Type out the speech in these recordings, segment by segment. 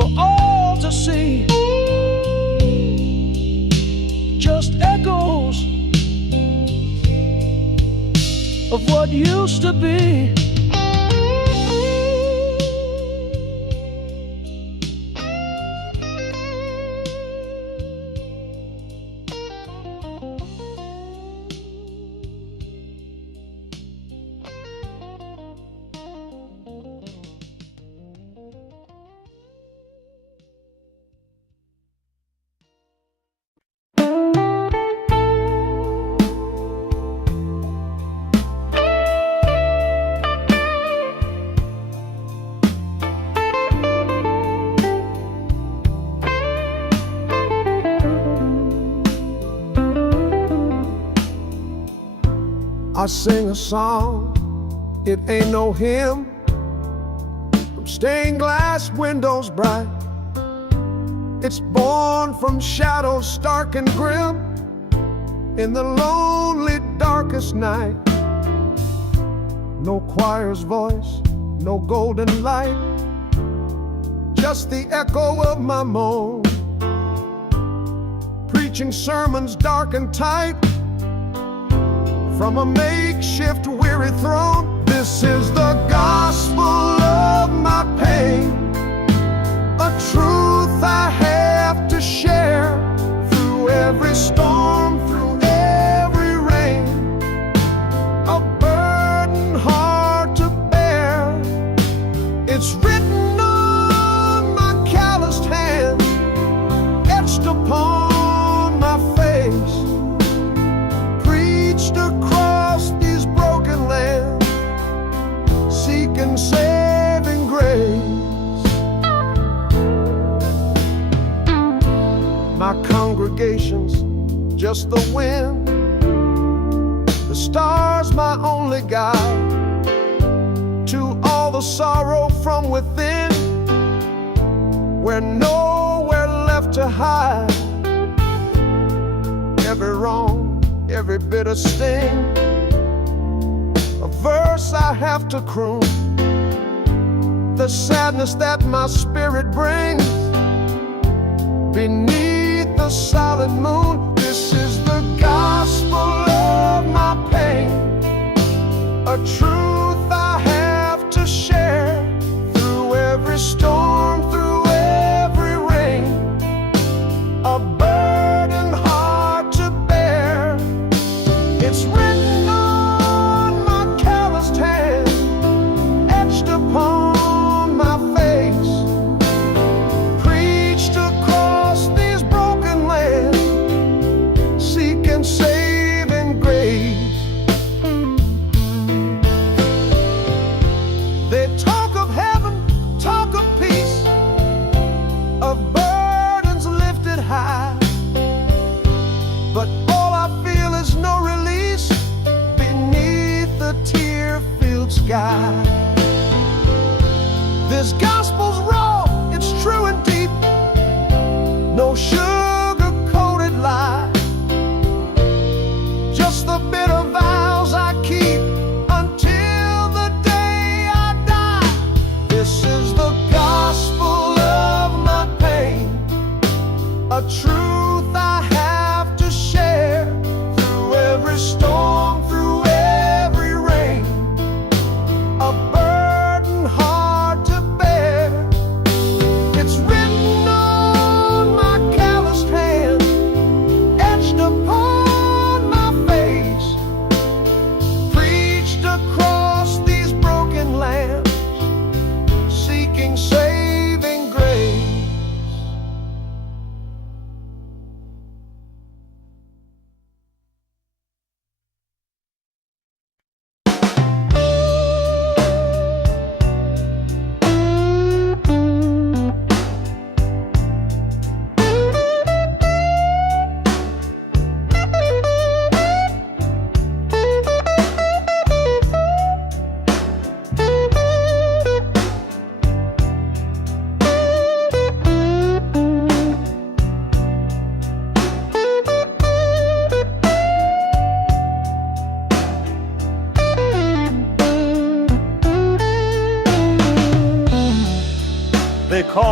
for all to see. Just echoes of what used to be. I sing a song, it ain't no hymn, from stained glass windows bright. It's born from shadows stark and grim, in the lonely darkest night. No choir's voice, no golden light, just the echo of my moan, preaching sermons dark and tight from a makeshift weary throne. This is the gospel of my pain, a truth I have to share through every storm, through every rain, a burden hard to bear. It's written on my calloused hands, etched upon my face, preached across these broken lands, seeking saving grace. My congregation's just the wind, the stars my only guide to all the sorrow from within, where nowhere left to hide. Every wrong, every bitter sting, a verse I have to croon, the sadness that my spirit brings beneath the solid moon. This is the gospel of my pain, a truth I have to share through every storm, through every rain, a burden hard to bear. It's written on my calloused hand, etched upon my face, preached across these broken lands, seeking saving grace. They talk of heaven, talk of peace,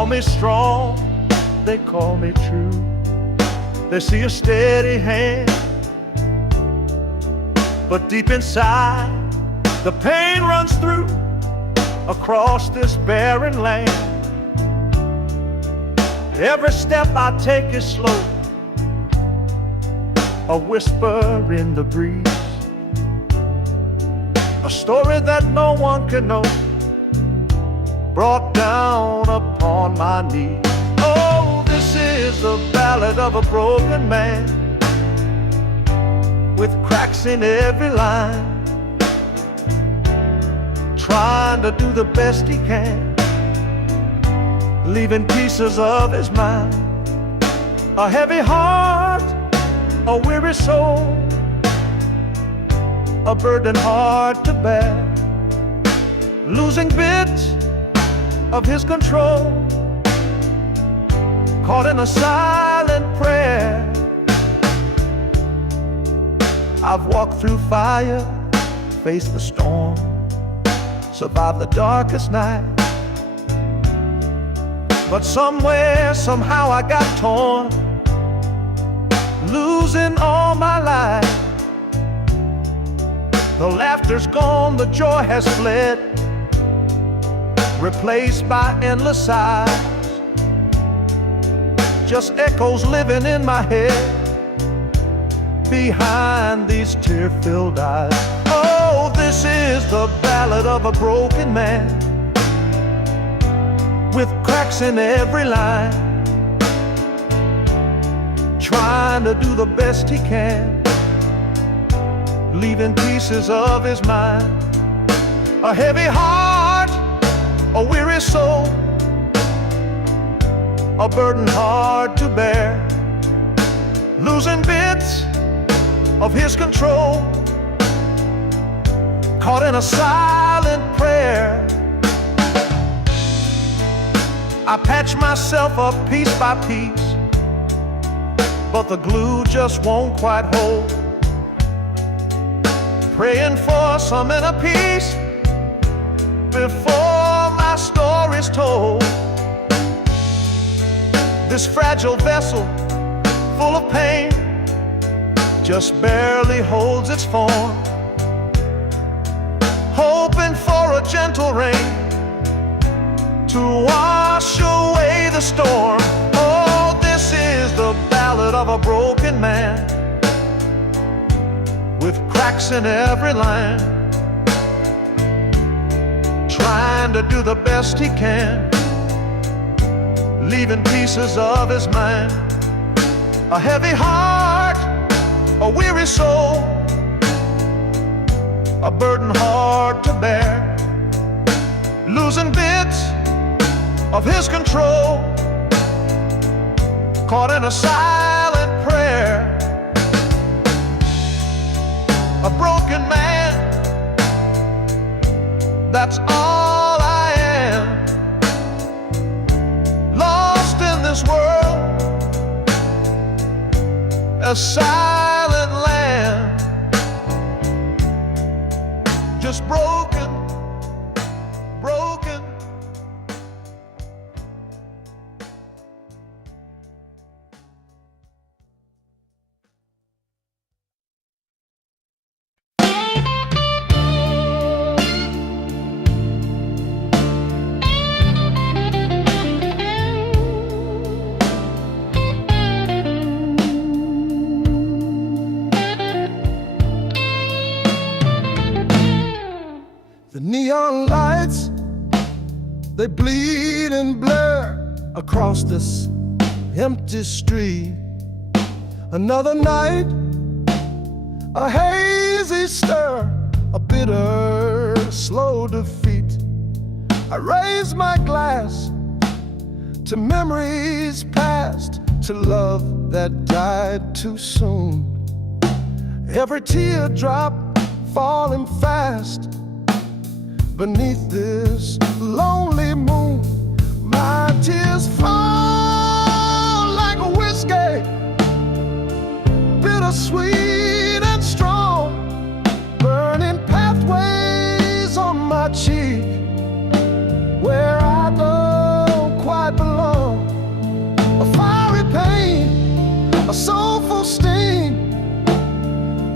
me strong, they call me true. They see a steady hand, but deep inside, the pain runs through across this barren land. Every step I take is slow, a whisper in the breeze, a story that no one can know, brought down upon my knees. Oh, this is the ballad of a broken man, with cracks in every line, trying to do the best he can, leaving pieces of his mind. A heavy heart, a weary soul, a burden hard to bear, losing bits of his control, caught in a silent prayer. I've walked through fire, faced the storm, survived the darkest night, but somewhere, somehow I got torn, losing all my life. The laughter's gone, the joy has fled, replaced by endless sighs, just echoes living in my head behind these tear-filled eyes. Oh, this is the ballad of a broken man, with cracks in every line, trying to do the best he can, leaving pieces of his mind. A heavy heart, a weary soul, a burden hard to bear, losing bits of his control, caught in a silent prayer. I patch myself up piece by piece, but the glue just won't quite hold, praying for some inner peace before my story's told. This fragile vessel, full of pain, just barely holds its form, hoping for a gentle rain to wash away the storm. Oh, this is the ballad of a broken man, with cracks in every line, trying to do the best he can, leaving pieces of his mind. A heavy heart, a weary soul, a burden hard to bear, losing bits of his control, caught in a silent prayer. A broken man, that's all I am, lost in this world, a silent land, just broken, broken. The neon lights, they bleed and blur across this empty street. Another night, a hazy stir, a bitter, slow defeat. I raise my glass to memories past, to love that died too soon. Every teardrop falling fast beneath this lonely moon. My tears fall like a whiskey, bittersweet and strong, burning pathways on my cheek where I don't quite belong.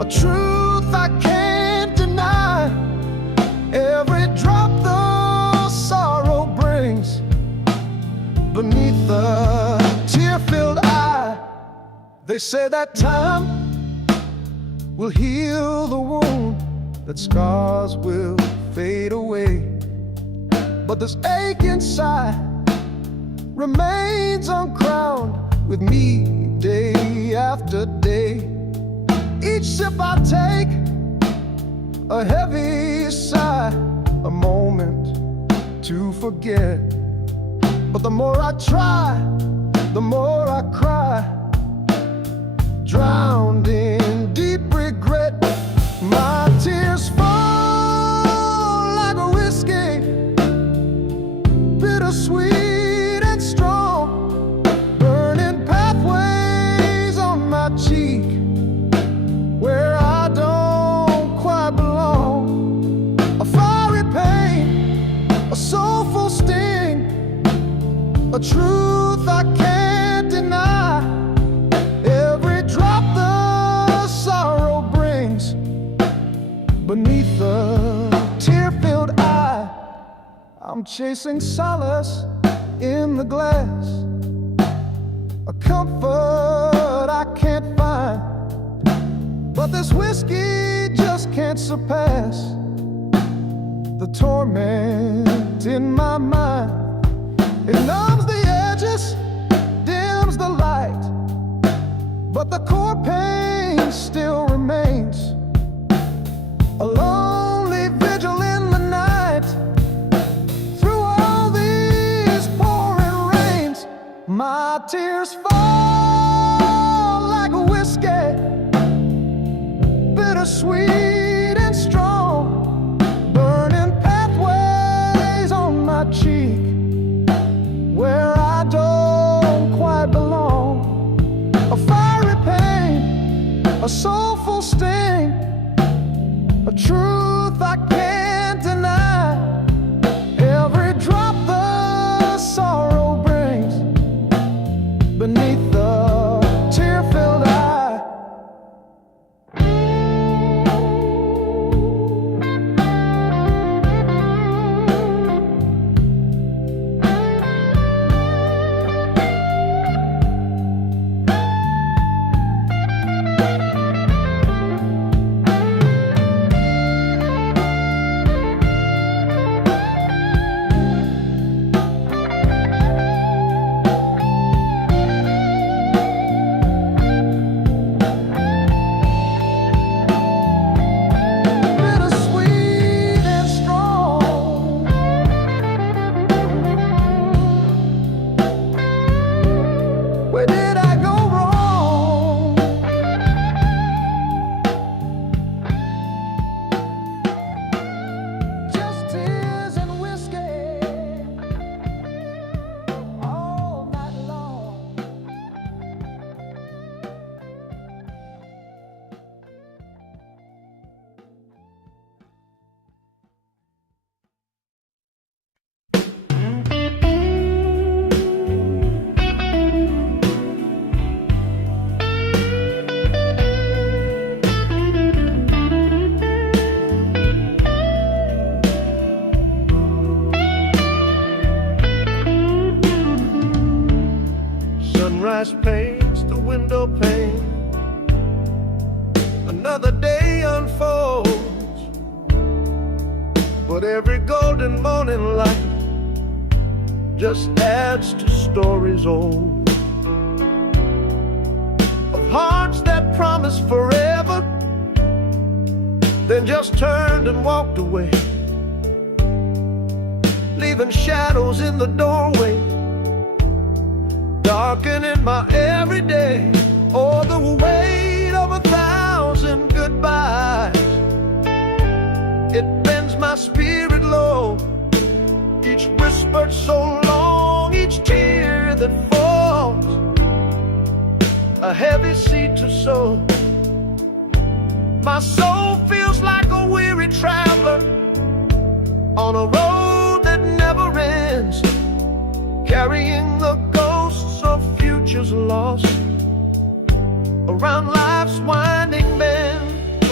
a truth I can't deny. Every drop the sorrow brings beneath the tear-filled eye. They say that time will heal the wound, that scars will fade away, but this ache inside remains uncrowned with me day after day. Each sip I take, a heavy sigh, a moment to forget. But the more I try, the more I cry, drowned in deep regret. My tears fall like a whiskey, bittersweet and strong, burning pathways on my cheek where I don't quite belong. A fiery pain, a soulful sting, a truth I can't deny. Every drop the sorrow brings beneath the tear-filled eye. I'm chasing solace in the glass, a comfort I can't find, but this whiskey just can't surpass the torment in my mind. It numbs the edges, dims the light, but the core pain still remains. A lonely vigil in the night, through all these pouring rains. My tears fall like a whiskey, bittersweet and strong, burning pathways on my cheek where I don't quite belong. A fiery pain, a soulful sting, a truth I can't deny. Every drop the sorrow brings beneath the tear-filled eye. Where did I go wrong? Just tears and whiskey all night long. Sunrise paints the window pane, another day unfolds, but every golden morning light just adds to stories old, of hearts that promised forever, then just turned and walked away, leaving shadows in the doorway, darkening my everyday. Oh, the weight of 1,000 goodbyes, it bends my spirit low. Each whispered so long, each tear that falls, a heavy seed to sow. My soul feels like a weary traveler on a road that never ends, carrying the ghosts of futures lost around life's winding bend.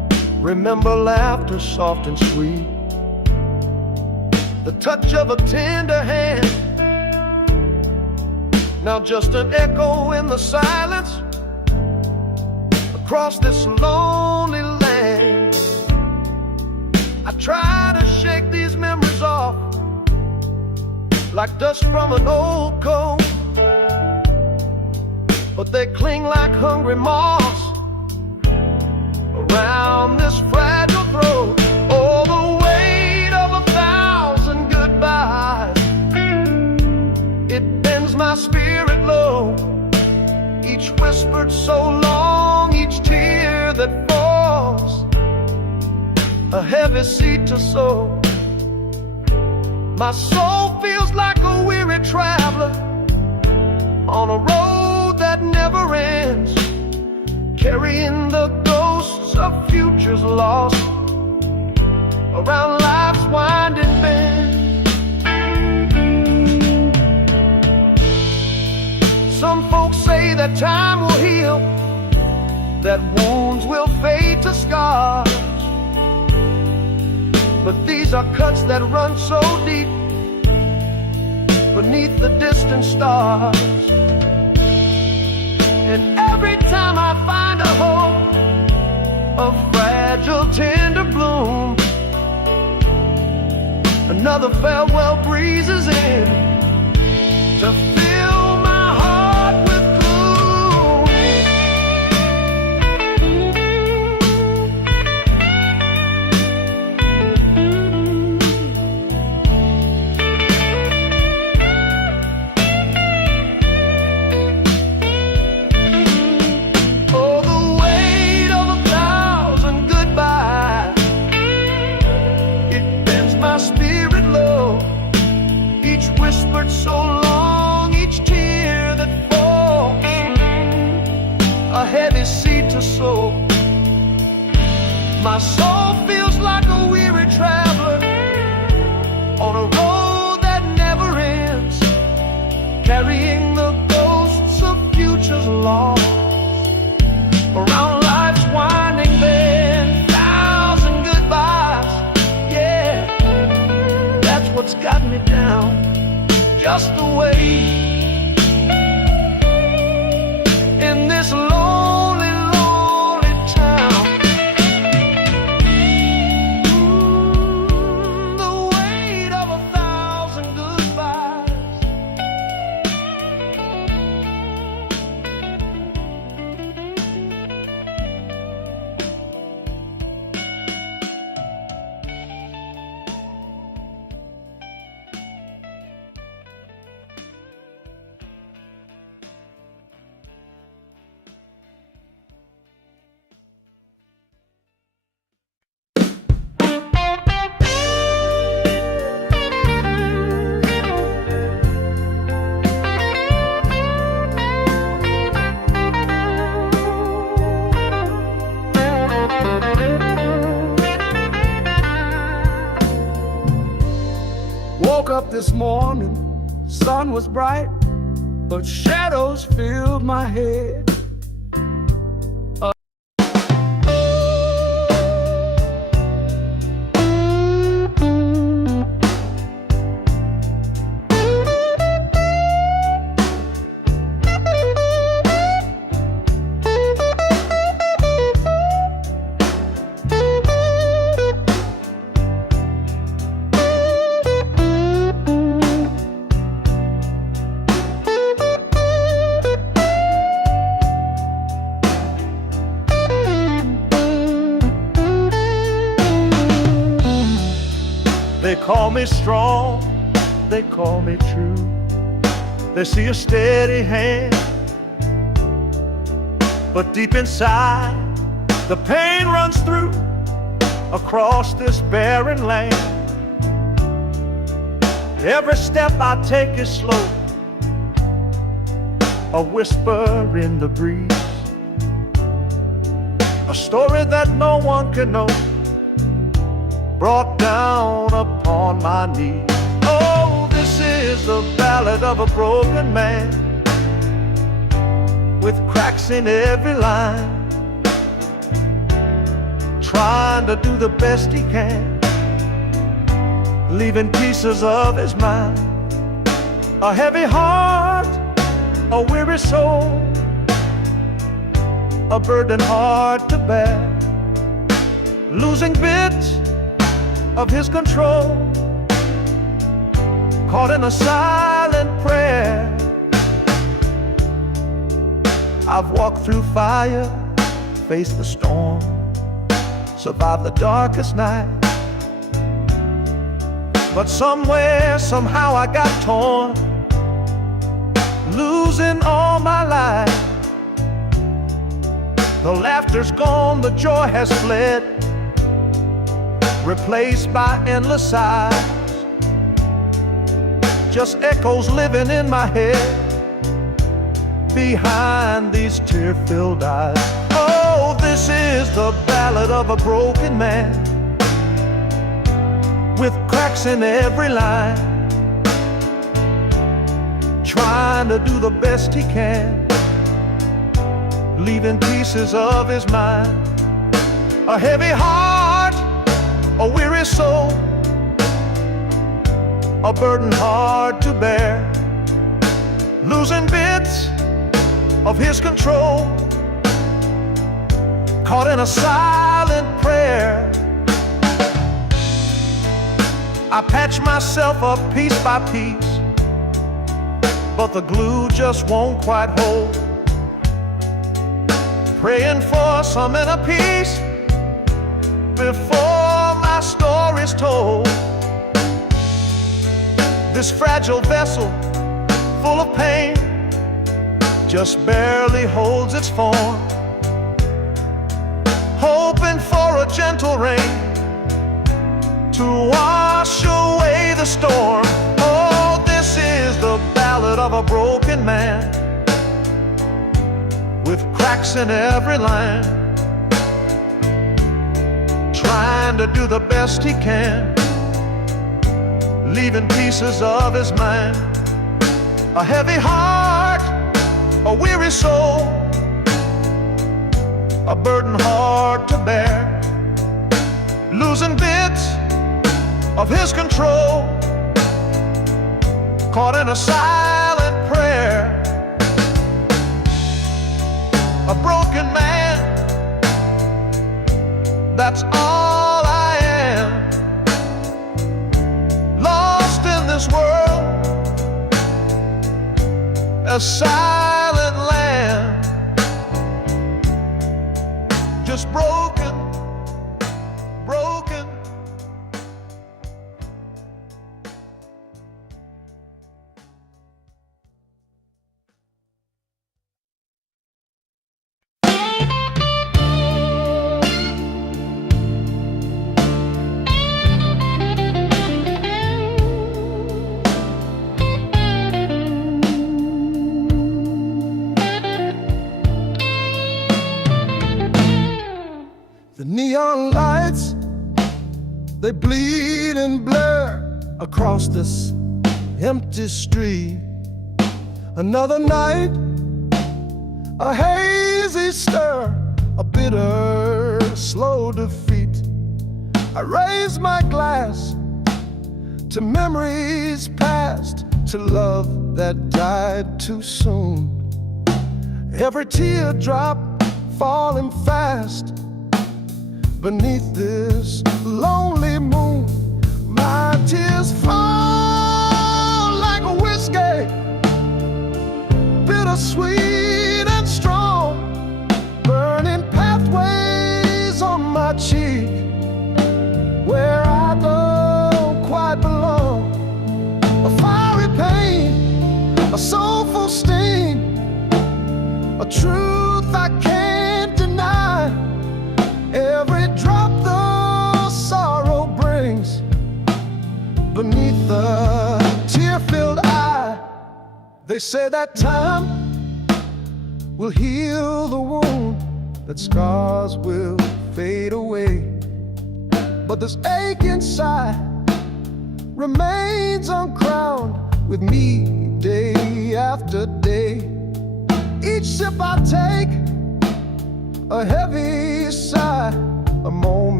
Remember laughter soft and sweet, the touch of a tender hand. Now just an echo in the silence across this lonely land. I try to shake these memories off like dust from an old coat, but they cling like hungry moths around this fragile throat. Oh, the weight of 1,000 goodbyes, it bends my spirit low. Each whispered so long, each tear that falls, a heavy seed to sow. My soul feels like a weary traveler on a road that never ends, carrying the ghosts of futures lost around life's winding bend. Some folks say that time will heal, that wounds will fade to scars, but these are cuts that run so deep beneath the distant stars. And every time I find a hope, a fragile, tender bloom, another farewell breezes in to fill my heart with gloom. Oh, the weight of 1,000 goodbyes, it bends my spirit low. Each whispered so long, each tear that falls, a heavy seed to sow. My soul feels like a weary traveler on a road that never ends, carrying the ghosts of futures lost around life's winding bend. 1,000 goodbyes, yeah, that's what's got me down, just the way in this lonely, lonely town. The weight of 1,000 goodbyes. Woke up this morning, sun was bright, but shadows filled my head. They call me strong, they call me true. They see a steady hand, but deep inside the pain runs through across this barren land. Every step I take is slow, a whisper in the breeze, a story that no one can know, brought down upon my knees. Oh, this is the ballad of a broken man, with cracks in every line, trying to do the best he can, leaving pieces of his mind. A heavy heart, a weary soul, a burden hard to bear, losing bits of his control, caught in a silent prayer. I've walked through fire, faced the storm, survived the darkest night. But somewhere, somehow I got torn, losing all my life. The laughter's gone, the joy has fled, replaced by endless sighs. Just echoes living in my head, behind these tear-filled eyes. Oh, this is the ballad of a broken man, with cracks in every line, trying to do the best he can, leaving pieces of his mind. A heavy heart, a weary soul, a burden hard to bear, losing bits of his control, caught in a silent prayer. I patch myself up piece by piece, but the glue just won't quite hold. Praying for some inner peace before my story's told. This fragile vessel, full of pain, just barely holds its form, hoping for a gentle rain to wash away the storm. Oh, this is the ballad of a broken man, with cracks in every line, trying to do the best he can, leaving pieces of his mind. A heavy heart, a weary soul, a burden hard to bear, losing bits of his control, caught in a silent prayer. A broken man, that's all I am, lost in this world, a silent land, just broken, broken. The neon lights, they bleed and blur across this empty street. Another night, a hazy stir, a bitter, slow defeat. I raise my glass to memories past, to love that died too soon. Every teardrop falling fast beneath this lonely moon. My tears fall like a whiskey, bittersweet and strong, burning pathways on my cheek, where I don't quite belong. A fiery pain, a soulful sting, a truth I can't deny. Every drop the sorrow brings beneath the tear-filled eye. They say that time will heal the wound, that scars will fade away, but this ache inside remains uncrowned with me day after day. Each sip I take, a heavy sigh, a moment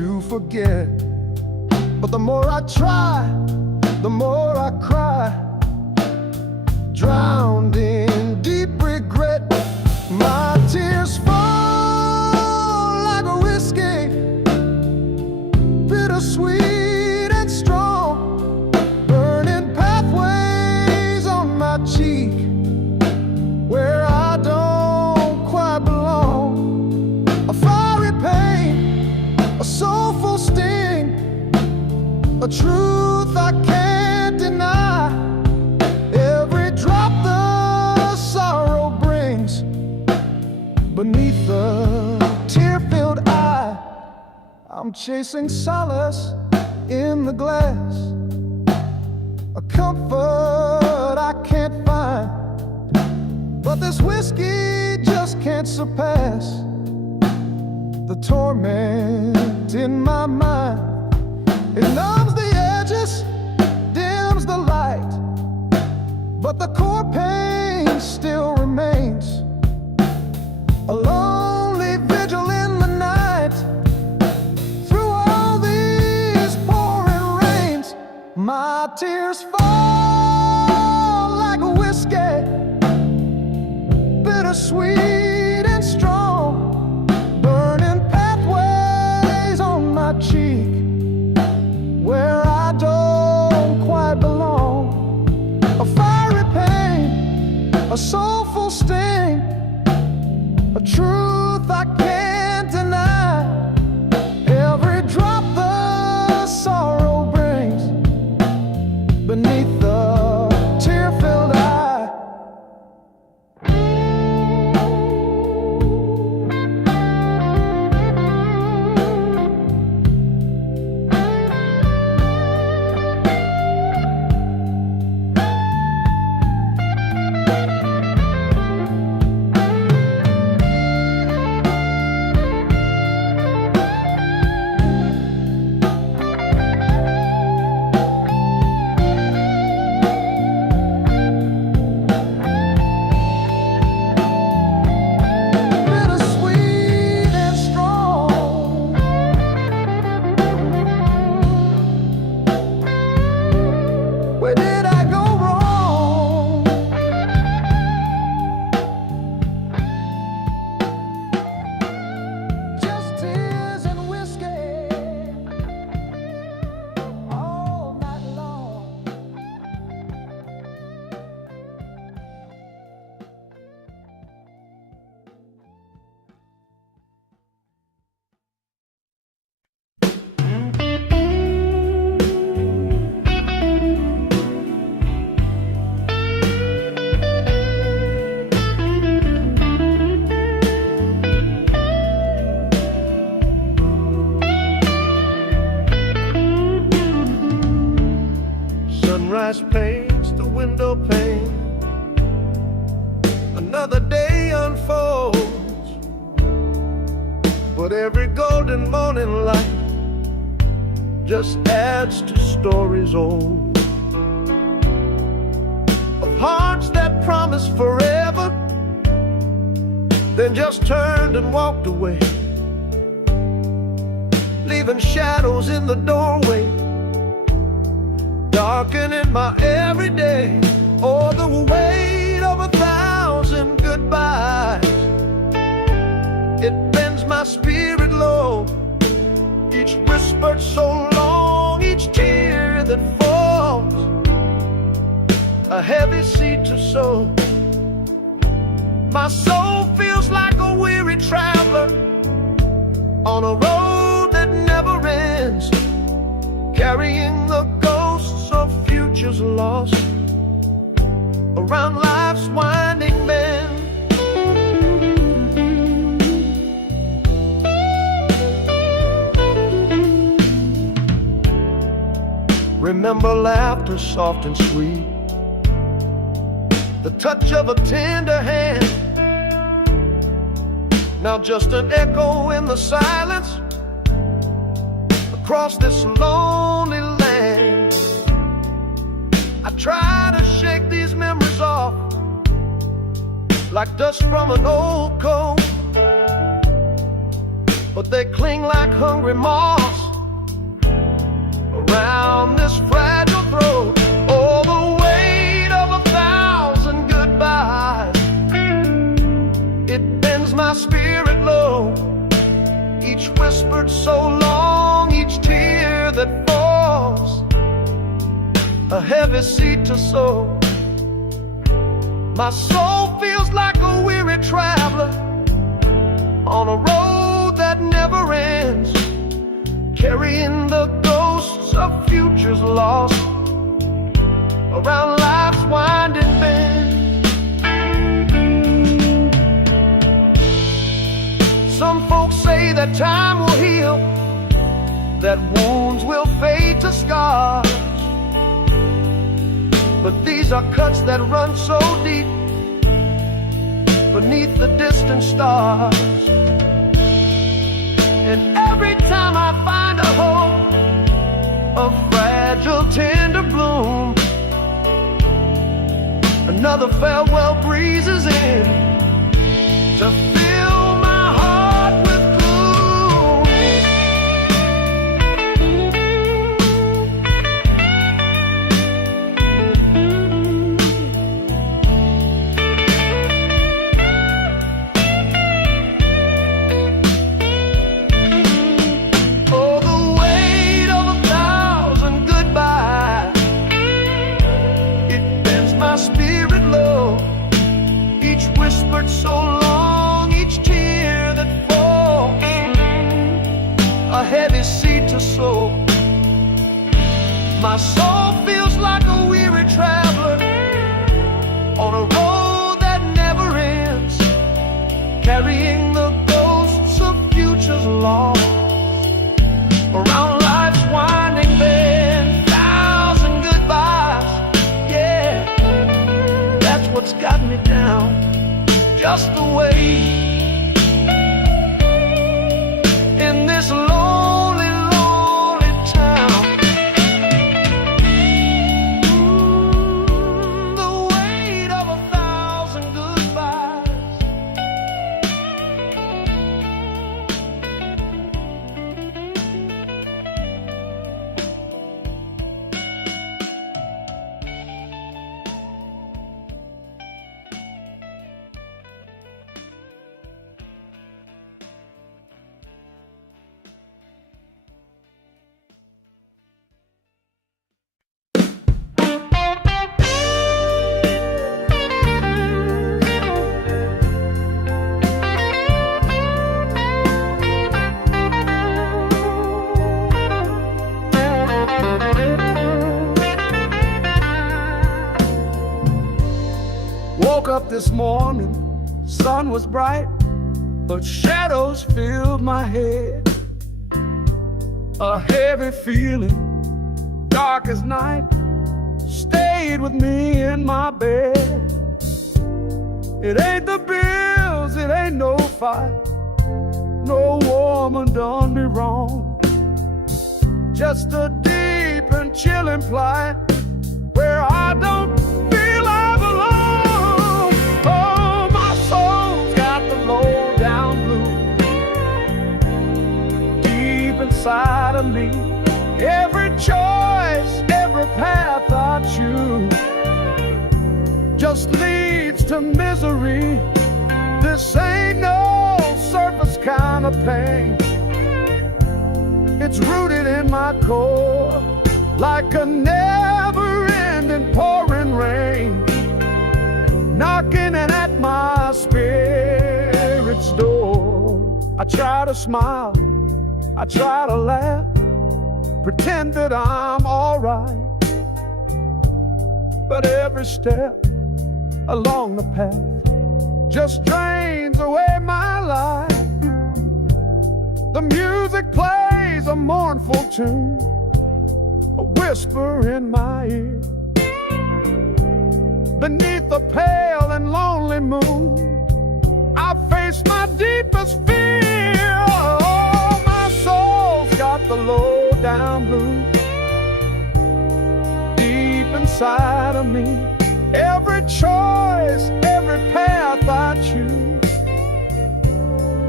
to forget. But the more I try, the more I cry, drowned in deep regret. My tears fall like a whiskey, bittersweet and strong, burning pathways on my cheek where I don't quite belong. A fiery pain, a soulful sting, a truth I can't deny. Every drop the sorrow brings beneath the tear-filled eye. I'm chasing solace in the glass, a comfort I can't find. But this whiskey just can't surpass the torment in my mind. It numbs the edges, dims the light, but the core pain still remains. A lonely vigil in the night, through all these pouring rains. My tears fall like a whiskey, bittersweet and strong, burning pathways on my cheek where I don't quite belong. A fiery pain, a soulful sting, a truth I can't deny. Every drop the sorrow brings beneath the tear-filled eye. Where did I go wrong? Just tears and whiskey all night long. Sunrise paints the window pane, another day unfolds, but every golden morning light just adds to stories old, of hearts that promised forever, then just turned and walked away, leaving shadows in the doorway, darkening my everyday. Oh, the weight of 1,000 goodbyes, it bends my spirit low. Each whispered so long, each tear that falls, a heavy seed to sow. My soul feels like a weary traveler on a road that never ends, carrying the ghosts of futures lost around life's winding bend. Remember laughter soft and sweet, the touch of a tender hand, now just an echo in the silence across this lonely land. I try to shake these memories off like dust from an old coat, but they cling like hungry moths around this fragile throat. Oh, the weight of 1,000 goodbyes, it bends my spirit low. Each whispered so long, each tear that falls, a heavy seed to sow. My soul feels like a weary traveler on a road that never ends, carrying the ghosts of futures lost around life's winding bend. Some folks say that time will heal, that wounds will fade to scars, but these are cuts that run so deep beneath the distant stars. And every time I find a hope, a fragile, tender bloom, another farewell breezes in to fill my heart with so long, each tear that falls, a heavy seed to sow. My soul feels like a weary traveler on a road that never ends, carrying the ghosts of futures lost around life's winding bend. 1,000 goodbyes, yeah, that's what's got me down. Just the way in this lonely, lonely town. The weight of 1,000 goodbyes. Woke up this morning, sun was bright, but shadows filled my head. A heavy feeling, dark as night, stayed with me in my bed. It ain't the bills, it ain't no fight, no woman done me wrong. Just a deep and chilling plight where I don't feel I belong. Oh, my soul's got the low down blues deep inside of me. Every choice, every path I choose just leads to misery. This ain't no surface kind of pain. It's rooted in my core like a never-ending pouring rain, knocking in at my spirit's door. I try to smile, I try to laugh, pretend that I'm alright, but every step along the path just drains away my life. The music plays a mournful tune, a whisper in my ear. Beneath the pale and lonely moon, I face my deepest fear. Oh, my soul's got the low down blues deep inside of me. Every choice, every path I choose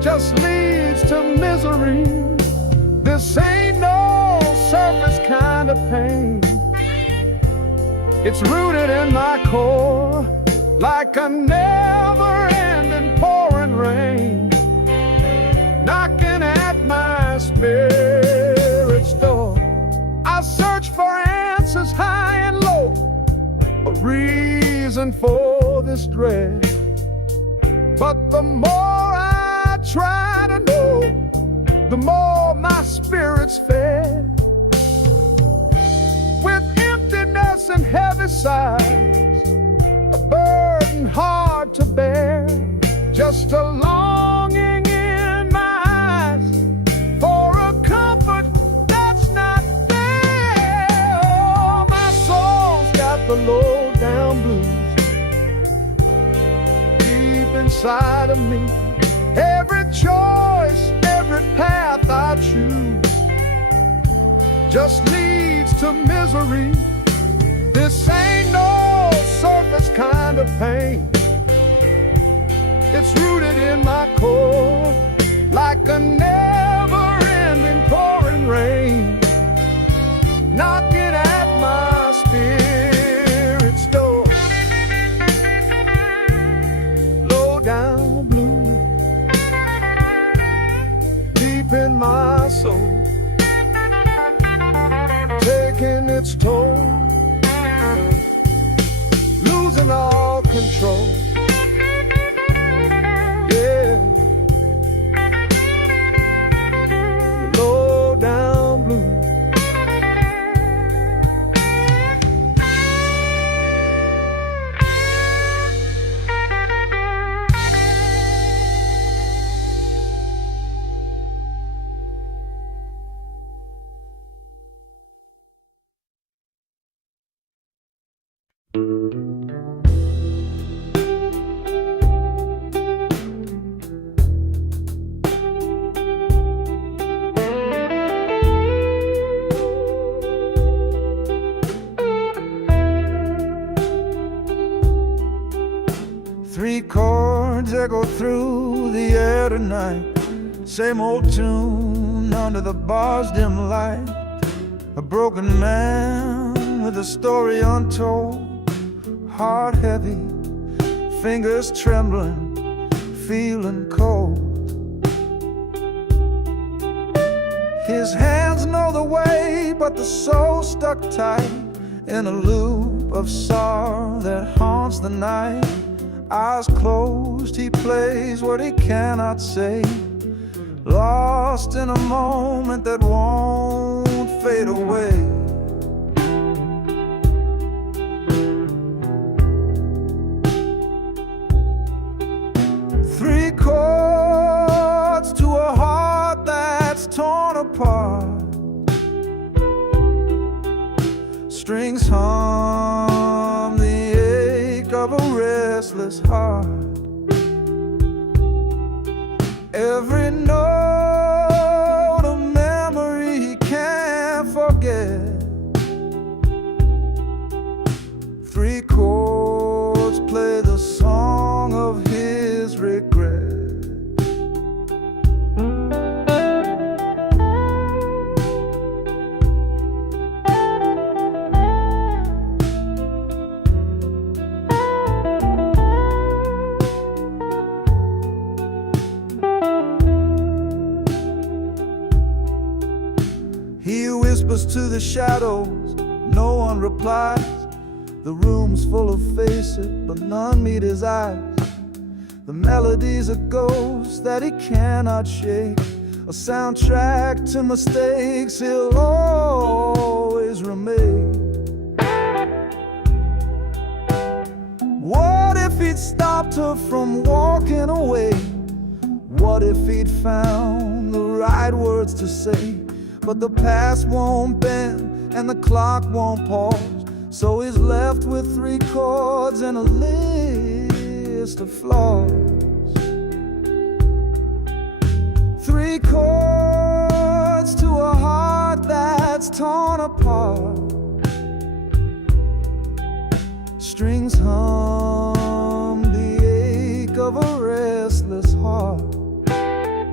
just leads to misery. This ain't no surface kind of pain. It's rooted in my core, like a never-ending pouring rain, knocking at my spirit's door. I search for answers high and low, a reason for this dread. But the more I try to know, the more my spirit's fed. With emptiness and heavy sighs, a burden hard to bear, just a longing in my eyes for a comfort that's not there. Oh, my soul's got the low down blues deep inside of me. Every choice, every path I choose just leads to misery. This ain't no surface kind of pain. It's rooted in my core, like a never-ending pouring rain, knocking at my spirit's door. Low down blue, deep in my soul, taking its toll, losing all control. Yeah, low down blue. Three chords echo through the air tonight, same old tune under the bar's dim light. A broken man with a story untold, heart heavy, fingers trembling, feeling cold. His hands know the way, but the soul stuck tight in a loop of sorrow that haunts the night. Eyes closed, he plays what he cannot say, lost in a moment that won't fade away. Three chords to a heart that's torn apart, strings hum the ache of a restless heart. Every note a memory he can't forget. Three chords play the song of his regret. He whispers to the shadows, no one replies. The room's full of faces, but none meet his eyes. The melody's a ghost that he cannot shake, a soundtrack to mistakes he'll always remake. What if he'd stopped her from walking away? What if he'd found the right words to say? But the past won't bend and the clock won't pause, so he's left with three chords and a list of flaws. Three chords to a heart that's torn apart, strings hum the ache of a restless heart.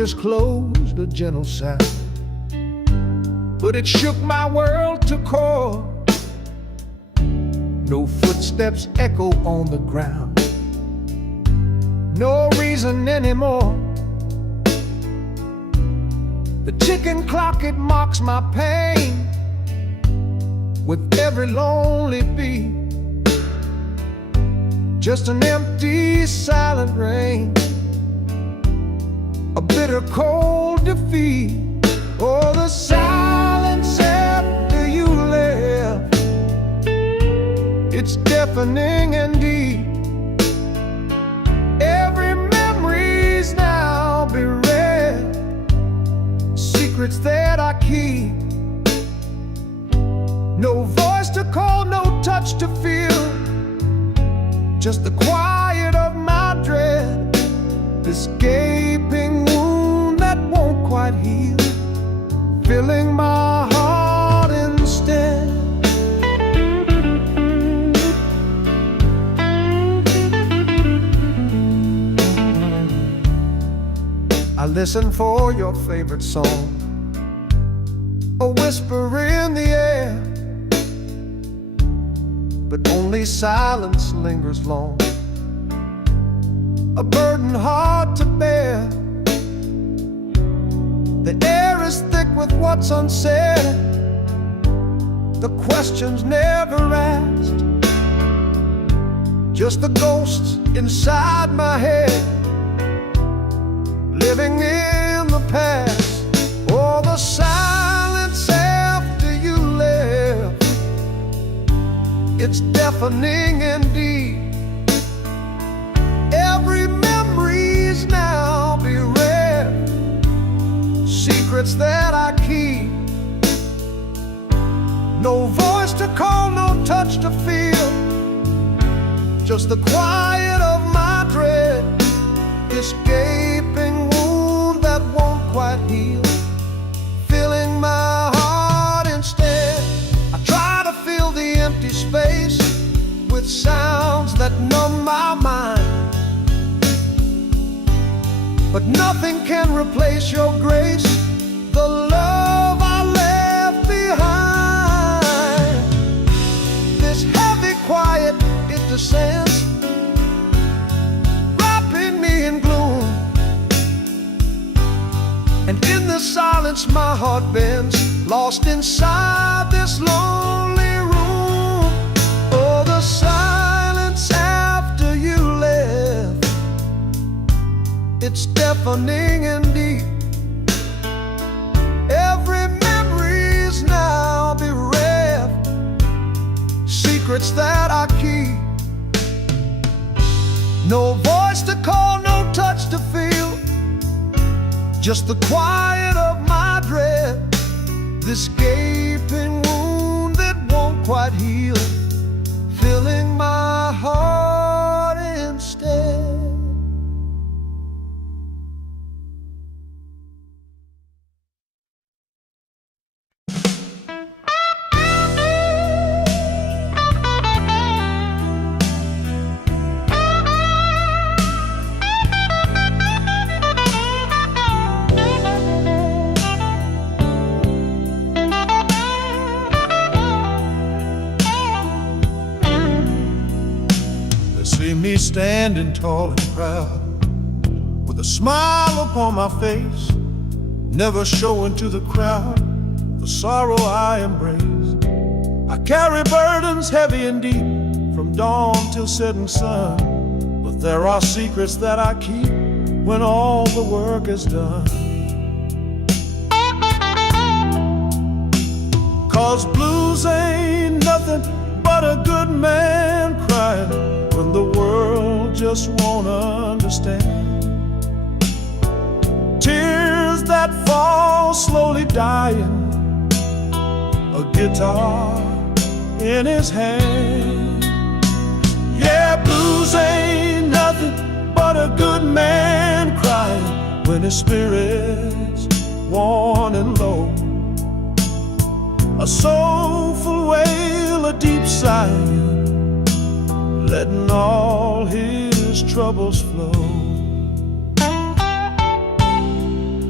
just closed a gentle sound, but it shook my world to core. No footsteps echo on the ground, no reason anymore. The ticking clock, it mocks my pain with every lonely beat. Just an empty, silent rain, a bitter, cold defeat. Oh, the silence after you left, it's deafening indeed. Every memory's now bereft, secrets that I keep. No voice to call, no touch to feel, just the quiet of my dread, this gaping wound that won't quite heal, filling my heart instead. I listen for your favorite song, a whisper in the air, but only silence lingers long, a burden hard to bear. The air is thick with what's unsaid, the questions never asked, just the ghosts inside my head, living in the past. Oh, the silence after you left, it's deafening indeed. Every memory's now bereft, secrets that I keep. No voice to call, no touch to feel, just the quiet of my dread, this gaping wound that won't quite heal, filling my heart instead. I try to fill the empty space with sounds that numb my mind, but nothing can replace your grace, the love I left behind. This heavy quiet, it descends, wrapping me in gloom, and in the silence my heart bends, lost inside this lonely room. Oh, the silence after you left, it's deafening indeed. Every memory's now bereft, secrets that I keep. No voice to call, no touch to feel, just the quiet of my dread, this gaping wound that won't quite heal, filling my heart instead. See me standing tall and proud, with a smile upon my face, never showing to the crowd the sorrow I embrace. I carry burdens heavy and deep, from dawn till setting sun, but there are secrets that I keep when all the work is done. 'Cause blues ain't nothing but a good man crying when the world just won't understand. Tears that fall slowly dying, a guitar in his hand. Yeah, blues ain't nothing but a good man crying when his spirit's worn and low. A soulful wail, a deep sigh, letting all his troubles flow.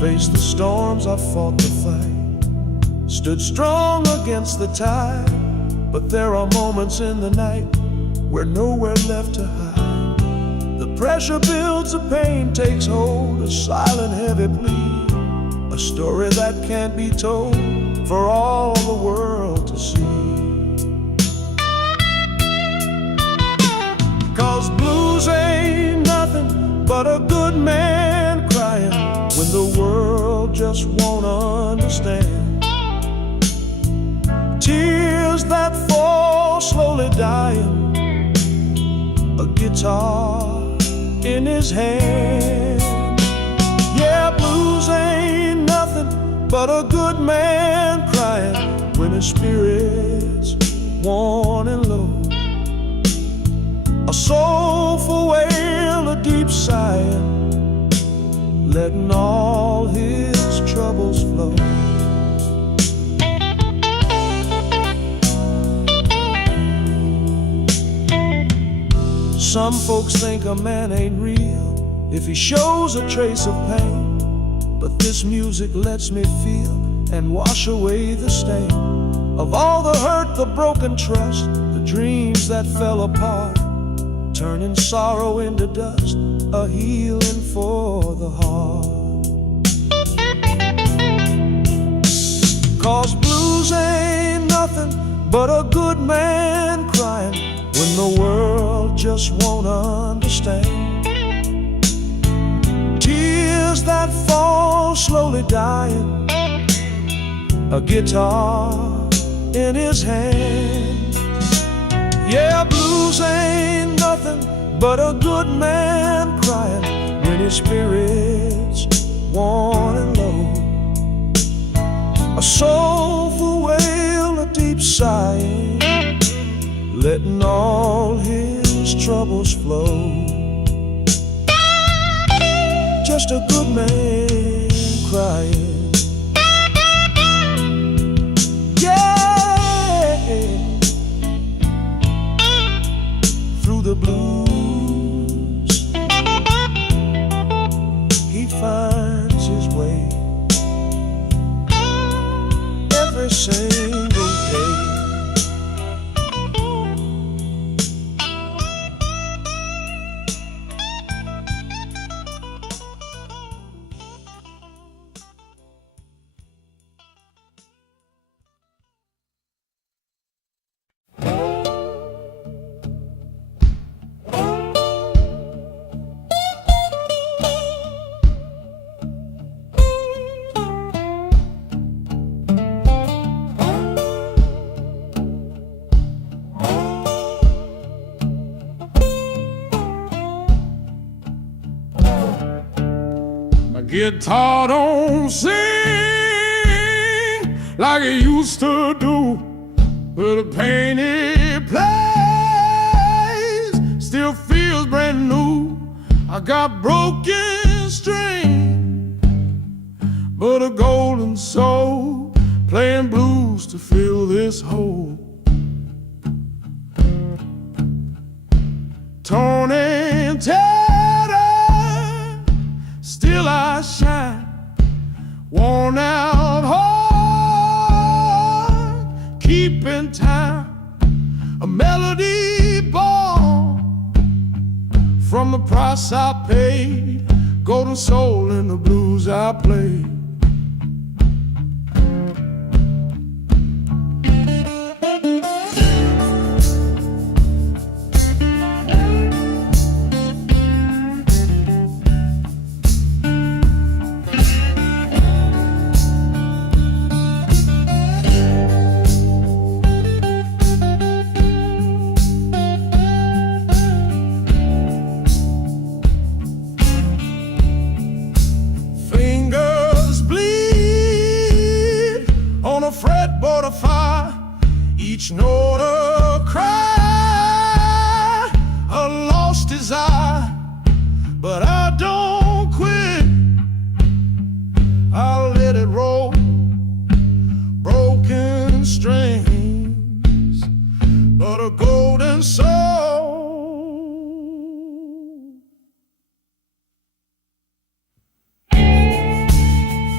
Faced the storms, I fought the fight, stood strong against the tide. But there are moments in the night where nowhere left to hide. The pressure builds, the pain takes hold, a silent heavy plea, a story that can't be told for all the world to see. 'Cause blues ain't nothing but a good man crying when the world just won't understand. Tears that fall slowly dying, a guitar in his hand. Yeah, blues ain't nothing but a good man crying when his spirit's worn and low. A soulful wail, a deep sighing, letting all his troubles flow. Some folks think a man ain't real if he shows a trace of pain, but this music lets me feel and wash away the stain of all the hurt, the broken trust, the dreams that fell apart, turning sorrow into dust, a healing for the heart. 'Cause blues ain't nothing but a good man crying when the world just won't understand. Tears that fall slowly dying, a guitar in his hand. Yeah, blues ain't nothing but a good man crying when his spirit's worn and low. A soulful wail, a deep sighing, letting all his troubles flow. Just a good man crying. Yeah, through the blues he finds his way every single day. Guitar don't sing like it used to do, but the pain it plays still feels brand new. I got broken string, but a golden soul playing blues to fill this hole. Torn and tattered, still I shine, worn out heart, keeping time, a melody born from the price I paid, golden soul in the blues I played. Fretboard of fire, each note a cry, a lost desire, but I don't quit. I'll let it roll, broken strings, but a golden soul.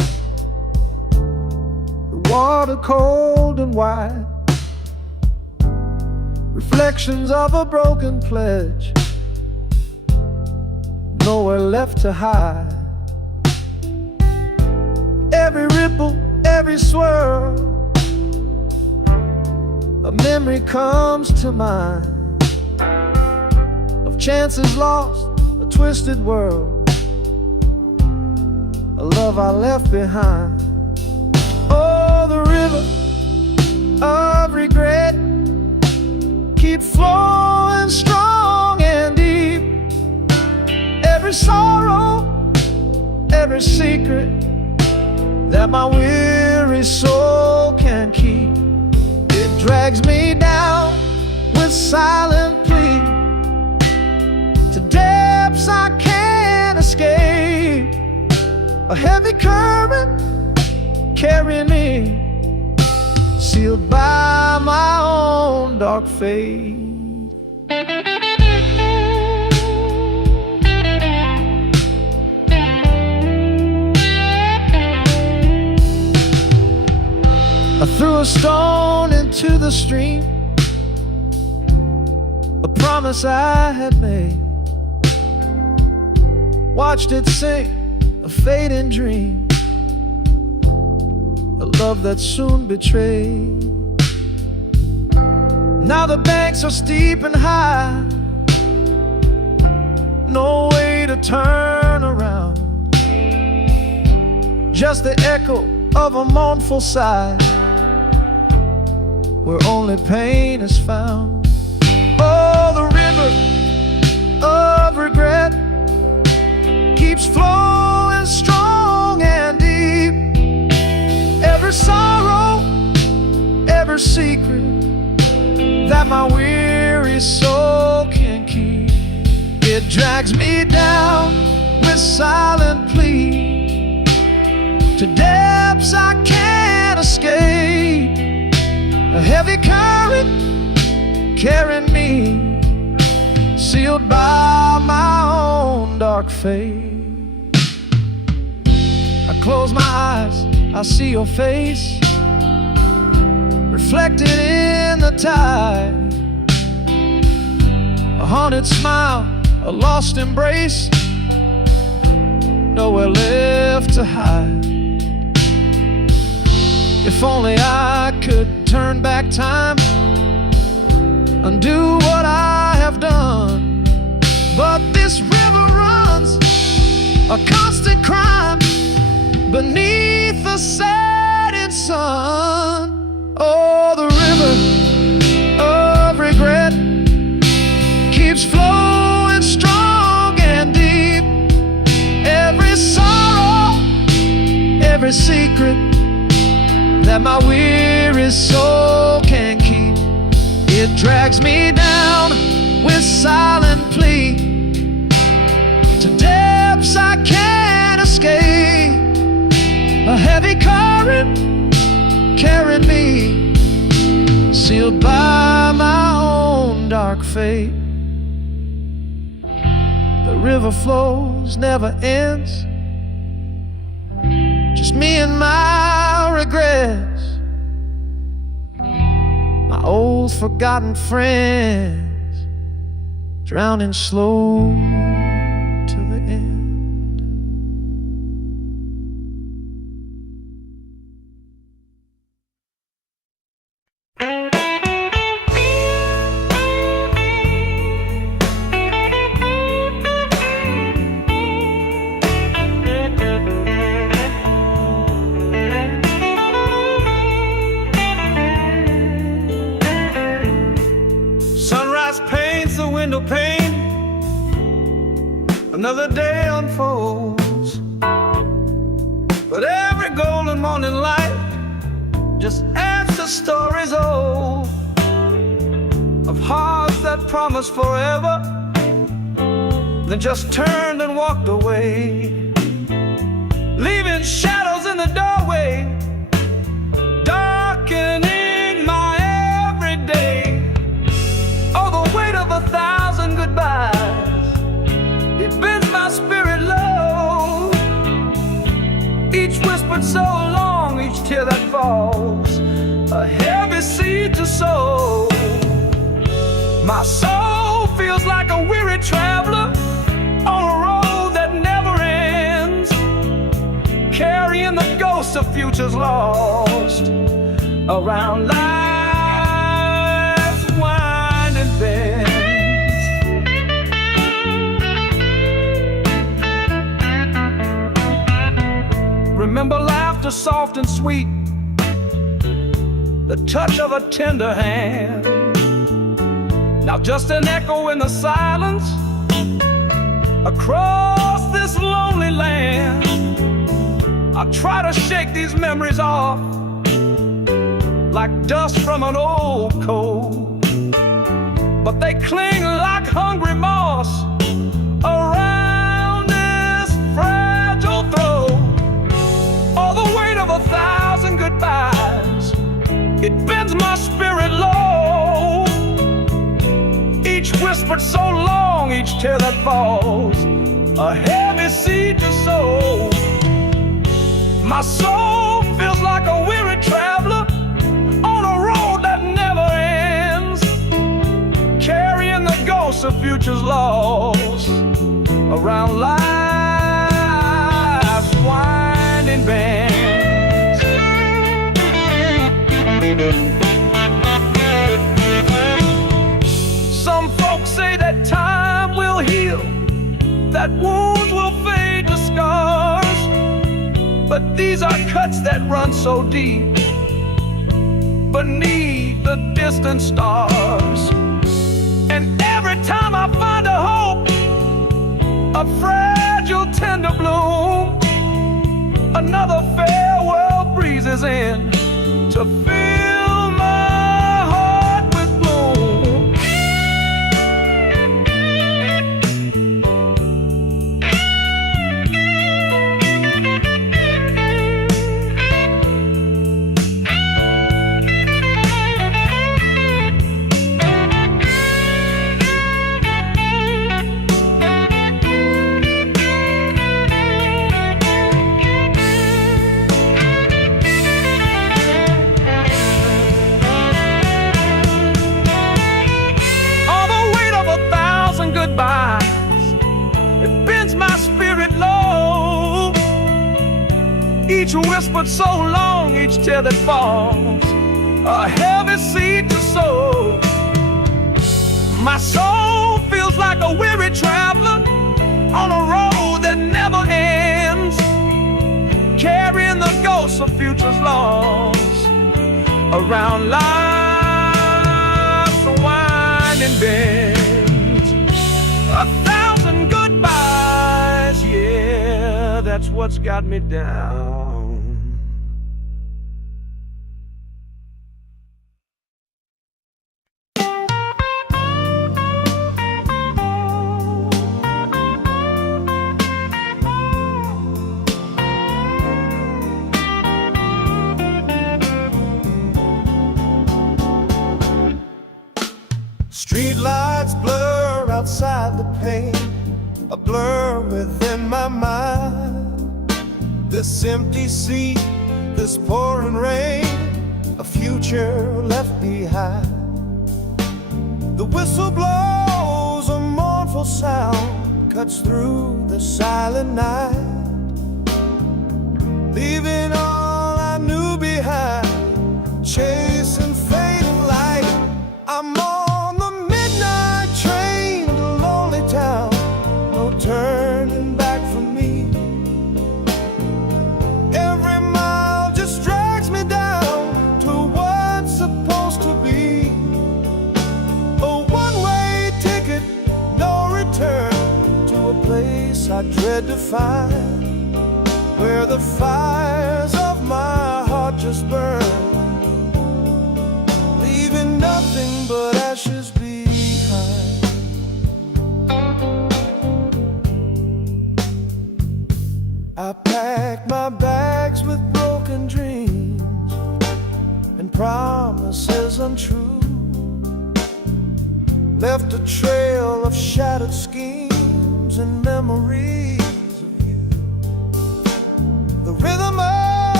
water cold and wide, reflections of a broken pledge, nowhere left to hide. Every ripple, every swirl, a memory comes to mind of chances lost, a twisted world, a love I left behind. Oh, the river of regret keep flowing strong and deep. Every sorrow, every secret that my weary soul can keep, it drags me down with silent plea to depths I can't escape. A heavy current carrying me, sealed by my own dark fate. I threw a stone into the stream, a promise I had made, watched it sink, a fading dream, a love that soon betrayed. Now the banks are steep and high, no way to turn around, just the echo of a mournful sigh, where only pain is found. Oh, the river of regret keeps flowing strong and deep. Every sorrow, every secret that my weary soul can keep, it drags me down with silent plea to depths I can't escape. A heavy current carrying me, sealed by my own dark fate. I close my eyes, I see your face reflected in the tide, a haunted smile, a lost embrace, nowhere left to hide. If only I could turn back time, undo what I have done, but this river runs a constant crime beneath the setting sun. Oh, the river of regret keeps flowing strong and deep. Every sorrow, every secret that my weary soul can keep, it drags me down with silent plea to depths I can't escape. A heavy current carrying me, sealed by my own dark fate. The river flows, never ends, just me and my regrets, my old forgotten friends, drowning slow to the end. Window pane, another day unfolds, but every golden morning light just adds to stories old of hearts that promised forever, then just turned and walked away, leaving shadows in the doorway, darkening my everyday. Oh, the weight of 1,000 goodbyes, it bends my spirit low. Each whisper whispered so long, each tear that falls, a heavy seed to sow. My soul feels like a weary traveler on a road that never ends, carrying the ghosts of futures lost around life's winding bends. Remember laughter soft and sweet, the touch of a tender hand. Now just an echo in the silence across this lonely land. I try to shake these memories off like dust from an old coat, but they cling like hungry moss around this fragile throat. All the weight of 1,000 goodbyes, it bends my spirit low. Each whispered so long, each tear that falls, a heavy seed to sow. My soul feels like a weary traveler on a road that never ends, carrying the ghosts of futures lost around life's winding bends. Some folks say that time will heal, that wounds will fade to scars, but these are cuts that run so deep beneath the distant stars. And every time I find a hope, a fragile tender bloom, another farewell breezes in to fill my heart with gloom. It bends my spirit low. Each whispered so long, each tear that falls, a heavy seed to sow. My soul feels like a weary traveler on a road that never ends, carrying the ghosts of futures lost around life's winding bend. 1,000 goodbyes, yeah, that's what's got me down. Streetlights blur outside the pane, a blur within my mind. This empty seat, this pouring rain, a future left behind. The whistle blows, a mournful sound cuts through the silent night, leaving all I knew behind, chasing fading light. I'm on the midnight train to lonely town, no turning back for me. Every mile just drags me down to what's supposed to be. A one-way ticket, no return, to a place I dread to find, where the fires of my heart just burn, leaving nothing but ashes behind. I packed my bags with broken dreams and promises untrue, left a trail of shattered schemes and memories of you. The rhythm of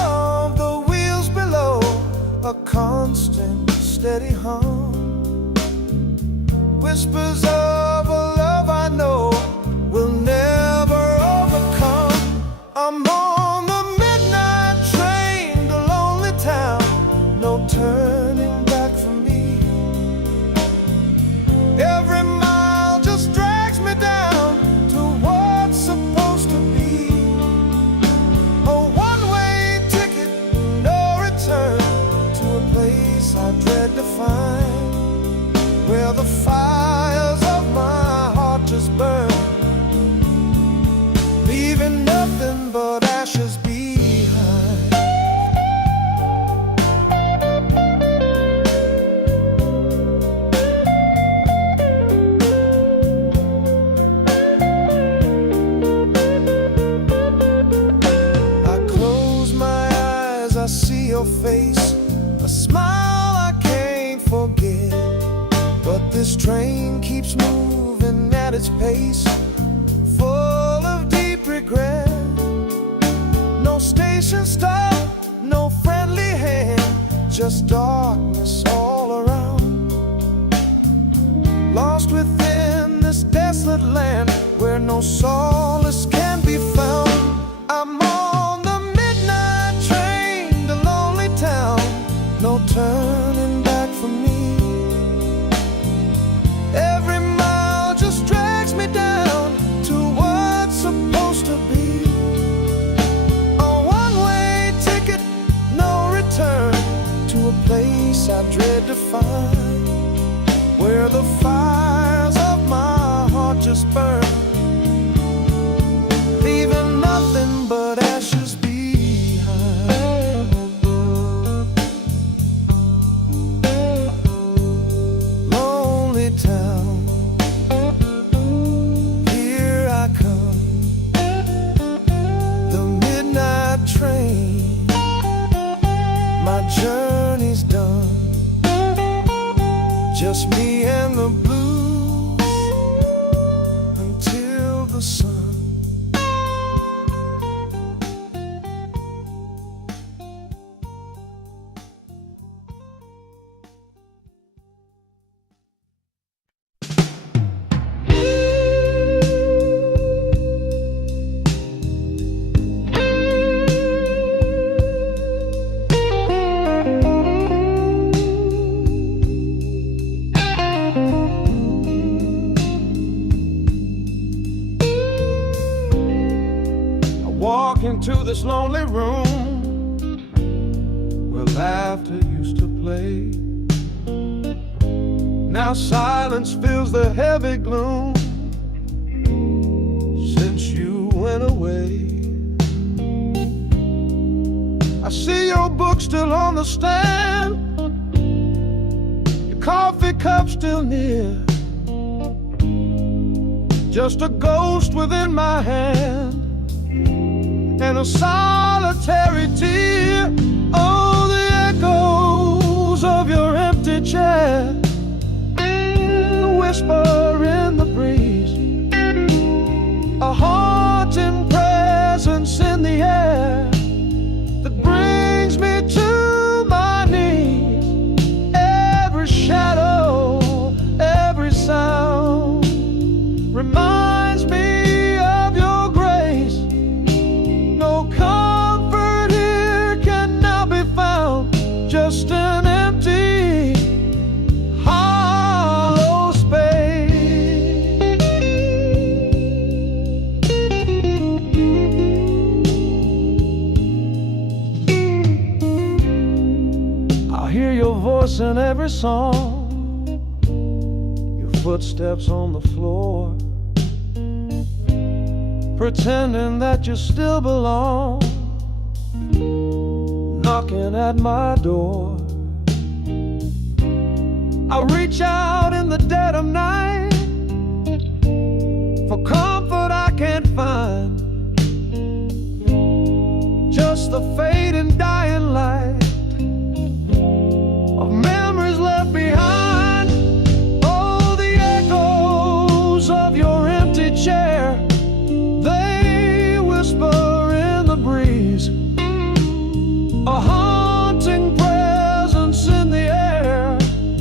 steady hum, whispers of a love I know will never overcome. I'm on the midnight train to lonely town, no turning back for me. Every mile just drags me down to what's supposed to be a one-way ticket, no return, to a place I dread to find, where the fires of my heart just burn, leaving nothing but ashes behind. I close my eyes, I see your face, a smile I can't forget. But this train keeps moving at its pace, full of deep regret. No station stop, no friendly hand, just darkness all around. Lost within this desolate land where no solace can be found. I'm on the midnight train to lonely town, no turning back for me. Every mile just drags me down to what's supposed to be a one-way ticket, no return, to a place I dread to find, where the fires of my heart just burn, leaving nothing but ashes behind. Lonely town, here I come, the midnight train, my journey's done, just me and the blues until the sun. Walk into this lonely room where laughter used to play. Now silence fills the heavy gloom since you went away. I see your book still on the stand, your coffee cup still near, just a ghost within my hand and a solitary tear. Oh, the echoes of your empty chair, the whisper in the breeze, a haunting presence in the air that brings me to my knees. Every shadow, every sound reminds me of your grace. No comfort here can now be found, just an empty, hollow space. I hear your voice in every song, your footsteps on the floor, pretending that you still belong, knocking at my door. I reach out in the dead of night for comfort I can't find, just the fading dying light of memories left behind. Oh, the echoes of your empty chair, they whisper in the breeze, a haunting presence in the air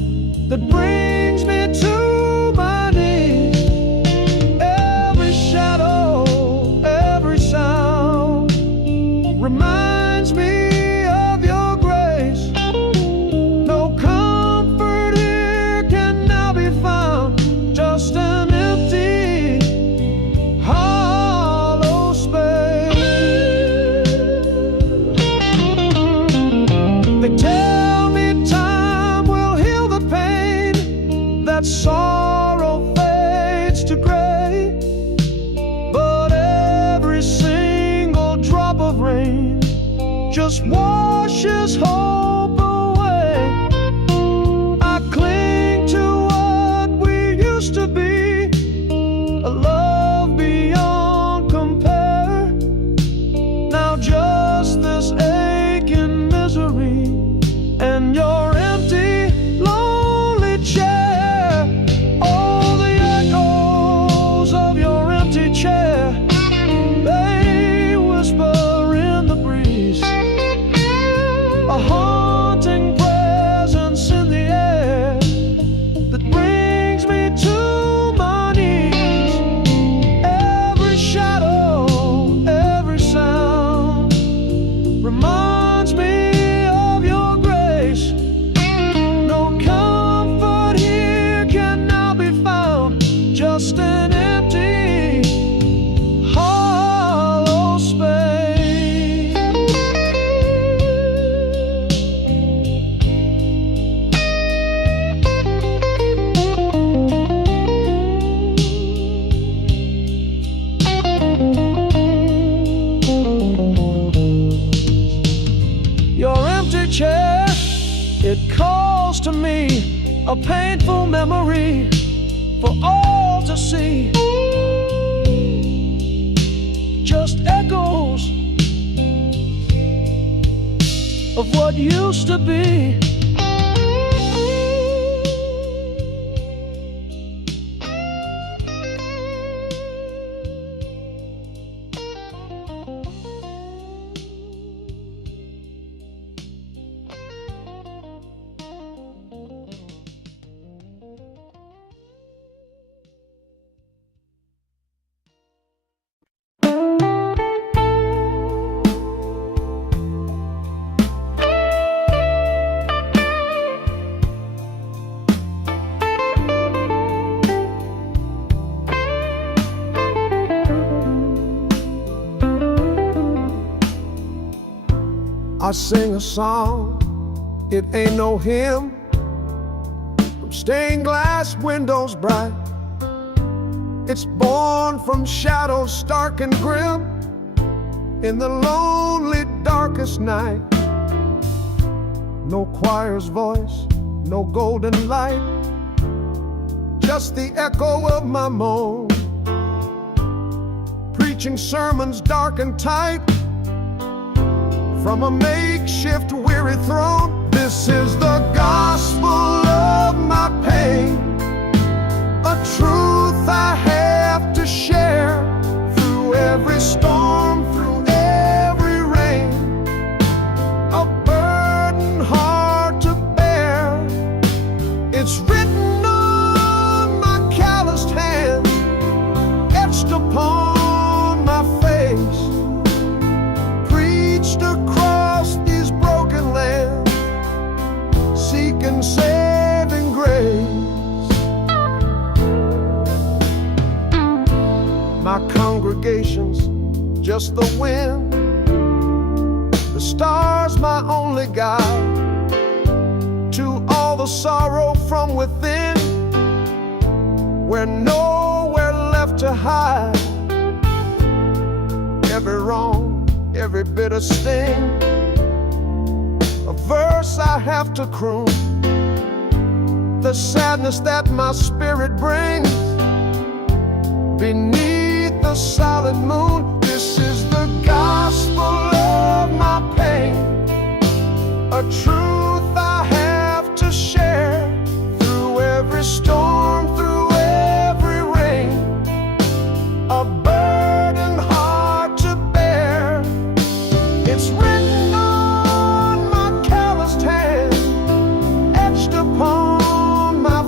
that brings me to my knees. Every shadow, every sound reminds me of your grace. No comfort here can now be found, just an empty, hollow space. They tell me time will heal the pain, that sorrow fades to gray, but every single drop of rain just washes hope away. I cling to what we used to be, a love beyond compare. Now just this aching misery and your empty, lonely chair. Oh, the echoes of your empty chair, they whisper in the breeze, a haunting presence in the air that brings me to my knees. Every shadow, every sound reminds me of your grace. No comfort here can now be found, just an empty, hollow space. Your empty chair, it calls to me, a painful memory for all to see. Just echoes of what used to be. I sing a song, it ain't no hymn, from stained glass windows bright. It's born from shadows stark and grim, in the lonely darkest night. No choir's voice, no golden light, just the echo of my moan, preaching sermons dark and tight from a makeshift weary throne. This is the gospel of my pain, a truth I have to share through every storm, through every rain, a burden hard to bear. It's written on my calloused hands, etched upon my face, preached across these broken lands, seeking saving grace. My congregation's just the wind, the stars my only guide, to all the sorrow from within, we're nowhere left to hide. Every wrong, every bitter sting, a verse I have to croon, the sadness that my spirit brings beneath the solid moon. This is the gospel of my pain, a truth I have to share through every storm, through every rain, a burden hard to bear. It's written on my calloused hand, etched upon my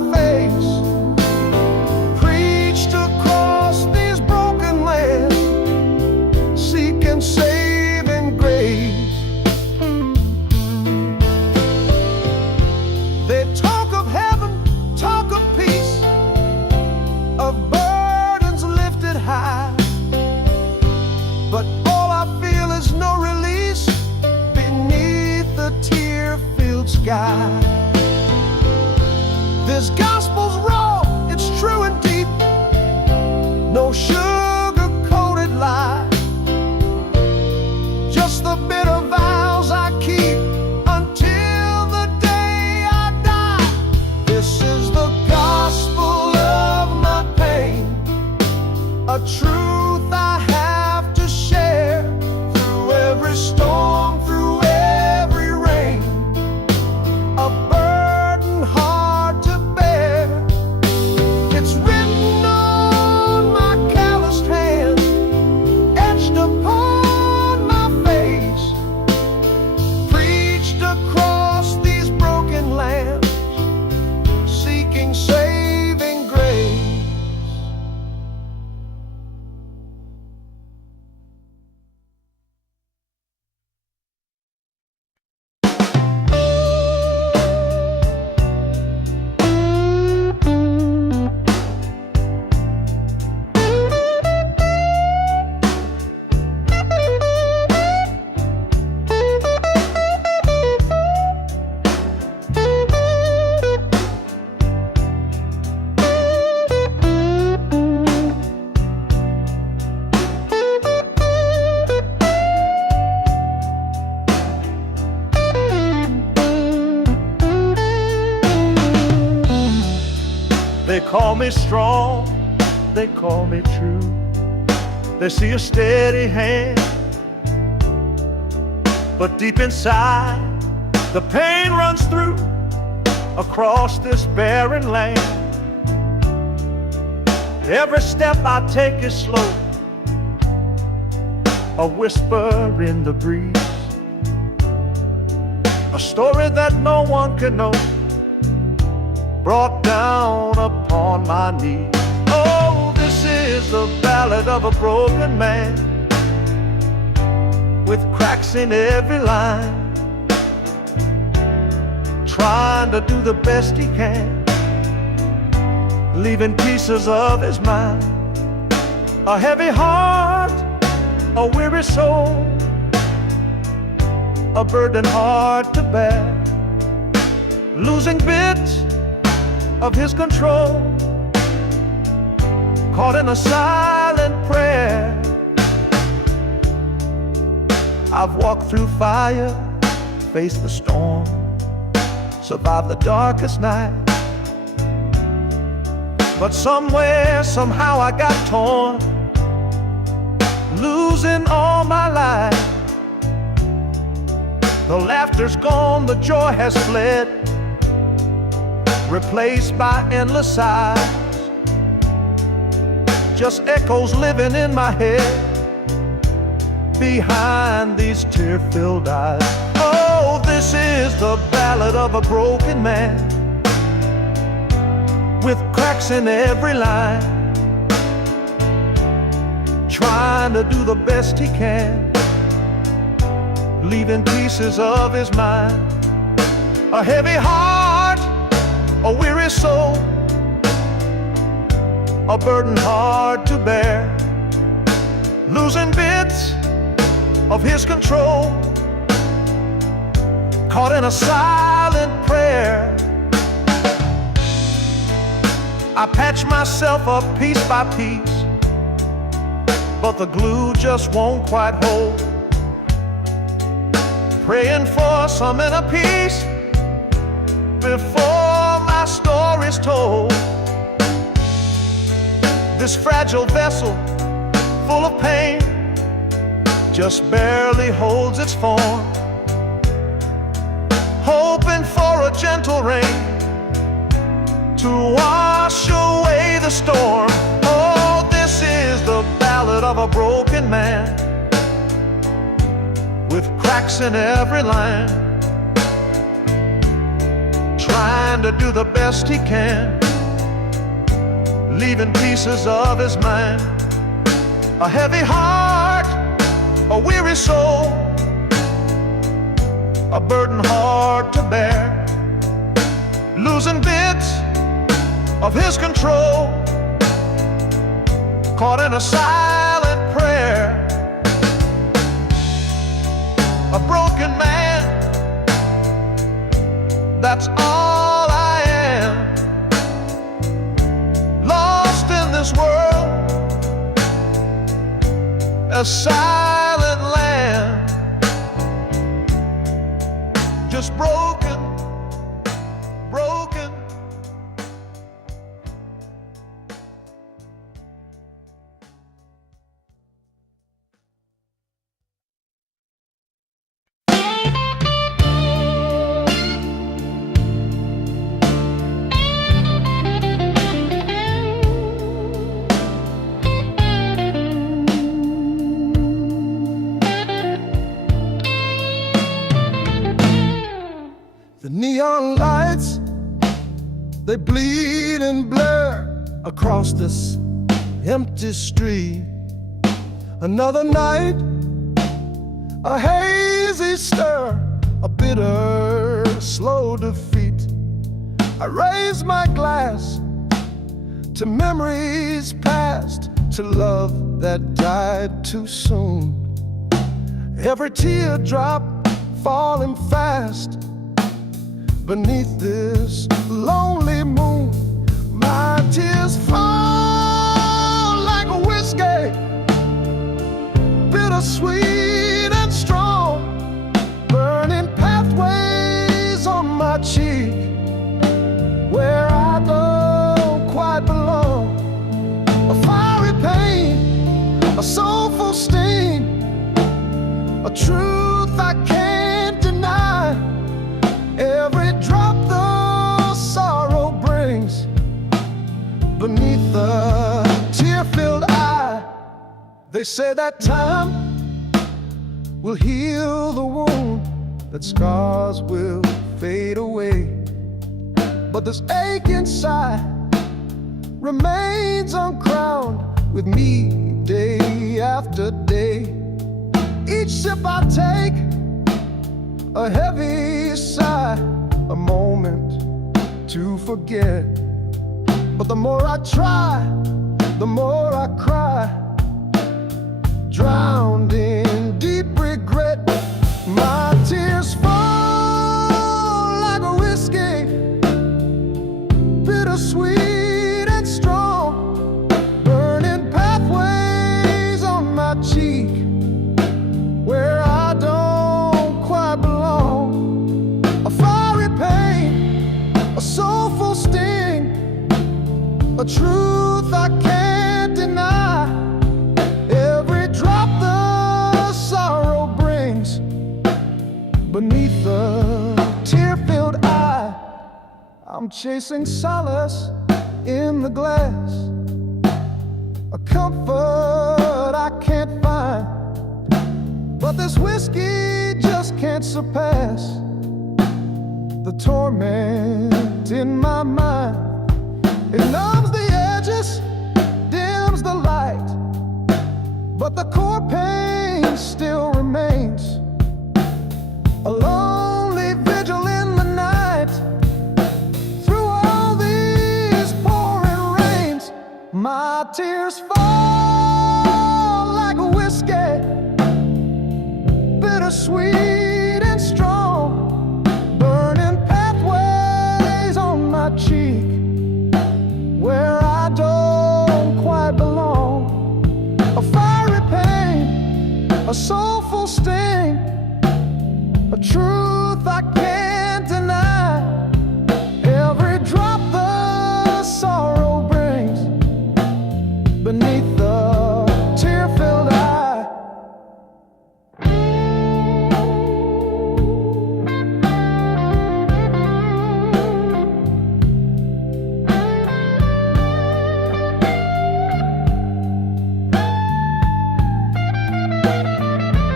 sky. This gospel's raw, it's true and deep, no sugar-coated lie, just the bitter vows I keep until the day I die. This is the gospel of my pain, a truth I have to share through every storm, through every rain, a burden hard to bear. It's written on my calloused hand, etched upon my face, preached across these broken lands, seeking saving grace. They call me strong, they call me true. They see a steady hand, but deep inside the pain runs through across this barren land. Every step I take is slow, a whisper in the breeze, a story that no one can know, brought down upon my knees. Oh, this is the ballad of a broken man, with cracks in every line, trying to do the best he can, leaving pieces of his mind. A heavy heart, a weary soul, a burden hard to bear, losing bits of his control, caught in a silent prayer. I've walked through fire, faced the storm, survived the darkest night, but somewhere, somehow I got torn, losing all my life. The laughter's gone, the joy has fled, replaced by endless sighs, just echoes living in my head behind these tear-filled eyes. Oh, this is the ballad of a broken man, with cracks in every line, trying to do the best he can, leaving pieces of his mind. A heavy heart, a weary soul, a burden hard to bear, losing bits of his control, caught in a silent prayer. I patch myself up piece by piece, but the glue just won't quite hold, praying for some inner peace before my story's told. This fragile vessel, full of pain, just barely holds its form, hoping for a gentle rain to wash away the storm. Oh, this is the ballad of a broken man, with cracks in every line, trying to do the best he can, leaving pieces of his mind. A heavy heart, a weary soul, a burden hard to bear, losing bits of his control, caught in a silent prayer. A broken man, that's all I am. Lost in this world, a silent land, just broken, broken. The neon lights, they bleed and blur across this empty street. Another night, a hazy stir, a bitter, slow defeat. I raise my glass to memories past, to love that died too soon. Every teardrop falling fast beneath this lonely moon. My tears fall like a whiskey, bittersweet and strong, burning pathways on my cheek where I don't quite belong. A fiery pain, a soulful sting, a truth I can't deny. Every drop the sorrow brings beneath the tear-filled eye. They say that time will heal the wound, that scars will fade away, but this ache inside remains uncrowned with me day after day. Each sip I take, a heavy sigh, a moment to forget. But the more I try, the more I cry, drowned in deep regret. My tears fall like a whiskey, bittersweet and strong, burning pathways on my cheek where I don't quite belong. A fiery pain, a soulful sting, a truth I can't deny. Every drop the sorrow brings beneath the tear-filled eye. I'm chasing solace in the glass, a comfort I can't find, but this whiskey just can't surpass the torment in my mind. It numbs the edges, dims the light, but the core pain still remains. A lonely vigil in the night, through all these pouring rains. My tears fall like a whiskey, bittersweet and strong, burning pathways on my cheek where I don't quite belong. A fiery pain, a soulful sting, a truth I can't deny. Every drop the sorrow brings beneath the tear-filled eye.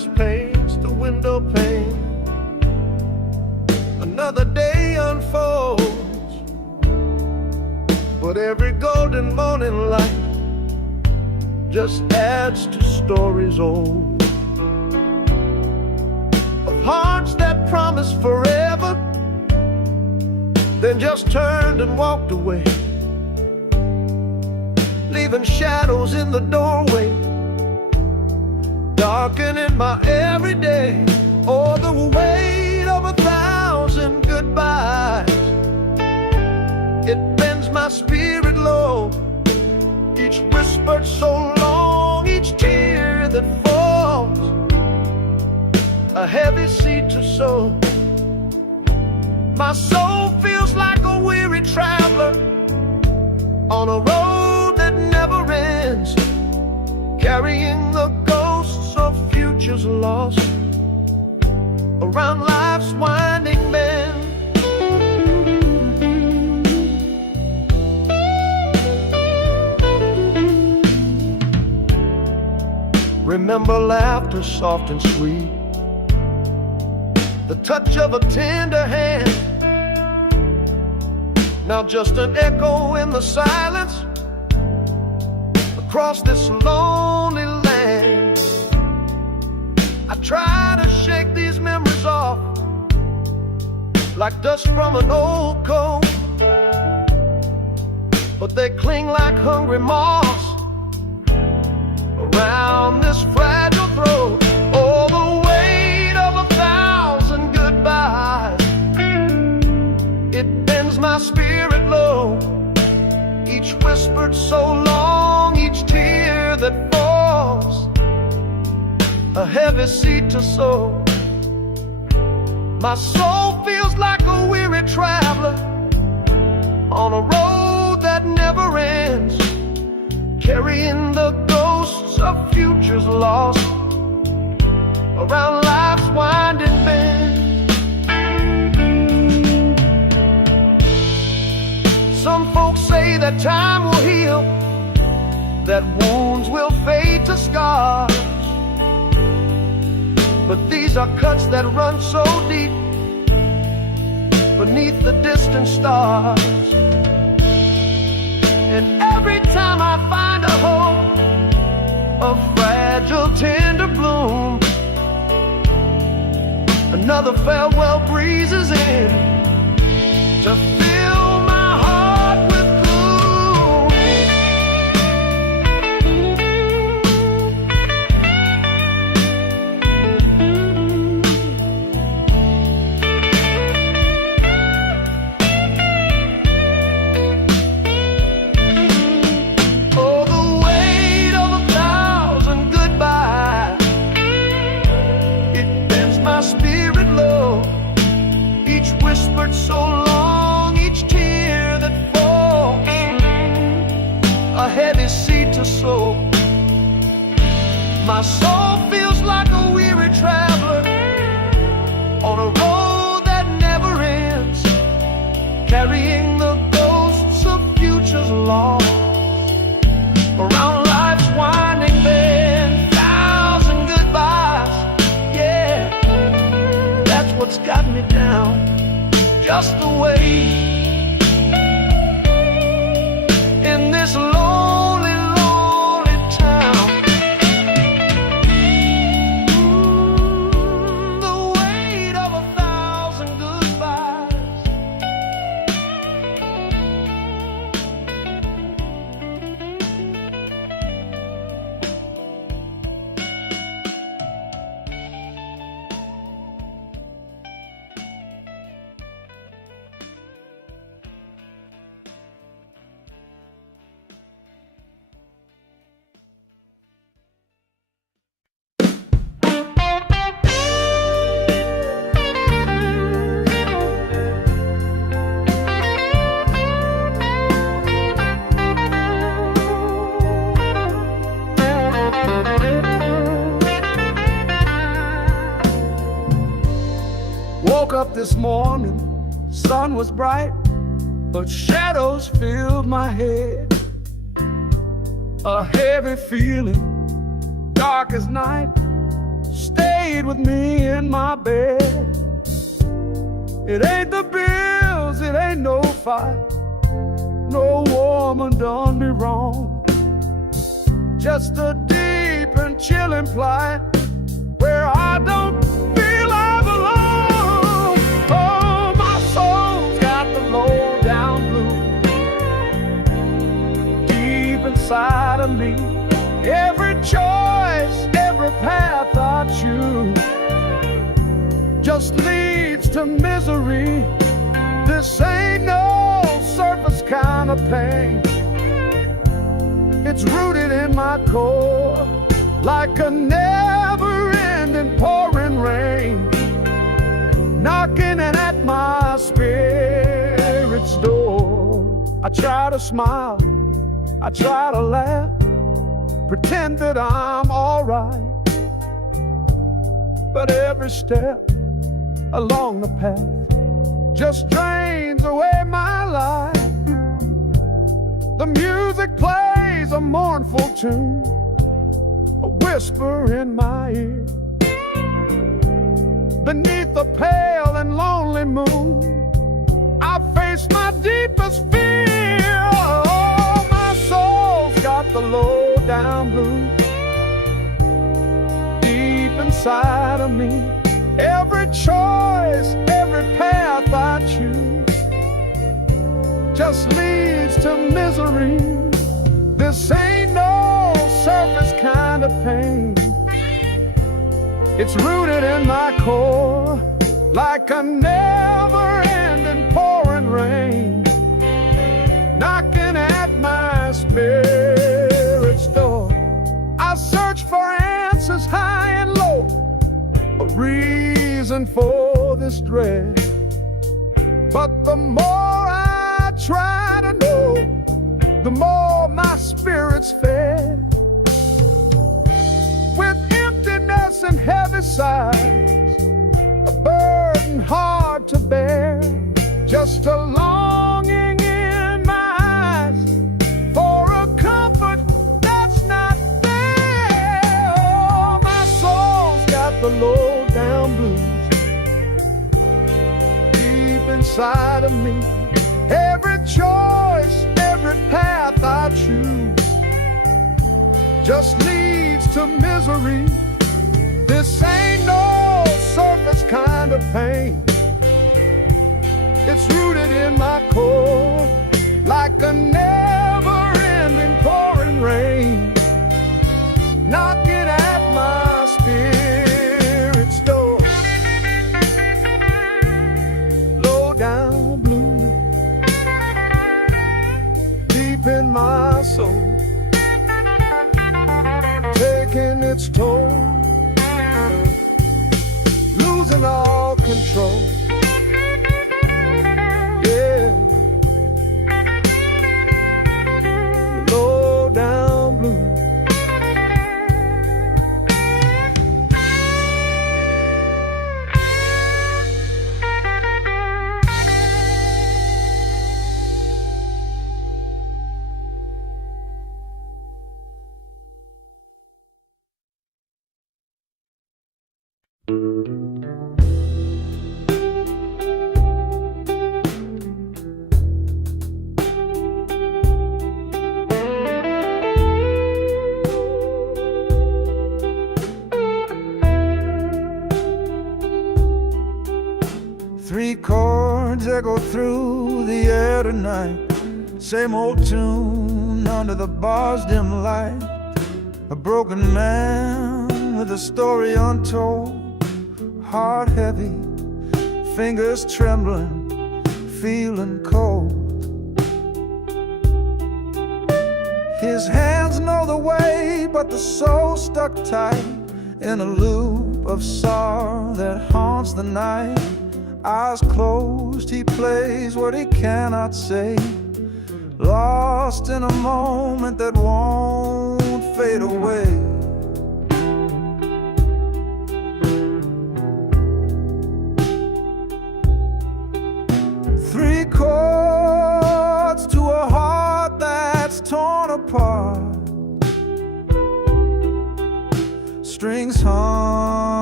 glass paints the window pane. Another day unfolds, but every golden morning light just adds to stories old, of hearts that promised forever, then just turned and walked away, leaving shadows in the doorway, darkening my everyday. Oh, the weight of 1,000 goodbyes, it bends my spirit low. Each whispered so long, each tear that falls, a heavy seed to sow. My soul feels like a weary traveler on a road that never ends, carrying the ghosts of futures lost around life's winding bend. Remember laughter soft and sweet, the touch of a tender hand. Now just an echo in the silence across this lonely land. I try to shake these memories off like dust from an old coat, but they cling like hungry moths around this fragile throat. Oh, the weight of 1,000 goodbyes, it bends my spirit low. Each whispered so long, each tear that falls, a heavy seed to sow. My soul feels like a weary traveler on a road that never ends, carrying the ghosts of futures lost around life's winding bend. Some folks say that time will heal, that wounds will fade to scars, but these are cuts that run so deep beneath the distant stars. And every time I find a hope, a fragile tender bloom, another farewell breezes in to fill my heart with gloom. Oh, the weight of 1,000 goodbyes, it bends my spirit low. Each whispered so long, each tear that falls, a heavy seed to sow. My soul feels like a weary traveler on a road that never ends, carrying the ghosts of futures lost around life's winding bend. 1,000 goodbyes, yeah, that's what's got me down, just the way in this lonely, lonely town. The weight of 1,000 goodbyes. Woke up this morning, sun was bright, but shadows filled my head. A heavy feeling, dark as night, stayed with me in my bed. It ain't the bills, it ain't no fight. No woman done me wrong. Just a deep and chilling plight where I don't feel I belong. Oh, my soul's got the low down blues deep inside of me. Every choice, every path I choose just leads to misery. This ain't no surface kind of pain. It's rooted in my core like a never-ending pouring rain, knocking at my spirit's door. I try to smile, I try to laugh, pretend that I'm alright, but every step along the path just drains away my life. The music plays a mournful tune, a whisper in my ear. Beneath the pale and lonely moon, I face my deepest fear. Oh, my soul's got the low down blues deep inside of me. Every choice, every path I choose just leads to misery. This ain't no surface kind of pain. It's rooted in my core like a never-ending pouring rain, knocking at my spirit's door. I search for answers high and low, a reason for this dread. But the more I try to know, the more my spirit's fed. With emptiness and heavy sighs, a burden hard to bear, just a longing in my eyes for a comfort that's not there. Oh, my soul's got the low down blues deep inside of me. Every choice, every path I choose just leads to misery. This ain't no surface kind of pain. It's rooted in my core like a never-ending pouring rain, knocking at my spirit's door. Low down blue deep in my soul, taking its toll, losing all control. Yeah, low down blue. Three chords echo through the air tonight, same old tune under the bar's dim light. A broken man with a story untold, heart heavy, fingers trembling, feeling cold. His hands know the way, but the soul stuck tight in a loop of sorrow that haunts the night. Eyes closed, he plays what he cannot say, lost in a moment that won't fade away. Three chords to a heart that's torn apart, strings hung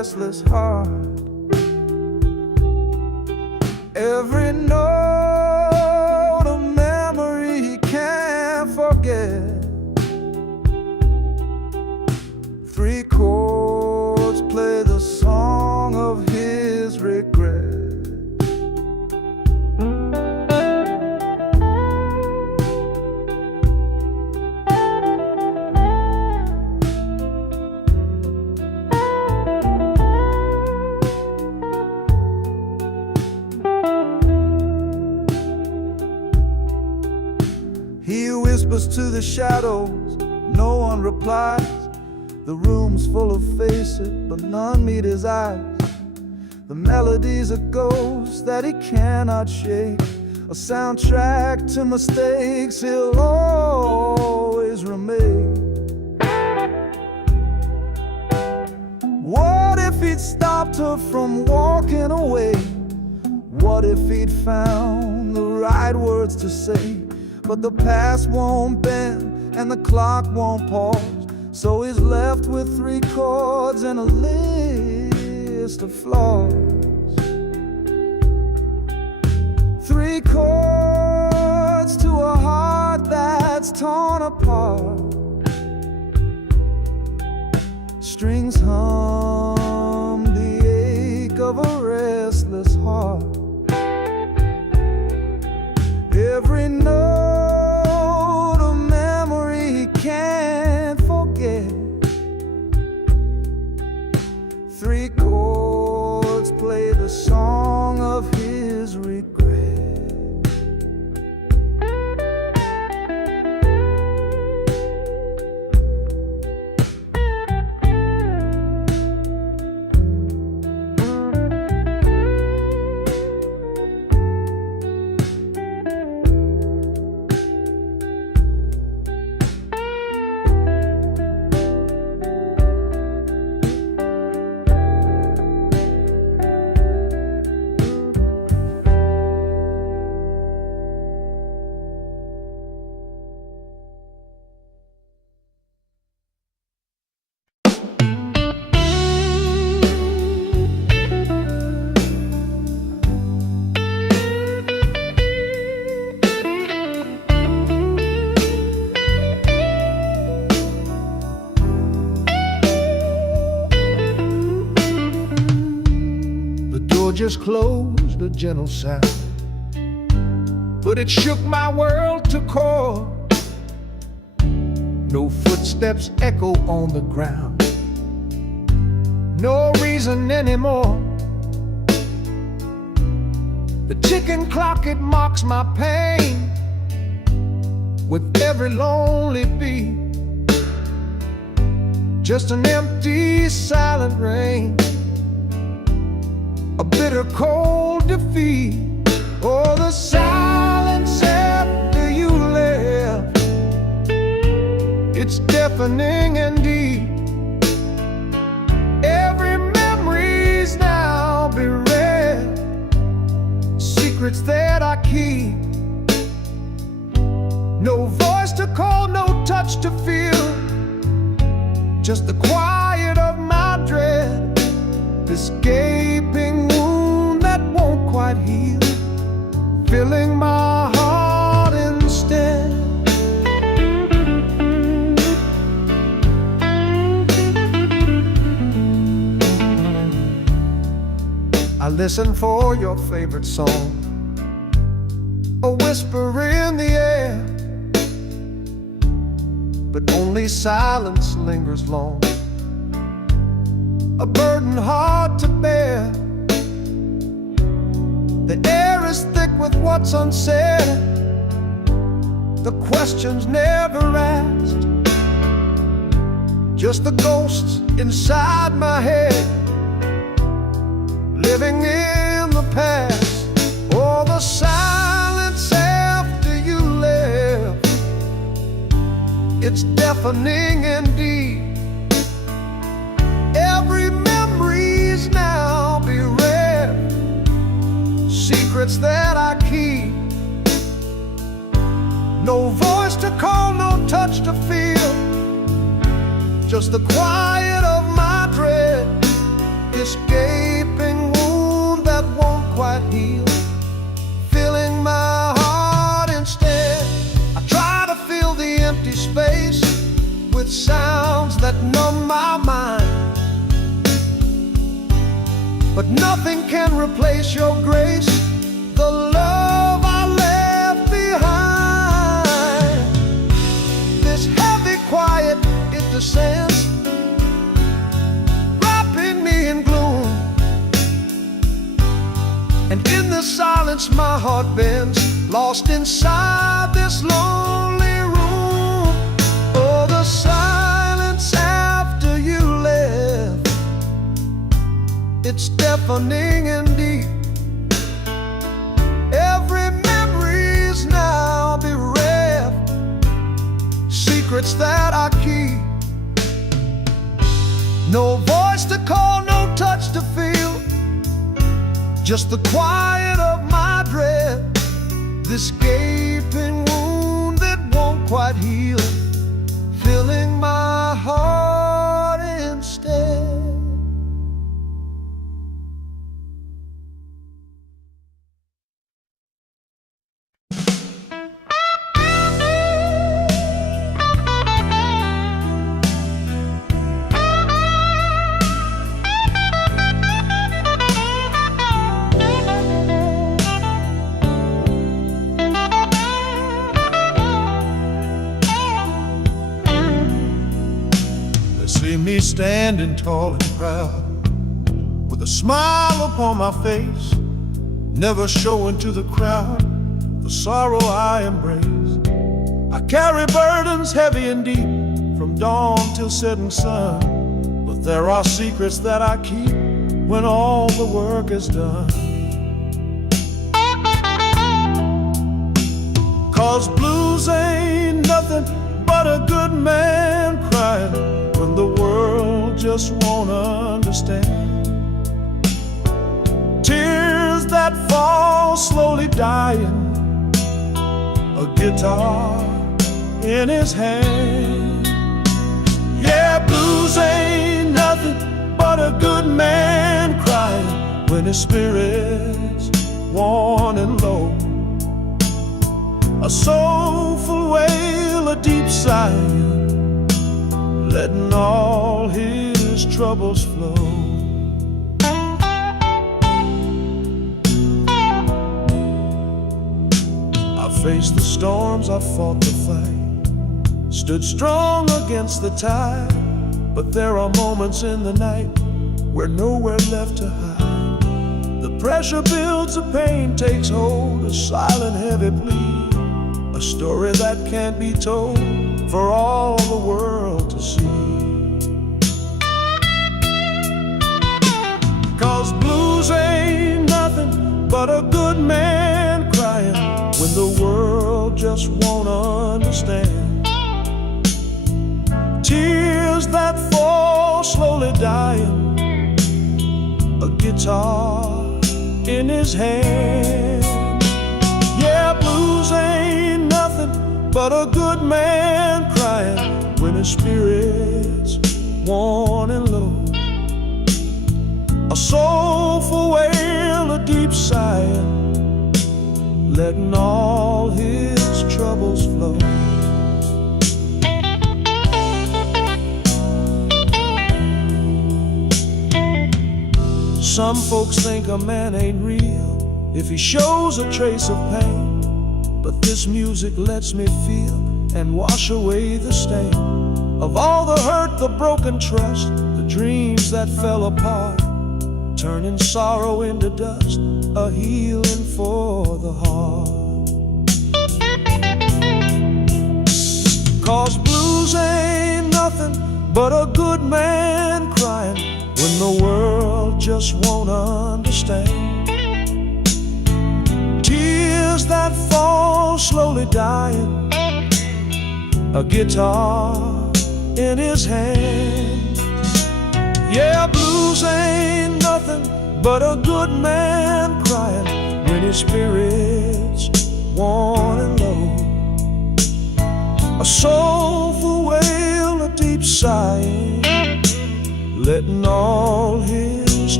his heart. Every note a memory he can't forget. 3 chords play the song of his regret. He whispers to the shadows, no one replies. The room's full of faces, but none meet his eyes. The melody's a ghost that he cannot shake, a soundtrack to mistakes he'll always remake. What if he'd stopped her from walking away? What if he'd found the right words to say? But the past won't bend and the clock won't pause, so he's left with 3 chords and a list of flaws. 3 chords to a heart that's torn apart. Strings hum the ache of a restless heart. Every note a memory he can't forget. 3 chords play the song of his regret. Just closed, a gentle sound, but it shook my world to core. No footsteps echo on the ground, no reason anymore. The ticking clock, it mocks my pain with every lonely beat. Just an empty, silent rain, a bitter cold defeat. Oh, the silence after you left, it's deafening indeed. Every memory's now bereft, secrets that I keep. No voice to call, no touch to feel, just the quiet of my dread. This gaping wound that won't quite heal, filling my heart instead. I listen for your favorite song, a whisper in the air, but only silence lingers long, a burden hard to bear. The air is thick with what's unsaid, the questions never asked, just the ghosts inside my head, living in the past. Oh, the silence after you left, it's deafening indeed. Every memory's now bereft, secrets that I keep. No voice to call, no touch to feel, just the quiet of my dread. this gaping wound that won't quite heal, filling my heart instead. I try to fill the empty space with sounds that numb my mind, but nothing can replace your grace, the love I left behind. This heavy quiet, it descends, wrapping me in gloom, and in the silence my heart bends, lost inside this lonely room. Oh, the silence after you left, it's deafening and deep. Every memory's now bereft, secrets that I keep. No voice to call, no touch to feel, just the quiet of my dread. This gaping wound that won't quite heal, filling my heart instead. See me standing tall and proud, with a smile upon my face, never showing to the crowd the sorrow I embrace. I carry burdens heavy and deep, from dawn till setting sun, but there are secrets that I keep when all the work is done. 'Cause blues ain't nothing but a good man crying when the world just won't understand. Tears that fall slowly dying, a guitar in his hand. Yeah, blues ain't nothing but a good man crying when his spirit's worn and low. A soulful wail, a deep sigh, letting all his troubles flow. I faced the storms, I fought the fight, stood strong against the tide, but there are moments in the night where nowhere left to hide. The pressure builds, the pain takes hold, a silent heavy plea, a story that can't be told for all the world to see. 'Cause blues ain't nothing but a good man crying when the world just won't understand. Tears that fall slowly dying, a guitar in his hand. Yeah, blues ain't nothing but a good man crying when his spirit's worn and low. A soulful wail, a deep sigh, letting all his troubles flow. Some folks think a man ain't real if he shows a trace of pain, but this music lets me feel and wash away the stain of all the hurt, the broken trust, the dreams that fell apart, turning sorrow into dust, a healing for the heart. 'Cause blues ain't nothing but a good man crying when the world just won't understand. Tears that fall slowly dying, a guitar in his hand. Yeah, blues ain't nothing but a good man crying when his spirit's worn and low. A soulful wail, a deep sigh, letting all his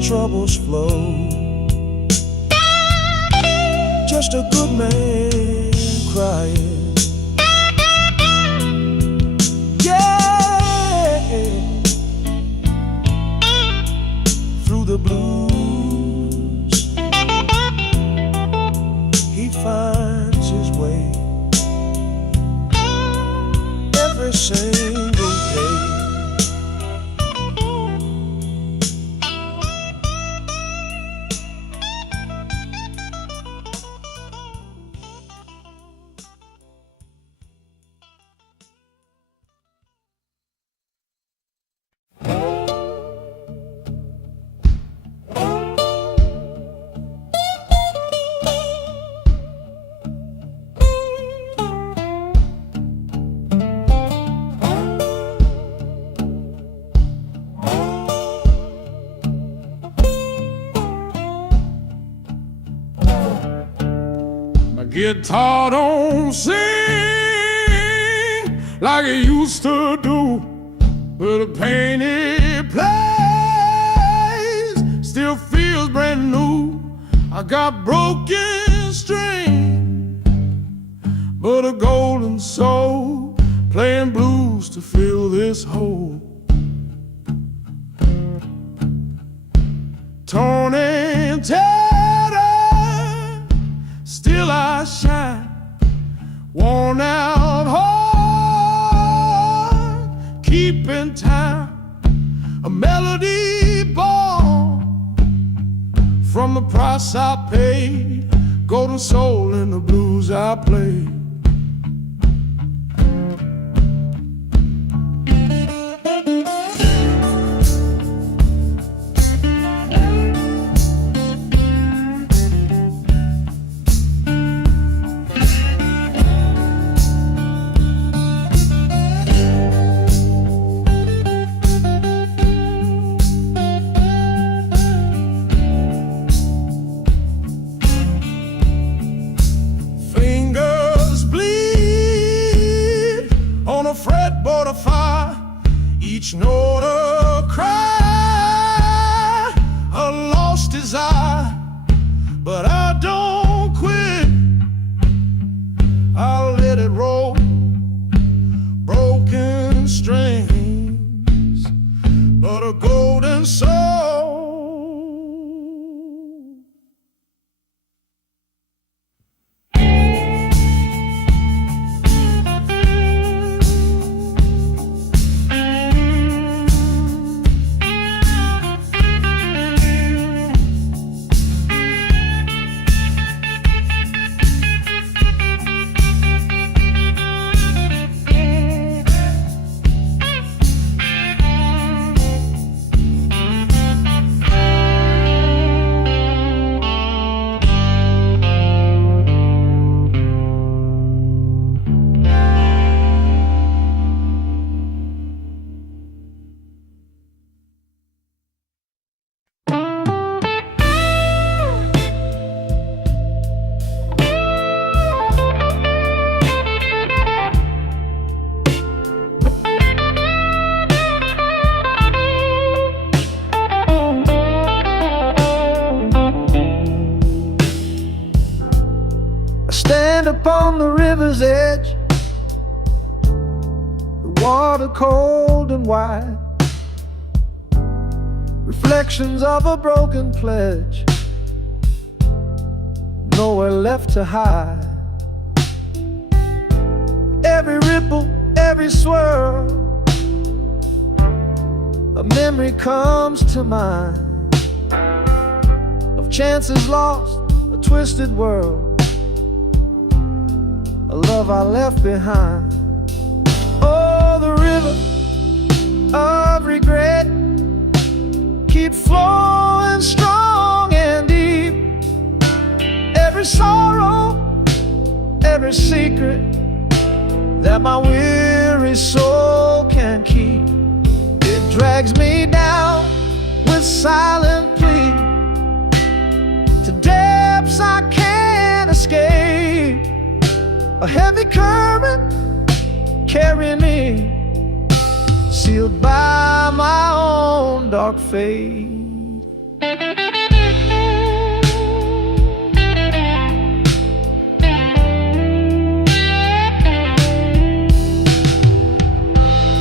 man crying. Yeah, through the blues he finds his way every single day. Guitar don't sing like it used to do, but the pain it plays still feels brand new. I got broken string, but a golden soul playing blues to fill this hole. Torn and tattered, still I shine, worn out heart, keeping time, a melody born from the price I paid, golden soul in the blues I play. Fretboard of fire, each note a cry, a lost desire, but I don't quit. I'll let it roll, broken strings, but a golden soul. Stand upon the river's edge, the water cold and wide, reflections of a broken pledge, nowhere left to hide. Every ripple, every swirl, a memory comes to mind of chances lost, a twisted world, a love I left behind. Oh, the river of regret keep flowing strong and deep. Every sorrow, every secret that my weary soul can keep, it drags me down with silent plea to depths I can't escape. A heavy current carrying me, sealed by my own dark fate.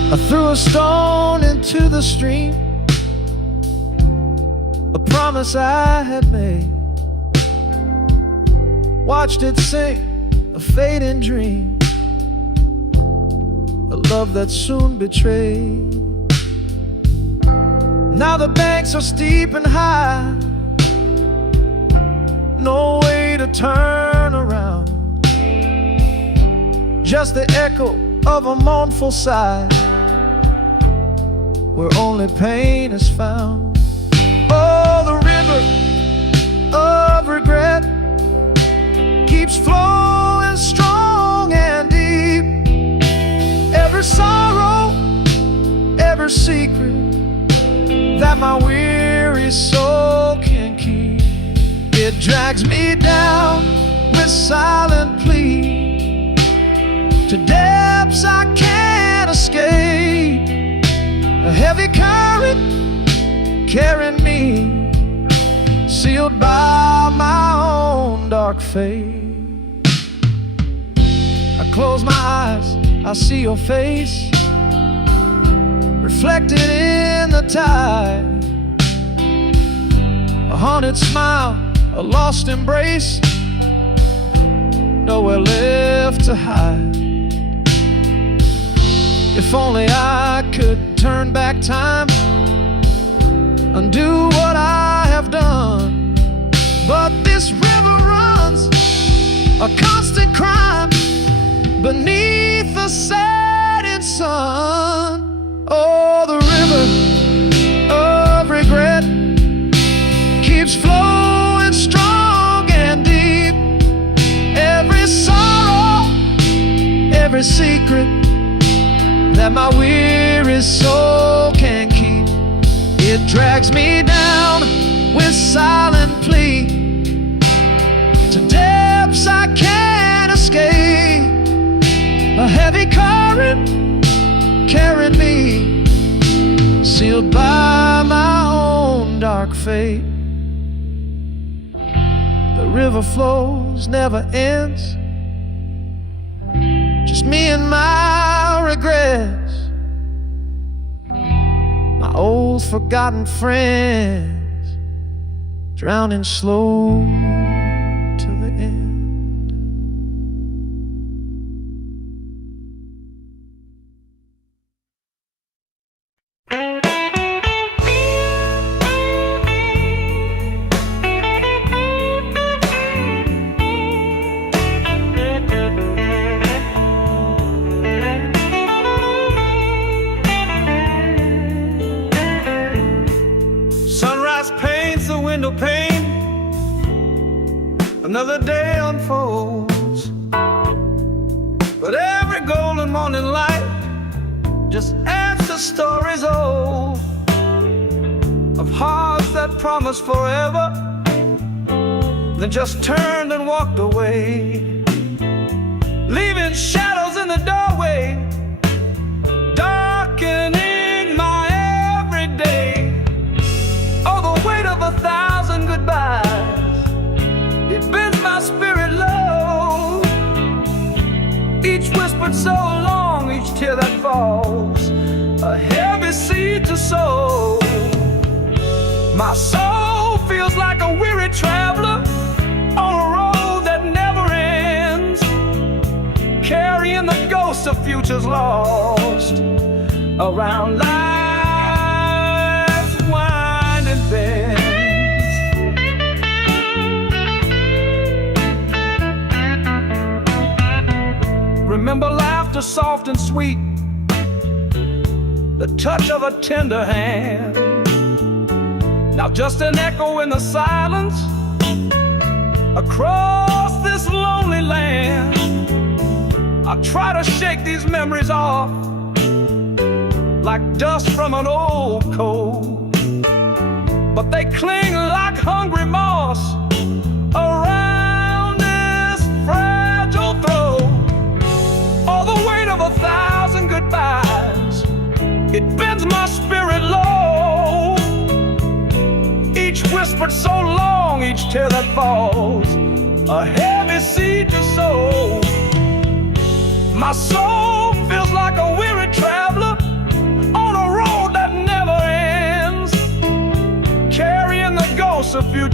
I threw a stone into the stream, a promise I had made. Watched it sink, a fading dream, a love that soon betrayed. Now the banks are steep and high, no way to turn around, just the echo of a mournful sigh, where only pain is found. Oh, the river of regret keeps flowing strong and deep. Every sorrow, every secret that my weary soul can keep, it drags me down with silent plea to depths I can't escape. A heavy current carrying me, sealed by my own dark fate. I close my eyes, I see your face reflected in the tide. A haunted smile, a lost embrace, nowhere left to hide. If only I could turn back time, undo what I have done. But this river runs a constant crime beneath the setting sun. Oh, the river of regret keeps flowing strong and deep. Every sorrow, every secret that my weary soul can keep, it drags me down with silent plea to depths I can't escape. A heavy current carried me, sealed by my own dark fate. The river flows, never ends, just me and my regrets, my old forgotten friends, drowning slow till the end. Window pane, another day unfolds, but every golden morning light just adds to stories old of hearts that promised forever, then just turned and walked away, leaving shadows in the doorway, darkening my everyday. Oh, the weight of 1,000 goodbyes, it bends my spirit low. Each whispered so long, each tear that falls, a heavy seed to sow. My soul feels like a weary traveler on a road that never ends, carrying the ghosts of futures lost around life's winding bends. Remember laughter soft and sweet, the touch of a tender hand. Now just an echo in the silence across this lonely land. I try to shake these memories off like dust from an old coat, but they cling like hungry moss around this fragile throat. All the weight of 1,000 goodbyes, it bends my spirit low. Each whispered so long, each tear that falls, a heavy seed to sow. My soul feels like a weary traveler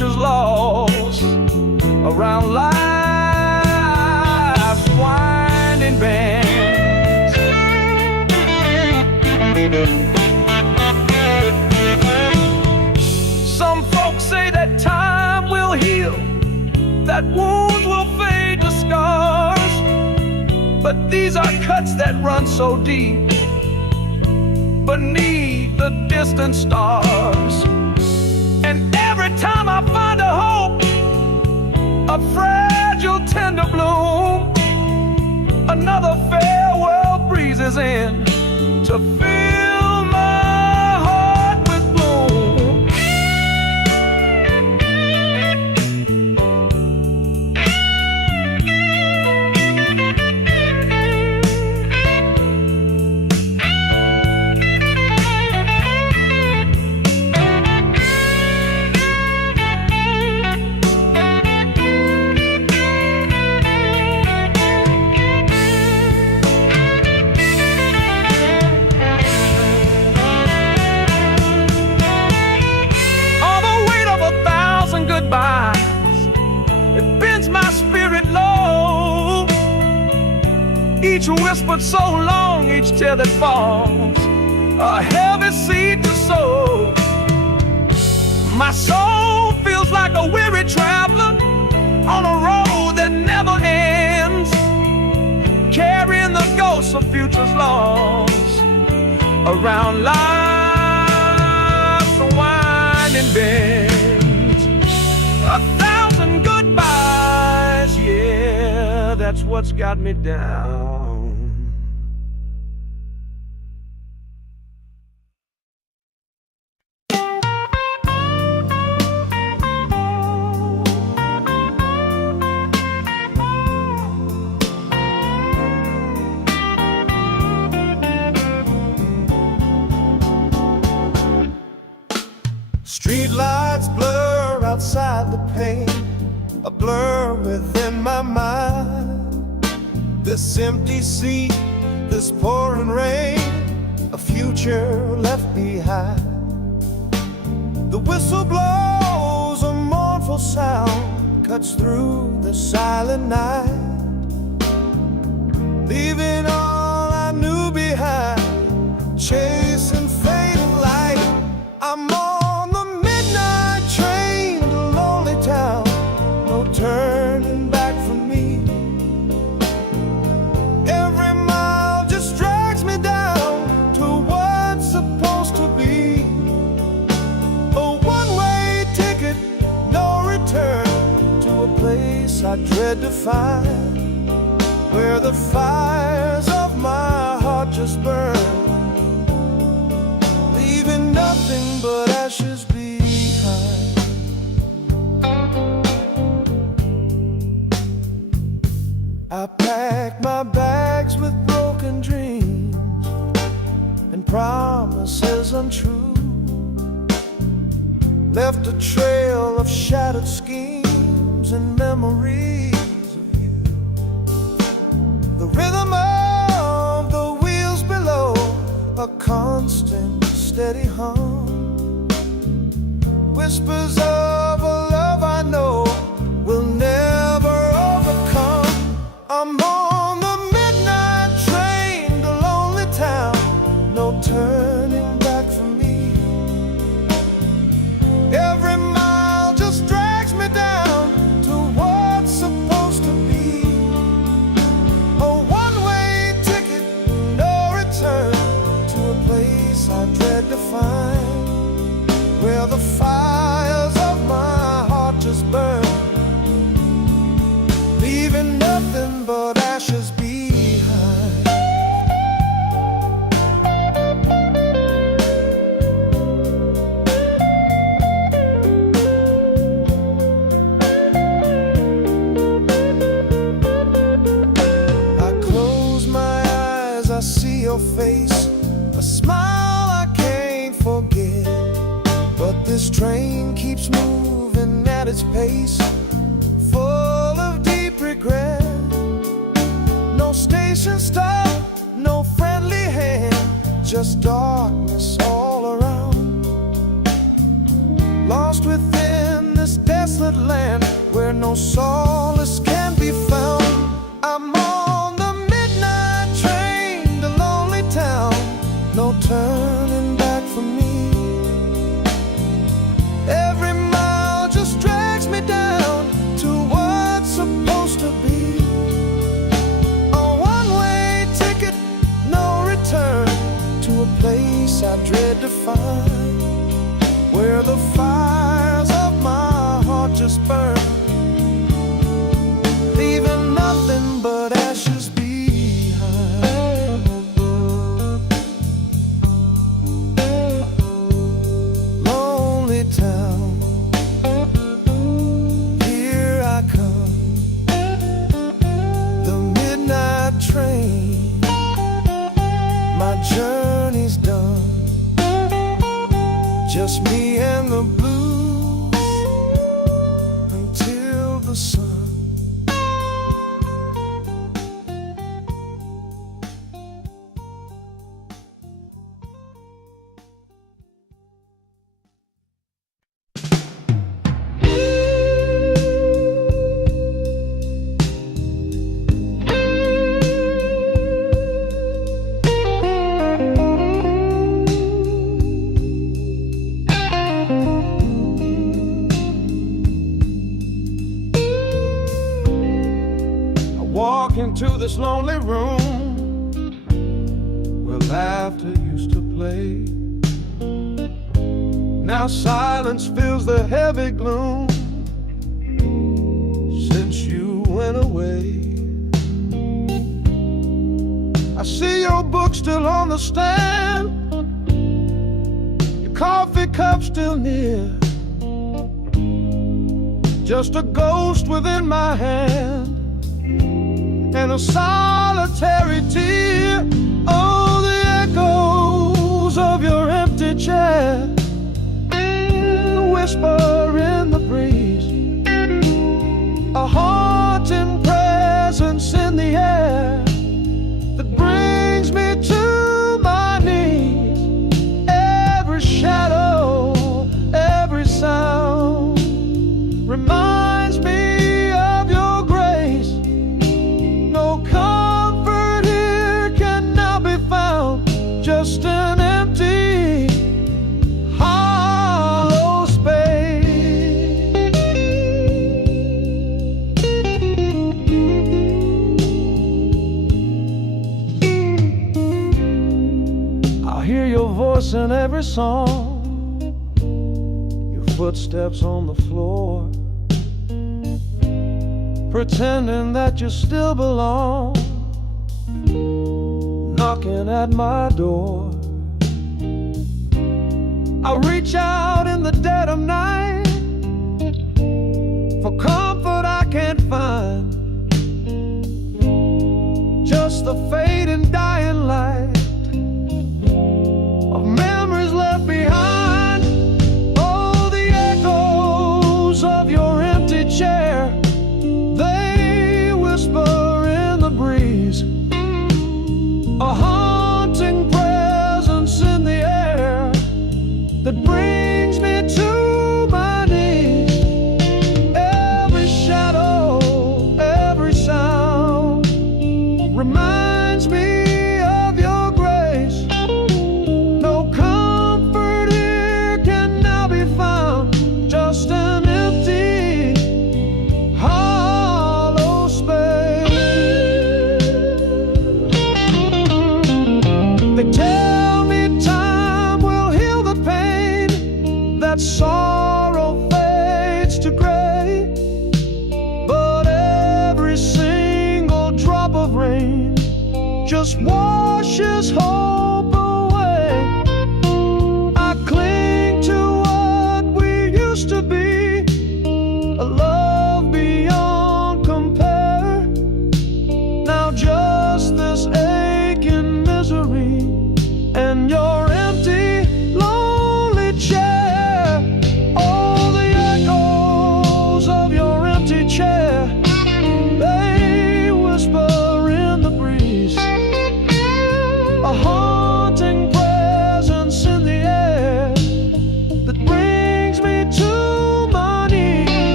future's lost around life's winding bends. Some folks say that time will heal, that wounds will fade to scars, but these are cuts that run so deep beneath the distant stars. And every time I find a hope, a fragile tender bloom, another farewell breezes in to fill my heart with gloom. It bends my spirit low. Each whispered so long, each tear that falls, a heavy seed to sow. My soul feels like a weary traveler on a road that never ends, carrying the ghosts of futures lost around life's winding bend. 1,000 goodbyes, yeah, that's what's got me down. Street lights blur outside the pane, a blur within my mind. This empty seat, this pouring rain, a future left behind. The whistle blows, a mournful sound cuts through the silent night, leaving all I knew behind, chasing fading light. I'm on the midnight train to lonely town, no turning back for me. Every mile just drags me down to what's supposed to be. A one-way ticket, no return, to a place I dread to find, where the fires of my heart just burn, leaving nothing but ashes behind. I packed my bags with broken dreams and promises untrue, left a trail of shattered schemes and memories of you. The rhythm of the wheels below, a constant steady hum, whispers of a love I know will never overcome. I'm on the midnight train to lonely town, no turning back for me. Every mile just drags me down to what's supposed to be. A one-way ticket, no return, to a place I dread to find, where the fires of my heart just burn, leaving nothing but ashes behind. I close my eyes, I see your face, a smile I can't forget. But this train keeps moving at its pace, full of deep regret. No station stop, no friendly hand, just darkness all around. Lost within this desolate land where no solace can be found. I'm on the midnight train to lonely town, no turning back for me. Every mile just drags me down to what's supposed to be. A one-way ticket, no return, to a place I dread to find, where the fires of my heart just burn, leaving nothing but ashes behind. Lonely town, here I come, the midnight train, my journey's done, just me and the blues until the sun. Walk into this lonely room where laughter used to play. Now silence fills the heavy gloom since you went away. I see your book still on the stand, your coffee cup still near, just a ghost within my hand and a solitary tear. Oh, the echoes of your empty chair, the whisper in the breeze, a haunting presence in the air that brings me to my knees. Every shadow, every sound reminds me of your grace. No comfort here can now be found, just an empty, hollow space. I'll hear your voice in every song, your footsteps on the floor, pretending that you still belong, knocking at my door. I reach out in the dead of night for comfort I can't find, just the fading dying light of memories left behind. Oh, the echoes of your empty chair, they whisper in the breeze, a haunting presence in the air that brings me to my knees. Every shadow, every sound reminds me of your grace. No comfort here can now be found, just an empty, hollow space. They tell me time will heal the pain, that sorrow fades to gray, but every single drop of rain just washes hope away. I cling to what we used to be, a love beyond compare. Now just this aching misery and your empty, lonely chair. All the echoes of your empty chair, they whisper in the breeze, a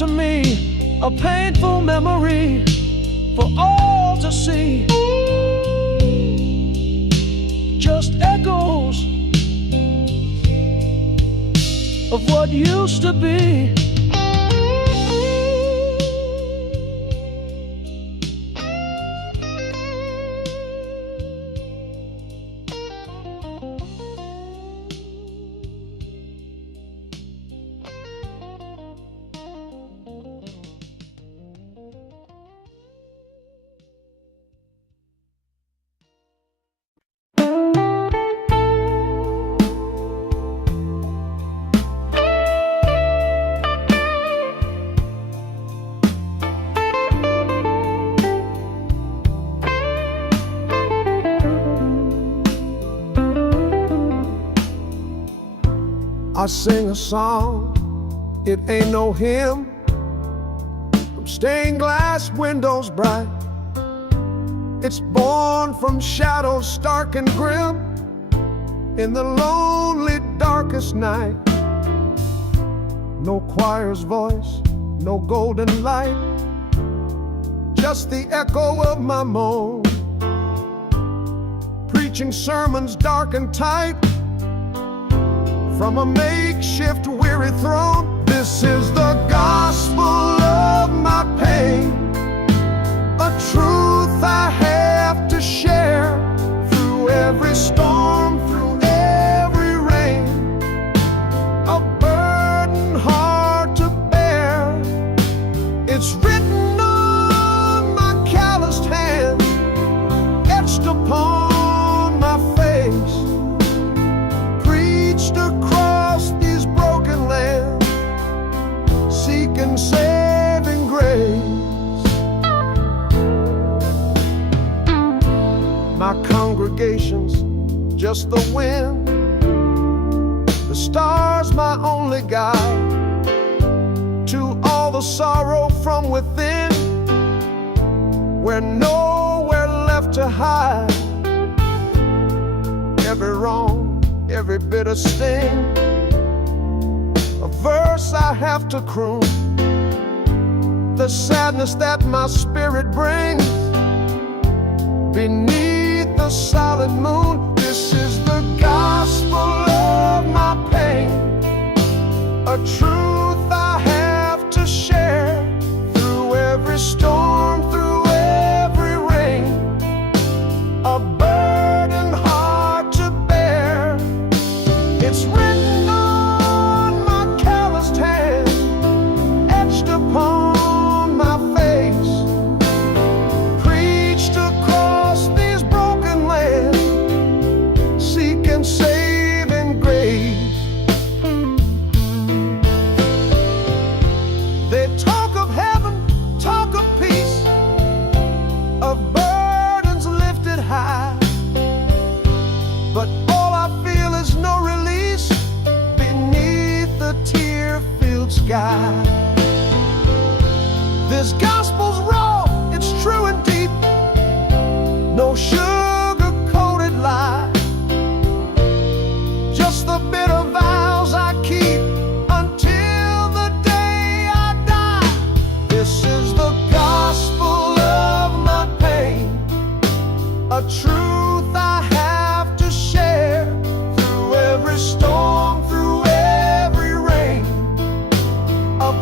to me, a painful memory for all to see. Just echoes of what used to be. I sing a song, it ain't no hymn, from stained glass windows bright. It's born from shadows stark and grim, in the lonely darkest night. No choir's voice, no golden light, just the echo of my moan, preaching sermons dark and tight from a makeshift weary throne. This is the gospel of my pain, a truth I have to share through every storm, through every rain, a burden hard to bear. It's written on my calloused hands, etched upon my face, preached across these broken lands, seeking saving grace. My congregation's just the wind, the stars my only guide to all the sorrow from within, where nowhere left to hide. Every wrong, every bitter sting, a verse I have to croon, the sadness that my spirit brings beneath the solid moon. This is the gospel of my pain, a truth I have to share through every storm, through every rain, a burden hard to bear. It's written on my calloused hand, etched upon my face, preached across these broken lands, seeking saving grace. They talk of heaven, talk of peace, of burdens lifted high, but all I feel is no release beneath the tear-filled sky. This gospel's raw, it's true and deep, no sugar-coated lie, just the bitter vows I keep until the day I die. This is the gospel of my pain, a truth I have to share through every storm, through every rain, a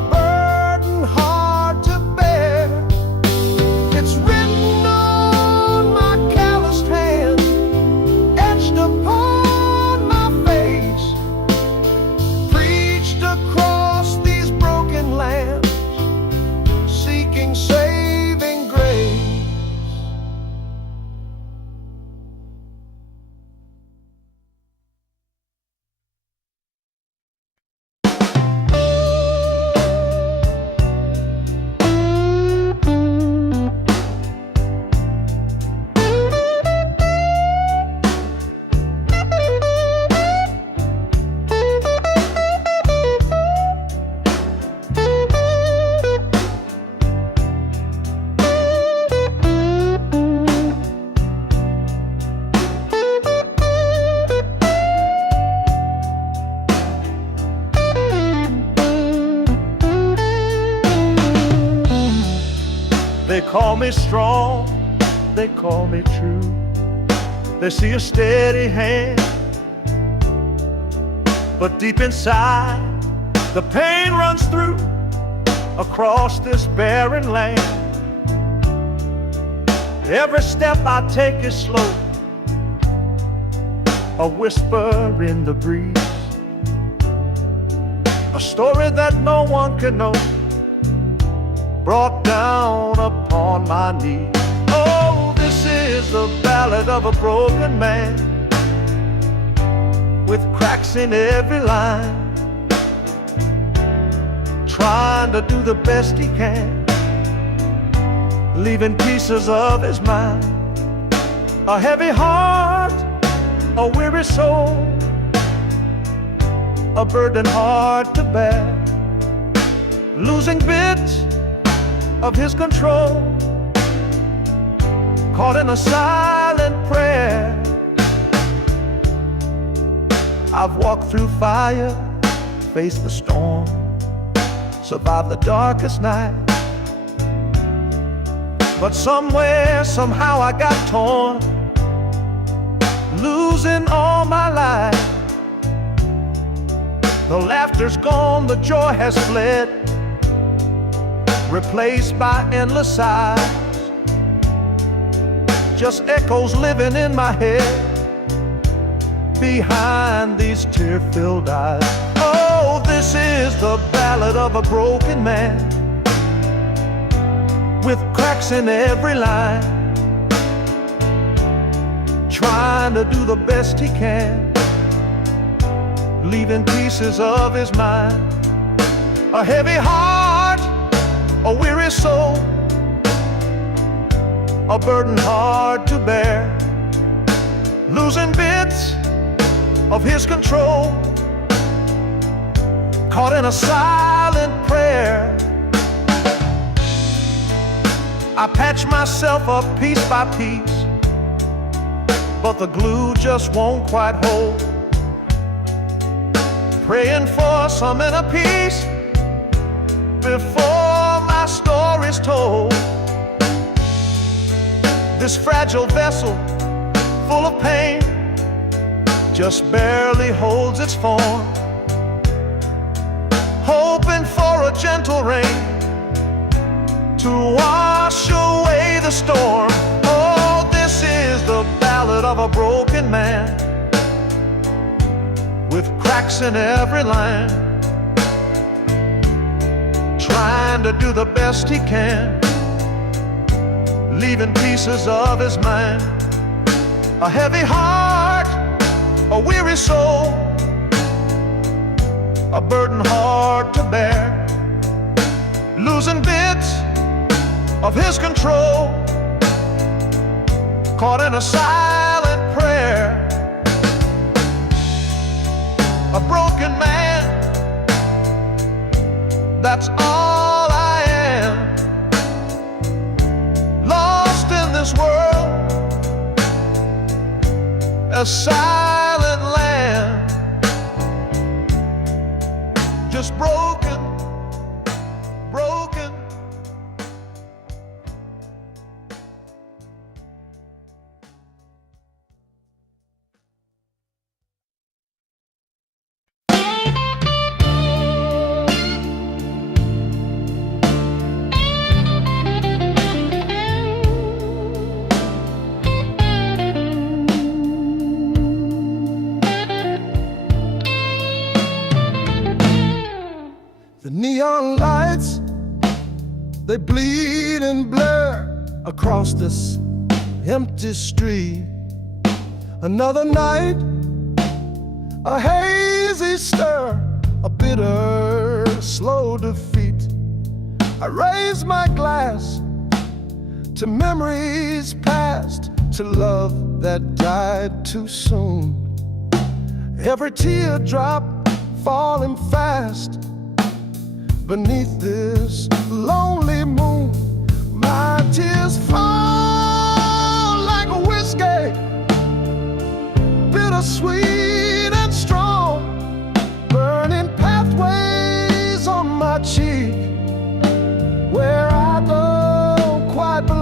call me strong, they call me true. They see a steady hand, but deep inside the pain runs through across this barren land. Every step I take is slow, a whisper in the breeze, a story that no one can know, brought down upon my knees. Oh, this is the ballad of a broken man, with cracks in every line, trying to do the best he can, leaving pieces of his mind. A heavy heart, a weary soul, a burden hard to bear, losing bits of his control, caught in a silent prayer. I've walked through fire, faced the storm, survived the darkest night, but somewhere, somehow I got torn, losing all my life. The laughter's gone, the joy has fled, replaced by endless sighs, just echoes living in my head behind these tear-filled eyes. Oh, this is the ballad of a broken man, with cracks in every line, trying to do the best he can, leaving pieces of his mind. A heavy heart, a weary soul, a burden hard to bear, losing bits of his control, caught in a silent prayer. I patch myself up piece by piece, but the glue just won't quite hold, praying for some inner peace before my story's told. This fragile vessel, full of pain, just barely holds its form, hoping for a gentle rain to wash away the storm. Oh, this is the ballad of a broken man, with cracks in every line, trying to do the best he can, leaving pieces of his mind. A heavy heart, a weary soul, a burden hard to bear, losing bits of his control, caught in a silent prayer. A broken man, that's all I am, lost in this world, a silent land, just broken, broken. The neon lights, they bleed and blur across this empty street. Another night, a hazy stir, a bitter, slow defeat. I raise my glass to memories past, to love that died too soon. Every teardrop falling fast beneath this lonely moon. My tears fall like a whiskey, bittersweet and strong, burning pathways on my cheek where I don't quite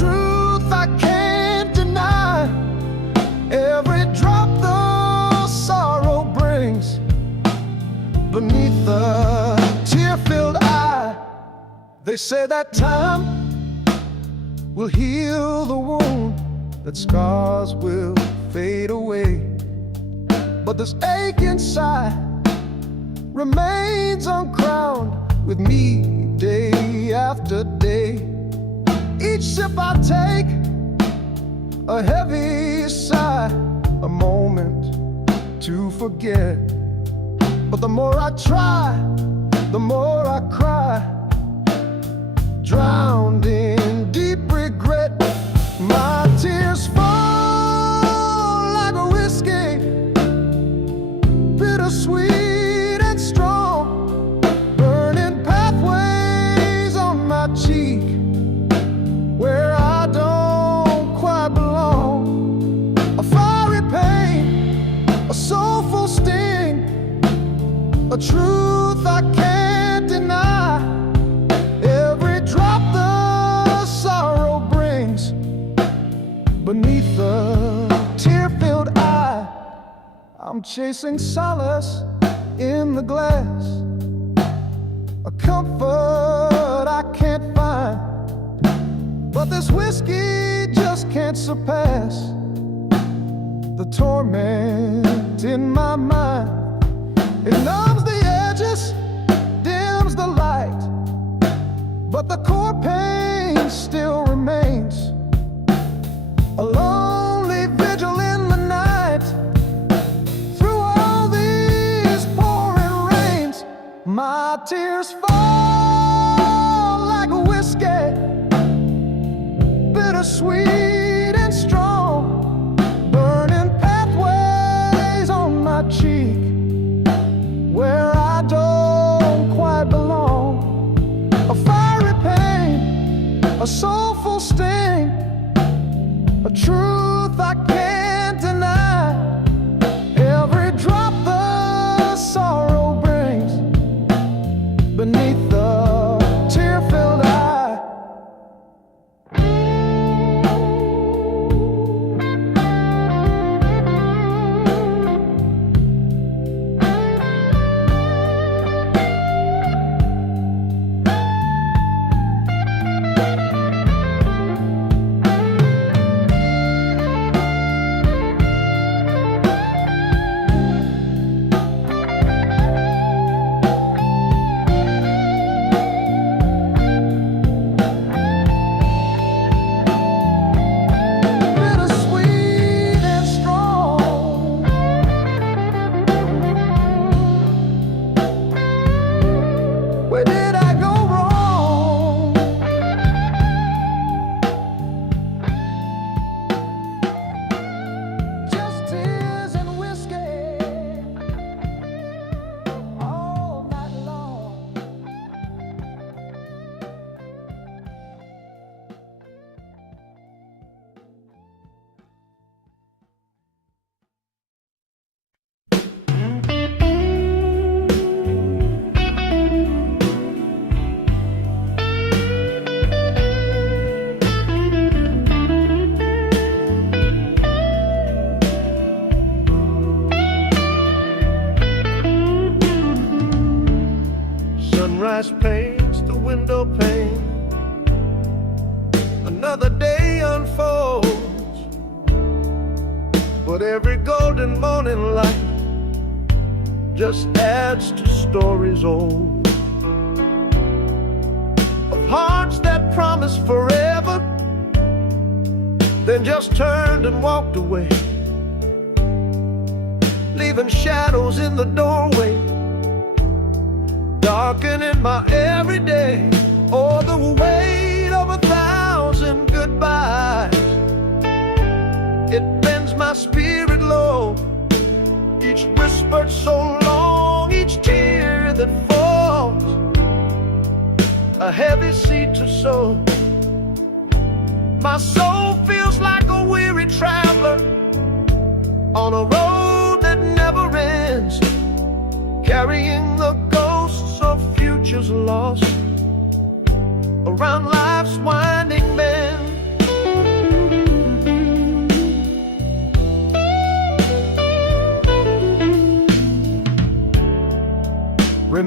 truth I can't deny. Every drop the sorrow brings beneath the tear-filled eye. They say that time will heal the wound, that scars will fade away, but this ache inside remains uncrowned with me day after day. Each sip I take, a heavy sigh, a moment to forget. But the more I try, the more I cry, drowned in deep regret. My tears fall like a whiskey, bittersweet and strong, burning pathways on my cheek where I don't quite belong. A fiery pain, a soulful sting, a truth I can't deny. Every drop the sorrow brings beneath the tear-filled eye. I'm chasing solace in the glass, a comfort I can't find, but this whiskey just can't surpass the torment in my mind. It numbs the edges, dims the light, but the core pain still remains. A lonely vigil in the night, through all these pouring rains. My tears fall like a whiskey, bittersweet and strong, burning pathways on my cheek where I don't quite belong. A fiery pain, a soulful sting, a truth I can't deny. Every drop the sorrow brings beneath the tear-filled eye. Sunrise paints the window pane, another day unfolds, but every golden morning light just adds to stories old, of hearts that promised forever, then just turned and walked away, leaving shadows in the doorway, darkening my everyday. Oh, the weight of 1,000 goodbyes, it bends my spirit low. Each whispered so long, each tear that falls, a heavy seed to sow. My soul feels like a weary traveler on a road that never ends, carrying the ghosts of futures lost around life's winding bend.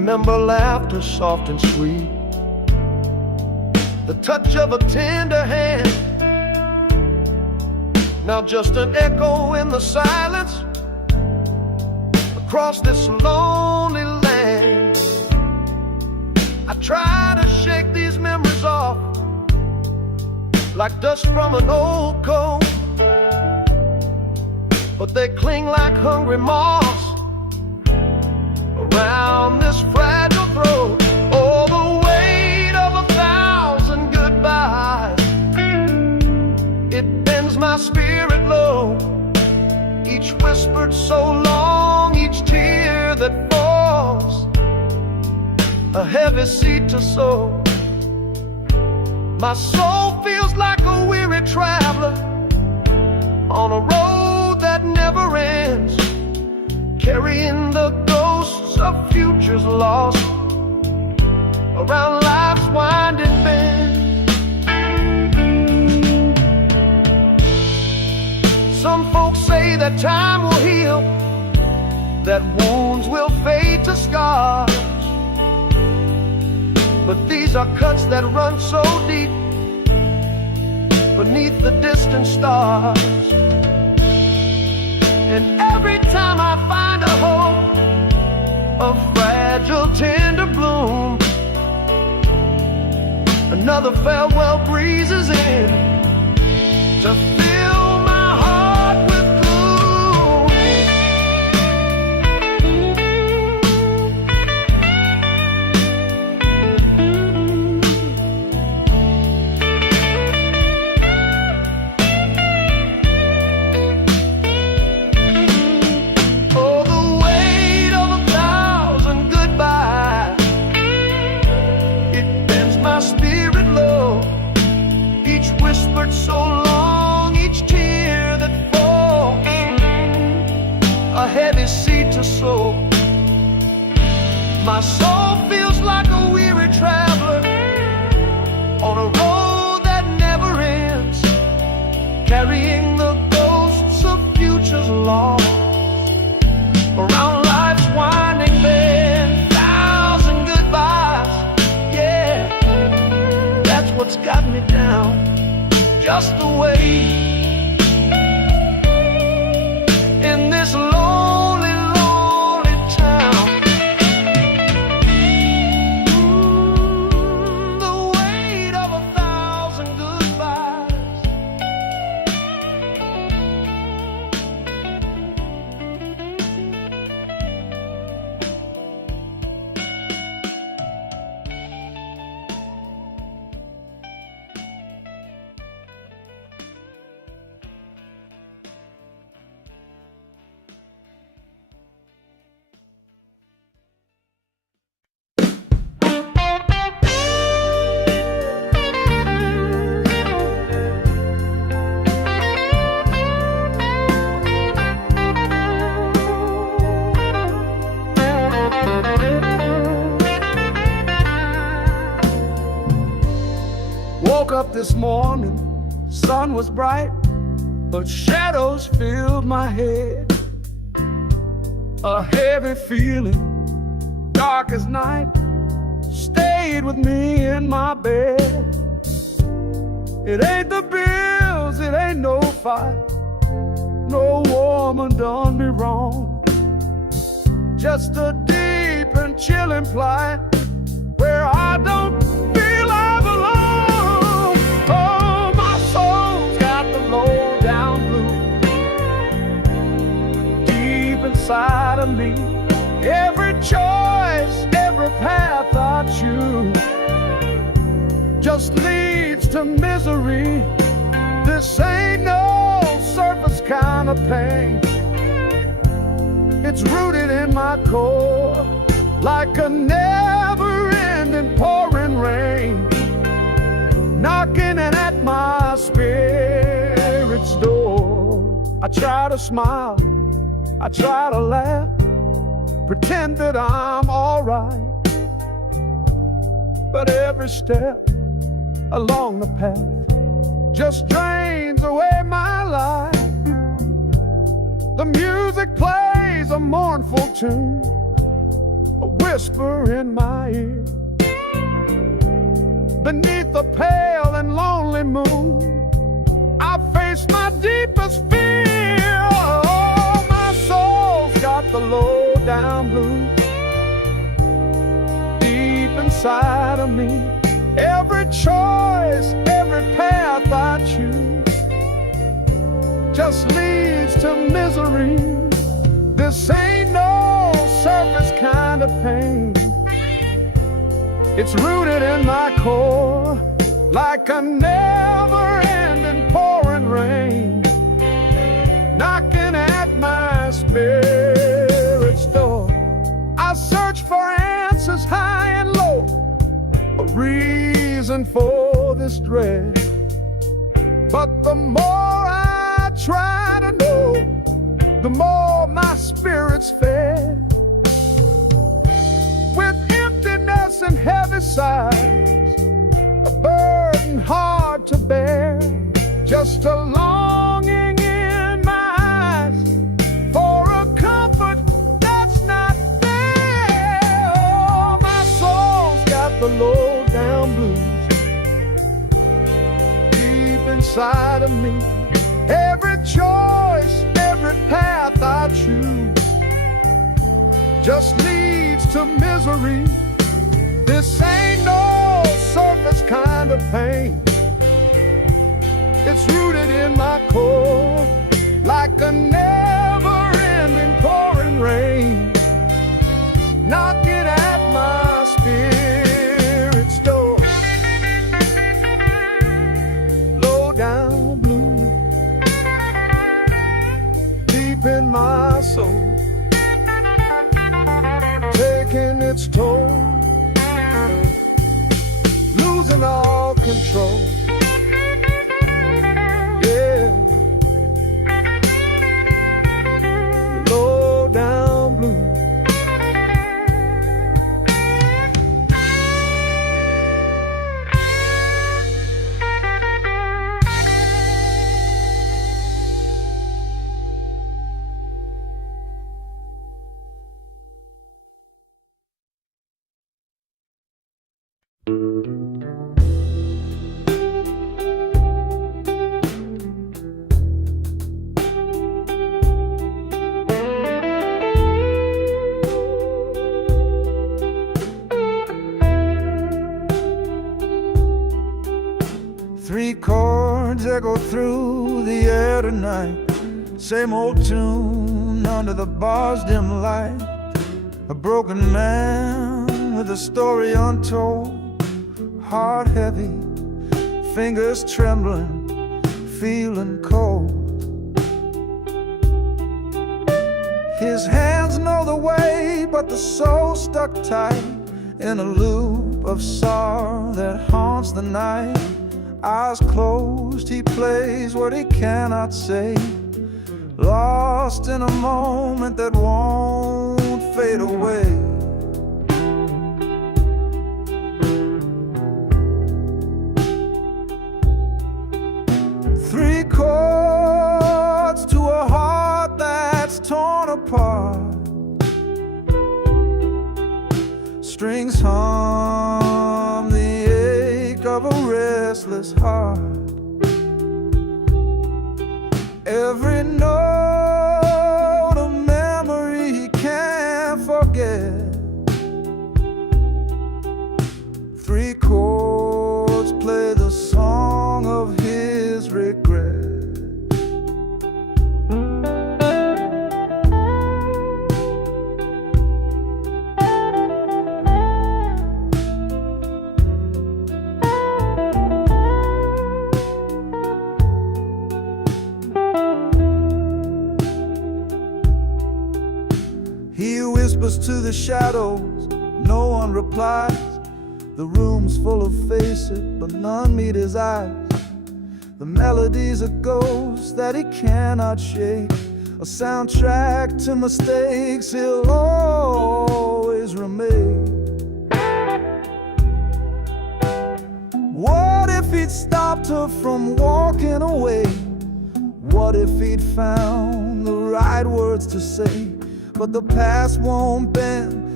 remember laughter soft and sweet, the touch of a tender hand. Now just an echo in the silence across this lonely land. I try to shake these memories off like dust from an old coat, but they cling like hungry moths around this fragile throat. Oh, the weight of 1,000 goodbyes, it bends my spirit low. Each whispered so long, each tear that falls, a heavy seed to sow. My soul feels like a weary traveler on a road that never ends, carrying the ghosts of futures lost around life's winding bend. Some folks say that time will heal, that wounds will fade to scars, but these are cuts that run so deep beneath the distant stars. And every time I find a hope, a fragile, tender bloom, another farewell breezes in to fill my heart with gloom. Oh, the weight of 1,000 goodbyes, it bends my spirit low. Each whispered so long, each tear that falls, a heavy seed to sow. My soul feels like a weary traveler on a road that never ends, carrying the ghosts of futures lost around life's winding bend. 1,000 goodbyes, yeah, that's what's got me down. Just the way in this lonely, lonely town. The weight of 1,000 goodbyes. Woke up this morning, sun was bright, but shadows filled my head. A heavy feeling, dark as night, stayed with me in my bed. It ain't the bills, it ain't no fight, no woman done me wrong. Just a deep and chilling plight where I don't feel I belong. Oh, my soul's got the low down blues deep inside of me. Every choice, every path I choose just leads to misery. This ain't no surface kind of pain. It's rooted in my core like a never-ending pouring rain, knocking at my spirit's door. I try to smile, I try to laugh, pretend that I'm alright, but every step along the path just drains away my life. The music plays a mournful tune, a whisper in my ear. Beneath the pale and lonely moon, I face my deepest fear. Oh, my soul's got the low down blues deep inside of me. Every choice, every path I choose just leads to misery. This ain't no surface kind of pain. It's rooted in my core, like a never-ending pouring rain, knocking at my spirit's door. I search for answers high and low, a reason for this dread. But the more I try to know, the more my spirit's fed. With emptiness and heavy sighs, a burden hard to bear, just a longing in my eyes for a comfort that's not there. Oh, my soul's got the low down blues deep inside of me. Every choice, every path I choose just leads to misery. This ain't no surface kind of pain. It's rooted in my core, like a never-ending pouring rain, knocking at my spirit's door. Low down blue, deep in my soul, taking its toll, losing all control. Yeah, low down blue. Three chords echo through the air tonight. Same old tune under the bar's dim light. A broken man with a story untold. Heart heavy, fingers trembling, feeling cold. His hands know the way, but the soul stuck tight in a loop of sorrow that haunts the night. Eyes closed, he plays what he cannot say, lost in a moment that won't fade away. Three chords to a heart that's torn apart. Strings hum the ache of a restless heart. Every note a memory he can't forget. Three chords play the song of his regret. He whispers to the shadows, no one replies. The room's full of faces, but none meet his eyes. The melody's a ghost that he cannot shake, a soundtrack to mistakes he'll always remake. What if he'd stopped her from walking away? What if he'd found the right words to say? But the past won't bend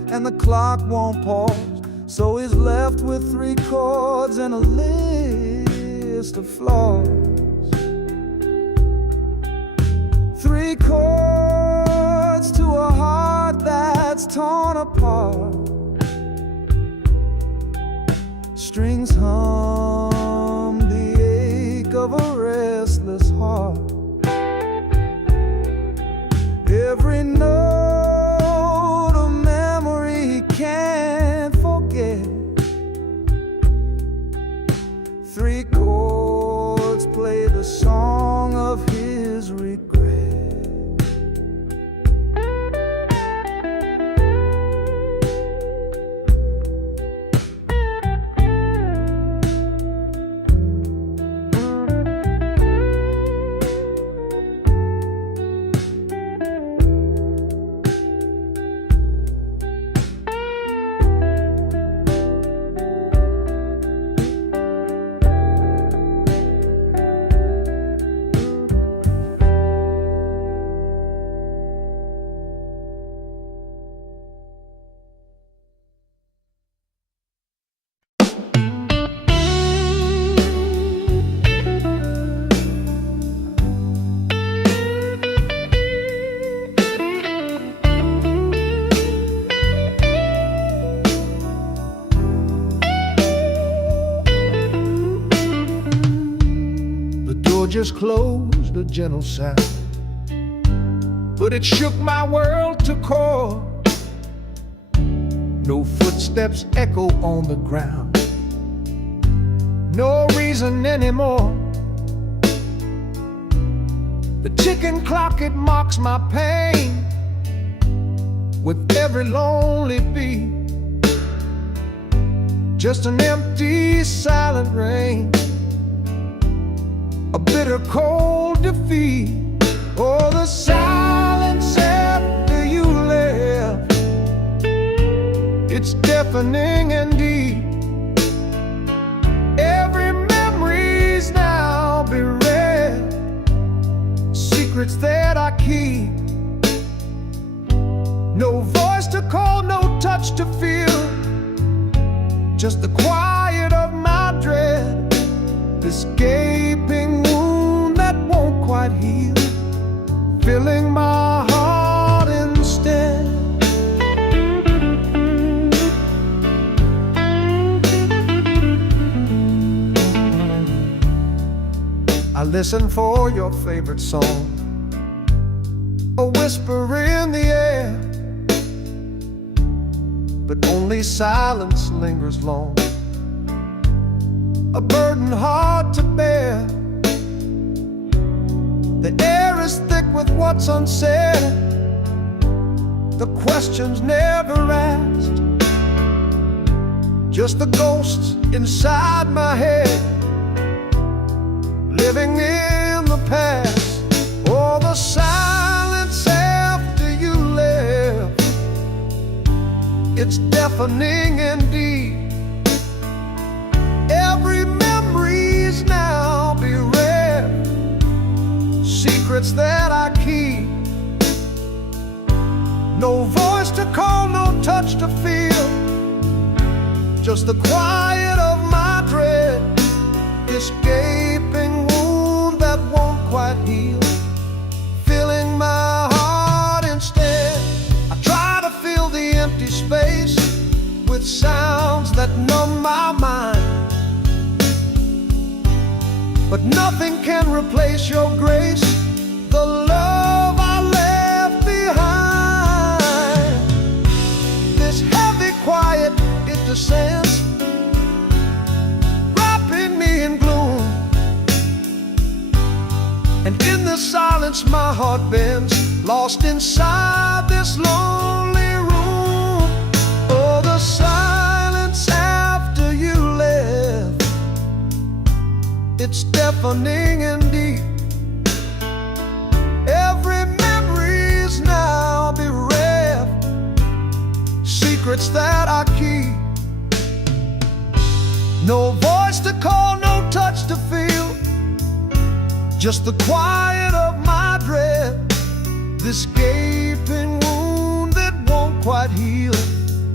and the clock won't pause. So he's left with 3 chords and a list of flaws. 3 chords to a heart that's torn apart. Strings hum the ache of a restless heart. Every note a memory he can't forget. 3 chords play the song of his regret. Just closed, a gentle sound, but it shook my world to core. No footsteps echo on the ground, no reason anymore. The ticking clock, it mocks my pain with every lonely beat. Just an empty, silent rain, a bitter cold defeat. Oh, the silence after you left, it's deafening indeed. Every memory's now bereft, secrets that I keep. No voice to call, no touch to feel, just the quiet of my dread. This gaping wound that won't quite heal, filling my heart instead. I listen for your favorite song, a whisper in the air, but only silence lingers long, a burden hard to bear. The air is thick with what's unsaid, the questions never asked, just the ghosts inside my head, living in the past. Oh, the silence after you left, it's deafening indeed. Every memory's now bereft, secrets that I keep. No voice to call, no touch to feel, just the quiet of my dread. This gaping wound that won't quite heal, filling my heart instead. I try to fill the empty space with sounds that numb my mind, but nothing can replace your grace, the love I left behind. This heavy quiet, it descends, wrapping me in gloom, and in the silence my heart bends, lost inside this lonely room. Oh, the silence after you left, it's deafening indeed. Every memory's now bereft, secrets that I keep. No voice to call, no touch to feel, just the quiet of my dread. This gaping wound that won't quite heal,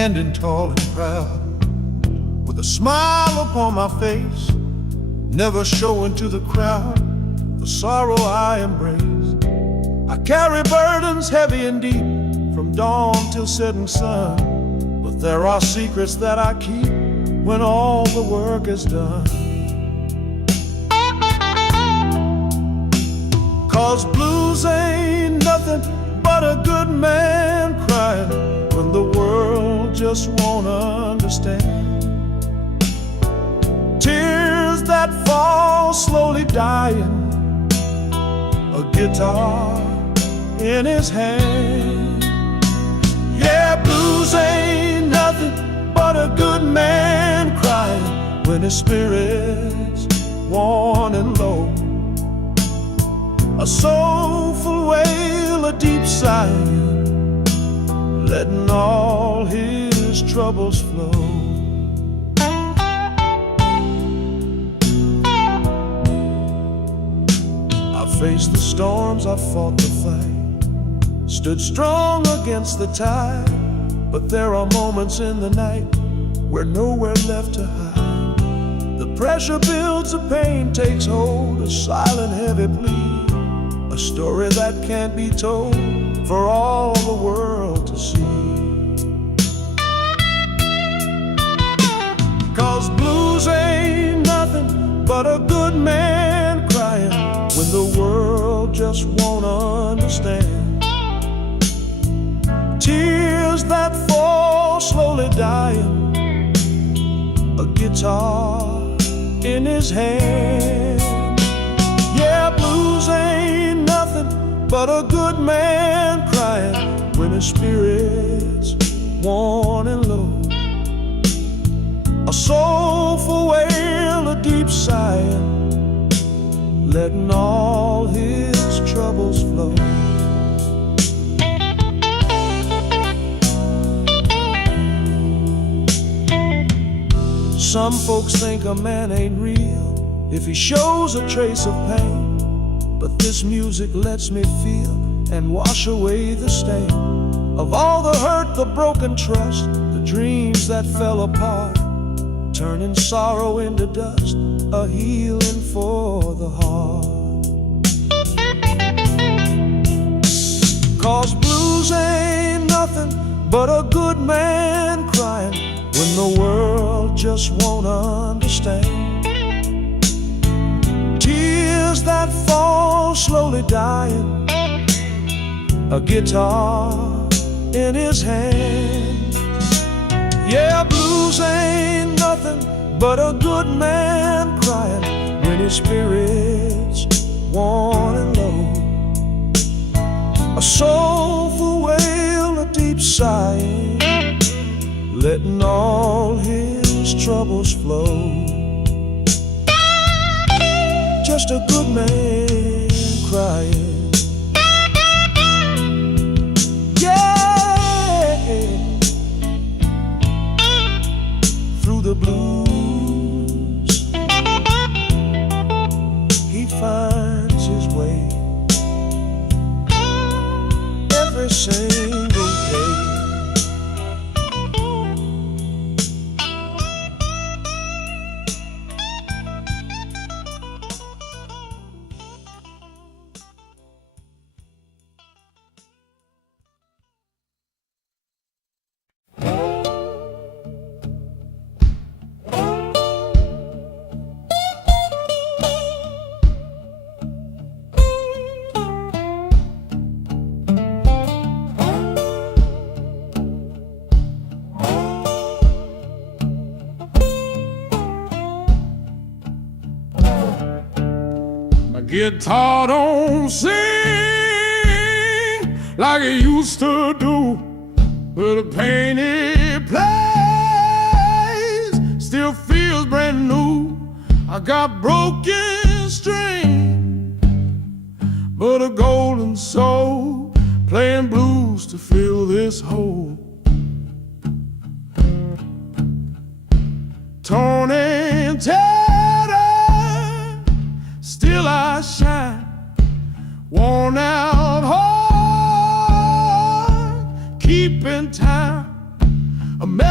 standing tall and proud, with a smile upon my face, never showing to the crowd the sorrow I embrace. I carry burdens heavy and deep, from dawn till setting sun, but there are secrets that I keep when all the work is done. 'Cause blues ain't nothing but a good man crying when the world just won't understand. Tears that fall slowly dying, a guitar in his hand. Yeah, blues ain't nothing but a good man crying when his spirit's worn and low. A soulful wail, a deep sigh, letting all his troubles flow. I faced the storms, I fought the fight, stood strong against the tide, but there are moments in the night where nowhere left to hide. The pressure builds, the pain takes hold, a silent heavy plea, a story that can't be told for all the world to see. 'Cause blues ain't nothing but a good man crying when the world just won't understand. Tears that fall slowly dying, a guitar in his hand. Yeah, blues ain't nothing but a good man crying when his spirit's worn and low. A soulful wail, a deep sigh, letting all his troubles flow. Some folks think a man ain't real if he shows a trace of pain, but this music lets me feel and wash away the stain of all the hurt, the broken trust, the dreams that fell apart, turning sorrow into dust, a healing for the heart. 'Cause blues ain't nothing but a good man crying when the world just won't understand. Tears that fall slowly dying, a guitar in his hand. Yeah, blues ain't nothing but a good man crying when his spirit's worn and low. A soulful wail, a deep sigh, letting all his troubles flow. Just a good man crying. Yeah, through the blues he finds his way every single day. Guitar don't sing like it used to do, but the pain it plays still feels brand new. I got broken string, but a golden soul playing blues to fill this hole. Torn and tattered, still I shine, worn out heart, keeping time.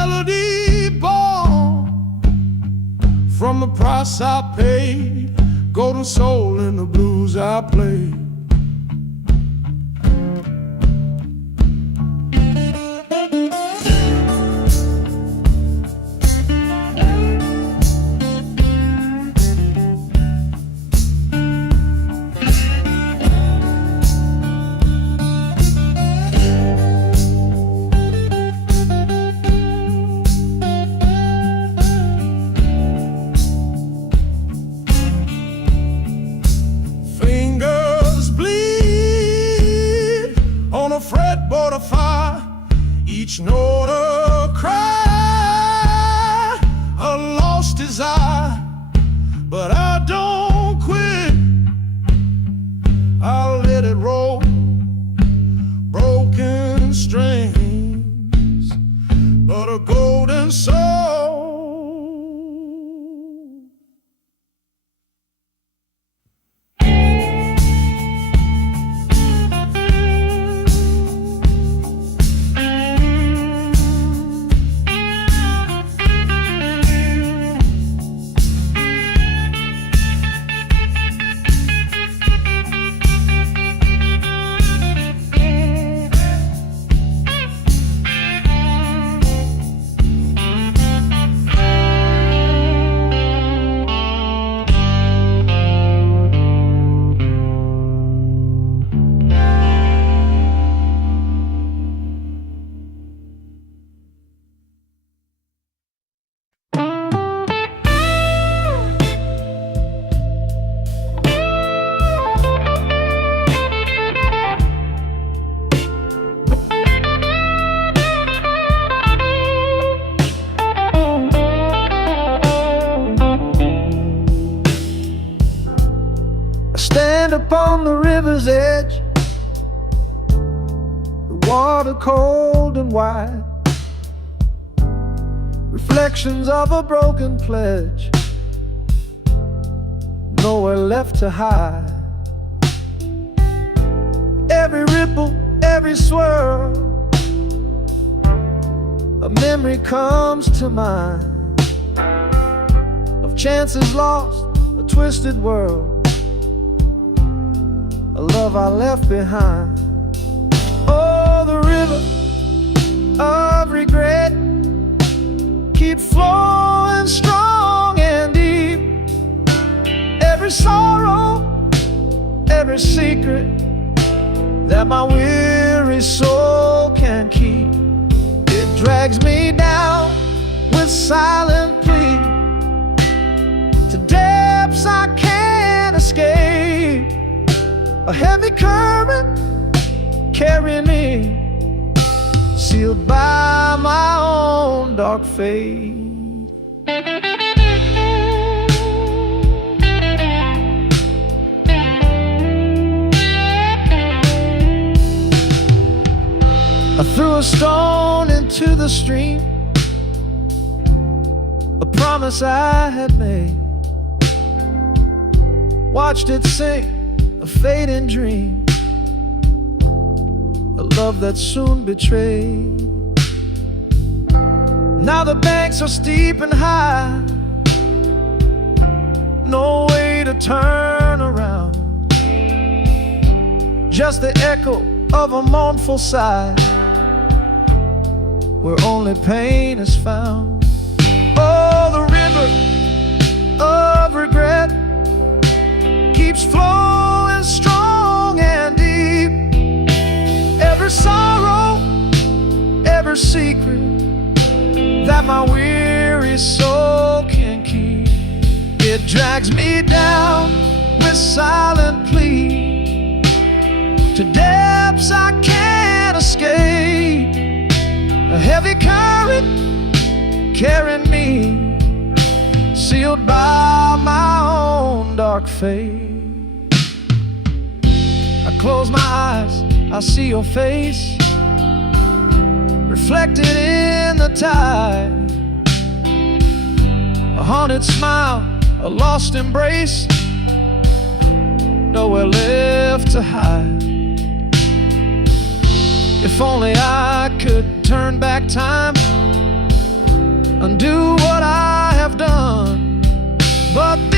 from the price I paid, golden soul in the blues I play. Fretboard of fire, each note a cry, a lost desire, but I don't quit. I'll let it roll, broken strings, but a golden soul. Stand upon the river's edge, the water cold and wide, reflections of a broken pledge, nowhere left to hide. Every ripple, every swirl, a memory comes to mind of chances lost, a twisted world, a love I left behind. Oh, the river of regret keeps flowing strong and deep. Every sorrow, every secret that my weary soul can keep, it drags me down with silent plea to depths I can't escape. A heavy current carrying me, sealed by my own dark fate. I threw a stone into the stream, a promise I had made, watched it sink, a fading dream, a love that soon betrayed. Now the banks are steep and high, no way to turn around, just the echo of a mournful sigh, where only pain is found. Oh, the river of regret keeps flowing strong and deep. Every sorrow, every secret that my weary soul can keep, it drags me down with silent plea to depths I can't escape. A heavy current carrying me, sealed by my own dark fate. I close my eyes, I see your face reflected in the tide, a haunted smile, a lost embrace, nowhere left to hide. If only I could turn back time, undo what I have done,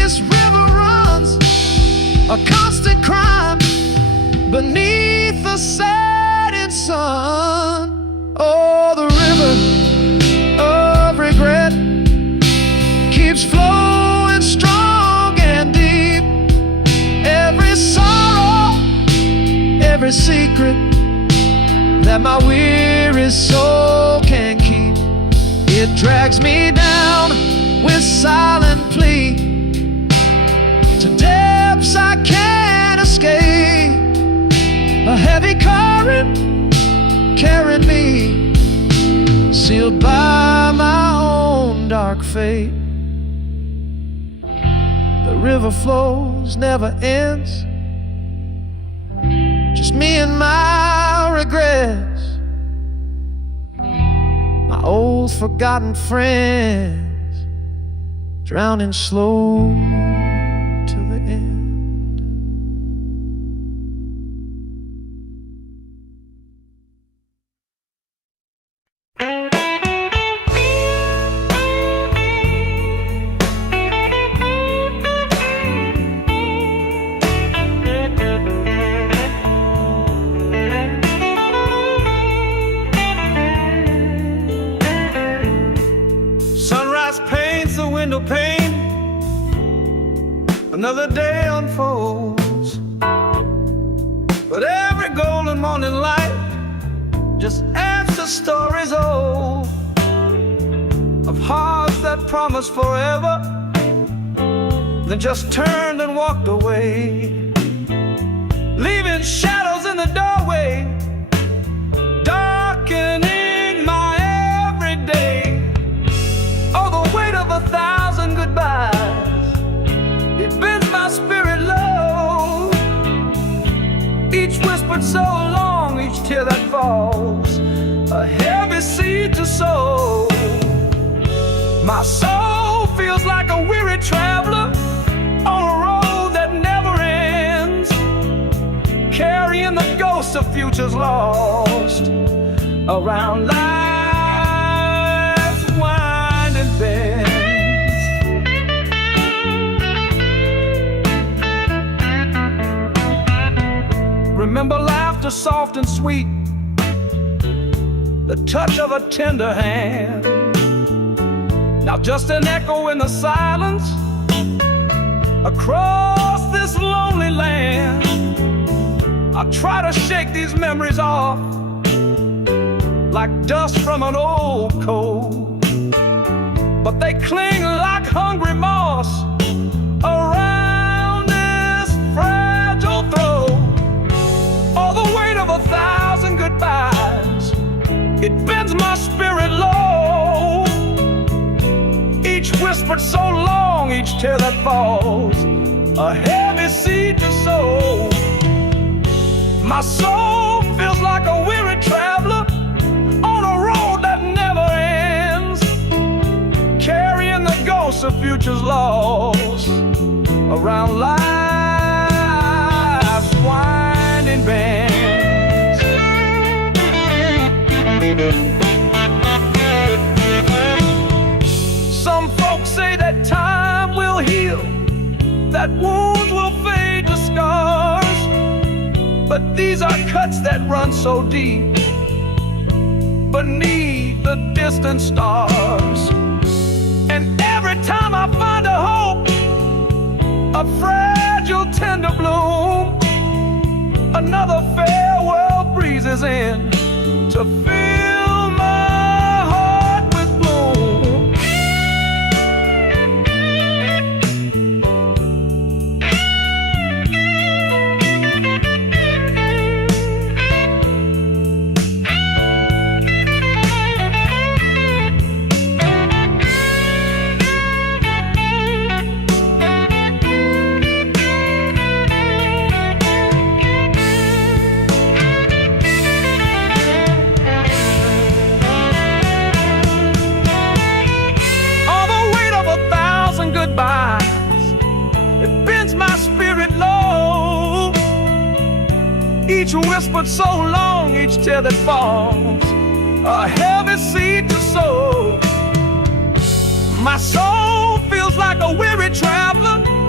this river runs, a constant crime beneath the setting sun. Oh, the river of regret keeps flowing strong and deep. Every sorrow, every secret that my weary soul can keep, it drags me down with silent plea to depths I can't escape. A heavy current carrying me, sealed by my own dark fate. The river flows, never ends, just me and my regrets, my old forgotten friends, drowning slow to the end. Sunrise paints the window pane, another day unfolds, but every golden morning light just adds to stories old, of hearts that promised forever, then just turned and walked away, leaving shadows in the doorway, darkening my everyday. Oh, the weight of 1,000 goodbyes, it bends my spirit low. Each whispered so long, each tear that falls, a heavy seed to sow. My soul feels like a weary traveler on a road that never ends, carrying the ghosts of futures lost around life's winding bends. Remember laughter soft and sweet, the touch of a tender hand. Now just an echo in the silence across this lonely land. I try to shake these memories off like dust from an old coat, but they cling like hungry moss around this fragile throat. Oh, the weight of 1,000 goodbyes, it bends my spirit low. Each whispered so long, each tear that falls, a heavy seed to sow. My soul feels like a weary traveler on a road that never ends, carrying the ghosts of futures lost around life's winding bends. Some folks say that time will heal, that wounds will fade to scars, but these are cuts that run so deep beneath the distant stars. And every time I find a hope, a fragile tender bloom, another farewell breezes in to fill my heart with gloom. Each whispered so long, each tear that falls, a heavy seed to sow. My soul feels like a weary traveler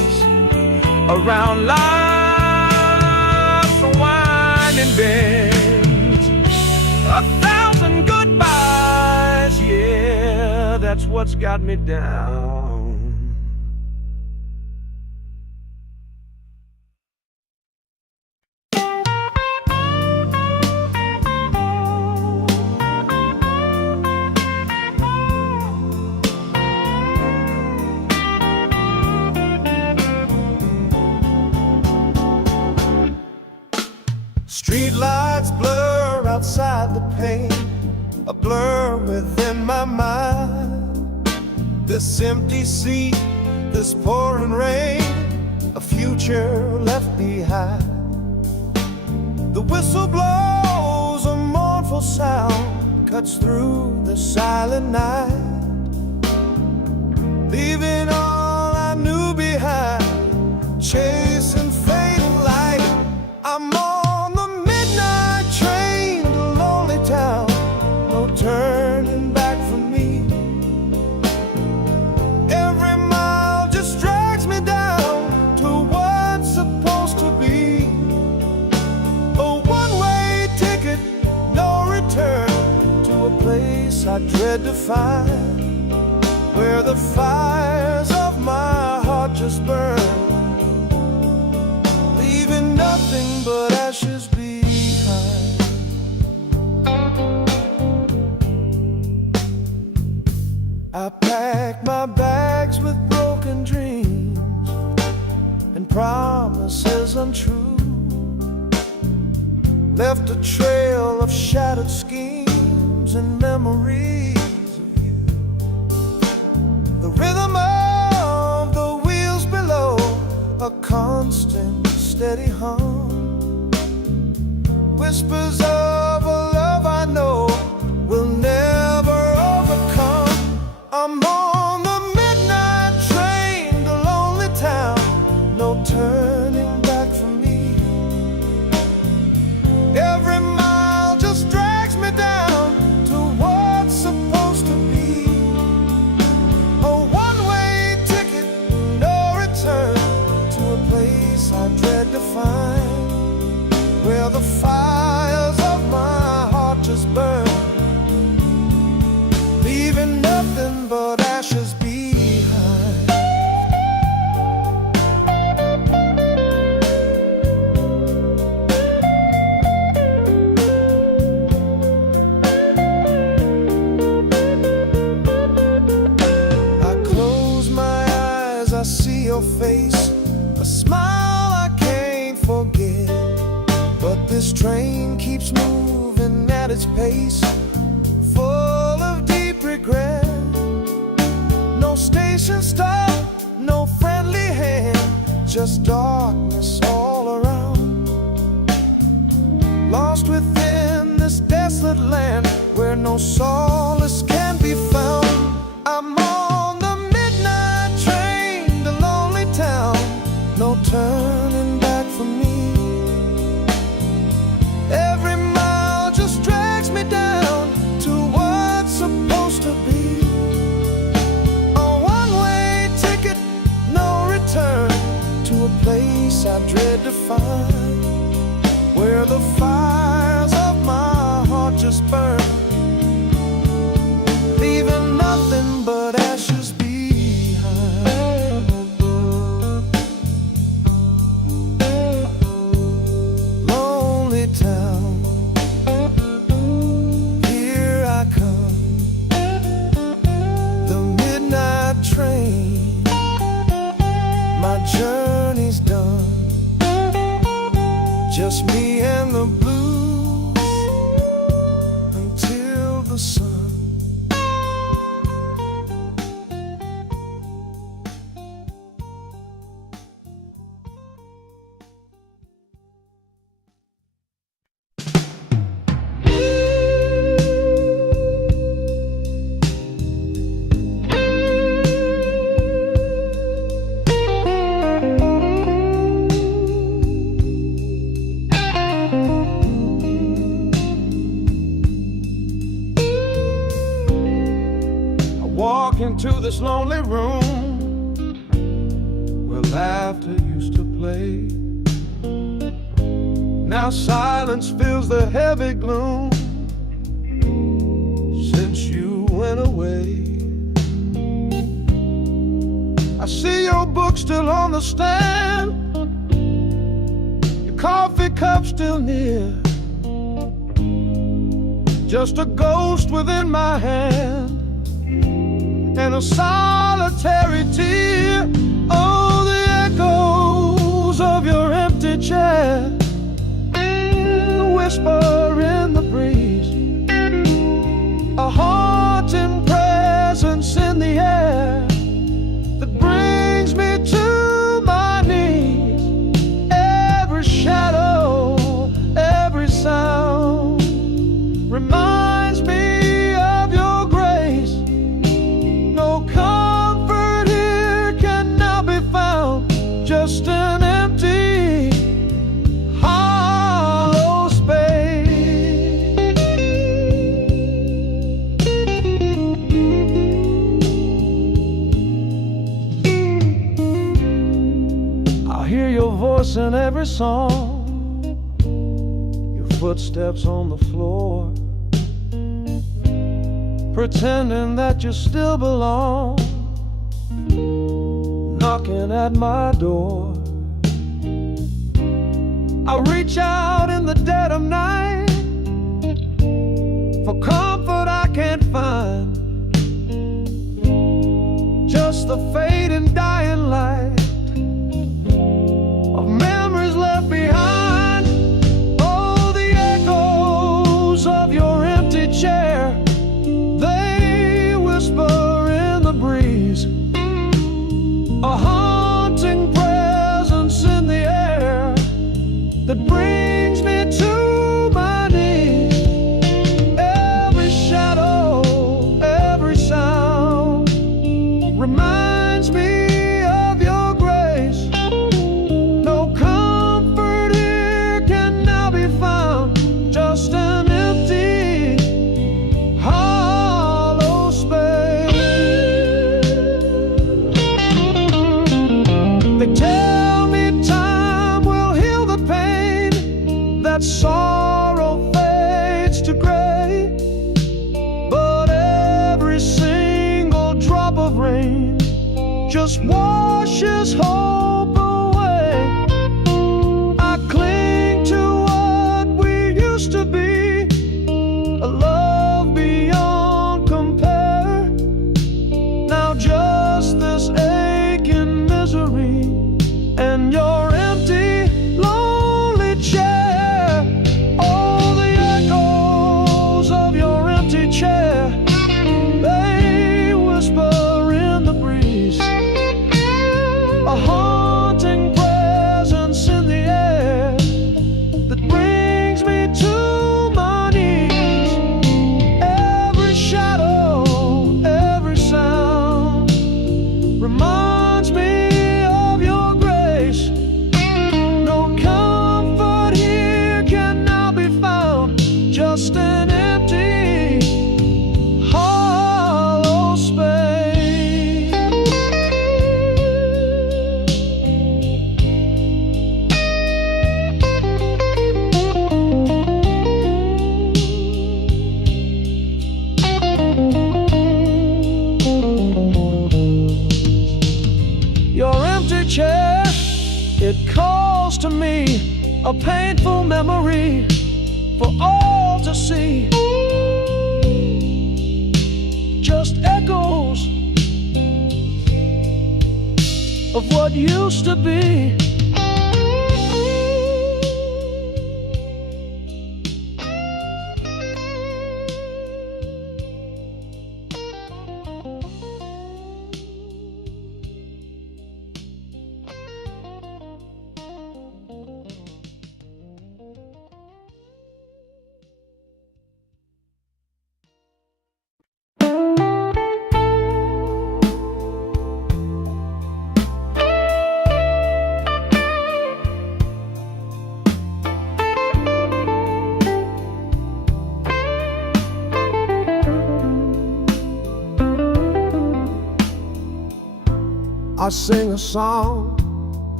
around life's winding bends. 1,000 goodbyes, yeah, that's what's got me down. Street lights blur outside the pane, a blur within my mind. This empty seat, this pouring rain, a future left behind. The whistle blows, a mournful sound cuts through the silent night, leaving all I knew behind, chasing fading light. I'm on the midnight train to lonely town, no turning back for me. Every mile just drags me down to what's supposed to be. A one-way ticket, no return, to a place I dread to find, where the fires of my heart just burn, leaving nothing but ashes behind. I packed my bags with broken dreams and promises untrue, left a trail of shattered schemes and memories of you. The rhythm of the wheels below, a constant steady hum, whispers of a love I know will never overcome. I'm on the midnight train to lonely town, no turning back for me. Every mile just drags me down to what's supposed to be. A one-way ticket, no return, to a place I dread to find, where the fires of my heart just burn, leaving nothing but ashes behind. I close my eyes, I see your face, a smile I can't forget. But this train keeps moving at its pace, full of deep regret. No station stop, no friendly hand, just darkness all around. Lost within this desolate land, where no solace can be found. I'm on the midnight train to lonely town, no turning back for me. Every mile just drags me down to what's supposed to be. A one-way ticket, no return, to a place I dread to find, where the fires of my heart just burn, leaving nothing but ashes behind. Lonely town, here I come, the midnight train, my journey's done, just me and the blues until the sun. Walk into this lonely room where laughter used to play. play. Now silence fills the heavy gloom since you went away. I see your book still on the stand, your coffee cup still near, just a ghost within my hand and a solitary tear. Oh, the echoes of your empty chair, the whisper in the breeze, a haunting presence in the air that brings me to my knees. Every shadow, every sound reminds me of your grace. No comfort here can now be found, just an empty, hollow space. I hear your voice in every song, your footsteps on the floor, pretending that you still belong, knocking at my door. I reach out in the dead of night for comfort I can't find, just the fading dying light of memories left behind. Oh, the echoes of your empty chair, they whisper in the breeze, a haunting presence in the air that brings me to my knees. Every shadow, every sound reminds me of your grace. No comfort here can now be found, just an empty, hollow space. They tell me time will heal the pain, that sorrow fades to gray, but every single drop of rain just washes hope away. I cling to what we used to be, a love beyond compare. Now just this aching misery and your empty, lonely chair. Oh, the echoes of your empty chair, they whisper in the breeze, a haunting presence in the air that brings me to my knees. Every shadow, every sound reminds me of your grace. No comfort here can now be found, just an empty, hollow space. Your empty chair, it calls to me, a painful memory for all to see. Just echoes of what used to be. I sing a song,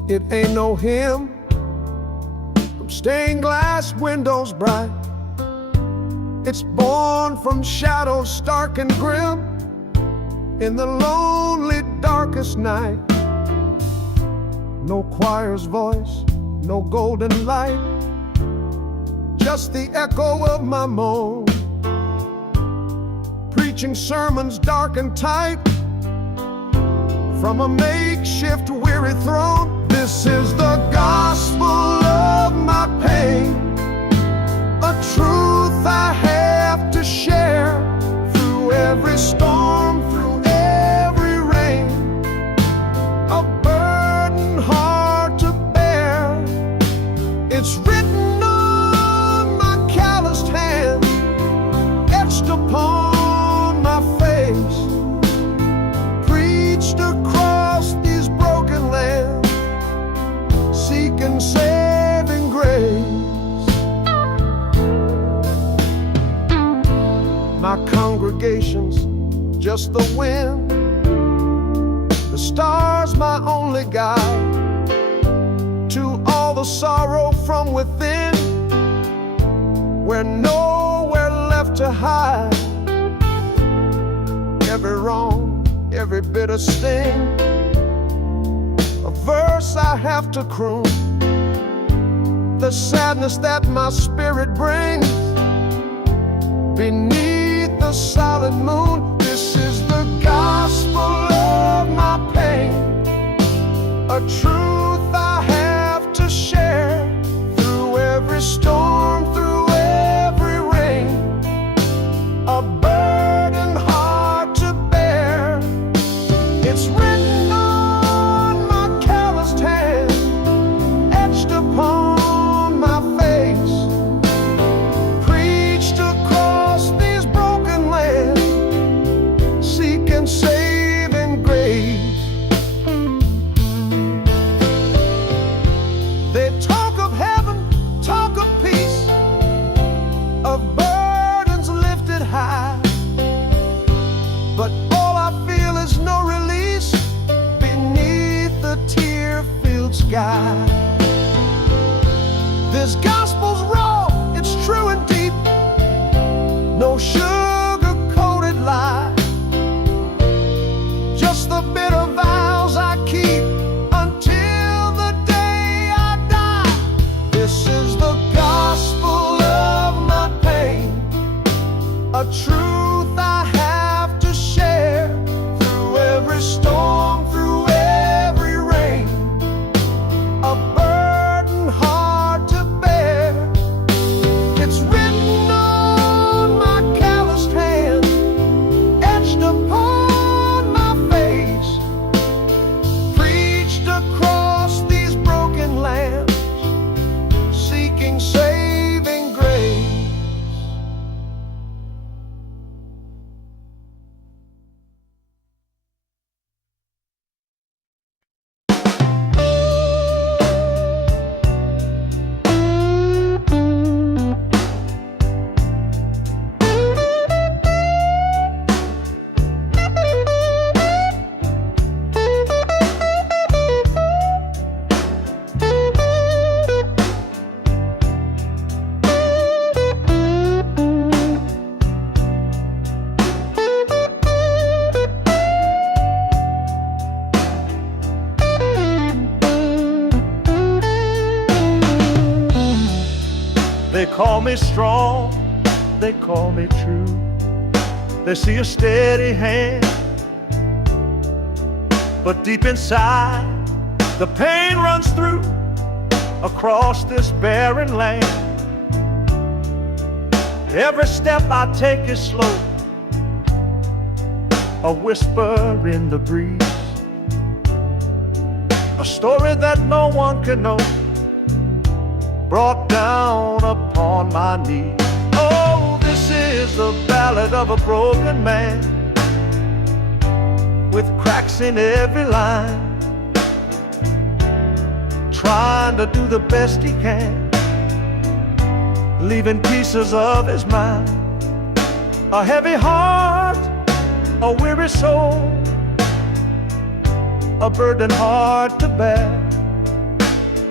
It ain't no hymn from stained glass windows bright. It's born from shadows stark and grim in the lonely darkest night. No choir's voice, no golden light, just the echo of my moan, preaching sermons dark and tight from a makeshift weary throne. This is the gospel of my pain, a truth I have to share through every storm, through every rain, a burden hard to bear. It's written on my calloused hand, etched upon my face, preached across these broken lands, seeking saving grace. My congregation's just the wind, the stars my only guide to all the sorrow from within, where nowhere left to hide. Every wrong, every bitter sting, a verse I have to croon, the sadness that my spirit brings beneath the solid moon. This is the gospel of my pain, a truth I have to share through every storm, through every rain, a burden hard to bear. It's written on my calloused hand, etched upon my face, preached across these broken lands, seeking saving grace. They talk of heaven, talk of peace, of burdens lifted high, but all I feel is no release beneath the tear-filled sky. This gospel's raw, it's true and deep, no sugar-coated lie, just the bitter vows I keep until the day I die. This is the gospel of my pain, a truth I have to share through every storm, through every rain, a burden hard to bear. It's written on my calloused hand, etched upon my face, preached across these broken lands, seeking saving grace. They call me strong, they call me true. They see a steady hand, but deep inside the pain runs through across this barren land. Every step I take is slow, a whisper in the breeze, a story that no one can know, brought down upon my knees. Oh, this is the ballad of a broken man, with cracks in every line, trying to do the best he can, leaving pieces of his mind, a heavy heart, a weary soul, a burden hard to bear.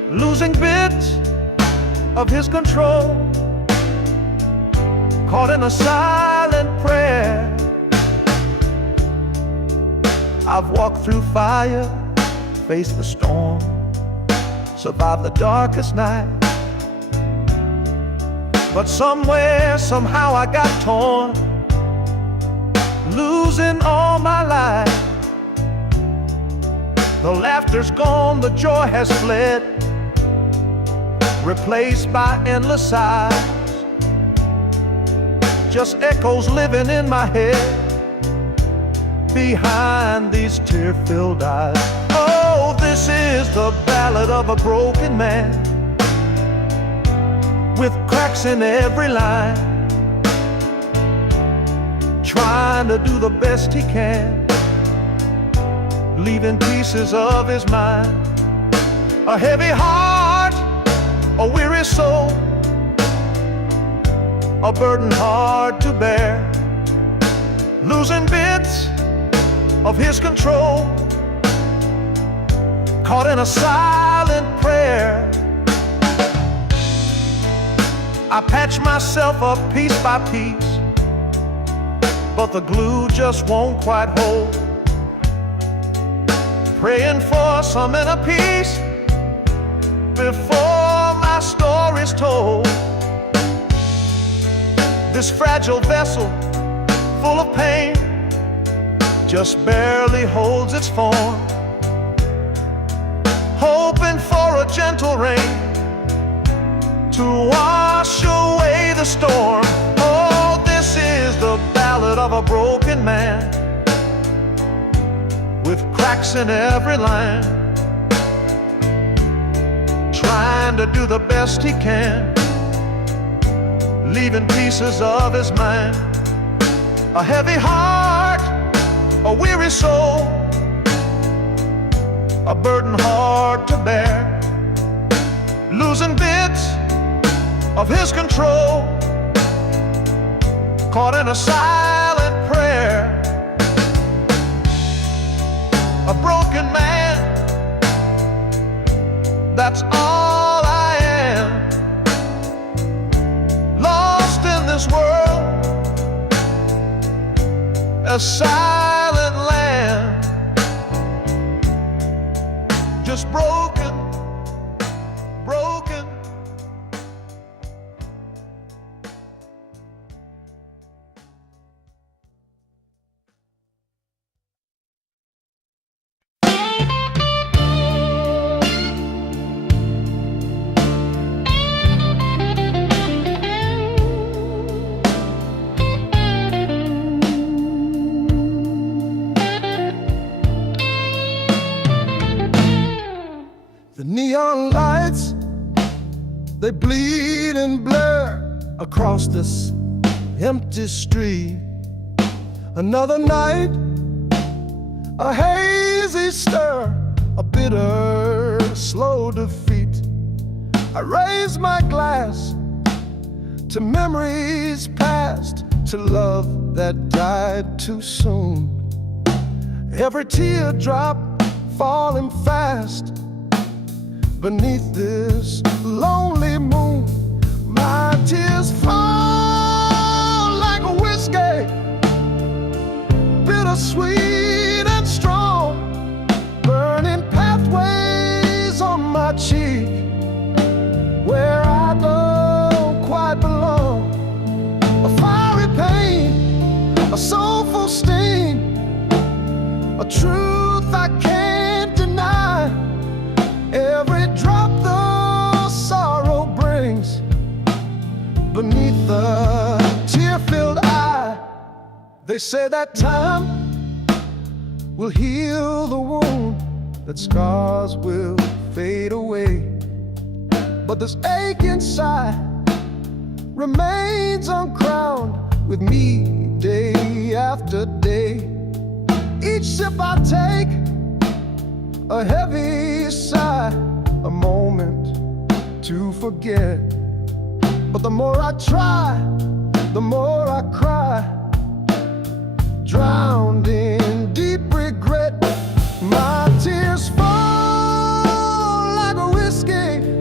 losing bits of his control, caught in a silent prayer. I've walked through fire, faced the storm, survived the darkest night. But somewhere, somehow I got torn, losing all my life. The laughter's gone, the joy has fled, replaced by endless sighs. Just echoes living in my head, behind these tear-filled eyes. Oh, this is the ballad of a broken man, with cracks in every line, trying to do the best he can, leaving pieces of his mind. A heavy heart, a weary soul, a burden hard to bear, losing bits of his control, caught in a silent prayer. I patch myself up piece by piece, but the glue just won't quite hold. Praying for some inner peace before my story's told. This fragile vessel, full of pain, just barely holds its form, hoping for a gentle rain to wash away the storm. Oh, this is the ballad of a broken man, with cracks in every line, trying to do the best he can, leaving pieces of his mind. A heavy heart, a weary soul, a burden hard to bear, losing bits of his control, caught in a silent prayer. A broken man, that's all I am, lost in this world, a silent land, just broken, broken. The neon lights, they bleed and blur across this empty street. Another night, a hazy stir, a bitter, slow defeat. I raise my glass to memories past, to love that died too soon. Every teardrop falling fast beneath this lonely moon. My tears fall like a whiskey, bittersweet and strong, burning pathways on my cheek, where I don't quite belong. A fiery pain, a soulful sting, a truth I can't deny. Every drop the sorrow brings beneath the tear-filled eye. They say that time will heal the wound, that scars will fade away, but this ache inside remains uncrowned with me day after day. Each sip I take, a heavy sigh, a moment to forget. But the more I try, the more I cry, drowned in deep regret. My tears fall like a whiskey,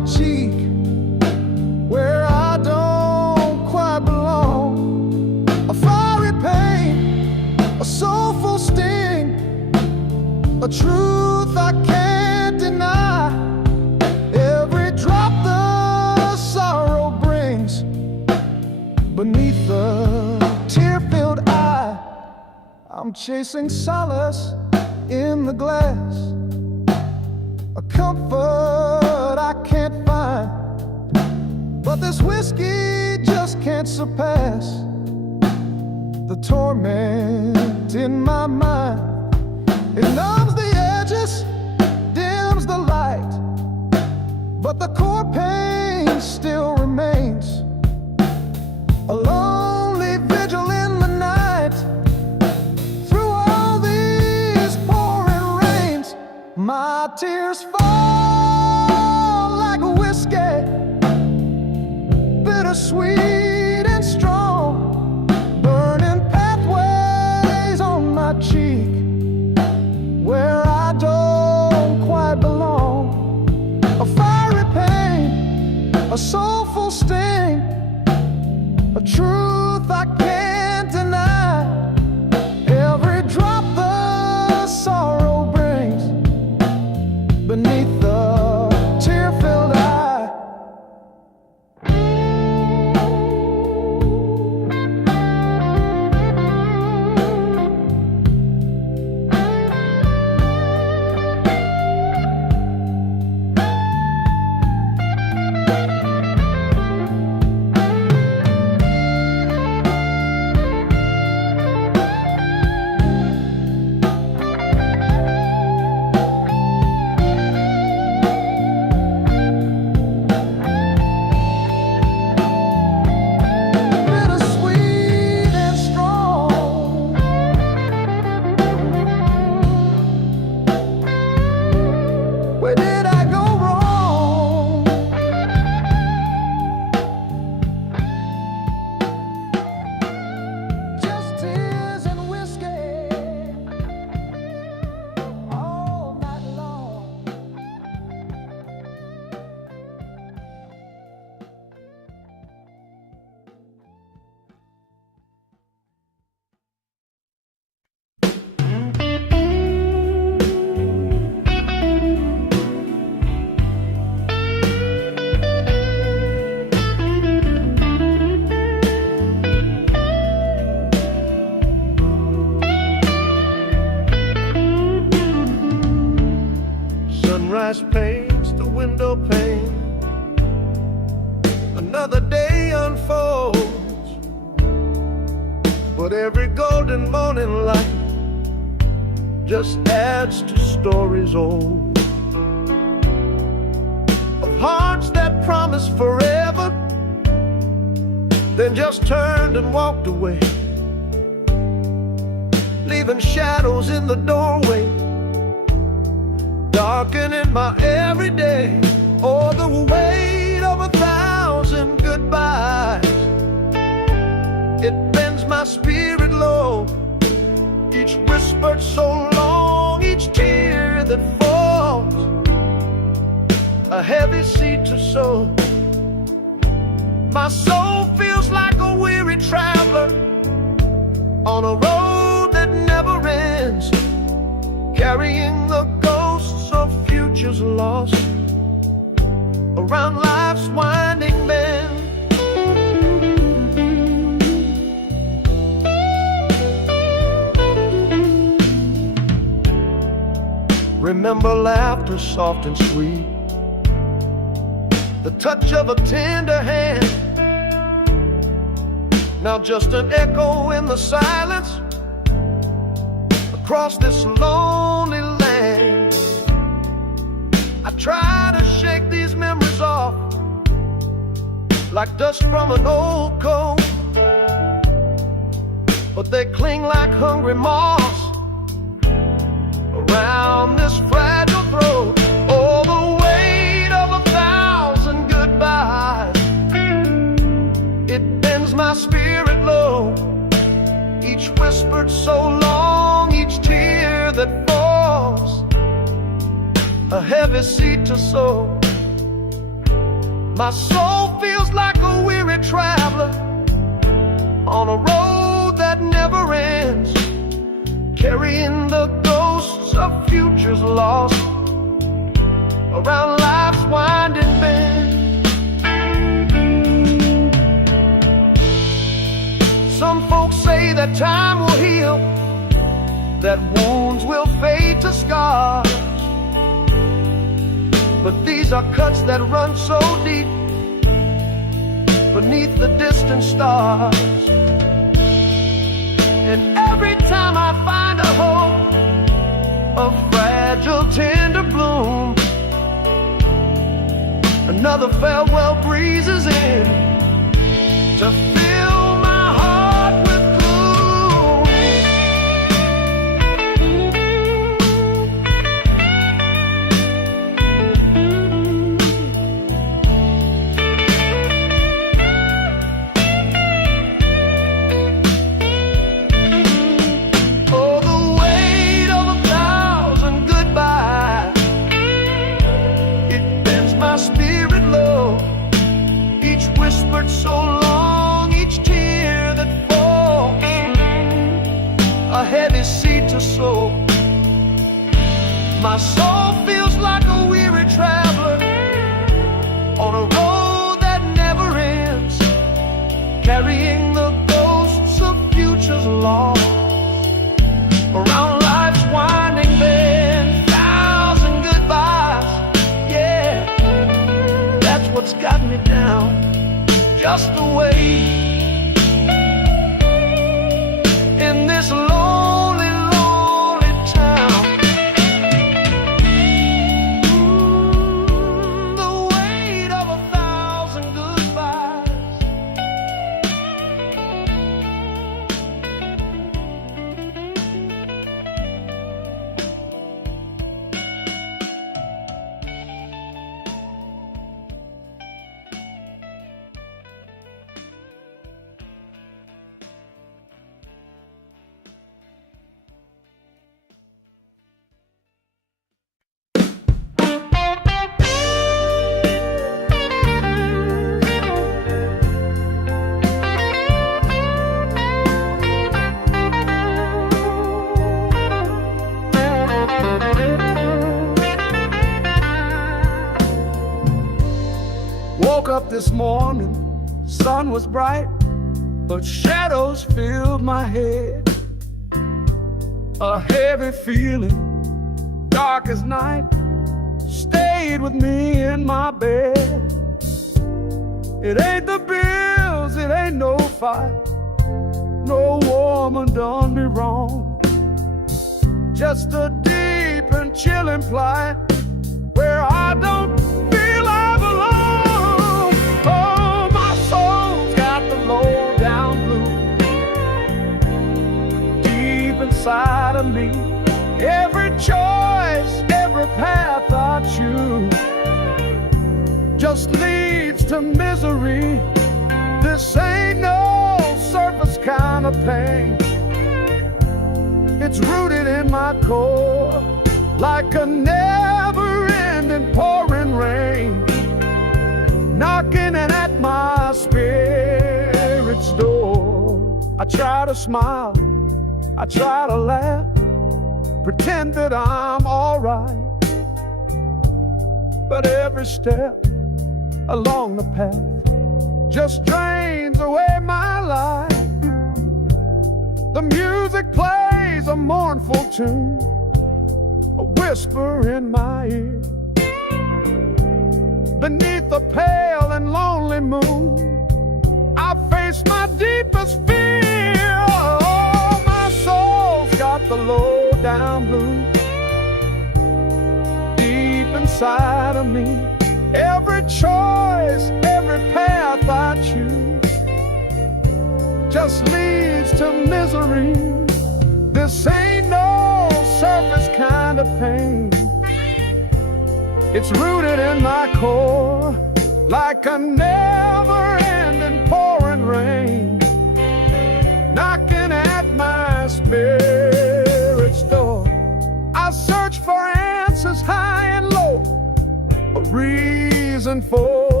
cheek where I don't quite belong. A fiery pain, a soulful sting, a truth I can't deny. Every drop the sorrow brings beneath the tear-filled eye. I'm chasing solace in the glass, a comfort I can't find, but this whiskey just can't surpass the torment in my mind. It numbs the edges, dims the light, but the core pain still remains. A lonely vigil in the night, through all these pouring rains. My tears fall like a whiskey, bittersweet and strong, burning pathways on my cheek where I don't quite belong. A fiery pain, a soulful sting, a truth I can't deny. Every drop the sorrow brings beneath the tear-filled eye. Where did I go wrong? Just tears and whiskey all night long. Sunrise paints the window pane, another day unfolds, but every golden morning light just adds to stories old, of hearts that promised forever, then just turned and walked away, leaving shadows in the doorway, darkening my everyday. Oh, the weight of 1,000 goodbyes, it bends my spirit low. Each whispered so long, each tear that falls, a heavy seed to sow. My soul feels like a weary traveler on a road that never ends, carrying the ghosts of futures lost around life's winding bend. Remember laughter soft and sweet, the touch of a tender hand, now just an echo in the silence across this lonely land. I try to shake these memories off like dust from an old coat, but they cling like hungry moths around this fragile throat. Oh, the weight of 1,000 goodbyes, it bends my spirit low. Each whispered so long, each tear that falls, a heavy seed to sow. My soul feels like a weary traveler on a road that never ends, carrying the ghosts of futures lost around life's winding bend. Some folks say that time will heal, that wounds will fade to scars, but these are cuts that run so deep beneath the distant stars. And every time I find a hope, a fragile tender bloom, another farewell breezes in to fill my heart with gloom. Oh, the weight of 1,000 goodbyes, it bends my spirit low. Each whispered so long, each tear that falls, a heavy seed to sow. My soul feels like a weary traveler on a road that never ends, carrying the ghosts of futures lost around life's winding bend. 1,000 goodbyes, yeah, that's what's got me down, just the way in this lonely, lonely town. The weight of 1,000 goodbyes. Woke up this morning, sun was bright, but shadows filled my head. A heavy feeling, dark as night, stayed with me in my bed. It ain't the bills, it ain't no fight, no woman done me wrong. Just a deep and chilling plight where I don't feel I belong. Oh, my soul's got the low down blues deep inside of me. Every choice, every path I choose just leads to misery. This ain't no surface kind of pain. It's rooted in my core like a never-ending pouring rain, knocking at my spirit's door. I try to smile, I try to laugh, pretend that I'm alright, but every step along the path just drains away my life. The music plays a mournful tune, a whisper in my ear. Beneath the pale and lonely moon, I face my deepest fear. Oh, my soul's got the low down blues deep inside of me. Every choice, every path I choose just leads to misery. This ain't no surface kind of pain. It's rooted in my core like a never-ending pouring rain, knocking at my spirit's door. I search for answers high and low, a reason for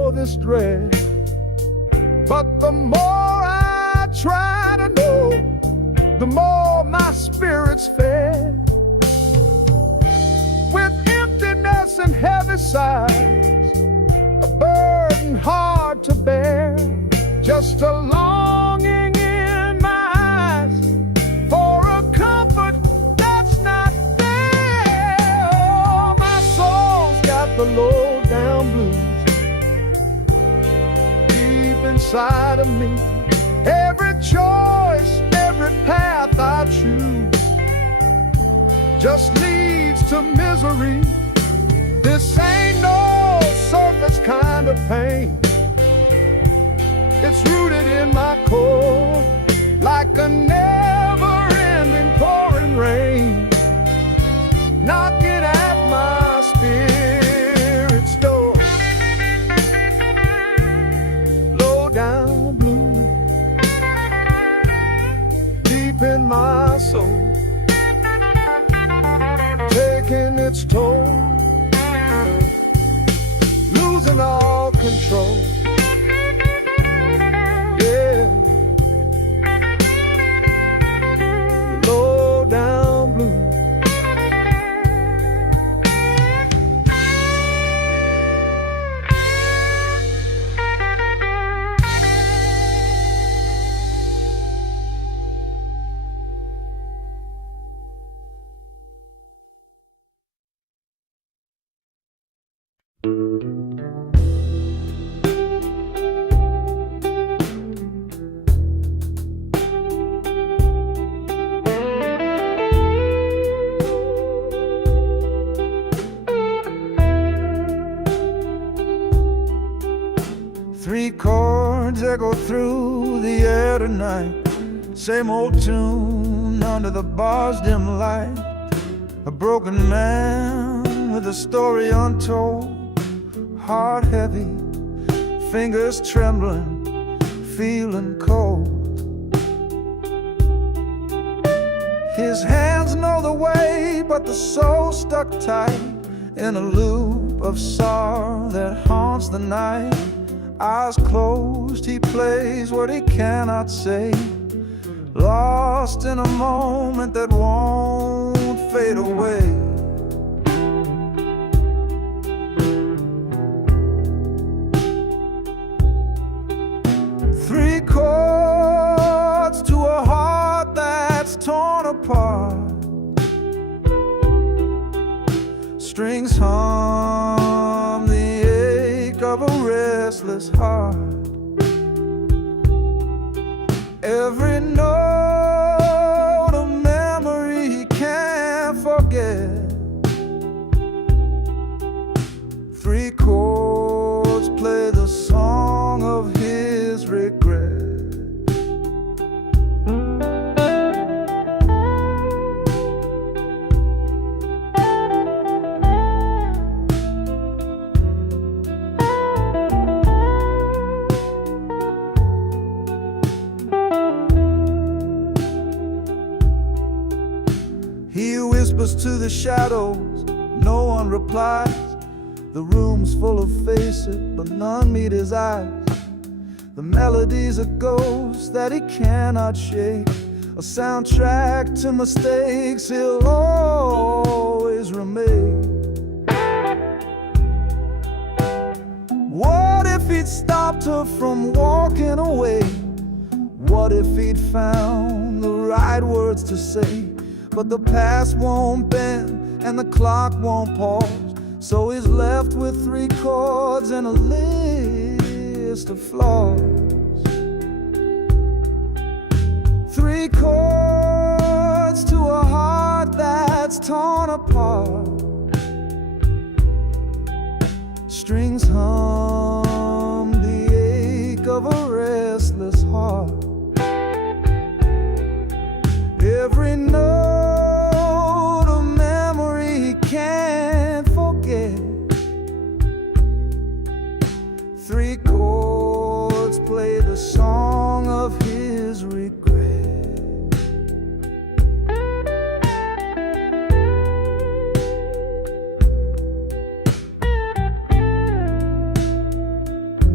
know this dread, but the more I try to know, the more my spirit's fed. With emptiness and heavy sighs, a burden hard to bear, just a longing in my eyes for a comfort that's not there. Oh, my soul's got the low down blues deep inside of me. Every choice, every path I choose just leads to misery. This ain't no surface kind of pain. It's rooted in my core, like a never-ending pouring rain, knocking at my spirit's door. Low down blue, deep in my soul, taking its toll, losing all control. Yeah, low down blue. Three chords echo through the air tonight, same old tune under the bar's dim light. A broken man with a story untold, heart heavy, fingers trembling, feeling cold. His hands know the way, but the soul stuck tight in a loop of sorrow that haunts the night. Eyes closed, he plays what he cannot say, lost in a moment that won't fade away. Three chords to a heart that's torn apart, strings hum the ache of a restless heart. Every note a memory he can't forget. Three chords play the song of his regret. He whispers to the shadows, no one replies. The room's full of faces, but none meet his eyes. The melody's a ghost that he cannot shake, a soundtrack to mistakes he'll always remain. What if he'd stopped her from walking away? What if he'd found the right words to say? But the past won't bend and the clock won't pause, so he's left with three chords and a list of flaws. Three chords to a heart that's torn apart, strings hum the ache of a restless heart. Every note a memory he can't forget. Three chords play the song of his regret.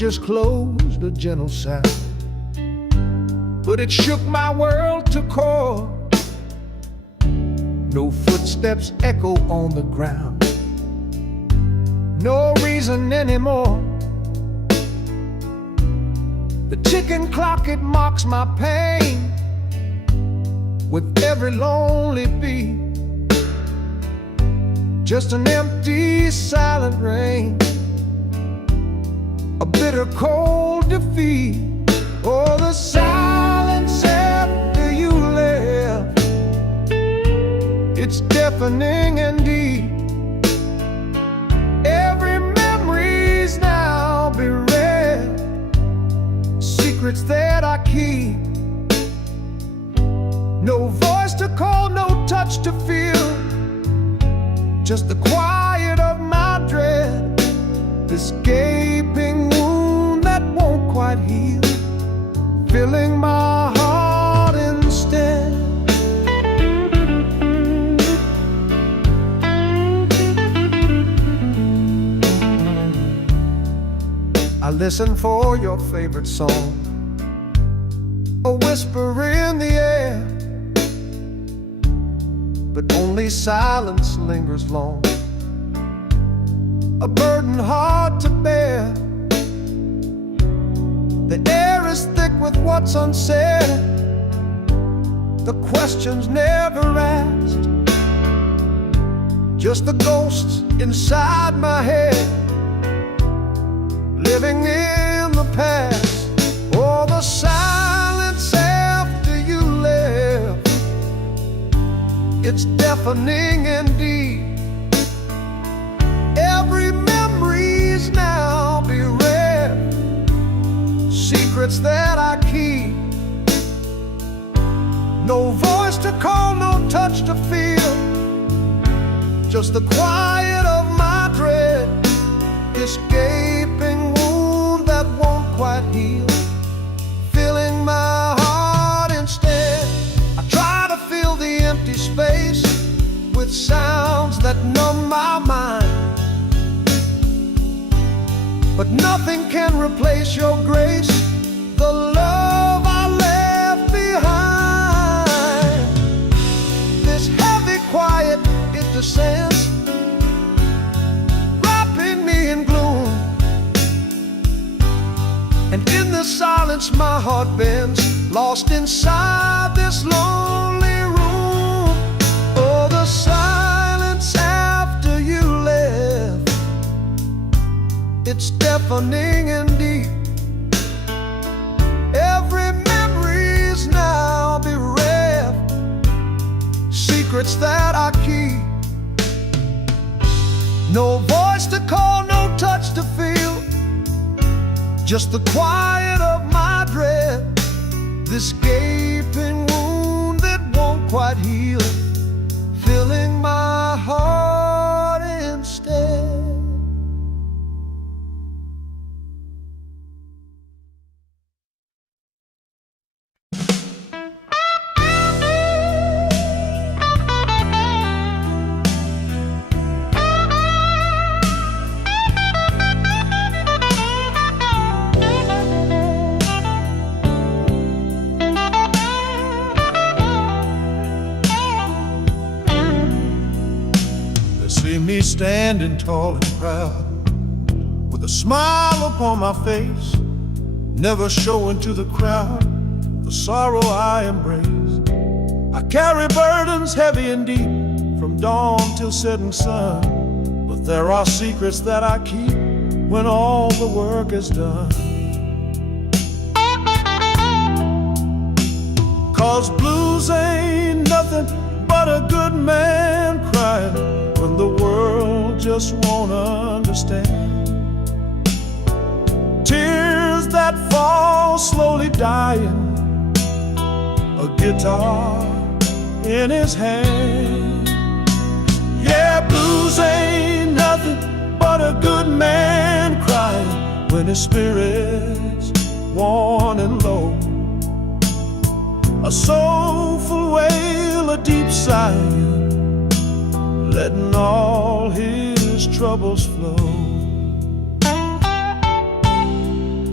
just closed, a gentle sound, but it shook my world to core. No footsteps echo on the ground, no reason anymore. The ticking clock, it mocks my pain with every lonely beat. Just an empty, silent rain, a bitter, cold defeat. Oh, the silence after you left, it's deafening and deep. Every memory's now bereft, secrets that I keep. No voice to call, no touch to feel, just the quiet of my dread, this gaping wound that won't quite heal, filling my heart instead. I listen for your favorite song, a whisper in the air, but only silence lingers long, a burden hard to bear. The air is thick with what's unsaid, the questions never asked, just the ghosts inside my head, living in the past. Oh, the silence after you left, it's deafening and deep. Every memory's now bereft, secrets that I keep. No voice to call, no touch to feel, just the quiet of my dread, this gaping wound that won't quite heal, filling my heart instead. I try to fill the empty space with sounds that numb my mind, but nothing can replace your grace, the love I left behind. This heavy quiet, it descends, wrapping me in gloom, and in the silence my heart bends, lost inside this lonely room. Oh, the silence after you left, it's deafening and deep. Every memory's now bereft, secrets that I keep. No voice to call, no touch to feel, just the quiet of my dread, this gaping wound that won't quite heal, filling my heart instead. See me standing tall and proud, with a smile upon my face, never showing to the crowd the sorrow I embrace. I carry burdens heavy and deep, from dawn till setting sun, but there are secrets that I keep when all the work is done. 'Cause blues ain't nothing but a good man crying when the world just won't understand. Tears that fall slowly dying, a guitar in his hand. Yeah, blues ain't nothing but a good man crying when his spirit's worn and low. A soulful wail, a deep sigh, letting all his troubles flow.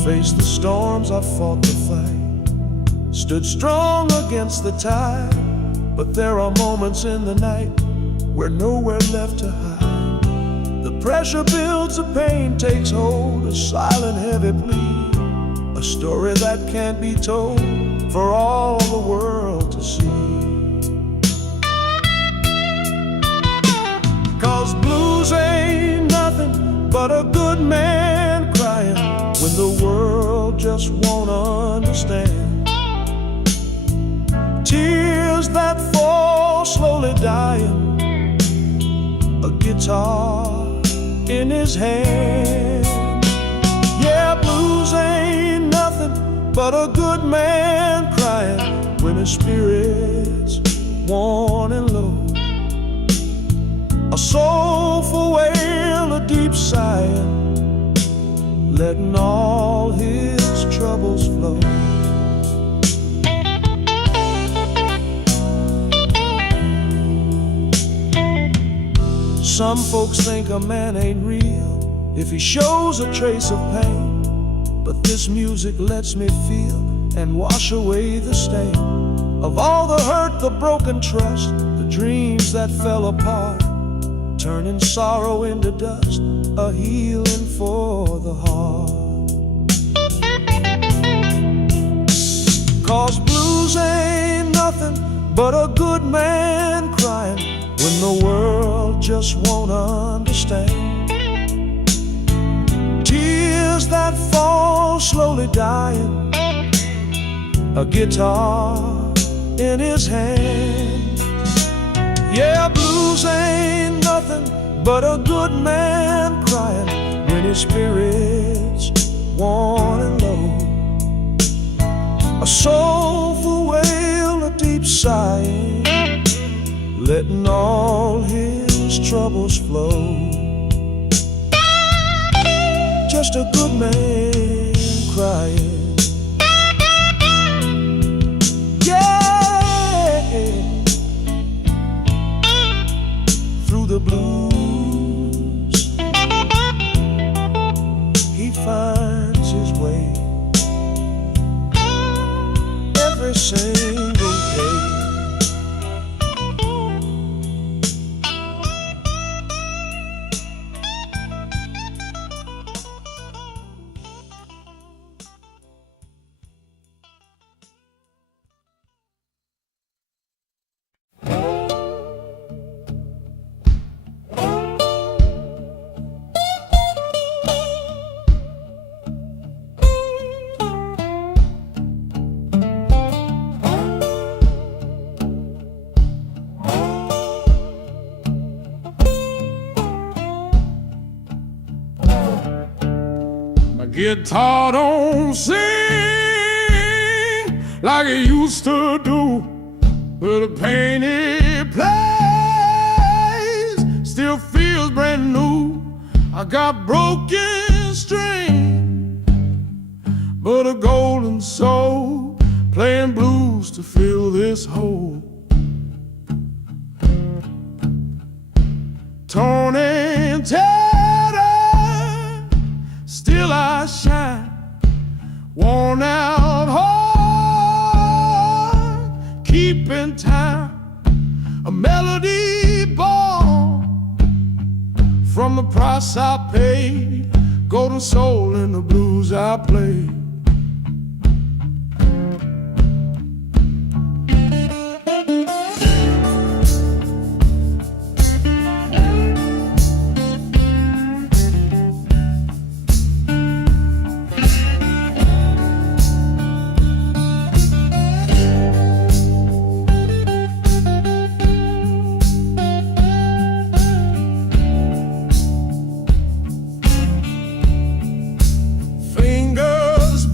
faced the storms, I fought the fight, stood strong against the tide. But there are moments in the night where nowhere left to hide. The pressure builds, the pain takes hold, a silent heavy plea, a story that can't be told for all the world to see. 'Cause blues ain't nothing but a good man crying when the world just won't understand. Tears that fall slowly dying, a guitar in his hand. Yeah, blues ain't nothing but a good man crying when his spirit's worn and low. A soulful wail, a deep sighing, letting all his troubles flow. Some folks think a man ain't real if he shows a trace of pain, but this music lets me feel and wash away the stain of all the hurt, the broken trust, the dreams that fell apart, turning sorrow into dust, a healing for the heart. 'Cause blues ain't nothing but a good man crying when the world just won't understand. Tears that fall slowly dying, a guitar in his hand. Yeah, blues ain't nothing but a good man crying when his spirit's worn and low. A soulful wail, a deep sighing, letting all his troubles flow. Just a good man crying. Yeah, through the blues he finds his way every single day. Guitar don't sing like it used to do, but the pain it plays still feels brand new. I got broken string, but a golden soul playing blues to fill this hole. Torn and tattered, still I shine, worn out heart, keeping time, a melody born from the price I paid, golden soul in the blues I play.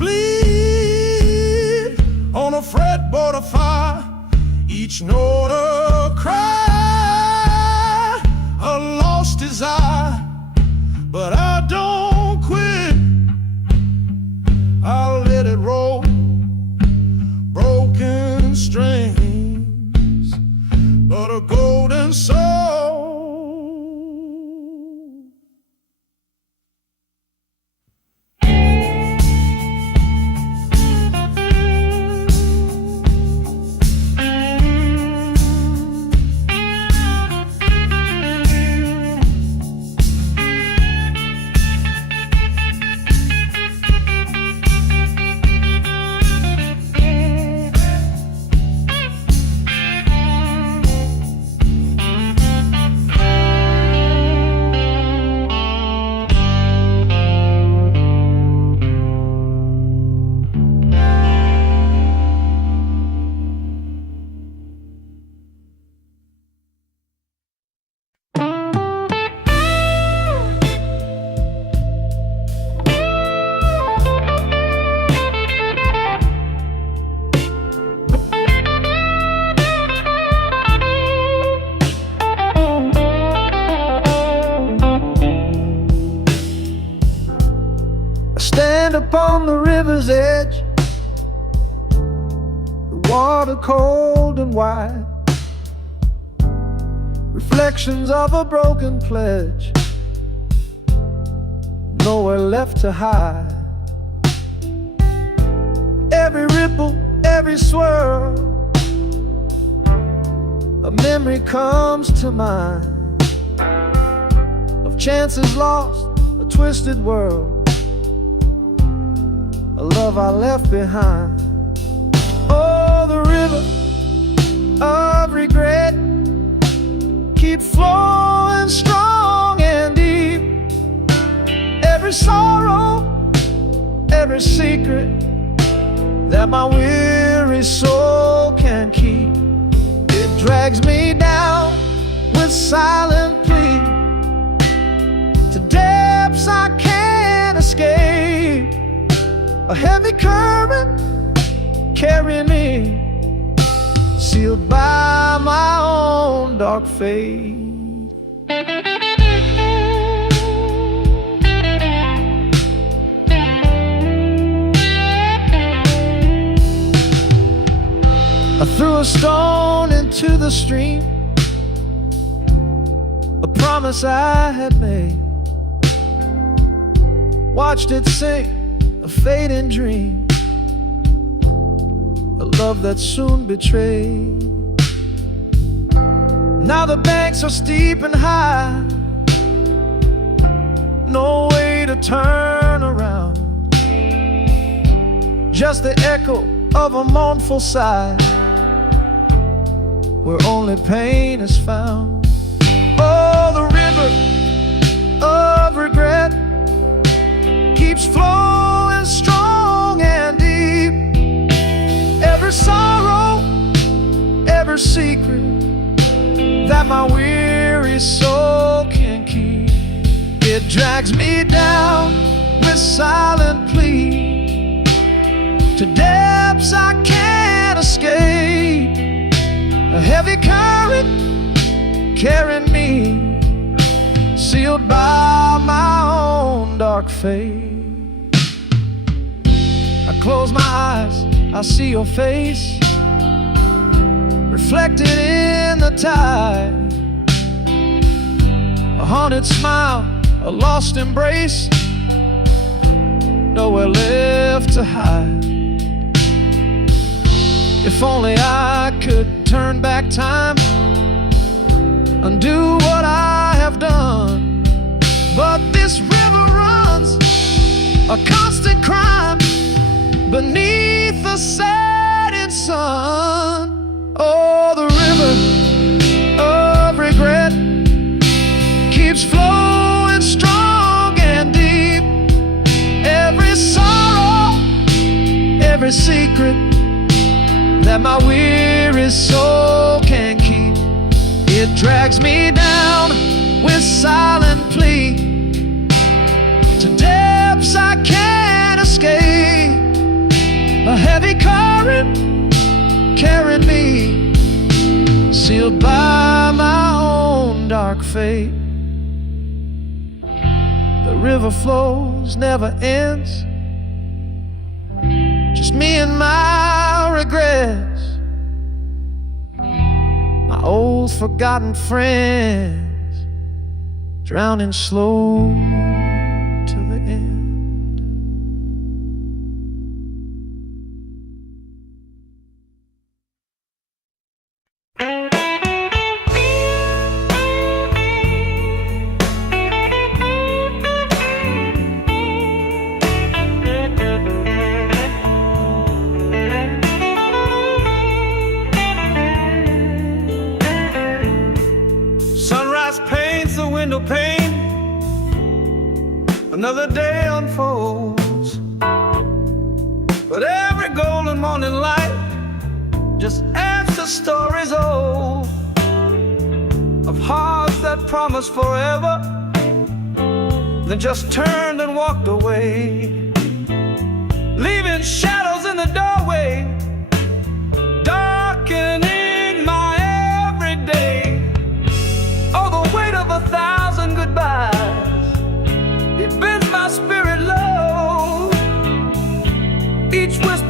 camp on the river's edge, the water cold and wide, reflections of a broken pledge, nowhere left to hide. Every ripple, every swirl, a memory comes to mind of chances lost, a twisted world, a love I left behind. Oh, the river of regret keeps flowing strong and deep. Every sorrow, every secret that my weary soul can keep, it drags me down with silent plea to depths I can't escape. A heavy current carrying me, sealed by my own dark fate. I threw a stone into the stream, a promise I had made, watched it sink, a fading dream, a love that soon betrayed. Now the banks are steep and high, no way to turn around, just the echo of a mournful sigh, where only pain is found. Oh, the river of regret keeps flowing strong and deep. Every sorrow, every secret that my weary soul can keep, it drags me down with silent plea to depths I can't escape. A heavy current carrying me, sealed by my own dark fate. I close my eyes, I see your face reflected in the tide, a haunted smile, a lost embrace, nowhere left to hide. If only I could turn back time, undo what I have done, but this river runs a constant crime beneath the setting sun. Oh, the river of regret keeps flowing strong and deep. Every sorrow, every secret that my weary soul can keep, it drags me down with silent plea to depths I can't escape. A heavy current carrying me, sealed by my own dark fate. The river flows, never ends, just me and my regrets, my old forgotten friends, drowning slow to the end. Window pane, another day unfolds, but every golden morning light just adds to stories old of hearts that promised forever, then just turned and walked away, leaving shadows in the doorway, darkening my everyday. Oh, the weight of 1,000 goodbyes, it bends my spirit low.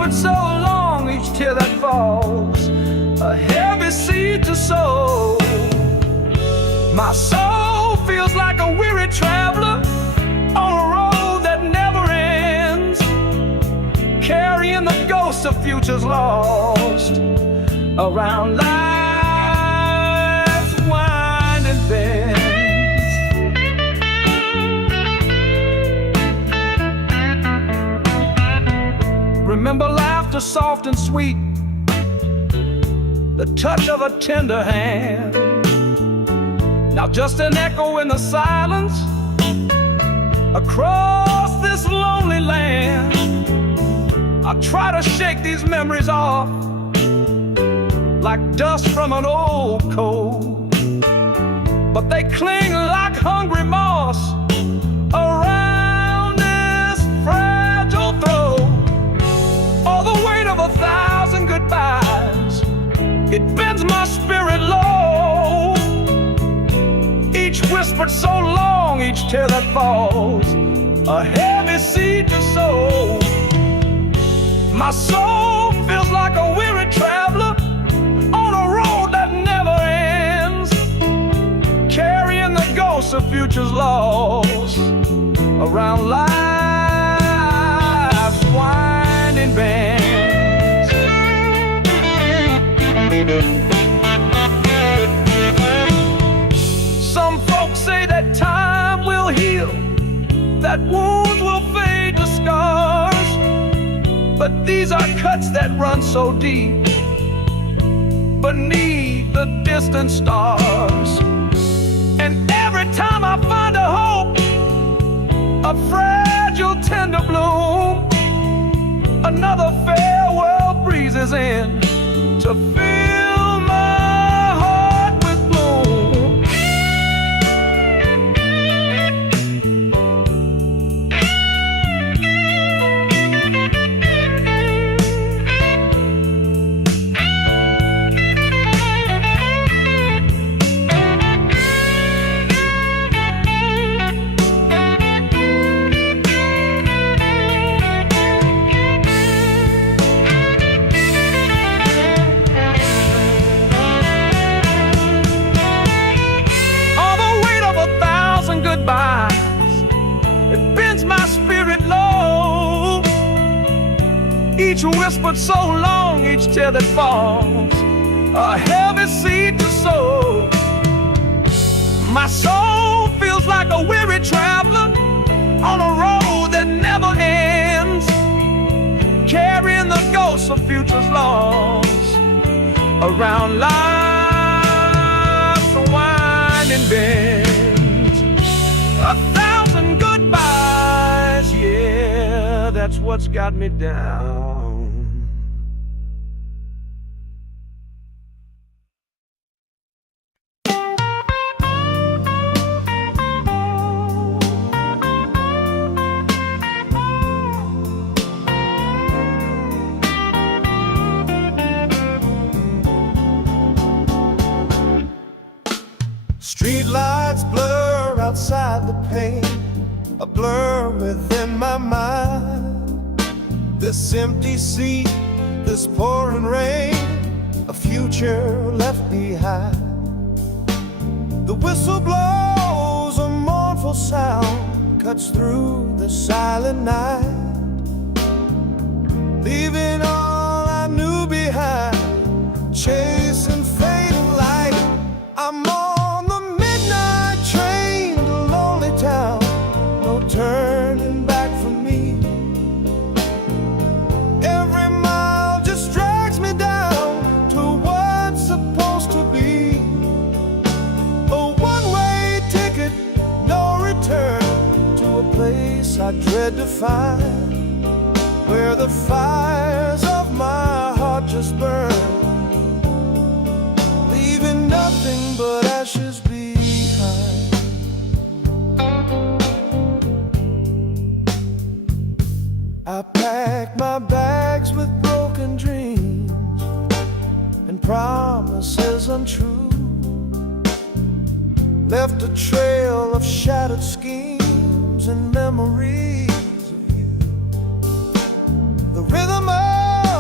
whispered so long, each tear that falls, a heavy seed to sow. My soul feels like a weary traveler on a road that never ends, carrying the ghosts of futures lost around life's winding bends. Remember laughter soft and sweet, the touch of a tender hand. Now just an echo in the silence across this lonely land. I try to shake these memories off like dust from an old coat, but they cling like hungry moss around this fragile throat. Oh, the weight of 1,000 goodbyes, it bends my spirit low. Each whispered so long, each tear that falls, a heavy seed to sow. My soul feels like a weary traveler on a road that never ends, carrying the ghosts of futures lost around life's winding bends. Some folks say that time will heal, that wounds will fade to scars, but these are cuts that run so deep beneath the distant stars. And every time I find a hope, a fragile tender bloom, another farewell breezes in to fill my heart with gloom. It bends my spirit low. Each whispered so long, each tear that falls, a heavy seed to sow. My soul feels like a weary traveler on a road that never ends, carrying the ghosts of futures lost around life's winding bend. 1,000 goodbyes, yeah, that's what's got me down. Street lights blur outside the pane, a blur within my mind. This empty sea, this pouring rain, a future left behind. The whistle blows, a mournful sound cuts through the silent night, leaving all I knew behind, chasing fading light. I'm on the midnight train to lonely town, no turning back for me. Every mile just drags me down to what's supposed to be a one-way ticket, no return, to a place I dread to find, where the fires of my heart just burn, leaving nothing but ashes behind. I packed my bags with broken dreams and promises untrue, left a trail of shattered schemes and memories of you. The rhythm of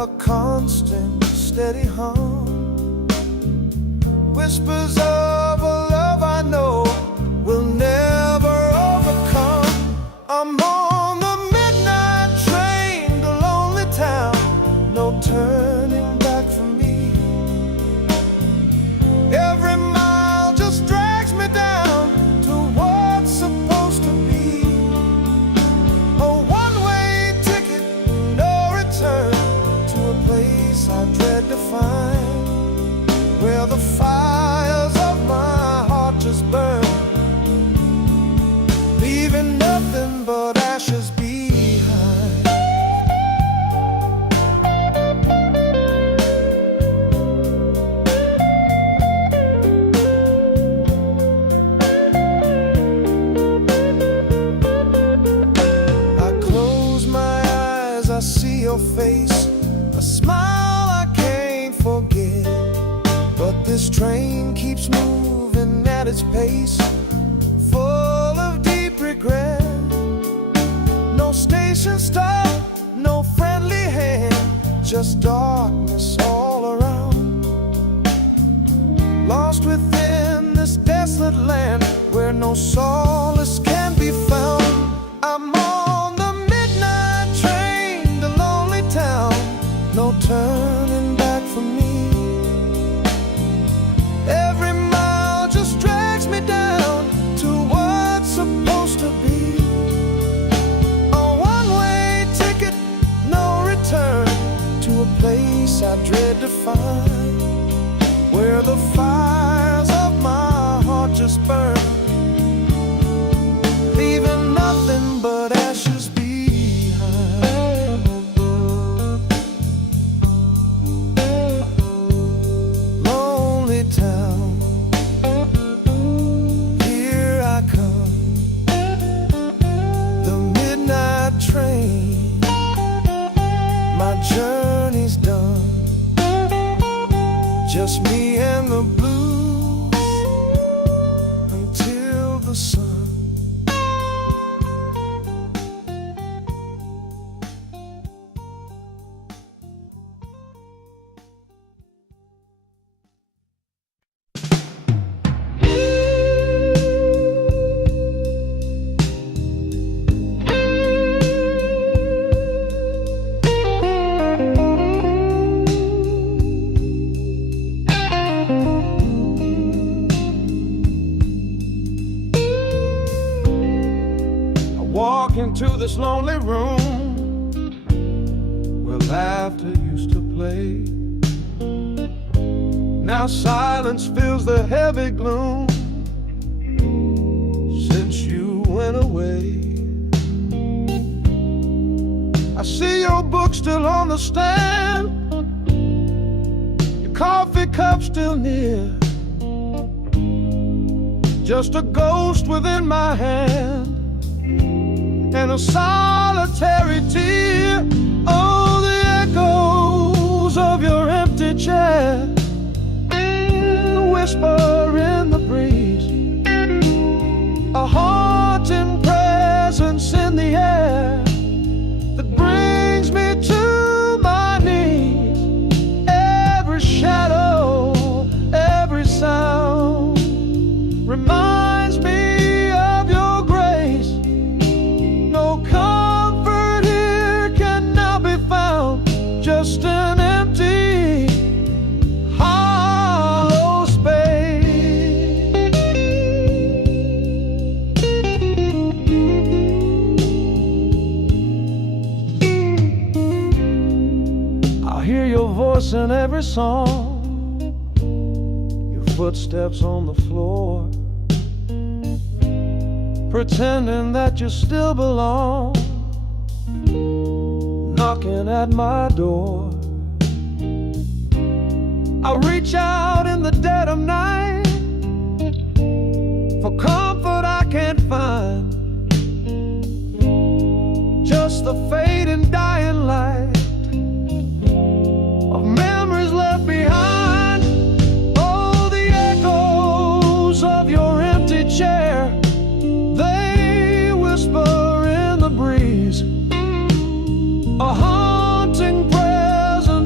a constant, steady hum. Whispers of a love I know will never overcome. I'm on the midnight train to lonely town, no turning back for me. Every mile just drags me down to what's supposed to be. A one-way ticket, no return, to a place I dread to find, where the fires of my heart just burn, leaving nothing but ashes behind. I close my eyes, I see your face, a smile I can't forget. But this train keeps moving at its pace, full of deep regret. No station stop, no friendly hand, just darkness all around. Lost within this desolate land where no solace can be found. I'm on the midnight train to lonely town, no turning back for me. Every mile just drags me down to what's supposed to be. A one-way ticket, no return, to a place I dread to find, where the fires of my heart just burn, leaving nothing but ashes behind. Lonely town, here I come, the midnight train, my journey's done, just me and the blues until the sun. Walk into this lonely room where laughter used to play. Now silence fills the heavy gloom since you went away. I see your book still on the stand, your coffee cup still near, just a ghost within my hand and a solitary tear. Oh, the echoes of your empty chair, the whisper in the breeze, a haunting presence in the air that brings me to my knees. Every shadow, every sound reminds me of your grace. No comfort here can now be found, just an empty, hollow space. I hear your voice in every song, your footsteps on the floor, pretending that you still belong, knocking at my door. I reach out in the dead of night for comfort I can't find, just the fading dying light of memories left behind. Oh, the echoes of your empty chair, they whisper in the breeze, a haunting presence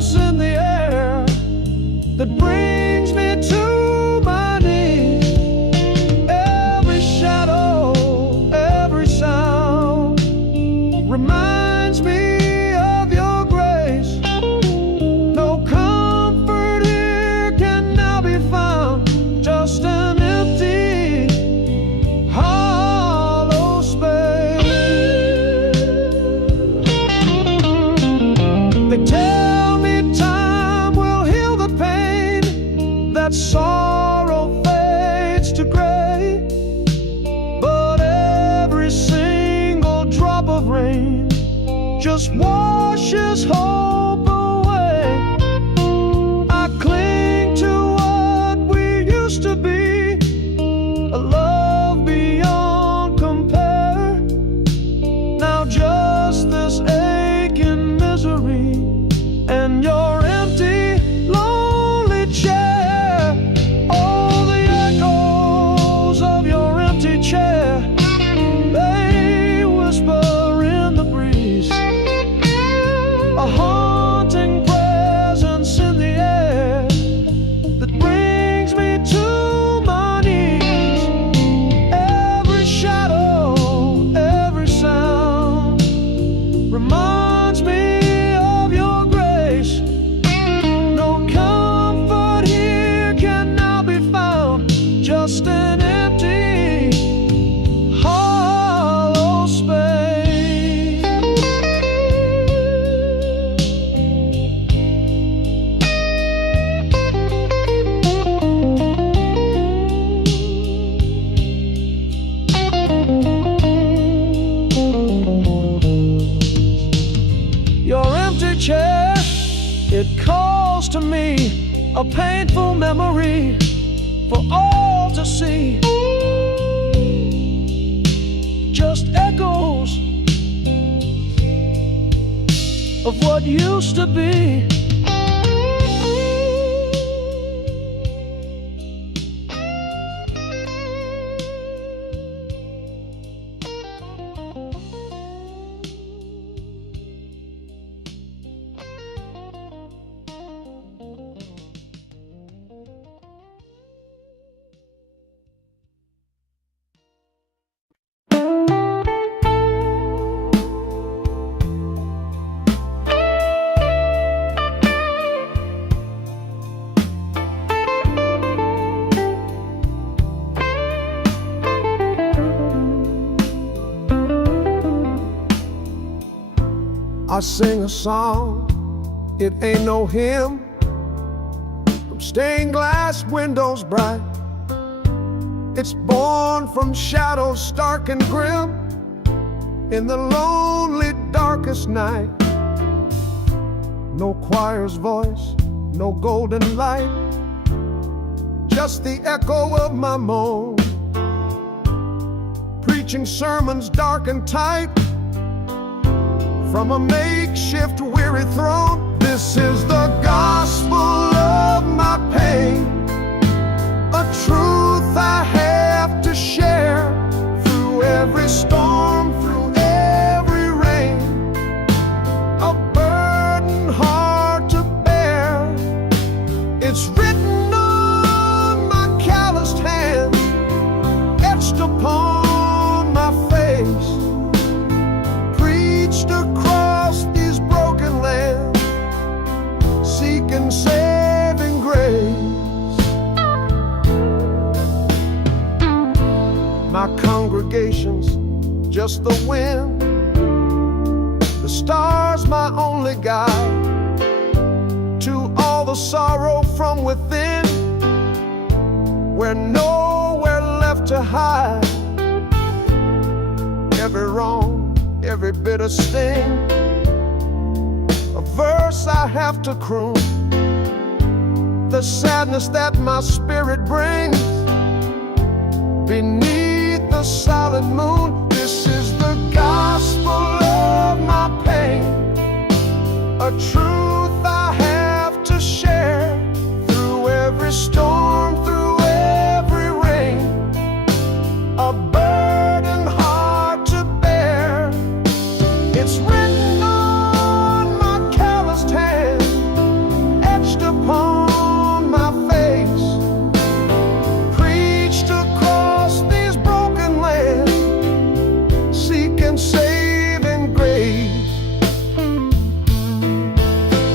just washes hope away. I cling to what we used to be, a love beyond compare. Now just this aching misery and your empty, lonely chair. All the echoes of your empty chair, they whisper in the breeze, a haunting presence in the air that brings me to my knees. Every shadow, every sound reminds me of your grace. No comfort here can now be found, just an empty, hollow space. Your empty chair, it calls to me, a painful memory for all to see. Just echoes of what used to be. I sing a song, it ain't no hymn, from stained glass windows bright. It's born from shadows stark and grim, in the lonely darkest night. No choir's voice, no golden light, just the echo of my moan, preaching sermons dark and tight from a makeshift weary throne. This is the gospel of my pain, a truth I have to share through every storm, through every rain, a burden hard to bear. It's written on my calloused hands, etched upon my face, preached across these broken lands, seeking saving grace. My congregation's just the wind, the stars my only guide to all the sorrow from within, where nowhere left to hide. Every wrong, every bitter sting, a verse I have to croon, the sadness that my spirit brings beneath the solid moon. This is the gospel of my pain, a truth I have to share through every storm, through every rain, a burden hard to bear. It's written on my calloused hand, etched upon my face, preached across these broken lands, seeking saving grace.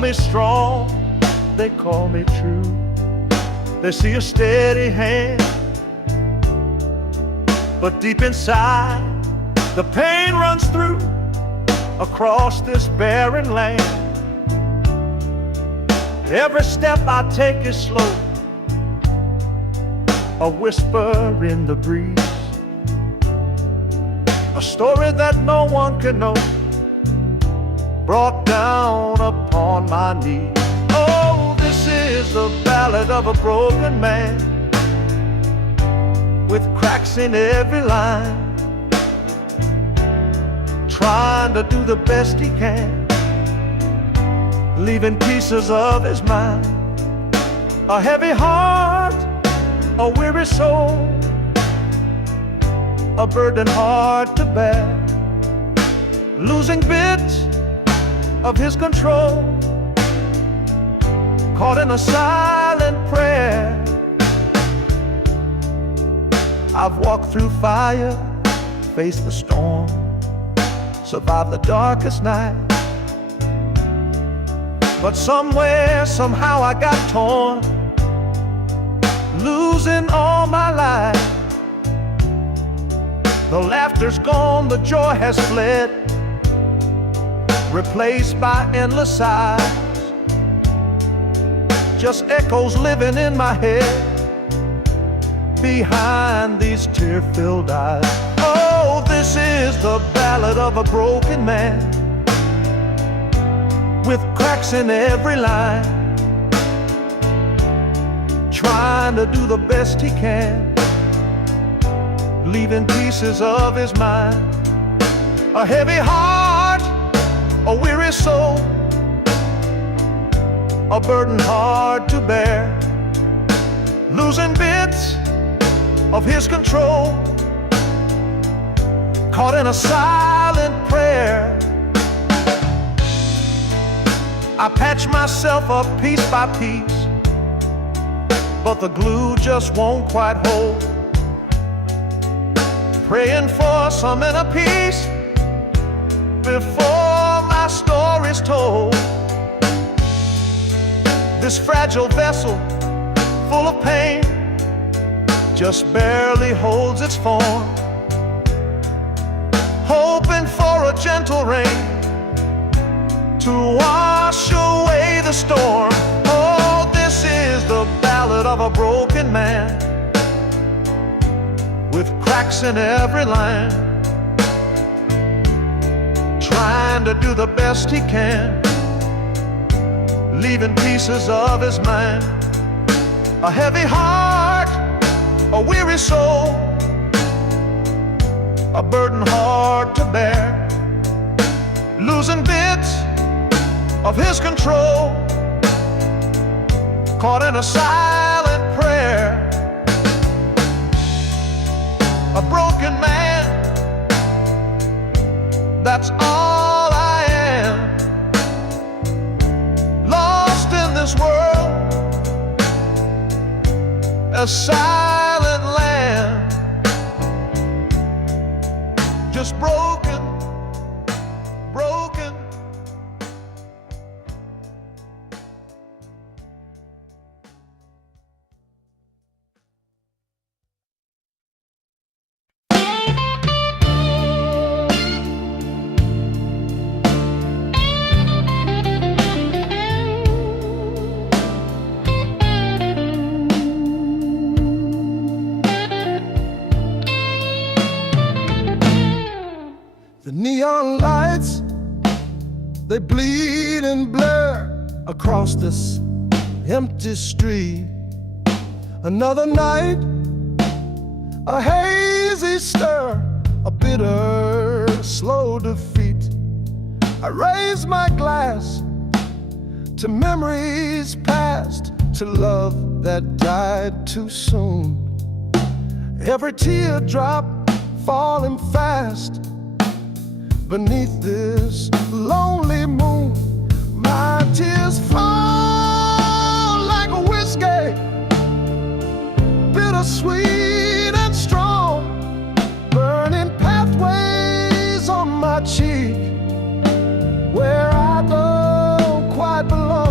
me strong, they call me true. They see a steady hand, but deep inside, the pain runs through across this barren land. Every step I take is slow, a whisper in the breeze, a story that no one can know, brought down upon my knees. Oh, this is the ballad of a broken man, with cracks in every line, trying to do the best he can, leaving pieces of his mind. A heavy heart, a weary soul, a burden hard to bear, losing bits of his control, caught in a silent prayer. I've walked through fire, faced the storm, survived the darkest night, but somewhere, somehow I got torn, losing all my life. The laughter's gone, the joy has fled, replaced by endless sighs, just echoes living in my head behind these tear-filled eyes. Oh, this is the ballad of a broken man, with cracks in every line, trying to do the best he can, leaving pieces of his mind. A heavy heart, a weary soul, a burden hard to bear, losing bits of his control, caught in a silent prayer. I patch myself up piece by piece, but the glue just won't quite hold, praying for some inner peace before my story's told. This fragile vessel, full of pain, just barely holds its form, hoping for a gentle rain to wash away the storm. Oh, this is the ballad of a broken man, with cracks in every line, trying to do the best he can, leaving pieces of his mind. A heavy heart, a weary soul, a burden hard to bear, losing bits of his control, caught in a silent prayer. A broken man, that's all I am, lost in this world, a silent land, just broken, broken. The neon lights, they bleed and blur across this empty street. Another night, a hazy stir, a bitter, slow defeat. I raise my glass to memories past, to love that died too soon. Every teardrop falling fast beneath this lonely moon. My tears fall like a whiskey, bittersweet and strong, burning pathways on my cheek where I don't quite belong.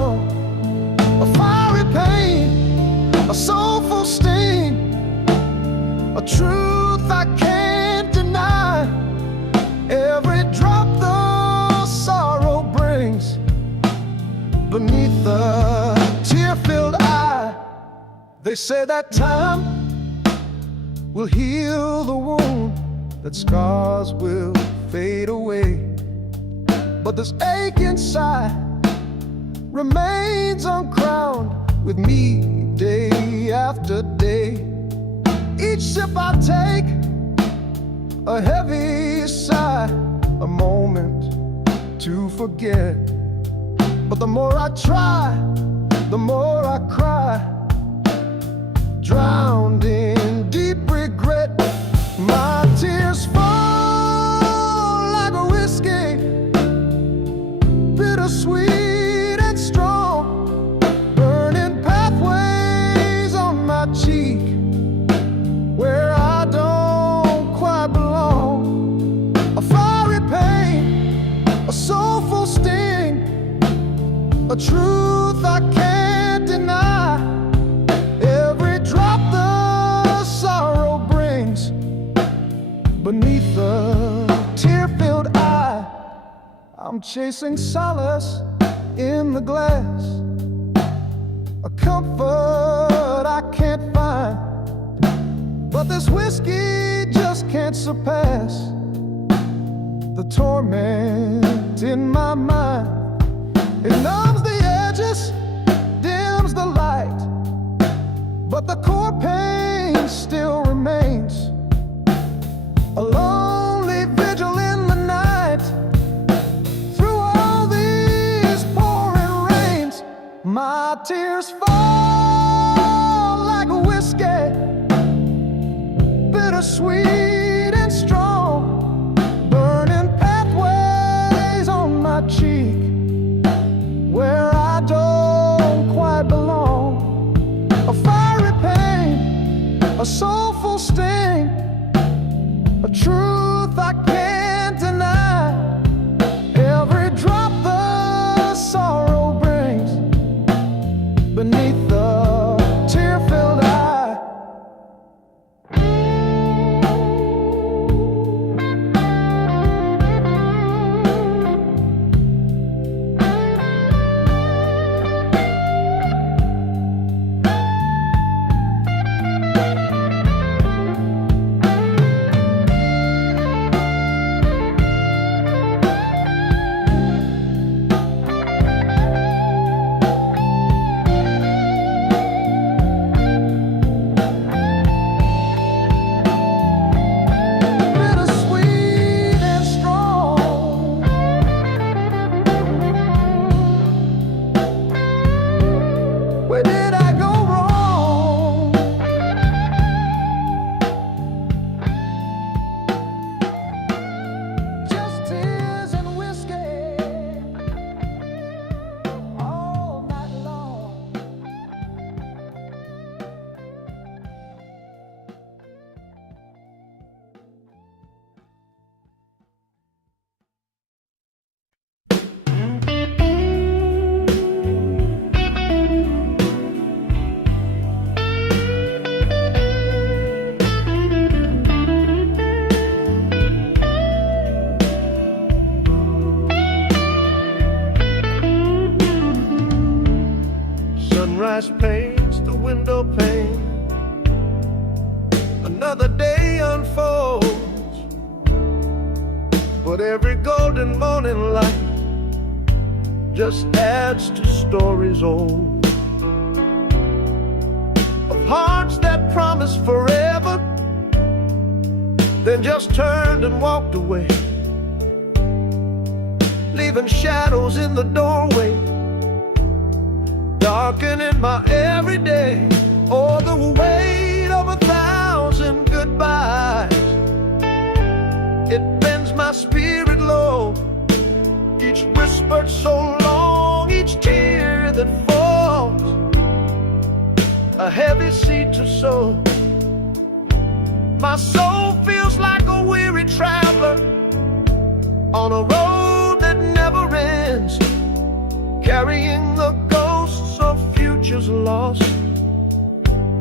a soulful sting, a truth I can't deny. Every drop the sorrow brings beneath the tear-filled eye. They say that time will heal the wound, that scars will fade away, but this ache inside remains uncrowned with me day after day. Each sip I take, a heavy sigh, a moment to forget. But the more I try, the more I cry, drowned in deep regret. My tears fall like a whiskey, bittersweet and strong, burning pathways on my cheek where I don't quite belong. A fiery pain, a soulful sting, a truth I can't deny. Every drop the sorrow brings beneath the tear-filled eye. I'm chasing solace in the glass, a comfort I can't find, but this whiskey just can't surpass the torment in my mind. It numbs the edges, dims the light, but the core pain still remains. A lonely vigil in the night, through all these pouring rains. My tears fall like a whiskey, bittersweet and strong, burning pathways on my cheek where I don't quite belong. A fiery pain, a soulful sting, a truth I can't deny. Every drop the sorrow brings beneath the tear-filled eye. Where did I go wrong? Just tears and whiskey all night long. Sunrise paints the window pane, another day unfolds, but every golden morning light just adds to stories old, of hearts that promised forever, then just turned and walked away, leaving shadows in the doorway, darkening my everyday. Oh, the weight of 1,000 goodbyes, it bends my spirit low. Each whispered so long, each tear that falls, a heavy seed to sow. My soul feels like a weary traveler on a road that never ends, carrying the ghosts of futures lost.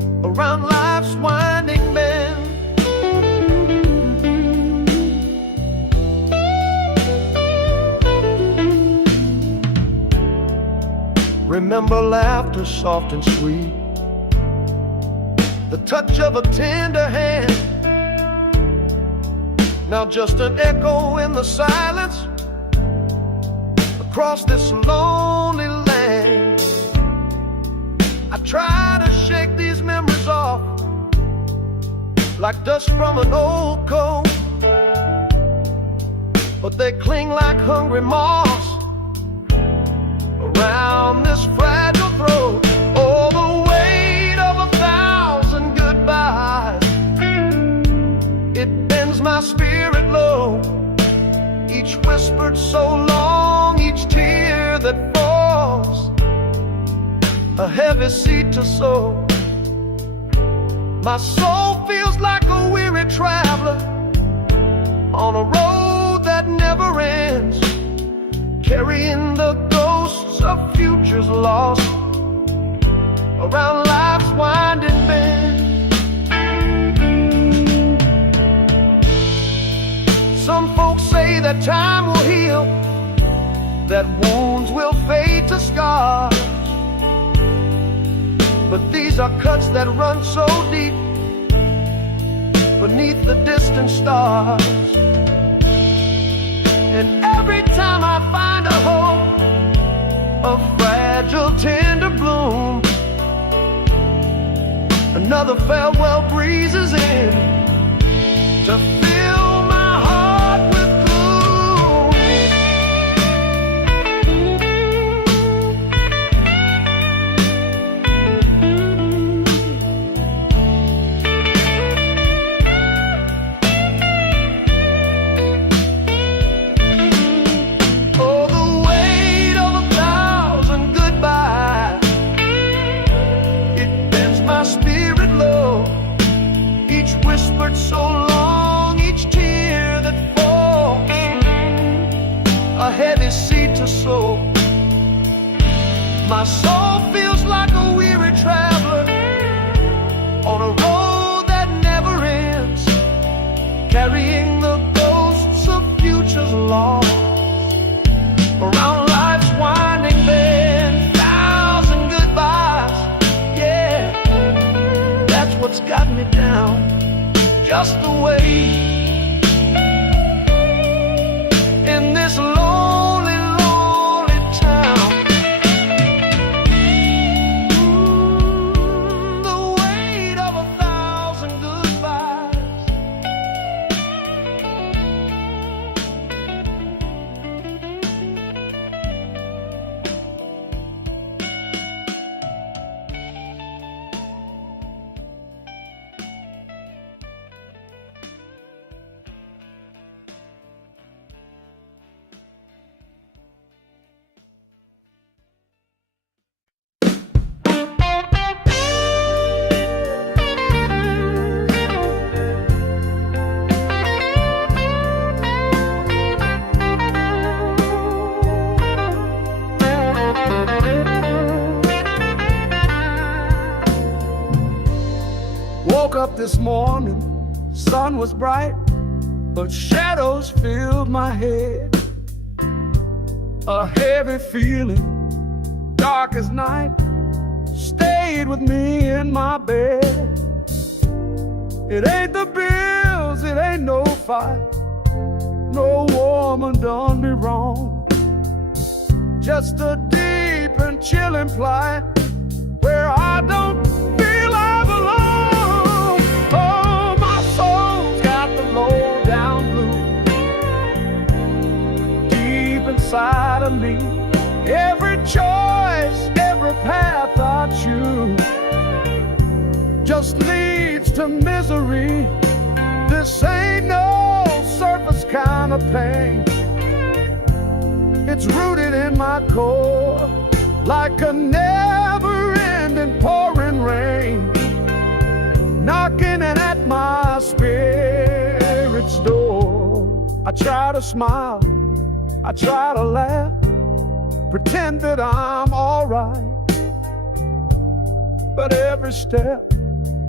around life's winding bend. Remember laughter soft and sweet, the touch of a tender hand. Now just an echo in the silence across this lonely land. I try to shake these memories off like dust from an old coat, but they cling like hungry moths around this fragile throat. Oh, the weight of 1,000 goodbyes, it bends my spirit low. Each whispered so long, each tear that falls, a heavy seed to sow. My soul feels like a weary traveler on a road that never ends, carrying the ghosts of futures lost around life's winding bend. Some folks say that time will heal, that wounds will fade to scars, but these are cuts that run so deep beneath the distant stars. And every time I find a hope, a fragile tender bloom, another farewell breezes in to fill my heart with gloom. Oh, the weight of 1,000 goodbyes, it bends my spirit low. Each whispered so long, each tear that falls, a heavy seed to sow. My soul feels like a weary traveler on a road that never ends, carrying the ghosts of futures lost around life's winding bend. 1,000 goodbyes, yeah, that's what's got me down, just the way in this lonely, lonely town. The weight of 1,000 goodbyes. Woke up this morning, sun was bright, but shadows filled my head. A heavy feeling, dark as night, stayed with me in my bed. It ain't the bills, it ain't no fight, no woman done me wrong. Just a deep and chilling plight where I don't feel I belong. Oh, my soul's got the low down blues deep inside of me. Every choice, every path I choose just leads to misery. This ain't no surface kind of pain, it's rooted in my core like a never-ending pouring rain, knocking at my spirit's door. I try to smile, I try to laugh, pretend that I'm alright, but every step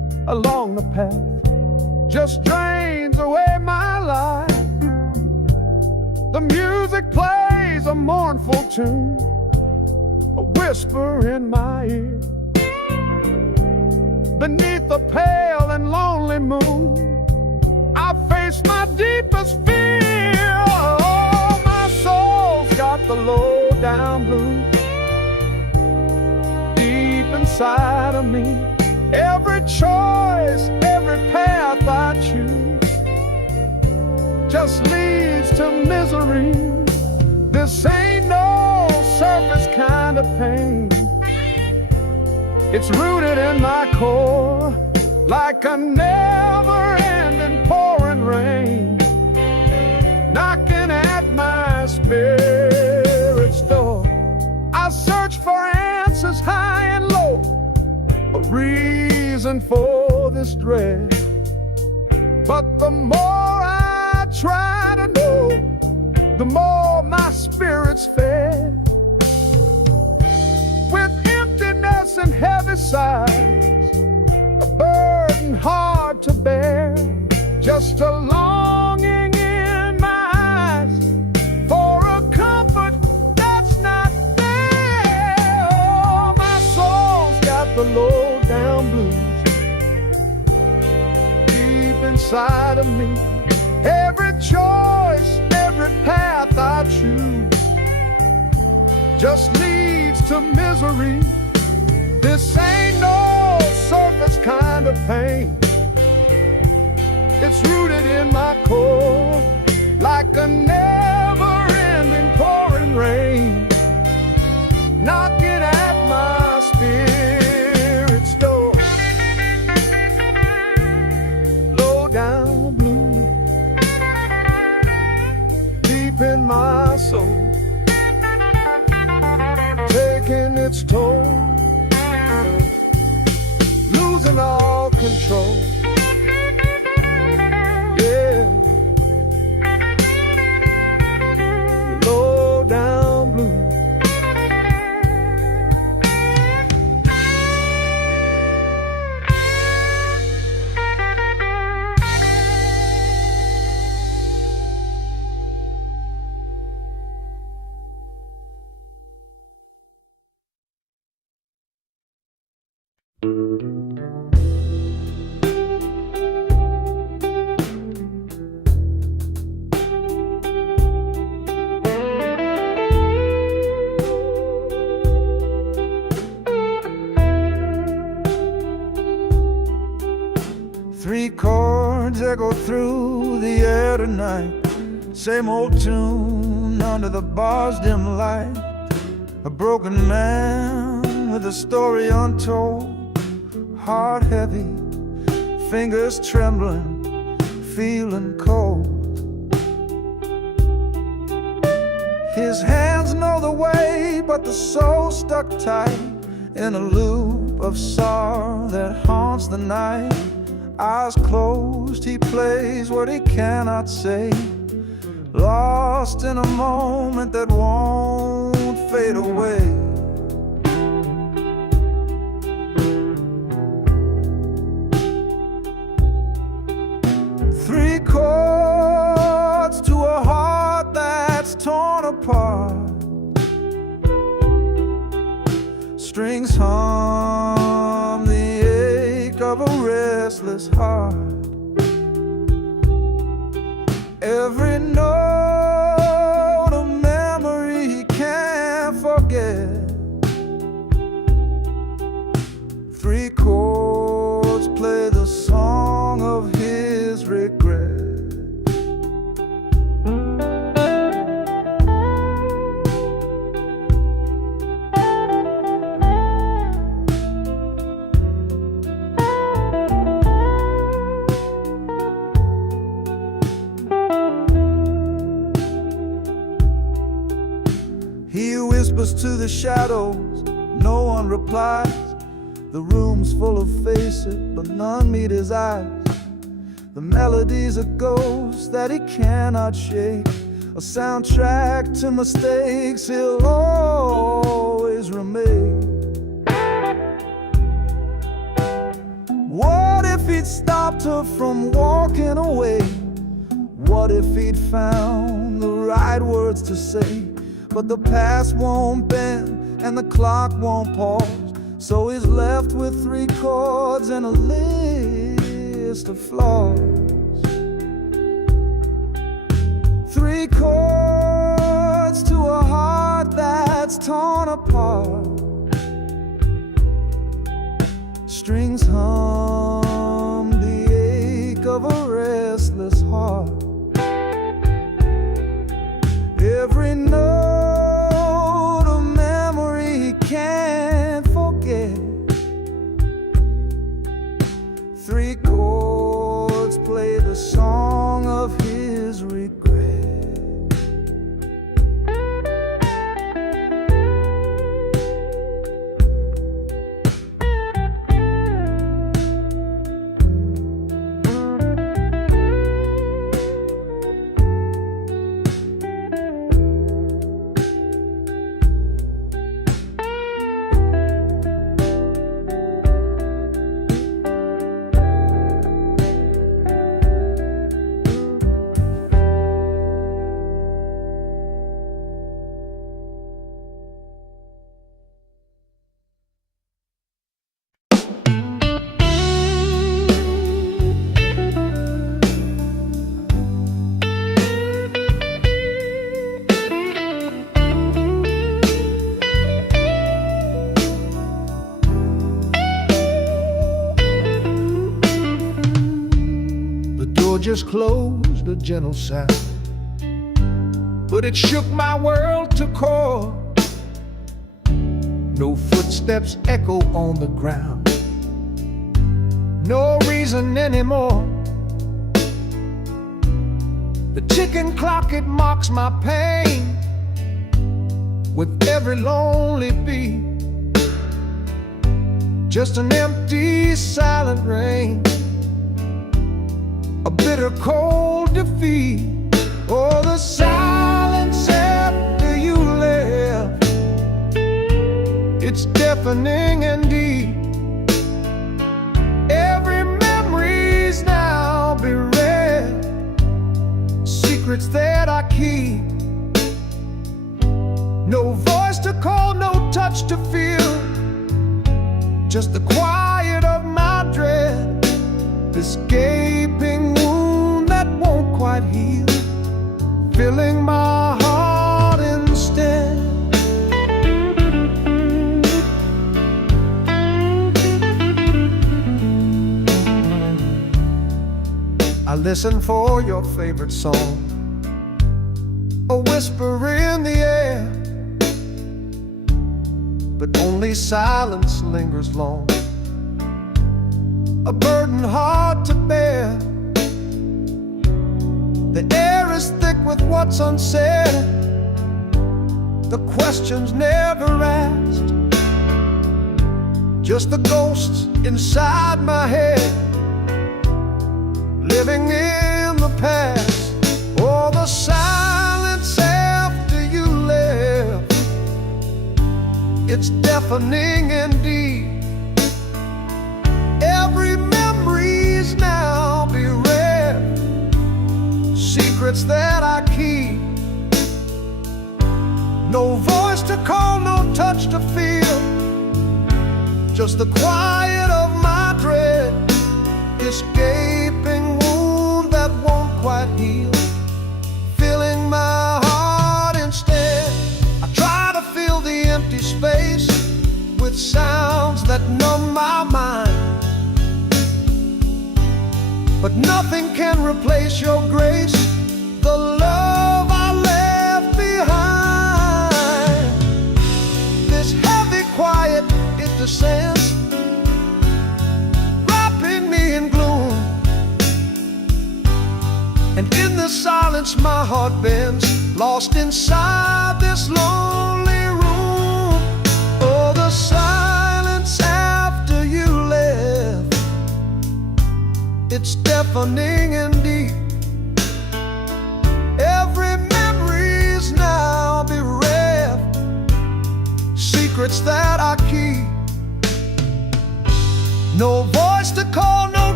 along the path just drains away my life. The music plays a mournful tune, a whisper in my ear. Beneath the pale and lonely moon, I face my deepest fear. Oh, my soul's got the low down blues deep inside of me. Every choice, every path I choose just leads to misery. This ain't no surface kind of pain. It's rooted in my core, like a never-ending pouring rain, knocking at my spirit's door. I search for answers high and low, a reason for this dread. But the more I try to know, the more my spirit's fed. With emptiness and heavy sighs, a burden hard to bear, just a longing in my eyes for a comfort that's not there. Oh, my soul's got the low down blues deep inside of me. Every choice, every path I choose just leads to misery. This ain't no surface kind of pain. It's rooted in my core, like a never-ending pouring rain, knocking at my spirit's door. Low down blue, deep in my soul, taking its toll, losing all control. Yeah, low down blue. Three chords echo through the air tonight, same old tune under the bar's dim light. A broken man with a story untold, heart heavy, fingers trembling, feeling cold. His hands know the way, but the soul stuck tight in a loop of sorrow that haunts the night. Eyes closed, he plays what he cannot say, lost in a moment that won't fade away. Three chords to a heart that's torn apart, strings hum the ache of a restless heart. Every note a memory he can't forget. Three chords play the song of his regret. He whispers to the shadows, no one replies. The room's full of faces, but none meet his eyes. The melody's a ghost that he cannot shake, a soundtrack to mistakes he'll always remake. What if fate stopped her from walking away? What if he'd found the right words to say? But the past won't bend and the clock won't pause, so he's left with 3 chords and a list of flaws. 3 chords to a heart that's torn apart. Strings hum the ache of a restless heart. Every note a memory he can't forget. 3 chords play the song of his regret. Just closed, a gentle sound, but it shook my world to core. No footsteps echo on the ground, no reason anymore. The ticking clock, it mocks my pain with every lonely beat. Just an empty, silent rain, a bitter cold defeat. Oh, the silence after you left, it's deafening indeed. Every memory's now bereft, secrets that I keep. No voice to call, no touch to feel, just the quiet of my dread. This gaping wound that won't quite heal, filling my heart instead. I listen for your favorite song, a whisper in the air, but only silence lingers long, a burden hard to bear. The air is thick with what's unsaid, the questions never asked, just the ghosts inside my head, living in the past. Oh, the silence after you left, it's deafening indeed. Every memory's now bereft, secrets that I keep. No voice to call, no touch to feel, just the quiet of my dread. This gaping wound that won't quite heal, filling my heart instead. I try to fill the empty space with sounds that numb my mind, but nothing can replace your grace, the love I left behind. This heavy quiet, it descends, wrapping me in gloom, and in the silence my heart bends, lost inside this lonely room. Oh, the silence after you left, it's deafening indeed. Every memory's now bereft, secrets that I keep. No voice to call, no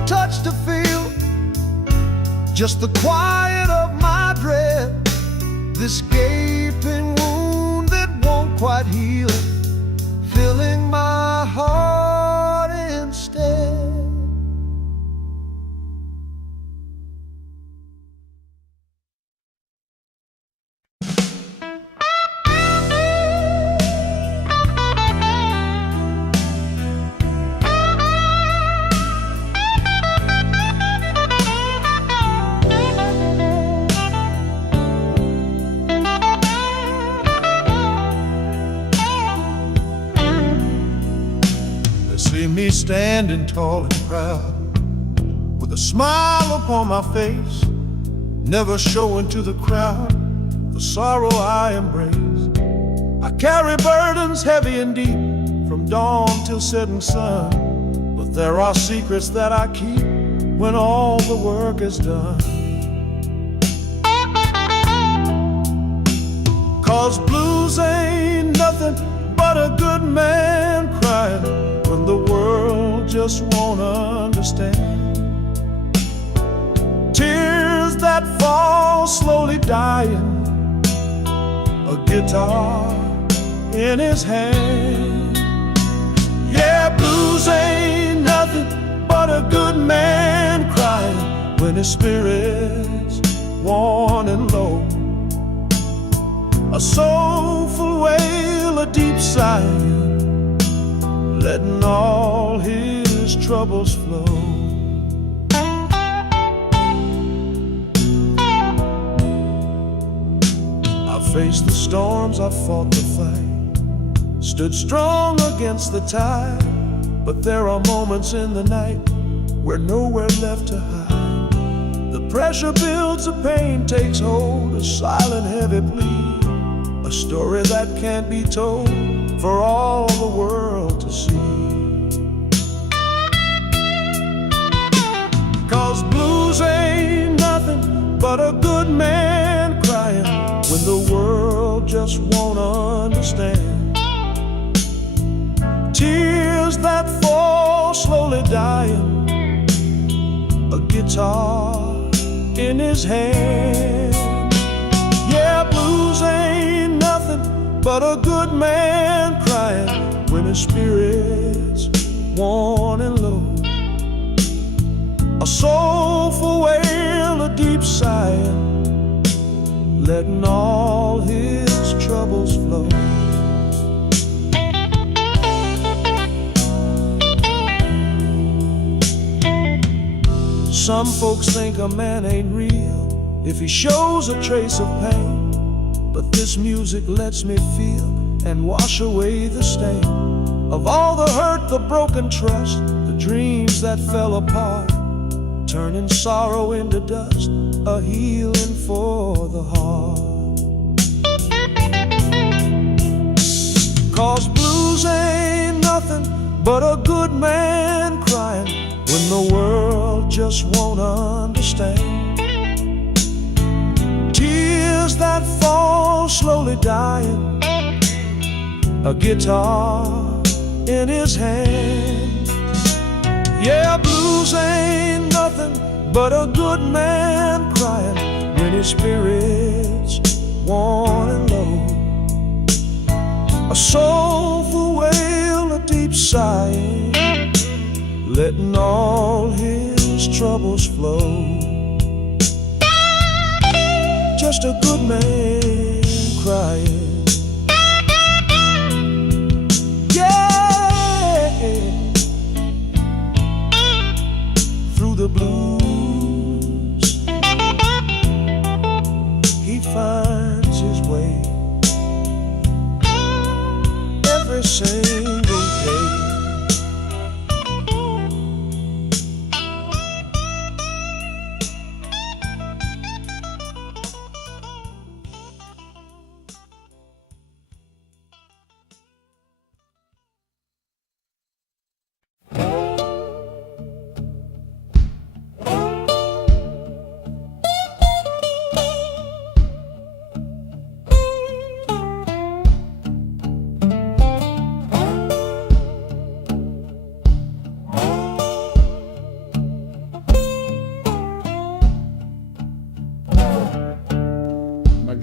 touch to feel, just the quiet of my breath. This gaping wound that won't quite heal, filling my heart instead. See me standing tall and proud, with a smile upon my face, never showing to the crowd the sorrow I embrace. I carry burdens heavy and deep, from dawn till setting sun, but there are secrets that I keep when all the work is done. 'Cause blues ain't nothing but a good man crying when the world just won't understand. Tears that fall slowly dying, a guitar in his hand. Yeah, blues ain't nothing but a good man crying when his spirit's worn and low. A soulful wail, a deep sigh, letting all his troubles flow. I faced the storms, I fought the fight, stood strong against the tide, but there are moments in the night where nowhere left to hide. The pressure builds, the pain takes hold, a silent heavy plea, a story that can't be told for all the world to see. 'Cause blues ain't nothing but a good man crying when the world just won't understand. Tears that fall slowly dying, a guitar in his hand. Yeah, blues ain't nothing but a good man crying when his spirit's worn and low. A soulful wail, a deep sigh, letting all his troubles flow. Some folks think a man ain't real if he shows a trace of pain, but this music lets me feel and wash away the stain of all the hurt, the broken trust, the dreams that fell apart, turning sorrow into dust, a healing for the heart. 'Cause blues ain't nothing but a good man crying when the world just won't understand. Tears that fall slowly dying, a guitar in his hand. Yeah, blues ain't nothing but a good man crying when his spirit's worn and low. A soulful wail, a deep sigh, letting all his troubles flow. Just a good man crying. Yeah, through the blues he finds his way every single day.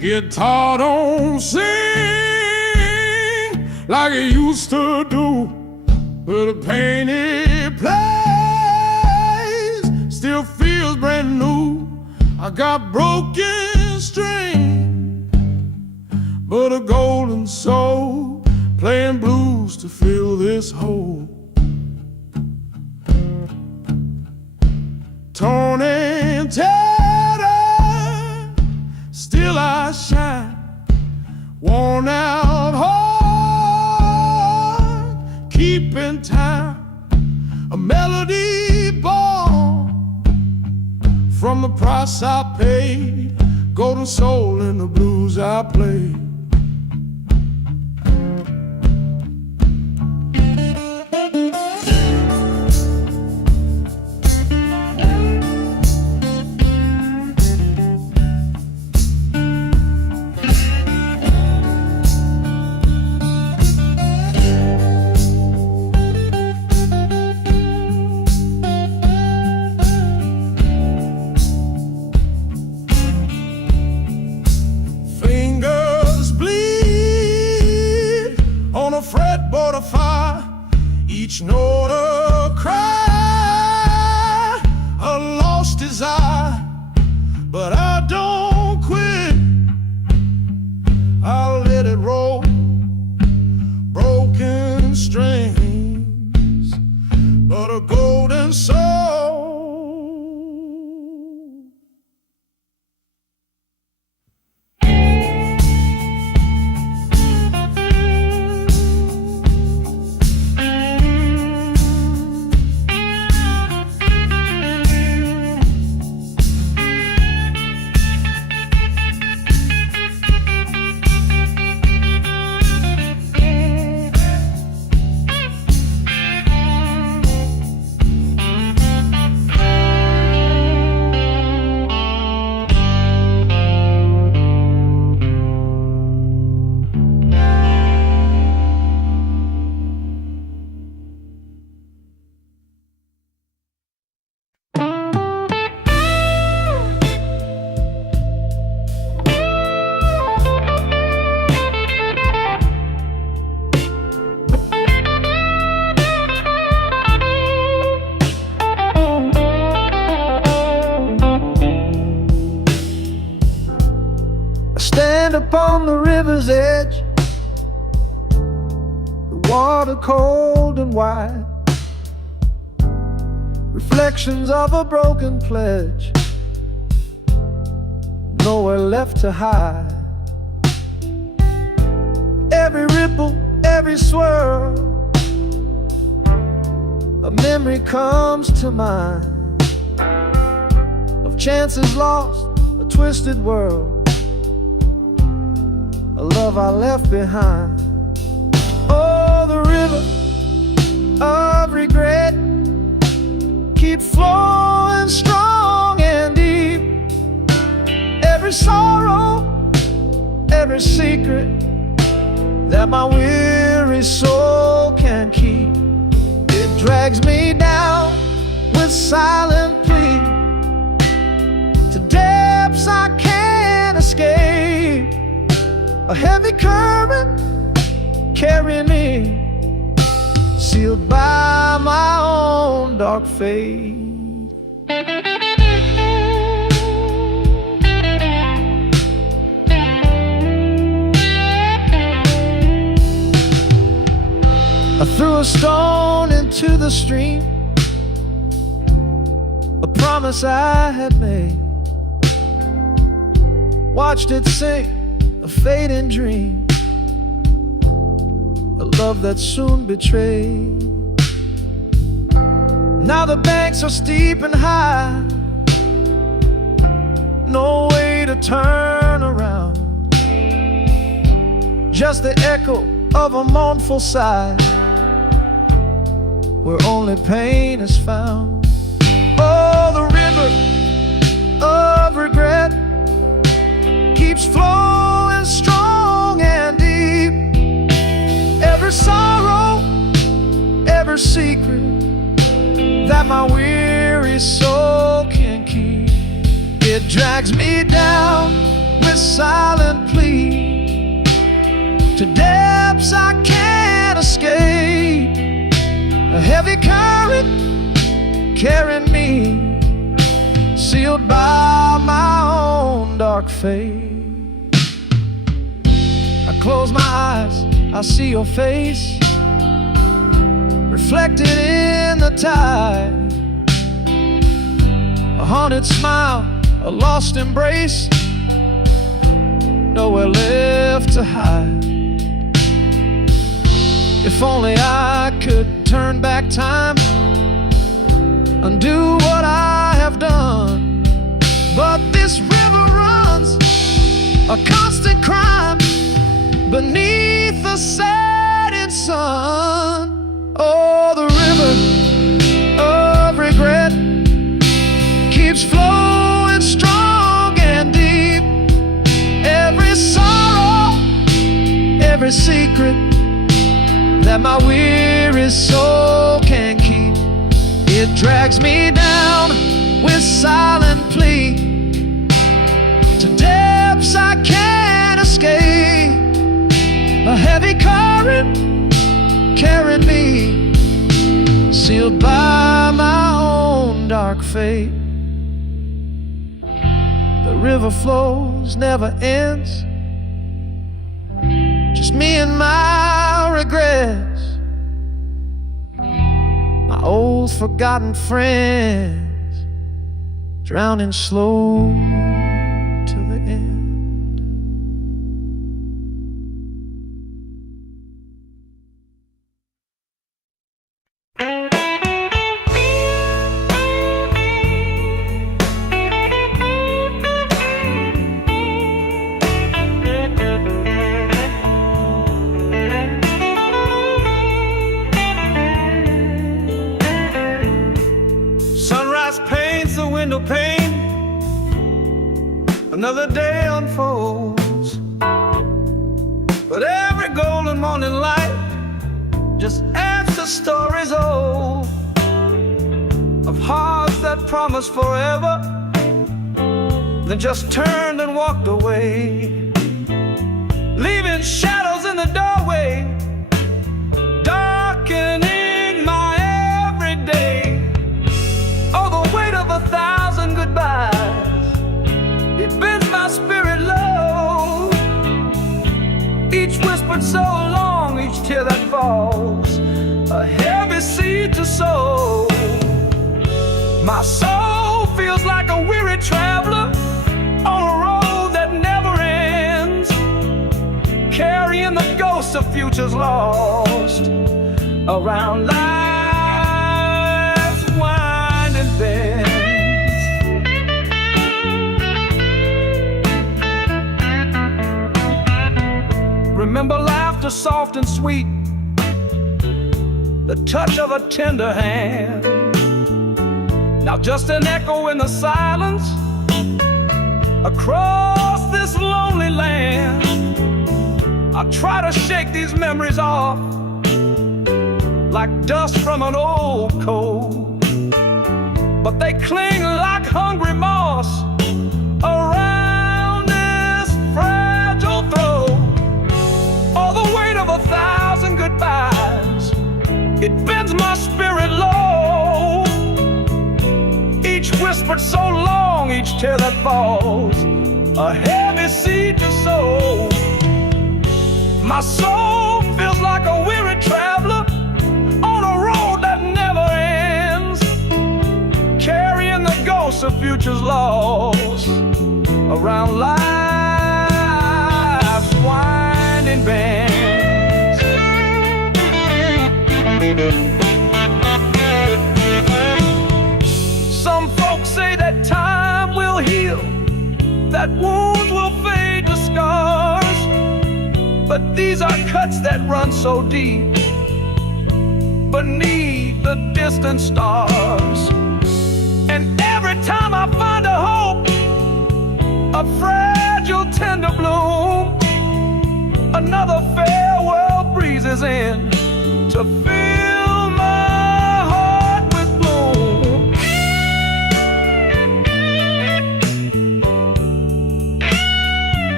guitar don't sing like it used to do, but the pain it plays still feels brand new. I got broken strings, but a golden soul playing blues to fill this hole. Torn and tattered, still I shine. Worn out heart, keeping time. A melody born from the price I paid. Golden soul in the blues I play. Fretboard of fire, each note a cry, a lost desire. But I don't quit, I'll let it roll. Broken strings, but a golden soul. Stand upon the river's edge, the water cold and wide, reflections of a broken pledge, nowhere left to hide. Every ripple, every swirl, a memory comes to mind of chances lost, a twisted world, a love I left behind. Oh, the river of regret keeps flowing strong and deep. Every sorrow, every secret that my weary soul can keep, it drags me down with silent plea to depths I can't escape. A heavy current carrying me, sealed by my own dark fate. I threw a stone into the stream, a promise I had made, watched it sink, a fading dream, a love that soon betrayed. Now the banks are steep and high, no way to turn around, just the echo of a mournful sigh, where only pain is found. Oh, the river of regret keeps flowing strong and deep. Every sorrow, every secret that my weary soul can keep, it drags me down with with silent plea to depths I can't escape. A heavy current carrying me, sealed by my own dark fate. I close my eyes, I see your face reflected in the tide. A haunted smile, a lost embrace, nowhere left to hide. If only I could turn back time, undo what I have done. But this river runs a constant crime beneath the setting sun. Oh, the river of regret keeps flowing strong and deep. Every sorrow, every secret that my weary soul can keep, it drags me down with silent plea to depths I can't escape. A heavy current carrying me, sealed by my own dark fate. The river flows, never ends, just me and my regrets, my old forgotten friends, drowning slow to the end. Paints the window pane, another day unfolds, but every golden morning light just adds to stories old of hearts that promised forever, then just turned and walked away, leaving shadows in the doorway, darkening my everyday. Oh, the weight of 1,000 goodbyes, it bends my spirit low. Each whispered so long, each tear that falls, a heavy seed to sow. My soul feels like a weary traveler on a road that never ends, carrying the ghosts of futures lost around life's winding bends. Remember laughter soft and sweet, the touch of a tender hand. Now just an echo in the silence across this lonely land. I try to shake these memories off like dust from an old coat, but they cling like hungry moss around this fragile throat. All the weight of 1,000 goodbyes, it bends my spirit low. Each whispered so long, each tear that falls, a heavy seed to sow. My soul feels like a weary traveler on a road that never ends, carrying the ghosts of futures lost around life's winding bends. Some folks say that time will heal, that wounds will fade to scars, but these are cuts that run so deep beneath the distant stars. And every time I find a hope, a fragile tender bloom, another farewell breezes in to fill my heart with gloom.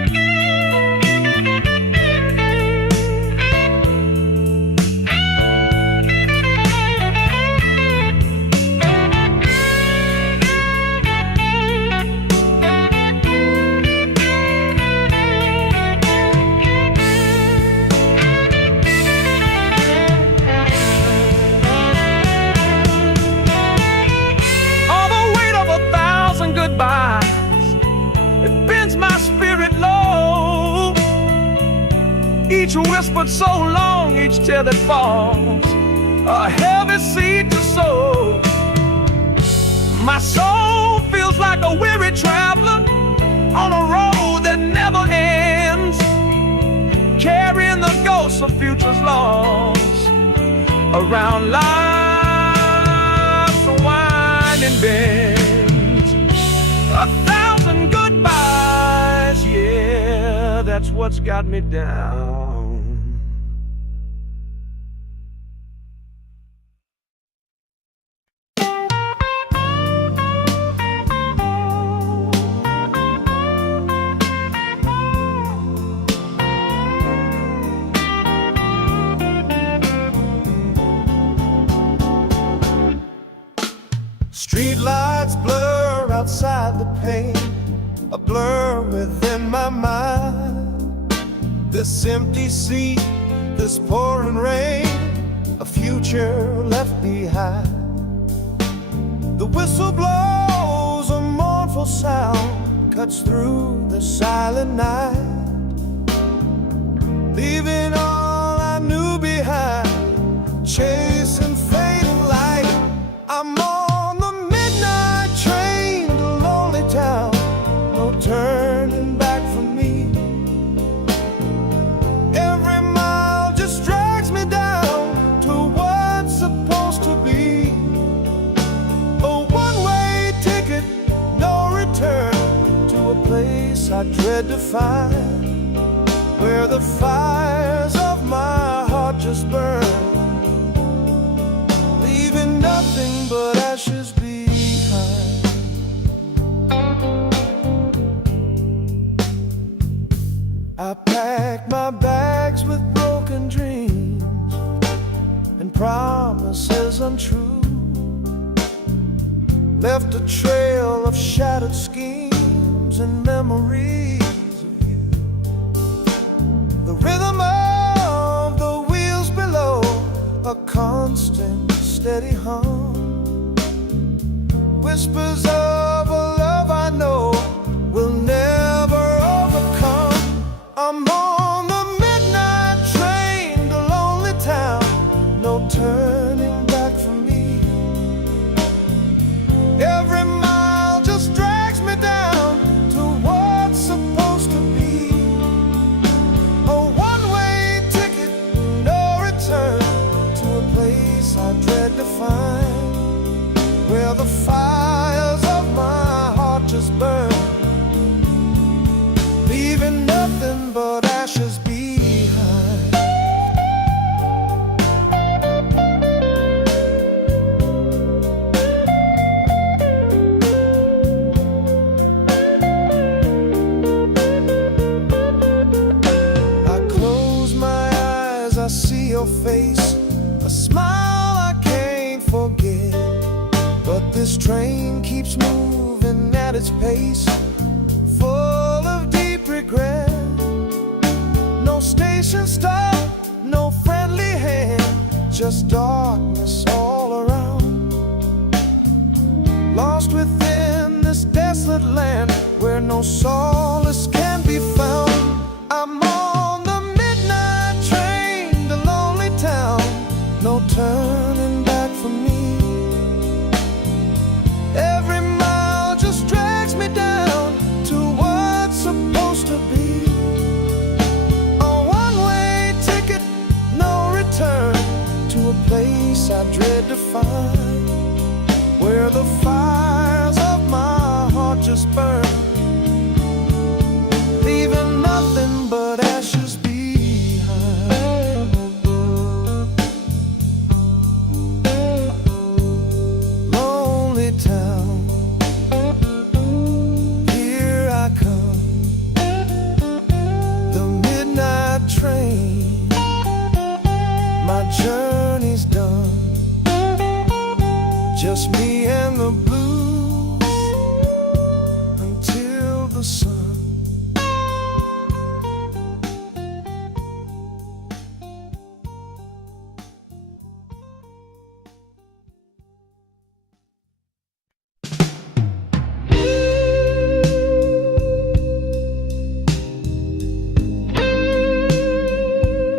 which whispered so long each tear that falls, a heavy seed to sow. My soul feels like a weary traveler on a road that never ends, carrying the ghosts of futures lost around life's winding bends. 1,000 goodbyes, yeah, that's what's got me down. Street lights blur outside the pane, a blur within my mind. This empty sea, this pouring rain, a future left behind. The whistle blows, a mournful sound cuts through the silent night, leaving all I knew behind, chasing fading light. I'm on the midnight train to lonely town, no turning back for me. Every mile just drags me down to what's supposed to be. A one-way ticket, no return, to a place I dread to find, where the fires of my heart just burn, leaving nothing but ashes behind. I packed my bags with broken dreams and promises untrue, left a trail of shattered schemes and memories of you. The rhythm of the wheels below, a constant steady hum, whispers of a love I know will never overcome. I'm on the midnight train to lonely town, no turning back for me. Every mile just drags me down to what's supposed to be. A one-way ticket, no return, to a place I dread to find, where the fires of my heart just burn, leaving nothing but ashes behind. I close my eyes, I see your face, a smile I can't forget. But this train keeps moving at its pace, full of deep regret. No station stop, no friendly hand, just darkness all around. Lost within this desolate land, where no solace can be found. I'm on the midnight train to lonely town, no turning back for me. Every mile just drags me down to what's supposed to be. A one-way ticket, no return, to a place I dread to find, where the fires of my heart just burn, leaving nothing but ashes behind. Lonely town, here I come, the midnight train, my journey's done, just me and the blues until the sun.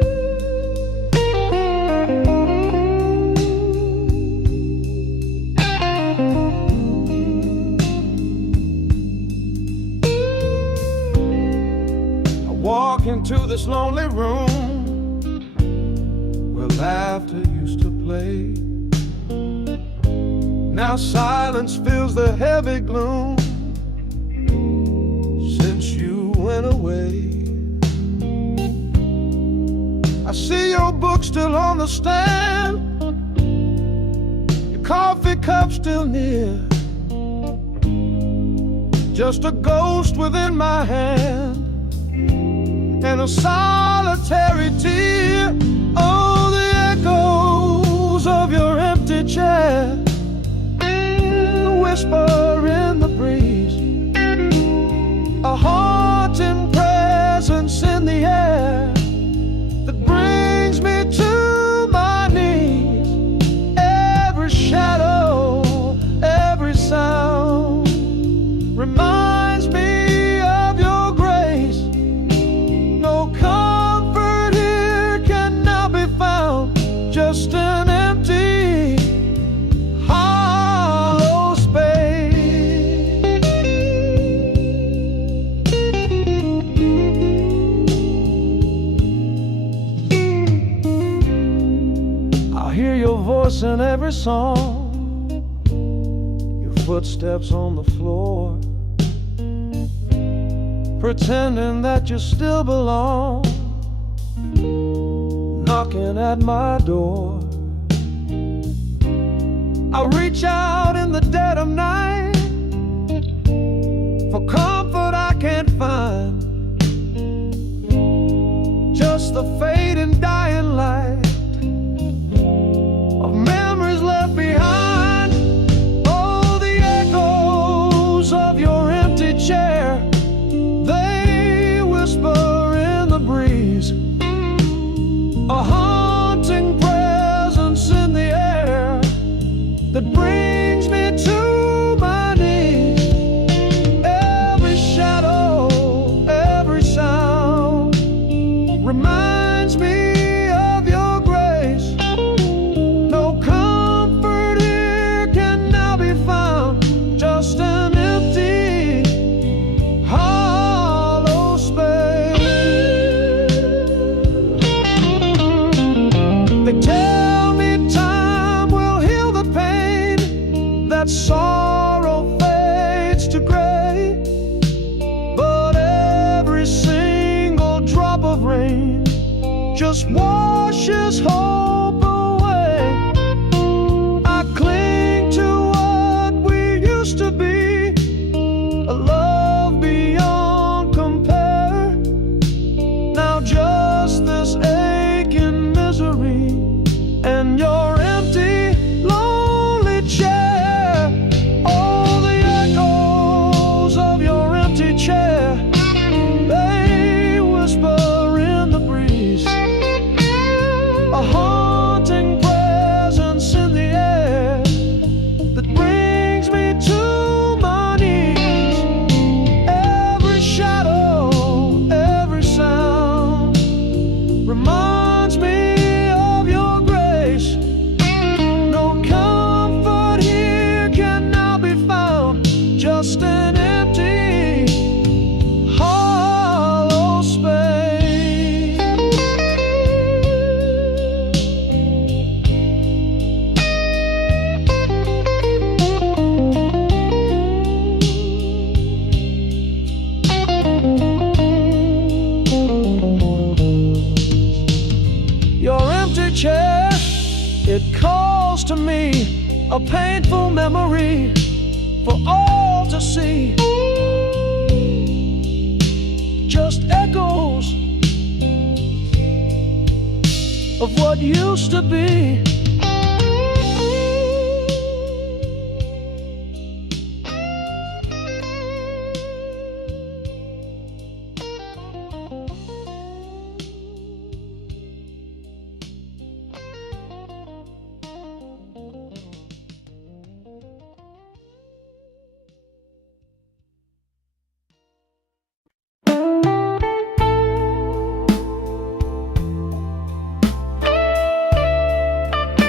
to this lonely room where laughter used to play. Now silence fills the heavy gloom since you went away. I see your book still on the stand, your coffee cup still near, just a ghost within my hand and a solitary tear. Oh, the echoes of your empty chair, the whisper in the breeze, a haunting presence in the air that brings me to my knees. Every shadow, every sound reminds me of your grace. No comfort here can now be found, just an empty, hollow space. I hear your voice in every song, your footsteps on the floor, pretending that you still belong, knocking at my door. I reach out in the dead of night for comfort I can't find, just the fading dying light of memories left behind. Oh, the echoes of your empty chair, they whisper in the breeze, a haunting presence in the air that brings me to my knees. Every shadow, every sound reminds me of your grace. No comfort here can now be found, just an empty, hollow space. They tell me time will heal the pain, that sorrow fades to gray, but every single drop of rain just washes hope away. I cling to what we used to be, a love beyond compare. Now just this aching misery and your empty, lonely chair. Oh, the echoes of your empty chair, they whisper in the breeze, a haunting presence in the air that brings me to my knees. Every shadow, every sound reminds me of your grace. No comfort here can now be found, just an empty, hollow space. Your empty chair, it calls to me, a painful memory for all to see. Just echoes of what used to be.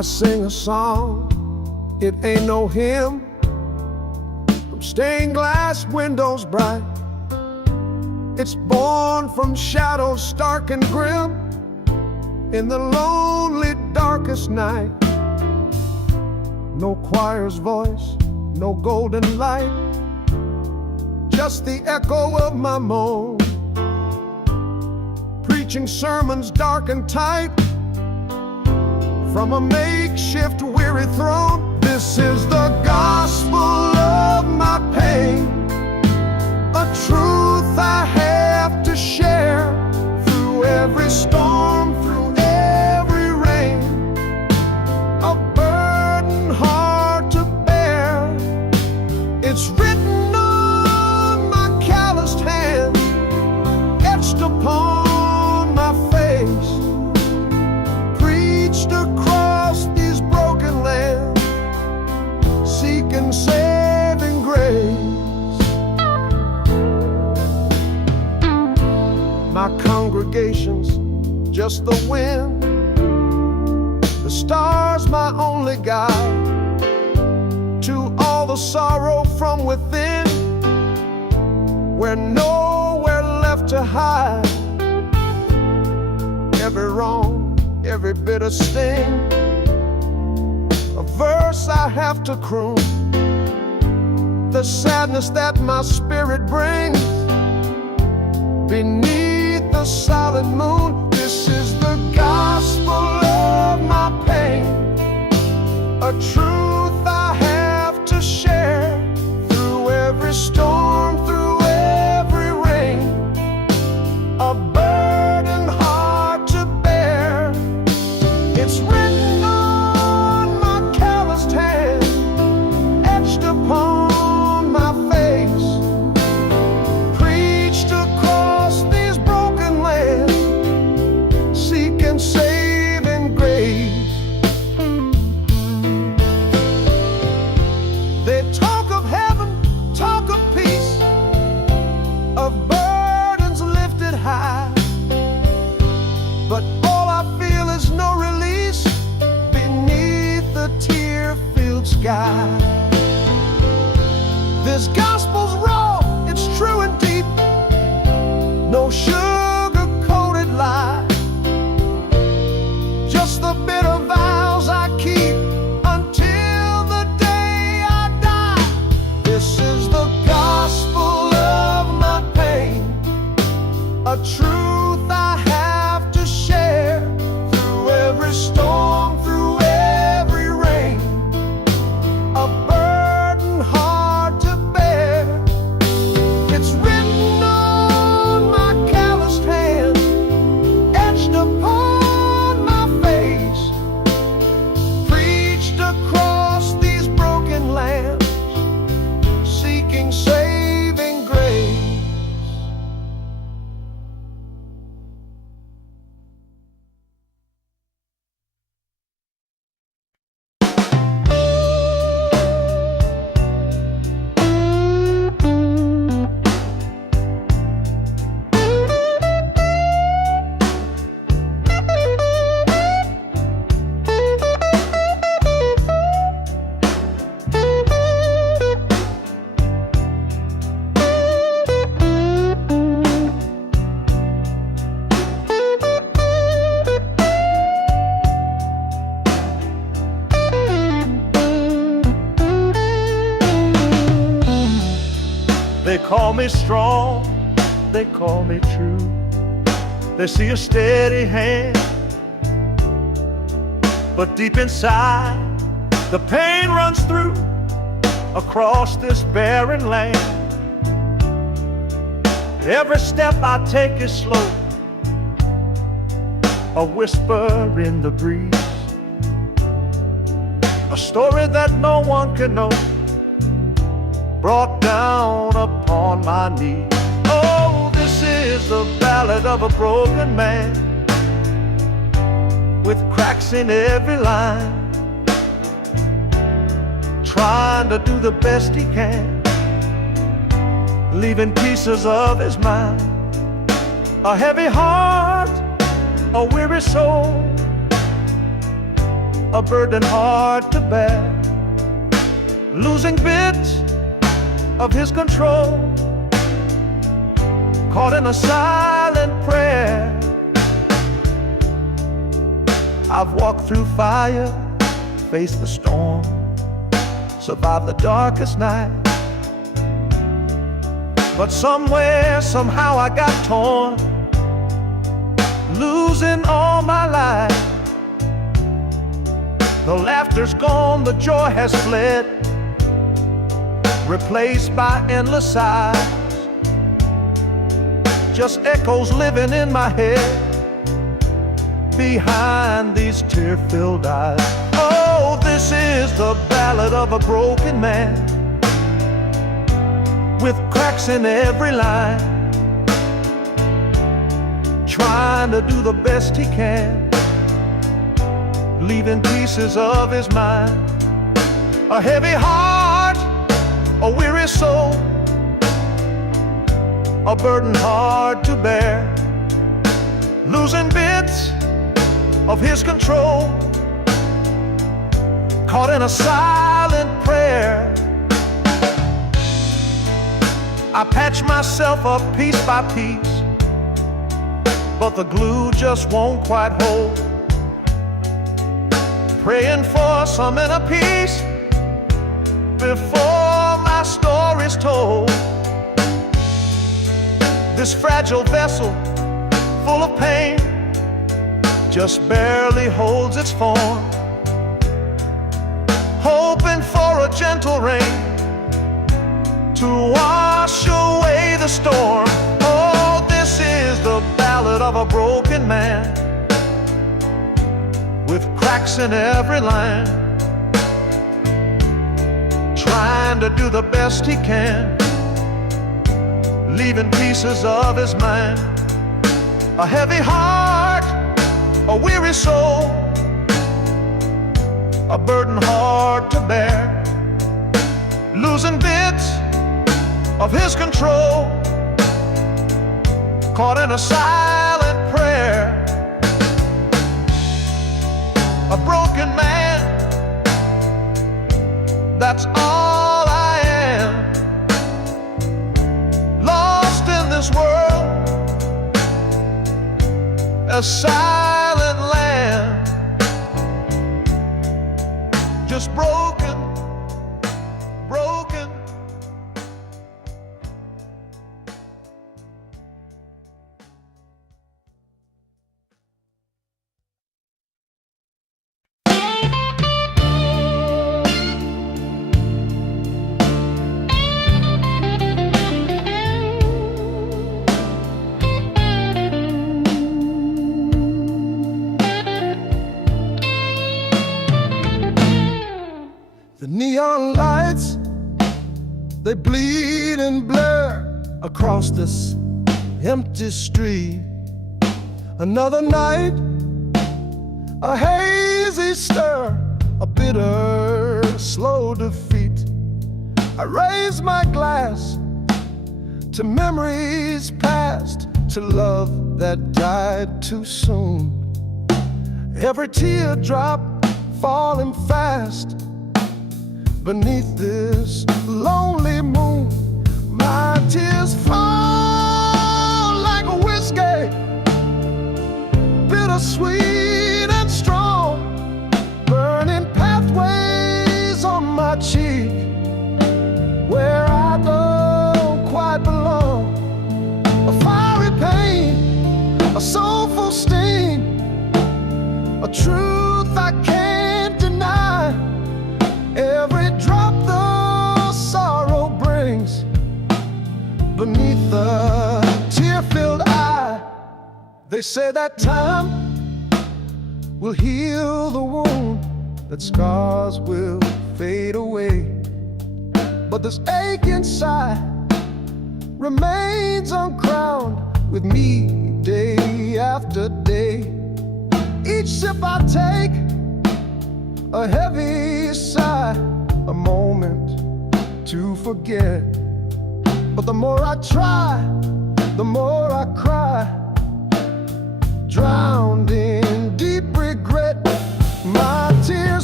I sing a song, it ain't no hymn, from stained glass windows bright. It's born from shadows stark and grim, in the lonely darkest night. No choir's voice, no golden light, just the echo of my moan, preaching sermons dark and tight from a makeshift weary throne. This is the gospel of my pain, a truth I have to share through every storm, through every rain, a burden hard to bear. It's written on my calloused hand, etched upon my face, preached across these broken lands, seeking saving grace. My congregation's just the wind, the stars my only guide to all the sorrow from within, where nowhere left to hide. Every wrong, every bitter sting, a verse I have to croon, the sadness that my spirit brings beneath the solid moon. This is the gospel of my pain, a truth I have to share through every storm, through every rain, a burden hard to bear. It's written on my calloused hand, etched upon my face, preached across these broken lands, seeking saving grace. They talk of heaven, talk of peace, of burdens lifted high, but all I feel is no release beneath the tear-filled sky. This gospel's raw, it's true and deep, no sugar-coated lie, just the bitter vows I keep until the day I die. This is the gospel of my pain, a truth I have to share through every storm, through every rain, a burden hard to bear. It's written on my calloused hand, etched upon my face, preached across these broken lands, seeking saving grace. They call me strong, they call me true. They see a steady hand, but deep inside the pain runs through across this barren land. Every step I take is slow, a whisper in the breeze, a story that no one can know, brought down upon my knees. Oh, this is the ballad of a broken man, with cracks in every line, trying to do the best he can, leaving pieces of his mind, a heavy heart, a weary soul, a burden hard to bear, losing bits of his control, caught in a silent prayer. I've walked through fire, faced the storm, survived the darkest night. But somewhere, somehow I got torn, losing all my life. The laughter's gone, the joy has fled, replaced by endless sighs. Just echoes living in my head, behind these tear-filled eyes. Oh, this is the ballad of a broken man, with cracks in every line, trying to do the best he can, leaving pieces of his mind. A heavy heart, a weary soul, a burden hard to bear, losing bits of his control, caught in a silent prayer. I patch myself up piece by piece, but the glue just won't quite hold. Praying for some inner peace before my story's told. This fragile vessel, full of pain, just barely holds its form, hoping for a gentle rain to wash away the storm. Oh, this is the ballad of a broken man, with cracks in every line, trying to do the best he can, leaving pieces of his mind. A heavy heart, a weary soul, a burden hard to bear, losing bits of his control, caught in a silent prayer. A broken man, that's all I am, lost in this world, a silent land, just broken, broken. The neon lights, they bleed and blur across this empty street. Another night, a hazy stir, a bitter, slow defeat. I raise my glass to memories past, to love that died too soon. Every teardrop falling fast beneath this lonely moon. My tears fall like a whiskey, bittersweet and strong, burning pathways on my cheek, where I don't quite belong. A fiery pain, a soulful sting, a truth I can't deny. Every drop the sorrow brings beneath the tear-filled eye. They say that time will heal the wound, that scars will fade away, but this ache inside remains uncrowned with me day after day. Each sip I take, a heavy sigh, a moment to forget. But the more I try, the more I cry, drowned in deep regret. My tears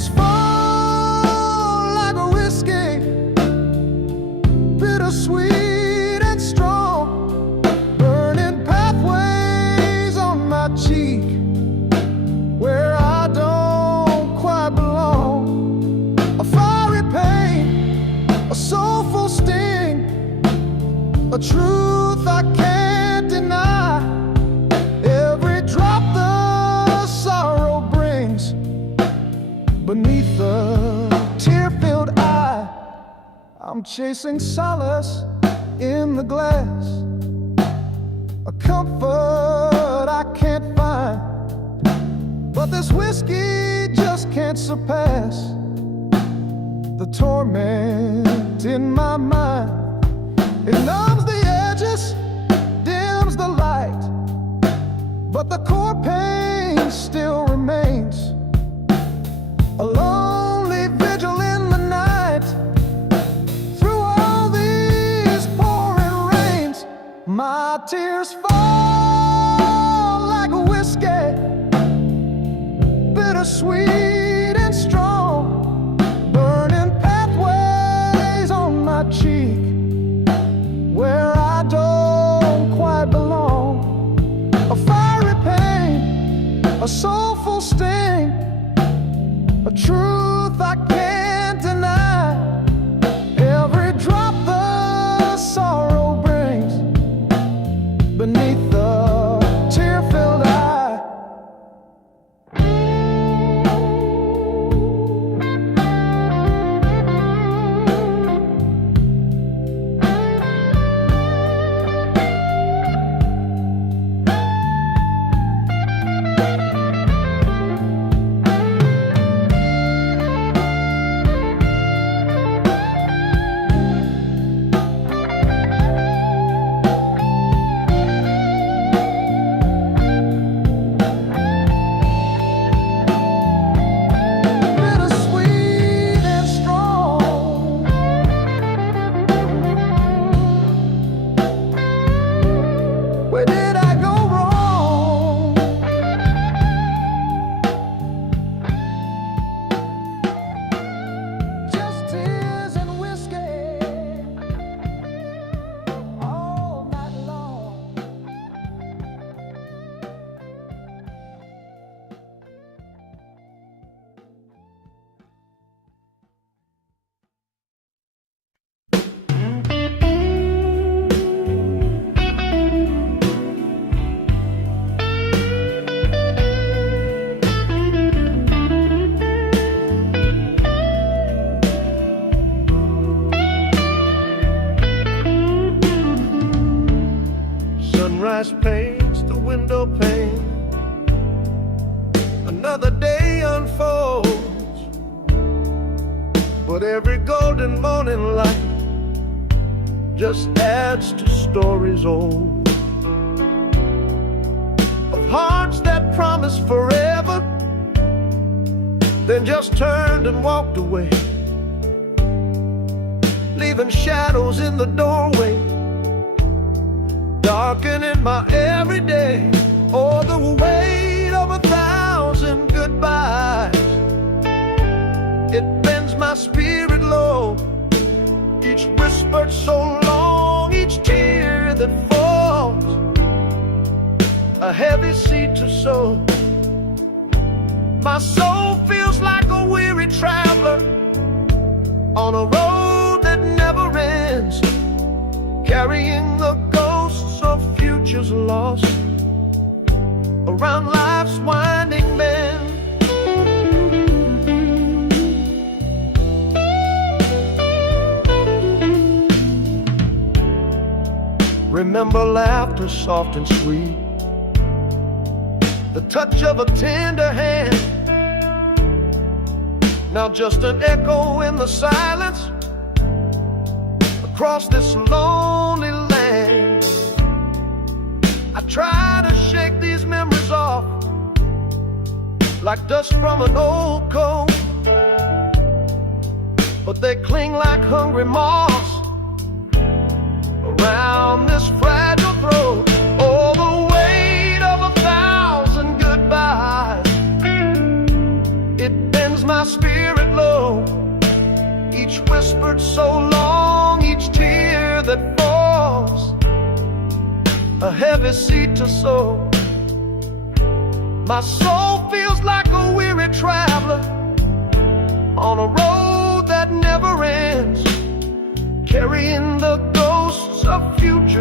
a truth I can't deny. Every drop the sorrow brings beneath the tear-filled eye. I'm chasing solace in the glass, a comfort I can't find, but this whiskey just can't surpass the torment in my mind. It numbs the edges, dims the light, but the core pain still remains. A lonely vigil in the night, through all these pouring rains. My tears fall like a whiskey, bittersweet and strong, burning pathways on my cheek where I don't quite belong. A fiery pain, a soulful sting, a truth I can't deny. Every drop the sorrow brings beneath the tear-filled eye. Where did I go wrong? Just tears and whiskey all night long. Sunrise paints the window pane, another day unfolds, but every golden morning light just adds to stories old, of hearts that promised forever, then just turned and walked away, leaving shadows in the doorway, darkening my everyday. Oh, the weight of 1,000 goodbyes, it bends my spirit low. Each whispered so long, each tear that falls, a heavy seed to sow. My soul feels like a weary traveler on a road that never ends, carrying the ghosts of futures lost around life's winding bend. Remember laughter soft and sweet, the touch of a tender hand, now just an echo in the silence across this lonely land. I try to shake these memories off like dust from an old coat, but they cling like hungry moths around this fragile throat. Oh, the weight of 1,000 goodbyes, it bends my spirit low. Each whispered so long, each tear that falls, a heavy seed to sow. My soul feels like a weary traveler on a road that never ends, carrying the ghosts of future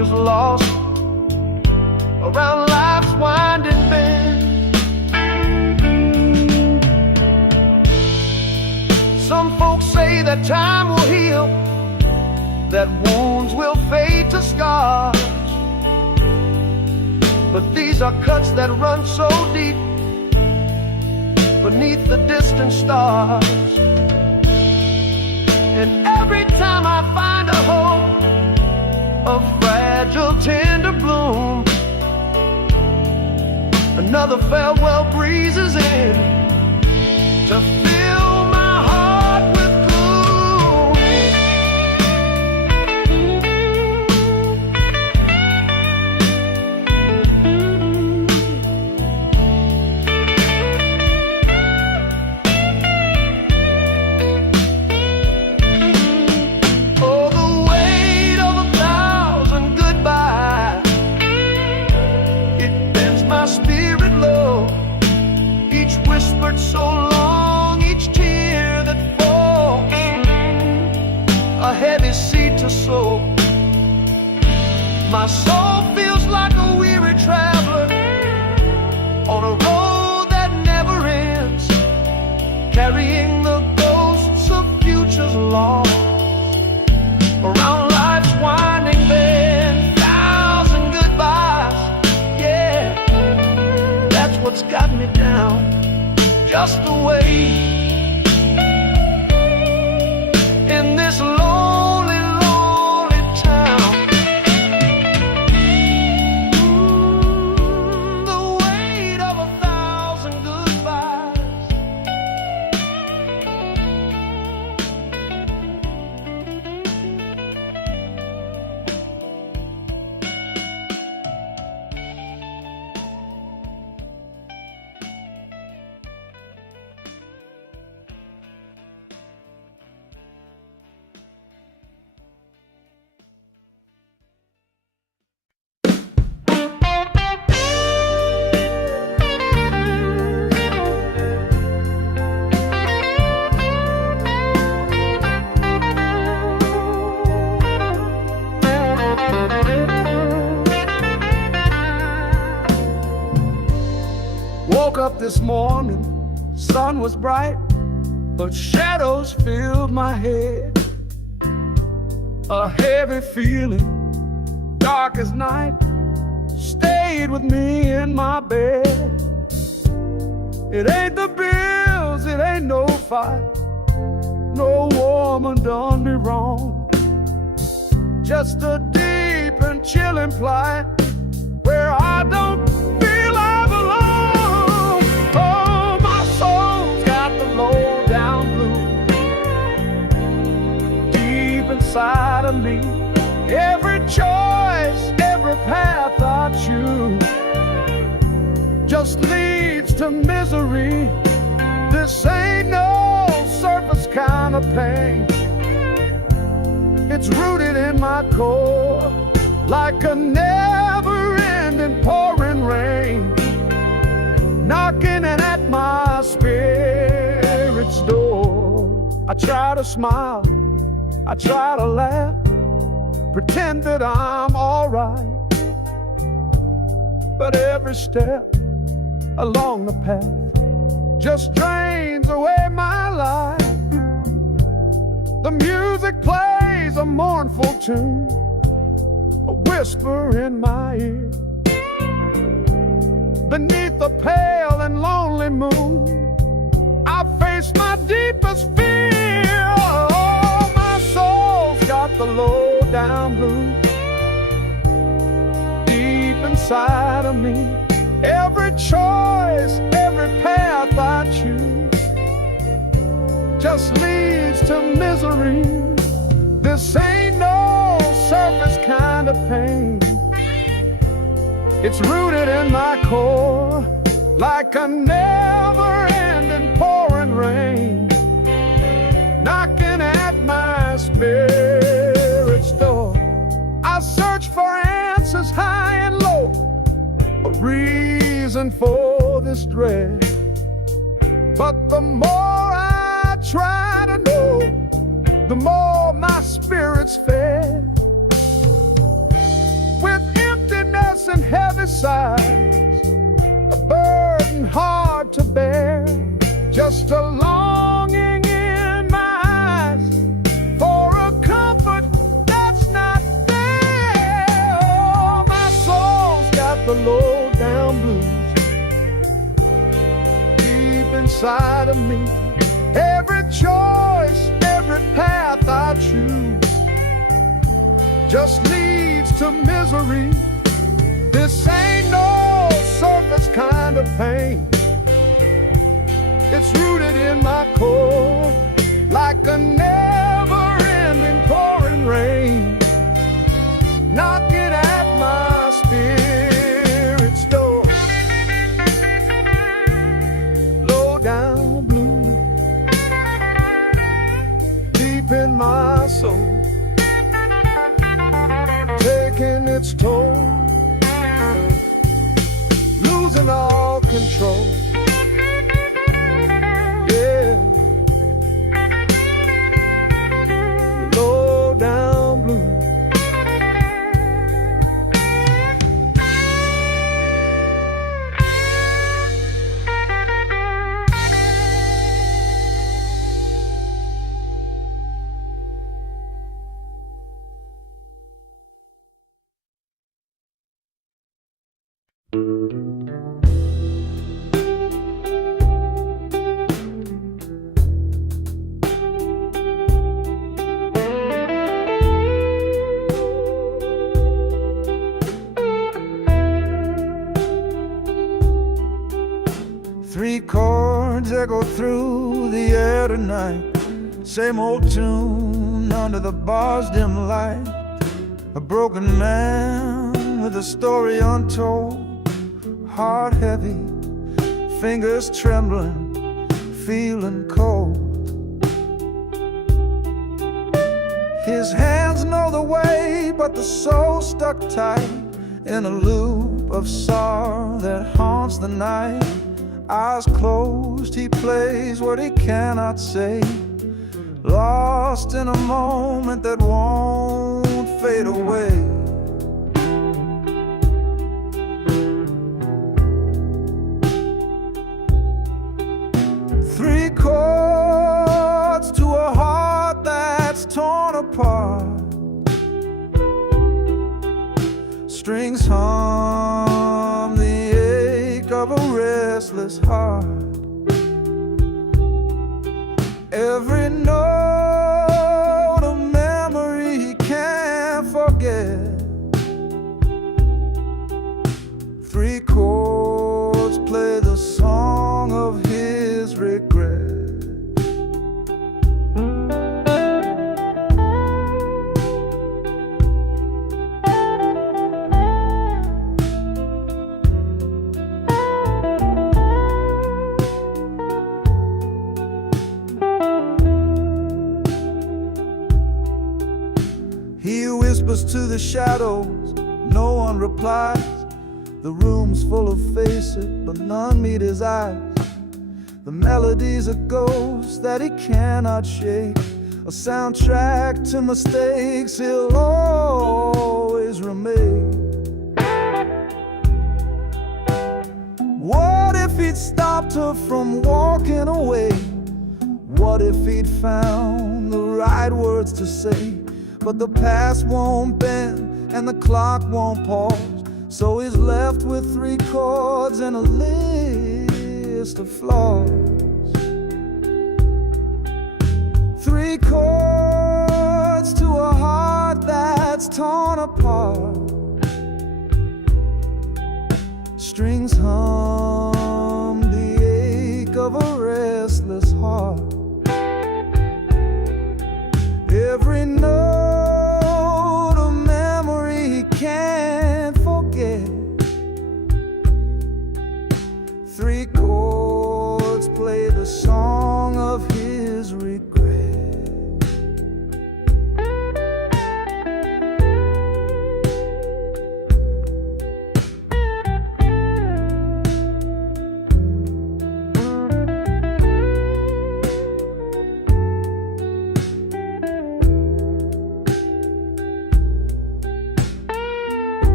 around life's winding bend. Some folks say that time will heal, that wounds will fade to scars, but these are cuts that run so deep beneath the distant stars. And every time I find a hope, a fragile tender bloom, another farewell breezes in to fill my heart with gloom. Oh, the weight of 1,000 goodbyes, it bends my spirit low. Each whispered so long, each tear that falls, a heavy seed to sow. My soul feels like a weary traveler on a road that never ends, carrying the ghosts of futures lost around life's winding bend. 1,000 goodbyes, yeah, that's what's got me down, just the way in this lonely, lonely town. The weight of 1,000 goodbyes. Woke up this morning, sun was bright, but shadows filled my head. A heavy feeling, dark as night, stayed with me in my bed. It ain't the bills, it ain't no fight, no woman done me wrong. Just a deep and chilling plight where I don't feel I belong. Oh, my soul's got the low down blues deep inside of me. Every choice, every path I choose just leads to misery. This ain't no surface kind of pain. It's rooted in my core like a never-ending pouring rain, knocking at my spirit's door. I try to smile, I try to laugh, pretend that I'm alright, but every step along the path just drains away my life. The music plays a mournful tune, a whisper in my ear. Beneath the pale and lonely moon, I face my deepest fear. Oh, my soul's got the low down blues deep inside of me. Every choice, every path I choose just leads to misery. This ain't no surface kind of pain. It's rooted in my core like a never-ending pouring rain, knocking at my spirit's door. I search for answers high and low, a reason for this dread. But the more I try to know, the more my spirit's fed. With emptiness aches and heavy sighs, a burden hard to bear, just a longing in my eyes for a comfort that's not there. Oh, my soul's got the low down blues deep inside of me. Every choice, every path I choose just leads to misery. This ain't no surface kind of pain. It's rooted in my core, like a never-ending pouring rain, knocking at my spirit's door. Low down blue, deep in my soul, taking its toll, losing all control. Yeah, low down blue. Three chords echo through the air tonight, same old tune under the bar's dim light. A broken man with a story untold, heart heavy, fingers trembling, feeling cold. His hands know the way, but the soul stuck tight in a loop of sorrow that haunts the night. Eyes closed, he plays what he cannot say, lost in a moment that won't fade away. Three chords to a heart that's torn apart, strings hum the ache of a restless heart. Every note a memory he can't forget. Three chords play the song of his regret. He whispers to the shadows, no one replies. The room's full of faces, but none meet his eyes. The melody's a ghost that he cannot shake, a soundtrack to mistakes he'll always remake. What if he'd stopped her from walking away? What if he'd found the right words to say? But the past won't bend and the clock won't pause, so he's left with three chords and a list of flaws. Three chords to a heart that's torn apart, strings hum the ache of a restless heart. Every note a memory he can't forget. Three chords play the song of his regret.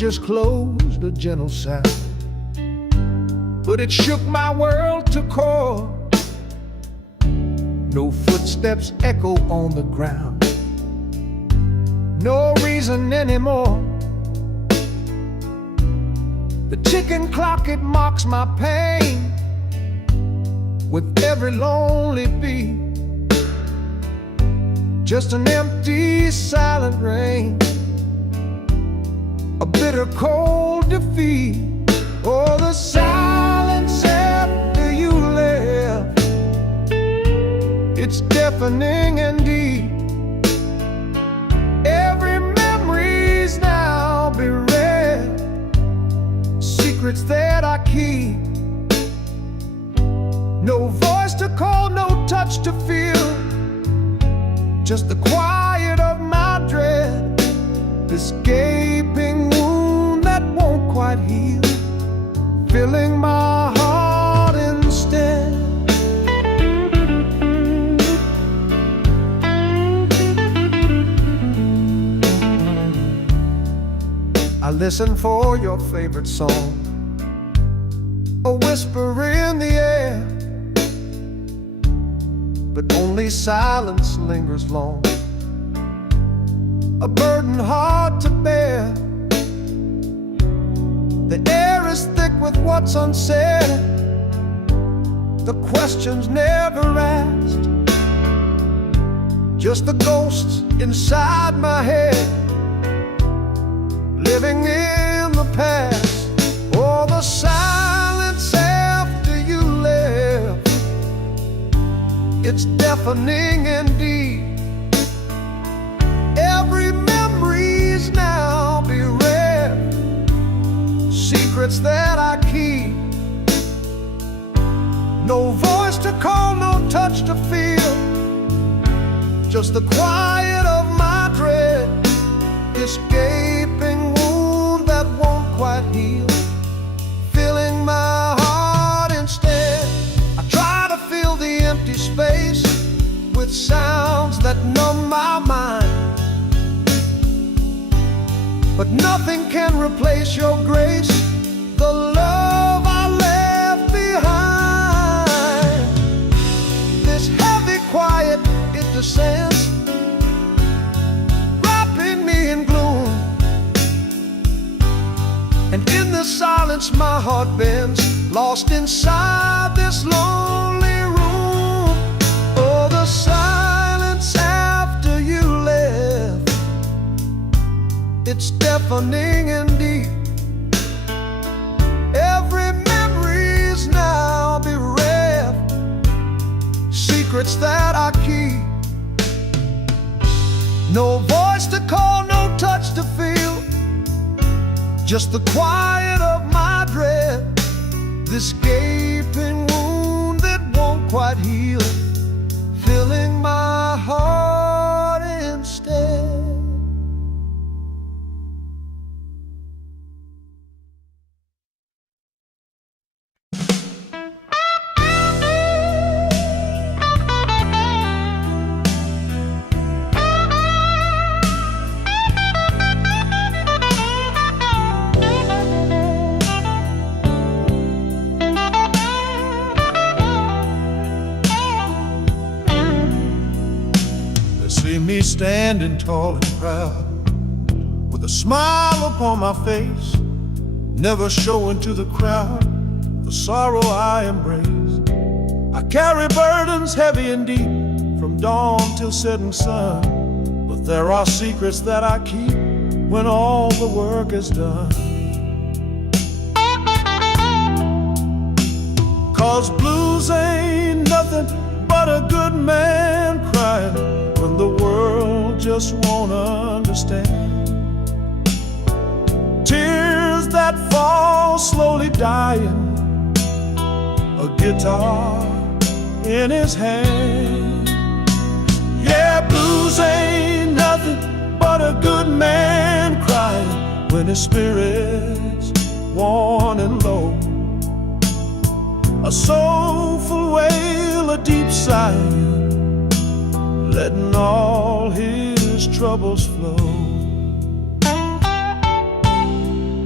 just closed, a gentle sound, but it shook my world to core. No footsteps echo on the ground, no reason anymore. The ticking clock, it mocks my pain with every lonely beat. Just an empty, silent rain, a bitter, cold defeat. Oh, the silence after you left, it's deafening and deep. Every memory's now bereft, secrets that I keep. No voice to call, no touch to feel, just the quiet of my dread, this gaping wound that won't quite heal, filling my heart instead. I listen for your favorite song, a whisper in the air, but only silence lingers long, a burden hard to bear. The air is thick with what's unsaid, the questions never asked, just the ghosts inside my head, living in the past. Oh, the silence after you left, it's deafening and deep. Every memory's now bereft, secrets that I keep. No voice to call, no touch to feel, just the quiet of my dread, this gaping wound that won't quite heal, filling my heart instead. I try to fill the empty space with sounds that numb my mind, but nothing can replace your grace, the love I left behind. This heavy quiet, it descends, wrapping me in gloom, and in the silence my heart bends, lost inside this lonely room. Oh, the silence after you left, it's deafening and deep. Every memory's now bereft, secrets that I keep. No voice to call, no touch to feel, just the quiet of my dread, this gaping wound that won't quite heal, filling my heart instead. See me standing tall and proud, with a smile upon my face, never showing to the crowd the sorrow I embrace. I carry burdens heavy and deep, from dawn till setting sun, but there are secrets that I keep when all the work is done. 'Cause blues ain't nothing but a good man crying when the world just won't understand. Tears that fall slowly dying, a guitar in his hand. Yeah, blues ain't nothing but a good man crying when his spirit's worn and low. A soulful wail, a deep sigh, letting all his troubles flow.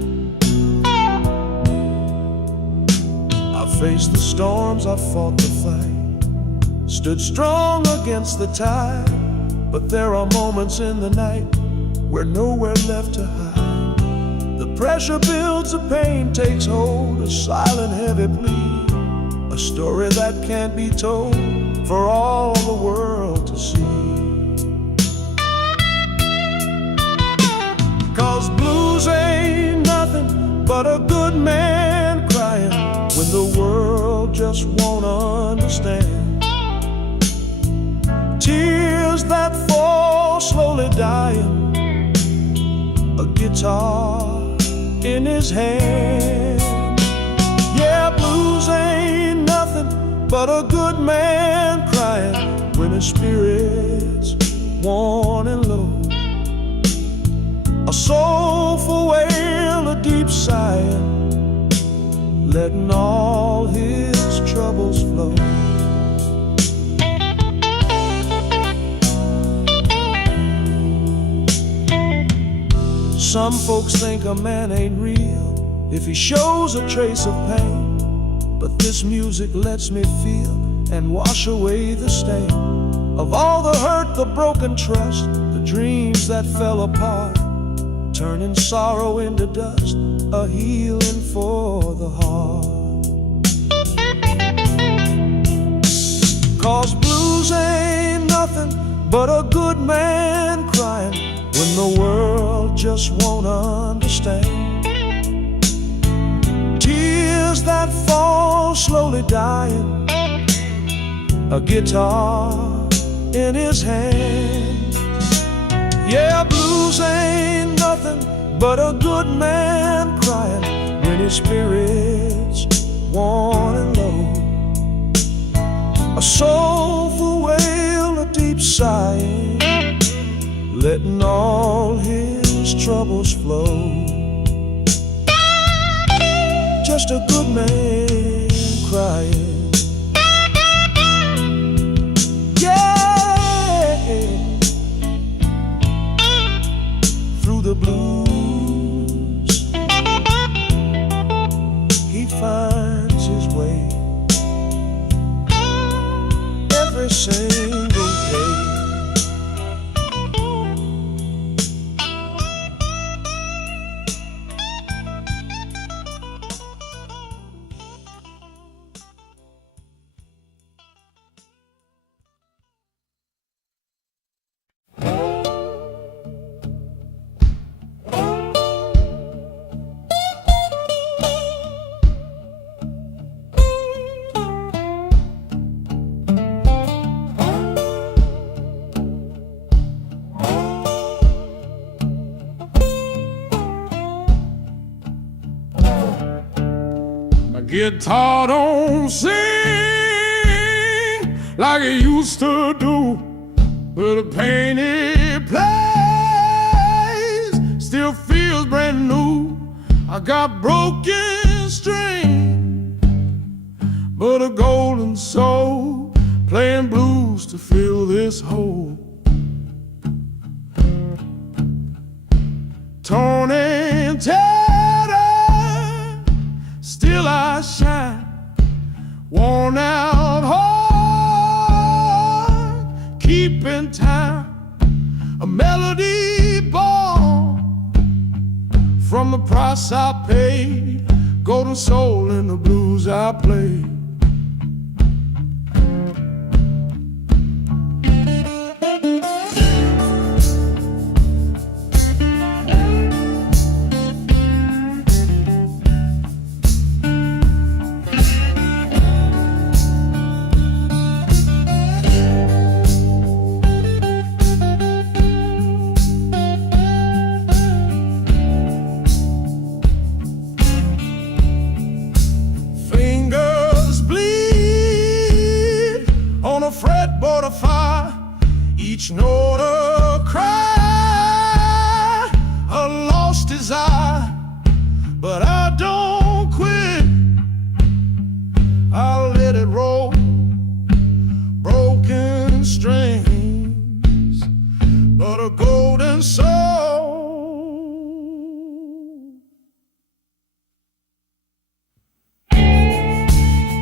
faced the storms, I fought the fight, stood strong against the tide. But there are moments in the night where nowhere left to hide. The pressure builds, the pain takes hold, a silent heavy plea, a story that can't be told for all the world to see. 'Cause blues ain't nothing but a good man crying when the world just won't understand. Tears that fall slowly dying, a guitar in his hand. Yeah, blues ain't nothing but a good man crying when his spirit's worn and low. A soulful wail, a deep sighing, letting all his troubles flow. Some folks think a man ain't real if he shows a trace of pain, but this music lets me feel and wash away the stain of all the hurt, the broken trust, the dreams that fell apart, turning sorrow into dust, a healing for the heart. 'Cause blues ain't nothing but a good man crying when the world just won't understand. Tears that fall slowly dying, a guitar in his hand. Yeah, blues ain't nothing but a good man crying when his spirit's worn and low. A soulful wail, a deep sighing, letting all his troubles flow. Just a good man crying. Yeah, through the blues he finds his way every single day. Guitar don't sing like it used to do, but the pain it plays still feels brand new. I got broken string, but a golden soul playing blues to fill this hole. Torn and tattered, still I shine, worn out heart, keeping time, a melody born from the price I paid, golden soul in the blues I play. Fretboard of fire, each note a cry, a lost desire, but I don't quit. I'll let it roll, broken strings, but a golden soul.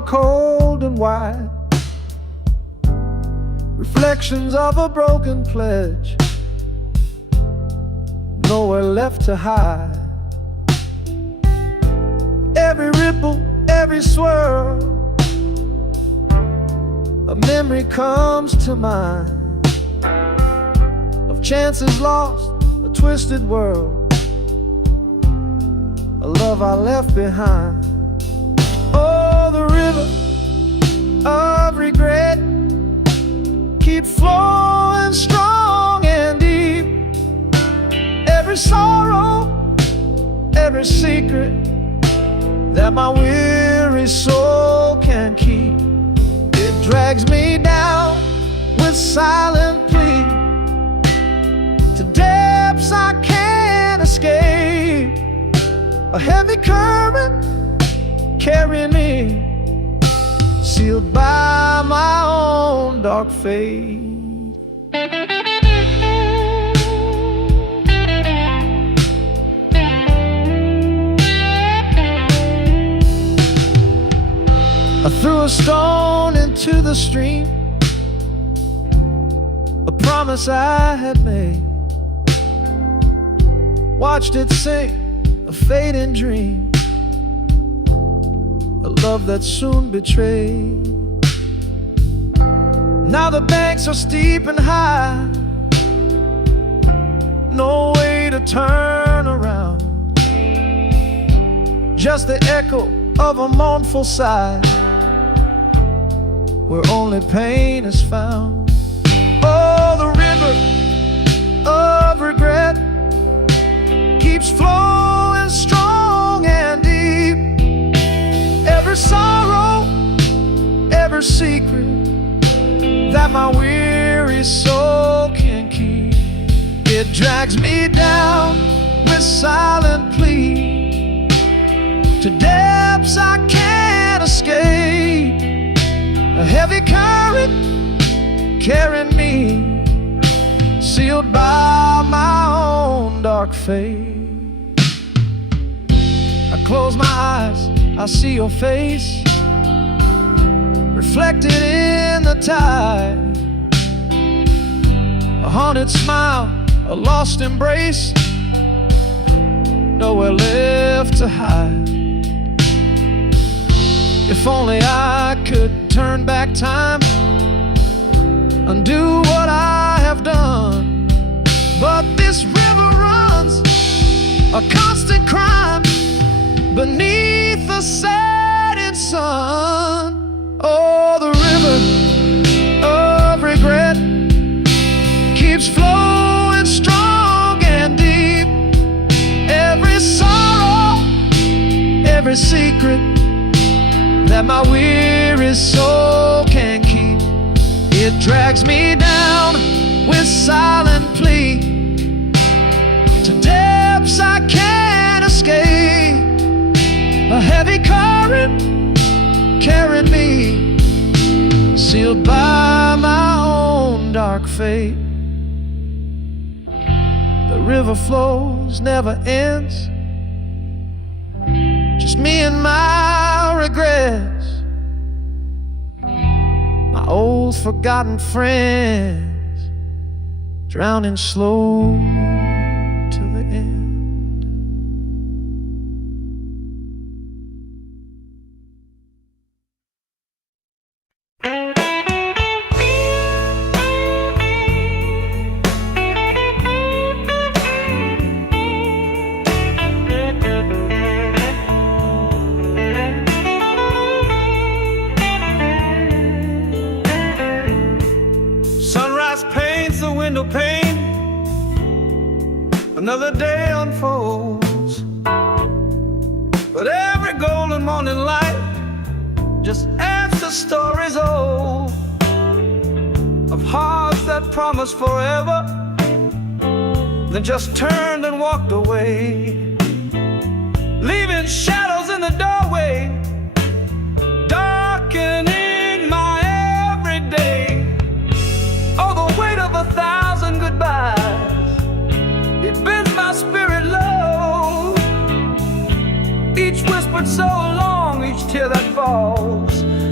cold and white, reflections of a broken pledge, nowhere left to hide. Every ripple, every swirl, a memory comes to mind of chances lost, a twisted world, a love I left behind. Oh, the river of regret keeps flowing strong and deep. Every sorrow, every secret that my weary soul can keep, it drags me down with silent plea to depths I can't escape. A heavy current carrying me, sealed by my own dark fate. I threw a stone into the stream, a promise I had made, watched it sink, a fading dream, a love that soon betrayed. Now the banks are steep and high, no way to turn around, just the echo of a mournful sigh, where only pain is found. Oh, the river of regret keeps flowing strong and deep. Every sorrow, every secret that my weary soul can keep, it drags me down with silent plea to depths I can't escape. A heavy current carrying me, sealed by my own dark fate. I close my eyes, I see your face reflected in the tide, a haunted smile, a lost embrace, nowhere left to hide. If only I could turn back time, undo what I have done, but this river runs a constant crime beneath the setting sun. Oh, the river of regret keeps flowing strong and deep. Every sorrow, every secret that my weary soul can keep, it drags me down with silent plea to depths I can't escape. A heavy current carrying me, sealed by my own dark fate. The river flows, never ends, just me and my regrets, my old forgotten friends, drowning slow till the end. Window pane, another day unfolds, but every golden morning light just adds to stories old of hearts that promised forever, then just turned and walked away, leaving shadows in the doorway, darkening my everyday. Oh, the weight of 1,000 goodbyes, it bends my spirit low. Each whispered so long, each tear that falls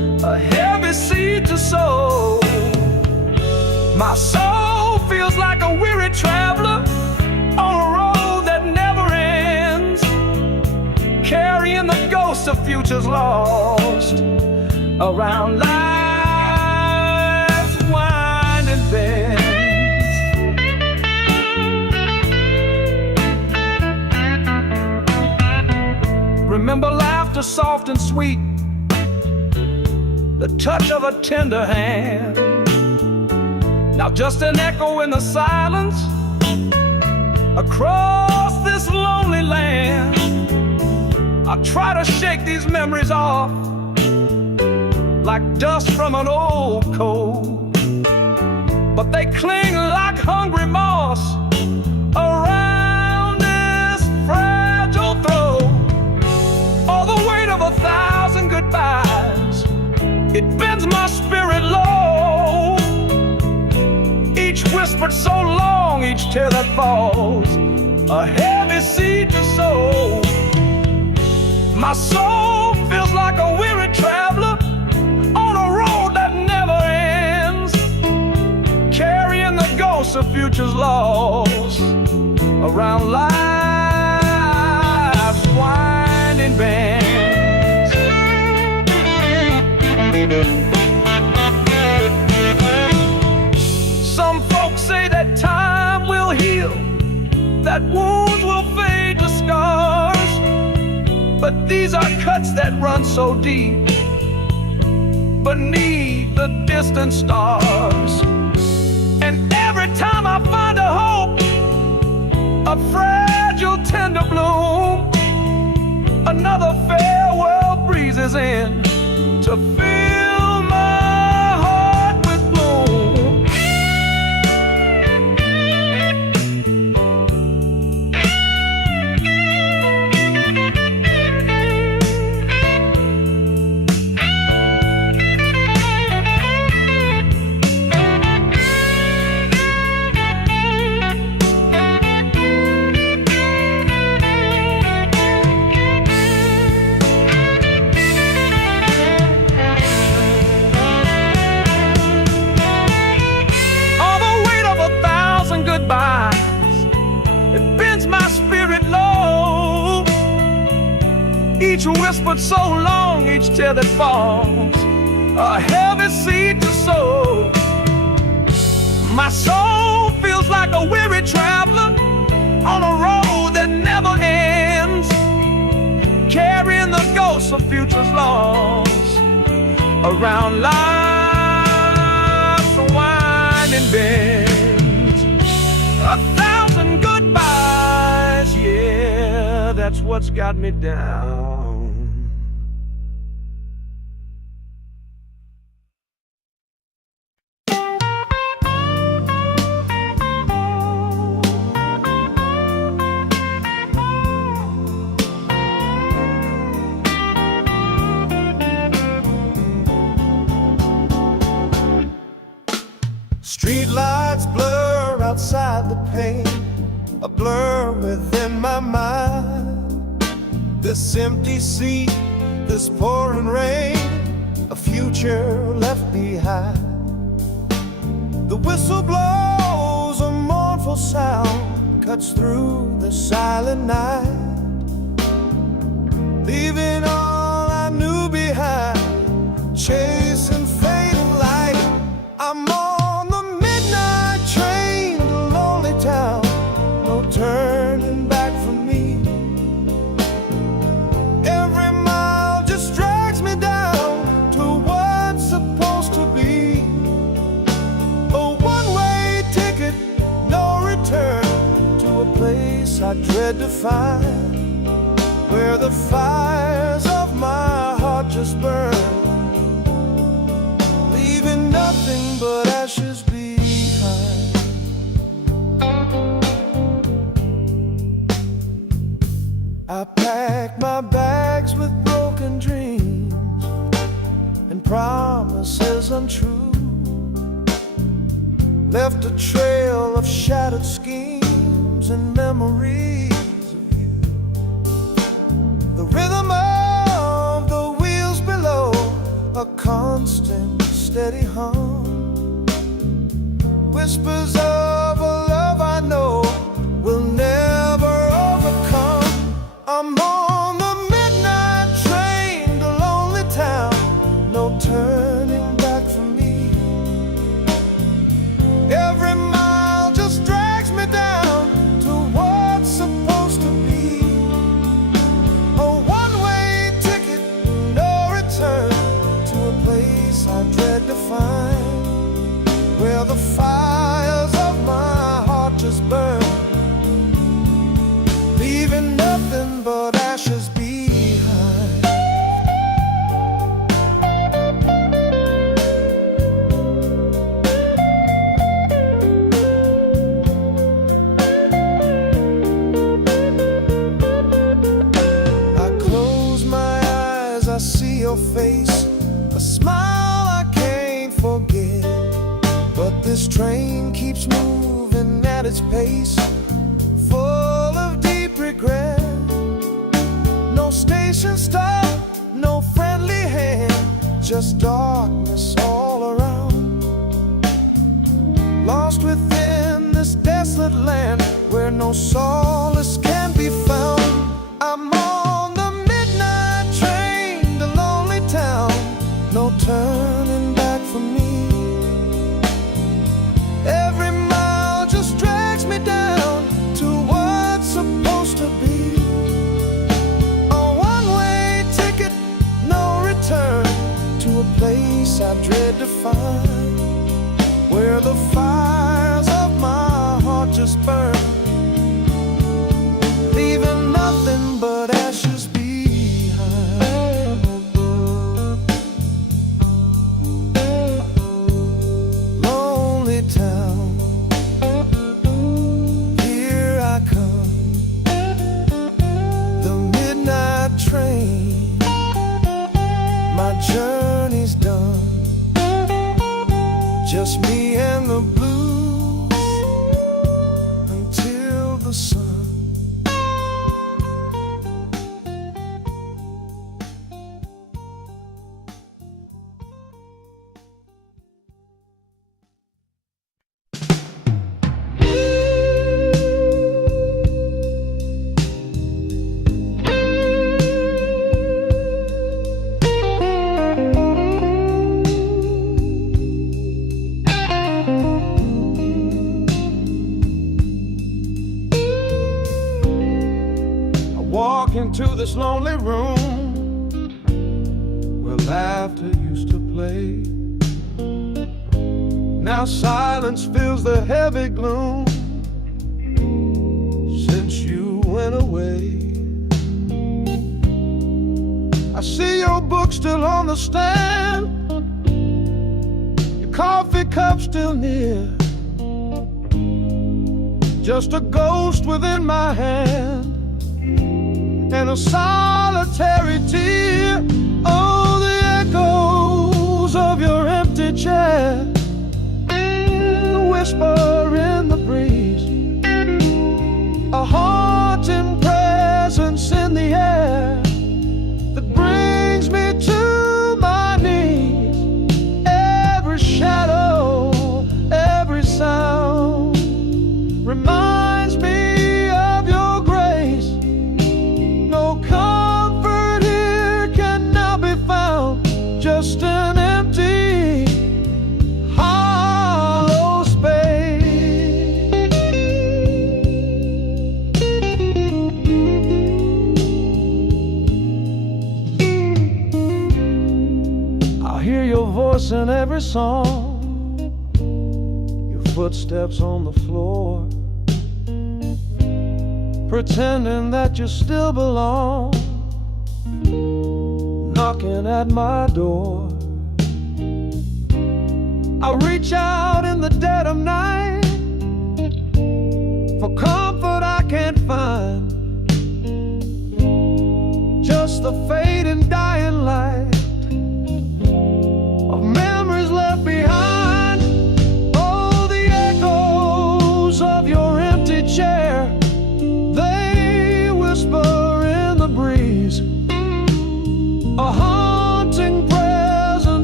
to soul. My soul feels like a weary traveler on a road that never ends, carrying the ghosts of futures lost around life's winding bends. Remember laughter soft and sweet, the touch of a tender hand. Now just an echo in the silence across this lonely land. I try to shake these memories off like dust from an old coat, but they cling like hungry moss around this fragile throat. All the weight of 1,000 goodbyes, it bends my spirit low. Each whispered so long, each tear that falls, a heavy seed to sow. My soul feels like a weary traveler on a road that never ends, carrying the ghosts of futures lost around life's winding bends. Some folks say that time will heal, that wounds will fade to scars, but these are cuts that run so deep beneath the distant stars. And every time I find a hope, a fragile tender bloom, another farewell breezes in to fill my heart with gloom. It bends my spirit low. Each whispered so long, each tear that falls, a heavy seed to sow. My soul feels like a weary traveler on a road that never ends, carrying the ghosts of futures lost around life's winding bend. 1,000 goodbyes, yeah, that's what's got me down. Streetlights blur outside the pane, a blur within my mind. This empty sea, this pouring rain, a future left behind. The whistle blows, a mournful sound cuts through the silent night, leaving all I knew behind, chasing fading light. I'm on the midnight train to lonely town, no turning back for me. Every mile just drags me down to what's supposed to be a one-way ticket, no return, to a place I dread to find, where the fires of my heart just burn, leaving nothing but ashes behind. I packed my bags with broken dreams and promises untrue, left a trail of shattered schemes and memories of you. The rhythm of the wheels below, a constant, steady hum. Whispers of a love I know will never overcome. I'm on the midnight train to lonely town, no turning back for me. Every mile just drags me down to what's supposed to be. A one-way ticket, no return, to a place I dread to find, where the fires of my heart just burn, leaving nothing but ashes behind. I close my eyes, I see your face, a smile I can't forget. But this train keeps moving at its pace, full of deep regret. No station stop, no friendly hand, just darkness all around. Lost within this desolate land where no solace can be found. I'm on the midnight train to lonely town, no turning back for me. Every mile just drags me down to what's supposed to be. A one-way ticket, no return, to a place I dread to find, where the fires of my heart just burn, leaving nothing but ashes behind. Lonely town, here I come, the midnight train, my journey's done, just me and the blues until the sun. Walk into this lonely room where laughter used to play. Now silence fills the heavy gloom since you went away. I see your book still on the stand, your coffee cup still near, just a ghost within my hand and a solitary tear. Oh, the echoes of your empty chair, the whisper in the breeze, a haunting presence in the air that brings me to my knees. Every shadow, every sound reminds me of your grace. No comfort here can now be found, just an empty, hollow space. I hear your voice in every song, your footsteps on the floor, pretending that you still belong, knocking at my door. I reach out in the dead of night for comfort I can't find, just the fading dying light of memories left behind. Oh, the echoes of your empty chair, they whisper in the breeze, a haunting presence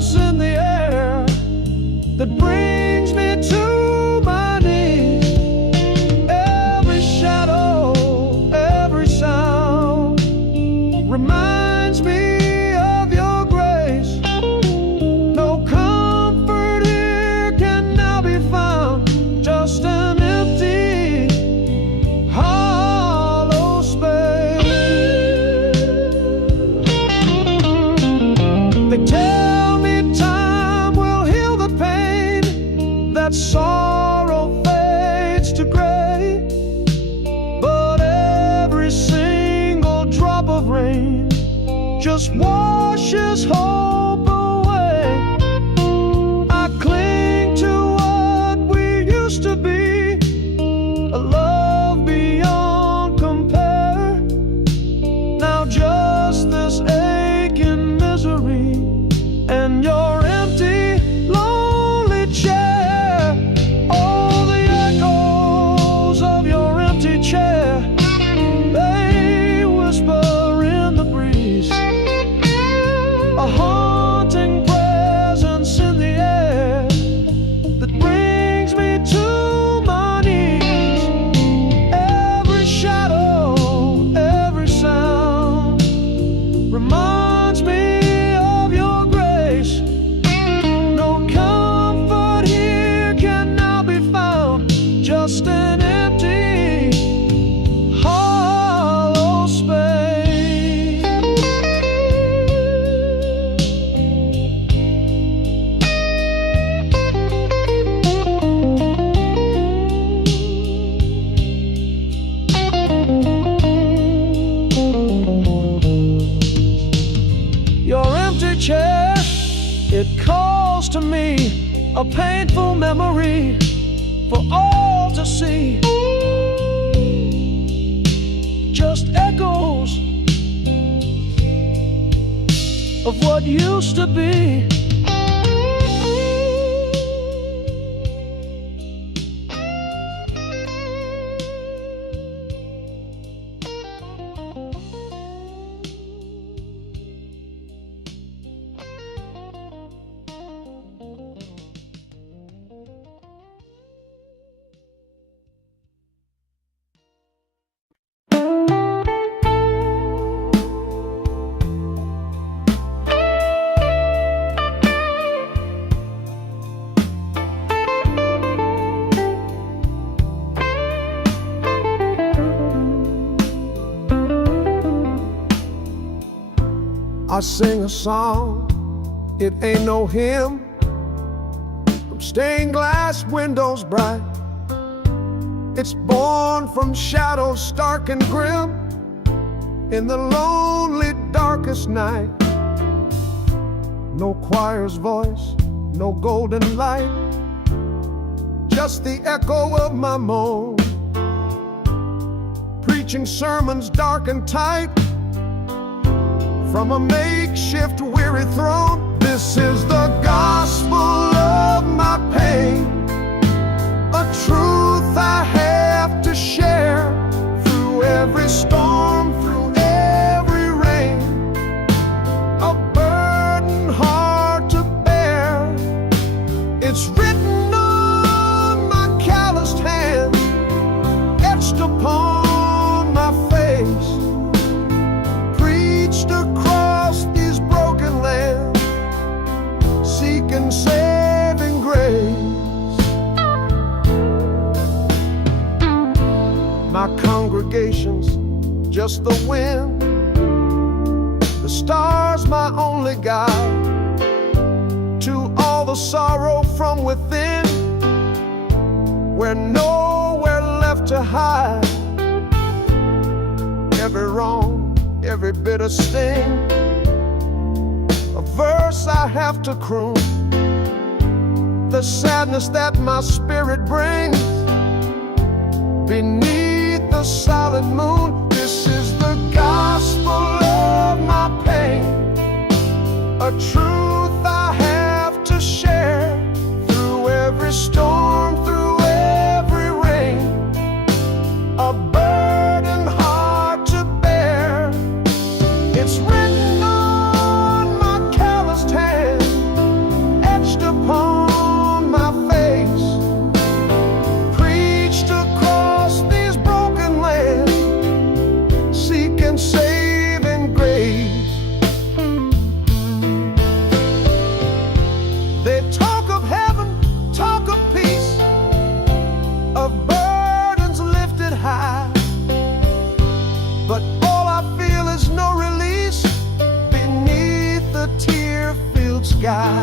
that brings me to my knees. Every shadow, every sound reminds me of your grace. No comfort here can now be found, just an empty, hollow space. They tell me time will heal the pain, that sorrow fades to gray, but every single drop of rain just washes hope away. I cling to what we used to be, a love beyond compare. Now just this aching misery and your empty, lonely chair. Oh, the echoes of your empty chair, they whisper in the breeze, a haunting presence in the air that brings me to my knees. Every shadow, every sound reminds me of your grace. No comfort here can now be found, just an empty, hollow space. Your empty chair, it calls to me, a painful memory for all to see. Just echoes of what used to be. I sing a song, it ain't no hymn, from stained glass windows bright. It's born from shadows stark and grim, in the lonely darkest night. No choir's voice, no golden light, just the echo of my moan, preaching sermons dark and tight from a makeshift weary throne. This is the gospel of my pain, a truth I have to share through every storm, through every rain, a burden hard to bear. It's written on my calloused hands, etched upon my face, preached across these broken lands, seeking saving grace. My congregation's just the wind, the stars my only guide to all the sorrow from within, where nowhere left to hide. Every wrong, every bitter sting, a verse I have to croon, the sadness that my spirit brings beneath the solid moon. This is the gospel of my pain, a truth I have to share through every storm, through every rain, a burden hard to bear. It's written on my calloused hand, etched upon my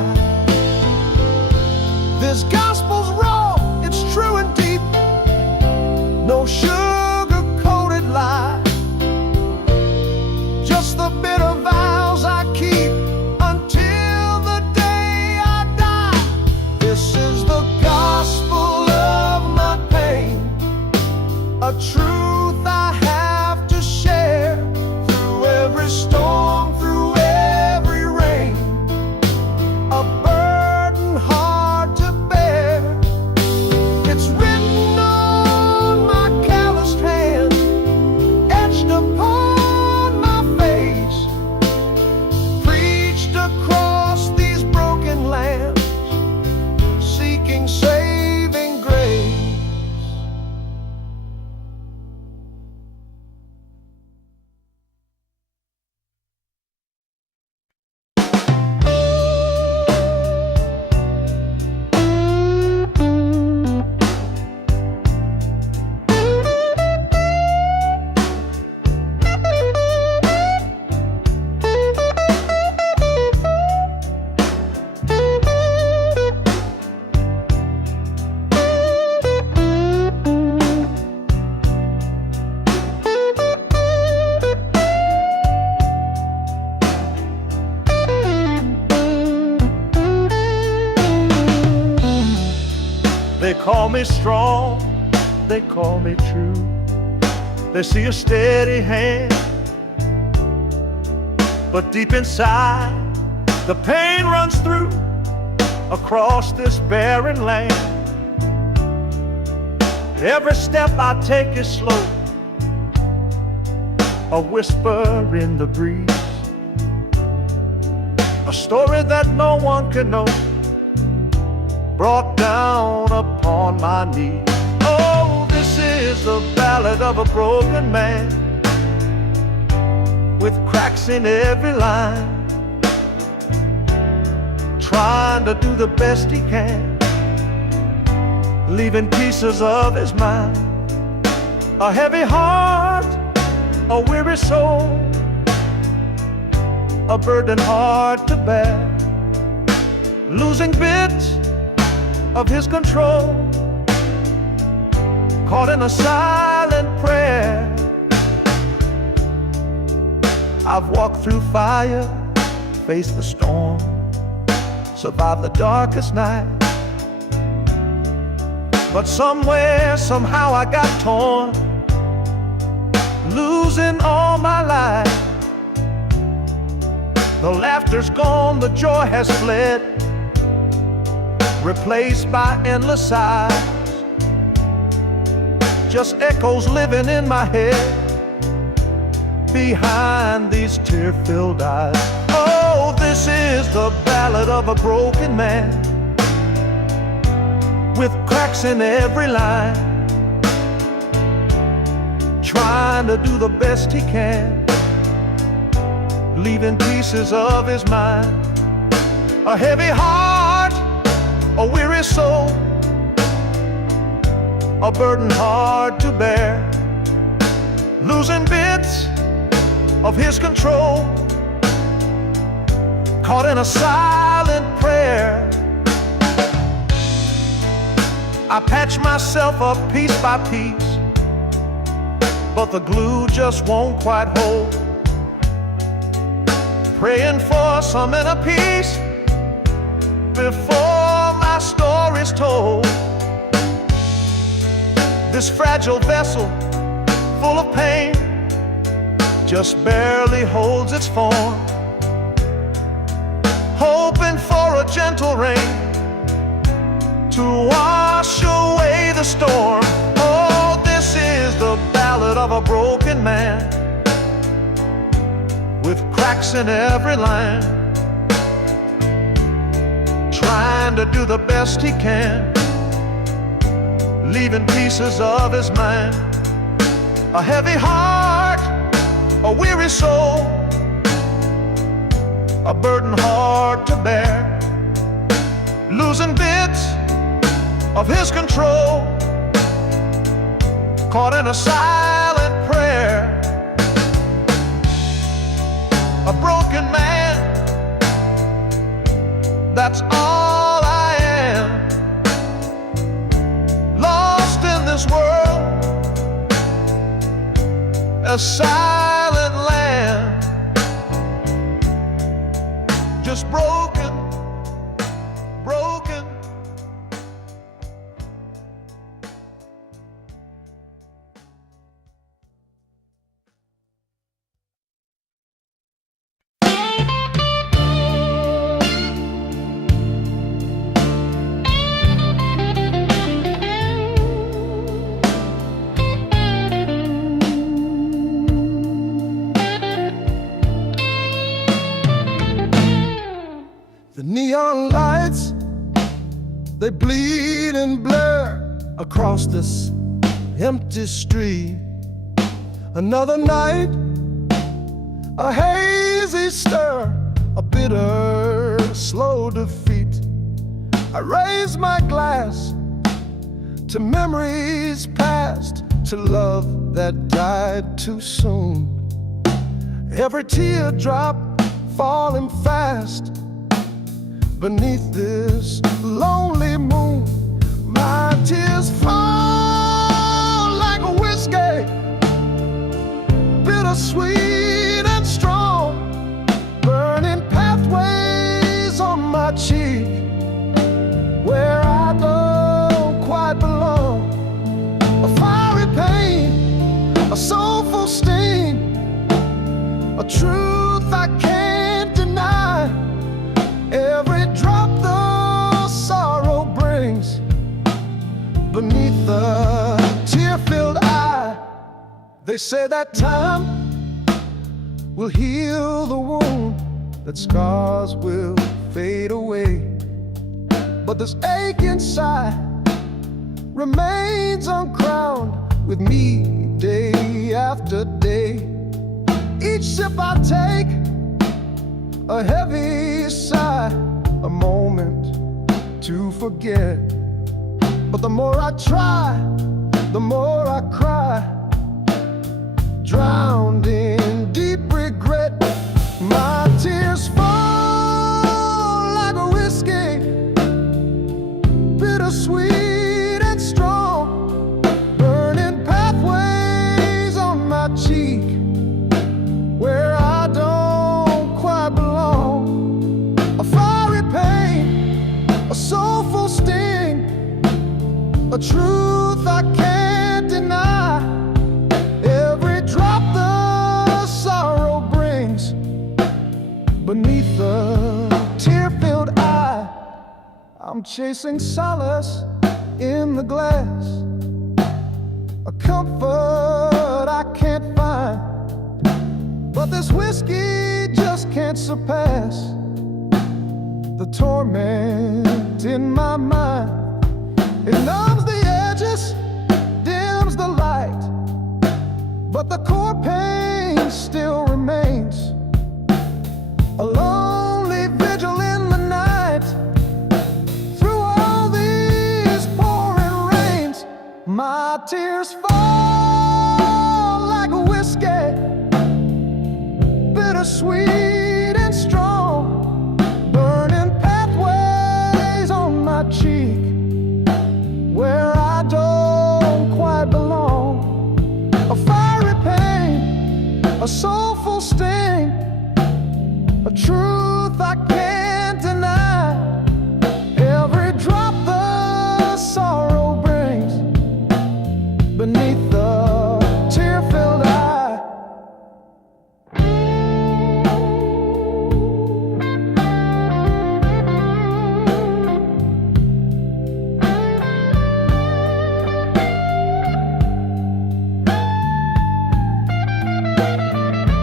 side. This gospel's raw, it's true and deep, no sugar-coated lie, just the bitter vows I keep until the day I die. This is the gospel of my pain, a truth I have to share through every storm, through every rain, a burden hard to bear. It's written on my calloused hand, etched upon my face, preached across these broken lands, seeking saving grace. They call me strong, they call me true. They see a steady hand, but deep inside the pain runs through across this barren land. Every step I take is slow, a whisper in the breeze, a story that no one can know, brought down upon my knees. Oh, this is the ballad of a broken man, with cracks in every line, trying to do the best he can, leaving pieces of his mind. A heavy heart, a weary soul, a burden hard to bear, losing bits of his control, caught in a silent prayer. I've walked through fire, faced the storm, survived the darkest night, but somewhere, somehow I got torn, losing all my life. The laughter's gone, the joy has fled, replaced by endless sighs, just echoes living in my head behind these tear-filled eyes. Oh, this is the ballad of a broken man, with cracks in every line, trying to do the best he can, leaving pieces of his mind. A heavy heart, a weary soul, a burden hard to bear, losing bits of his control, caught in a silent prayer. I patch myself up piece by piece, but the glue just won't quite hold, praying for some inner peace before my story's told. This fragile vessel, full of pain, just barely holds its form, hoping for a gentle rain to wash away the storm. Oh, this is the ballad of a broken man, with cracks in every line, trying to do the best he can, leaving pieces of his mind. A heavy heart, a weary soul, a burden hard to bear, losing bits of his control, caught in a silent prayer. A broken man that's all I am. Lost in this world, a silent land, just broken, broken. The neon lights, they bleed and blur across this empty street. Another night, a hazy stir, a bitter, slow defeat. I raise my glass to memories past, to love that died too soon. Every teardrop falling fast beneath this lonely moon. My tears fall like a whiskey, bittersweet and strong, burning pathways on my cheek where I don't quite belong. A fiery pain, a soulful sting, a truth I can't deny. Every drop the sorrow brings beneath the tear-filled eye. They say that time will heal the wound, that scars will fade away, but this ache inside remains uncrowned with me day after day. Each sip I take, a heavy sigh, a moment to forget. But the more I try, the more I cry, drowned in deep regret. My tears fall like a whiskey, bittersweet and strong, burning pathways on my cheek where I don't quite belong. A fiery pain, a soulful sting, a truth I can't deny. Every drop the sorrow brings beneath the tear-filled eye. I'm chasing solace in the glass, a comfort I can't find, but this whiskey just can't surpass the torment in my mind. It numbs the edges, dims the light, but the core pain still remains. A lonely vigil in the night, through all these pouring rains. My tears fall like a whiskey, bittersweet and strong, burning pathways on my cheek where I don't quite belong. A fiery pain, a soulful sting, a truth I can't deny. Every drop the sorrow brings beneath the tear-filled eye.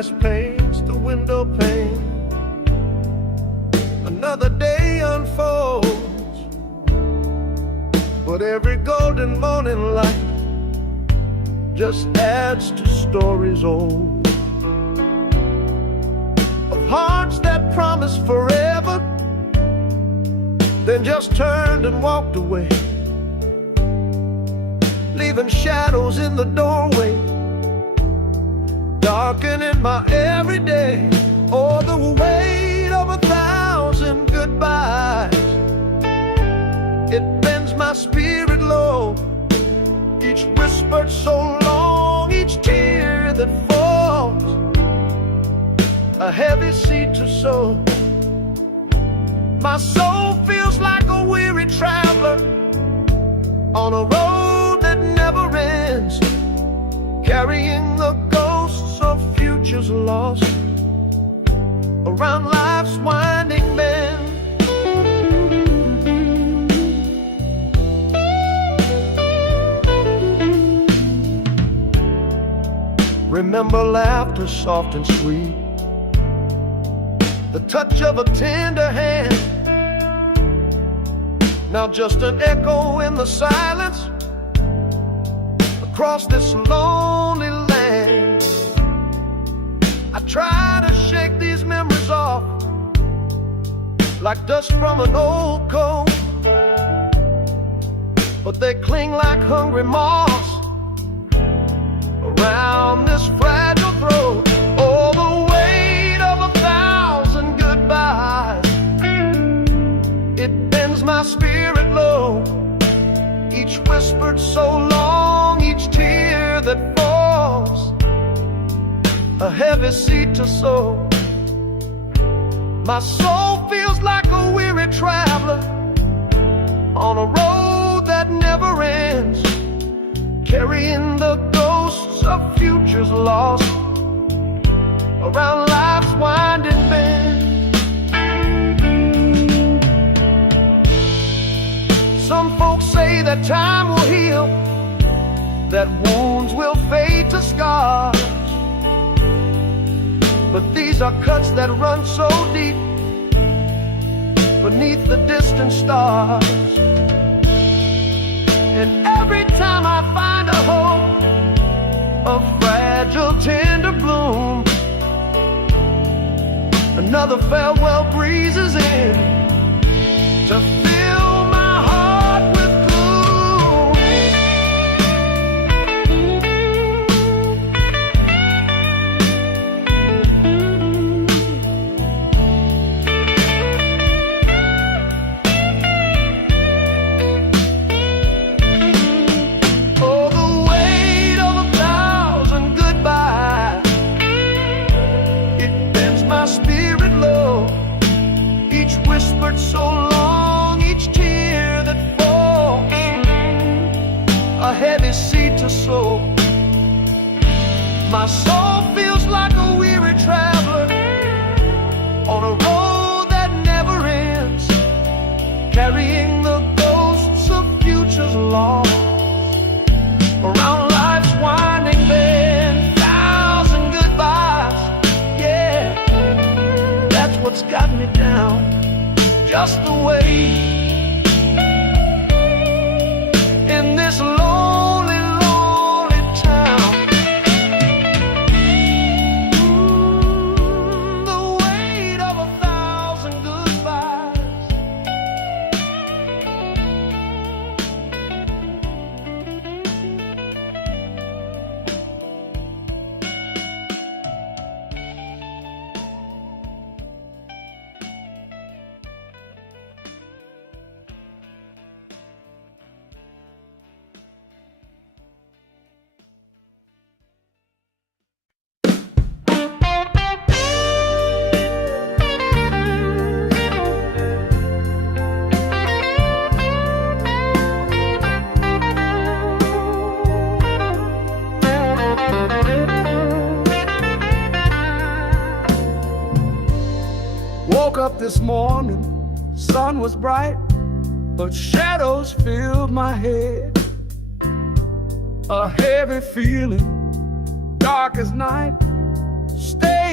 sunrise paints the window pane. Another day unfolds, but every golden morning light just adds to stories old, of hearts that promised forever, then just turned and walked away, leaving shadows in the doorway, darkening my everyday. Oh, the weight of 1,000 goodbyes, it bends my spirit low. Each whispered so long, each tear that falls, a heavy seed to sow. My soul feels like a weary traveler on a road that never ends, carrying the ghosts of futures lost around life's winding bend. Remember laughter soft and sweet, the touch of a tender hand, now just an echo in the silence across this lonely land. I try to shake these memories off like dust from an old coat, but they cling like hungry moths around this fragile throat. Oh, the weight of 1,000 goodbyes, it bends my spirit low. Each whispered so long, each tear that falls, a heavy seed to sow. My soul feels like a weary traveler on a road that never ends, carrying the ghosts of futures lost around life's winding bend. Some folks say that time will heal, that wounds will fade to scars, but these are cuts that run so deep beneath the distant stars. And every time I find a hope, a fragile tender bloom, another farewell breezes in to fill my heart with whispered so long, each tear that falls, a heavy seed to sow. My soul feels like a weary traveler on a road that never ends, carrying the ghosts of futures lost around life's winding bend. 1,000 goodbyes, yeah, that's what's got me down. Just the way in this lonely, lonely town. The weight of 1,000 goodbyes. Woke up this morning, sun was bright, but shadows filled my head. A heavy feeling, dark as night, stayed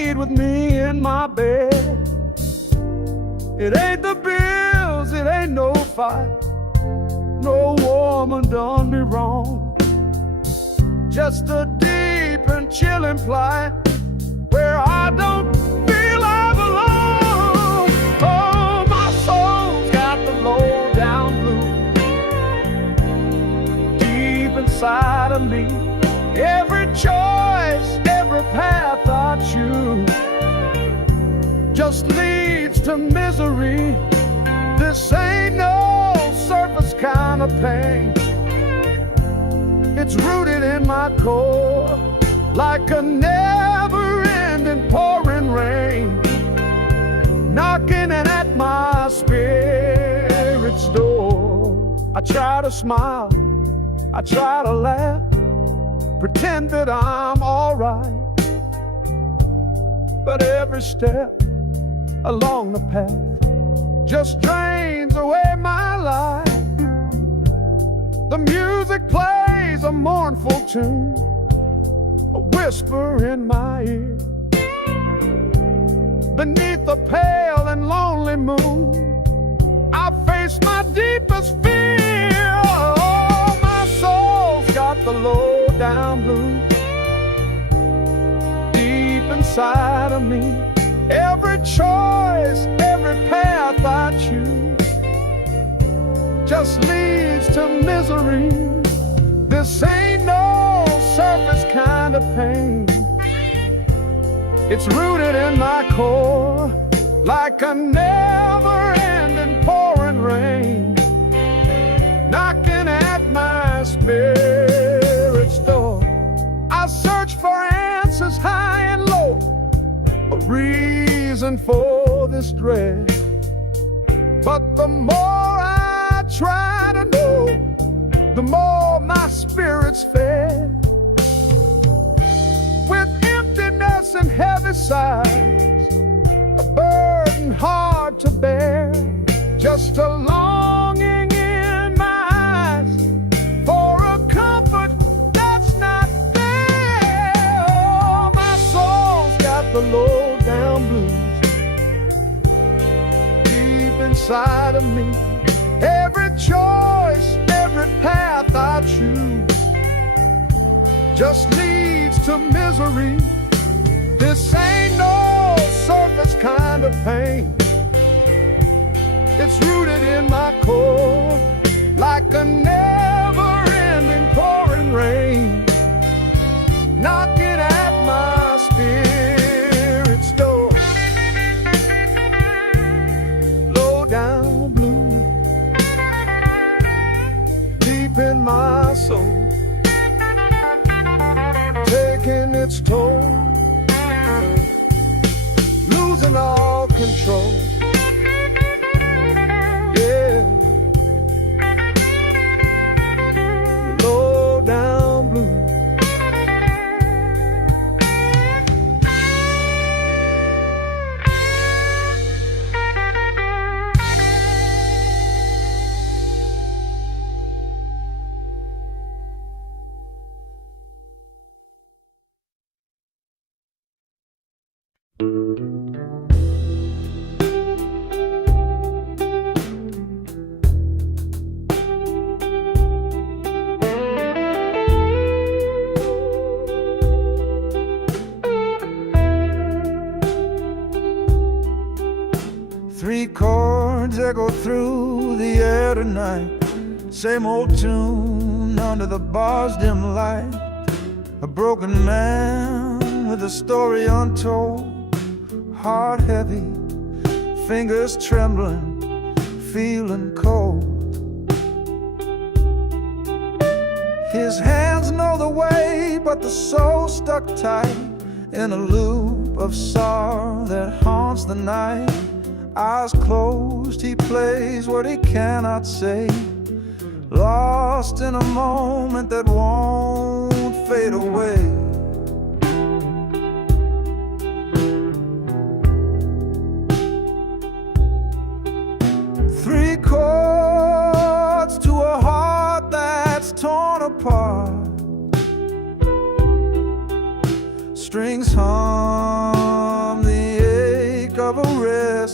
laid with me in my bed. It ain't the bills, it ain't no fight. No woman done me wrong. Just a deep and chilling plight where I don't feel I belong. Oh, my soul's got the low down blues deep inside of me. Every choice, every path I choose just leads to misery. This ain't no surface kind of pain. It's rooted in my core like a never-ending pouring rain, knocking at my spirit's door. I try to smile, I try to laugh, pretend that I'm alright, but every step along the path just drains away my life. The music plays a mournful tune, a whisper in my ear. Beneath the pale and lonely moon, I face my deepest fear. Oh, my soul's got the low down blues deep inside of me. Every choice, every path I choose just leads to misery. This ain't no surface kind of pain. It's rooted in my core like a never-ending pouring rain, knocking at my spirit's door. I search for answers high and low, a reason for this dread. But the more I try to know, the more my spirit's fed. With emptiness and heavy sighs, a burden hard to bear, just a longing in my eyes for a comfort that's not there. Oh, my soul's got the low down blues deep inside of me. Every choice, every path I choose just leads to misery. This ain't no surface kind of pain. It's rooted in my core like a never-ending pouring rain, knocking at my spirit's door. Low down blue deep in my soul, taking its toll, losing all control. Yeah, low down blue. Three chords echo through the air tonight, same old tune under the bar's dim light. A broken man with a story untold, heart heavy, fingers trembling, feeling cold. His hands know the way, but the soul stuck tight in a loop of sorrow that haunts the night. Eyes closed, he plays what he cannot say, lost in a moment that won't fade away. Three chords to a heart that's torn apart, strings hung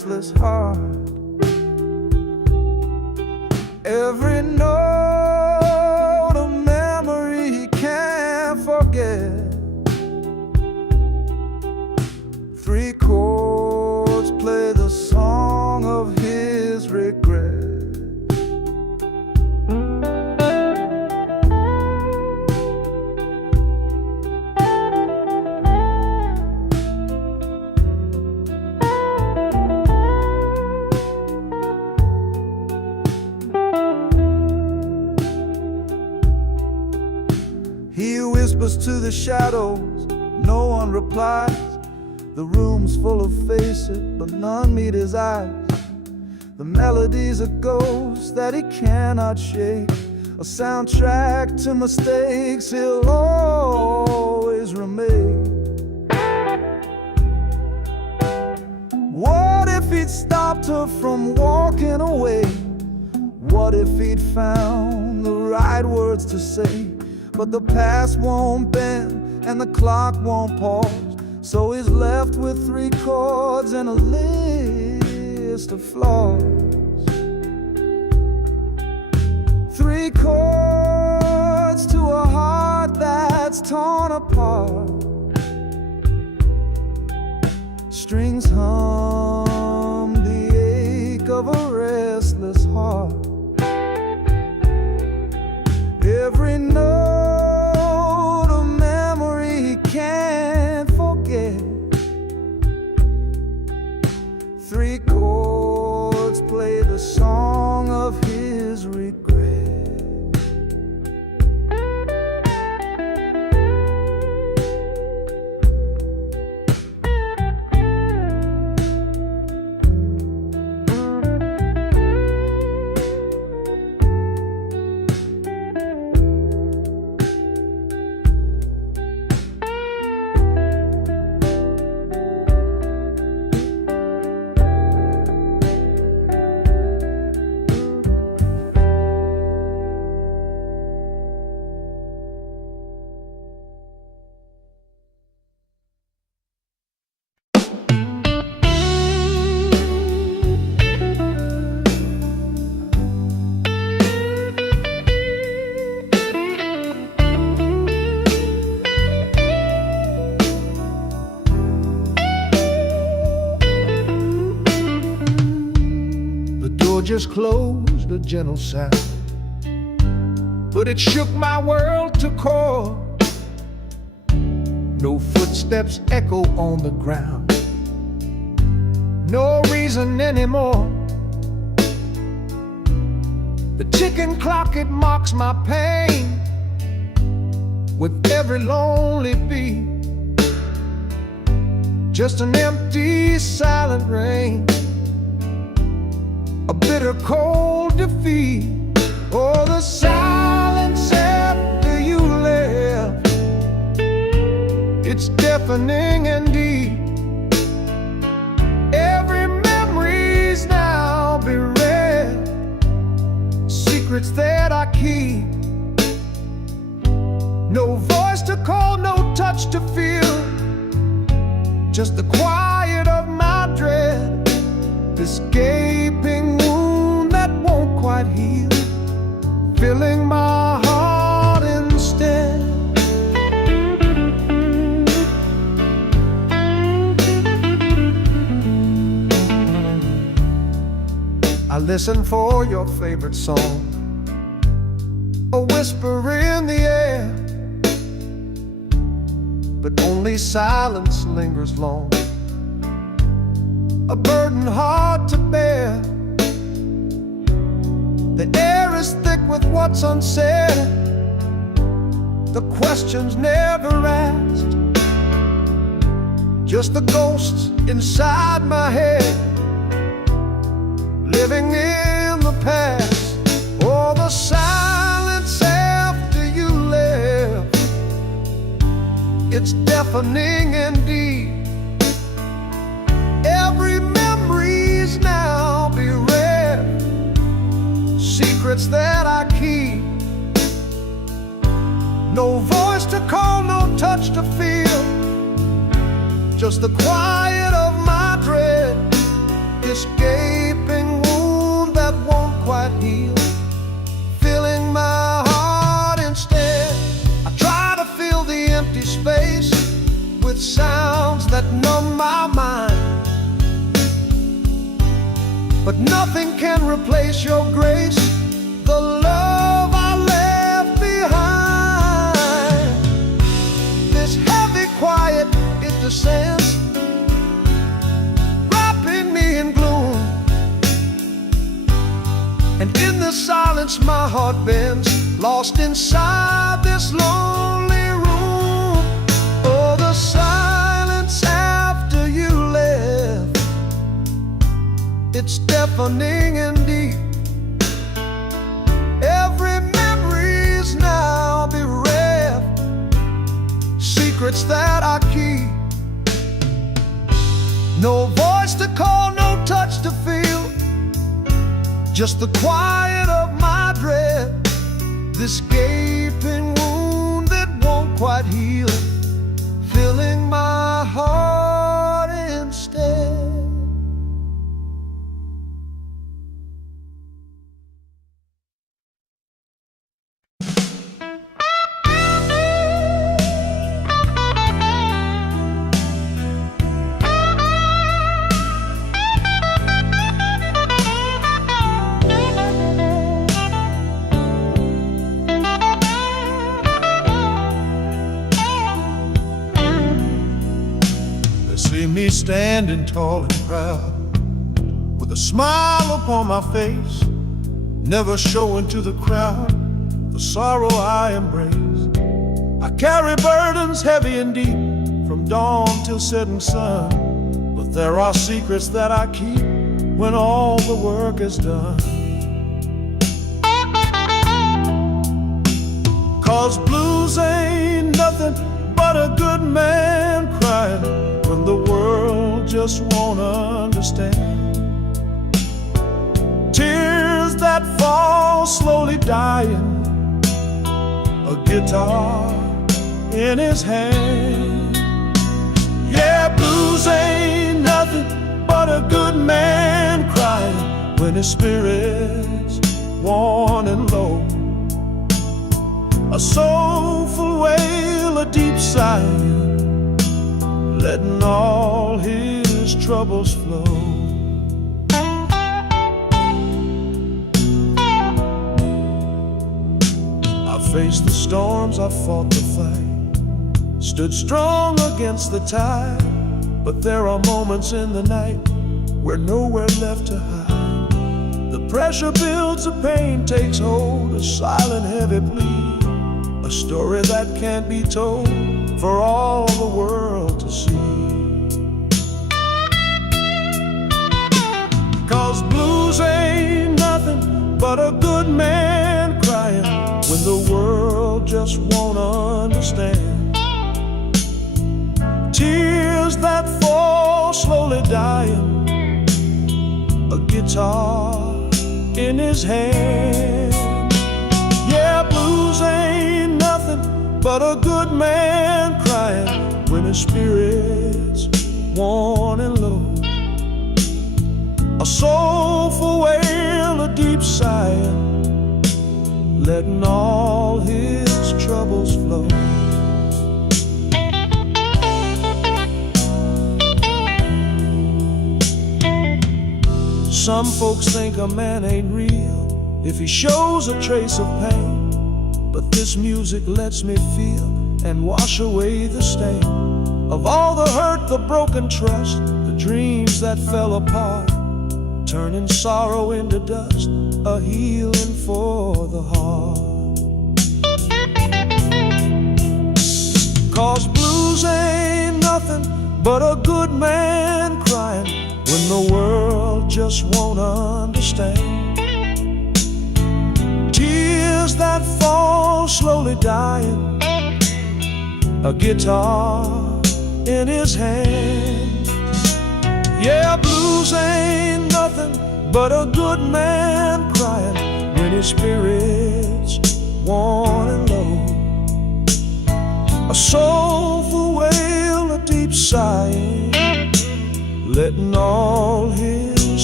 restless heart. Every note a memory he can't forget. 3 chords play the song of his regret. He whispers to the shadows, no one replies. The room's full of faces, but none meet his eyes. The melody's a ghost that he cannot shake, a soundtrack to mistakes he'll always remake. What if he'd stopped her from walking away? What if he'd found the right words to say? But the past won't bend and the clock won't pause, so he's left with 3 chords and a list of flaws. 3 chords to a heart that's torn apart. Strings hum the ache of a restless heart. Every note a memory he can't forget. 3 chords play the song of his regret. Just closed, a gentle sound, but it shook my world to core. No footsteps echo on the ground, no reason anymore. The ticking clock, it mocks my pain with every lonely beat. Just an empty, silent rain, a bitter cold defeat. Oh, the silence after you left, it's deafening indeed. Every memory's now bereft, secrets that I keep. No voice to call, no touch to feel, just the quiet of my dread. This gaping wound that won't quite heal, filling my heart instead. I listen for your favorite song, a whisper in the air, but only silence lingers long, a burden hard to bear. The air is thick with what's unsaid, the questions never asked, just the ghosts inside my head, living in the past. Oh, the silence after you left, it's deafening indeed. Every memory's now bereft, secrets that I keep. No voice to call, no touch to feel, just the quiet of my dread. this gaping wound that won't quite heal, filling my heart instead. I try to fill the empty space with sounds that numb my mind, but nothing can replace your grace, the love I left behind. This heavy quiet, it descends, wrapping me in gloom, and in the silence my heart bends, lost inside this lonely room. Oh, the silence after you left, it's deafening and deep. Every memory's now bereft, secrets that I keep. No voice to call, no touch to feel, just the quiet of my dread. This gaping wound that won't quite heal, filling my heart instead. See me standing tall and proud, with a smile upon my face, never showing to the crowd the sorrow I embrace. I carry burdens heavy and deep, from dawn till setting sun, but there are secrets that I keep when all the work is done. 'Cause blues ain't nothing but a good man crying when the world just won't understand. Tears that fall slowly dying, a guitar in his hand. Yeah, blues ain't nothing but a good man crying when his spirit's worn and low. A soulful wail, a deep sigh, letting all his troubles flow. I faced the storms, I fought the fight, stood strong against the tide, but there are moments in the night where nowhere left to hide. The pressure builds, the pain takes hold, a silent heavy plea, a story that can't be told for all the world to see. 'Cause blues ain't nothing but a good man crying when the world just won't understand. Tears that fall slowly dying, a guitar in his hand. Yeah, blues ain't nothing but a good man crying when his spirit's worn and low. A soulful wail, a deep sigh, letting all his troubles flow. Some folks think a man ain't real if he shows a trace of pain, but this music lets me feel and wash away the stain of all the hurt, the broken trust, the dreams that fell apart, turning sorrow into dust, a healing for the heart. 'Cause blues ain't nothing but a good man crying when the world just won't understand. Tears that fall slowly dying, a guitar in his hand. Yeah, blues ain't nothing but a good man crying when his spirit's worn and low. A soulful wail, a deep sigh, letting all his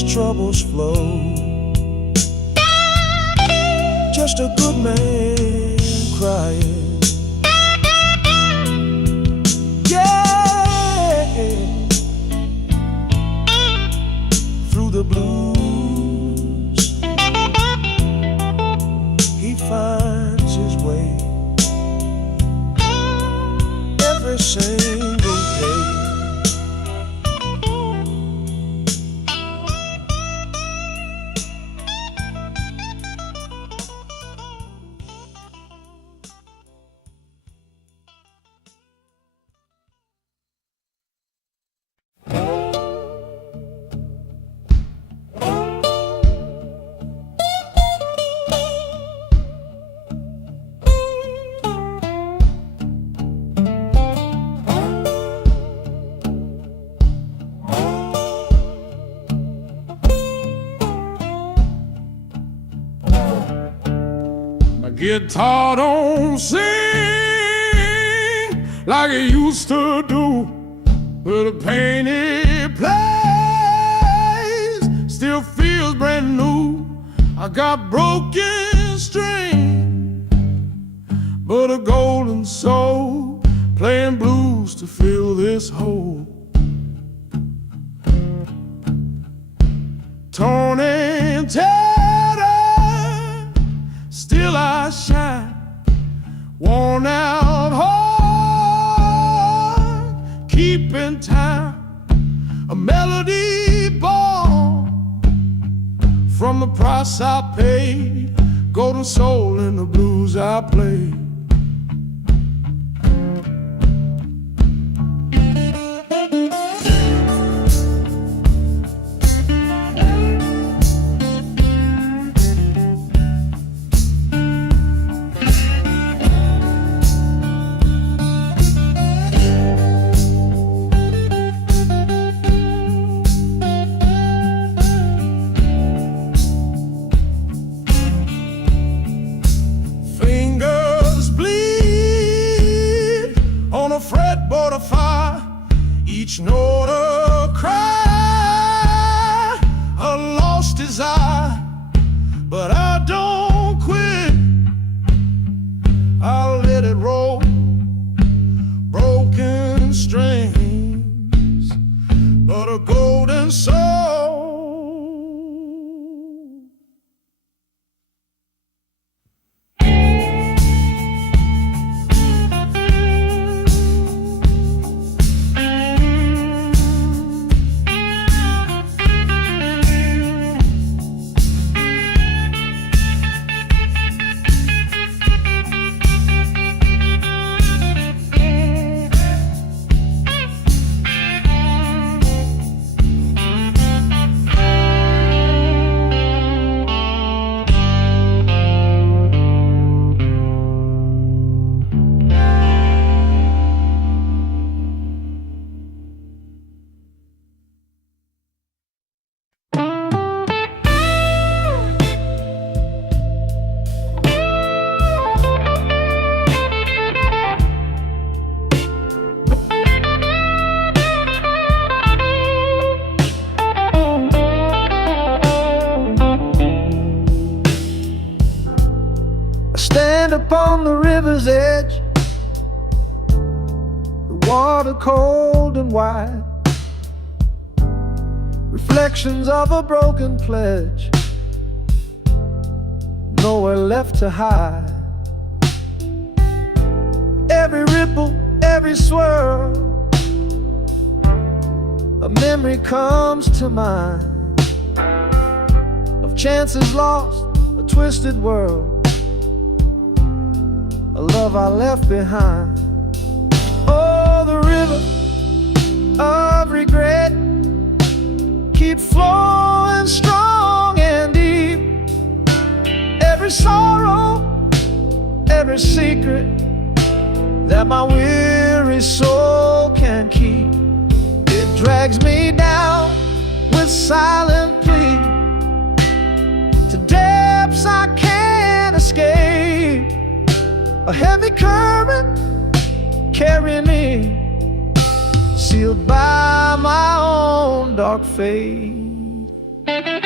troubles flow. Just a good man crying. Yeah, through the blues he finds his way every single day. Guitar don't sing like it used to do, but the pain it plays still feels brand new. I got broken string, but a golden soul playing blues to fill this hole. Torn and tattered, still I shine, worn out heart, keeping time, a melody born from the price I paid, golden soul in the blues I play. Fretboard of fire, each note a cry, a lost desire, but I don't quit. I'll let it roll, broken strings, but a golden soul. Stand upon the river's edge, the water cold and wide, reflections of a broken pledge, nowhere left to hide. Every ripple, every swirl, a memory comes to mind of chances lost, a twisted world, a love I left behind. Oh, the river of regret, keep flowing strong and deep. Every sorrow, every secret that my weary soul can keep, it drags me down with silent plea to depths I can't escape. A heavy current carrying me, sealed by my own dark fate.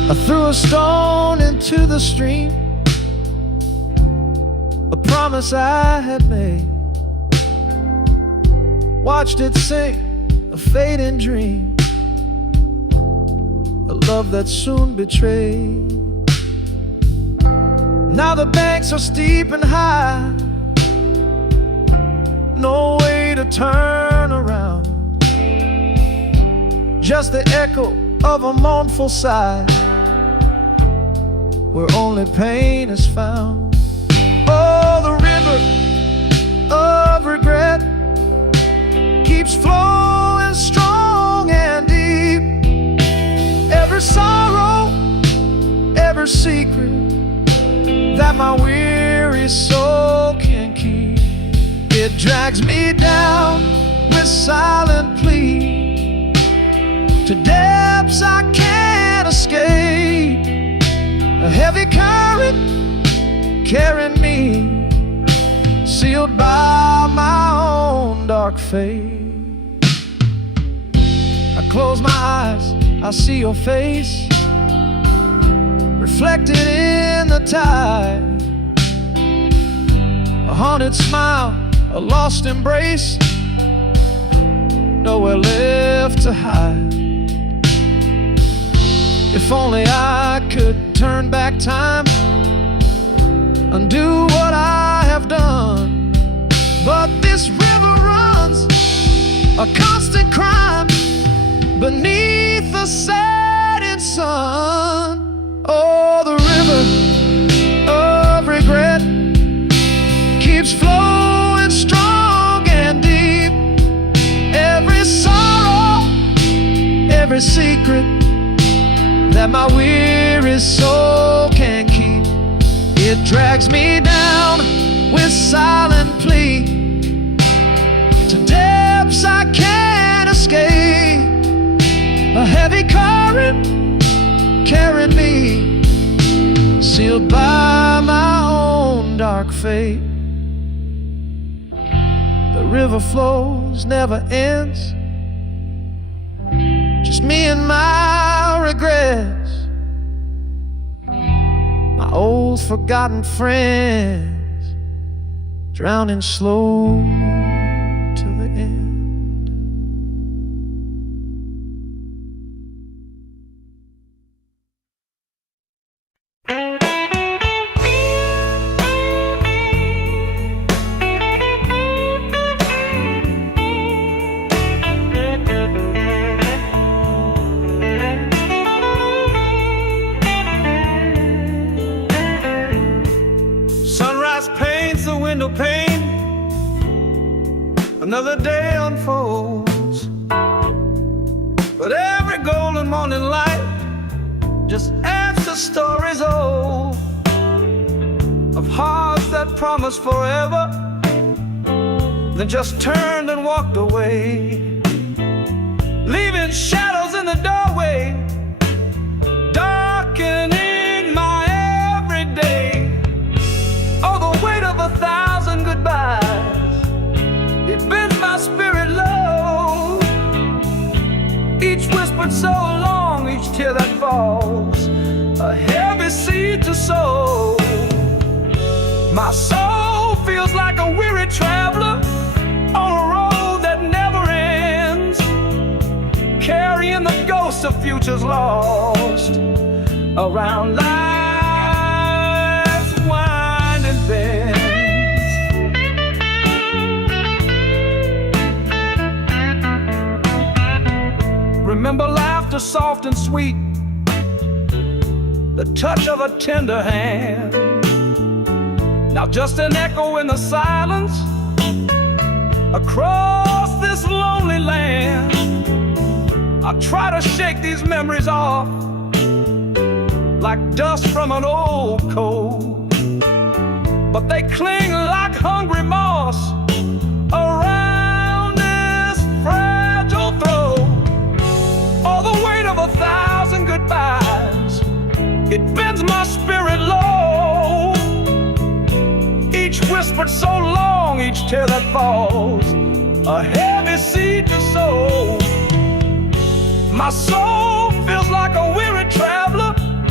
I threw a stone into the stream, a promise I had made. Watched it sink, a fading dream, a love that soon betrayed. Now the banks are steep and high, no way to turn around, just the echo of a mournful sigh, where only pain is found. Oh, the river of regret keeps flowing strong and deep. Every sorrow, every secret that my weary soul can keep, it drags me down with silent plea to depths I can't escape. A heavy current carrying me, sealed by my own dark fate. I close my eyes, I see your face reflected in the tide. A haunted smile, a lost embrace, nowhere left to hide. If only I could turn back time, undo what I have done. But this river runs a constant crime beneath the setting sun. Oh, the river of regret keeps flowing strong and deep. Every sorrow, every secret that my weary soul can keep, it drags me down with silent plea to depths I can't escape. A heavy current carrying me, sealed by my own dark fate. The river flows, never ends, just me and my regrets, my old forgotten friends, drowning slow to the end. Window pane, another day unfolds, but every golden morning light just adds to stories old of hearts that promised forever, then just turned and walked away, leaving shadows in the doorway, darkening my everyday. Oh, the weight of 1,000 goodbyes, it bends my spirit low. Each whispered so long, each tear that falls, a heavy seed to sow. My soul feels like a weary traveler on a road that never ends, carrying the ghosts of futures lost around life's winding bends. Remember laughter soft and sweet, the touch of a tender hand. Now just an echo in the silence across this lonely land. I try to shake these memories off like dust from an old coat, but they cling like hungry moss around this fragile throat. All the weight of 1,000 goodbyes, it bends my spirit low. Each whispered so long, each tear that falls, a heavy seed to sow. My soul feels like a weary traveler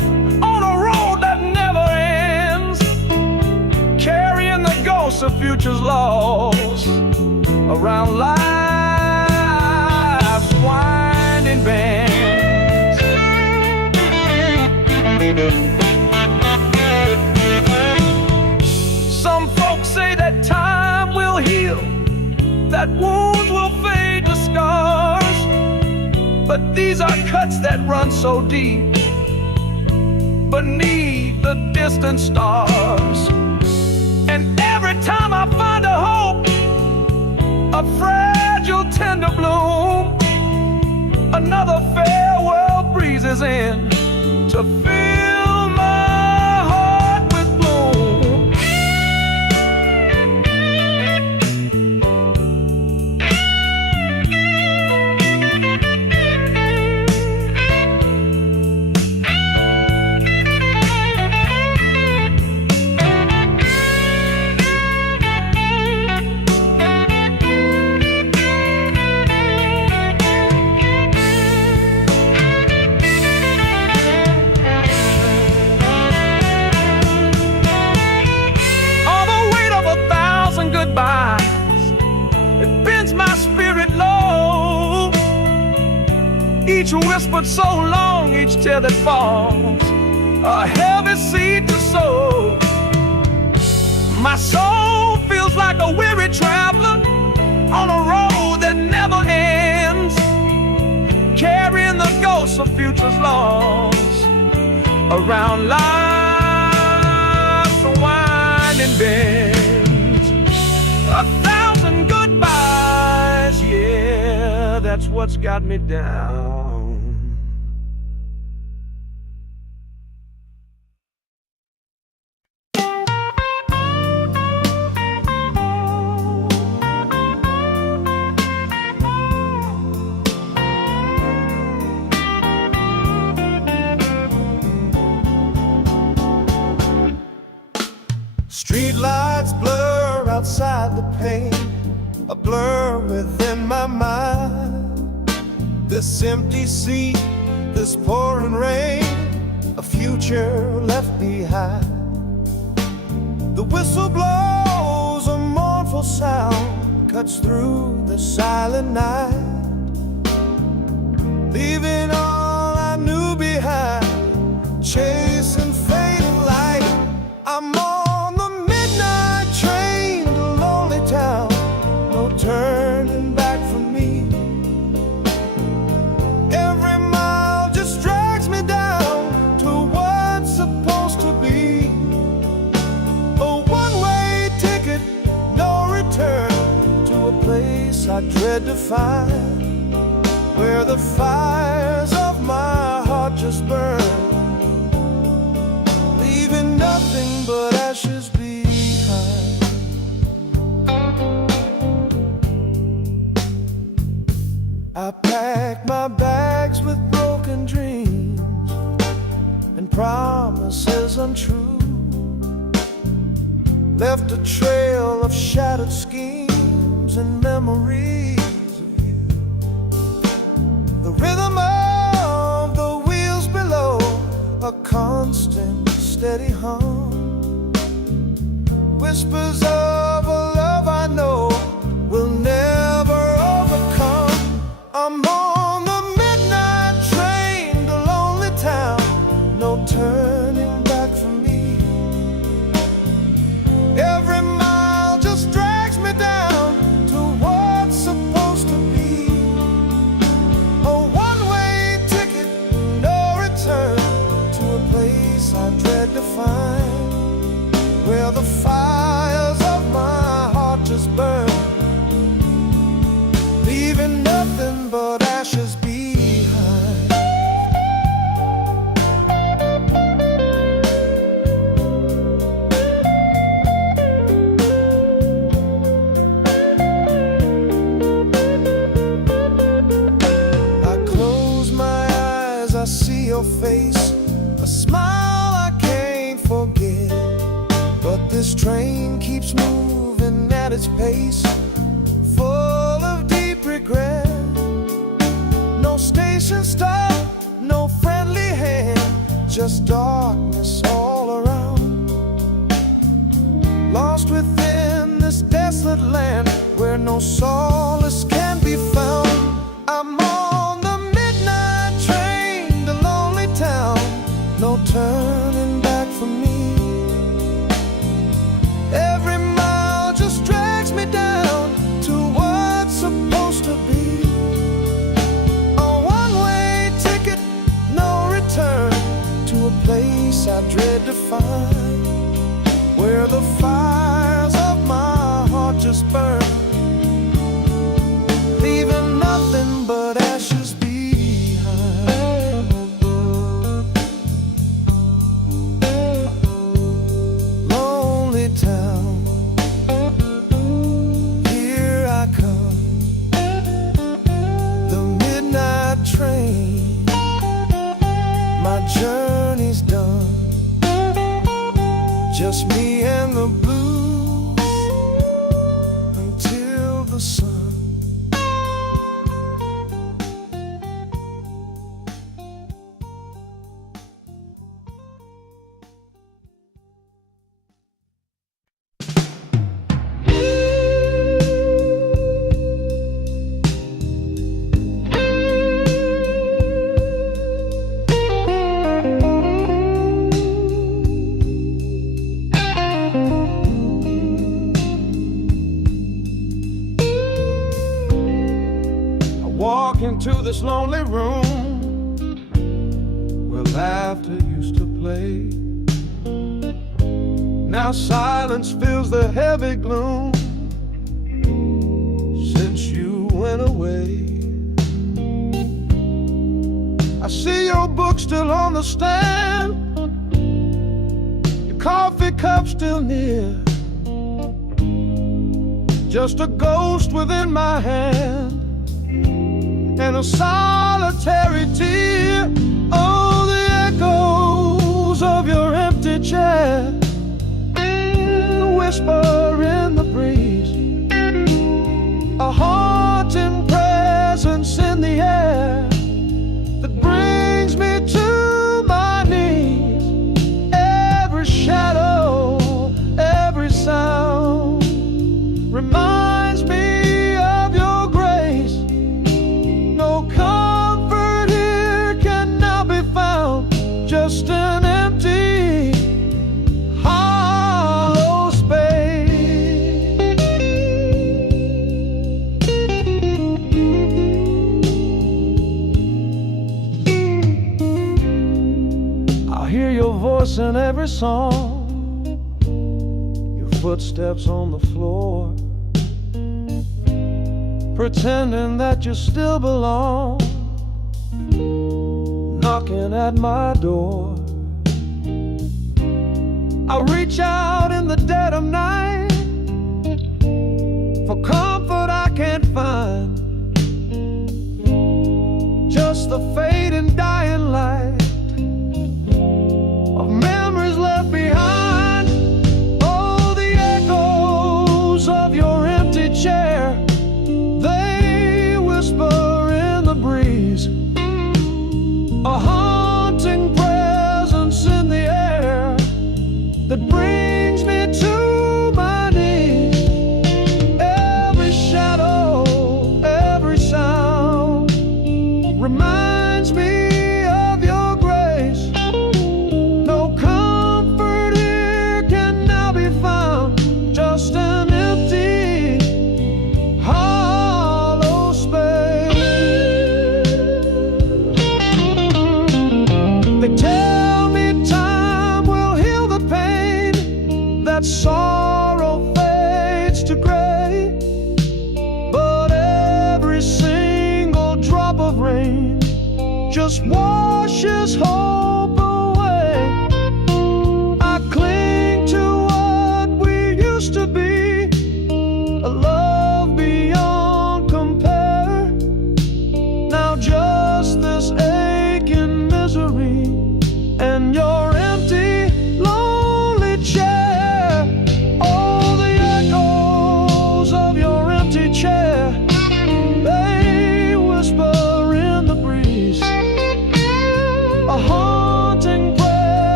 around life's winding bends. Some folks say that time will heal, that wounds will fade to scars, but these are cuts that run so deep beneath the distant stars. And every time I find a hope, a fragile tender bloom, another farewell breezes in to fill my heart with gloom. It bends my spirit low. Each whispered so long, each tear that falls, a heavy seed to sow. My soul feels like a weary traveler on a road that never ends, carrying the ghosts of futures lost around life's winding bend. 1,000 goodbyes, yeah, that's what's got me down. Street lights blur outside the pane, a blur within my mind. This empty seat, this pouring rain, a future left behind. The whistle blows, a mournful sound cuts through the silent night, leaving all I knew behind, chasing fading light. I'm on the midnight train to lonely town, no turning back for me. Every mile just drags me down to what's supposed to be. A one-way ticket, no return, to a place I dread to find, where the fires of my heart just burn, leaving nothing but ashes behind. I packed my bags with broken dreams and promises untrue, left a trail of shattered schemes and memories of you. The rhythm of the wheels below, a constant steady hum, whispers of a love I know will never overcome. I'm on the midnight train to lonely town, no turning back for me. Every mile just drags me down to what's supposed to be. A one-way ticket, no return, to a place I dread to find, where the fires of my heart just burn, leaving nothing but ashes behind. I close my eyes, I see your face, a smile I can't forget. But this train keeps moving at its pace, full of deep regret. No station stop, no friendly hand, just darkness all around. Lost within this desolate land, where where no solace can be found. I'm on the midnight train to lonely town, no turning back for me. Every mile just drags me down to what's supposed to be. A one-way ticket, no return, to a place I dread to find, where the fires of my heart just burn, leaving nothing but ashes behind. Lonely town, here I come, the midnight train, my journey's done. Just me and the blues until the sun. Walk into this lonely room where laughter used to play. Now silence fills the heavy gloom since you went away. I see your book still on the stand, your coffee cup still near, just a ghost within my hand and a solitary tear. Oh, the echoes of your empty chair, the whisper in the breeze, a haunting presence in the air that brings me to my knees. Every shadow, every sound reminds me of your grace. No comfort here can now be found, just an empty, hollow space. I hear your voice in every song, your footsteps on the floor, pretending that you still belong, knocking at my door. I reach out in the dead of night for comfort I can't find, just the fading dying light of memories left behind. Oh, the echoes of your empty chair, they whisper in the breeze, a haunting presence in the air that brings me to my knees. Every shadow, every sound reminds me of your grace. No comfort here can now be found, just an empty, hollow space. They tell me time will heal the pain, that sorrow fades to gray, but every single drop of rain just washes hope away. I cling to what we used to be, a love beyond compare. Now just this aching misery and your empty, lonely chair. Oh, the echoes of your empty chair, they whisper in the breeze, a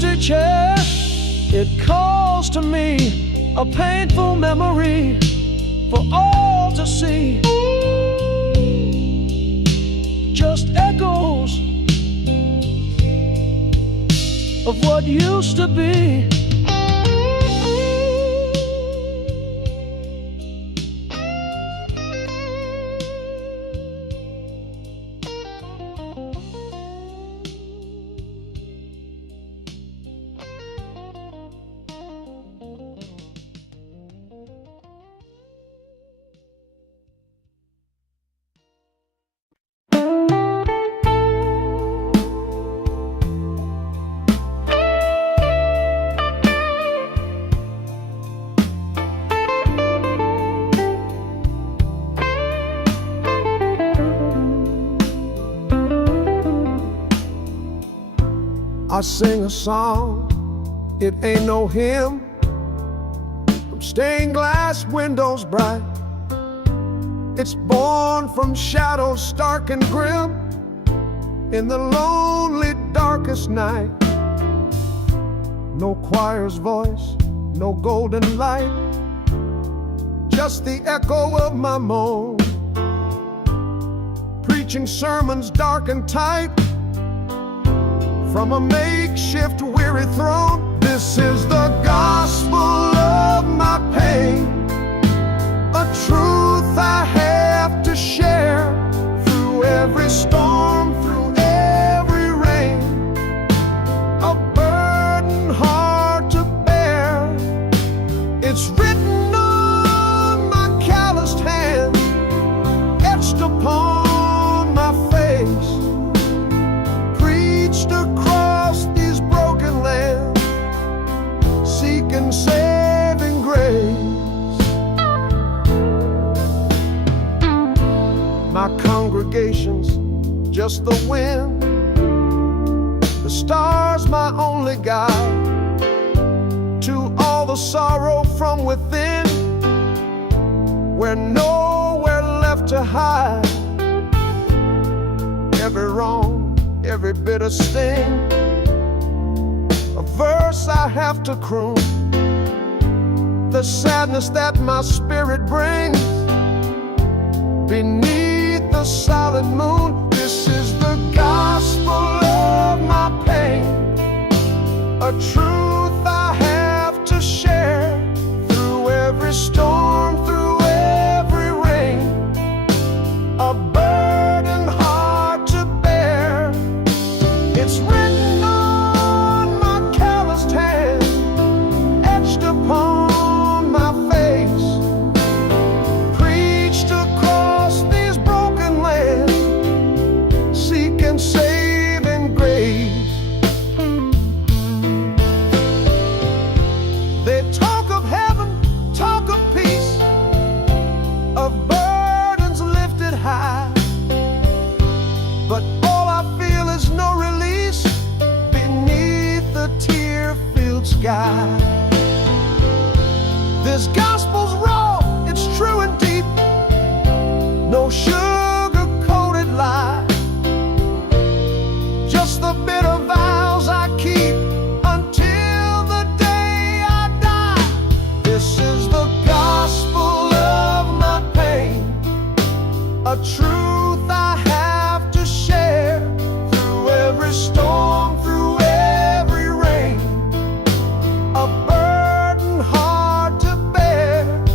empty chair. It calls to me, a painful memory for all to see. Just echoes of what used to be. I sing a song, it ain't no hymn, from stained glass windows bright. It's born from shadows stark and grim, in the lonely darkest night. No choir's voice, no golden light, just the echo of my moan, preaching sermons dark and tight from a makeshift weary throne. This is the gospel of my pain, a truth I have to share through every storm, through every rain, a burden hard to bear. It's written on my calloused hand, etched upon my face, preached across these broken lands, seeking saving grace. My congregation's just the wind, the stars my only guide to all the sorrow from within, where nowhere left to hide. Every wrong, every bitter sting, a verse I have to croon, the sadness that my spirit brings beneath the solid moon. This is the gospel of my pain, a truth I have to share through every storm, through every rain, a burden hard to bear. It's written on my calloused hand, etched upon my face, preached across these broken lands, seeking saving grace. They talk of heaven, talk of peace, of burdens lifted high, but all I feel is no release beneath the tear-filled sky. This gospel's raw, it's true and deep, no sugar-coated lie, just the bitter vows I keep until the day I die. This is the gospel of my pain, a truth I have to share through every storm, through every rain, a burden hard to bear.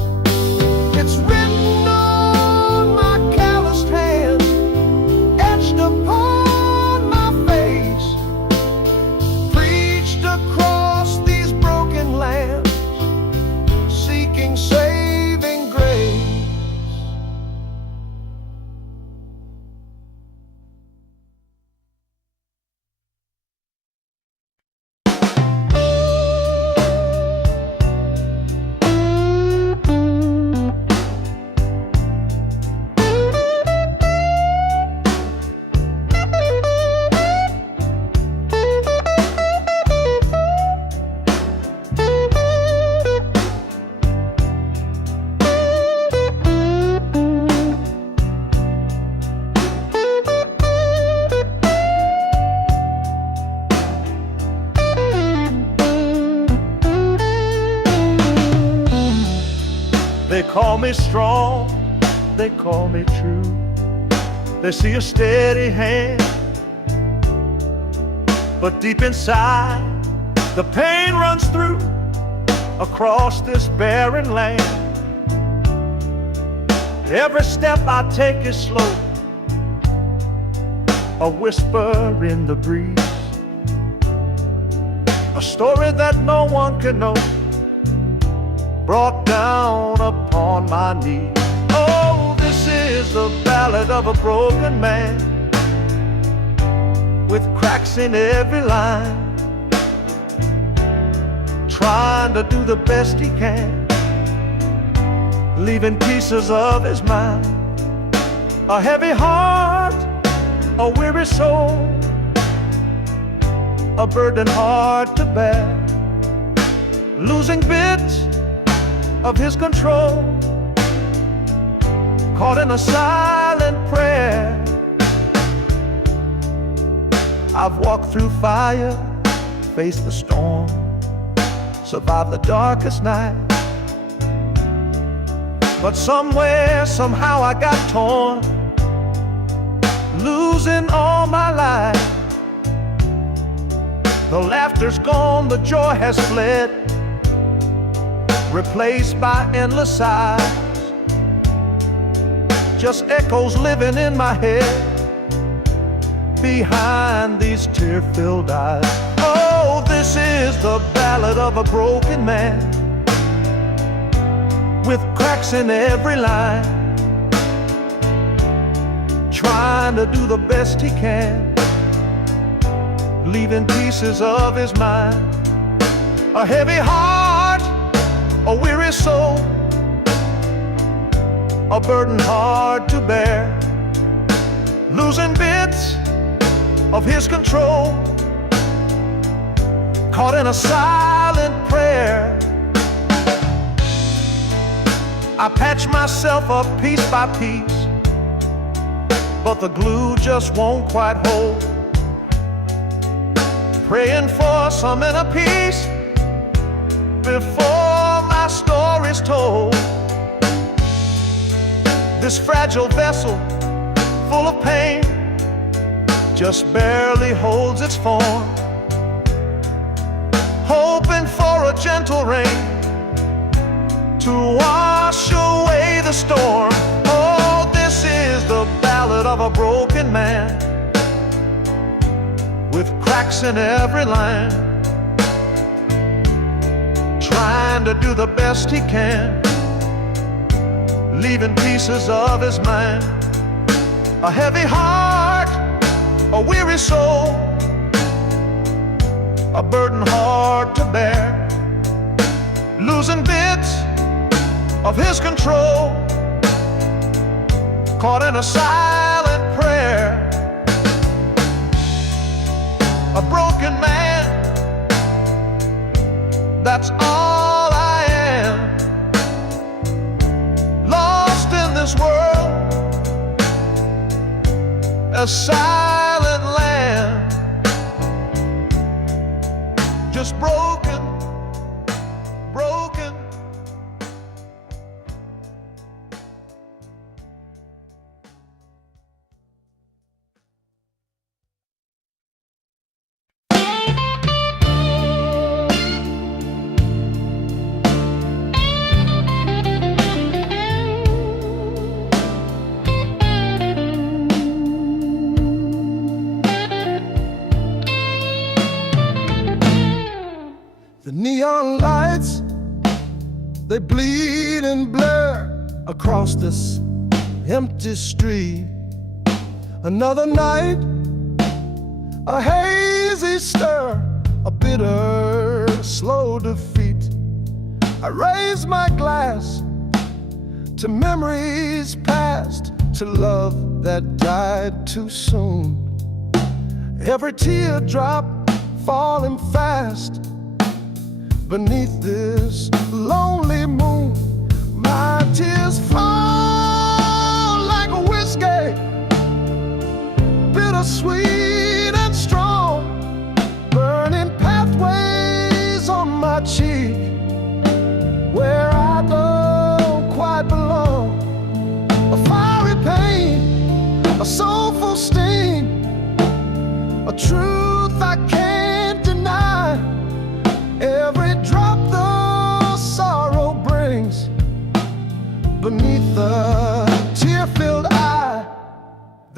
They call me strong, they call me true. They see a steady hand, but deep inside the pain runs through across this barren land. Every step I take is slow, a whisper in the breeze, a story that no one can know, brought down upon my knees. Oh, this is the ballad of a broken man, with cracks in every line, trying to do the best he can, leaving pieces of his mind. A heavy heart, a weary soul, a burden hard to bear, losing bits of his control, caught in a silent prayer. I've walked through fire, faced the storm, survived the darkest night, but somewhere, somehow I got torn, losing all my life. The laughter's gone, the joy has fled, replaced by endless sighs, just echoes living in my head behind these tear-filled eyes. Oh, this is the ballad of a broken man, with cracks in every line, trying to do the best he can, leaving pieces of his mind. A heavy heart, a weary soul, a burden hard to bear, losing bits of his control, caught in a silent prayer. I patch myself up piece by piece, but the glue just won't quite hold, praying for some inner peace before my story's told. This fragile vessel, full of pain, just barely holds its form, hoping for a gentle rain to wash away the storm. Oh, this is the ballad of a broken man, with cracks in every line, trying to do the best he can, leaving pieces of his mind. A heavy heart, a weary soul, a burden hard to bear, losing bits of his control, caught in a silent prayer. A broken man, that's all I am, lost in this world, a silent land, just broken, broken. The neon lights, they bleed and blur across this empty street. Another night, a hazy stir, a bitter, slow defeat. I raise my glass to memories past, to love that died too soon. Every teardrop falling fast beneath this lonely moon. My tears fall like a whiskey, bittersweet and strong, burning pathways on my cheek where I don't quite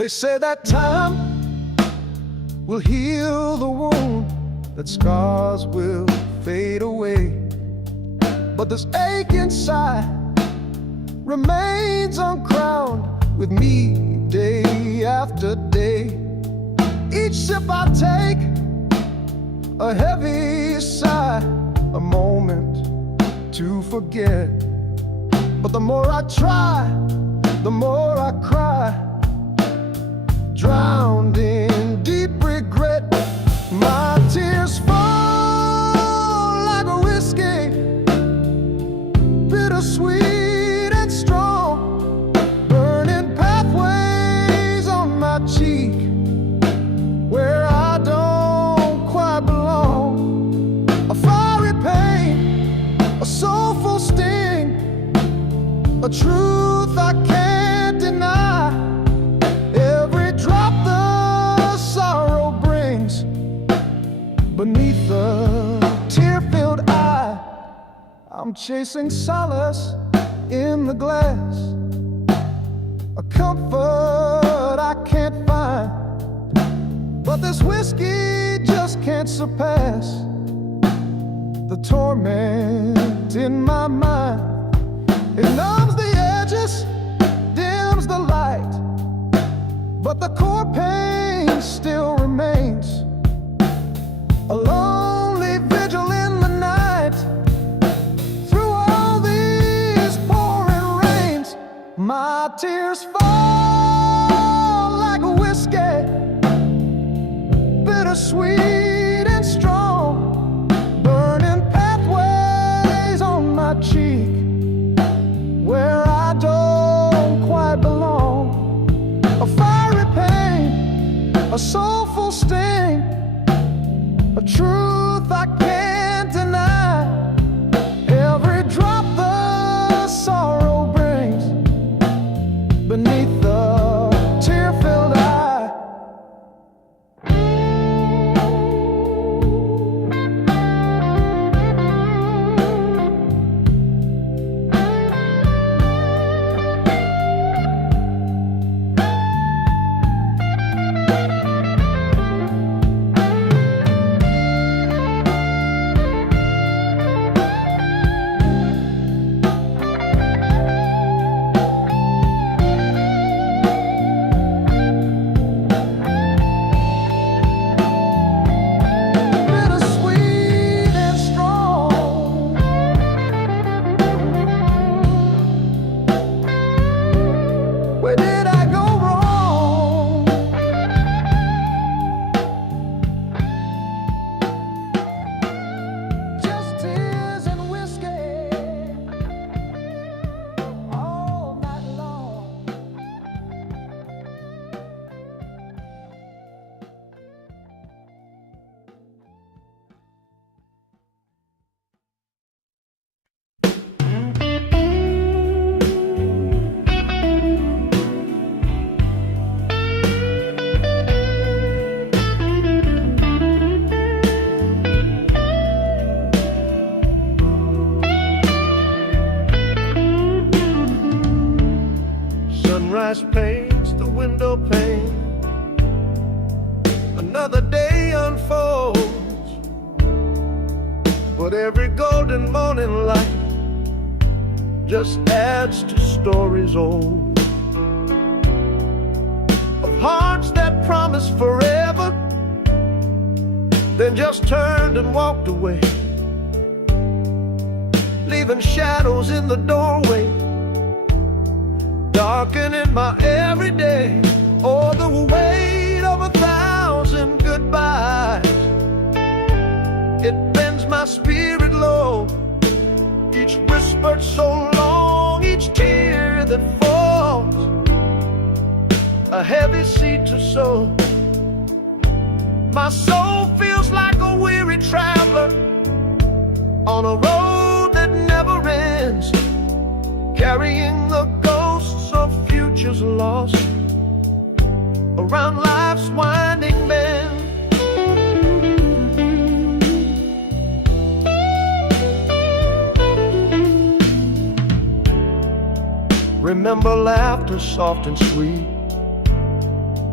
They say that time will heal the wound, that scars will fade away, but this ache inside remains uncrowned with me day after day. Each sip I take, a heavy sigh, a moment to forget. But the more I try, the more I cry, drowned in deep regret. My tears fall like a whiskey, bittersweet and strong, burning pathways on my cheek where I don't quite belong. A fiery pain, a soulful sting, a truth I can't deny. Every drop the sorrow brings beneath the tear-filled eye. I'm chasing solace in the glass, a comfort I can't find, but this whiskey just can't surpass the torment in my mind. It numbs the edges, dims the light, but the core pain still remains. A lonely vigil in the night, through all these pouring rains. My tears fall like a whiskey, bittersweet and strong, burning pathways on my cheek where I don't quite belong. A fiery pain, a soulful sting, a truth I can't deny. Every drop the sorrow brings beneath the tear-filled eye. Where did I go wrong? Just tears and whiskey all night long. Sunrise paints the window pane, another day unfolds, but every golden morning light just adds to stories old, of hearts that promised forever, then just turned and walked away, leaving shadows in the doorway, darkening my everyday. Oh, the weight of 1,000 goodbyes, it bends my spirit low. Each whispered so long, each tear that falls, a heavy seed to sow. My soul feels like a weary traveler on a road that never ends, carrying the ghosts of futures lost around life's winding bend. Remember laughter soft and sweet,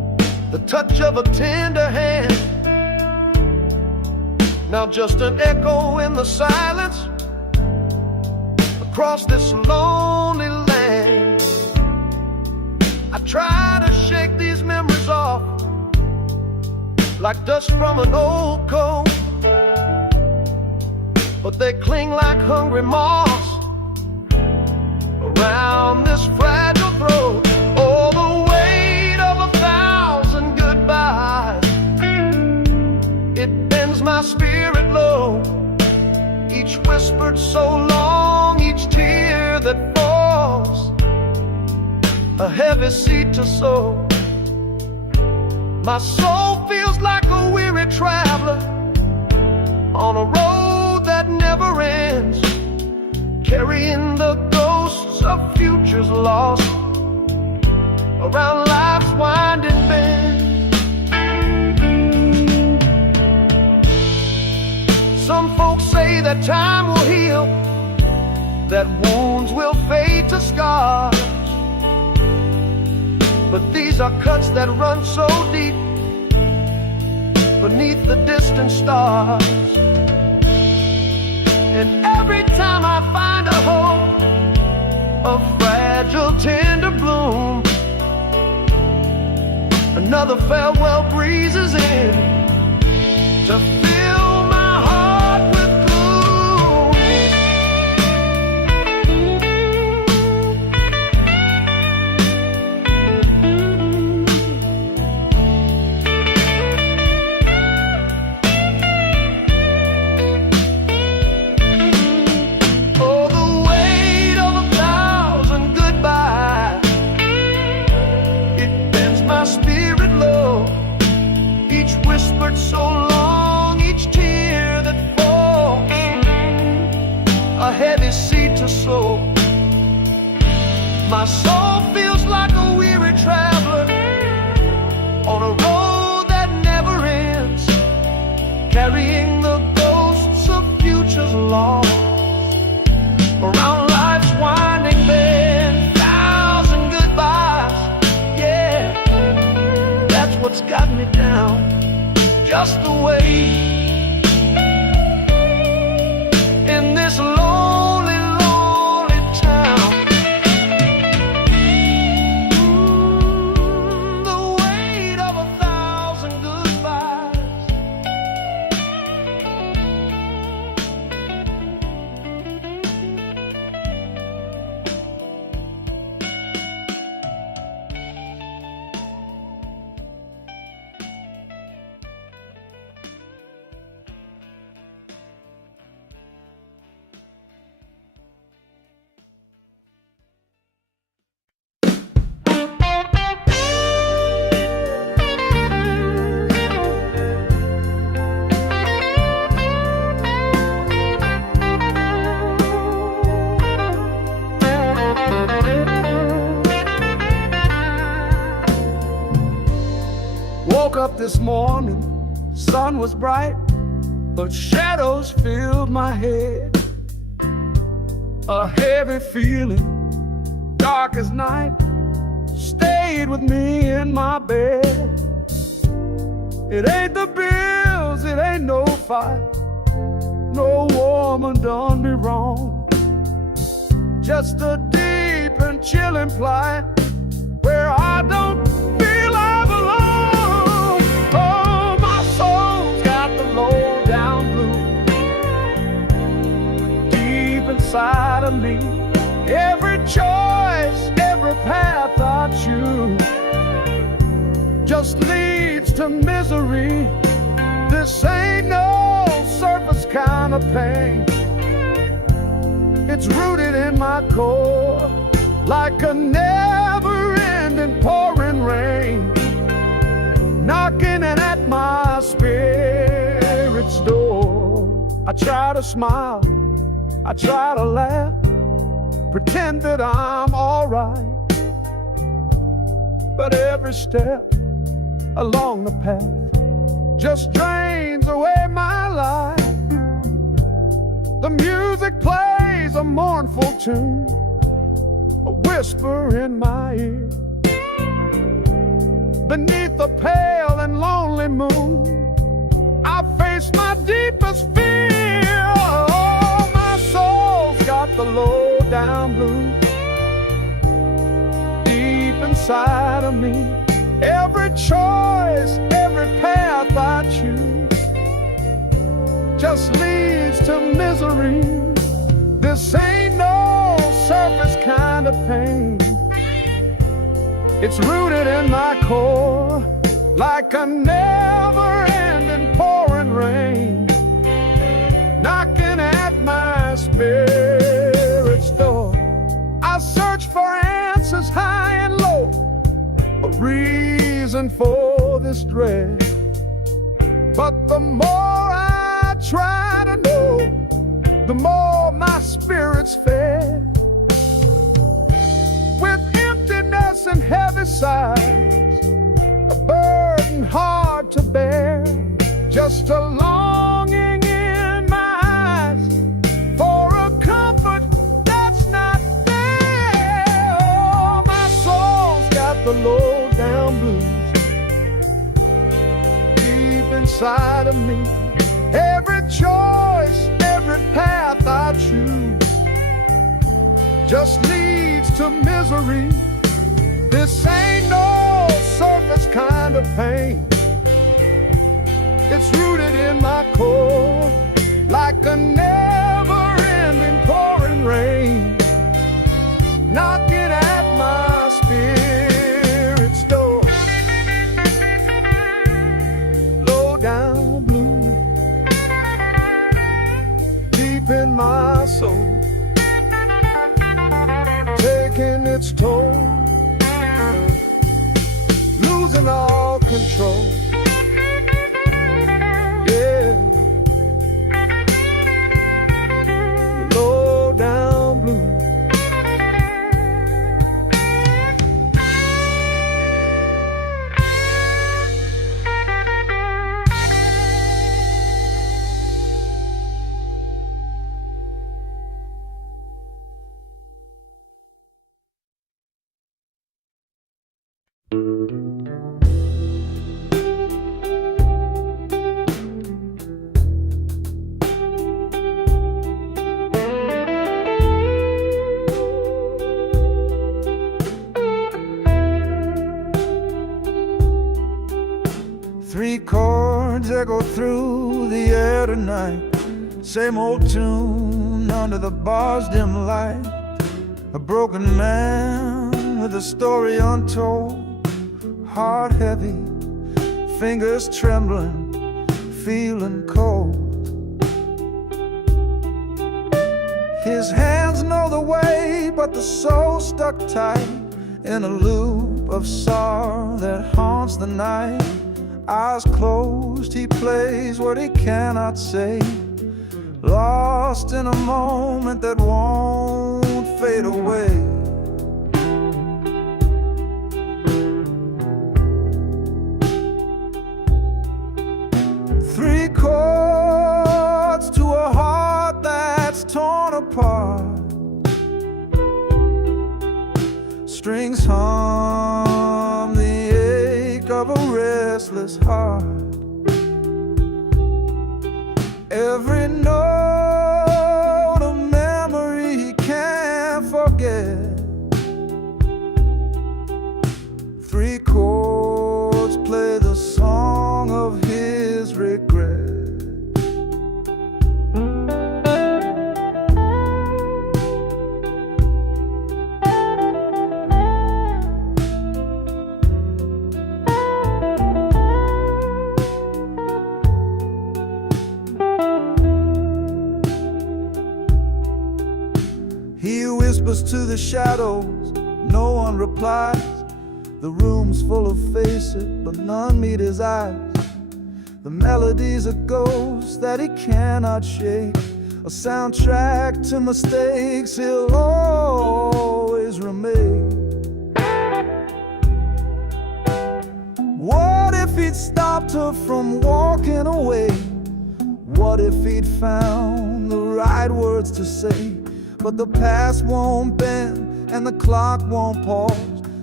the touch of a tender hand. Now just an echo in the silence across this lonely land. I try to shake these memories off like dust from an old coat, but they cling like hungry moths around this fragile throat. Oh, the weight of 1,000 goodbyes, it bends my spirit low. Each whispered so long, each tear that falls, a heavy seed to sow. My soul feels like a weary traveler on a road that never ends, carrying the ghosts of futures lost around life's winding bend. Some folks say that time will heal, that wounds will fade to scars, but these are cuts that run so deep beneath the distant stars. And every time I find a hope, a fragile tender bloom, another farewell breezes in to fill my heart with so long, each tear that falls, a heavy seed to sow. My soul feels like a weary traveler on a road that never ends, carrying the ghosts of futures lost around life's winding bend. 1,000 goodbyes, yeah, that's what's got me down. Just the way in this lonely, lonely town. The weight of 1,000 goodbyes. Woke up this morning, sun was bright, but shadows filled my head. A heavy feeling, dark as night, stayed with me in my bed. It ain't the bills, it ain't no fight, no woman done me wrong. Just a deep and chilling plight where I don't feel I belong. Oh, my soul's got the low down blues deep inside of me. Every choice, every path I choose just leads to misery. This ain't no surface kind of pain. It's rooted in my core like a never-ending pouring rain, knocking at my spirit's door. I try to smile, I try to laugh, pretend that I'm alright, but every step along the path just drains away my life. The music plays a mournful tune, a whisper in my ear. beneath a pale and lonely moon, I face my deepest fear. Oh, my soul's got the low down blues deep inside of me. Every choice, every path I choose just leads to misery. This ain't no surface kind of pain. It's rooted in my core, like a never-ending pouring rain, knocking at my spirit's door. I search for answers high and low, a reason for this dread. But the more I try to know, the more my spirit's fed. With emptiness and heavy sighs, a burden hard to bear, just a longing in my eyes for a comfort that's not there. Oh, my soul's got the low down blues deep inside of me. Every choice, every path I choose just leads to misery. This ain't no surface kind of pain. It's rooted in my core, like a never-ending pouring rain, knocking at my spirit's door. Low down blue, deep in my soul, taking its toll, losing all control. Yeah, low down blue. Three chords echo through the air tonight, same old tune under the bar's dim light. A broken man with a story untold, heart heavy, fingers trembling, feeling cold. His hands know the way, but the soul stuck tight in a loop of sorrow that haunts the night. Eyes closed, he plays what he cannot say, lost in a moment that won't fade away. Three chords to a heart that's torn apart, strings hum the ache of a restless heart. Every note a memory he can't forget. Three chords play the song of his regret. He whispers to the shadows, no one replies. The room's full of faces, but none meet his eyes. The melody's a ghost that he cannot shake, a soundtrack to mistakes he'll always remake. What if he'd stopped her from walking away? What if he'd found the right words to say? But the past won't bend and the clock won't pause,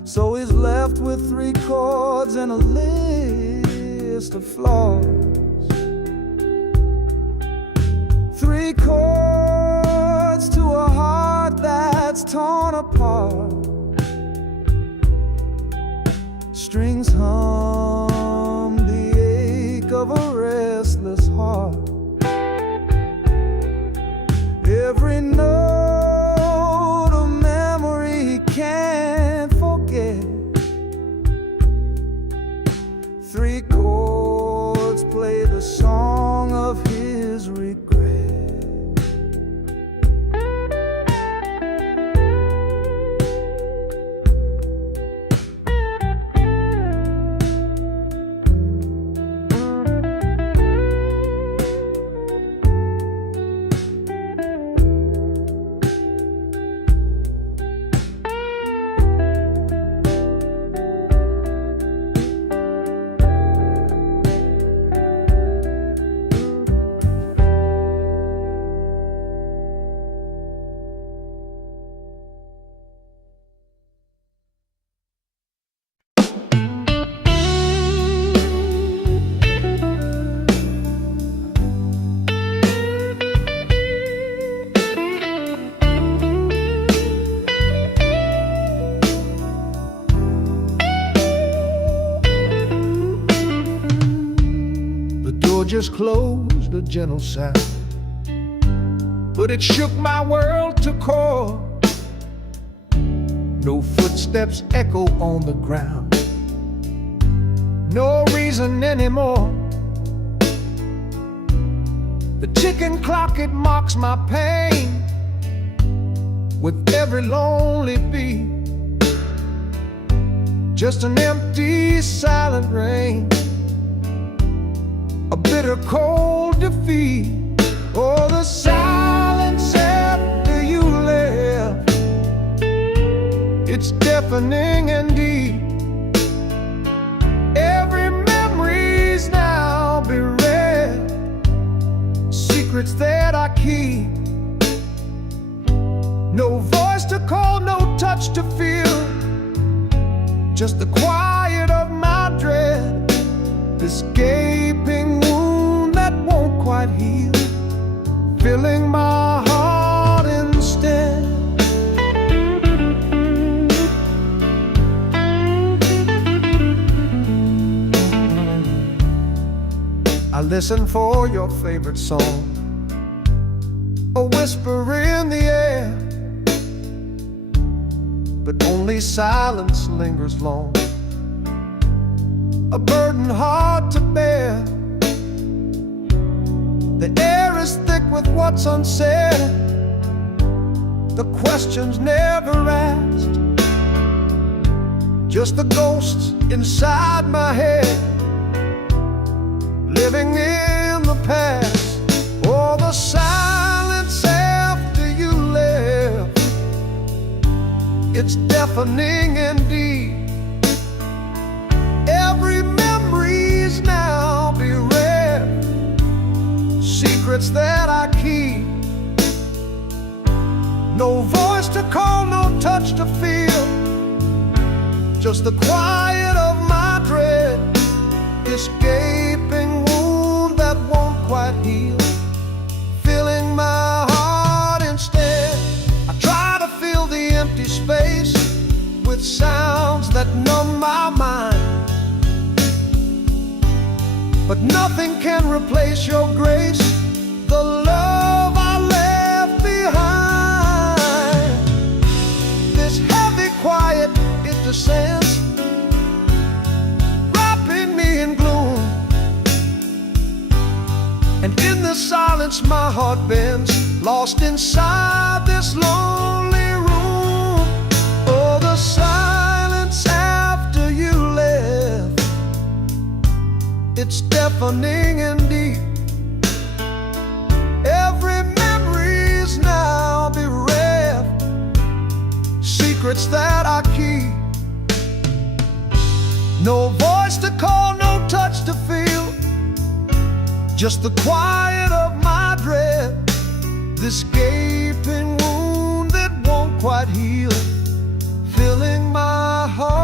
So he's left with 3 chords and a list of flaws. 3 chords to a heart that's torn apart. Strings hum the ache of a restless heart. Every note of memory he can't forget. 3 chords play the song of his regret. Just closed, a gentle sound, but it shook my world to core. No footsteps echo on the ground, no reason anymore. The ticking clock, it mocks my pain with every lonely beat. Just an empty, silent rain, a bitter cold defeat. Oh, the silence after you left, it's deafening and deep. Every memory's now bereft, secrets that I keep. No voice to call, no touch to feel, just the quiet of my dread. This gaping wound that won't quite heal, filling my heart instead. I listen for your favorite song, a whisper in the air, but only silence lingers long, a burden hard to bear. The air is thick with what's unsaid, the questions never asked, just the ghosts inside my head, living in the past. Oh, the silence after you left, it's deafening indeed. Every memory's now bereft, secrets that I keep. No voice to call, no touch to feel, just the quiet of my dread. This gaping wound that won't quite heal, filling my heart instead. I try to fill the empty space with sounds that numb my mind, but nothing can replace your grace, the love I left behind. This heavy quiet, it descends, wrapping me in gloom, and in the silence my heart bends, lost inside this lonely room. Oh, the silence after you left, it's deafening and deep. Every memory's now bereft, secrets that I keep. No voice to call, no touch to feel, just the quiet of my dread. This gaping wound that won't quite heal, filling my heart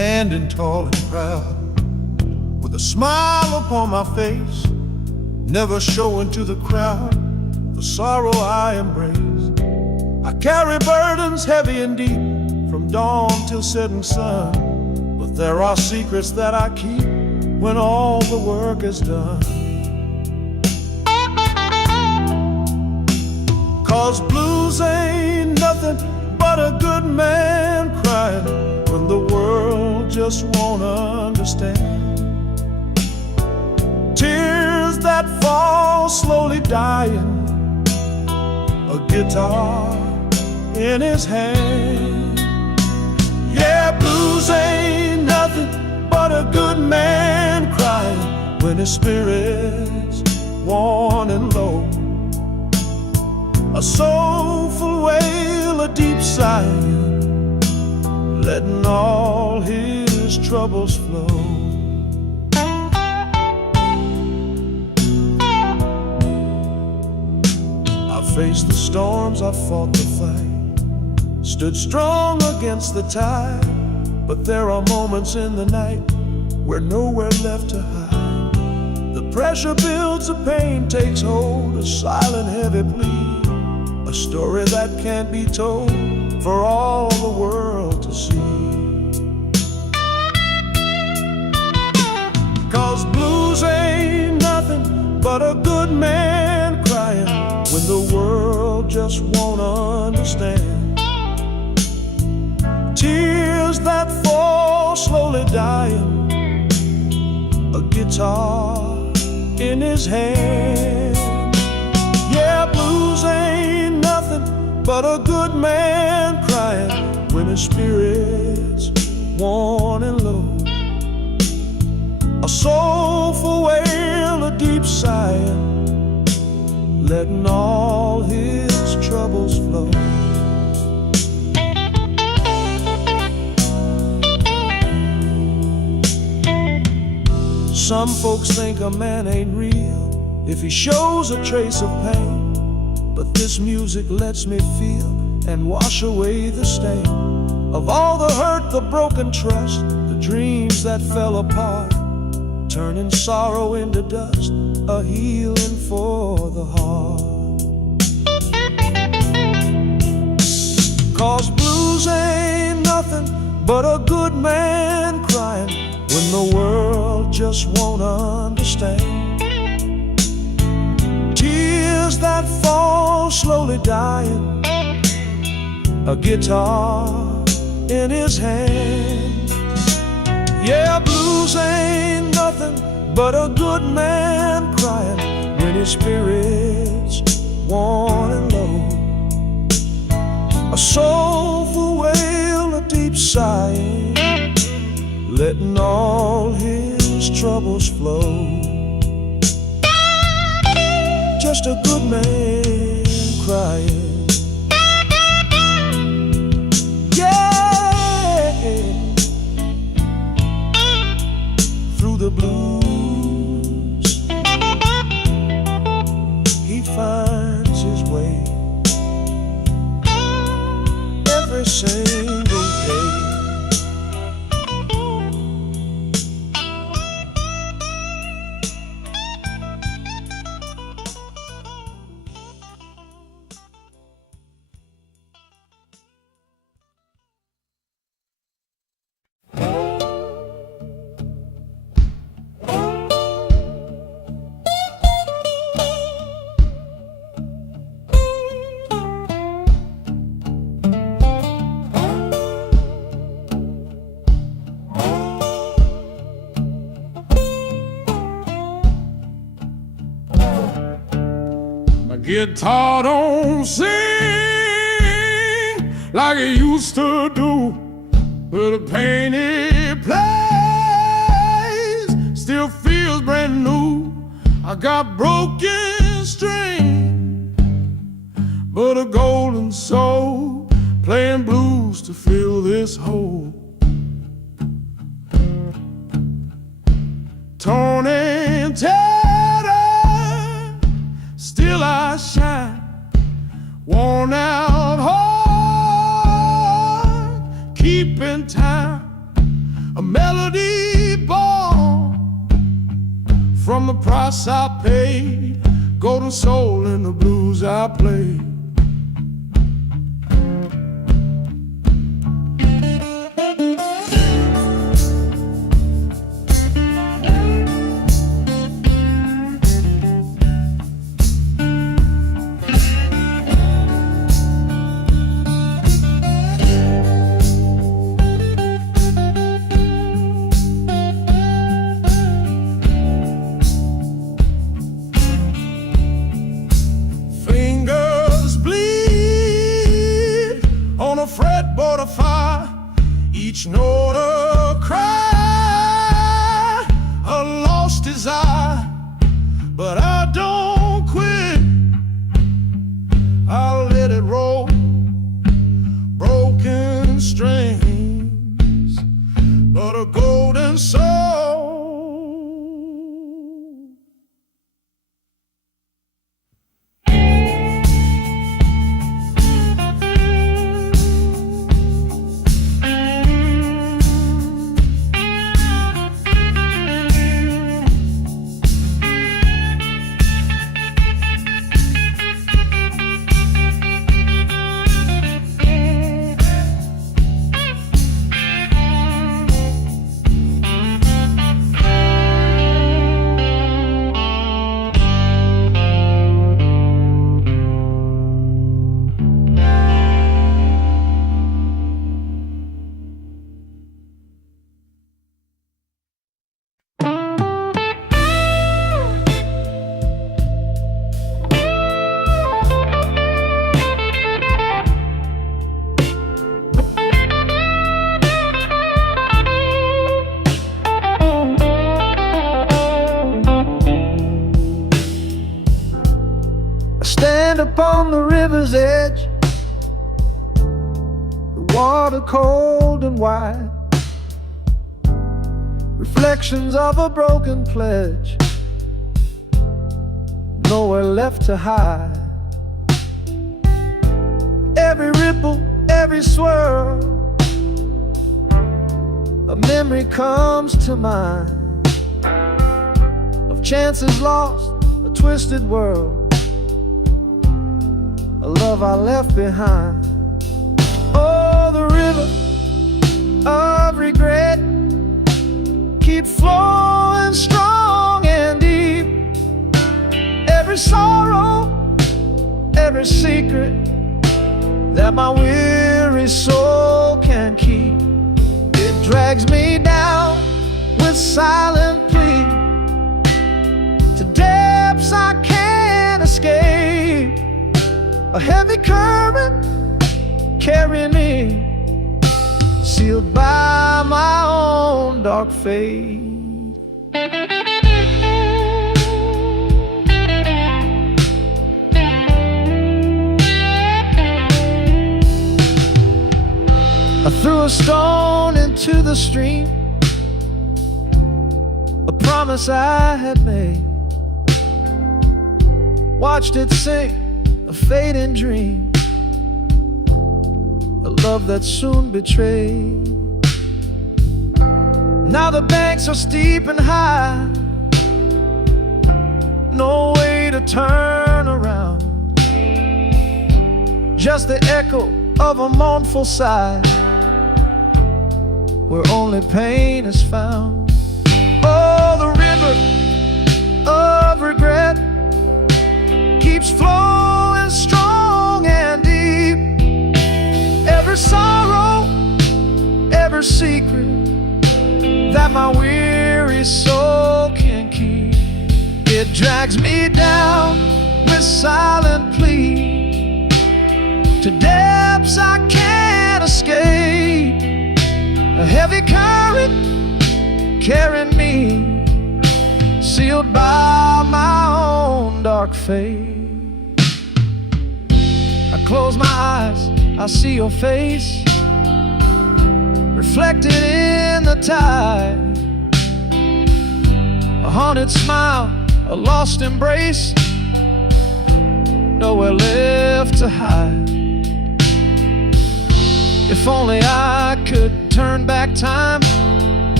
standing tall and proud, with a smile upon my face, never showing to the crowd the sorrow I embrace. I carry burdens heavy and deep, from dawn till setting sun, but there are secrets that I keep when all the work is done. 'Cause blues ain't nothing but a good man crying when the world just won't understand. Tears that fall slowly dying, a guitar in his hand. Yeah, blues ain't nothing but a good man crying when his spirit's worn and low. A soulful wail, a deep sigh, letting all his troubles flow. I faced the storms, I fought the fight, stood strong against the tide, but there are moments in the night where nowhere left to hide. The pressure builds, the pain takes hold, a silent heavy plea, a story that can't be told for all the world to see. 'Cause blues ain't nothing but a good man crying when the world just won't understand. Tears that fall slowly dying, a guitar in his hand. Yeah, blues ain't nothing but a good man crying when his spirit's worn and low. A soulful wail, a deep sigh, letting all his troubles flow. Some folks think a man ain't real if he shows a trace of pain, but this music lets me feel and wash away the stain of all the hurt, the broken trust, the dreams that fell apart, turning sorrow into dust, a healing for the heart. 'Cause blues ain't nothing but a good man crying when the world just won't understand. Tears that fall slowly dying, a guitar in his hand. Yeah, blues ain't nothing but a good man crying when his spirit's worn and low. A soulful wail, a deep sigh, letting all his troubles flow. Just a good man crying. Yeah, through the blues he finds his way every single day. Guitar don't sing like it used to do, but the pain it plays still feels brand new. I got broken strings, but a golden soul playing blues to fill this hole. Torn and tattered, still I shine, worn out heart, keeping time a melody born from the price I paid, golden soul in the blues I played. Fretboard of fire, each note a cry, a lost desire, but I don't quit. I'll let it roll, broken strings, but a golden soul. Stand upon the river's edge, the water cold and wide, reflections of a broken pledge, nowhere left to hide. Every ripple, every swirl, a memory comes to mind of chances lost, a twisted world, a love I left behind. Oh, the river of regret keeps flowing strong and deep. Every sorrow, every secret that my weary soul can keep, it drags me down with silent plea to depths I can't escape. A heavy current carrying me, sealed by my own dark fate. I threw a stone into the stream, a promise I had made, watched it sink, a fading dream, a love that soon betrayed. Now the banks are steep and high, no way to turn around, just the echo of a mournful sigh, where only pain is found. Oh, the river of regret keeps flowing strong and deep. Every sorrow, every secret that my weary soul can keep, it drags me down with silent plea to depths I can't escape. A heavy current carrying me, sealed by my own dark fate. I close my eyes, I see your face reflected in the tide, a haunted smile, a lost embrace, nowhere left to hide. If only I could turn back time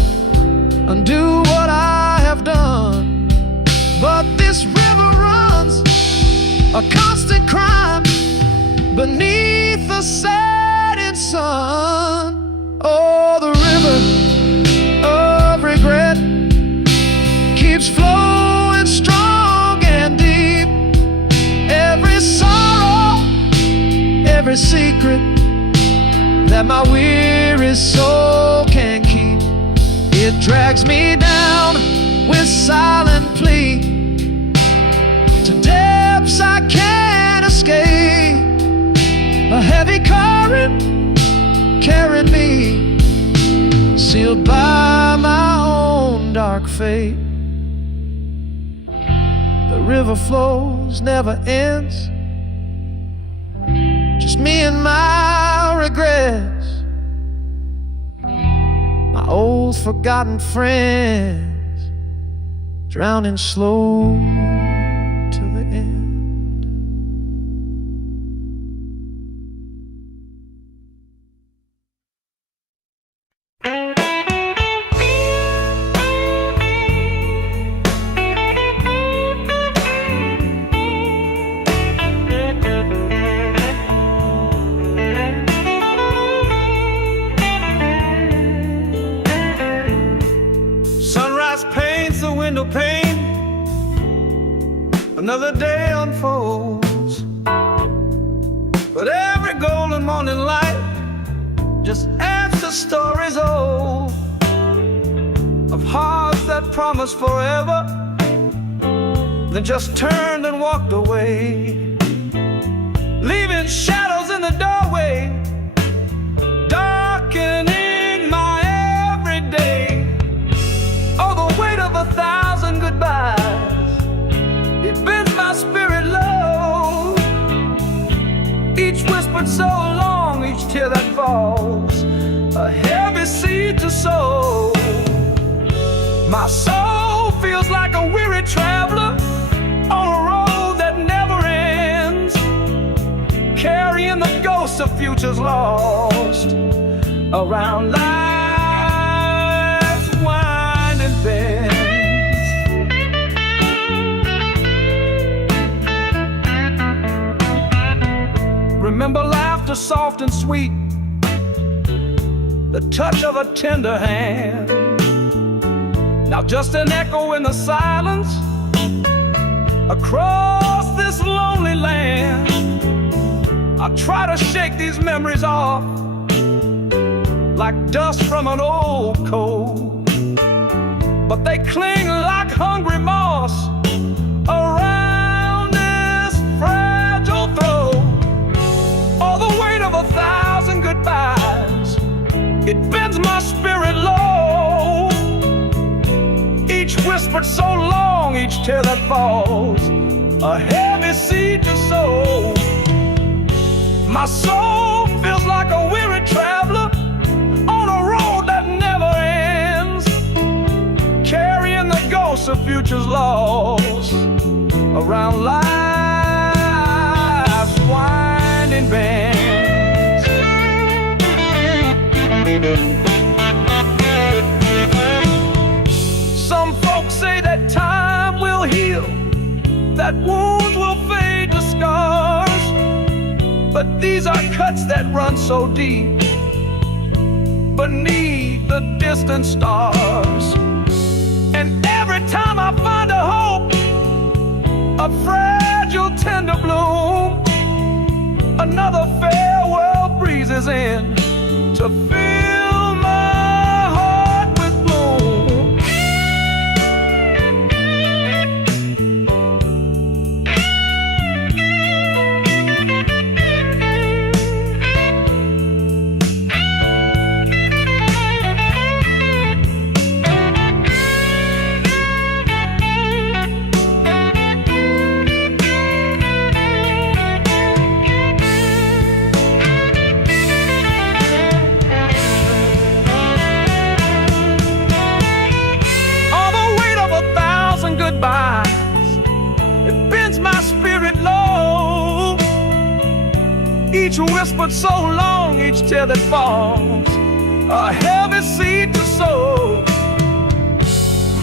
undo what I have done. But this river runs a constant crime beneath the setting sun. Oh, the river of regret keeps flowing strong and deep. Every sorrow, every secret that my weary soul can keep, it drags me down with silent plea to depths I can't escape. A heavy current carried me, sealed by my own dark fate. The river flows, never ends, just me and my regrets, my old forgotten friends, drowning slow till the end. Window pane, another day unfolds, but every golden morning light just adds to stories old of hearts that promised forever, then just turned and walked away, leaving shadows in the doorway, darkening my everyday. Oh, the weight of 1,000 goodbyes, it bends my spirit low. Each whispered so long, each tear that falls, a heavy seed to sow. My soul feels like a weary traveler on a road that never ends, carrying the ghosts of futures lost around life's winding bends. Remember laughter soft and sweet, the touch of a tender hand. Now just an echo in the silence across this lonely land. I try to shake these memories off like dust from an old coat, but they cling like hungry moss around this fragile throat. Oh, the weight of 1,000 goodbyes, it bends my spirit low. Each whispered so long, each tear that falls, a heavy seed to sow. My soul feels like a weary traveler on a road that never ends, carrying the ghosts of futures lost around life's winding bends. Some folks say that time will heal, that wounds will fade to scars, but these are cuts that run so deep beneath the distant stars. And every time I find a hope, a fragile tender bloom, another farewell breezes in to fill my heart with gloom. It bends my spirit low. Each whispered so long, each tear that falls, a heavy seed to sow.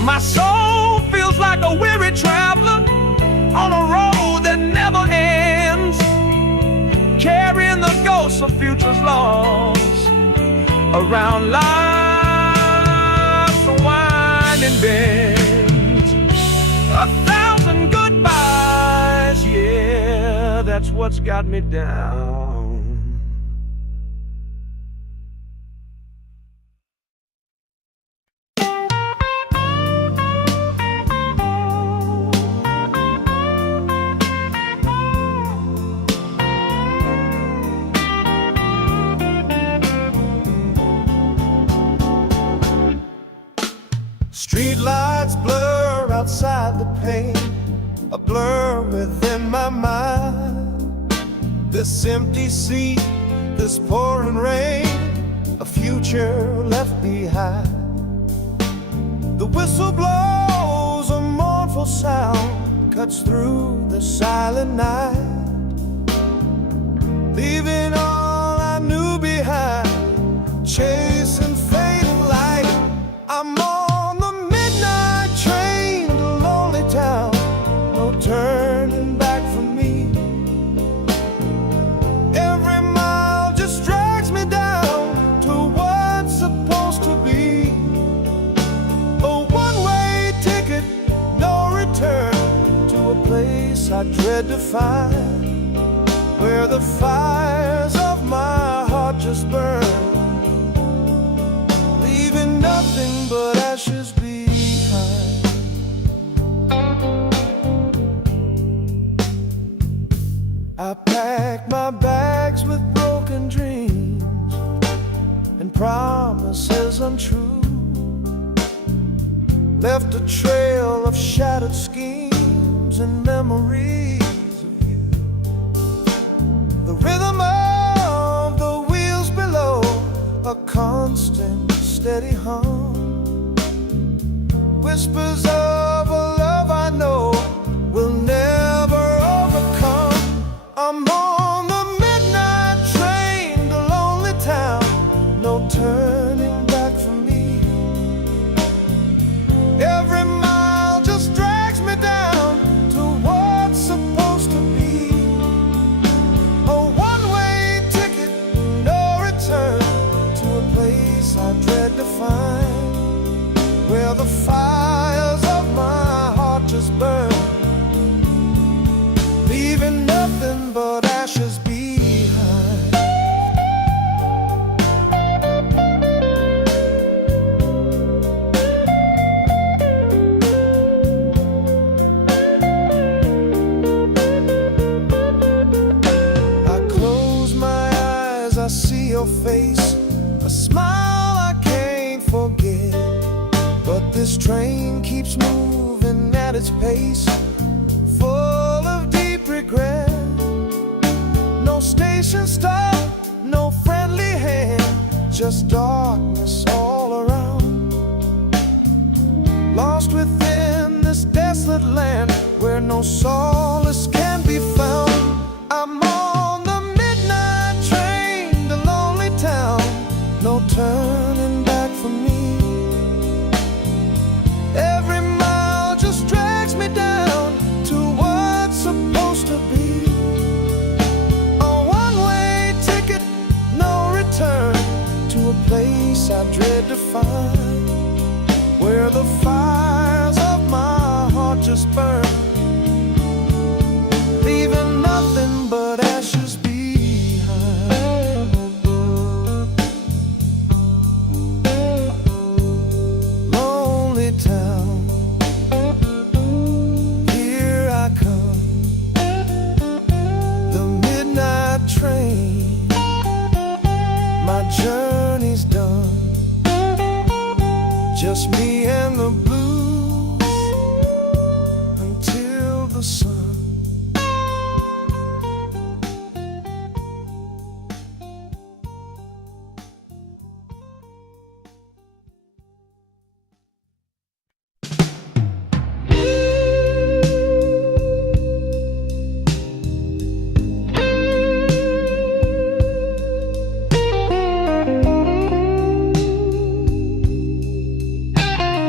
My soul feels like a weary traveler on a road that never ends, carrying the ghosts of futures lost around life's winding bends. 1,000 goodbyes, yeah, that's what's got me down. Street lights blur outside the pane, a blur within my mind. This empty sea, this pouring rain, a future left behind. The whistle blows, a mournful sound cuts through the silent night, leaving all I knew behind, chasing fading light. I'm on the midnight train to lonely town, no turning back for me. Every mile just drags me down to what's supposed to be. A one-way ticket, no return, to a place I dread to find, where the fires of my heart just burn, leaving nothing but ashes behind. I packed my bags with broken dreams and promises untrue, left a trail of shattered schemes and memories of you. The rhythm of the wheels below, a constant steady hum, whispers of a love I know will never overcome. I'm on the midnight train to lonely town, no turning back for me. Every mile just drags me down to what's supposed to be. A one-way ticket, no return, to a place I dread to find, where the fires of my heart just burn, leaving nothing but ashes behind. I close my eyes, I see your face, a smile I can't forget. But this train keeps moving at its pace, full of deep regret. No station stop, no friendly hand, just darkness all around. Lost within this desolate land where no solace can be found. I'm on the midnight train to lonely town, no turning back for me. Every mile just drags me down to what's supposed to be. A one-way ticket, no return, to a place I dread to find, where the fires of my heart just burn, leaving nothing but ashes behind. Lonely town, here I come, the midnight train, my journey's done, just me and the blues until the sun.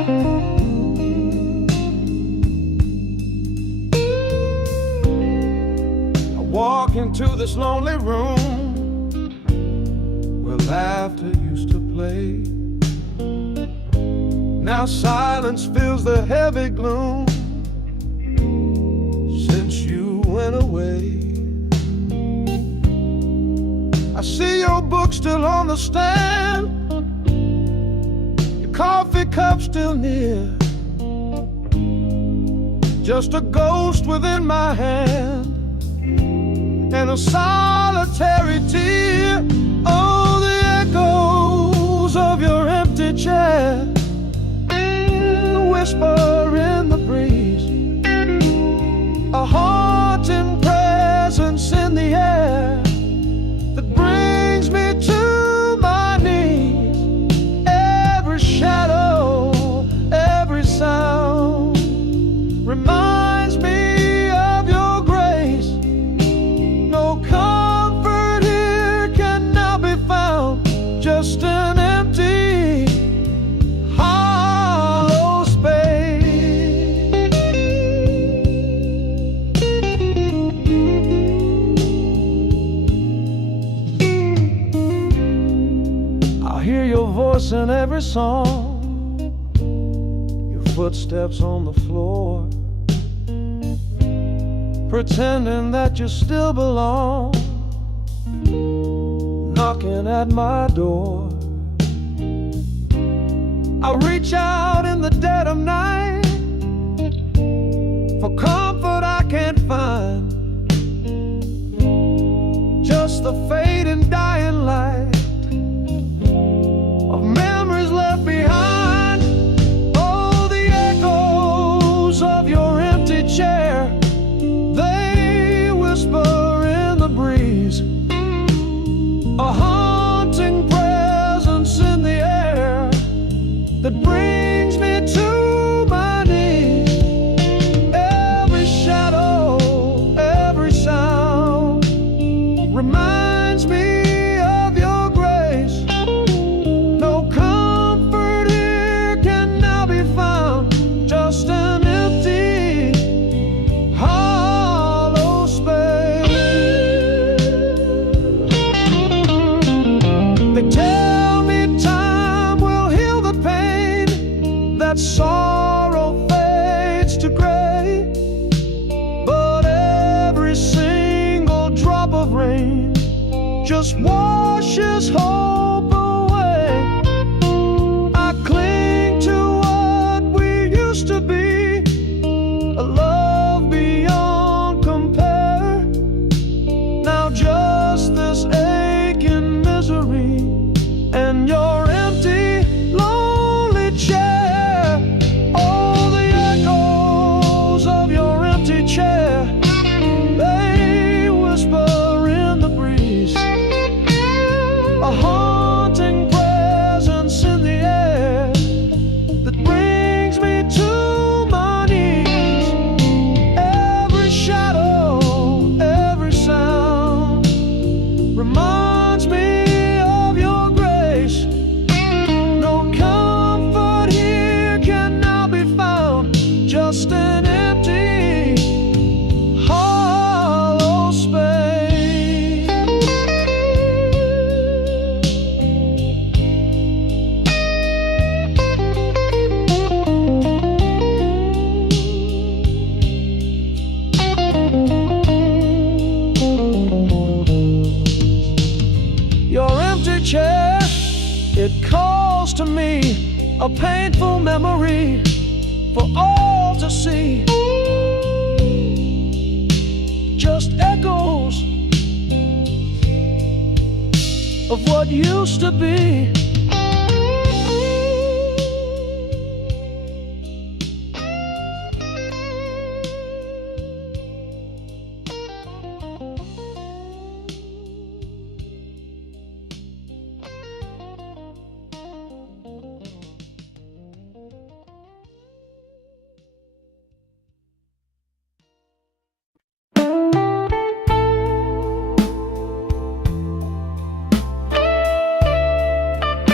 to this lonely room where laughter used to play. Now silence fills the heavy gloom since you went away. I see your book still on the stand, your coffee cup still near, just a ghost within my hand and a solitary tear. Oh, the echoes of your empty chair, the whisper in the breeze, a haunting presence in the air that brings me to my knees. Every shadow, every sound reminds me of your grace. No comfort here can now be found, just an empty, hollow space. I hear your voice in every song, your footsteps on the floor, pretending that you still belong, knocking at my door. I reach out in the dead of night for comfort I can't find, just the fading dying light of memories left behind. Oh, the echoes of your empty chair, they whisper in the breeze, a haunting presence in the air that brings me to my knees. Every shadow, every sound reminds me of your grace. No comfort here can now be found, just an empty, hollow space. They tell me time will heal the pain, that sorrow fades to gray, but every single drop of rain just washes hope away. I cling to what we used to be, a love beyond compare. Now just this aching misery and your empty, lonely chair. Oh, the echoes of your empty chair, they whisper in the breeze, a haunting presence in the air that brings me to my knees. Every shadow, every sound reminds me of your grace. No comfort here can now be found, just an empty, hollow space. Your empty chair, it calls to me, a painful memory for all to see. Just echoes of what used to be.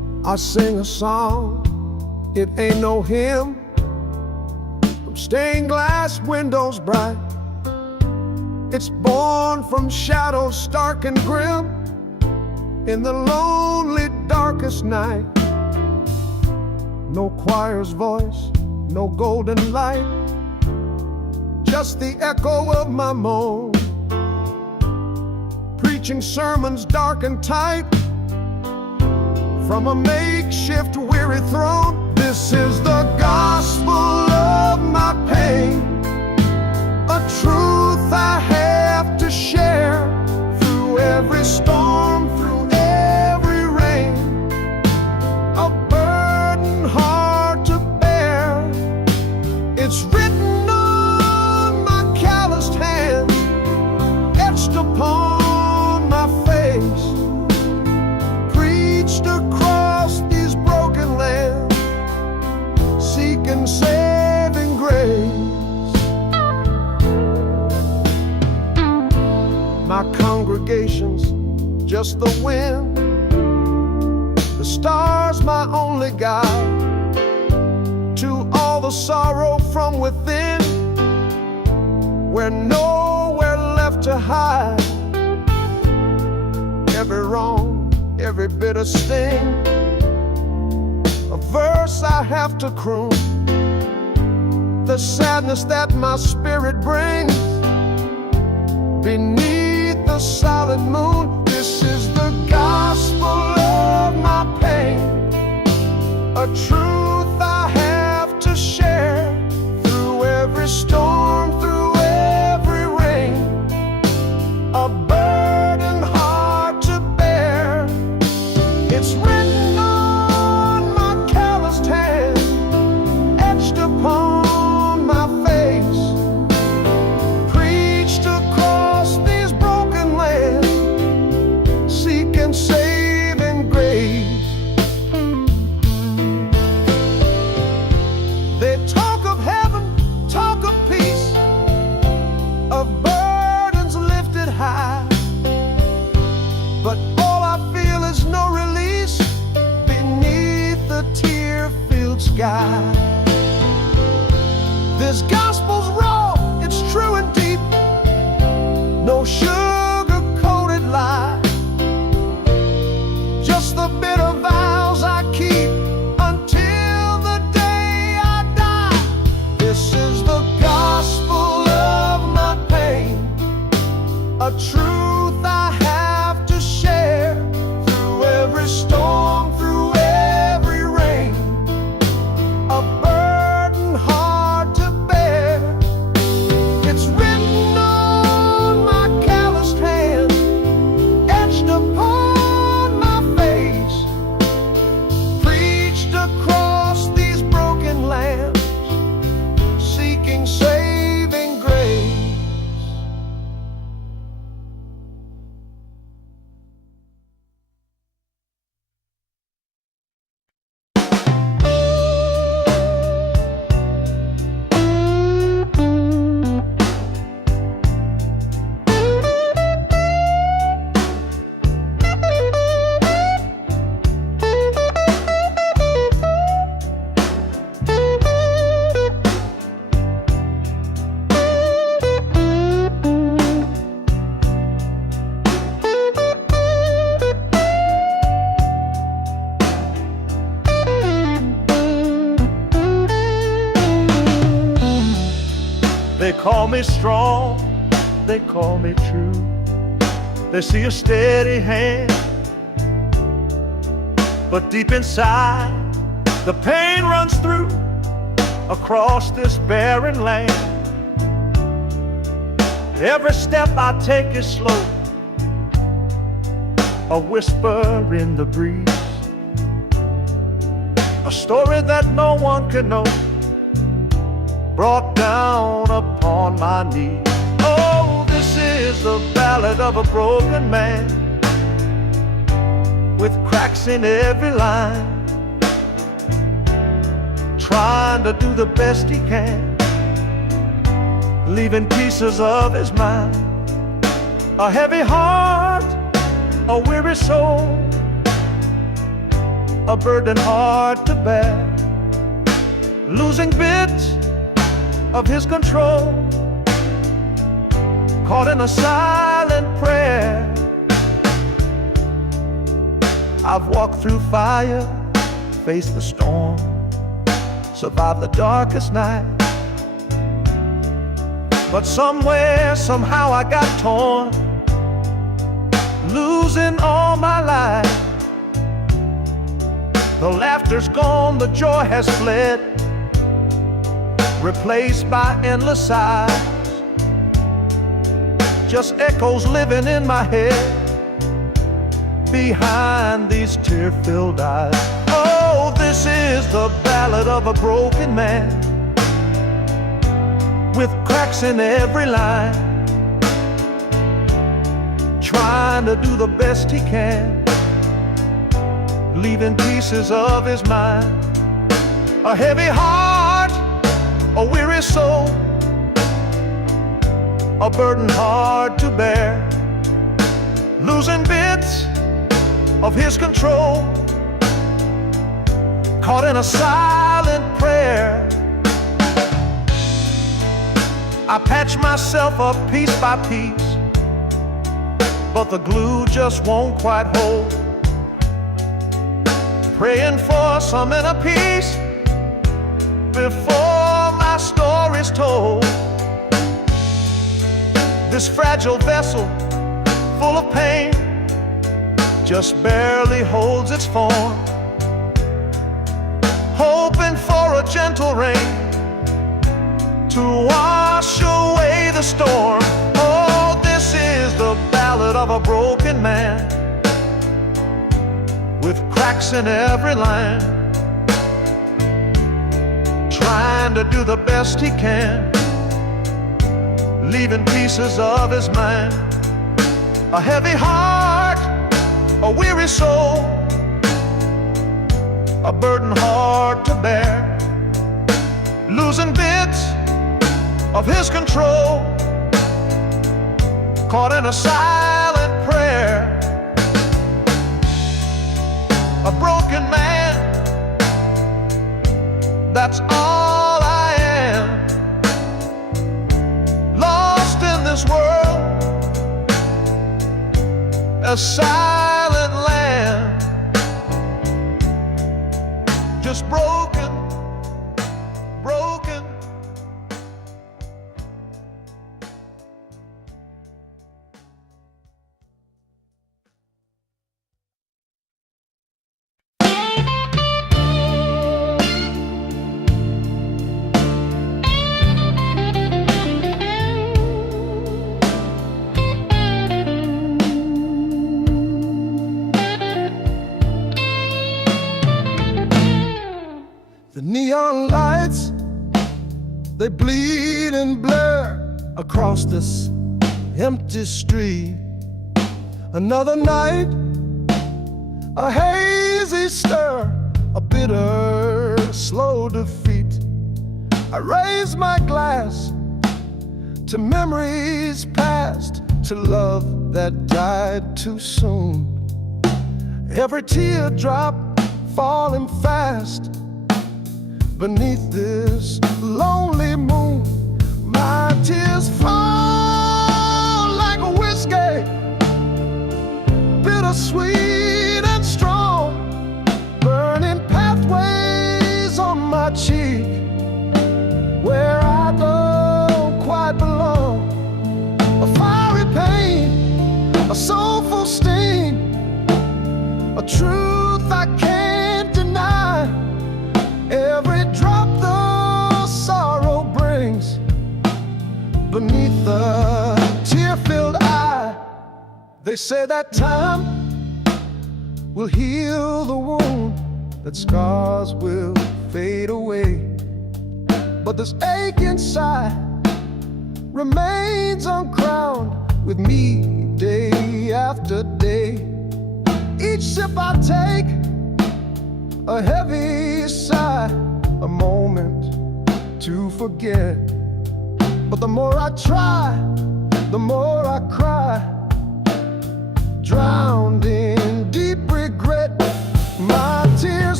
I sing a song, it ain't no hymn, from stained glass windows bright. It's born from shadows stark and grim, in the lonely darkest night. No choir's voice, no golden light, just the echo of my moan, preaching sermons dark and tight from a makeshift weary throne. This is the gospel of my pain, a truth I have to share through every storm, through every rain, a burden hard to bear. It's written on my calloused hands, etched upon my face, preached across these broken lands, seeking saving grace. My congregation's just the wind, the stars my only guide to all the sorrow from within, where nowhere left to hide. Every wrong, every bitter sting, a verse I have to croon, the sadness that my spirit brings beneath the solid moon. This is the gospel of my pain, a truth I have to share through every storm, through every rain, a burden hard to bear. It's written on my calloused hand, etched upon my face, preached across these broken lands, seeking saving grace. They talk of heaven, talk of peace, of burdens lifted high, but all I feel is no release beneath the tear-filled sky. This gospel's raw, it's true and deep, no sugar-coated lie, just the bitter vows I keep until the day I die. This is the gospel of my pain, a truth I have to share through every storm, through every rain, a burden hard to bear. It's written on my calloused hand, etched upon my face, preached across these broken lands, seeking saving grace. They call me strong, they call me true. They see a steady hand, but deep inside the pain runs through across this barren land. Every step I take is slow, a whisper in the breeze, a story that no one can know, brought down upon my knees. Oh, this is the ballad of a broken man, with cracks in every line, trying to do the best he can, leaving pieces of his mind. A heavy heart, a weary soul, a burden hard to bear, losing bits of his control, caught in a silent prayer. I've walked through fire, faced the storm, survived the darkest night. But somewhere, somehow I got torn, losing all my life. The laughter's gone, the joy has fled, replaced by endless sighs. Just echoes living in my head, behind these tear-filled eyes. Oh, this is the ballad of a broken man, with cracks in every line, trying to do the best he can, leaving pieces of his mind. A heavy heart, a weary soul, a burden hard to bear, losing bits of his control, caught in a silent prayer. I patch myself up piece by piece, but the glue just won't quite hold. Praying for some inner peace before my story's told. This fragile vessel, full of pain, just barely holds its form, hoping for a gentle rain to wash away the storm. Oh, this is the ballad of a broken man, with cracks in every line, trying to do the best he can, leaving pieces of his mind. A heavy heart, a weary soul, a burden hard to bear, losing bits of his control, caught in a silent prayer. A broken man, that's all I am, lost in this world, a silent land, just broken, broken. The neon lights, they bleed and blur across this empty street. Another night, a hazy stir, a bitter, slow defeat. I raise my glass to memories past, to love that died too soon. Every teardrop falling fast beneath this lonely moon. My tears fall like a whiskey, bittersweet and strong, burning pathways on my cheek where I don't quite belong. A fiery pain, a soulful sting, a truth I can't deny. Every drop the sorrow brings beneath the tear-filled eye. They say that time will heal the wound, that scars will fade away, but this ache inside remains uncrowned with me day after day. Each sip I take, a heavy sigh, a moment to forget. But the more I try, the more I cry, drowned in deep regret. My tears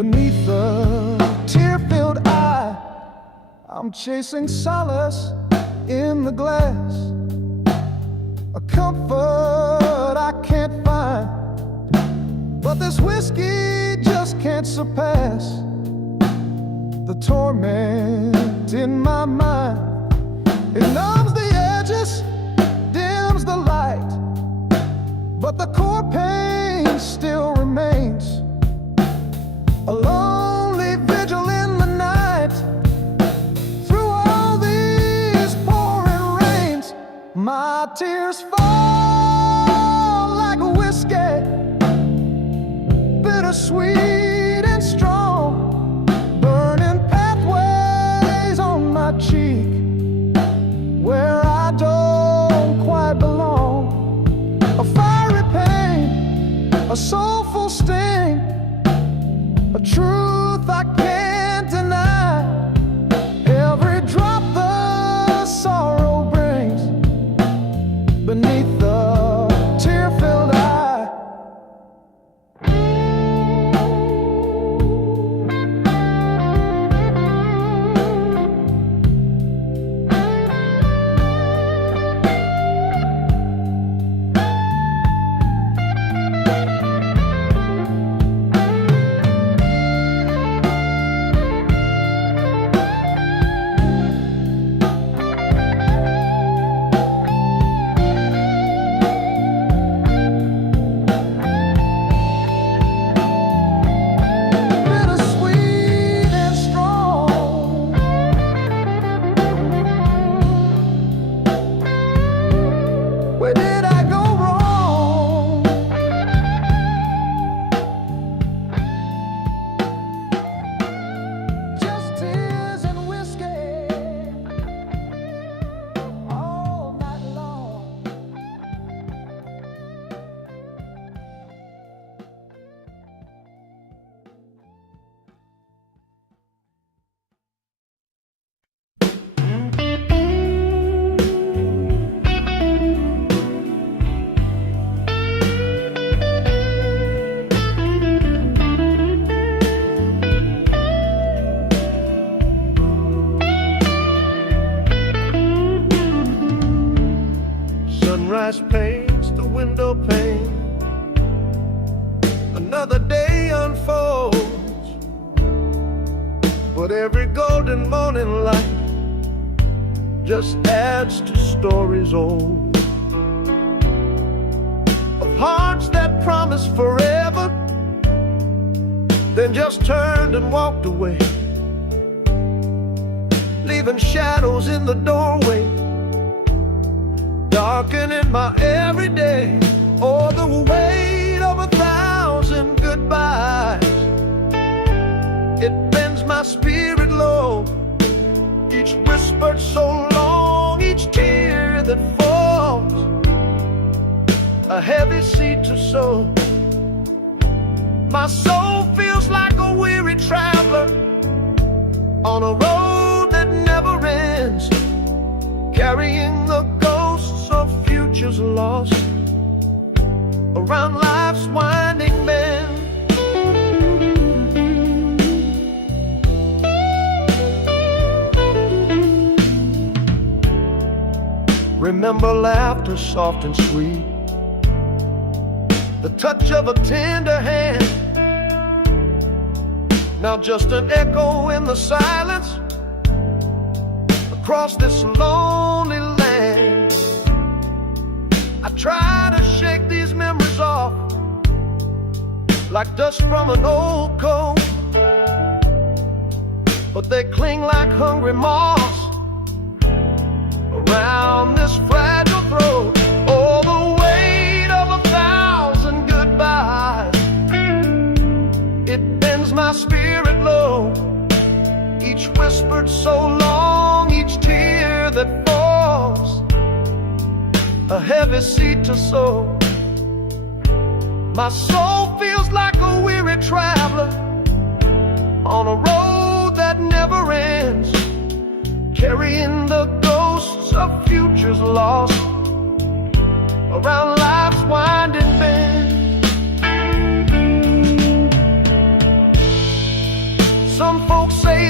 Beneath the tear-filled eye, I'm chasing solace in the glass, a comfort I can't find, but this whiskey just can't surpass the torment in my mind. It numbs the edges, dims the light, but the core pain still remains. A lonely vigil in the night, through all these pouring rains. My tears fall like a whiskey, bittersweet and strong, burning pathways on my cheek where I don't quite belong. A fiery pain, a soulful sting, a truth I can't deny. Every drop the sorrow brings beneath the tear-filled eye. Where did I go wrong? Just tears and whiskey all night long. Sunrise paints the window pane, another day unfolds, but every golden morning light just adds to stories old, of hearts that promised forever, then just turned and walked away, leaving shadows in the doorway, darkening my everyday. Oh, the weight of 1,000 goodbyes, it bends my spirit low. Each whispered so long, each tear that falls, a heavy seed to sow. My soul feels like a weary traveler on a road that never ends, carrying the ghosts of futures lost around life's winding bend. Remember laughter soft and sweet, the touch of a tender hand, now just an echo in the silence across this lonely land. I try to shake these memories off like dust from an old coat, but they cling like hungry moths around this fragile throat. Oh, the weight of 1,000 goodbyes, it bends my spirit low. Each whispered so long, each tear that falls, a heavy seed to sow. My soul feels like a weary traveler on a road that never ends, carrying the ghosts of futures lost around life's winding bend.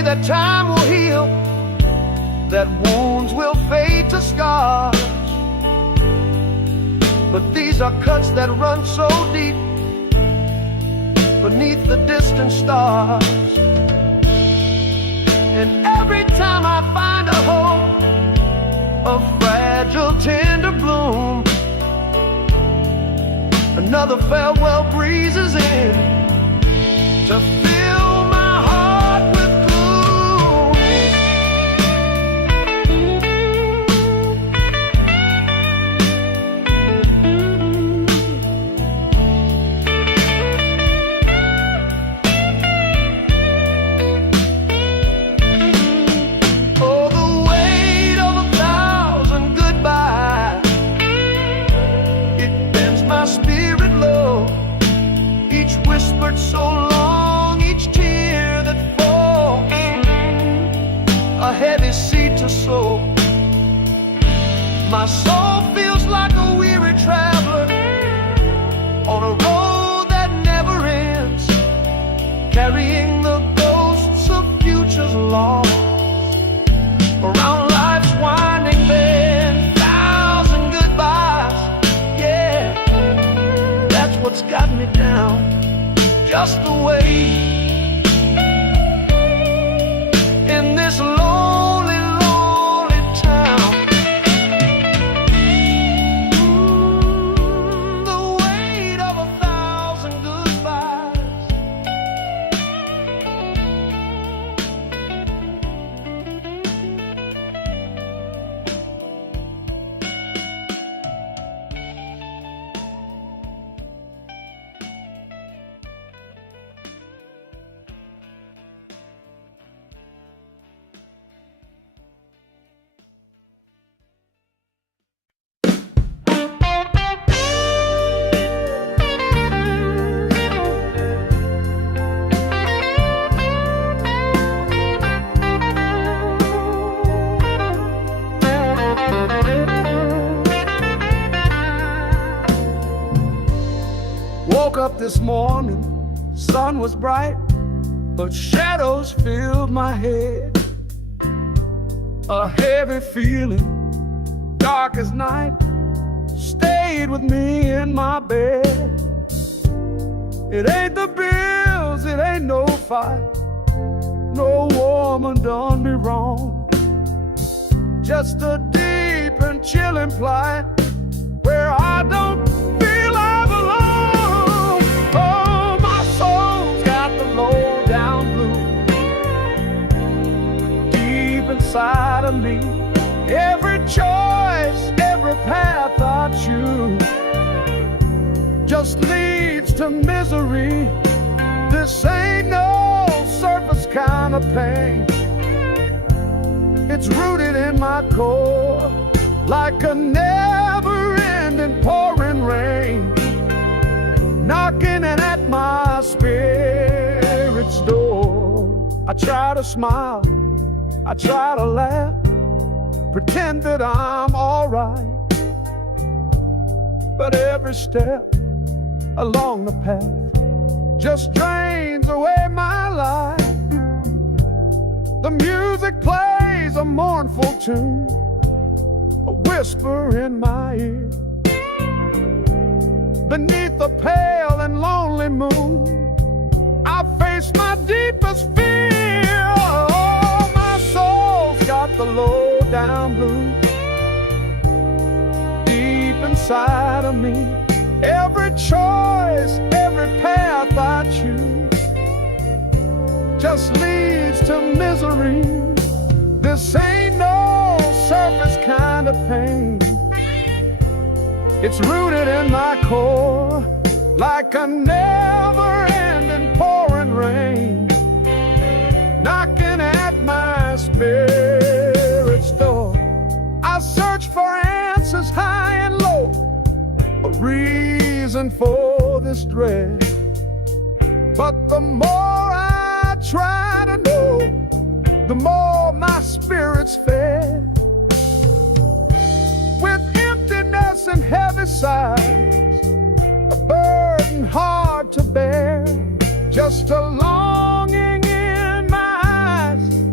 say that time will heal, that wounds will fade to scars. But these are cuts that run so deep beneath the distant stars. And every time I find a hope, a fragile, tender bloom, another farewell breezes in to fill my heart with gloom. Oh, the weight of 1,000 goodbyes, it bends my spirit low. Each whispered so long, each tear that falls, a heavy seed to sow. My soul feels like a weary traveler on a road that never ends, carrying the ghosts of futures lost around life's winding bend. 1,000 goodbyes, yeah, that's what's got me down, just the way in this lonely, lonely town. The weight of 1,000 goodbyes. Woke up this morning, sun was bright, but shadows filled my head. A heavy feeling, dark as night, stayed with me in my bed. It ain't the bills, it ain't no fight, no woman done me wrong. Just a deep and chilling plight where I don't feel I belong. Oh, my soul's got the low down blues deep inside of me. Every choice, every path I choose just leads to misery. This ain't no surface kind of pain. It's rooted in my core like a never-ending pouring rain, knocking at my spirit's door. I try to smile, I try to laugh, pretend that I'm alright, but every step along the path just drains away my life. The music plays a mournful tune, a whisper in my ear. Beneath the pale and lonely moon, I face my deepest fear. Oh, my soul's got the low down blues deep inside of me. Every choice, every path I choose just leads to misery. This ain't no surface kind of pain. It's rooted in my core like a never-ending pouring rain, knocking at my spirit's door. I search for answers high and low, a reason for this dread. But the more I try to know, the more my spirit's fed. With emptiness and heavy sighs, a burden hard to bear, just a longing in my eyes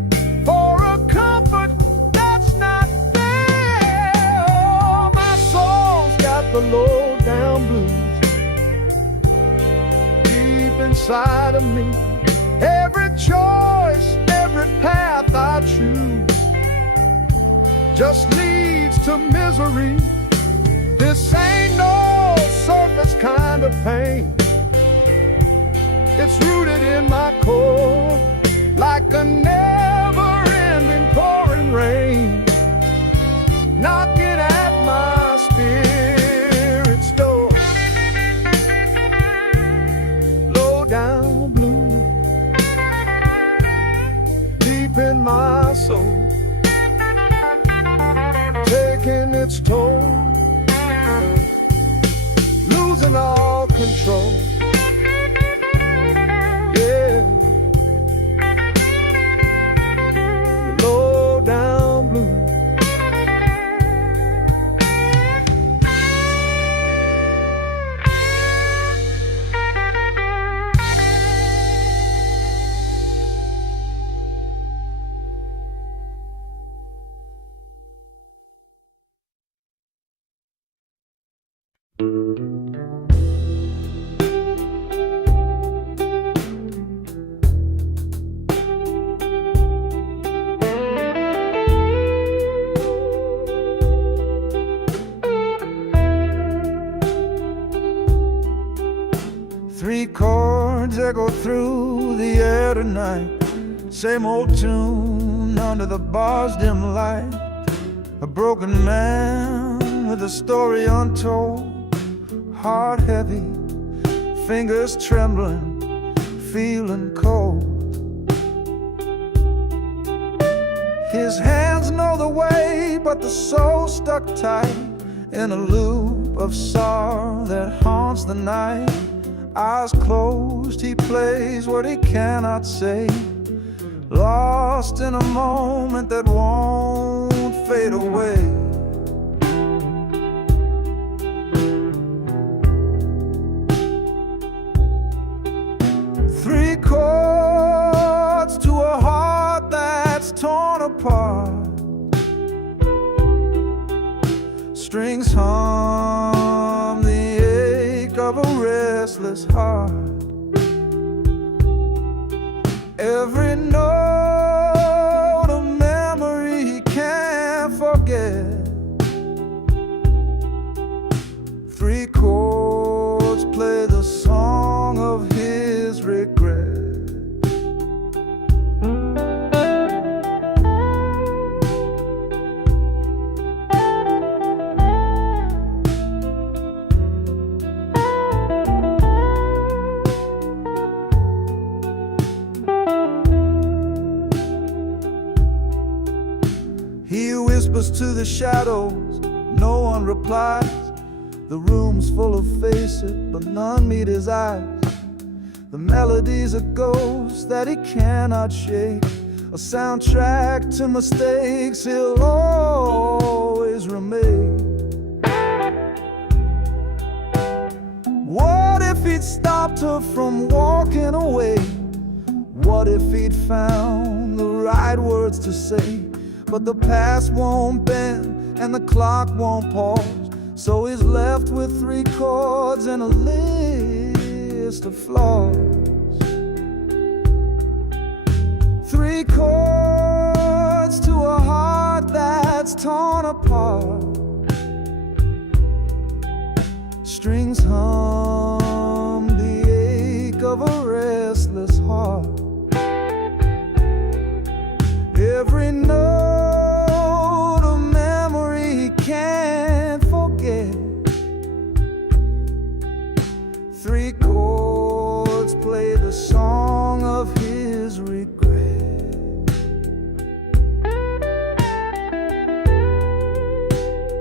inside of me. Every choice, every path I choose just leads to misery. This ain't no surface kind of pain. It's rooted in my core, like a never-ending pouring rain, knocking at my spirit's door. Low down blue, deep in my soul, taking its toll, losing all control. Yeah, low down blue. Three chords echo through the air tonight. Same old tune under the bar's dim light. A broken man with a story untold. Heart heavy, fingers trembling, feeling cold. His hands know the way, but the soul stuck tight in a loop of sorrow that haunts the night. Eyes closed, he plays what he cannot say, lost in a moment that won't fade away. Three chords to a heart that's torn apart. Strings hum the ache of a restless heart. Every note a memory he can't forget. Three chords play the song of his regret. He whispers to the shadows, no one replies. The room's full of faces, but none meet his eyes. The melody's a ghost that he cannot shake, a soundtrack to mistakes he'll always remake. What if he'd stopped her from walking away? What if he'd found the right words to say? But the past won't bend and the clock won't pause, so he's left with three chords and a list of flaws. Three chords to a heart that's torn apart. Strings hum the ache of a restless heart. Every note a memory he can't forget. Three chords play the song of his regret.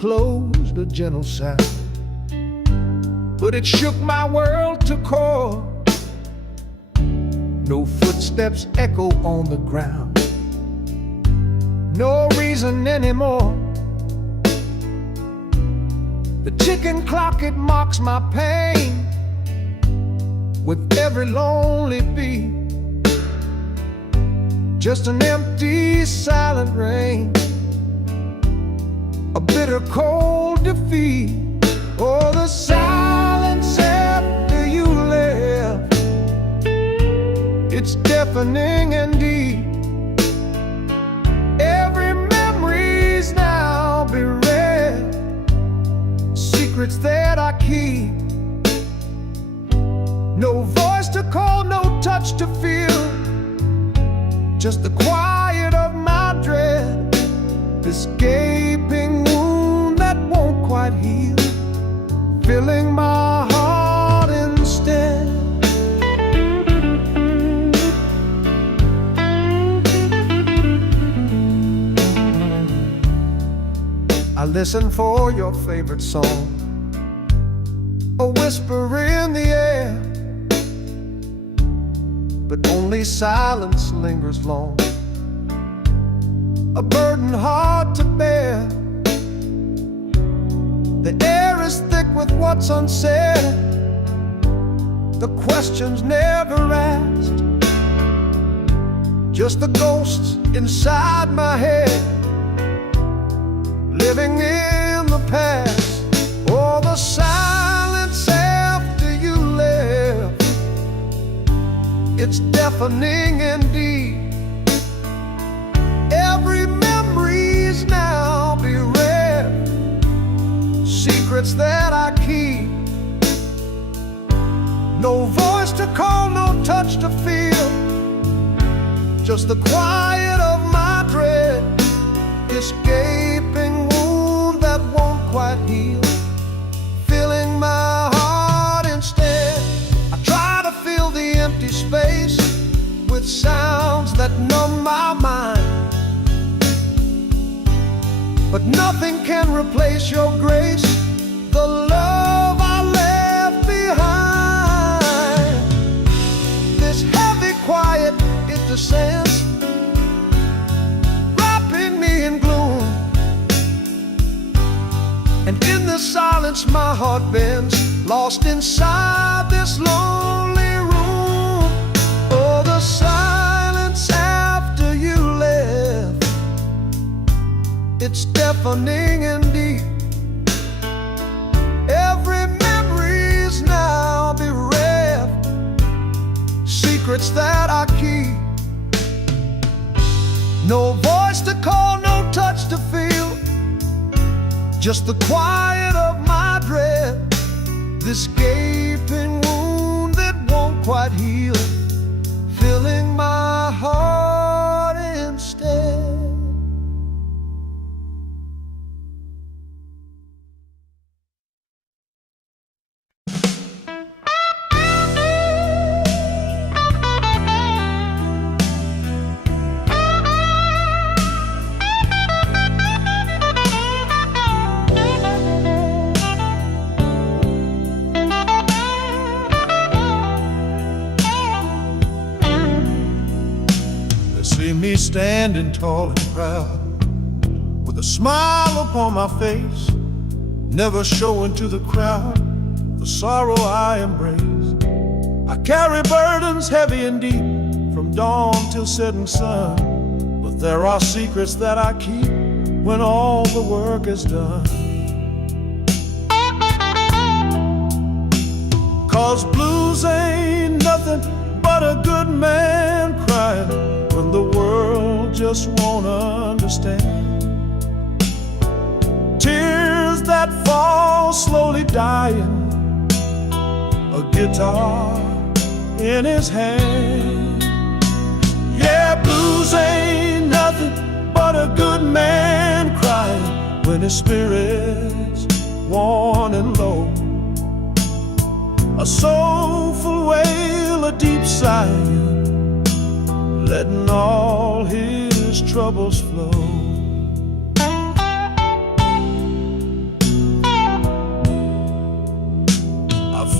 closed, a gentle sound, but it shook my world to core. No footsteps echo on the ground, no reason anymore. The ticking clock, it mocks my pain with every lonely beat. Just an empty, silent rain, a bitter, cold defeat. Oh, the silence after you left, it's deafening indeed. Every memory's now bereft, secrets that I keep. No voice to call, no touch to feel, just the quiet of my dread, this gaping wound that won't quite heal, filling my heart instead. I listen for your favorite song, a whisper in the air, but only silence lingers long, a burden hard to bear. The air is thick with what's unsaid, the questions never asked, just the ghosts inside my head, living in the past. Oh, the silence after you left, it's deafening indeed. Every memory's now bereft, secrets that I keep. No voice to call, no touch to feel, just the quiet of my dread, this gaping wound that won't quite heal, filling my heart instead. I try to fill the empty space with sounds that numb my mind, but nothing can replace your grace, the love I left behind. This heavy quiet, it descends, wrapping me in gloom, and in the silence my heart bends, lost inside this lonely room. Oh, the silence after you left, it's deafening indeed. Every memory's now bereft, secrets that I keep. No voice to call, no touch to feel, just the quiet of my dread, this gaping wound that won't quite heal, filling my heart instead. See me standing tall and proud, with a smile upon my face, never showing to the crowd the sorrow I embrace. I carry burdens heavy and deep, from dawn till setting sun, but there are secrets that I keep when all the work is done. 'Cause blues ain't nothing but a good man crying when the world just won't understand. Tears that fall slowly dying, a guitar in his hand. Yeah, blues ain't nothing but a good man crying when his spirit's worn and low. A soulful wail, a deep sigh, letting all his troubles flow.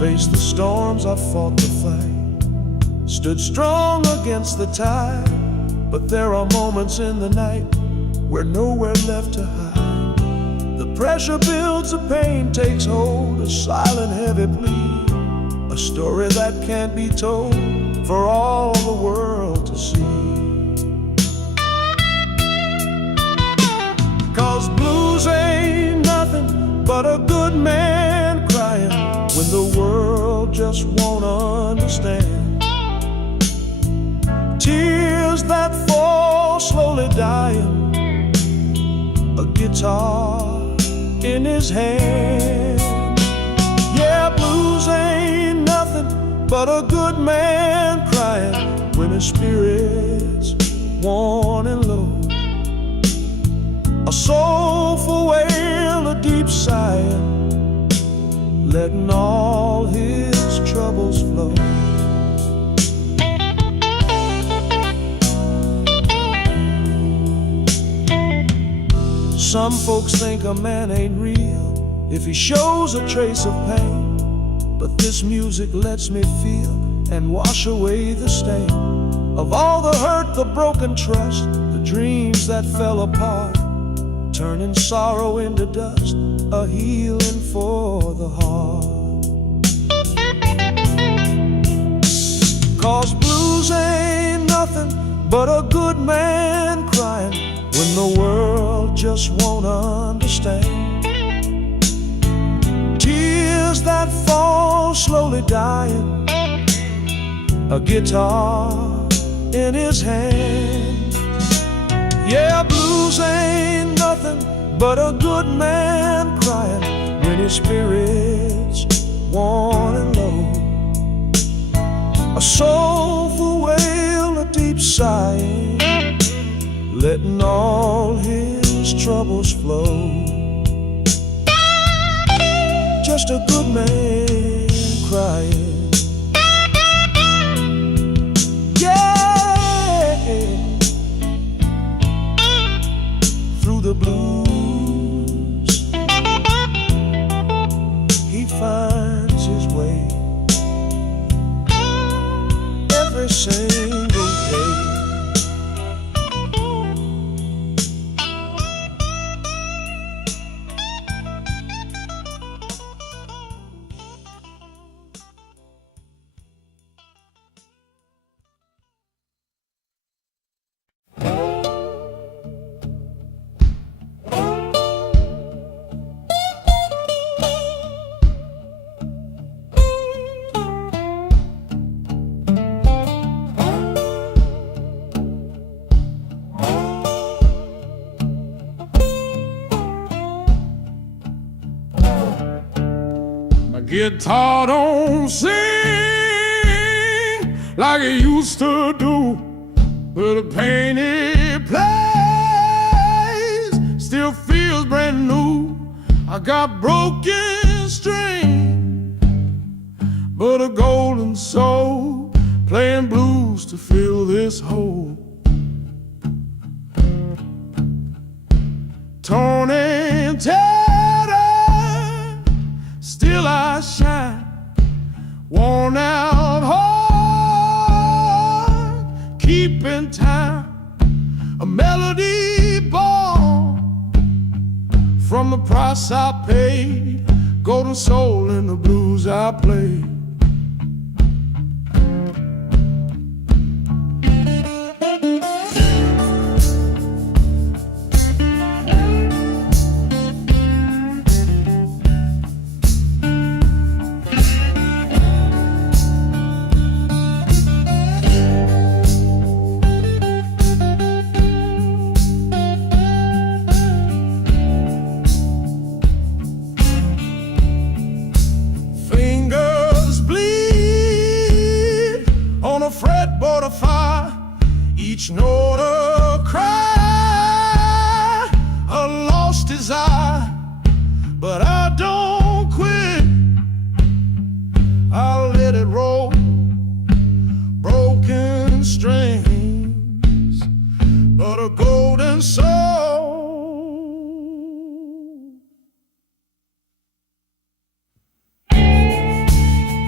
Faced the storms, I fought the fight, stood strong against the tide. But there are moments in the night where nowhere left to hide. The pressure builds, the pain takes hold, a silent heavy plea, a story that can't be told for all the world to see. 'Cause blues ain't nothing but a good man crying when the world just won't understand. Tears that fall slowly dying, a guitar in his hand. Yeah, blues ain't nothing but a good man crying when his spirit's worn and low. A soulful wail, a deep sighing, letting all his troubles flow. Some folks think a man ain't real if he shows a trace of pain, but this music lets me feel and wash away the stain of all the hurt, the broken trust, the dreams that fell apart, turning sorrow into dust, a healing for the heart. 'Cause blues ain't nothing but a good man crying when the world just won't understand. Tears that fall slowly dying, a guitar in his hand. Yeah, blues ain't nothing but a good man crying when his spirit's worn and low. A soulful wail, a deep sighing, letting all his troubles flow. Just a good man crying. Yeah, through the blues he finds his way every single day. Guitar don't sing like it used to do, but the pain it plays still feels brand new. I got broken string, but a golden soul playing blues to fill this hole. Torn and tattered, still I shine, worn out heart, keeping time, a melody born from the price I paid, golden soul in the blues I play. Fretboard of fire, each note a cry, a lost desire, but I don't quit. I'll let it roll, broken strings, but a golden soul.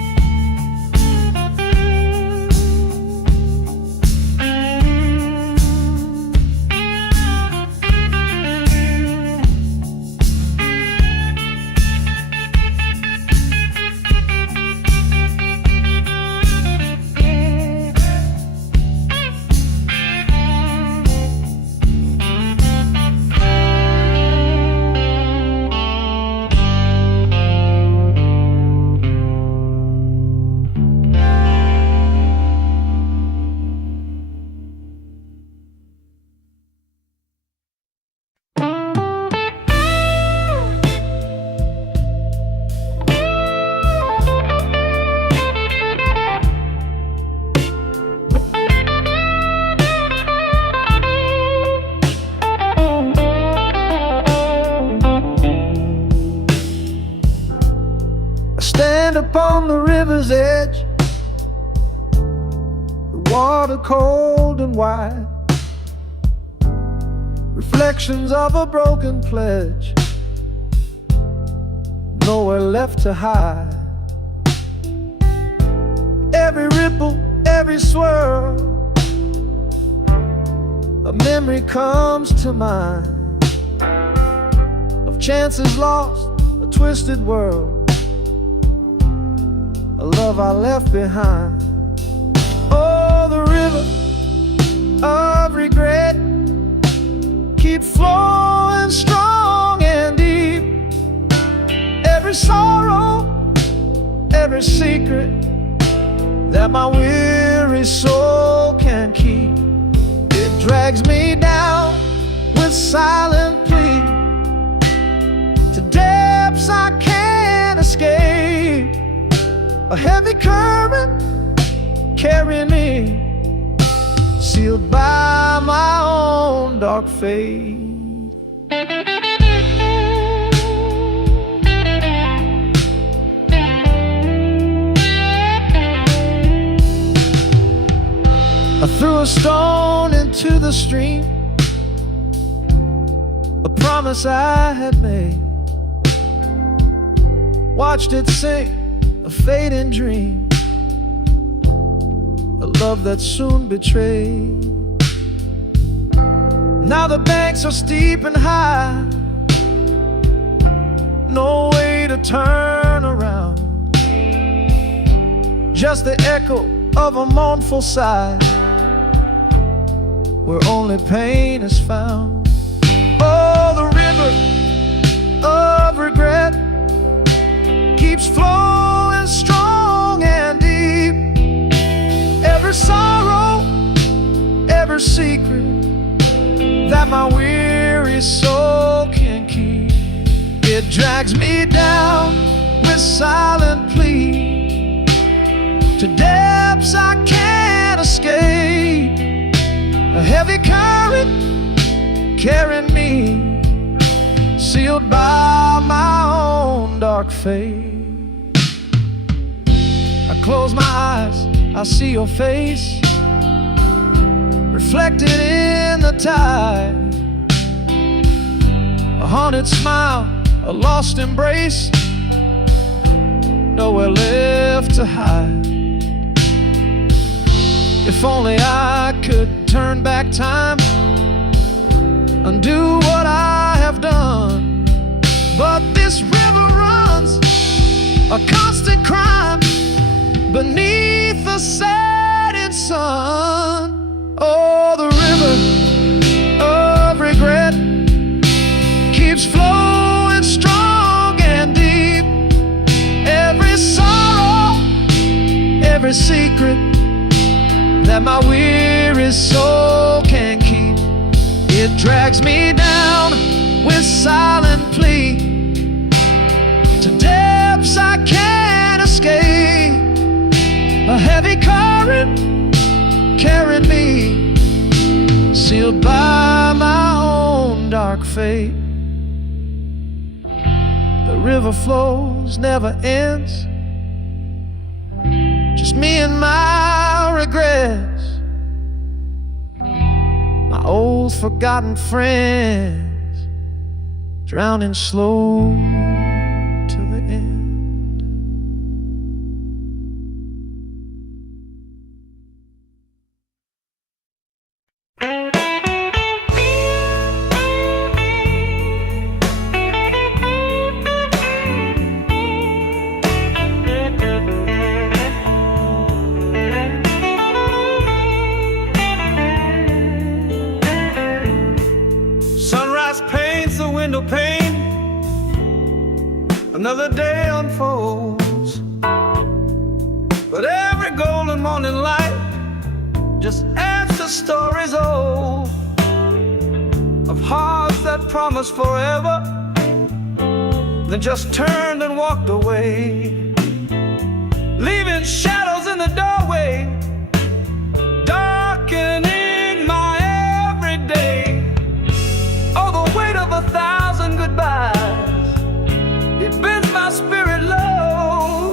stand upon the river's edge, the water cold and wide, reflections of a broken pledge, nowhere left to hide. Every ripple, every swirl, a memory comes to mind of chances lost, a twisted world, a love I left behind. Oh, the river of regret keep flowing strong and deep. Every sorrow, every secret that my weary soul can keep, it drags me down with silent plea to depths I can't escape. A heavy current carrying me, sealed by my own dark fate. I threw a stone into the stream, a promise I had made, watched it sink, a fading dream, a love that soon betrayed. Now the banks are steep and high, no way to turn around, just the echo of a mournful sigh, where only pain is found. Oh, the river of regret keeps flowing strong and deep. Every sorrow, every secret that my weary soul can keep, it drags me down with silent plea to depths I can't escape. A heavy current carrying me, sealed by my own dark fate. I close my eyes, I see your face reflected in the tide, a haunted smile, a lost embrace, nowhere left to hide. If only I could turn back time, undo what I have done, but this river runs a constant crime beneath the setting sun. Oh, the river of regret keeps flowing strong and deep. Every sorrow, every secret that my weary soul can keep, it drags me down with silent plea to depths I can't escape. A heavy current carrying me, sealed by my own dark fate. The river flows, never ends, just me and my regrets, my old forgotten friends, drowning slow to the end. Window pane, another day unfolds, but every golden morning light just adds to stories old of hearts that promised forever, then just turned and walked away, leaving shadows in the doorway, darkening my everyday. Oh, the weight of 1,000 goodbyes, it bends my spirit low.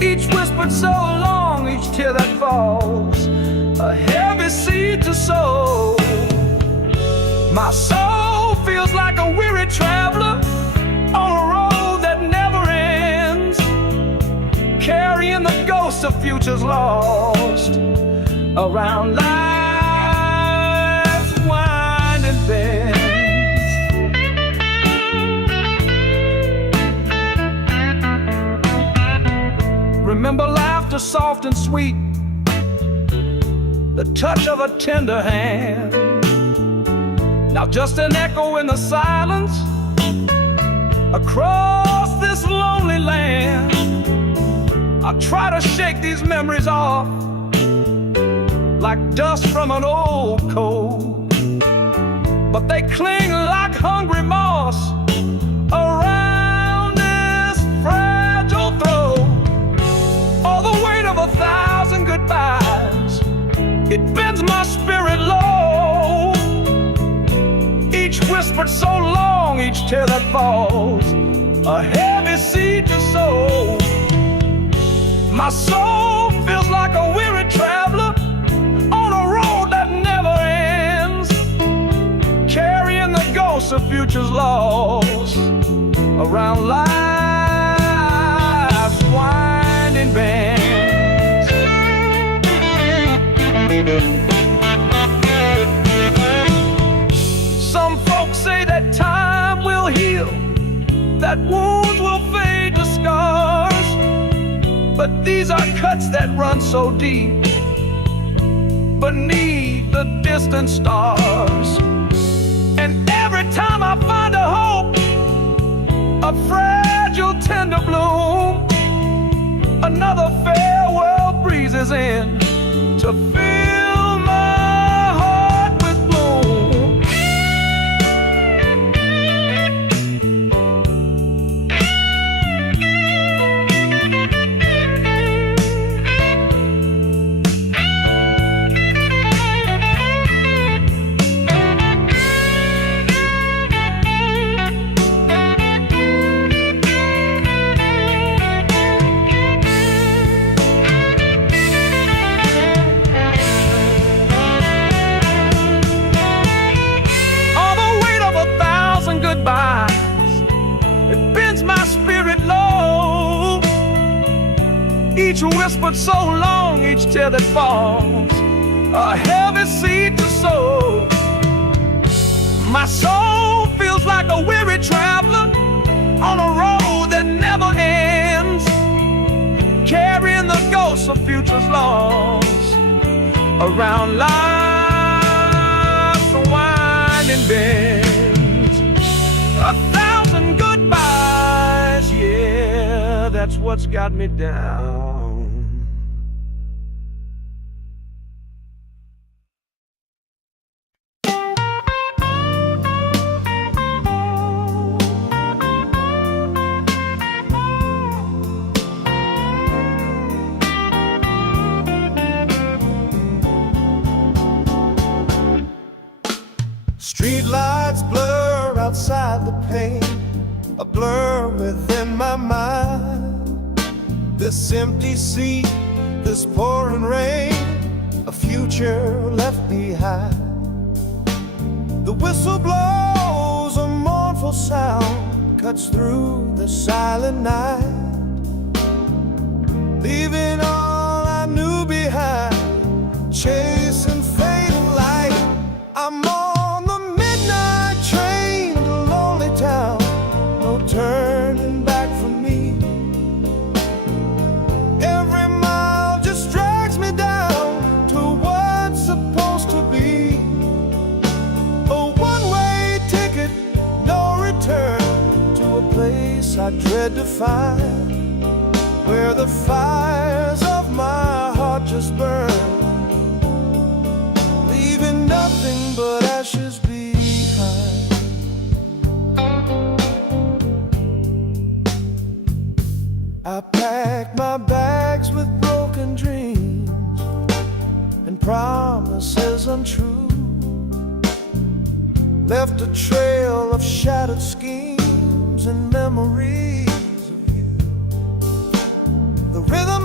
Each whispered so long, each tear that falls, a heavy seed to sow. My soul feels like a weary traveler on a road that never ends, carrying the ghosts of futures lost around life's winding bend. Remember laughter soft and sweet, the touch of a tender hand. Now just an echo in the silence across this lonely land. I try to shake these memories off like dust from an old coat, but they cling like hungry moss around this fragile throat. All the weight of 1,000 goodbyes, it bends my spirit low. Each whispered so long, each tear that falls, a heavy seed to sow. My soul feels like a weary traveler on a road that never ends, carrying the ghosts of futures lost around life's winding bends. Some folks say that time will heal, that wounds will fade to scars, but these are cuts that run so deep beneath the distant stars. And every time I find a hope, a fragile tender bloom, another farewell breezes in to fill my heart with gloom. It bends my spirit low. Each whispered so long, each tear that falls, a heavy seed to sow. My soul feels like a weary traveler on a road that never ends, carrying the ghosts of futures lost around life's winding bend. 1,000 goodbyes, yeah, that's what's got me down. Street lights blur outside the pane, a blur within my mind. This empty seat, this pouring rain, a future left behind. The whistle blows, a mournful sound cuts through the silent night, leaving all I knew behind, chasing fading light. I'm on the midnight train to lonely town, no turning back for me. Every mile just drags me down to what's supposed to be. A one-way ticket, no return, to a place I dread to find, where the fires of my heart just burn, leaving nothing but ashes behind. I packed my bags with broken dreams and promises untrue, left a trail of shattered schemes and memories of you. The rhythm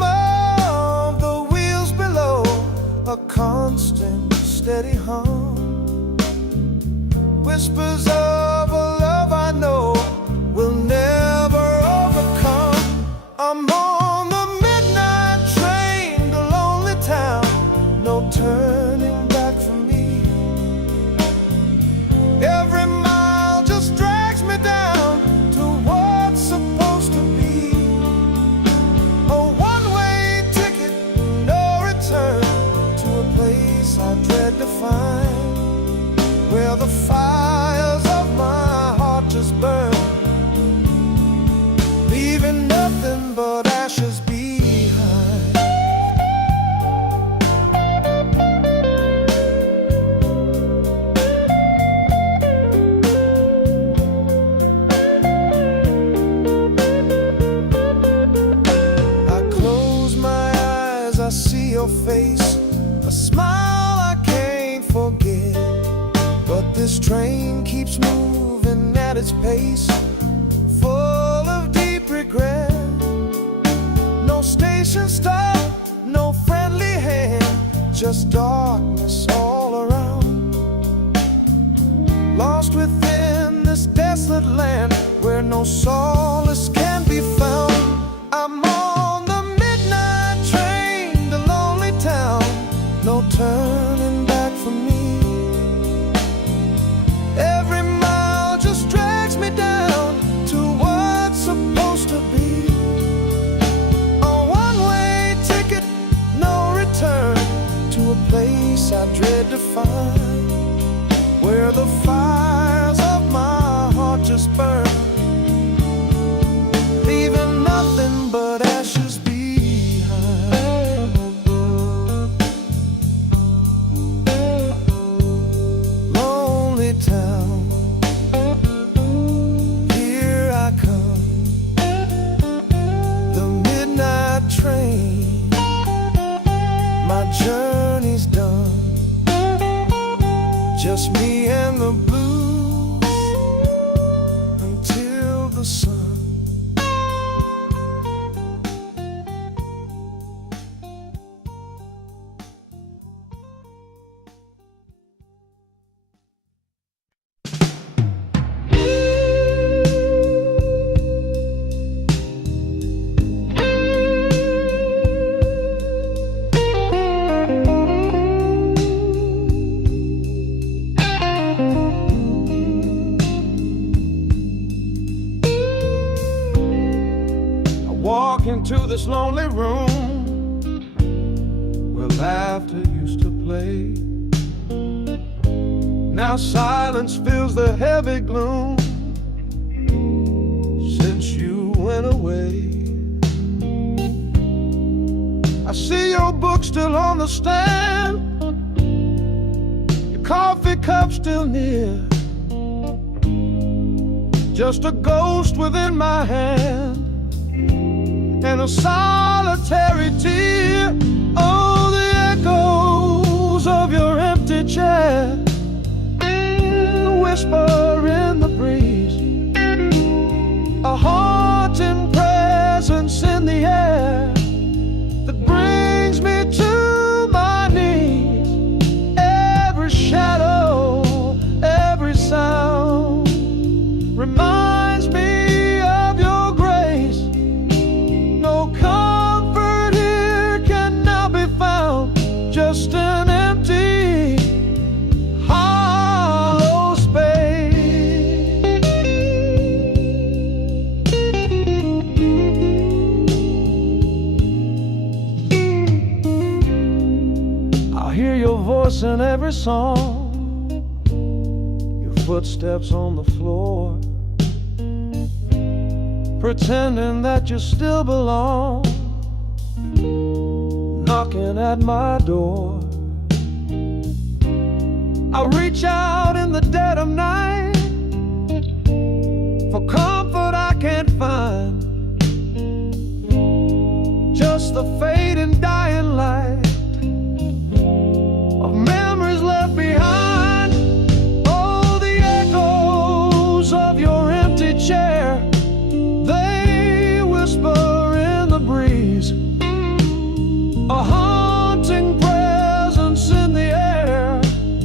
steady hum, whispers of a love I know will never overcome. I'm on the midnight train to lonely town, no turning back for me. Every mile just drags me down to what's supposed to be a one-way ticket, no return, to a place I dread to find, where the fires of my heart just burn, leaving nothing but ashes behind. I close my eyes, I see your face, a smile I can't forget. But this train keeps moving at its pace, full of deep regret. No station stop, no friendly hand, just darkness all around. Lost within this desolate land where no solace can be found. I'm on the midnight train to lonely town, no turning back for me. Every mile just drags me down to what's supposed to be a one-way ticket, no return, to a place I dread to find, where the fires of my heart just burn, leaving nothing but ashes behind. Lonely town, here I come, the midnight train, my journey's done, just me and the blues until the sun. Walk into this lonely room where laughter used to play. Now silence fills the heavy gloom since you went away. I see your book still on the stand, your coffee cup still near, just a ghost within my hand and a solitary tear. Oh, the echoes of your empty chair, the whisper in the breeze, a haunting presence in the air that brings me to my knees. Every shadow, every sound reminds me of your grace. No comfort here can now be found, just an empty, hollow space. I hear your voice in every song, your footsteps on the floor, pretending that you still belong, knocking at my door. I reach out in the dead of night for comfort I can't find, just the fading dying light of memories left behind. Oh, the echoes of your empty chair, they whisper in the breeze, a haunting presence in the air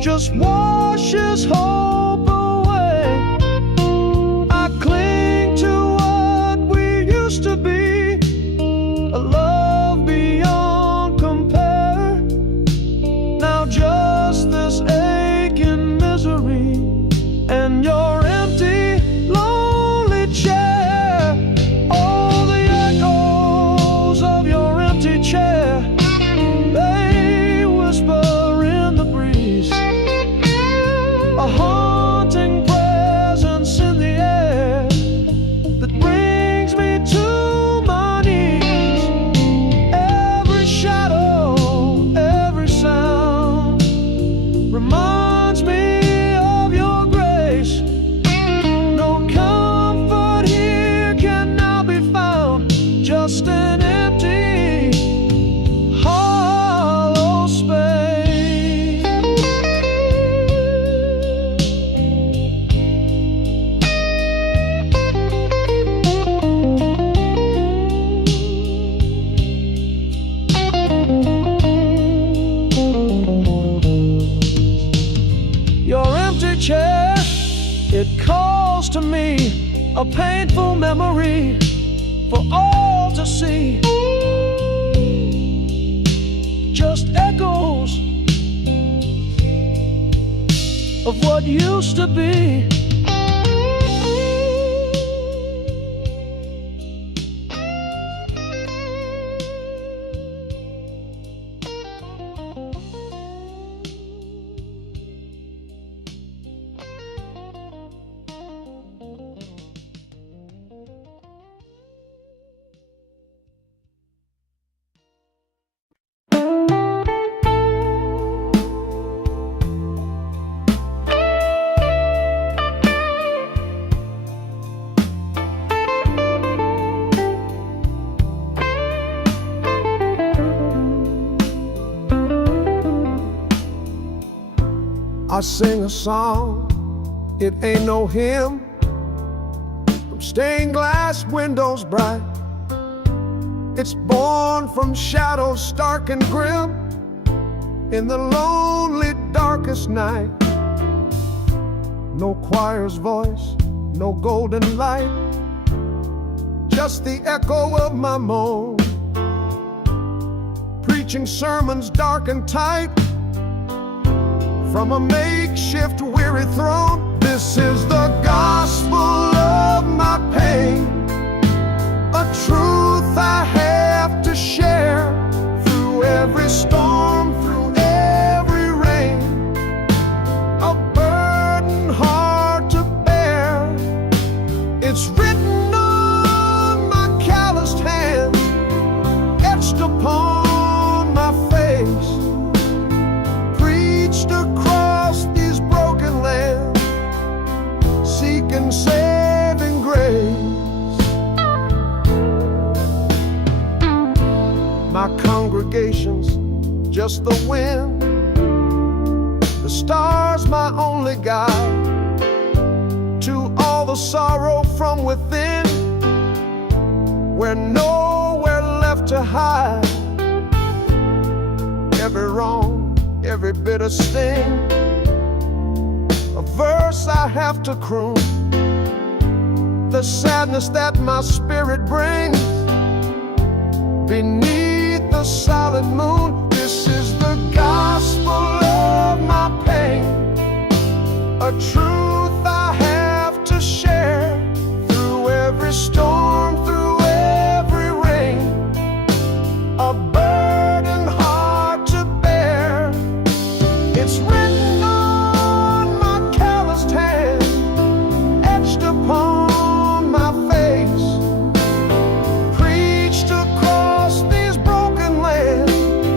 just washes hope away. I cling to what we used to be, a love beyond compare. Now just this aching misery and your empty, lonely chair. All the echoes of your empty chair, they whisper in the breeze, a haunting presence in the air that brings me to my knees. Every shadow, every sound reminds me of your grace. No comfort here can now be found, just an empty, hollow space. Your empty chair, it calls to me, a painful memory for all to see. Just echoes of what used to be. I sing a song, it ain't no hymn, from stained glass windows bright. It's born from shadows stark and grim, in the lonely darkest night. No choir's voice, no golden light, just the echo of my moan, preaching sermons dark and tight from a makeshift weary throne. This is the gospel of my pain, a truth I have to share through every storm, through every rain, a burden hard to bear. It's written on my calloused hands, etched upon my face, preached across these broken lands, seeking saving grace. My congregation's just the wind, the stars my only guide to all the sorrow from within, where nowhere left to hide. Every wrong, every bitter sting, a verse I have to croon, the sadness that my spirit brings beneath the solid moon. This is the gospel of my pain, a truth I have to share through every storm, through every rain, a burden hard to bear. It's written on my calloused hand, etched upon my face, preached across these broken lands,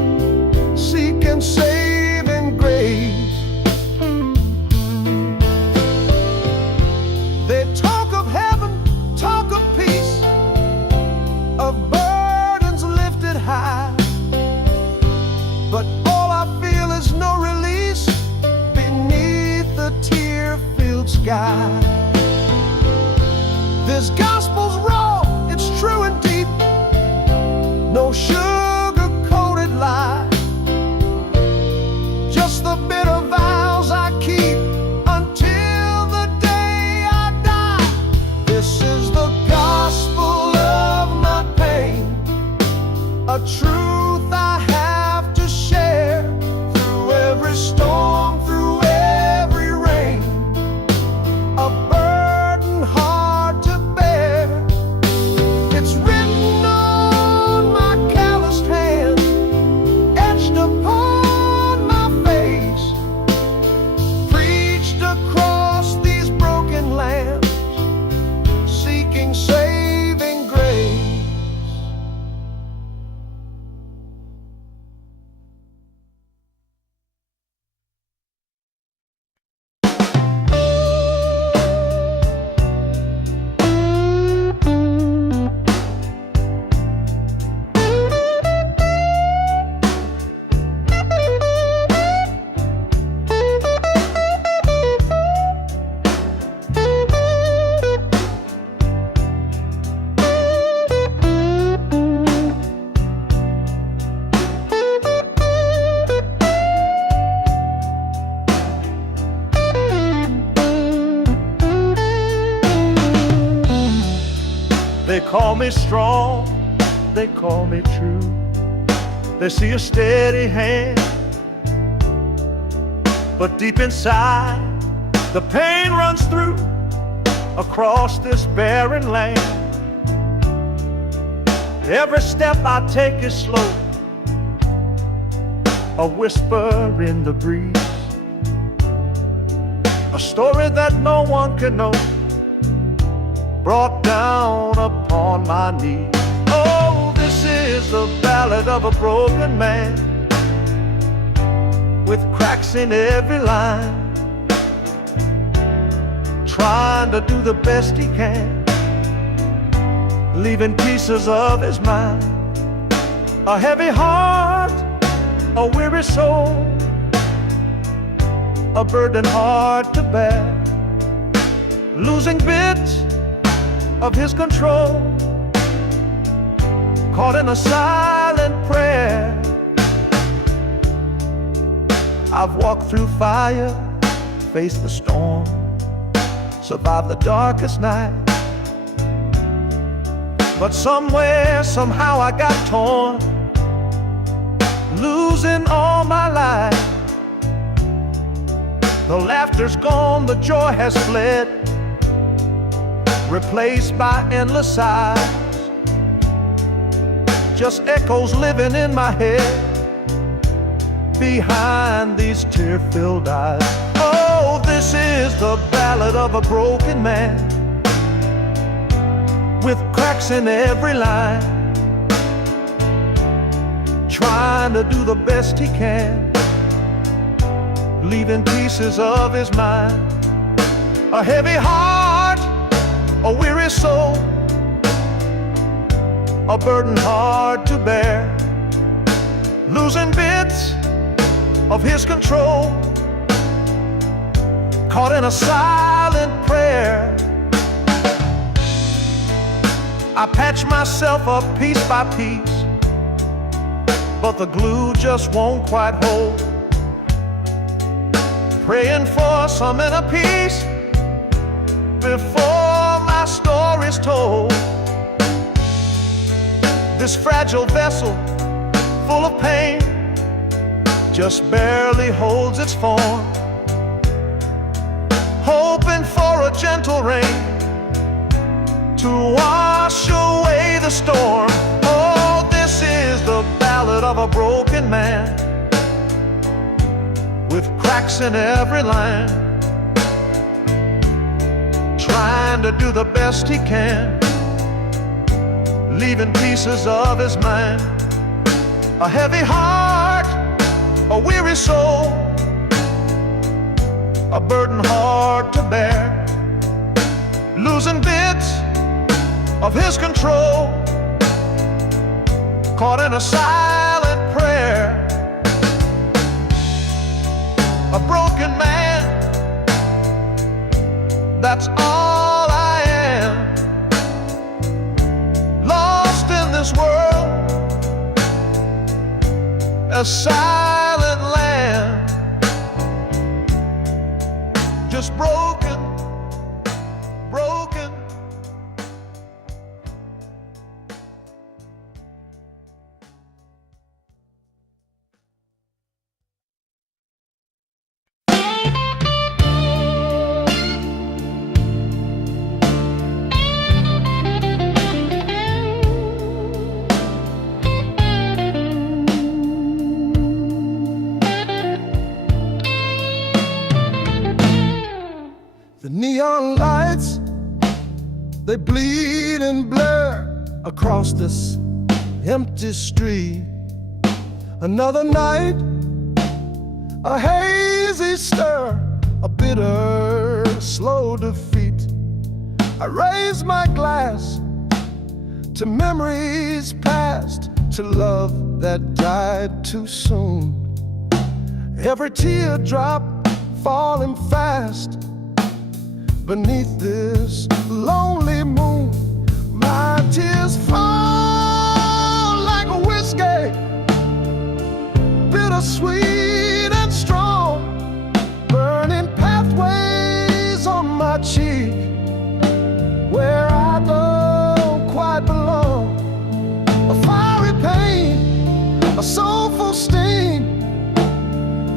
call me strong, they call me true. They see a steady hand, but deep inside the pain runs through across this barren land. Every step I take is slow, a whisper in the breeze, a story that no one can know, brought down upon my knees. Oh, this is the ballad of a broken man, with cracks in every line, trying to do the best he can, leaving pieces of his mind. A heavy heart, a weary soul, a burden hard to bear, losing bits of his control, caught in a silent prayer. I've walked through fire, faced the storm, survived the darkest night, but somewhere, somehow I got torn, losing all my life. The laughter's gone, the joy has fled, replaced by endless sighs, just echoes living in my head behind these tear-filled eyes. Oh, this is the ballad of a broken man, with cracks in every line, trying to do the best he can, leaving pieces of his mind. A heavy heart, a weary soul, a burden hard to bear, losing bits of his control, caught in a silent prayer. I patch myself up piece by piece, but the glue just won't quite hold, praying for some inner peace before my story's told. This fragile vessel, full of pain, just barely holds its form, hoping for a gentle rain to wash away the storm. Oh, this is the ballad of a broken man, with cracks in every line, trying to do the best he can, leaving pieces of his mind. A heavy heart, a weary soul, a burden hard to bear, losing bits of his control, caught in a silent prayer. A broken man, that's all I am, lost in this world, a silent land, just broken, broken. The neon lights, they bleed and blur across this empty street. Another night, a hazy stir, a bitter, slow defeat. I raise my glass to memories past, to love that died too soon. Every teardrop falling fast beneath this lonely moon. My tears fall like a whiskey, bittersweet and strong, burning pathways on my cheek, where I don't quite belong.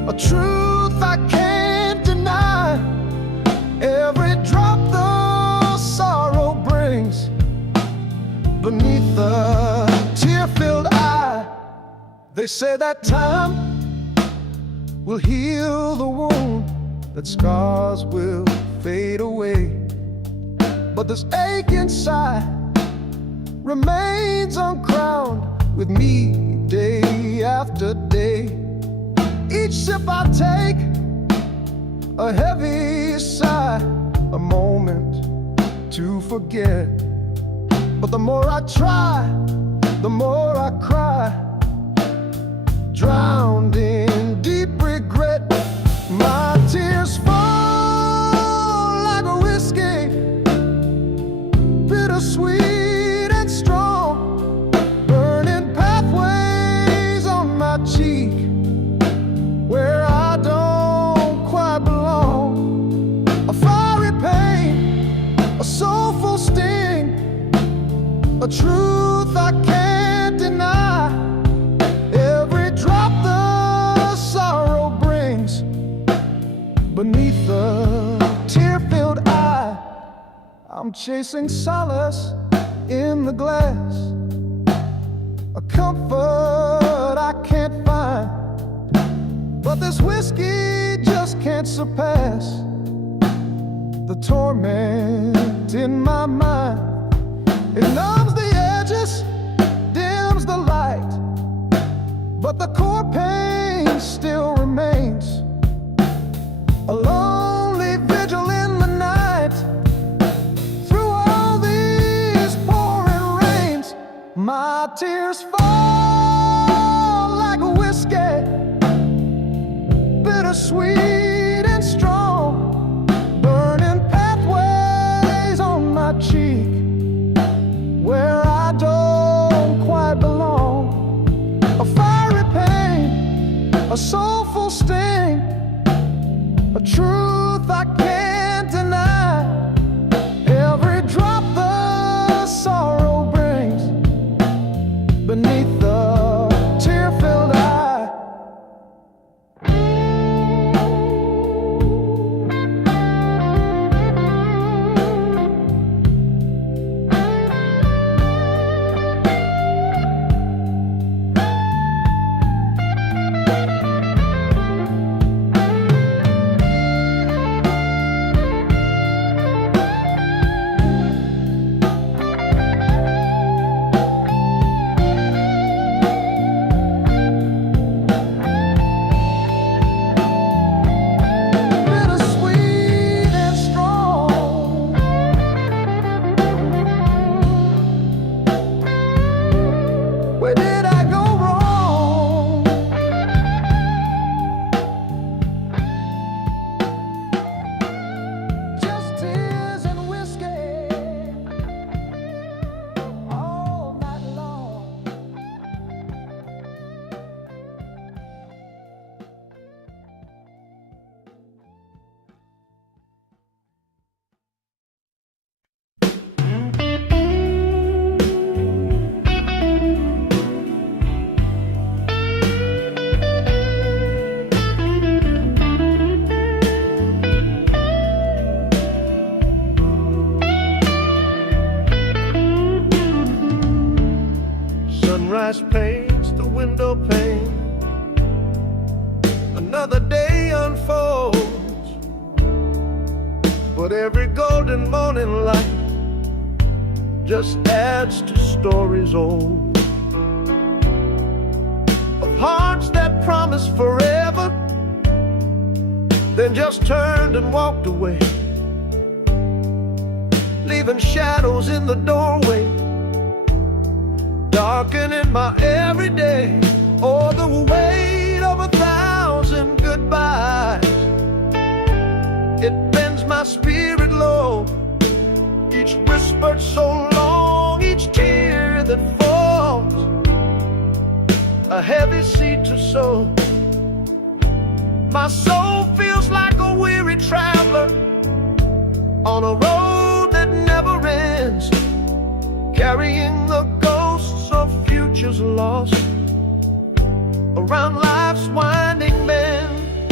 a truth I can't deny. Every drop the sorrow brings beneath the tear-filled eye. They say that time will heal the wound, that scars will fade away, but this ache inside remains uncrowned with me day after day. Each sip I take, a heavy sigh, a moment to forget. But the more I try, the more I cry, drowned in deep regret. My tears fall like a whiskey, bittersweet and strong, burning pathways on my cheek where I don't quite belong. A fiery pain, a soulful sting, a truth I can't deny. Every drop the sorrow brings beneath the tear-filled eye. I'm chasing solace in the glass, a comfort I can't find, but this whiskey just can't surpass the torment in my mind. It numbs the edges, dims the light, but the core pain still remains. A lonely vigil in the night, through all these pouring rains. My tears fall like a whiskey, bittersweet and strong, burning pathways on my cheek where I don't quite belong. A fiery pain, a soulful sting, a truth I can't deny. Every drop the sorrow brings beneath the tear-filled eye. Where did I go wrong? Just tears and whiskey all night long. Sunrise paints the window pane, another day unfolds, but every golden morning light just adds to stories old, of hearts that promised forever, then just turned and walked away, leaving shadows in the doorway, darkening my everyday. Oh, the weight of 1,000 goodbyes, it bends my spirit low. Each whispered so long, each tear that falls, a heavy seed to sow. My soul feels like a weary traveler on a road that never ends, carrying the ghosts of futures lost around life's winding bend.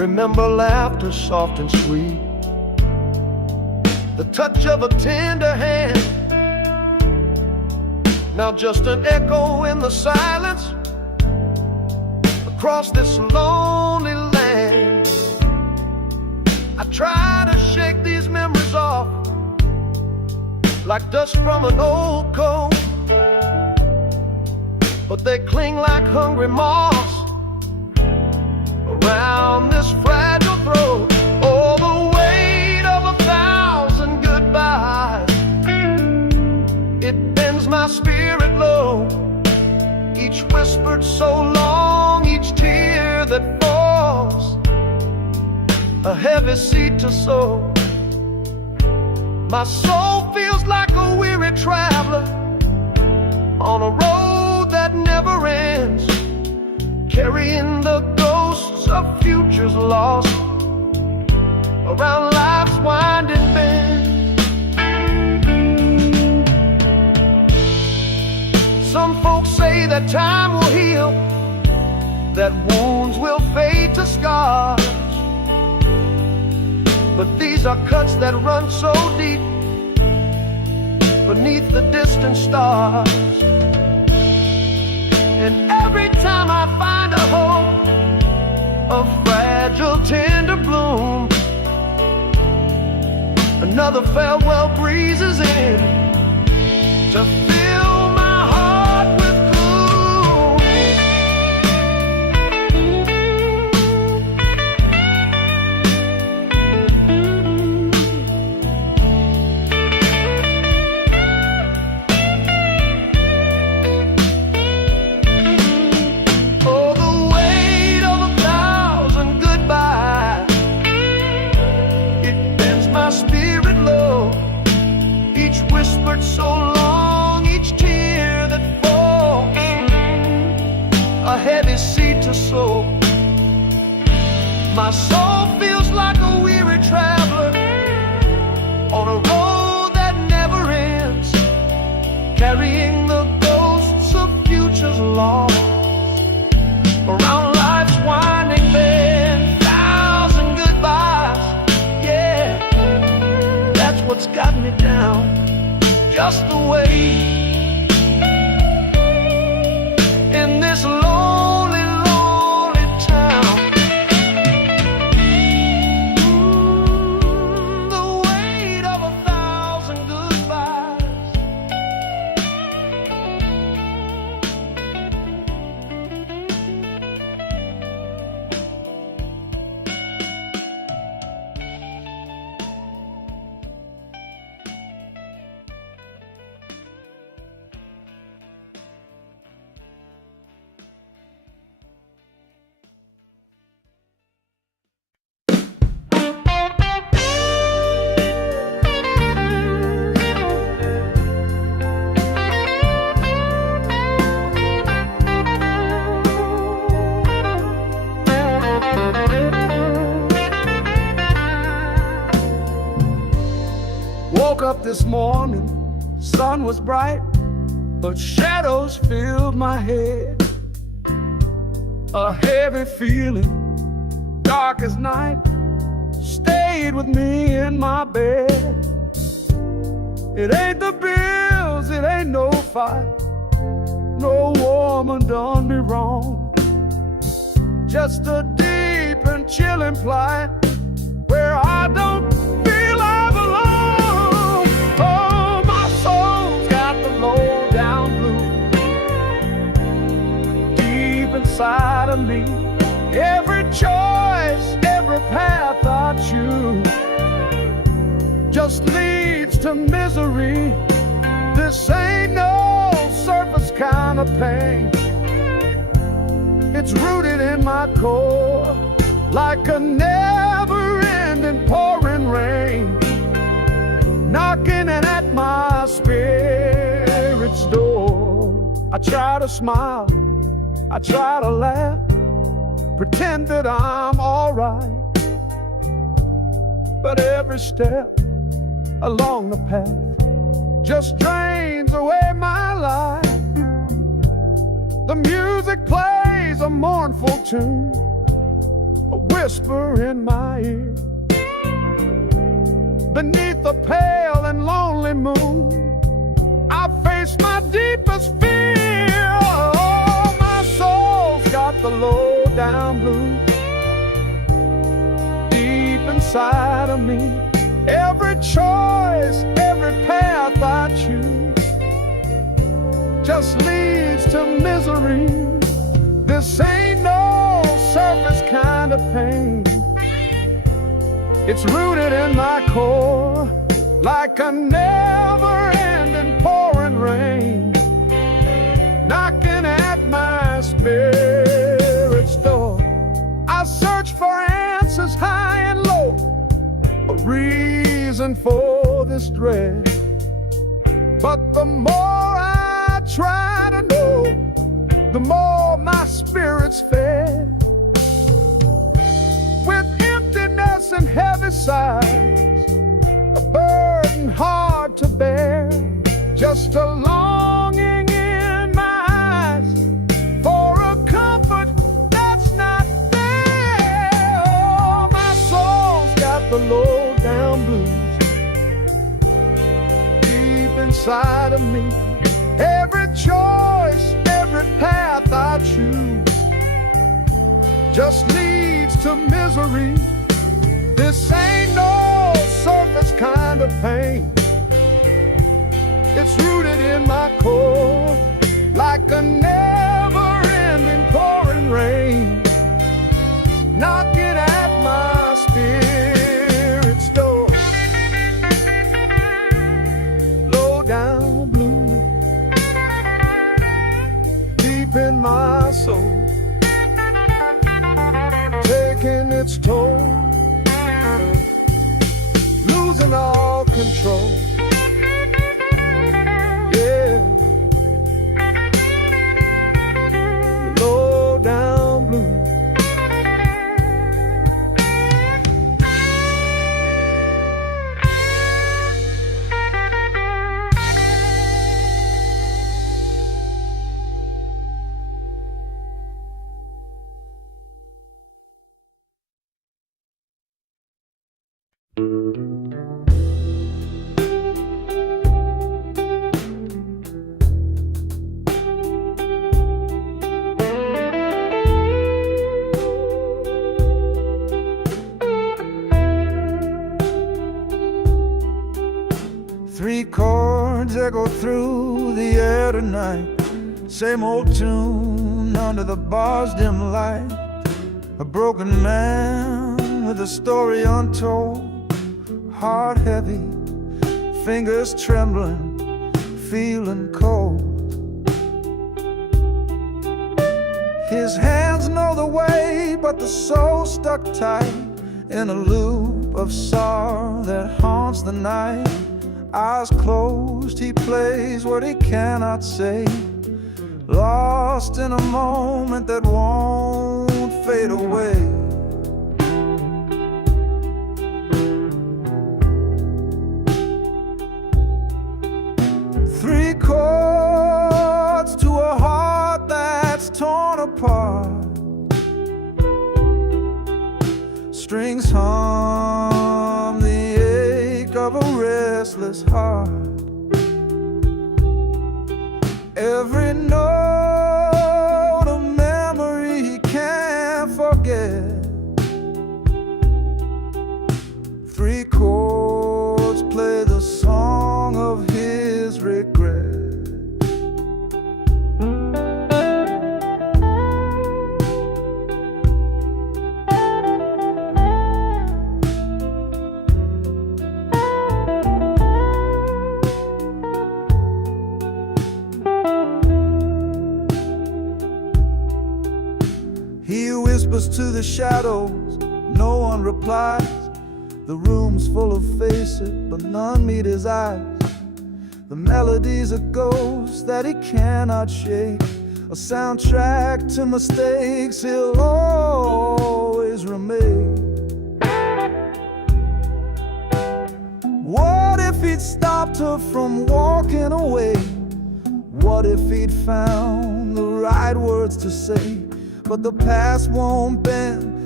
Remember laughter soft and sweet, the touch of a tender hand. Now just an echo in the silence across this lonely land. I try to shake these memories off like dust from an old coat, but they cling like hungry moths around this fragile throat. Oh, the weight of 1,000 goodbyes, it bends my spirit low. Each whispered so long, each tear that falls, a heavy seed to sow. My soul feels like a weary traveler on a road that never ends, carrying the ghosts of futures lost around life's winding bend. Some folks say that time will heal, that wounds will fade to scars, but these are cuts that run so deep beneath the distant stars. And every time I find a hope, a fragile tender bloom, another farewell breezes in to fill my heart with so long, each tear that falls, a heavy seed to sow. My soul feels like a weary traveler on a road that never ends, carrying the ghosts of futures lost around life's winding bend. 1,000 goodbyes, yeah, that's what's got me down. Just the way in this lonely, lonely town. The weight of 1,000 goodbyes. Woke up this morning, sun was bright, but shadows filled my head. A heavy feeling, dark as night, stayed with me in my bed. It ain't the bills, it ain't no fight, no woman done me wrong. Just a deep and chilling plight where I don't feel I belong. Oh, my soul's got the low down blues deep inside of me. Every choice, every path I choose just leads to misery. This ain't no surface kind of pain. It's rooted in my core like a never-ending pouring rain, knocking at my spirit's door. I try to smile, I try to laugh, pretend that I'm alright, but every step along the path just drains away my life. The music plays a mournful tune, a whisper in my ear. Beneath the pale and lonely moon, I face my deepest fear. Oh, my soul's got the low down blues deep inside of me. Every choice, every path I choose just leads to misery. This ain't no surface kind of pain. It's rooted in my core like a never-ending pouring rain, knocking at my spirit's door. I search for answers high and low, a reason for this dread. But the more I try to know, the more my spirit's fed. With emptiness and heavy sighs, a burden hard to bear, just a longing in my eyes for a comfort that's not there. Oh, my soul's got the low down blues deep inside of me. Every choice, every path I choose just leads to misery. This ain't no surface kind of pain. It's rooted in my core like a never-ending pouring rain, knocking at my spirit's door. Low down blue deep in my soul, taking its toll, losing all control. Yeah, low down blue. Three chords echo through the air tonight, same old tune under the bar's dim light. A broken man with a story untold, heart heavy, fingers trembling, feeling cold. His hands know the way, but the soul stuck tight in a loop of sorrow that haunts the night. Eyes closed, he plays what he cannot say, lost in a moment that won't fade away. Three chords to a heart that's torn apart, strings hum the ache of a restless heart. Every note a memory he can't forget. Three chords play the song of his regret. He whispers to the shadows, no one replies. The room's full of faces, but none meet his eyes. The melody's a ghost that he cannot shake, a soundtrack to mistakes he'll always remake. What if he'd stopped her from walking away? What if he'd found the right words to say? But the past won't bend,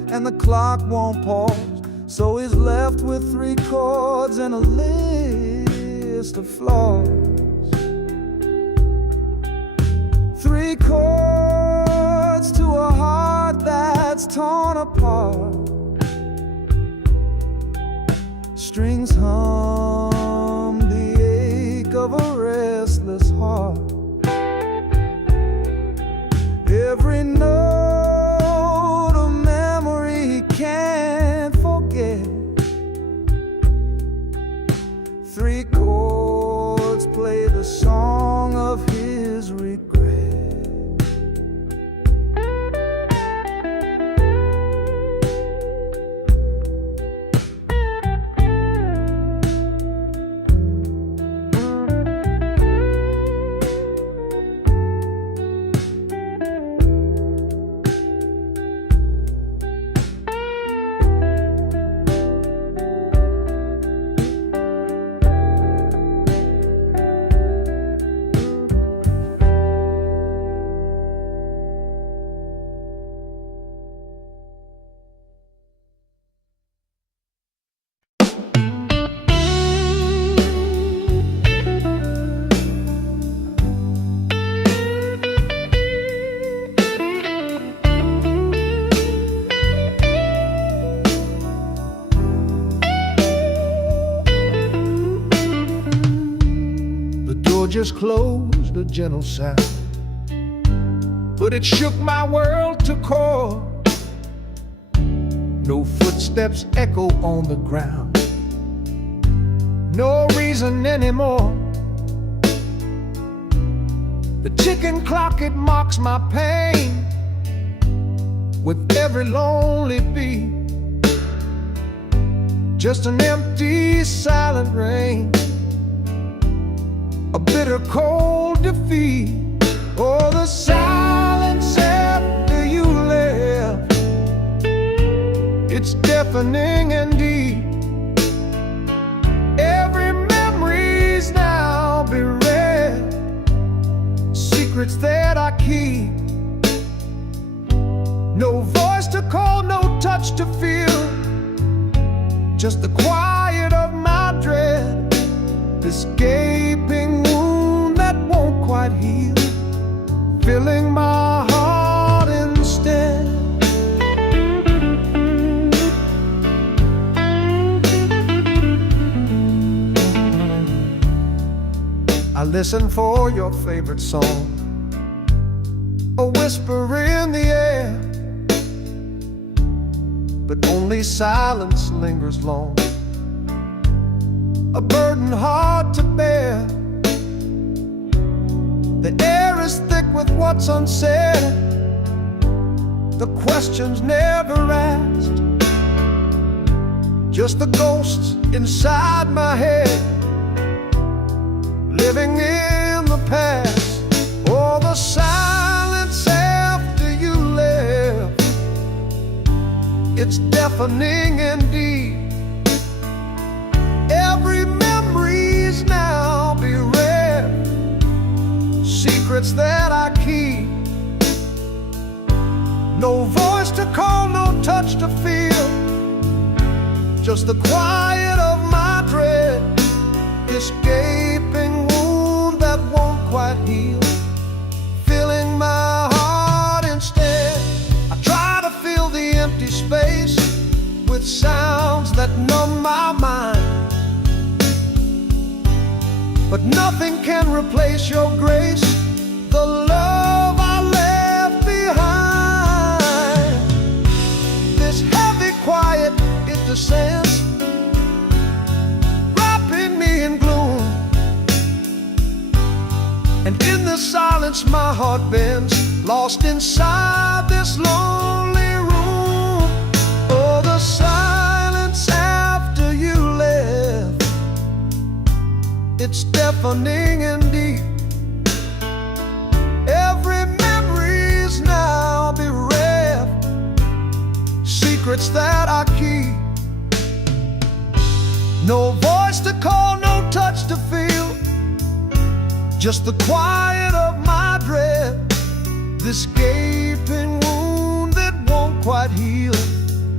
and the clock won't pause. So he's left with 3 chords and a list of flaws. 3 chords to a heart that's torn apart. Strings hum the ache of a restless heart. Every note a memory he can't forget. 3 chords play the song of his regret. Just closed, a gentle sound, but it shook my world to core. No footsteps echo on the ground, no reason anymore. The ticking clock, it mocks my pain with every lonely beat. Just an empty, silent rain, a bitter cold defeat. Oh, the silence after you left, it's deafening and deep. Every memory's now bereft, secrets that I keep. No voice to call, no touch to feel, just the quiet of my dread. This gaping wound that won't quite heal, filling my heart instead. I listen for your favorite song, a whisper in the air, but only silence lingers long, a burden hard to bear. The air is thick with what's unsaid, the questions never asked, just the ghosts inside my head, living in the past. Oh, the silence after you left, it's deafening and deep. Every memory's now bereft, secrets that I keep. No voice to call, no touch to feel, just the quiet of my dread. This gaping wound that won't quite heal, filling my heart instead. I try to fill the empty space with sounds that numb my mind, but nothing can replace your grace, the love I left behind. This heavy quiet, it descends, wrapping me in gloom, and in the silence my heart bends, lost inside this lonely room. Oh, the silence after you left, it's deafening and deep. Every memory's now bereft, secrets that I keep. No voice to call, no touch to feel, just the quiet of my dread. This gaping wound that won't quite heal,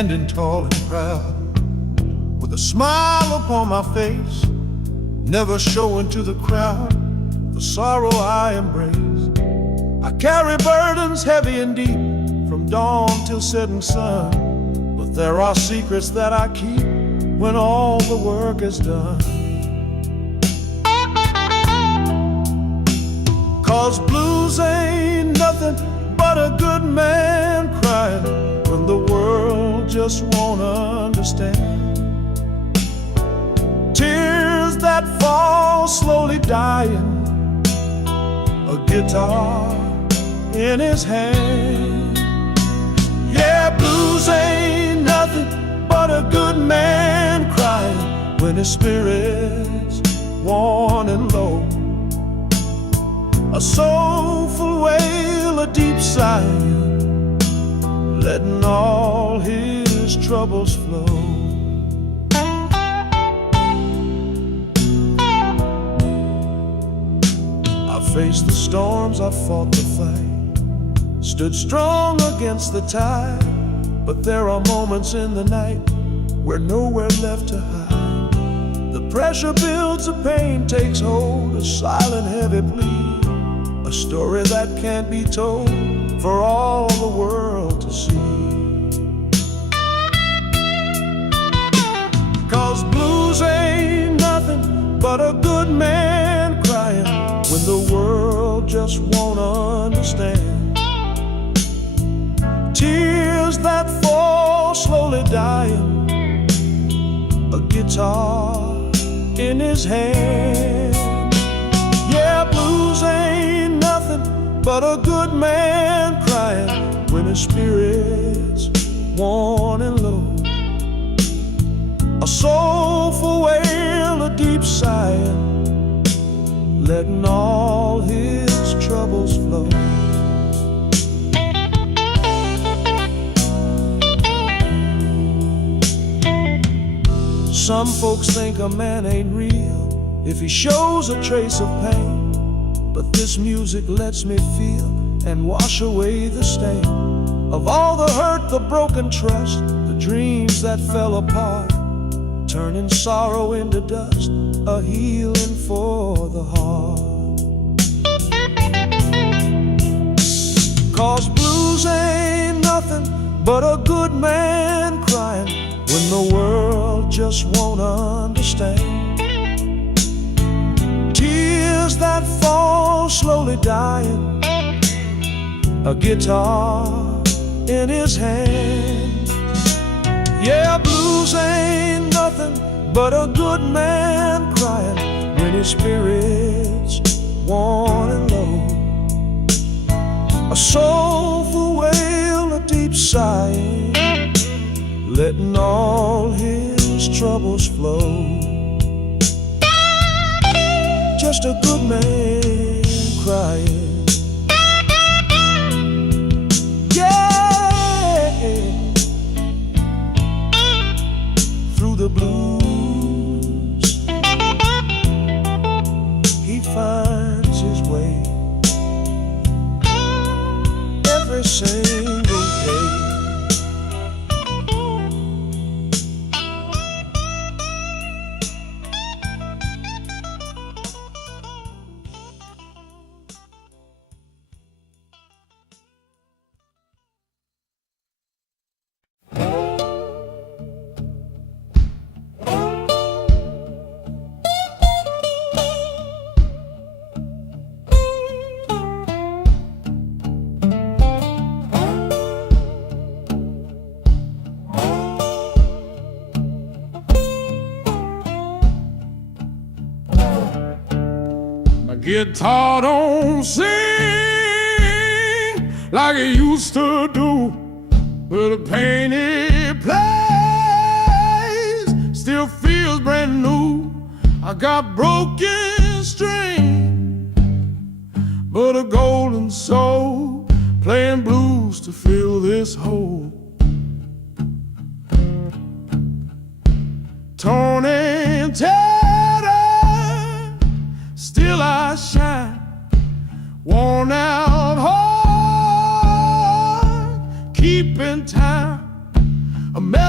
standing tall and proud, with a smile upon my face, never showing to the crowd the sorrow I embrace. I carry burdens heavy and deep, from dawn till setting sun, but there are secrets that I keep when all the work is done. 'Cause blues ain't nothing but a good man crying when the world just won't understand. Tears that fall slowly dying, a guitar in his hand. Yeah, blues ain't nothing but a good man crying when his spirit's worn and low. A soulful wail, a deep sigh, letting all his troubles flow. I faced the storms, I fought the fight, stood strong against the tide, but there are moments in the night where nowhere left to hide. The pressure builds, the pain takes hold, a silent heavy plea, a story that can't be told for all the world to see. 'Cause blues ain't nothing but a good man crying when the world just won't understand. Tears that fall slowly dying, a guitar in his hand. Yeah, blues ain't nothing but a good man crying when his spirit's worn and low. A soulful wail, a deep sigh, letting all his troubles flow. Some folks think a man ain't real if he shows a trace of pain, but this music lets me feel and wash away the stain of all the hurt, the broken trust, the dreams that fell apart, turning sorrow into dust, a healing for the heart. 'Cause blues ain't nothing but a good man crying when the world just won't understand. Tears that fall slowly dying, a guitar in his hand. Yeah, blues ain't nothing but a good man crying when his spirit's worn and low. A soulful wail, a deep sigh, letting all his troubles flow. Just a good man crying. Yeah, through the blues he finds his way every single day. Guitar don't sing like it used to do, but the pain it plays still feels brand new. I got broken strings, but a golden soul playing blues to fill this hole. Torn and tattered, still I shine, worn out heart, keeping time.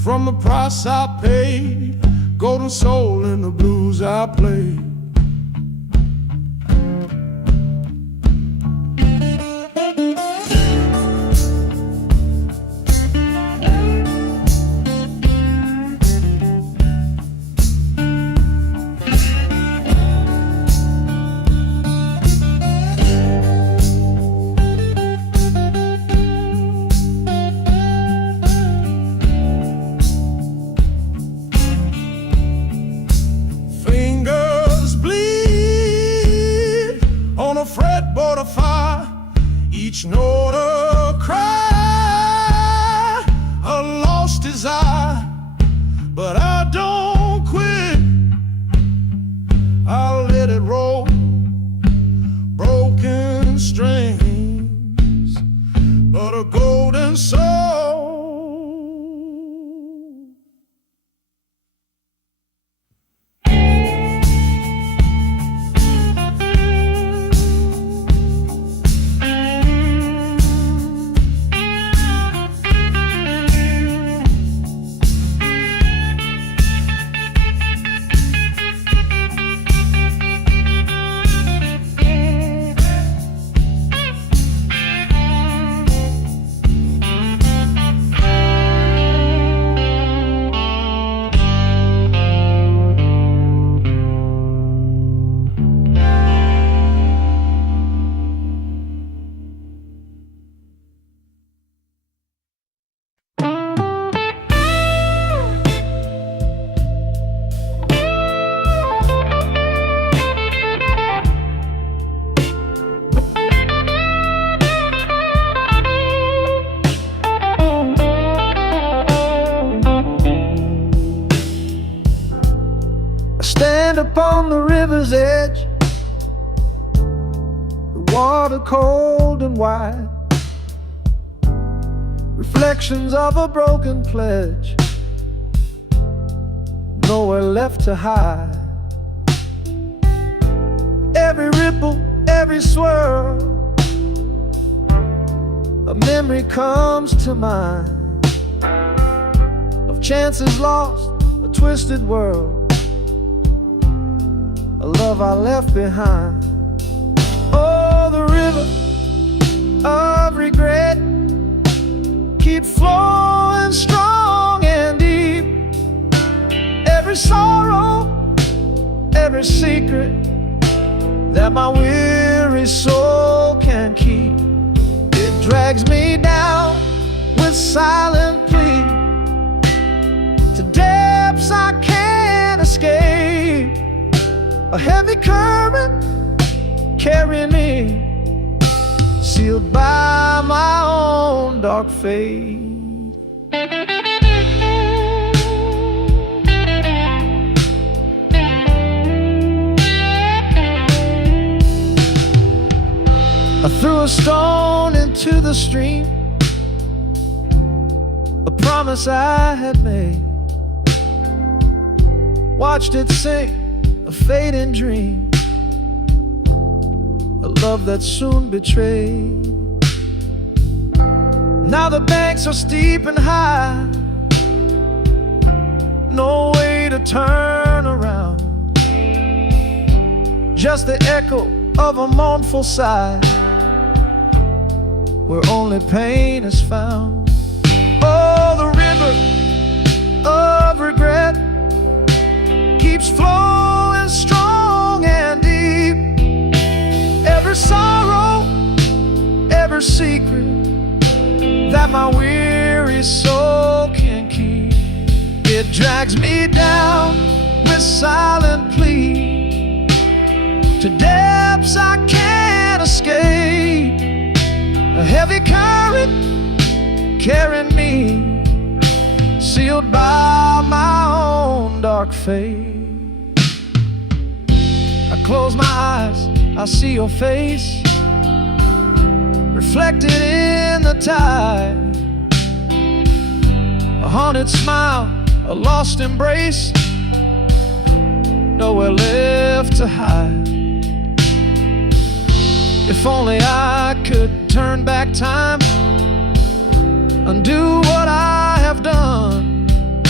from the price I paid, golden soul in the blues I play. Fretboard of fire, each note a cry, a lost desire, but I don't quit. I'll let it roll, broken strings, but a golden soul. Stand upon the river's edge, the water cold and wide, reflections of a broken pledge, nowhere left to hide. Every ripple, every swirl, a memory comes to mind of chances lost, a twisted world, a love I left behind. Oh, the river of regret keeps flowing strong and deep. Every sorrow, every secret that my weary soul can keep, it drags me down with silent plea to depths I can't escape. A heavy current carrying me, sealed by my own dark fate. I threw a stone into the stream, a promise I had made, watched it sink, a fading dream, a love that soon betrayed. Now the banks are steep and high, no way to turn around, just the echo of a mournful sigh, where only pain is found. Oh, the river of regret keeps flowing strong and deep. Every sorrow, every secret that my weary soul can keep, it drags me down with silent plea to depths I can't escape. A heavy current carrying me, sealed by my own dark fate. I close my eyes, I see your face reflected in the tide, a haunted smile, a lost embrace, nowhere left to hide. If only I could turn back time, undo what I have done,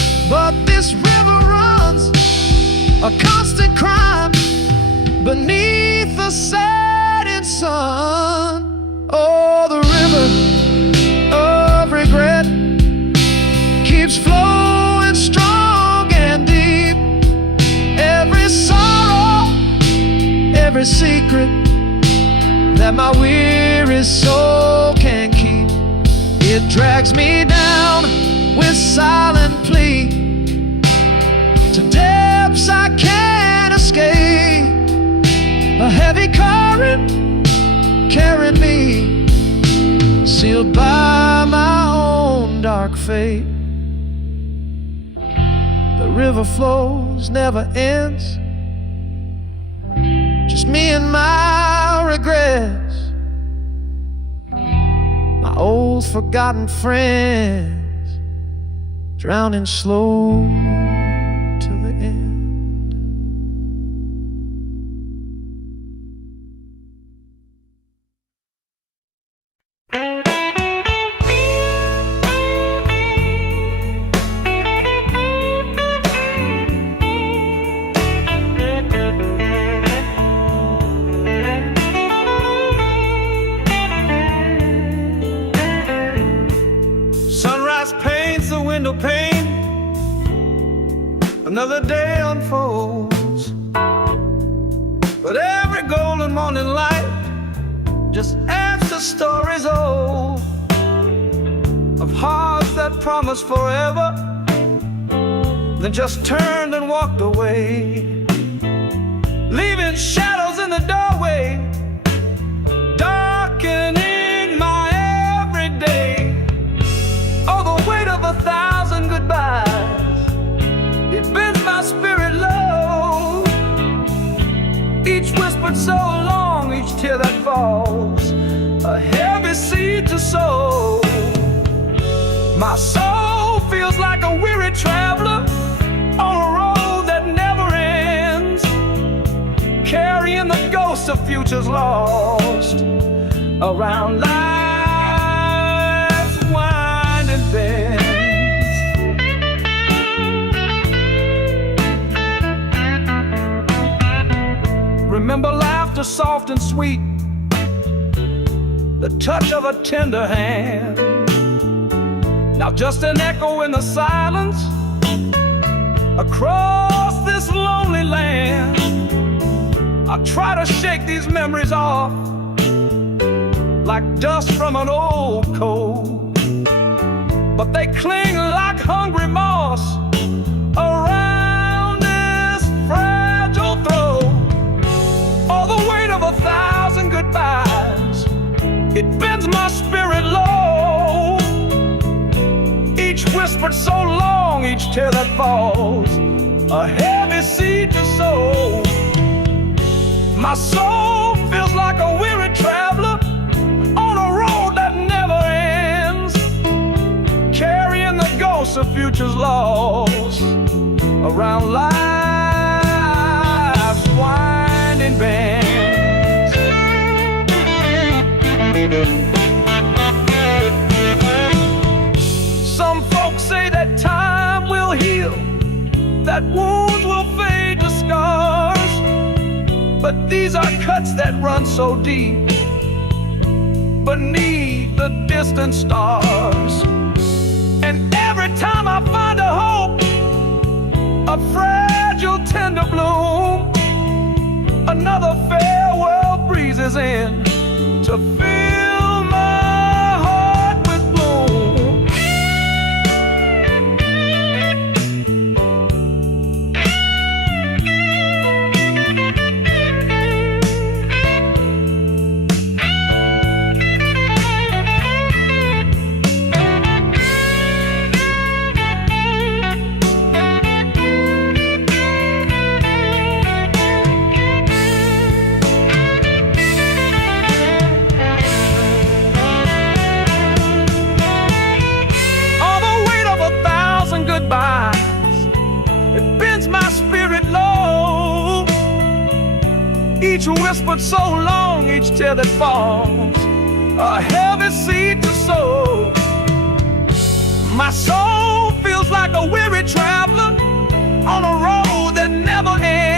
a constant crime beneath the setting sun. Oh, the river of regret keeps flowing strong and deep. Every sorrow, every secret that my weary soul can keep, it drags me down with silent plea to depths I can't escape. A heavy current carrying me, sealed by my own dark fate. The river flows, never ends, just me and my regrets, my old forgotten friends, drowning slow till the end. Sunrise paints the window pane, another day unfolds, but every golden morning light just adds to stories old, of hearts that promised forever, then just turned and walked away, leaving shadows in the doorway, darkening my everyday. Oh, the weight of 1,000 goodbyes, it bends my spirit low. Each whispered so long, each tear that falls, a heavy seed to sow. My soul feels like a weary traveler on a road that never ends, carrying the ghosts of futures lost around life's winding bends. Remember laughter soft and sweet, the touch of a tender hand. Now just an echo in the silence across this lonely land. I try to shake these memories off like dust from an old coat, but they cling like hungry moss around this fragile throat. Oh, the weight of 1,000 goodbyes, it bends my spirit low. Each whispered so long, each tear that falls, a heavy seed to sow. My soul feels like a weary traveler on a road that never ends, carrying the ghosts of futures lost around life's winding bends. Some folks say that time will heal, that wounds will fade to scars, but these are cuts that run so deep beneath the distant stars. And every time I find a hope, a fragile tender bloom, another farewell breezes in to fill my heart with gloom. It bends my spirit low. Each whispered so long, each tear that falls, a heavy seed to sow. My soul feels like a weary traveler on a road that never ends.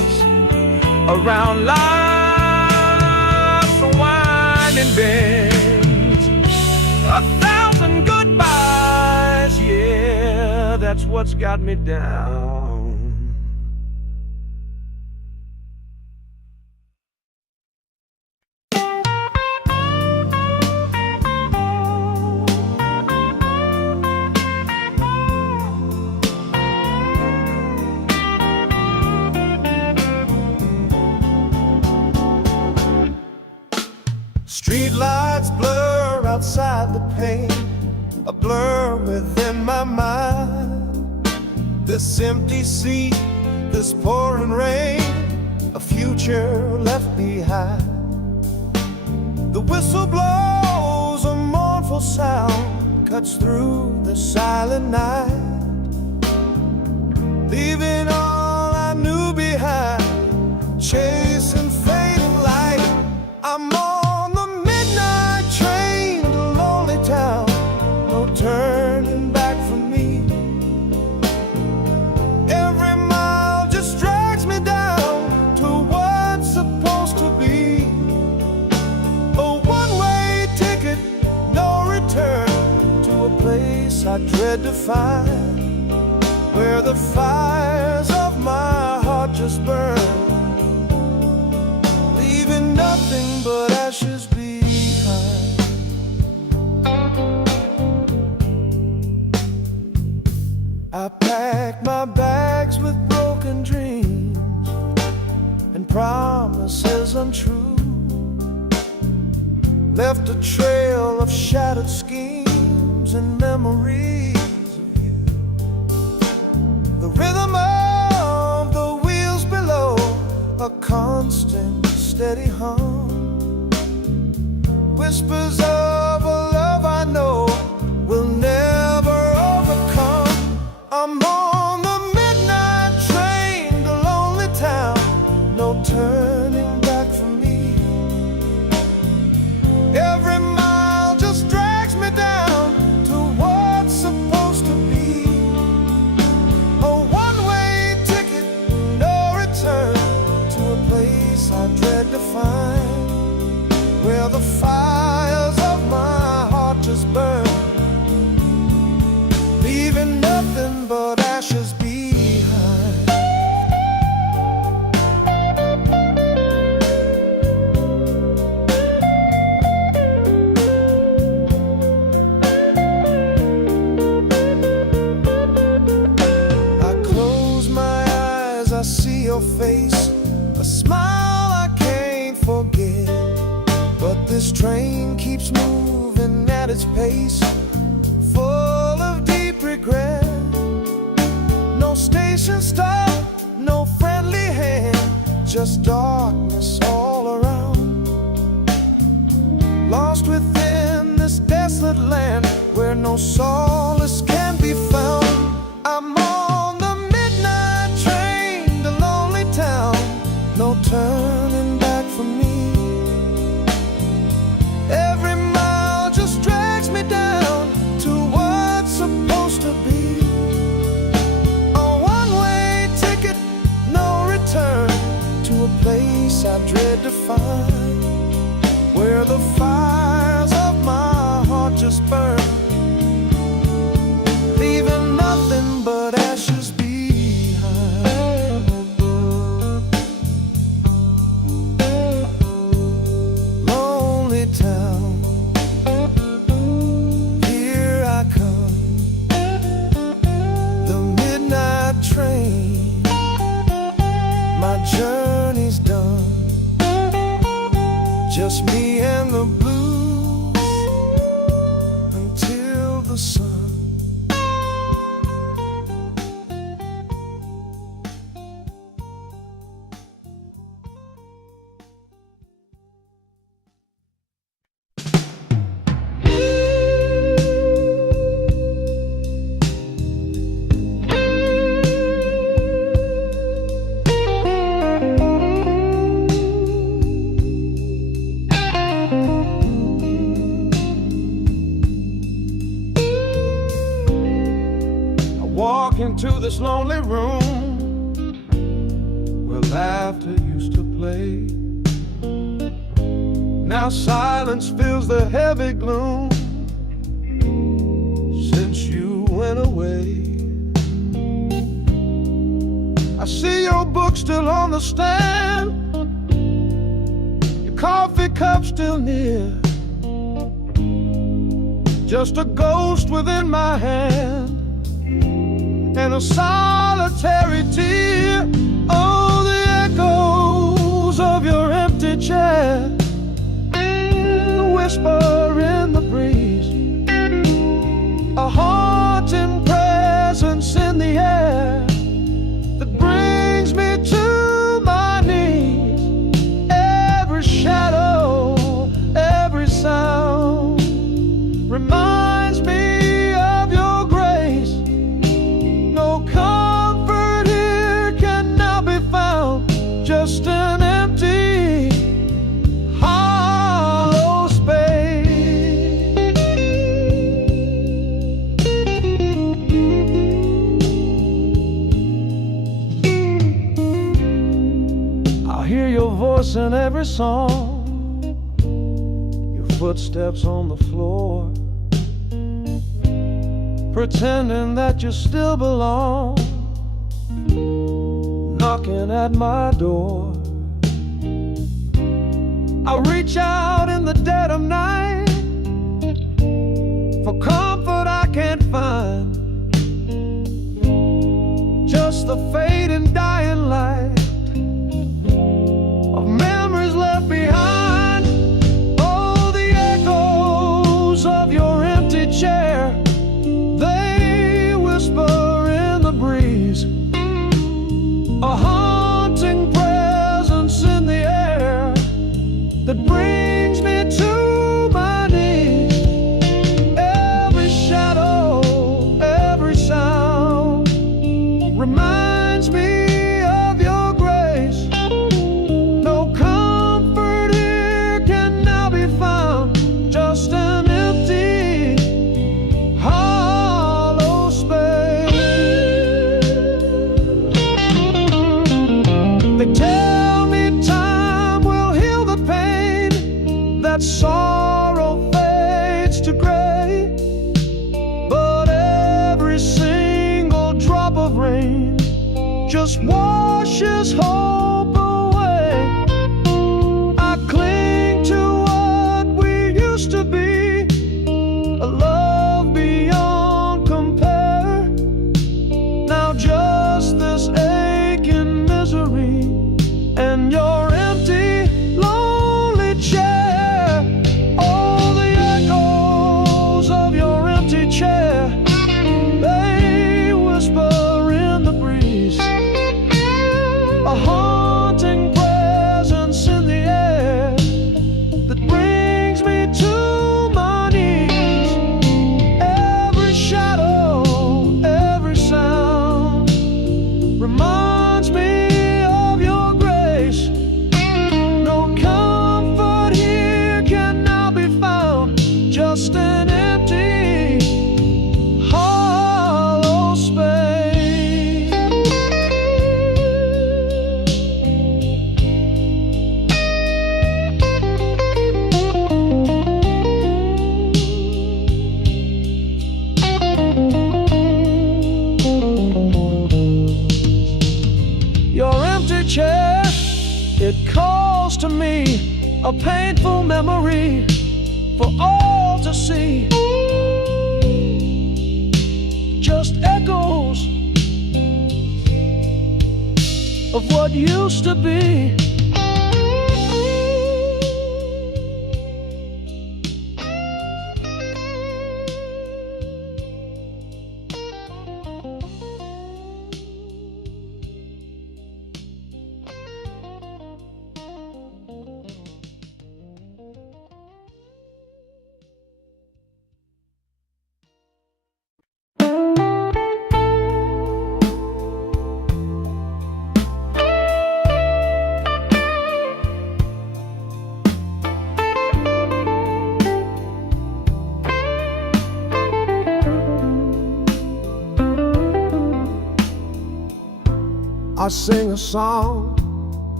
around life's winding bends. 1,000 goodbyes, yeah, that's what's got me down. Street lights blur outside the pane, a blur within my mind. This empty sea, this pouring rain, a future left behind. The whistle blows, a mournful sound cuts through the silent night, leaving all I knew behind, chasing fading light. I'm on the midnight train to lonely town, no turning back for me. Every mile just drags me down to what's supposed to be. A one-way ticket, no return, to a place I dread to find, where the fires of my heart just burn, leaving nothing but ashes behind. I packed my bags with broken dreams and promises untrue, left a trail of shattered schemes and memories of you. The rhythm of the wheels below, a constant steady hum, whispers of a love I know will never overcome. I'm on the midnight train to lonely town, no turning back for me. Every mile just drags me down to what's supposed to be. A one-way ticket, no return, to a place I dread to find, where the fires of my heart just burn, leaving nothing but ashes behind. I close my eyes, I see your face, a smile I can't forget. But this train keeps moving at its pace, full of deep regret. No station stop, no friendly hand, just darkness all around. Lost within this desolate land, where no solace can be found. I'm on the midnight train to lonely town, no turning back for me. Every mile just drags me down to what's supposed to be. A one-way ticket, no return, to a place I dread to find, where the fires of my heart just burn, leaving nothing but ashes behind. Lonely town, here I come, the midnight train, my journey's done, just me and the blues until the sun. Walk into this lonely room where laughter used to play. play. Now silence fills the heavy gloom since you went away. I see your book still on the stand, your coffee cup still near, just a ghost within my hand and a solitary tear. Oh, the echoes of your empty chair, the whisper in the breeze, a haunting presence in the air that brings me to my knees. Every shadow, every sound reminds me of your grace. No comfort here can now be found, just an empty, hollow space. I'll hear your voice in every song, your footsteps on the floor, pretending that you still belong, knocking at my door. I reach out in the dead of night for comfort I can't find, just the fading dying light of memories left behind. Oh, the echoes of your empty chair, they whisper in the breeze, a haunting presence in the air that brings me to my knees. Every shadow, every sound reminds me of your grace. No comfort here can now be found, just an empty, hollow space. They tell me time will heal the pain, that sorrow fades to gray, but every single drop of rain just washes hope away. I cling to what we used to be, a love beyond compare. Now just this aching misery and your empty, lonely chair. Oh, the echoes of your empty chair, they whisper in the breeze, a haunting presence in the air that brings me to my knees. Every shadow, every sound reminds me of your grace. No comfort here can now be found, just an empty, hollow space. Your empty chair, it calls to me, a painful memory for all to see. Just echoes of what used to be. I sing a song,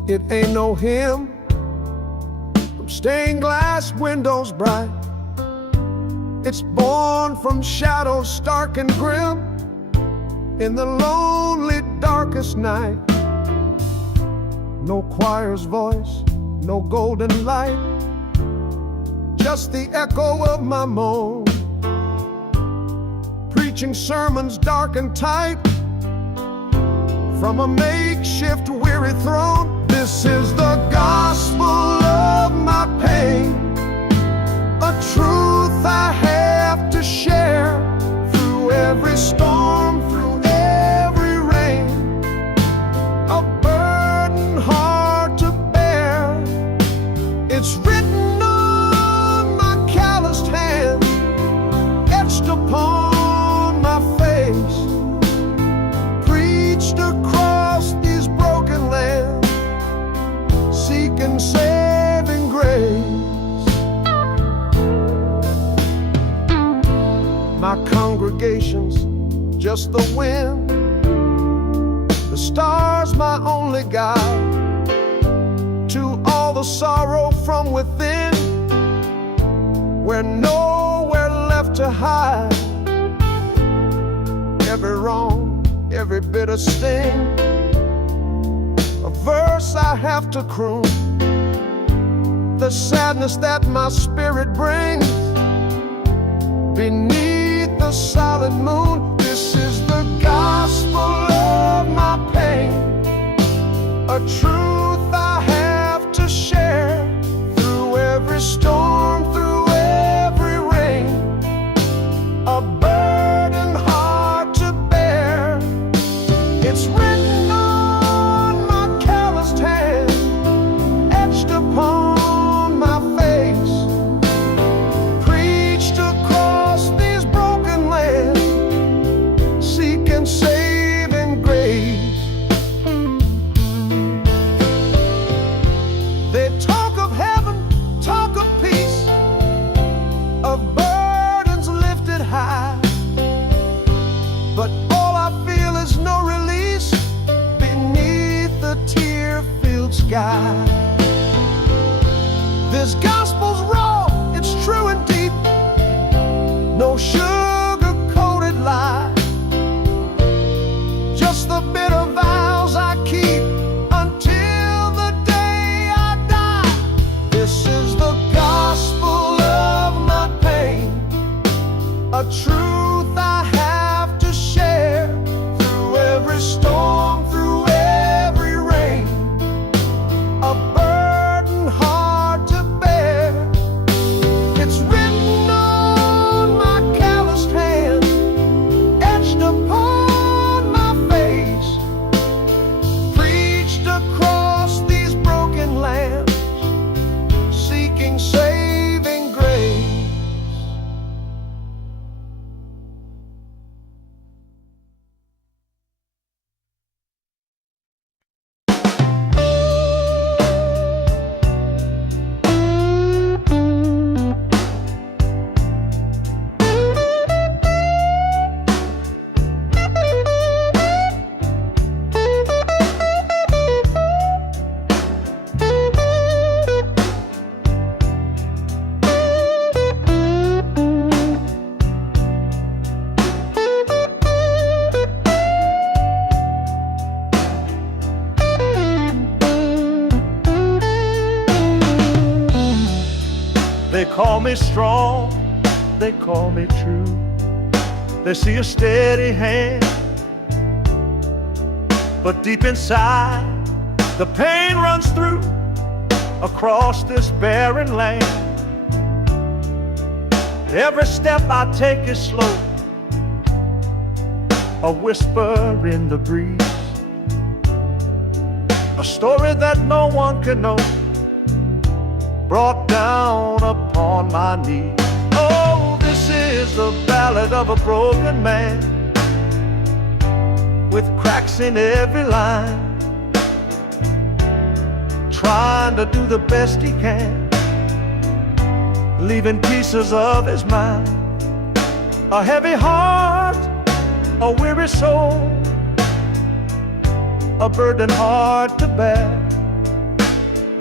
It ain't no hymn from stained glass windows bright. It's born from shadows stark and grim in the lonely darkest night. No choir's voice, no golden light, just the echo of my moan, preaching sermons dark and tight from a makeshift weary throne. This is the gospel of my pain, a truth I have to share through every storm, through every rain, a burden hard to bear. It's written on my calloused hands, etched upon my face, preached across these broken lands, seeking saving grace. My congregation's just the wind, the stars my only guide to all the sorrow from within, where nowhere left to hide. Every wrong, every bitter sting, a verse I have to croon, the sadness that my spirit brings beneath the solid moon. This is the gospel of my pain, a truth I have to share through every storm, through every rain, a burden hard to bear. It's written on my calloused hand, etched upon my face, preached across these broken lands, seeking saving grace. They talk of heaven, talk of peace, of burdens lifted high, but all I feel is no release beneath the tear-filled sky. This gospel's raw, it's true and deep, no sugar-coated lie, just the bitter vows I keep until the day I die. This is the gospel of my pain, a truth I have to share through every storm, through every rain, a burden hard to bear. It's written on my calloused hand, etched upon my face, preached across these broken lands, seeking saving grace. They call me strong, they call me true. They see a steady hand, but deep inside the pain runs through across this barren land. Every step I take is slow, a whisper in the breeze, a story that no one can know, brought down upon my knees. Oh, this is the ballad of a broken man, with cracks in every line, trying to do the best he can, leaving pieces of his mind, a heavy heart, a weary soul, a burden hard to bear.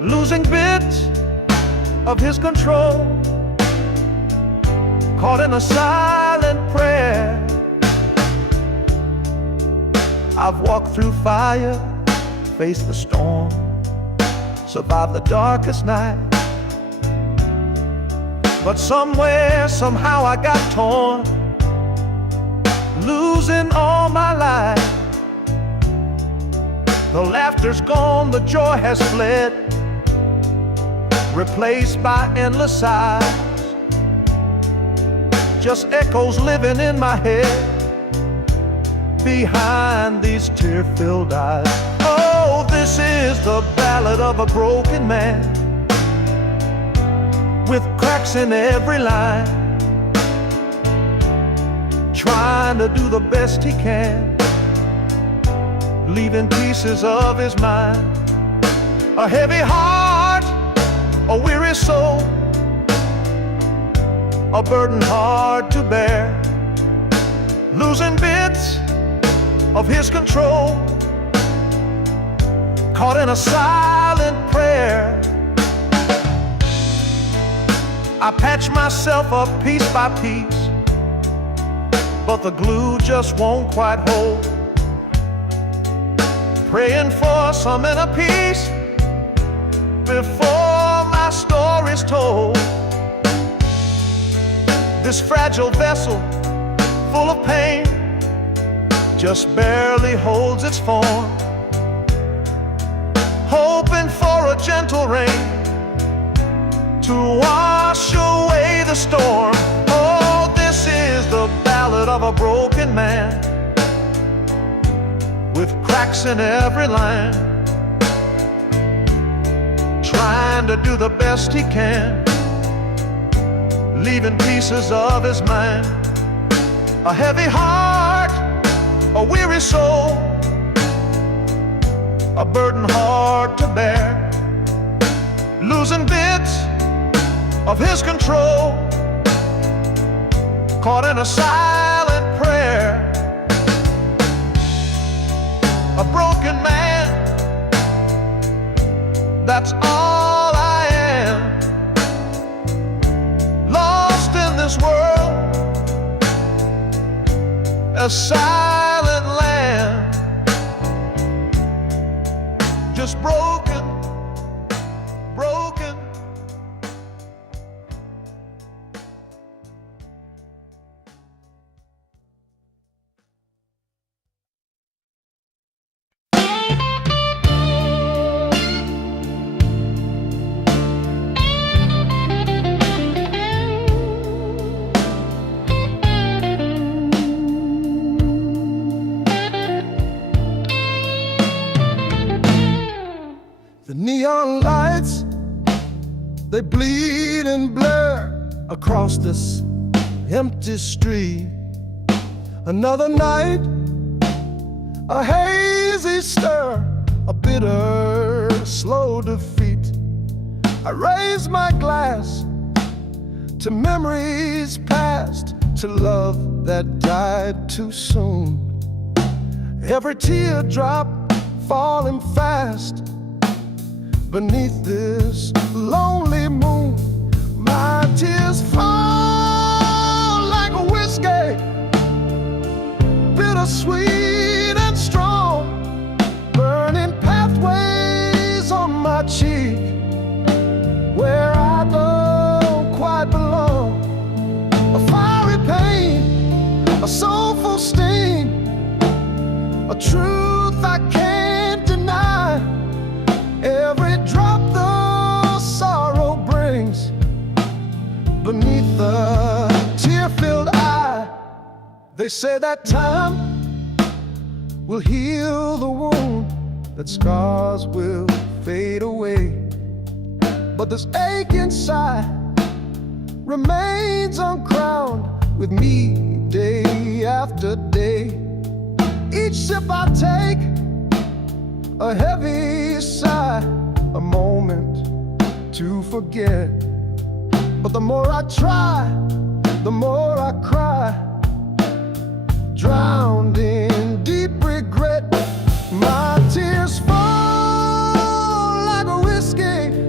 losing bits of his control, caught in a silent prayer. I've walked through fire, faced the storm, survived the darkest night. But somewhere, somehow I got torn, losing all my life. The laughter's gone, the joy has fled, replaced by endless sighs. Just echoes living in my head, behind these tear-filled eyes. Oh, this is the ballad of a broken man, with cracks in every line, trying to do the best he can, leaving pieces of his mind. A heavy heart, a weary soul, a burden hard to bear, losing bits of his control, caught in a silent prayer. I patch myself up piece by piece, but the glue just won't quite hold. Praying for some inner peace before my story's told. This fragile vessel, full of pain, just barely holds its form, hoping for a gentle rain to wash away the storm. Oh, this is the ballad of a broken man, with cracks in every line, trying to do the best he can, leaving pieces of his mind. A heavy heart, a weary soul, a burden hard to bear, losing bits of his control, caught in a silent prayer. A broken man, that's all I am, lost in this world, a silent land, just broken, broken. The neon lights, they bleed and blur across this empty street. Another night, a hazy stir, a bitter, slow defeat. I raise my glass to memories past, to love that died too soon. Every teardrop falling fast beneath this lonely moon. My tears fall like a whiskey, bittersweet and strong, burning pathways on my cheek where I don't quite belong. A fiery pain, a soulful sting, a truth I can't deny. Every drop the sorrow brings beneath the tear-filled eye. They say that time will heal the wound, that scars will fade away, but this ache inside remains uncrowned with me day after day. Each sip I take, a heavy sigh, a moment to forget. But the more I try, the more I cry, drowned in deep regret. My tears fall like a whiskey,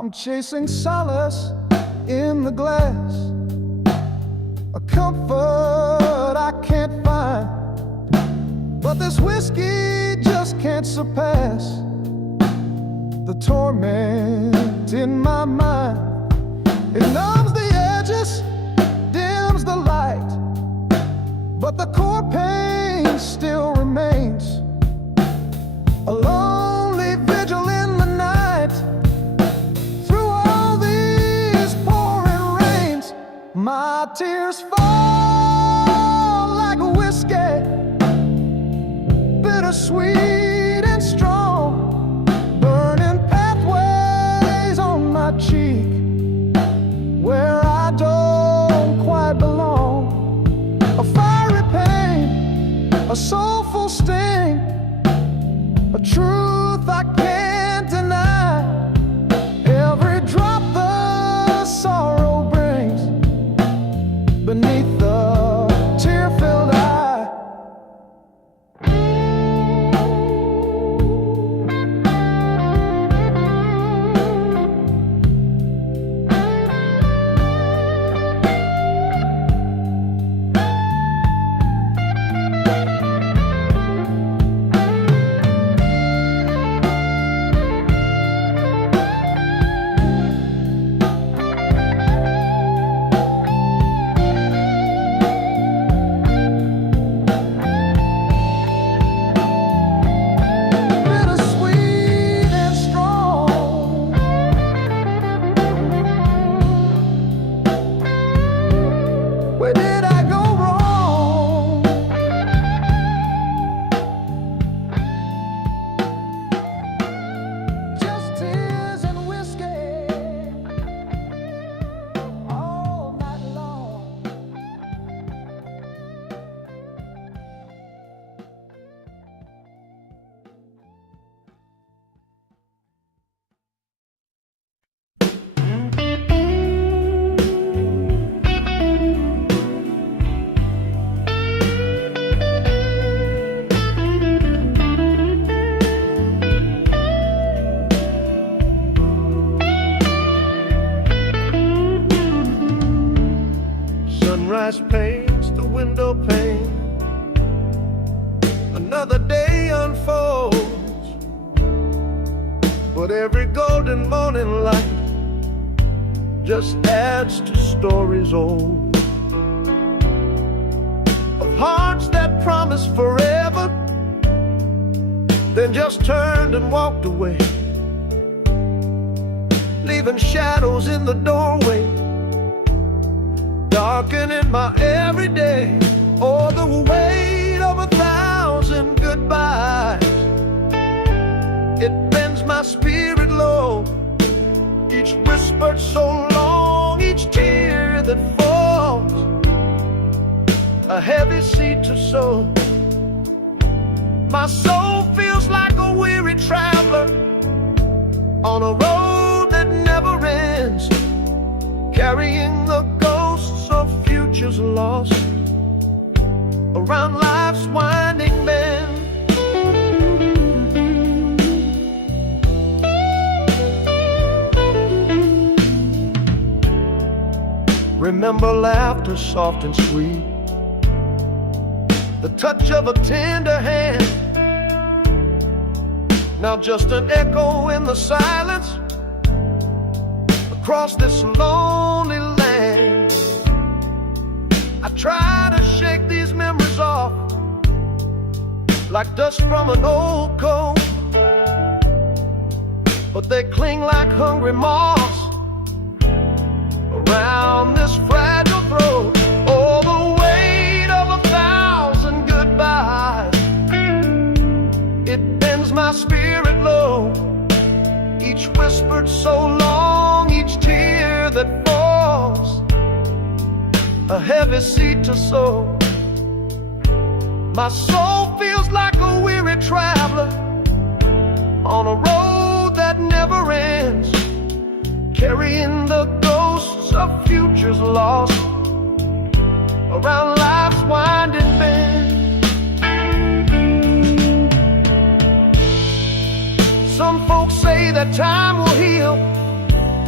I'm chasing solace in the glass, a comfort I can't find, but this whiskey just can't surpass the torment in my mind. It numbs the edges, dims the light, but the core pain still remains. A lonely vigil in the night, through all these pouring rains. My tears fall like a whiskey, bittersweet and strong, burning pathways on my cheek where I don't quite belong. A fiery pain, a soulful sting, a truth I can't deny. Every drop the sorrow brings beneath the tear-filled eye. Where did I go wrong? Just tears and whiskey all night long. Sunrise paints the window pane, another day unfolds, but every golden morning light just adds to stories old, of hearts that promised forever, then just turned and walked away, leaving shadows in the doorway, darkening my everyday. Oh, the weight of 1,000 goodbyes, it bends my spirit low. Each whisper so long, each tear that falls, a heavy seed to sow. My soul feels like a weary traveler on a road that never ends, carrying the ghosts of futures lost around life's winding bend. Remember laughter soft and sweet, the touch of a tender hand, now just an echo in the silence across this lonely land. I try to shake these memories off like dust from an old coat, but they cling like hungry moths around this fragile throat. Oh, the weight of 1,000 goodbyes, it bends my spirit low. Each whispered so long, each tear that falls, a heavy seed to sow. My soul feels like a weary traveler on a road that never ends, carrying the ghosts of futures lost around life's winding bend. Some folks say that time will heal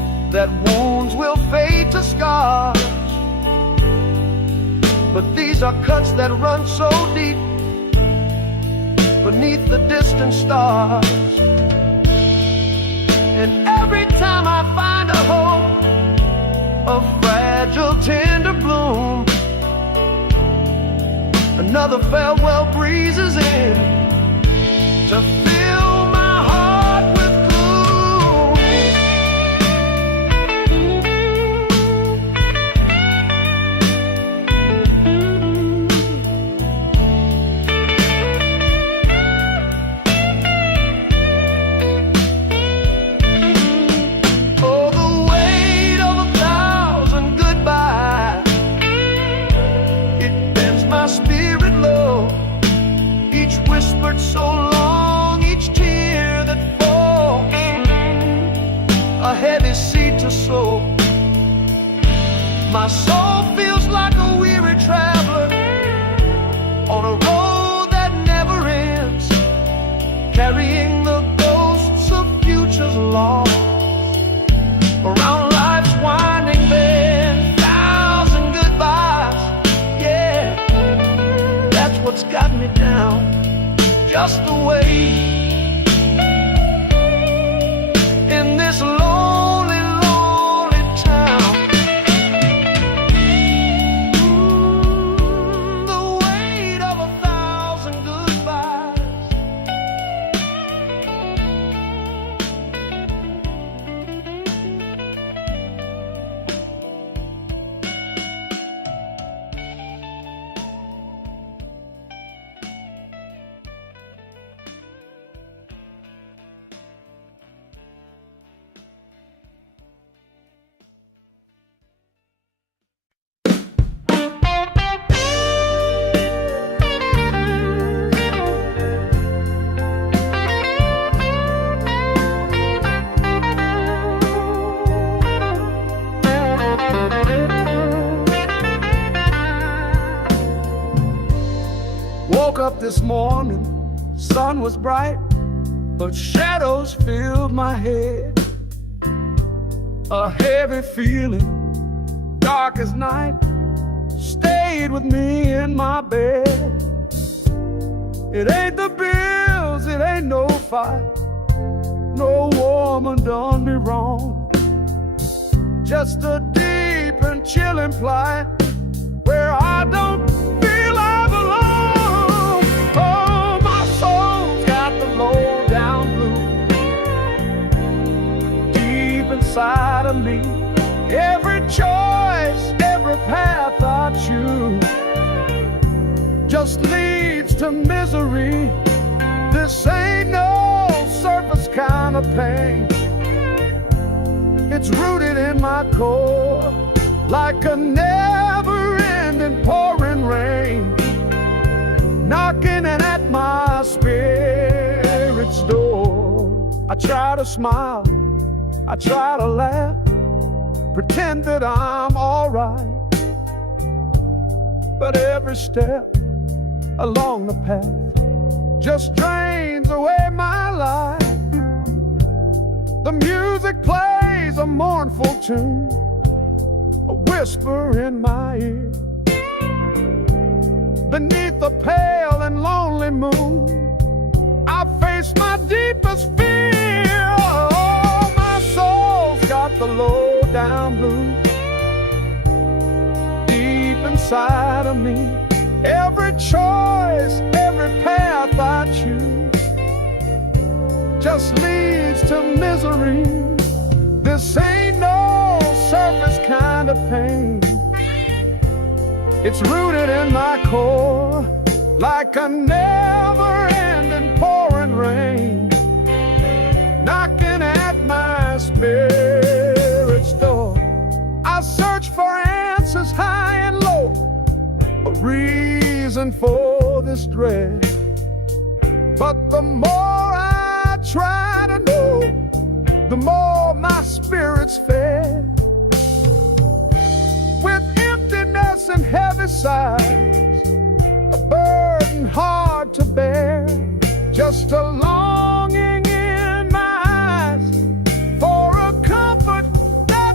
that wounds will fade to scars. But these are cuts that run so deep beneath the distant stars. And every time I find a hope, a fragile, tender bloom, another farewell breezes in to fill my heart with gloom. Oh, the weight of 1,000 goodbyes, it bends my spirit low. Each whispered so long, each tear that falls, a heavy seed to sow. My soul feels like a weary traveler on a road that never ends, carrying the ghosts of futures lost around life's winding bend. 1,000 goodbyes, yeah, that's what's got me down, just the way. In this lonely, lonely town, the weight of 1,000 goodbyes. Woke up this morning, sun was bright, but shadows filled my head. A heavy feeling, dark as night, stayed with me in my bed. It ain't the bills, it ain't no fight, no woman done me wrong. Just a deep and chilling plight where I don't feel I belong. Oh, my soul's got the low down blues deep inside of me. Every choice, every path I choose just leads to misery. This ain't no surface kind of pain. It's rooted in my core like a never-ending pouring rain, knocking at my spirit's door. I try to smile, I try to laugh, pretend that I'm alright, but every step along the path just drains away my life. The music plays a mournful tune, a whisper in my ear. Beneath the pale and lonely moon, I face my deepest fear. Oh, my soul's got the low down blues deep inside of me. Every choice, every path I choose just leads to misery. This ain't no surface kind of pain. It's rooted in my core like a never-ending pouring rain, knocking at my spirit's door. I search for answers high and low, a reason for this dread. But the more I try to know, the more my spirit's fed. With emptiness and heavy sighs, a burden hard to bear, just a longing in my eyes for a comfort that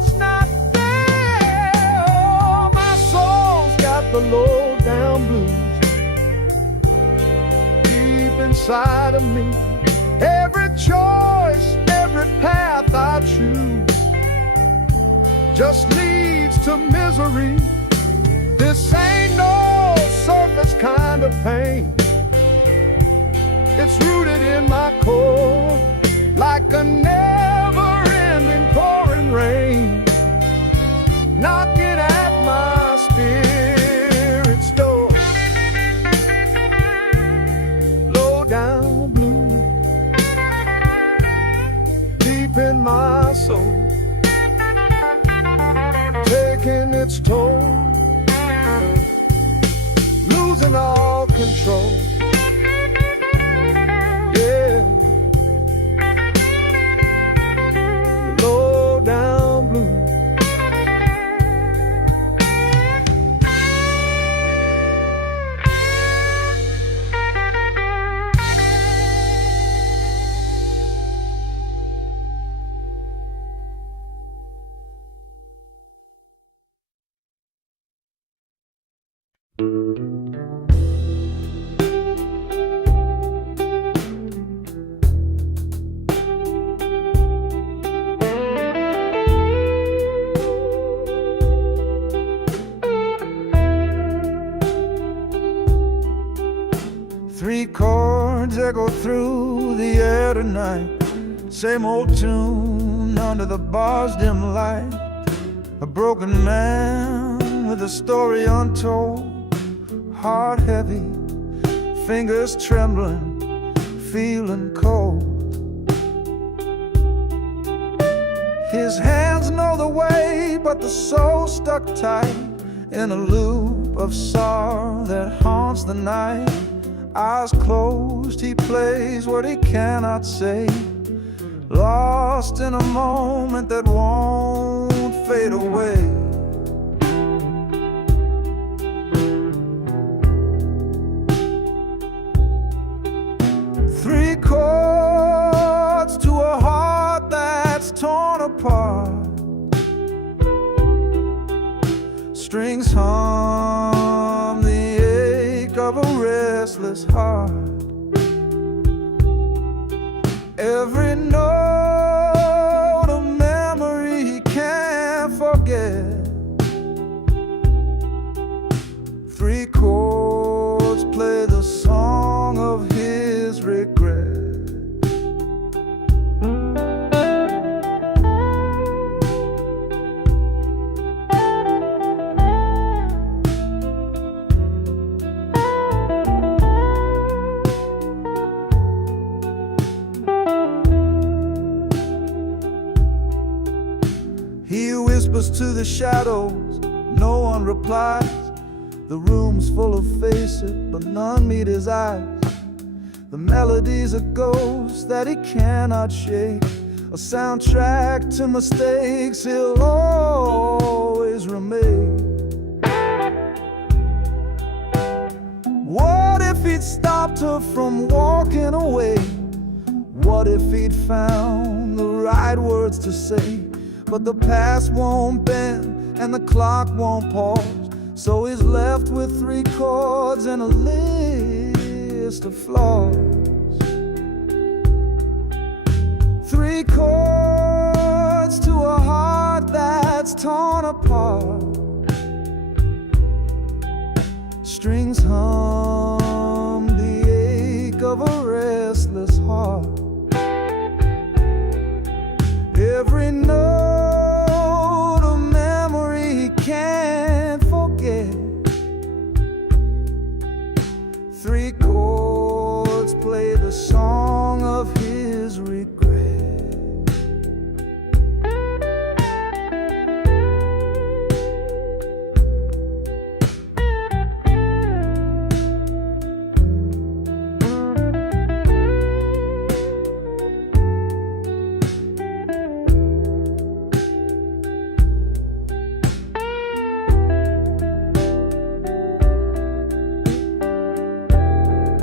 the low down blues deep inside of me. Every choice, every path I choose just leads to misery. This ain't no surface kind of pain. It's rooted in my core, like a never-ending pouring rain, knocking at my spirit's door. Low down blue, deep in my soul, taking its toll, losing all control. Yeah, low down blue. Three chords echo through the air tonight. Same old tune under the bar's dim light. A broken man with a story untold. Heart heavy, fingers trembling, feeling cold. His hands know the way, but the soul stuck tight in a loop of sorrow that haunts the night. Eyes closed, he plays what he cannot say, lost in a moment that won't fade away. Three chords to a heart that's torn apart. Strings hum the ache of a restless heart. Every note a memory he can't forget. Three chords play the song of his regret. He whispers to the shadows, no one replies. The room's full of faces, but none meet his eyes. The melody's a ghost that he cannot shake, a soundtrack to mistakes he'll always remake. What if he'd stopped her from walking away? What if he'd found the right words to say? But the past won't bend and the clock won't pause, so he's left with three chords and a list of flaws. Three chords to a heart that's torn apart. Strings hum the ache of a restless heart. Every note a memory he can't forget. Three chords play the song of his regret.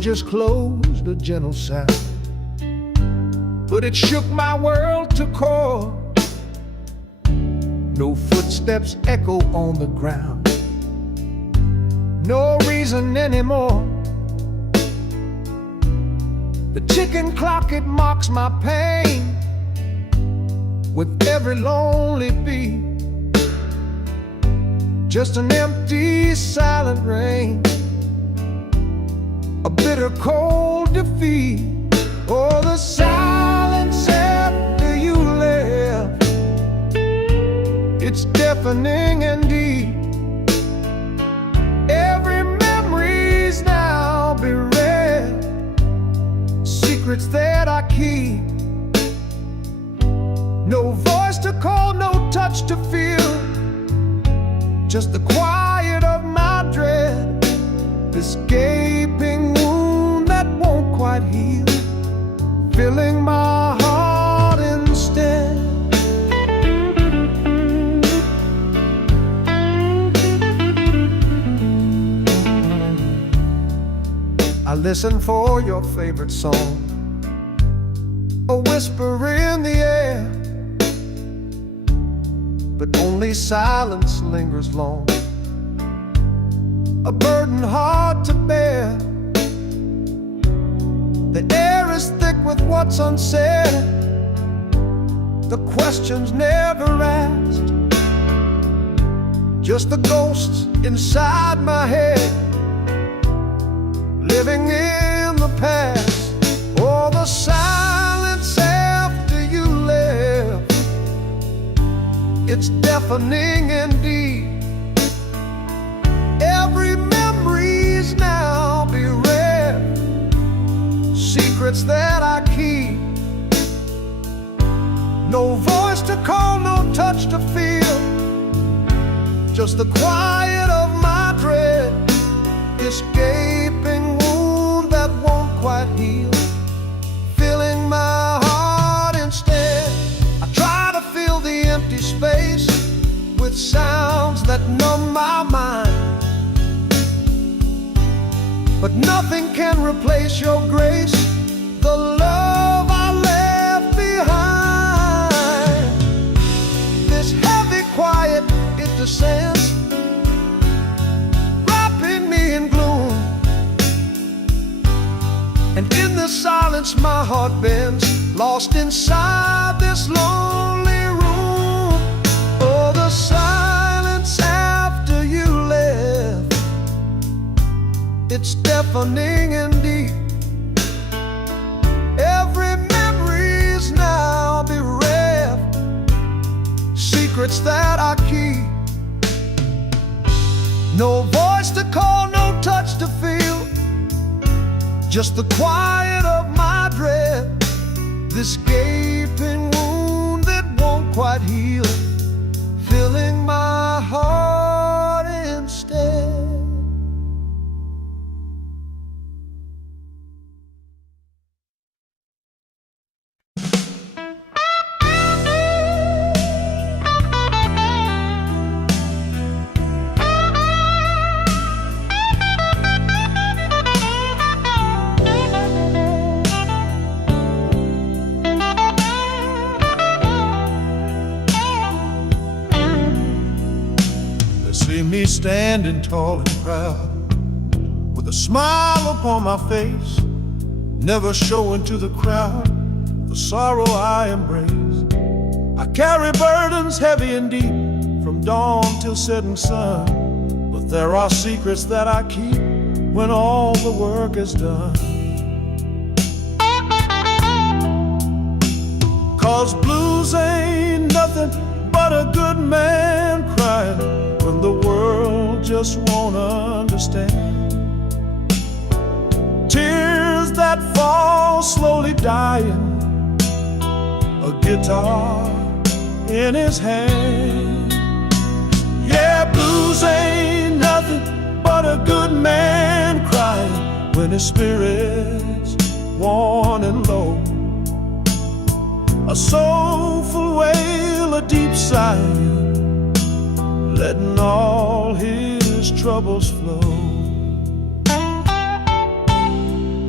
just closed a gentle sound, but it shook my world to core. No footsteps echo on the ground, no reason anymore. The ticking clock, it mocks my pain with every lonely beat. Just an empty, silent rain, a bitter, cold defeat. Oh, the silence after you left, it's deafening indeed. Every memory's now bereft, secrets that I keep. No voice to call, no touch to feel, just the quiet of my dread, this gaping wound that won't quite heal, filling my heart instead. I listen for your favorite song, a whisper in the air, but only silence lingers long, a burden hard to bear. The air is thick with what's unsaid, the questions never asked, just the ghosts inside my head, living in the past. Oh, the silence after you left, it's deafening indeed. Every memory's now bereft, secrets that I keep. No voice to call, no touch to feel, just the quiet of my dread, this gaping wound that won't quite heal, filling my heart instead. I try to fill the empty space with sounds that numb my mind, but nothing can replace your grace, the love I left behind. This heavy quiet, it descends, wrapping me in gloom, and in the silence my heart bends, lost inside this lonely room. Oh, the silence after you left, it's deafening indeed. Every memory's now bereft, secrets that I keep. No voice to call, no touch to feel, just the quiet of my dread, this gaping wound that won't quite heal, filling my heart instead. See me standing tall and proud, with a smile upon my face, never showing to the crowd the sorrow I embrace. I carry burdens heavy and deep, from dawn till setting sun, but there are secrets that I keep when all the work is done. 'Cause blues ain't nothing but a good man crying when the world just won't understand. Tears that fall slowly dying, a guitar in his hand. Yeah, blues ain't nothing but a good man crying when his spirit's worn and low. A soulful wail, a deep sigh, letting all his troubles flow.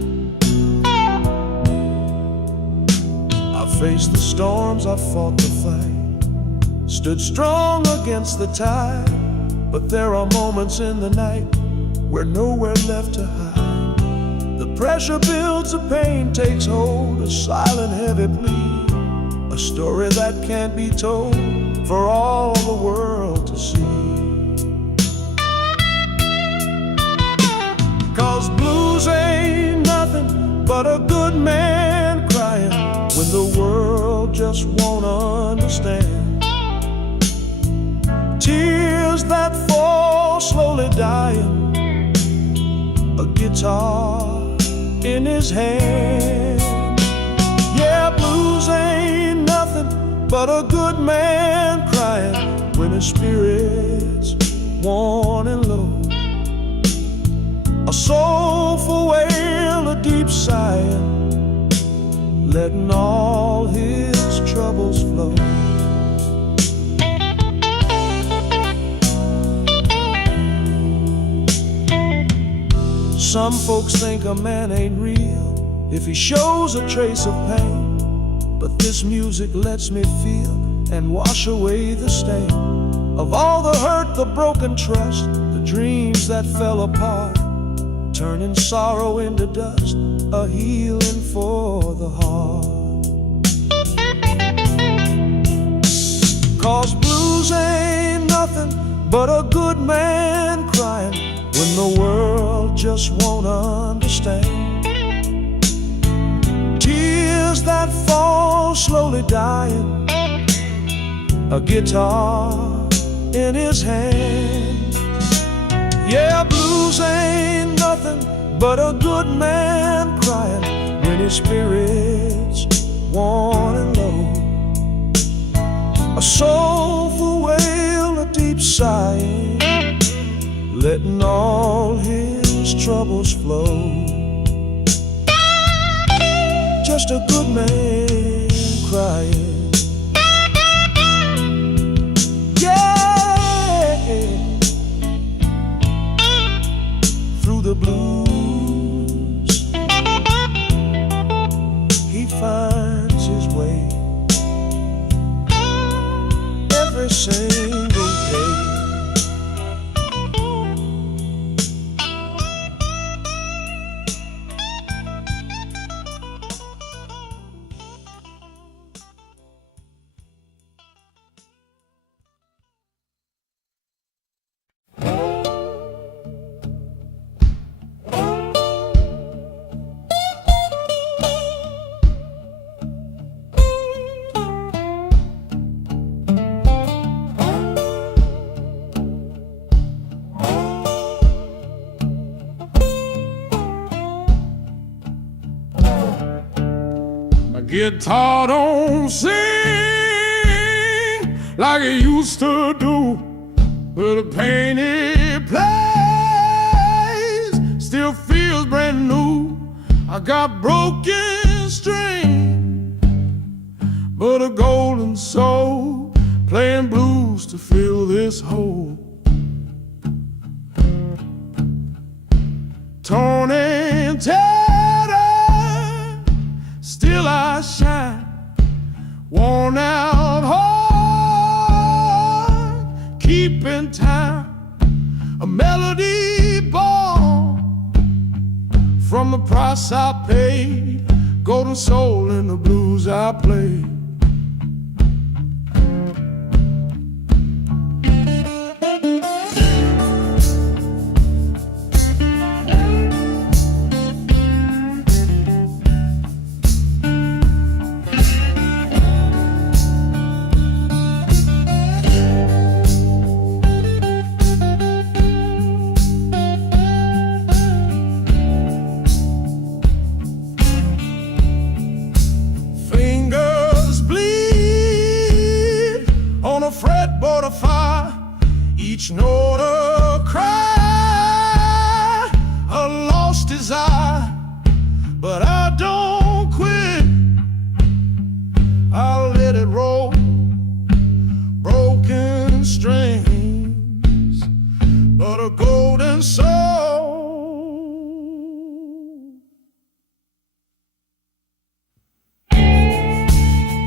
Faced the storms, I fought the fight, stood strong against the tide. But there are moments in the night where nowhere left to hide. The pressure builds, the pain takes hold, a silent heavy plea, a story that can't be told for all the world to see. 'Cause blues ain't nothing but a good man crying when the world just won't understand. Tears that fall slowly dying, a guitar in his hand. Yeah, blues ain't nothing but a good man crying when his spirit's worn and low. A soulful wail, a deep sighing, letting all his troubles flow. Some folks think a man ain't real if he shows a trace of pain, but this music lets me feel and wash away the stain of all the hurt, the broken trust, the dreams that fell apart, turning sorrow into dust, a healing for the heart. 'Cause blues ain't nothing but a good man crying when the world just won't understand. Tears that fall slowly dying, a guitar in his hand. Yeah, blues ain't nothing but a good man crying when his spirit's worn and low. A soulful wail, a deep sighing, letting all his troubles flow. Just a good man crying. Yeah, through the blues he finds his way every single day. Guitar don't sing like it used to do, but the pain it plays still feels brand new. I got broken strings, but a golden soul playing blues to fill this hole. Torn and tattered, still I shine, worn out heart, keeping time, a melody born from the price I paid, golden soul in the blues I played. Fretboard of fire, each note a cry, a lost desire, but I don't quit. I'll let it roll, broken strings, but a golden soul.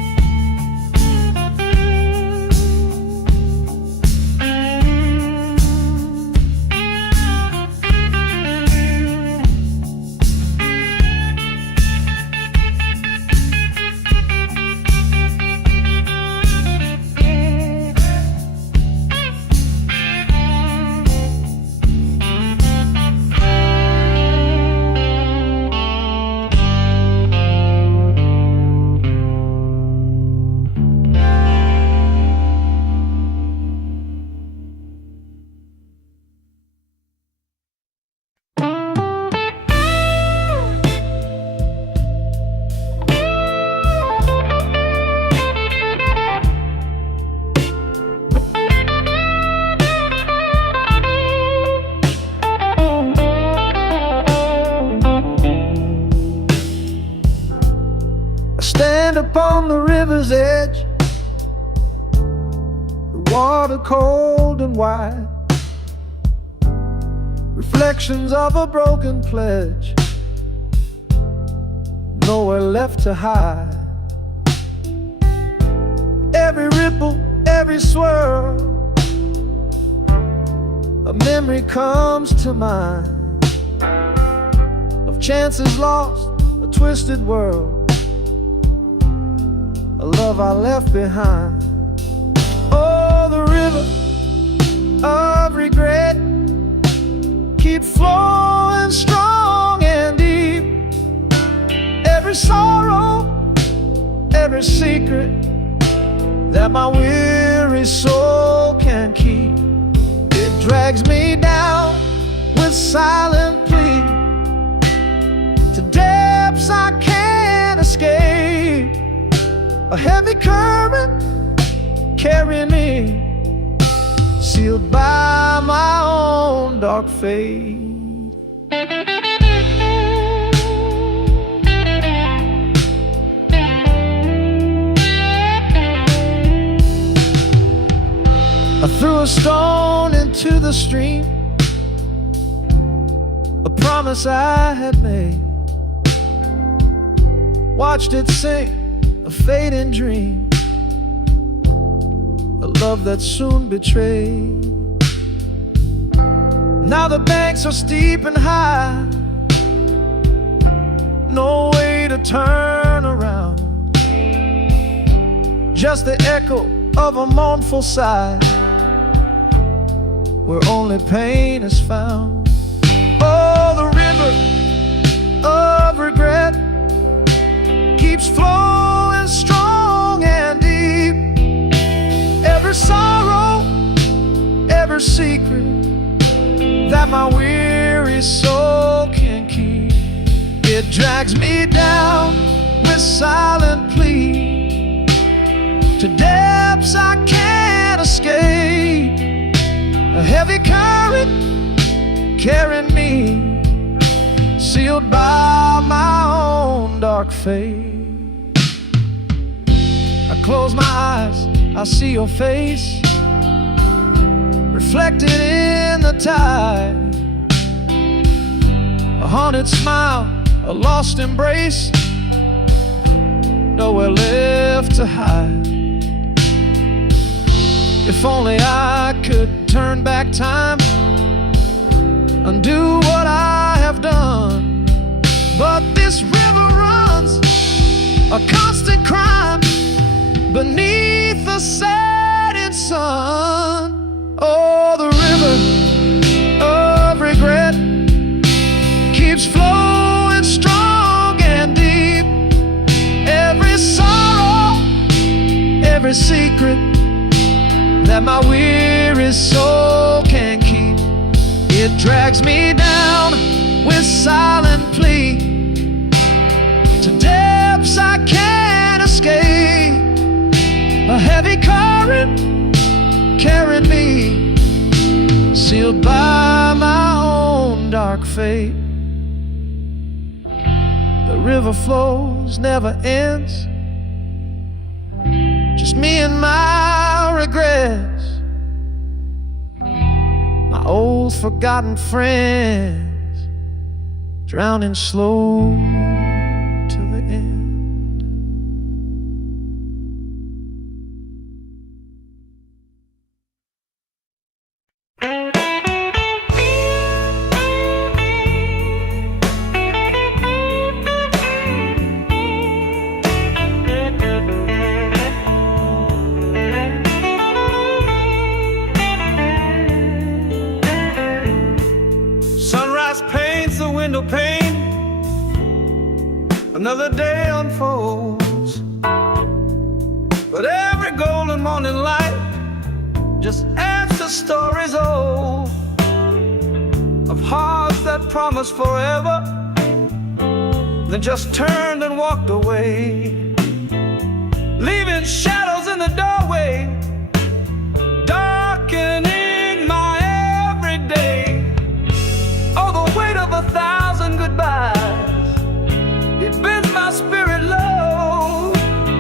stand upon the river's edge, the water cold and wide, reflections of a broken pledge, nowhere left to hide. Every ripple, every swirl, a memory comes to mind of chances lost, a twisted world, a love I left behind. Oh, the river of regret keeps flowing strong and deep. Every sorrow, every secret that my weary soul can keep, it drags me down with silent plea to depths I can't escape. A heavy current carrying me, sealed by my own dark fate. I threw a stone into the stream, a promise I had made, watched it sink, a fading dream, a love that soon betrayed. Now the banks are steep and high, no way to turn around, just the echo of a mournful sigh, where only pain is found. Oh, the river of regret keeps flowing strong and deep. Every sorrow, every secret that my weary soul can keep, it drags me down with silent plea to depths I can't escape. A heavy current carrying me, sealed by my own dark fate. I close my eyes, I see your face reflected in the tide, a haunted smile, a lost embrace, nowhere left to hide. If only I could turn back time, undo what I have done, but this river runs a constant crime beneath the setting sun. Oh, the river of regret keeps flowing strong and deep. Every sorrow, every secret that my weary soul can keep, it drags me down with silent plea to depths I can't escape. A heavy current carrying me, sealed by my own dark fate. The river flows, never ends, just me and my regrets, my old forgotten friends, drowning slow to the end. Window pane, another day unfolds, but every golden morning light just adds to stories old of hearts that promised forever, then just turned and walked away, leaving shadows in the doorway, darkening my everyday. Oh, the weight of 1,000 goodbyes, it bends my spirit low.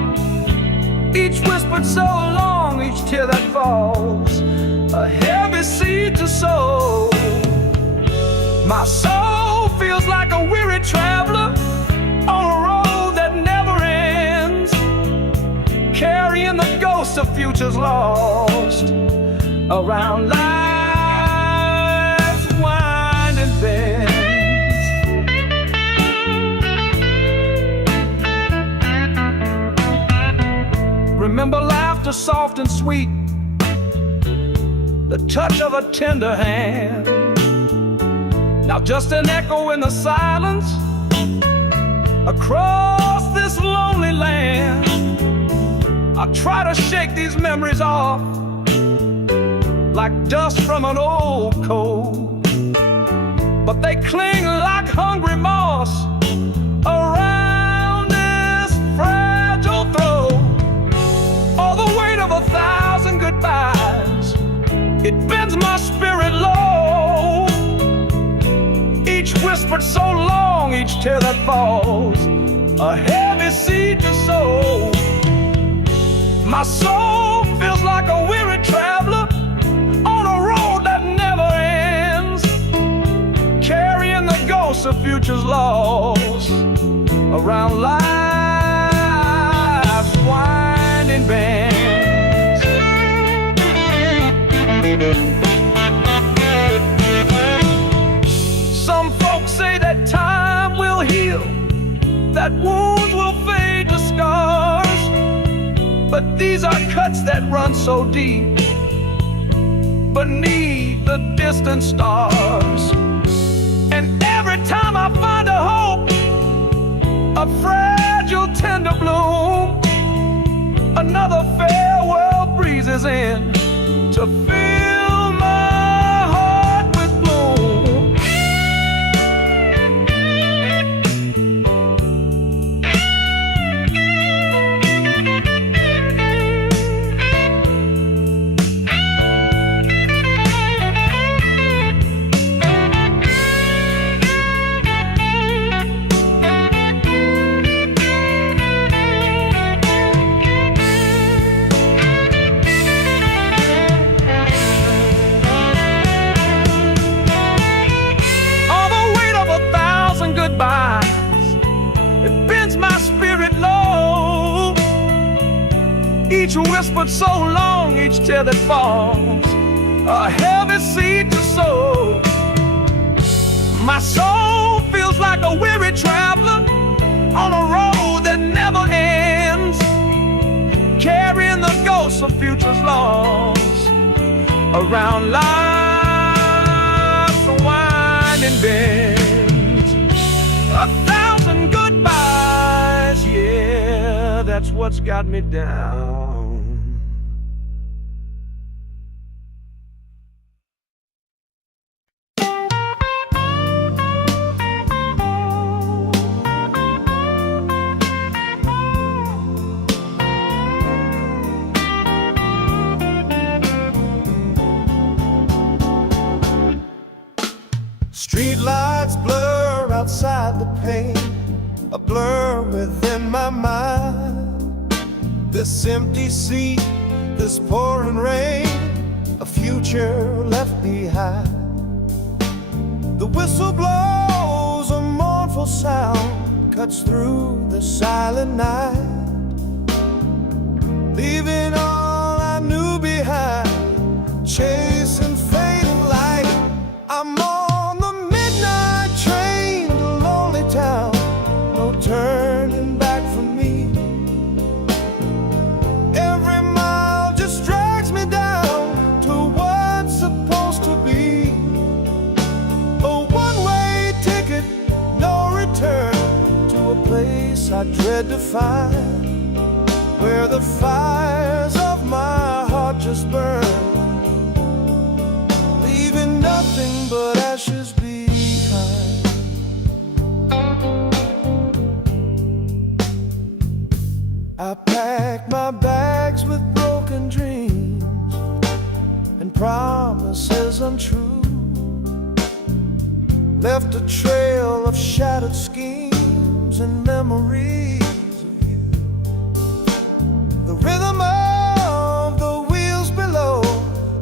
whispered so long, each tear that falls, a heavy seed to sow. My soul feels like a weary traveler on a road that never ends, carrying the ghosts of futures lost around life's winding bends. Remember laughter soft and sweet, the touch of a tender hand. Now just an echo in the silence across this lonely land. I try to shake these memories off like dust from an old coat, but they cling like hungry moss around this fragile throat. All the weight of 1,000 goodbyes, it bends my spirit low. Each whispered so long, each tear that falls, a heavy seed to sow. My soul feels like a weary traveler on a road that never ends, carrying the ghosts of futures lost around life's winding bends. Some folks say that time will heal, that wounds will fade to scars, but these are cuts that run so deep beneath the distant stars. And every time I find a hope, a fragile tender bloom, another farewell breezes in to fill my heart with gloom. It bends my spirit low. Each whispered so long, each tear that falls, a heavy seed to sow. My soul feels like a weary traveler on a road that never ends, carrying the ghosts of futures lost around life's winding bend. 1,000 goodbyes, yeah, that's what's got me down. Street lights blur outside the pane, a blur within my mind. This empty seat, this pouring rain, a future left behind. The whistle blows, a mournful sound cuts through the silent night, leaving all I knew behind, chasing fading light. I'm on the midnight train to lonely town, no turning back for me. Every mile just drags me down to what's supposed to be. A one-way ticket, no return, to a place I dread to find, where the fires of my heart just burn, leaving nothing but ashes behind. I packed my bags with broken dreams and promises untrue, left a trail of shattered schemes and memories of you. The rhythm of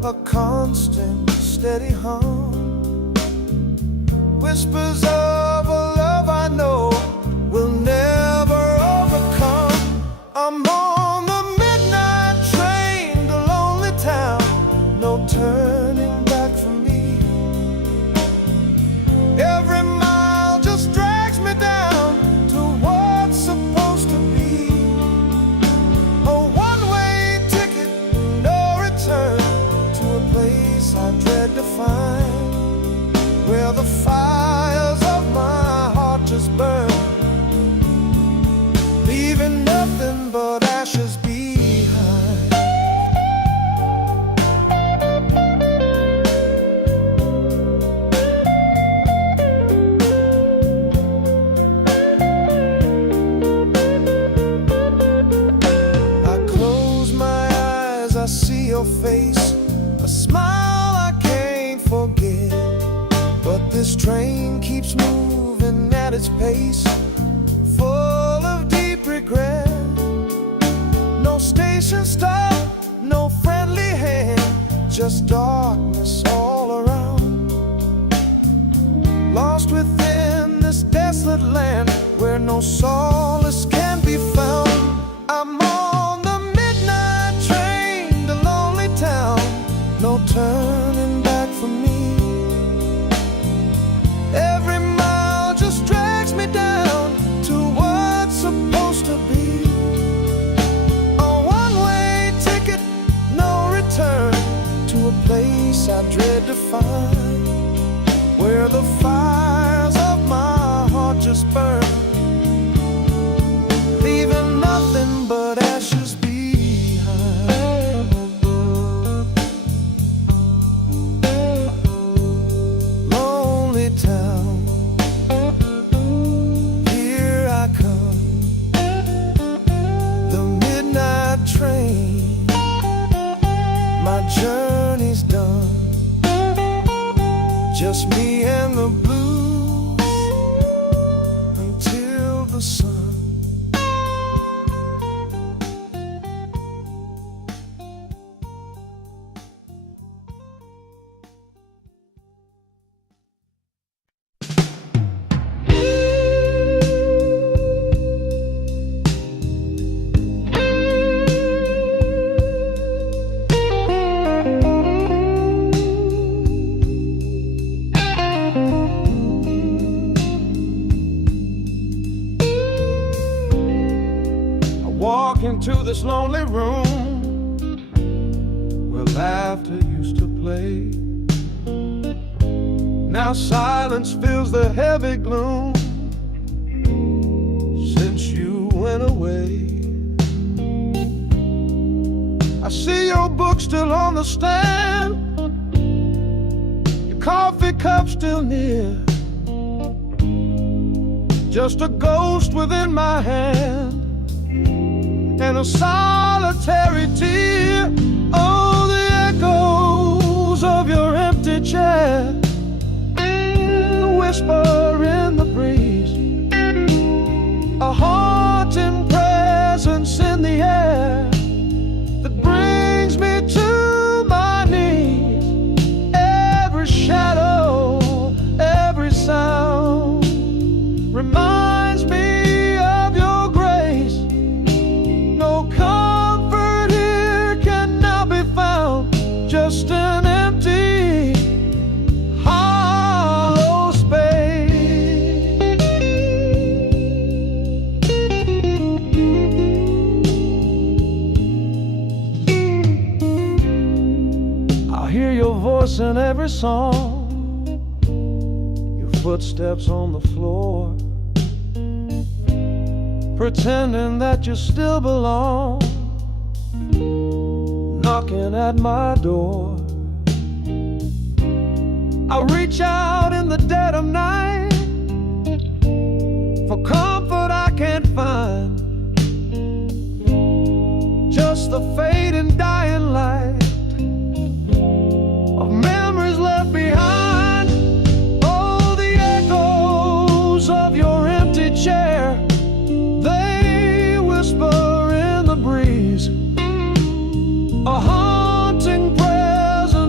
a constant, steady hum. Whispers of a love I know will never overcome. I'm on the midnight train to lonely town, no turning back for me. Every mile just drags me down to what's supposed to be. A one-way ticket, no return, to a place I dread to find, where the fires of my heart just burn, leaving nothing but ashes behind. I close my eyes, I see your face, a smile I can't forget. But this train keeps moving at its pace, full of deep regret. No station stop, no friendly hand, just darkness all around. Lost within this desolate land where no solace can be found. I'm on the midnight train to lonely town, no turning back for me. Every mile just drags me down to what's supposed to be. A one-way ticket, no return, to a place I dread to find, where the fires of my heart just burn, leaving nothing but ashes behind. Lonely town, here I come, the midnight train, my journey's done, just me and the blues until the sun. Walk into this lonely room where laughter used to play. Now silence fills the heavy gloom since you went away. I see your book still on the stand, your coffee cup still near, just a ghost within my hand and a solitary tear. Oh, the echoes of your empty chair, the whisper in the breeze, a haunting presence in the air that brings me to my knees. Every shadow, every sound reminds me of your grace. No comfort here can now be found, just an empty, hollow space. I hear your voice in every song, your footsteps on the floor, pretending that you still belong, knocking at my door. I reach out in the dead of night for comfort I can't find, just the fading dying light of memories left behind. Oh, the echoes of your empty chair, they whisper in the breeze, a haunting presence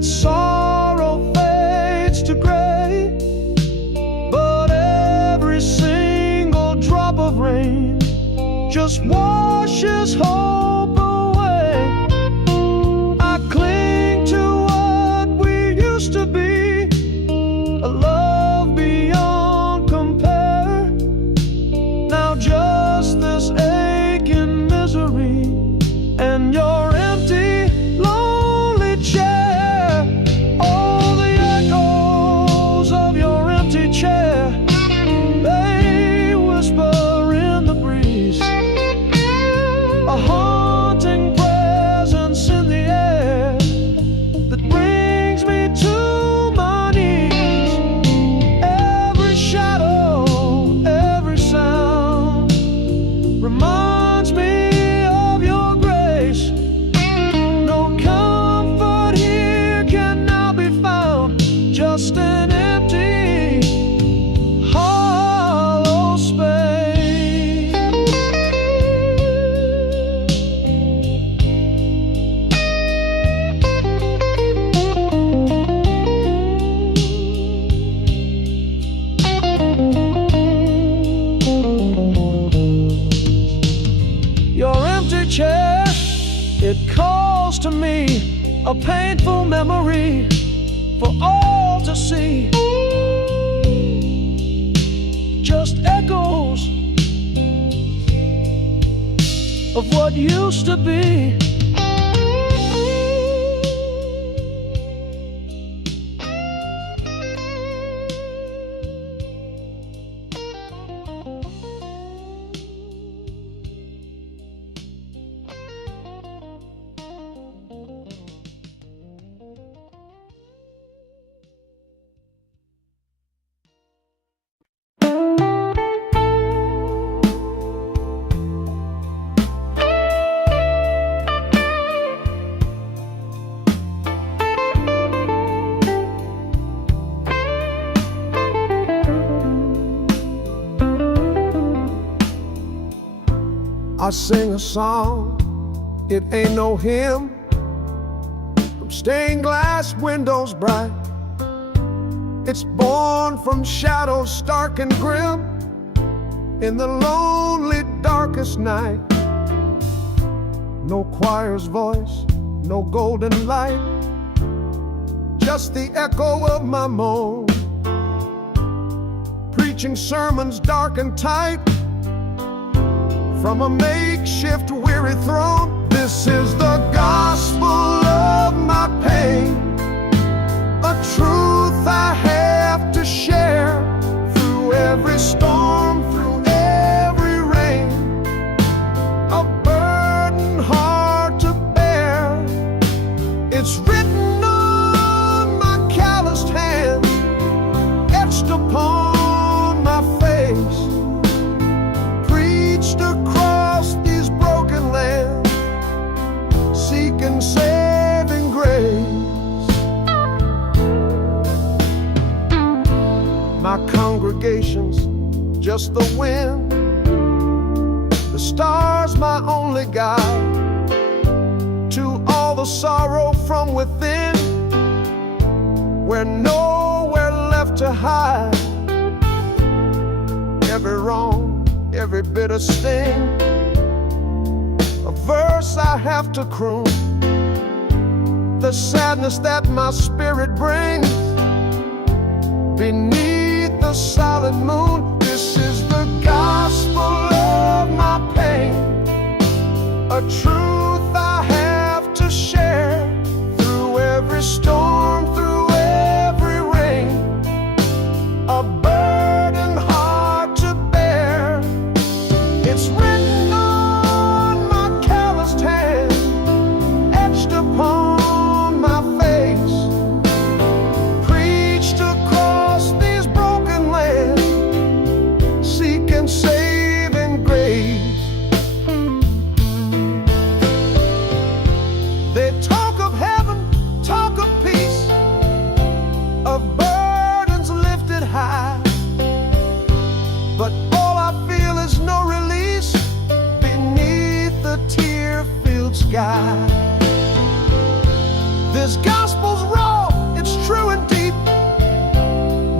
that sorrow fades to gray, but every single drop of rain just washes hope away. I cling to what we used to be, a love beyond compare. Now just this aching misery and your empty, lonely chair. All the echoes of your empty chair, they whisper in the breeze, a haunting presence in the air that brings me to my knees. Every shadow, every sound reminds me of your grace. No comfort here can now be found, just an empty, hollow space. Your empty chair, it calls to me, a painful memory for all to see. Just echoes of what used to be. I sing a song, it ain't no hymn, from stained glass windows bright. It's born from shadows stark and grim, in the lonely darkest night. No choir's voice, no golden light, just the echo of my moan, preaching sermons dark and tight from a makeshift weary throne. This is the gospel of my pain, a truth I have to share through every storm, through every rain, a burden hard to bear. It's written on my calloused hands, etched upon my face, preached across these broken lands, seeking saving grace. My congregation's just the wind, the stars my only guide to all the sorrow from within, where nowhere left to hide. Every wrong, every bitter sting, a verse I have to croon, the sadness that my spirit brings beneath the solid moon. This is the gospel of my pain, a truth I have to share through every storm, through every rain, a burden hard to bear. It's written on my calloused hand, etched upon my face, preached across these broken lands, seeking saving grace.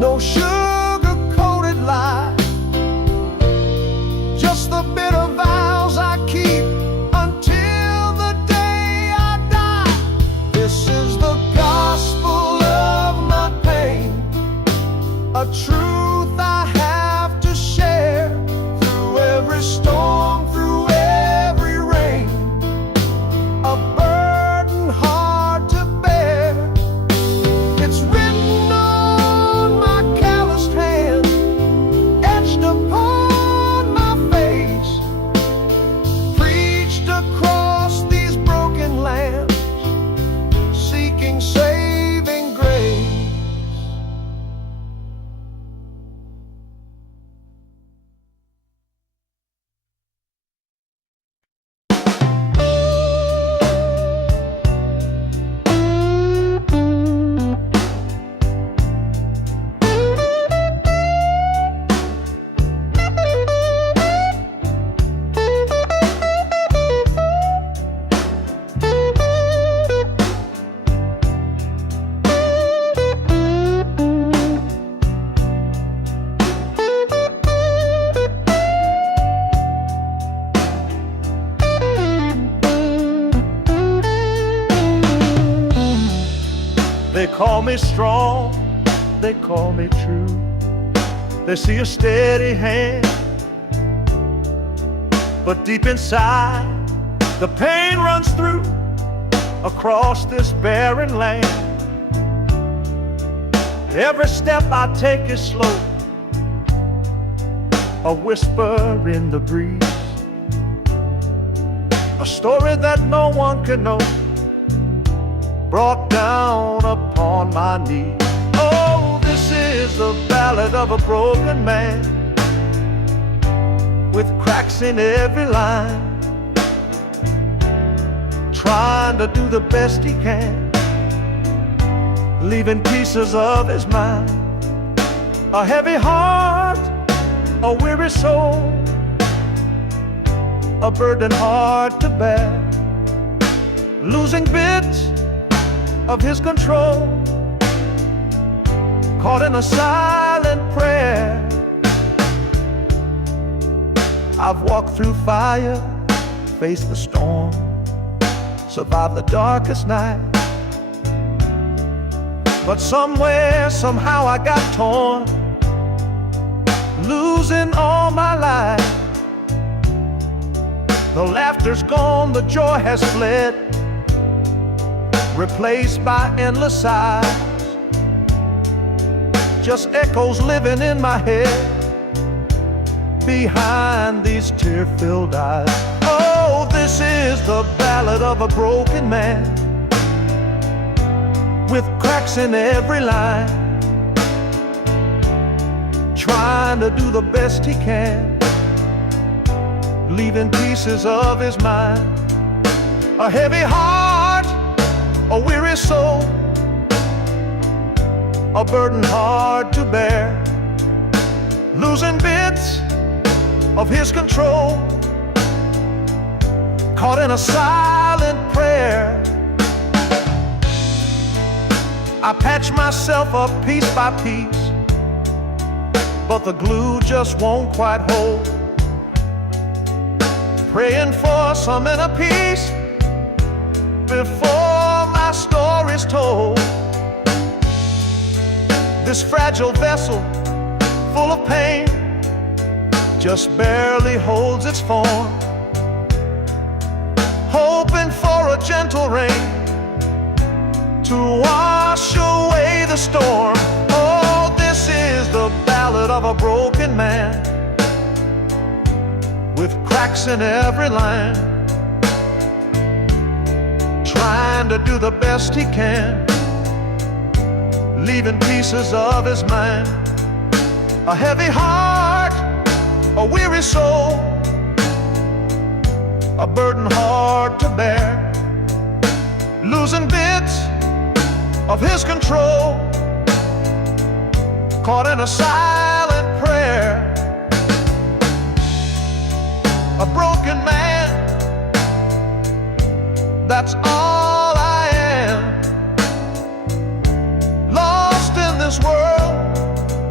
no sugar-coated lie, just the bitter vows I keep until the day I die. This is the gospel of my pain, a truth I have to share through every storm, through every rain, a burden hard to bear. It's written on my calloused hand, etched upon my face, preached across these broken lands, seeking saving grace. They call me strong, they call me true. They see a steady hand, but deep inside the pain runs through across this barren land. Every step I take is slow, a whisper in the breeze, a story that no one can know, brought down upon my knees. Oh, this is the ballad of a broken man, with cracks in every line, trying to do the best he can, leaving pieces of his mind. A heavy heart, a weary soul, a burden hard to bear, losing bits of his control, caught in a silent prayer. I've walked through fire, faced the storm, survived the darkest night, but somewhere, somehow I got torn, losing all my life. The laughter's gone, the joy has fled, replaced by endless sighs, just echoes living in my head behind these tear-filled eyes. Oh, this is the ballad of a broken man, with cracks in every line, trying to do the best he can, leaving pieces of his mind. A heavy heart, a weary soul, a burden hard to bear, losing bits of his control, caught in a silent prayer. I patch myself up piece by piece, but the glue just won't quite hold, praying for some inner peace before my story's told. This fragile vessel, full of pain, just barely holds its form, hoping for a gentle rain to wash away the storm. Oh, this is the ballad of a broken man, with cracks in every line, trying to do the best he can, leaving pieces of his mind. A heavy heart, a weary soul, a burden hard to bear, losing bits of his control, caught in a silent prayer. A broken man, that's all I am, lost in this world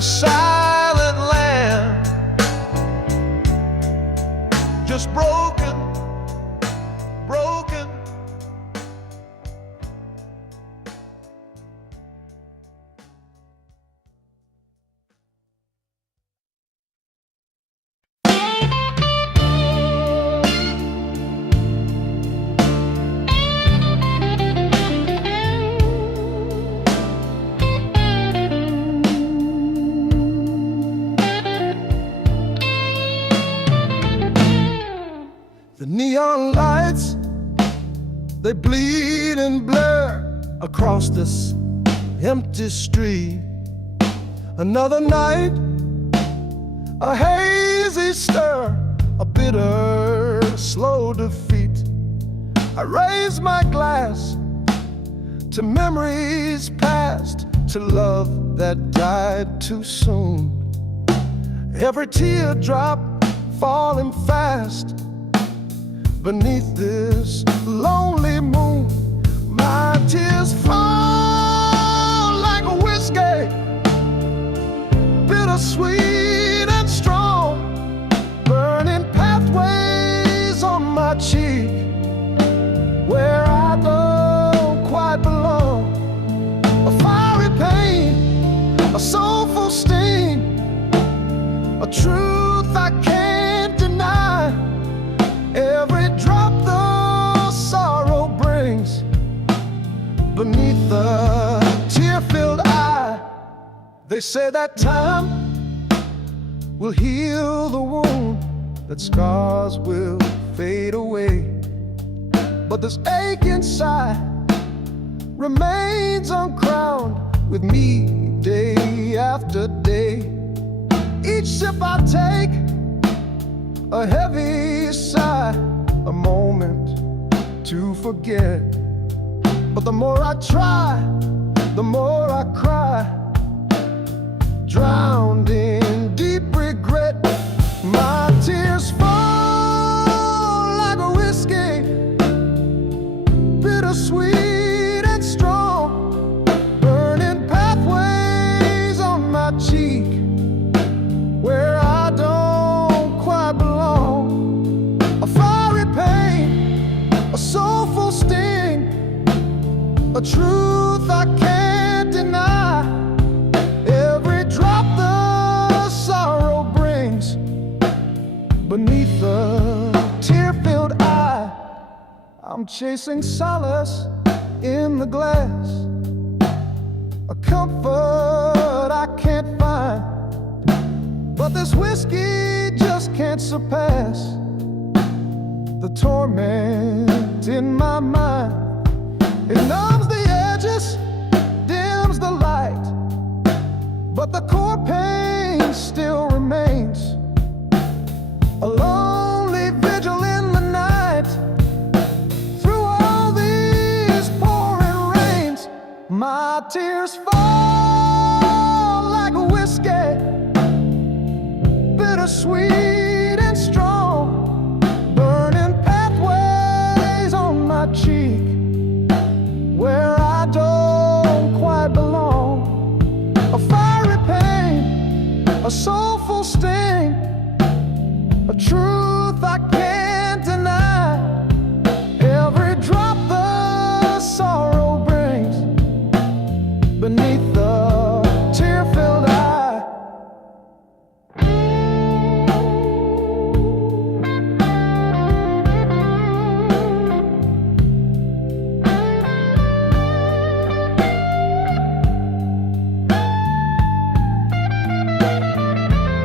a silent land, just broken, broken. The neon lights, they bleed and blur across this empty street. Another night, a hazy stir, a bitter, slow defeat. I raise my glass to memories past, to love that died too soon. Every teardrop falling fast beneath this lonely moon. My tears fall like a whiskey, bittersweet and strong, burning pathways on my cheek, where I don't quite belong. A fiery pain, a soulful sting, a truth I can't deny. Every drop the sorrow brings beneath the tear-filled eye. They say that time will heal the wound, that scars will fade away, but this ache inside remains uncrowned with me day after day. Each sip I take, a heavy sigh, a moment to forget. But the more I try, the more I cry, drowned in deep regret. My tears fall like a whiskey, bittersweet and strong, burning pathways on my cheek, where I don't quite belong. A fiery pain, a soulful sting, a truth I can't deny. Every drop the sorrow brings beneath the tear-filled eye. I'm chasing solace in the glass, a comfort I can't find, but this whiskey just can't surpass the torment in my mind. It numbs the edges, dims the light, but the core pain still remains. A lonely vigil in the night, through all these pouring rains. My tears fall like a whiskey, bittersweet and strong, burning pathways on my cheek, where I don't quite belong. A fiery pain, a soulful sting, a truth I can't deny. Every drop the sorrow brings beneath the tear-filled eye.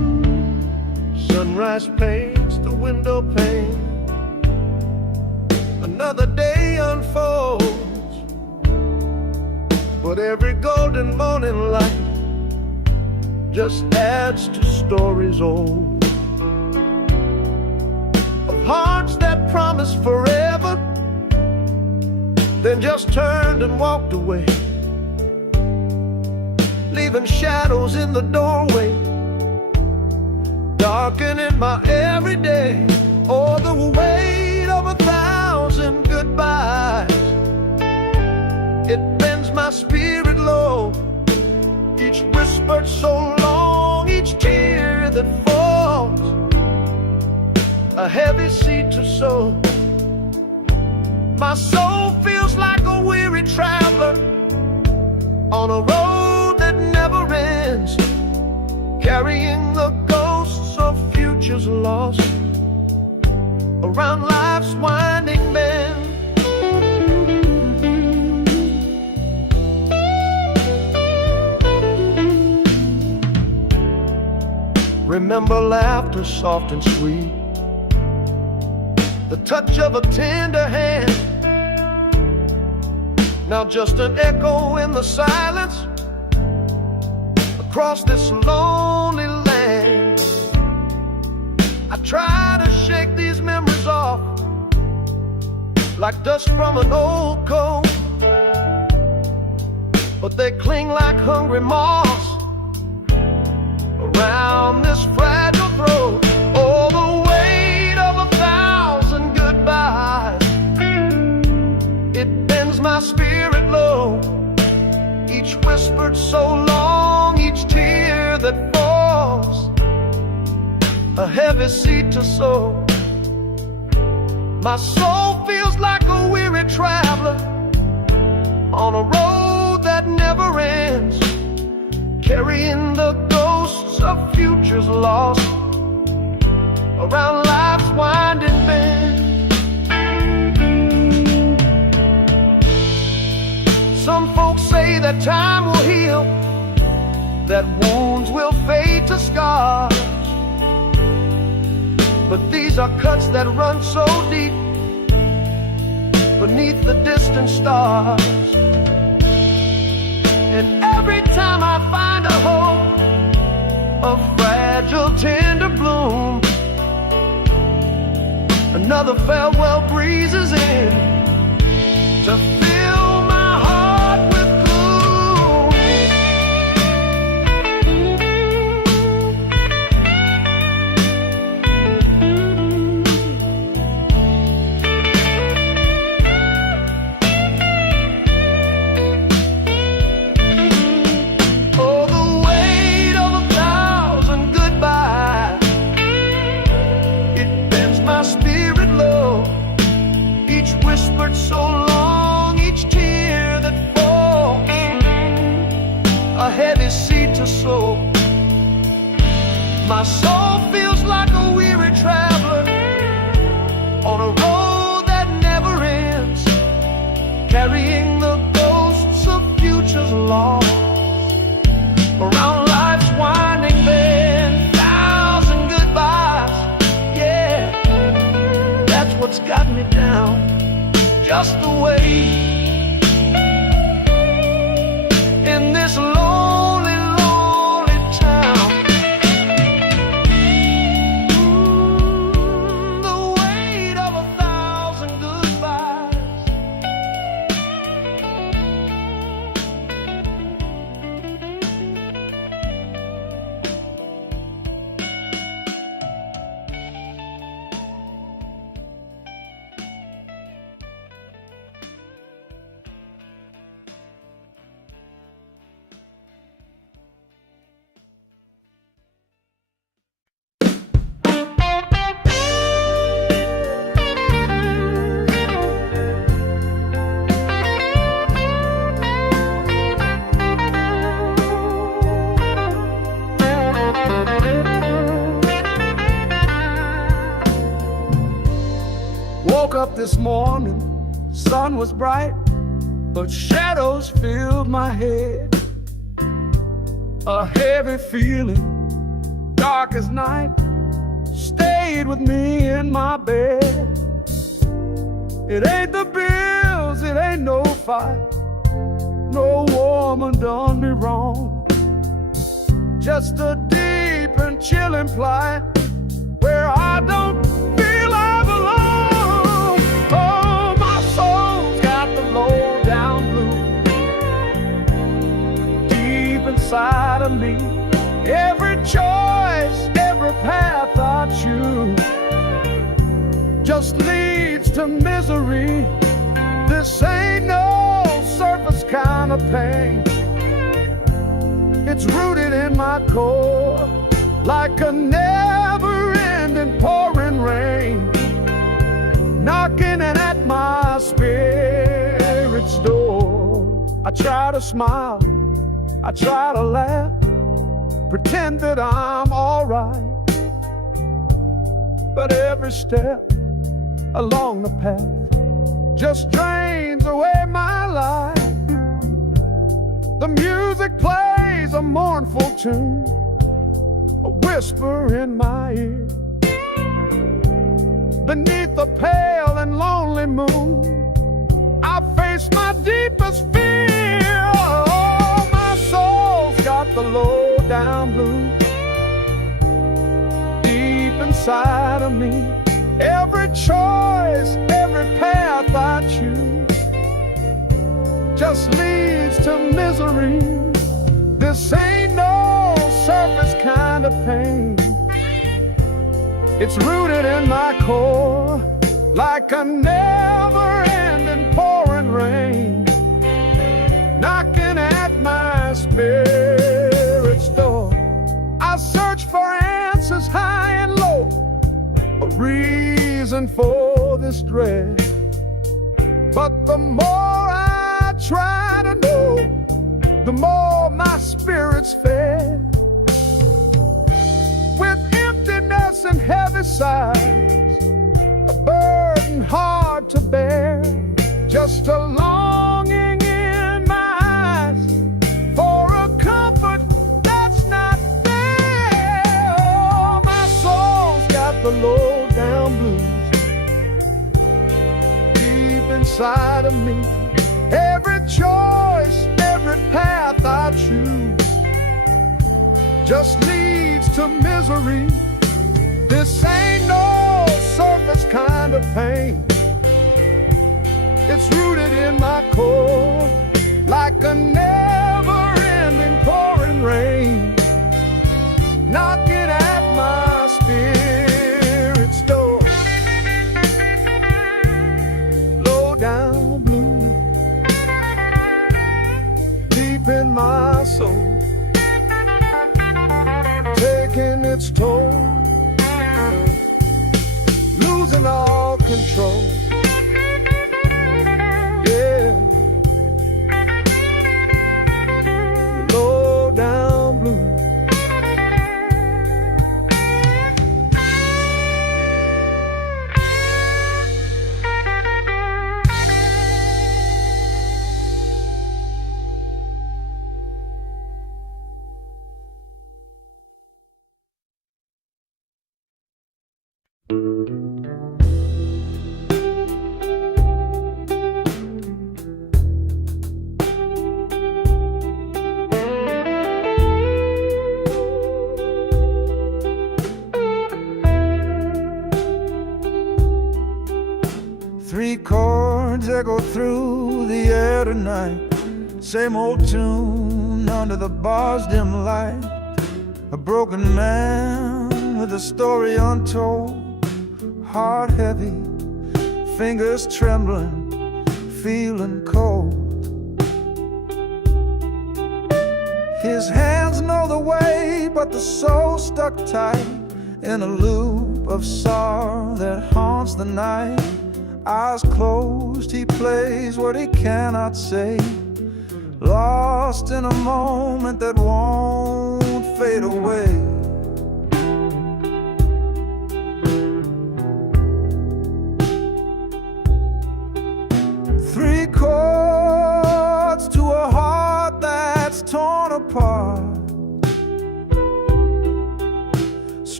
Sunrise paints the window pane. Another day unfolds, but every golden morning light just adds to stories old, of hearts that promised forever, then just turned and walked away, leaving shadows in the doorway, darkening my everyday. Oh, the weight of 1,000 goodbyes, it bends my spirit low. Each whispered so long, each tear that falls, a heavy seed to sow. My soul feels like a weary traveler on a road that never ends, carrying the ghosts of futures lost around life's winding bend. Remember laughter soft and sweet, the touch of a tender hand, now just an echo in the silence across this lonely land. I try to shake these memories off like dust from an old coat, but they cling like hungry moths around this fragile throat. Oh, the weight of 1,000 goodbyes, it bends my spirit low. Each whispered so long, each tear that falls, a heavy seed to sow. My soul feels like a weary traveler on a road that never ends, carrying the ghosts of futures lost around life's winding bend. Some folks say that time will heal, that wounds will fade to scars, but these are cuts that run so deep beneath the distant stars. And every time I find a hope, a fragile tender bloom, another farewell breezes in to fill my heart with so long, each tear that falls, a heavy seed to sow. My soul feels like a weary traveler on a road that never ends, carrying the ghosts of futures lost around life's winding bend. 1,000 goodbyes, yeah, that's what's got me down. Just the way in this lonely, lonely town. The weight of 1,000 goodbyes. Woke up this morning, sun was bright, but shadows filled my head. A heavy feeling, dark as night, stayed with me in my bed. It ain't the bills, it ain't no fight. No woman done me wrong. Just a deep and chilling plight where I don't feel I belong. Oh, my soul's got the low down blues deep inside of me. Every choice, every path I choose just leads to misery. This ain't no surface kind of pain. It's rooted in my core like a never-ending pouring rain, knocking at my spirit's door. I try to smile, I try to laugh, pretend that I'm alright, but every step along the path just drains away my life. The music plays a mournful tune, a whisper in my ear. Beneath the pale and lonely moon, I face my deepest fear. Oh, my soul's got the low down blues deep inside of me. Every choice, every path I choose just leads to misery. This ain't no surface kind of pain. It's rooted in my core like a never-ending pouring rain, knocking at my spirit's door. I search for answers high and low, a reason for this dread. But the more I try to know, the more my spirit's fed. With emptiness and heavy sighs, a burden hard to bear, just a longing in my eyes for a comfort that's not there. Oh, my soul's got the low down blues deep inside of me. Every choice, every path I choose just leads to misery. This ain't no surface kind of pain. It's rooted in my core like a never-ending pouring rain, knocking at my spirit's door. Low down blue deep in my soul, taking its toll, losing all control. Yeah, low down blue. Three chords echo through the air tonight, same old tune under the bar's dim light. A broken man with a story untold, heart heavy, fingers trembling, feeling cold. His hands know the way, but the soul stuck tight in a loop of sorrow that haunts the night. Eyes closed, he plays what he cannot say, lost in a moment that won't fade away. Three chords to a heart that's torn apart,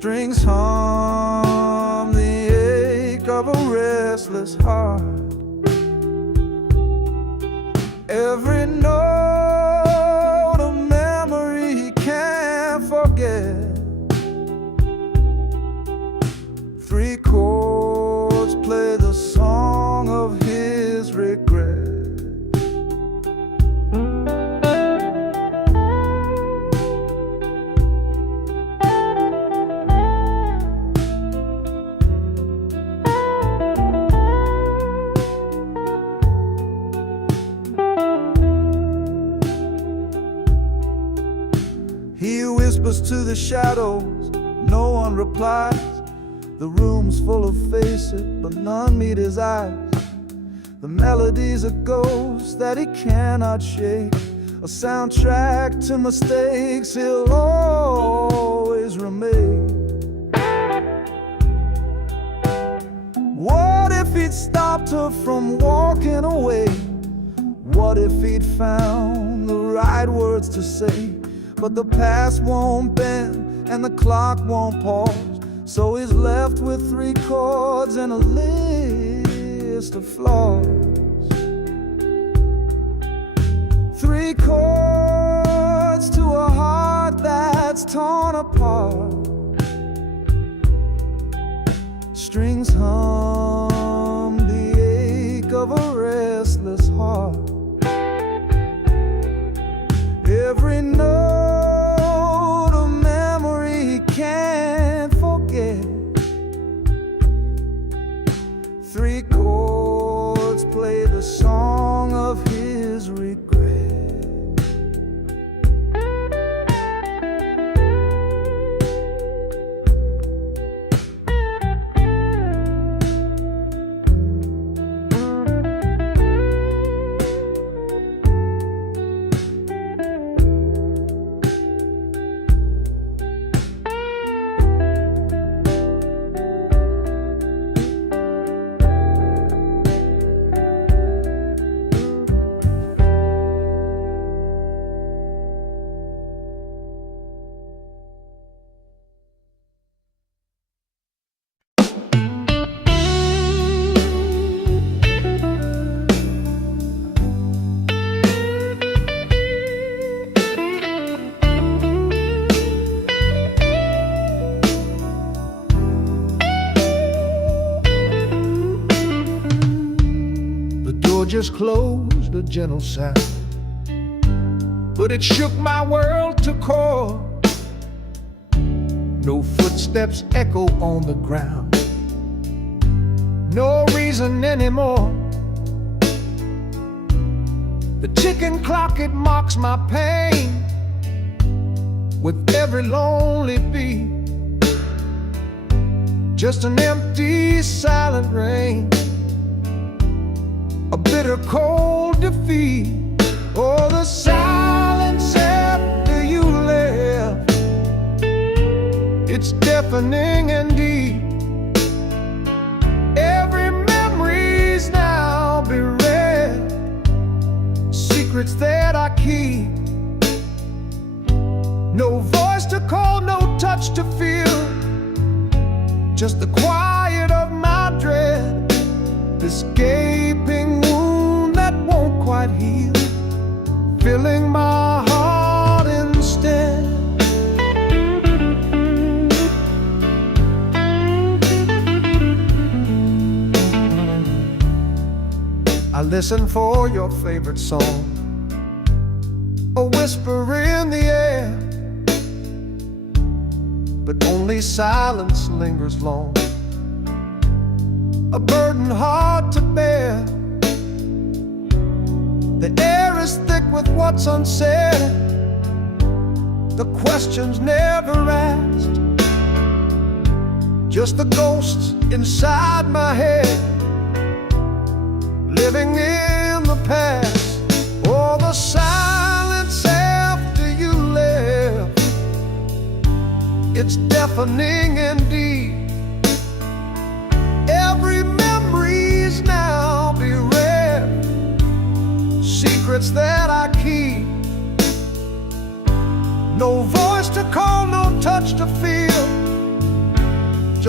Strings hum the ache of a restless heart. Every note a memory he can't forget. Three chords play the song of his regret. He whispers to the shadows, no one replies. The room's full of faces, but none meet his eyes. The melody's a ghost that he cannot shake, a soundtrack to mistakes he'll always remake. What if he'd stopped her from walking away? What if he'd found the right words to say? But the past won't bend and the clock won't pause, so he's left with three chords and a list of flaws. Three chords to a heart that's torn apart. Strings hum the ache of a restless heart. Every note a memory he can't forget. Three chords play the song of his regret. Just closed, a gentle sound, but it shook my world to core. No footsteps echo on the ground, no reason anymore. The ticking clock, it mocks my pain with every lonely beat. Just an empty, silent rain, a bitter cold defeat. Oh, the silence after you left, it's deafening and deep. Every memory's now bereft, secrets that I keep. No voice to call, no touch to feel, just the quiet of my dread. This gaping wound that won't quite heal, filling my heart instead. I listen for your favorite song, a whisper in the air, but only silence lingers long, a burden hard to bear. The air is thick with what's unsaid, the questions never asked, just the ghosts inside my head, living in the past. Oh, the silence after you left, it's deafening indeed. Every memory's now bereft, secrets that I keep. No voice to call, no touch to feel,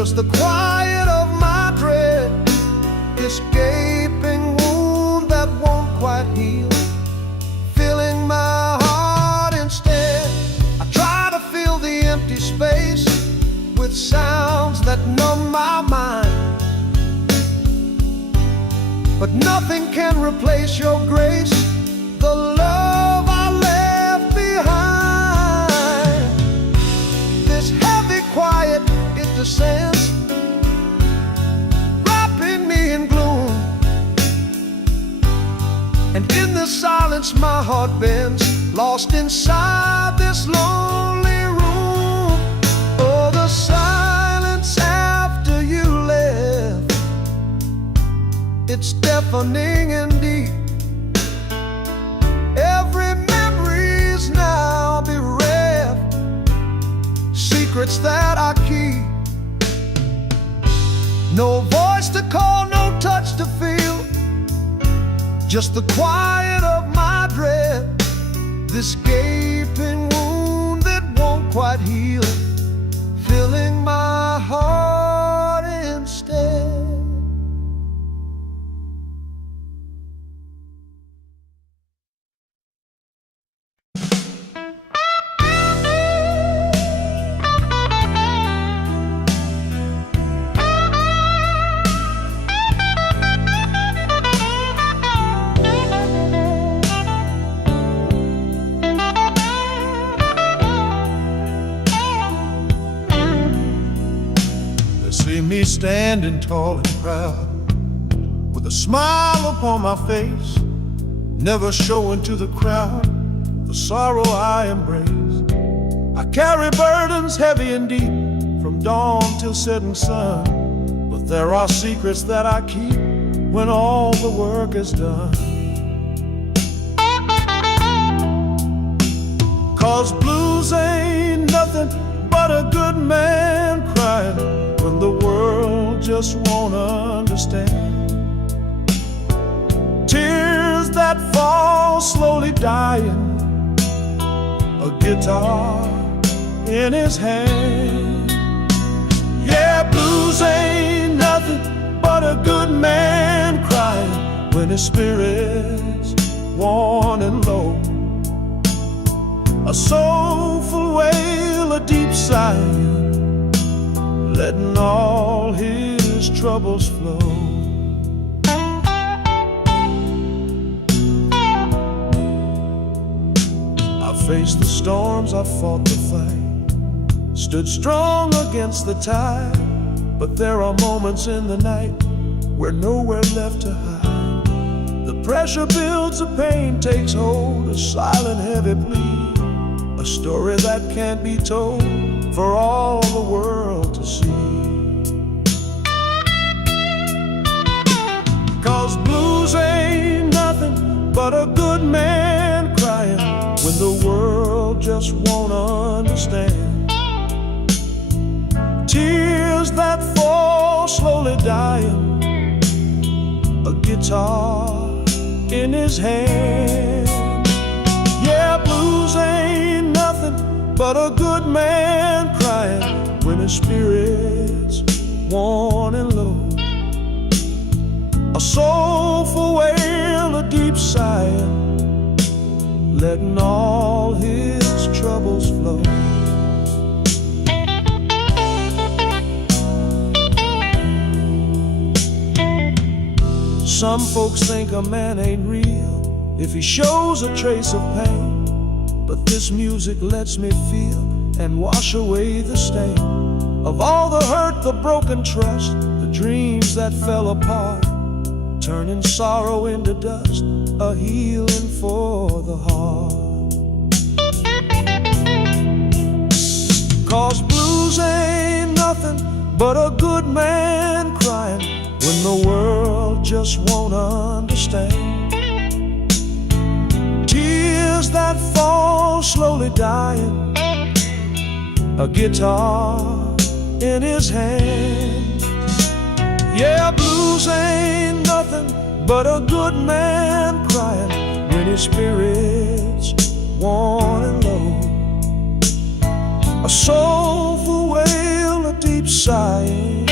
just the quiet of my dread, this gaping wound that won't quite heal, filling my heart instead. I try to fill the empty space with sounds that numb my mind, but nothing can replace your grace, the love I left behind. This heavy quiet, it descends, wrapping me in gloom, and in the silence my heart bends, lost inside this lonely room. Oh, the silence after you left, it's deafening and deep. Every memory's now bereft, secrets that I keep. No voice to call, no touch to feel, just the quiet of my dread, this gaping wound that won't quite heal, filling my heart instead. See me standing tall and proud, with a smile upon my face, never showing to the crowd the sorrow I embrace. I carry burdens heavy and deep, from dawn till setting sun, but there are secrets that I keep when all the work is done. 'Cause blues ain't nothing but a good man crying when the world just won't understand. Tears that fall slowly dying, a guitar in his hand. Yeah, blues ain't nothing but a good man crying when his spirit's worn and low. A soulful wail, a deep sigh, letting all his troubles flow. I faced the storms, I fought the fight, stood strong against the tide, but there are moments in the night where nowhere left to hide. The pressure builds, the pain takes hold, a silent heavy plea, a story that can't be told for all the world to see. 'Cause blues ain't nothing but a good man crying when the world just won't understand. Tears that fall slowly dying, a guitar in his hand. Yeah, blues ain't nothing but a good man crying when his spirit's worn and low. A soulful wail, a deep sigh, letting all his troubles flow. Some folks think a man ain't real if he shows a trace of pain, but this music lets me feel and wash away the stain of all the hurt, the broken trust, the dreams that fell apart, turning sorrow into dust, a healing for the heart. 'Cause blues ain't nothing but a good man crying when the world just won't understand. Tears that fall slowly dying, a guitar in his hand. Yeah, blues ain't nothing but a good man crying when his spirit's worn and low. A soulful wail, a deep sigh,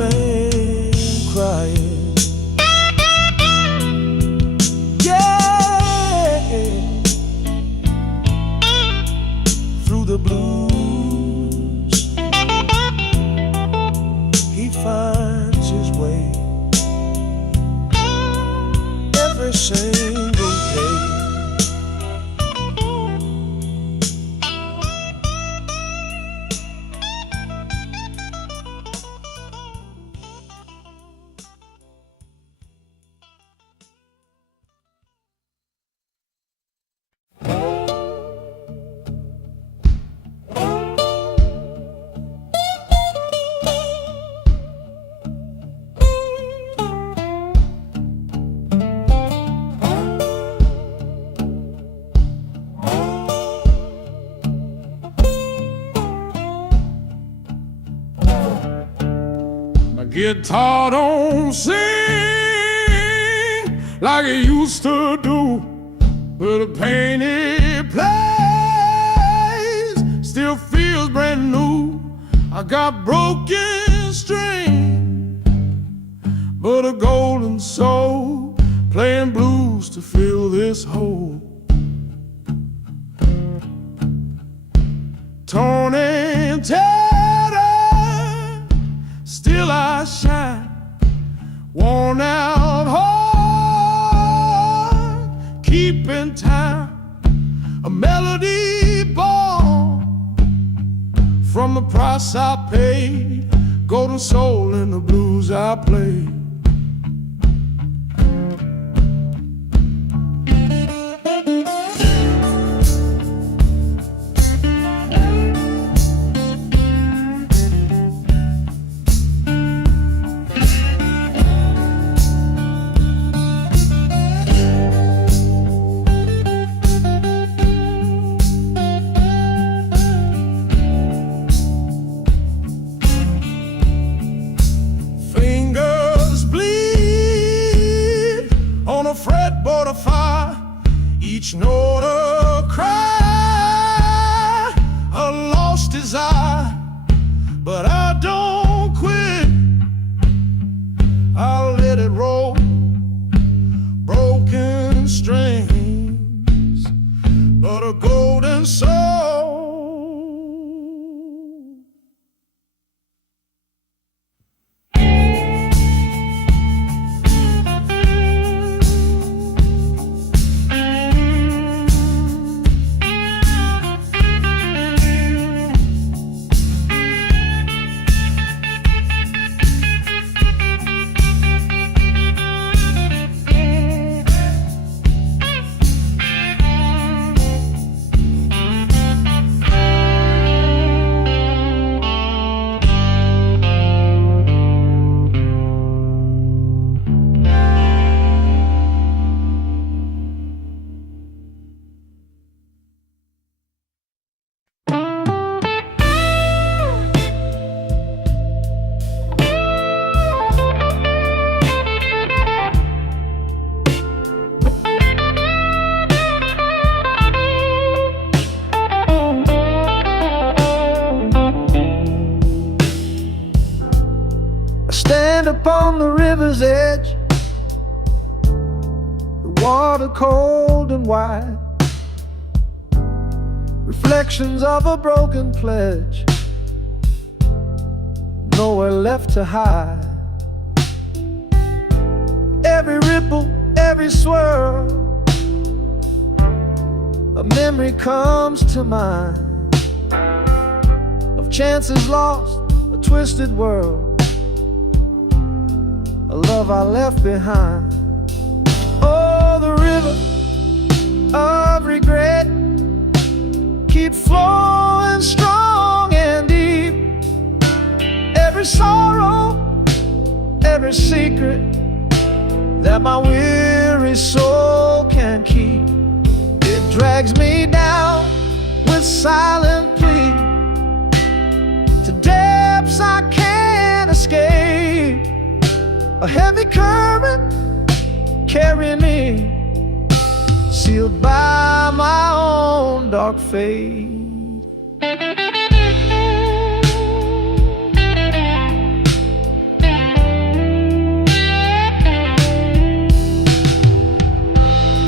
man crying. Yeah, through the blues he finds his way every single day. My guitar don't sing like it used to do, but the pain it plays still feels brand new. I got broken strings, but a golden soul playing blues to fill this hole. Torn and tattered, still I shine. Worn out heart, keeping time. A melody born from the price I paid. Golden soul in the blues I play. Fretboard of fire, each note a cry, a lost desire. But I don't quit, I'll let it roll. Broken strings, but a golden soul. Stand upon the river's edge, the water cold and wide, reflections of a broken pledge, nowhere left to hide. Every ripple, every swirl, a memory comes to mind of chances lost, a twisted world, a love I left behind. Oh, the river of regret, keep flowing strong and deep. Every sorrow, every secret that my weary soul can keep, it drags me down with silent plea to depths I can't escape. A heavy current carrying me, sealed by my own dark fate.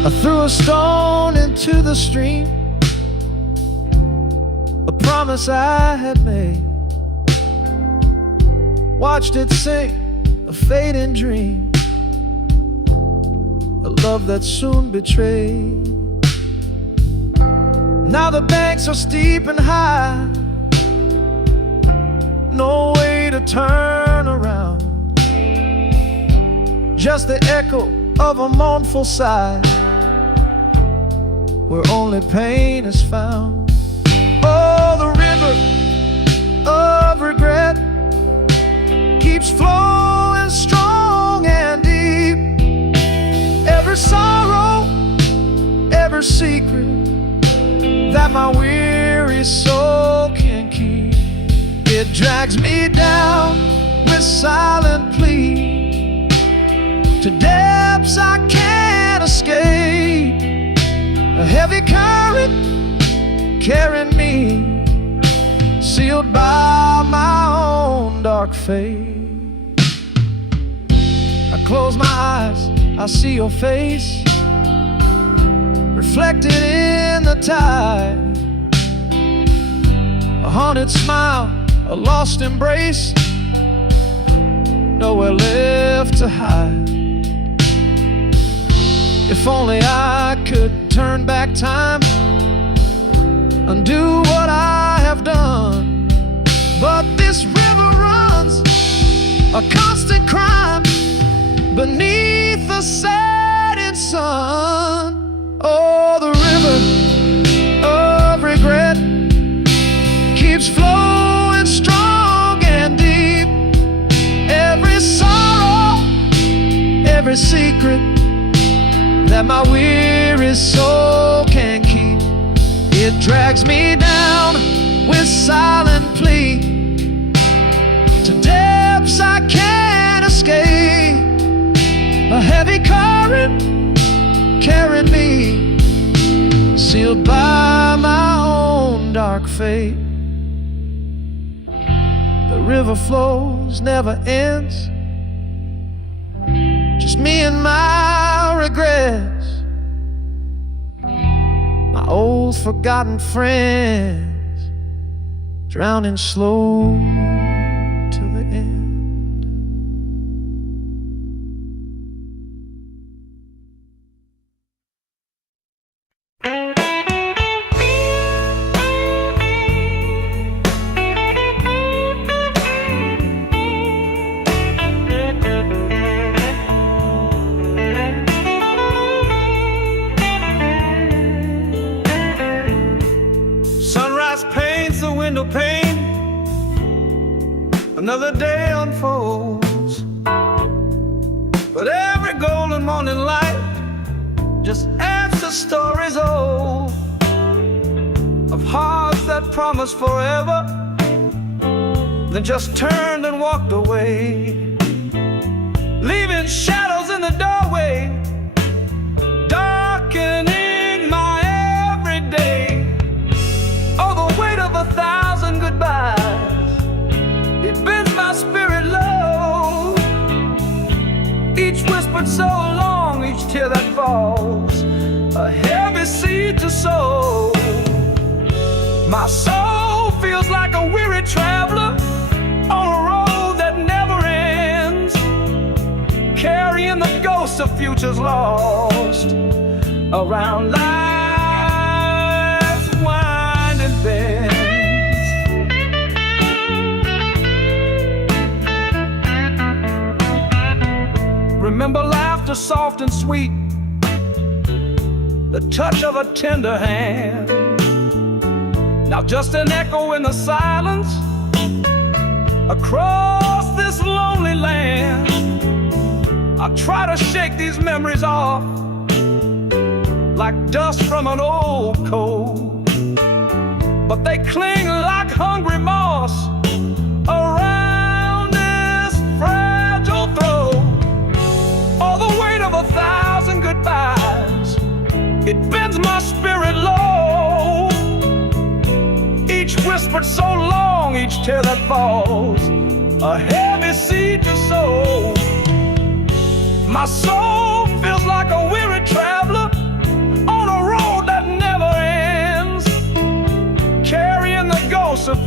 I threw a stone into the stream, a promise I had made. Watched it sink, a fading dream, a love that soon betrayed. Now the banks are steep and high, no way to turn around, just the echo of a mournful sigh, where only pain is found. Oh, the river of regret keeps flowing strong and deep. Every sorrow, every secret that my weary soul can keep, it drags me down with silent plea to depths I can't escape. A heavy current carrying me, sealed by my own dark fate. I close my eyes, I see your face reflected in the tide. A haunted smile, a lost embrace, nowhere left to hide. If only I could turn back time, undo what I have done. But this river runs a constant crime beneath the setting sun. Oh, the river of regret keeps flowing strong and deep. Every sorrow, every secret that my weary soul can keep, it drags me down with silent plea to depths I can't escape. A heavy current carrying me, sealed by my own dark fate. The river flows, never ends, just me and my regrets, my old forgotten friends, drowning slow to the end. Window pane, another day unfolds, but every golden morning light just adds to stories old of hearts that promised forever, then just turned and walked away, leaving shadows in the doorway, darkening my everyday. Oh, the weight of 1,000 goodbyes, it bends my spirit low. Each whispered so long, each tear that falls, a heavy seed to sow. My soul feels like a weary traveler on a road that never ends, carrying the ghosts of futures lost around life's winding bends. Remember laughter soft and sweet, the touch of a tender hand. Now just an echo in the silence across this lonely land. I try to shake these memories off like dust from an old coat, but they cling like hungry moss around this fragile throat. All the weight of 1,000 goodbyes, it bends my spirit low. Each whispered so long, each tear that falls, a heavy seed to sow. My soul feels like a weary traveler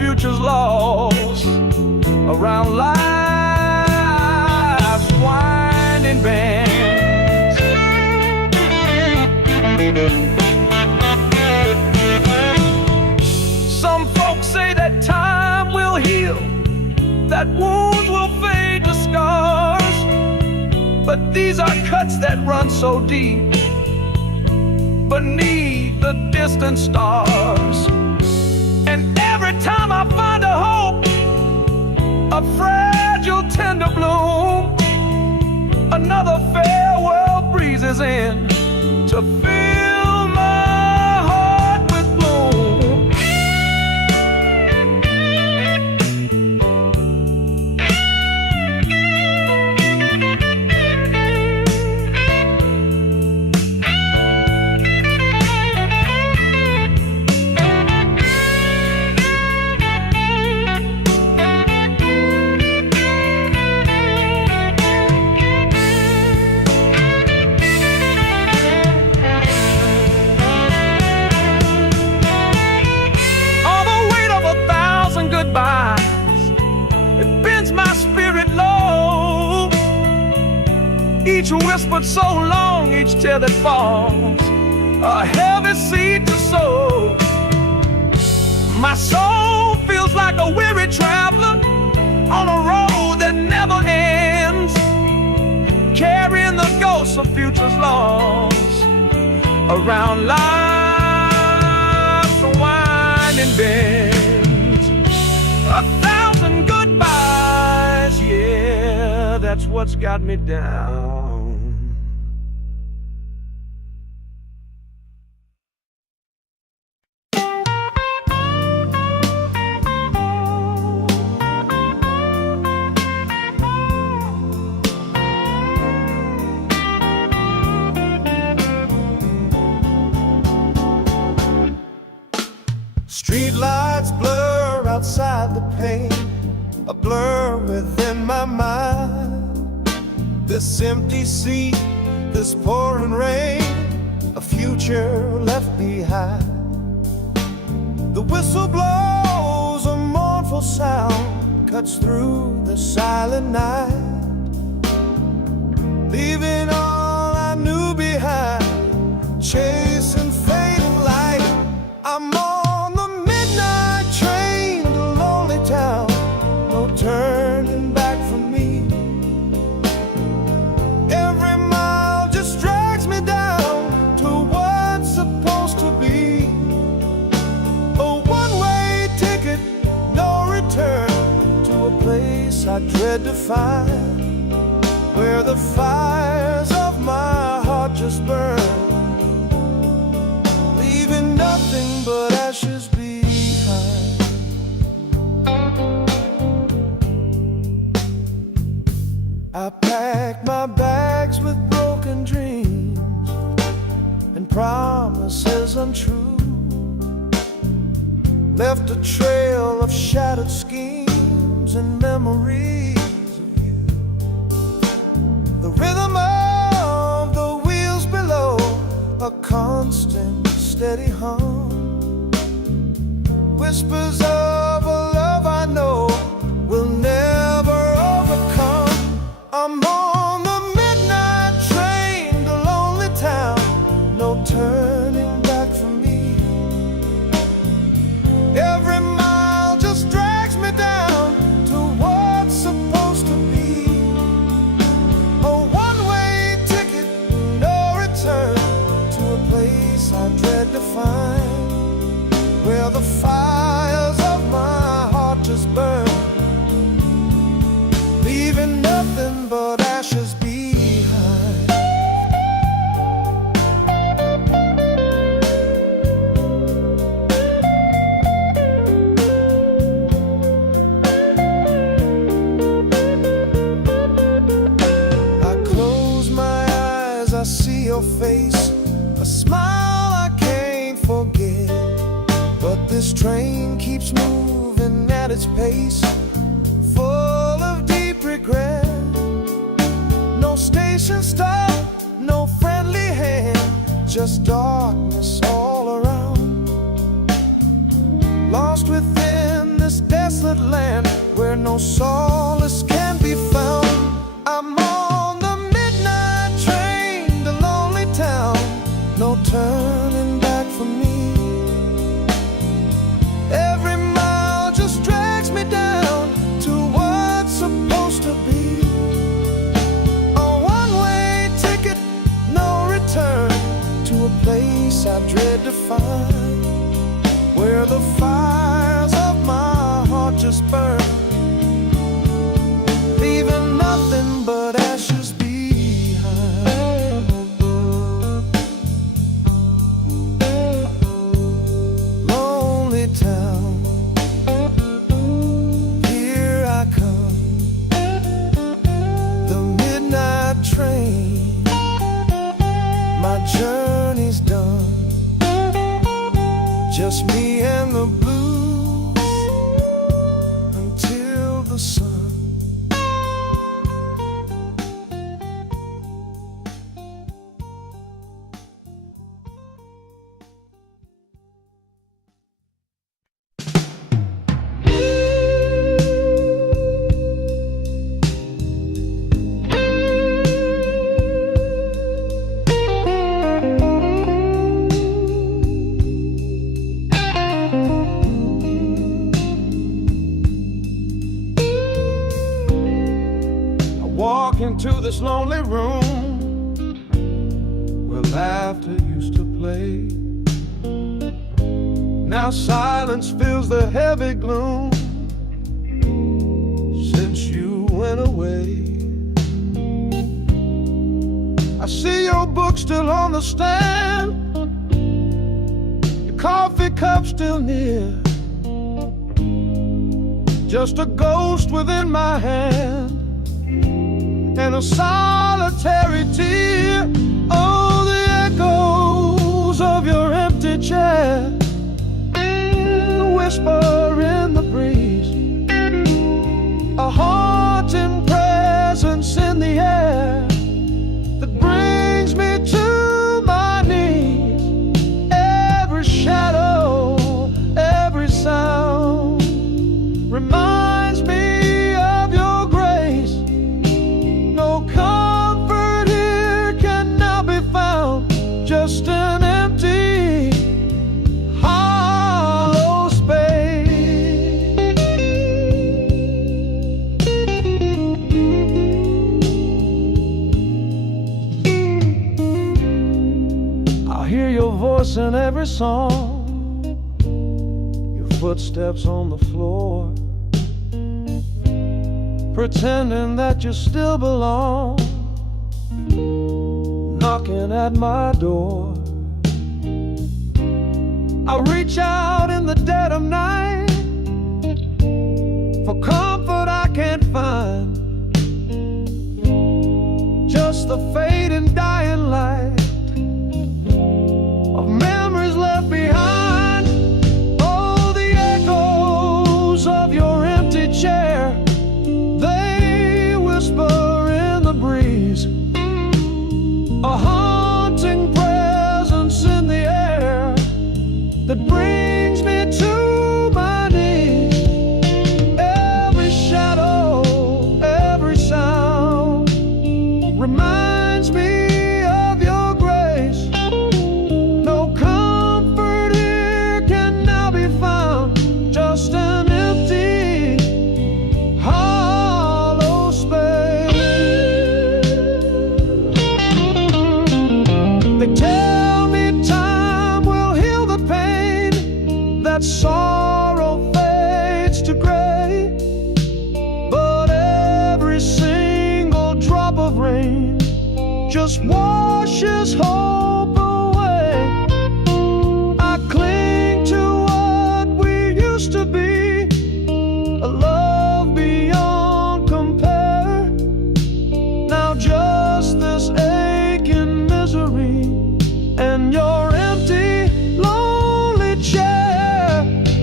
future's lost around life's winding bends. Some folks say that time will heal, that wounds will fade to scars, but these are cuts that run so deep beneath the distant stars. And every time I find a hope, a fragile tender bloom, another farewell breezes in to fill my heart with gloom. It bends my spirit low, each whispered so long, each tear that falls, a heavy seed to sow. My soul feels like a weary traveler on a road that never ends, carrying the ghosts of futures lost around life's winding bend. 1,000 goodbyes, yeah, that's what's got me down. Street lights blur outside the pane, a blur within my mind. This empty sea, this pouring rain, a future left behind. The whistle blows, a mournful sound cuts through the silent night, leaving all I knew behind, chasing fading light. I'm on the midnight train to lonely town, no turning back for me. Every mile just drags me down to what's supposed to be. A one-way ticket, no return, to a place I dread to find, where the fires of my heart just burn, leaving nothing but ashes behind. I packed my bags with broken dreams and promises untrue, left a trail of shattered schemes and memories of you. The rhythm of the wheels below, a constant steady hum, whispers of a love I know will never overcome. I'm on the midnight train to lonely town, no turning back for me. Every mile just drags me down to what's supposed to be. A one-way ticket, no return, to a place I dread to find, where the fires of my heart just burn, leaving nothing but ashes behind. I close my eyes, I see your face, a smile I can't forget. But this train keeps moving at its pace, full of deep regret. No station stop, no friendly hand, just darkness all around. Lost within this desolate land where no solace can be found. I'm on the midnight train to lonely town, no turning back for me. Every mile just drags me down to what's supposed to be. A one-way ticket, no return, to a place I dread to find, where the fires of my heart just burn, leaving nothing but ashes behind. Lonely town, here I come, the midnight train, my journey's done, just me and the blues until the sun. Walk into this lonely room where laughter used to play. Now silence fills the heavy gloom since you went away. I see your book still on the stand, your coffee cup still near, just a ghost within my hand and a solitary tear. Oh, the echoes of your empty chair, the whisper in the breeze, a haunting presence in the air that brings me to my knees. Every shadow, every sound reminds me of your grace. No comfort here can now be found, just an empty, hollow space. I'll hear your voice in every song, your footsteps on the floor, pretending that you still belong, knocking at my door. I reach out in the dead of night for comfort I can't find, just the fading, dying light of memories left behind. Oh, the echoes of your empty chair, they whisper in the breeze, a haunting presence in the air that brings me to my knees. Every shadow, every sound reminds me of your grace. No comfort here can now be found, just an empty, hollow space. They tell me time will heal the pain, that sorrow fades to gray, but every single drop of rain just washes hope away. I cling to what we used to be, a love beyond compare. Now just this aching misery and your empty, lonely chair.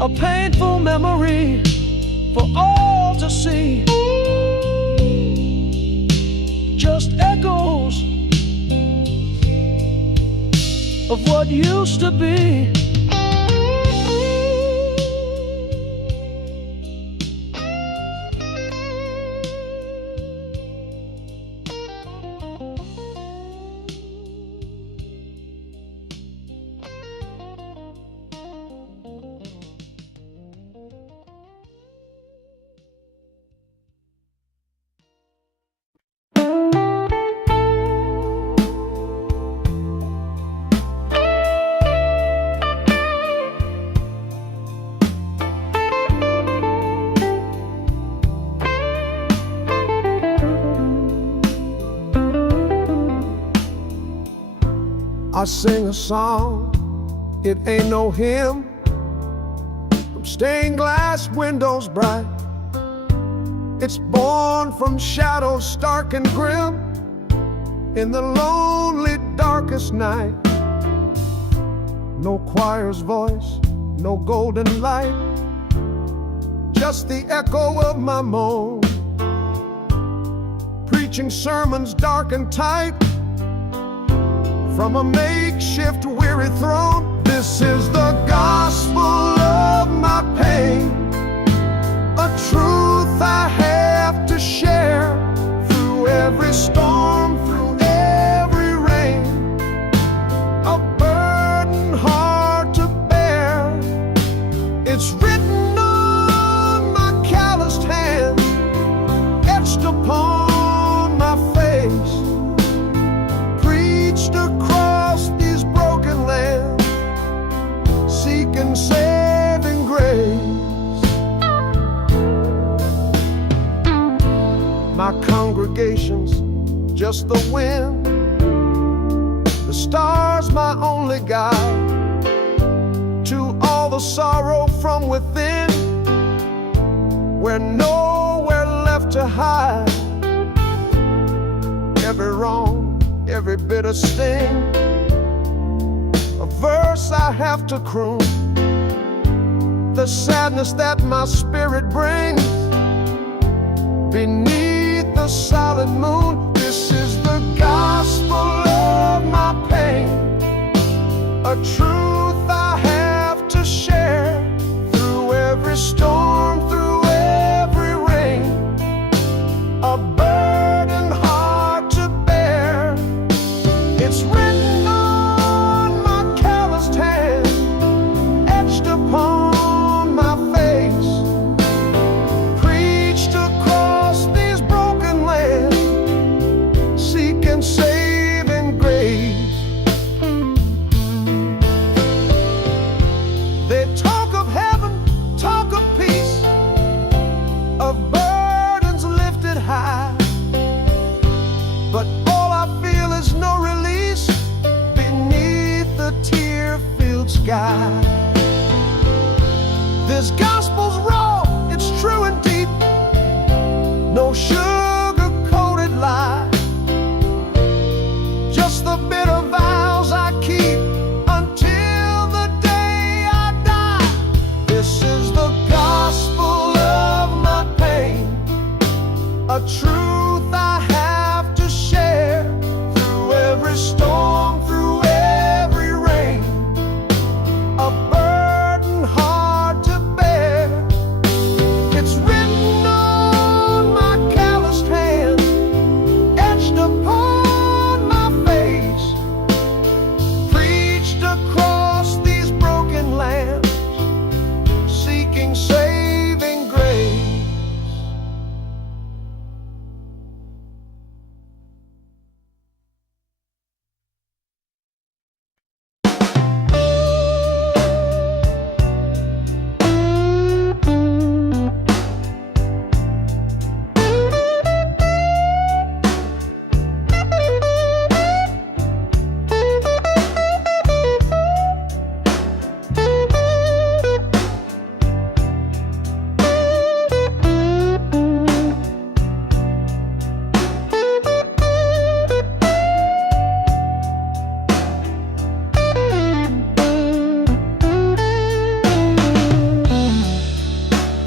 a painful memory for all to see. Just echoes of what used to be. I sing a song, it ain't no hymn, from stained glass windows bright. It's born from shadows stark and grim, in the lonely darkest night. No choir's voice, no golden light, just the echo of my moan, preaching sermons dark and tight from a makeshift weary throne. This is the gospel of my pain, a truth I have to share through every storm, through every rain, a burden hard to bear. It's written on my calloused hands, etched upon my face, preached across these broken lands, seeking saving grace. My congregation's just the wind, the stars my only guide to all the sorrow from within, where nowhere left to hide. Every wrong, every bitter sting, a verse I have to croon, the sadness that my spirit brings beneath the solid moon. This is the gospel of my pain, a truth I have to share through every storm, through every rain, a burden hard to bear. It's written on my calloused hand, etched upon my face, preached across these broken lands, seeking saving grace.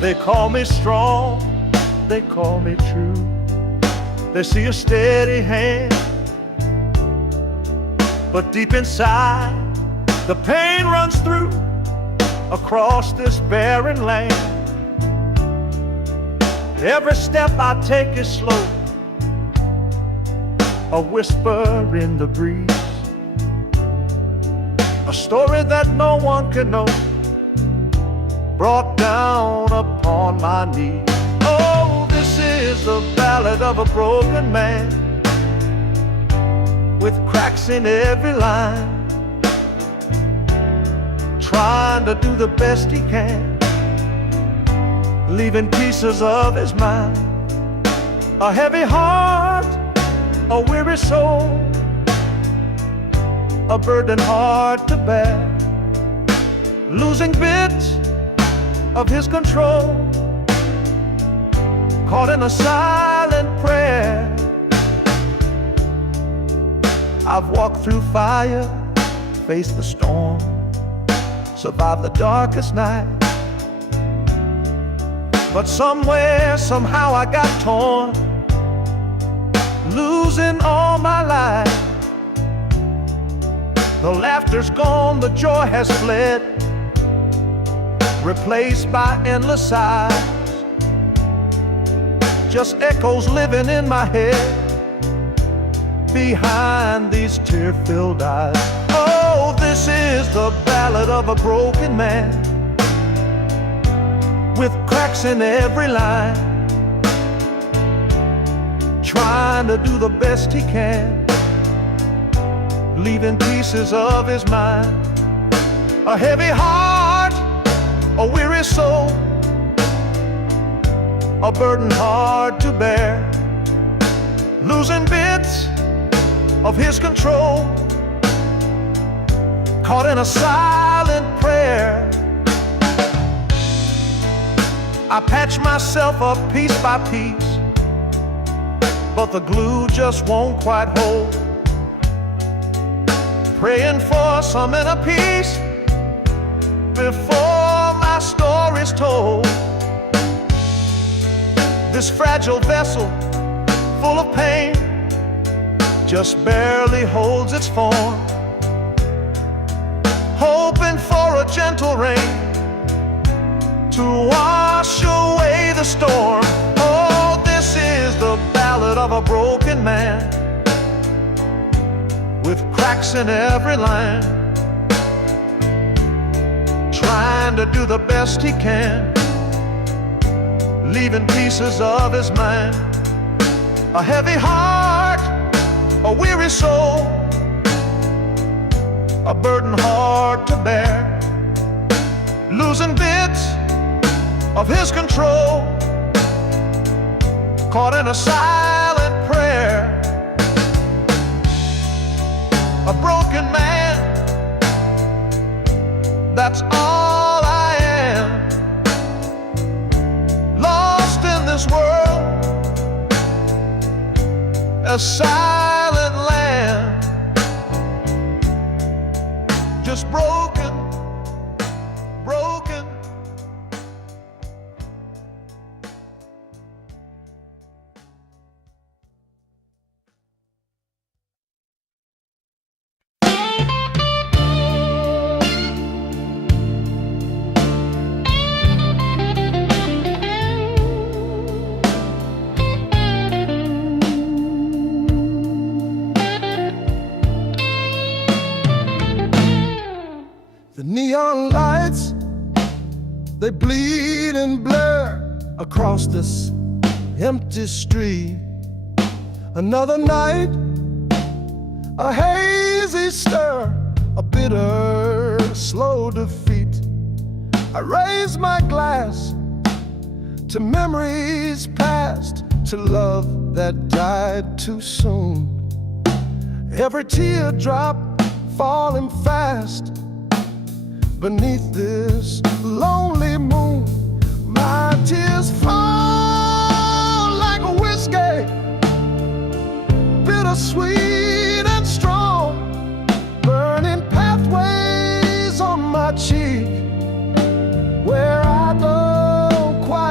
They call me strong, they call me true. They see a steady hand, but deep inside the pain runs through across this barren land. Every step I take is slow, a whisper in the breeze, a story that no one can know, brought down upon my knees. Oh, this is the ballad of a broken man, with cracks in every line, trying to do the best he can, leaving pieces of his mind. A heavy heart, a weary soul, a burden hard to bear, losing bits of his control, caught in a silent prayer. I've walked through fire, faced the storm, survived the darkest night, but somewhere, somehow I got torn, losing all my life. The laughter's gone, the joy has fled, replaced by endless sighs, just echoes living in my head behind these tear-filled eyes. Oh, this is the ballad of a broken man, with cracks in every line, trying to do the best he can, leaving pieces of his mind. A heavy heart, a weary soul, a burden hard to bear, losing bits of his control, caught in a silent prayer. I patch myself up piece by piece, but the glue just won't quite hold, praying for some inner peace before my story's told. This fragile vessel, full of pain, just barely holds its form, hoping for a gentle rain to wash away the storm. Oh, this is the ballad of a broken man, with cracks in every line, trying to do the best he can, leaving pieces of his mind. A heavy heart, a weary soul, a burden hard to bear, losing bits of his control, caught in a silent prayer. A broken man, that's all I am, lost in this world, a silent land, just broken, broken. The neon lights, they bleed and blur across this empty street. Another night, a hazy stir, a bitter, slow defeat. I raise my glass to memories past, to love that died too soon. Every teardrop falling fast beneath this lonely moon. My tears fall like a whiskey, bittersweet and strong, burning pathways on my cheek where I don't quite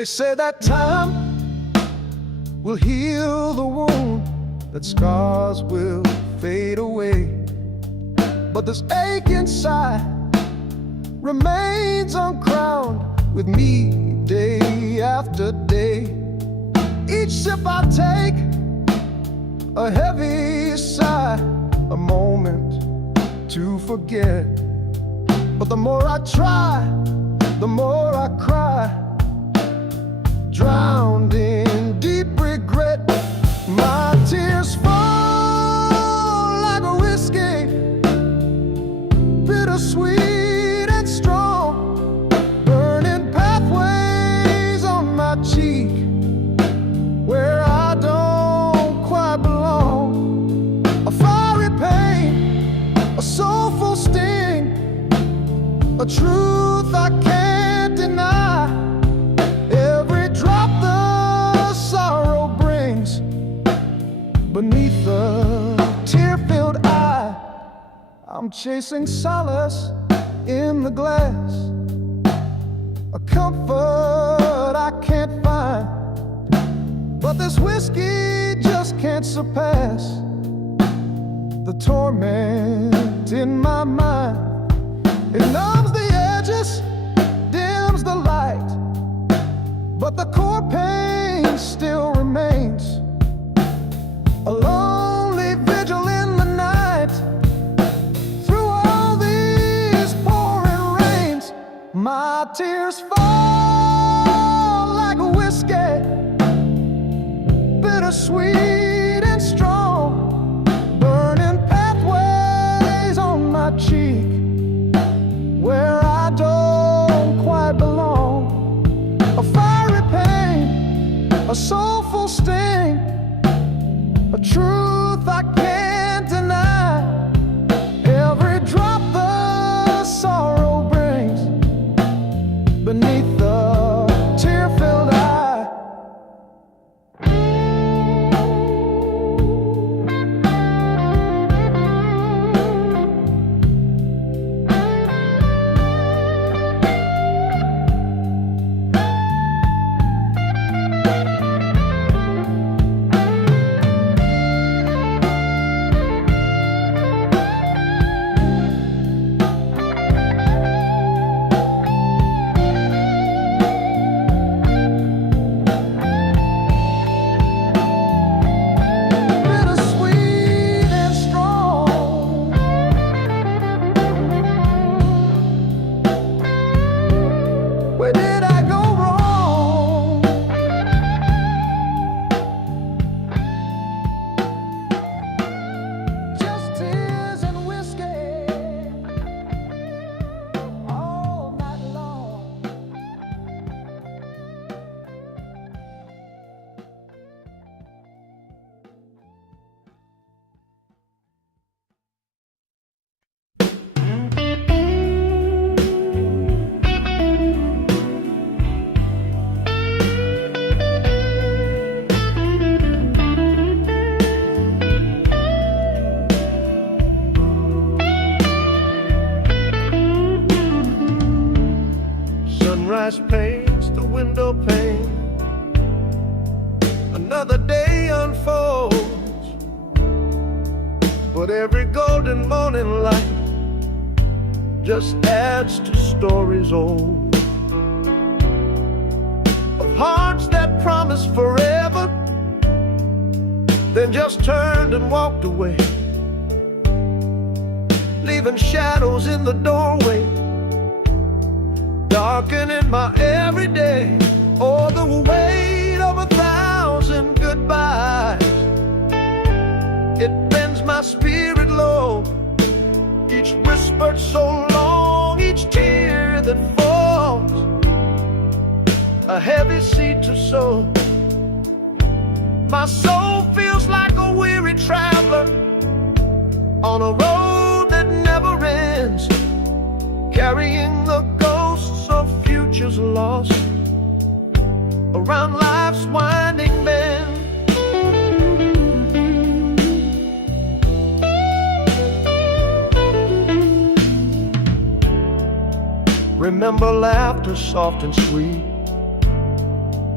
They say that time will heal the wound, that scars will fade away, but this ache inside remains uncrowned with me day after day. Each sip I take, a heavy sigh, a moment to forget. But the more I try, the more I cry, drowned in deep regret. My tears fall like a whiskey, bittersweet and strong, burning pathways on my cheek where I don't quite belong. A fiery pain, a soulful sting, a truth I can't deny. Every drop the sorrow brings beneath the tear-filled eye. I'm chasing solace in the glass, a comfort I can't find, but this whiskey just can't surpass the torment in my mind. It numbs the edges, dims the light, but the core pain still remains. A lonely vigil in the night, through all these pouring rains. My tears fall like a whiskey, bittersweet and strong, burning pathways on my cheek where I don't quite belong. A fiery pain, a soulful sting, a truth I can't deny. Every drop the sorrow brings beneath the tear-filled eye. Where did I go wrong? Just tears and whiskey all night long. Sunrise paints the window pane, another day unfolds, but every golden morning light just adds to stories old, of hearts that promised forever, then just turned and walked away, leaving shadows in the doorway, darkening my everyday. Oh, the weight of 1,000 goodbyes, it bends my spirit low. Each whispered so long, each tear that falls, a heavy seed to sow. My soul feels like a weary traveler on a road that never ends, carrying the ghosts of futures lost around life's winding bend. Remember laughter soft and sweet,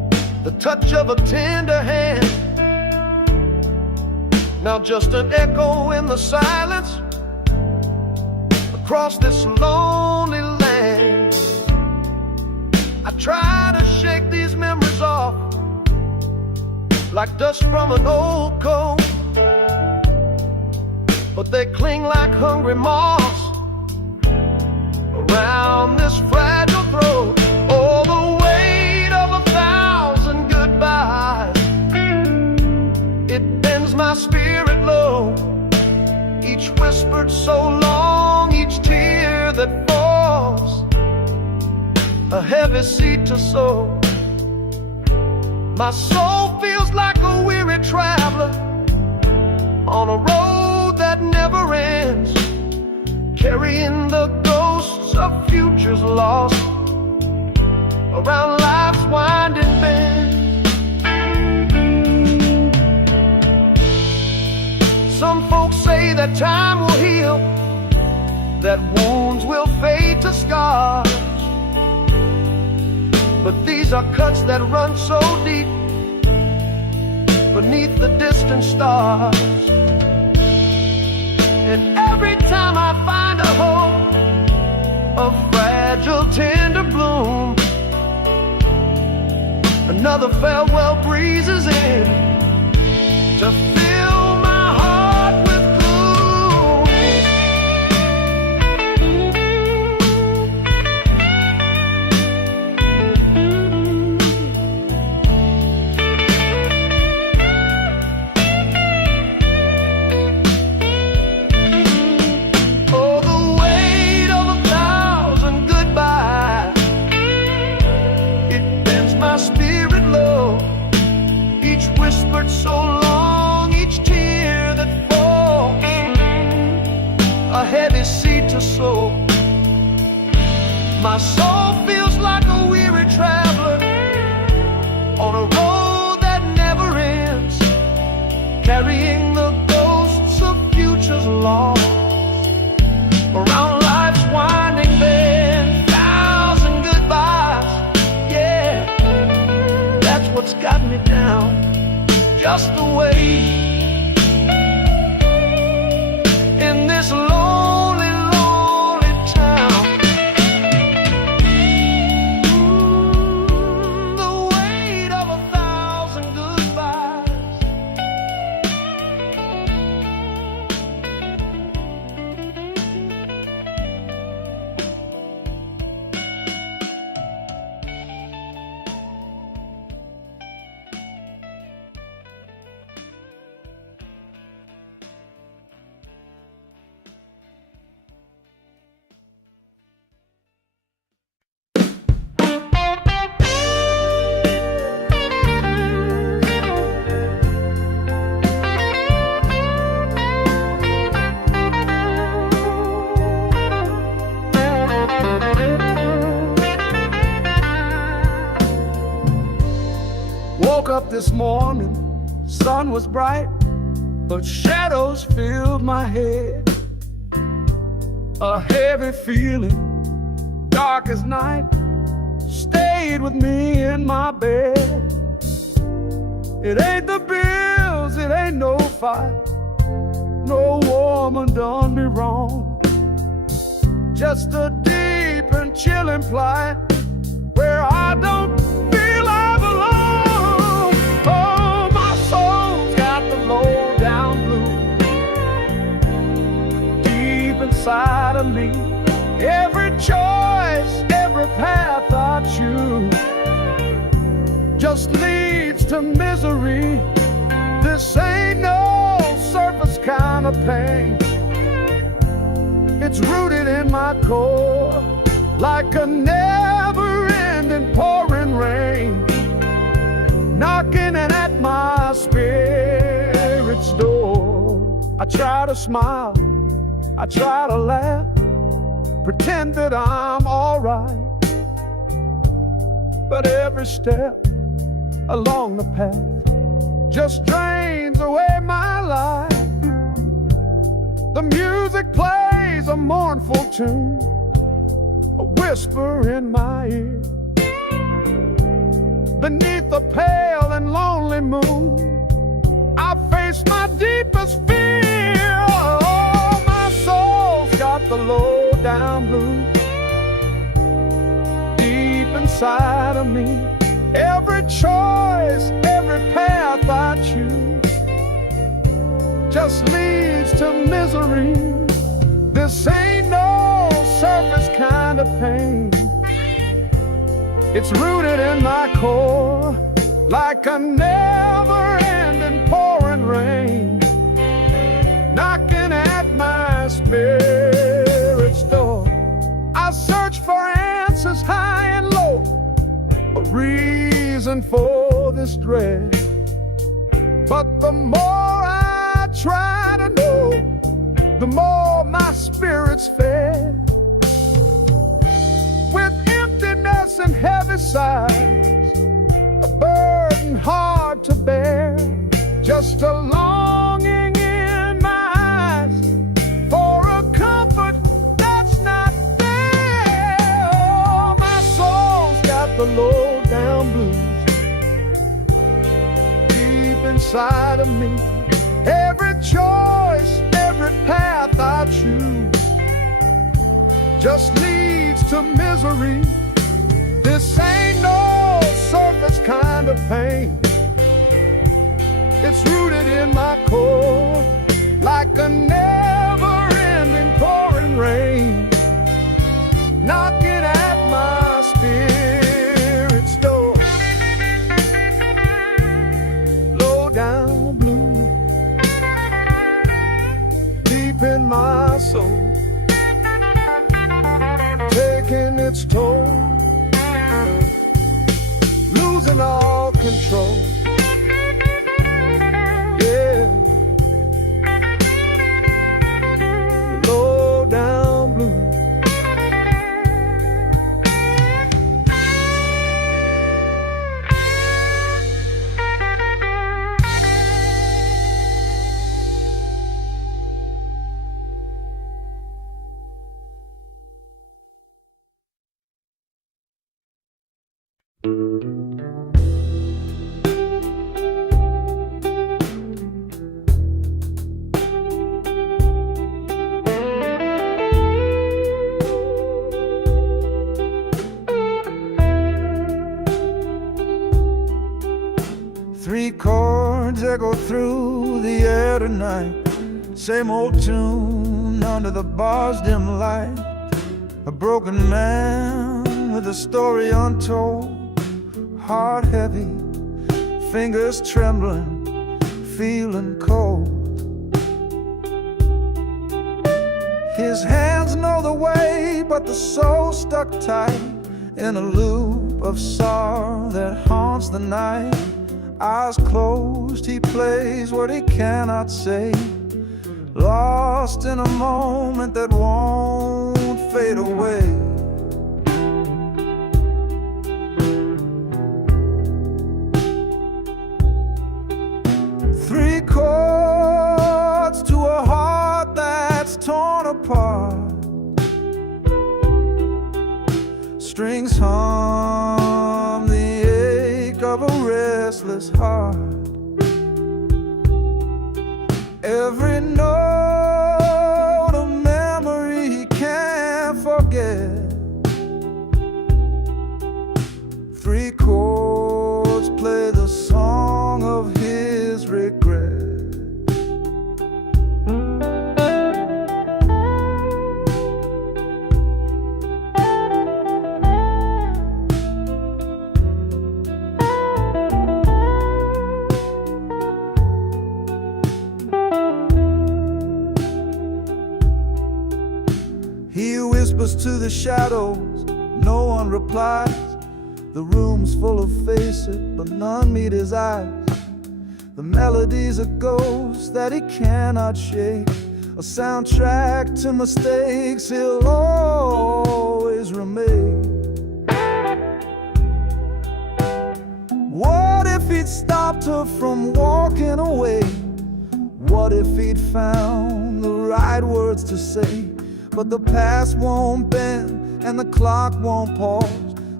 the touch of a tender hand. Now just an echo in the silence across this lonely land. I try to shake these memories off like dust from an old coat, but they cling like hungry moths around this fragile throat. Oh, the weight of 1,000 goodbyes, it bends my spirit low. Each whispered so long, each tear that falls, a heavy seed to sow. My soul feels like a weary traveler on a road that never ends, carrying the ghosts of futures lost around life's winding bend. Some folks say that time will heal, that wounds will fade to scars, but these are cuts that run so deep beneath the distant stars. And every time I find a hope, a fragile tender bloom, another farewell breezes in to fill my heart with gloom. Oh, the weight of 1,000 goodbyes, it bends my spirit low. Each whispered so long, each tear that falls, a heavy seed to sow. My soul feels like a weary traveler on a road that never ends, carrying the ghosts of futures lost around life's winding bend. 1,000 goodbyes, yeah, that's what's got me down, just the way in this lonely, lonely town. The weight of 1,000 goodbyes. Woke up this morning, sun was bright, but shadows filled my head. A heavy feeling, dark as night, stayed with me in my bed. It ain't the bills, it ain't no fight, no woman done me wrong. Just a deep and chilling plight where I don't feel I belong. Oh, my soul's got the low down blues deep inside of me. Every choice, every path I choose just leads to misery. This ain't no surface kind of pain. It's rooted in my core like a never-ending pouring rain, knocking at my spirit's door. I try to smile, I try to laugh, pretend that I'm alright, but every step along the path just drains away my life. The music plays a mournful tune, a whisper in my ear. beneath the pale and lonely moon, I face my deepest fear. Oh, my soul's got the low down blues deep inside of me. Every choice, every path I choose just leads to misery. This ain't no surface kind of pain. It's rooted in my core, like a never-ending pouring rain, knocking at my spirit's door. I search for answers high and low, a reason for this dread. But the more I try to know, the more my spirit's fed. With emptiness and heavy sighs, a burden hard to bear, just a longing in my eyes for a comfort that's not there. Oh, my soul's got the low down blues deep inside of me. Every choice, every path I choose just leads to misery. This ain't no surface kind of pain. It's rooted in my core, like a never-ending pouring rain, knocking at my spirit's door. Low down blue, deep in my soul, taking its toll, losing all control. Yeah, low down blue. Three chords echo through the air tonight. Same old tune under the bar's dim light. A broken man with a story untold, heart heavy, fingers trembling, feeling cold. His hands know the way, but the soul stuck tight in a loop of sorrow that haunts the night. Eyes closed, he plays what he cannot say, lost in a moment that won't fade away. Three chords to a heart that's torn apart. Strings hum the ache of a restless heart. Every note a memory he can't forget. Three chords play the song of his regret. He whispers to the shadows, no one replies. The room's full of faces, but none meet his eyes. The melody's a ghost that he cannot shake, a soundtrack to mistakes he'll always remain. What if he'd stopped her from walking away? What if he'd found the right words to say? But the past won't bend and the clock won't pause,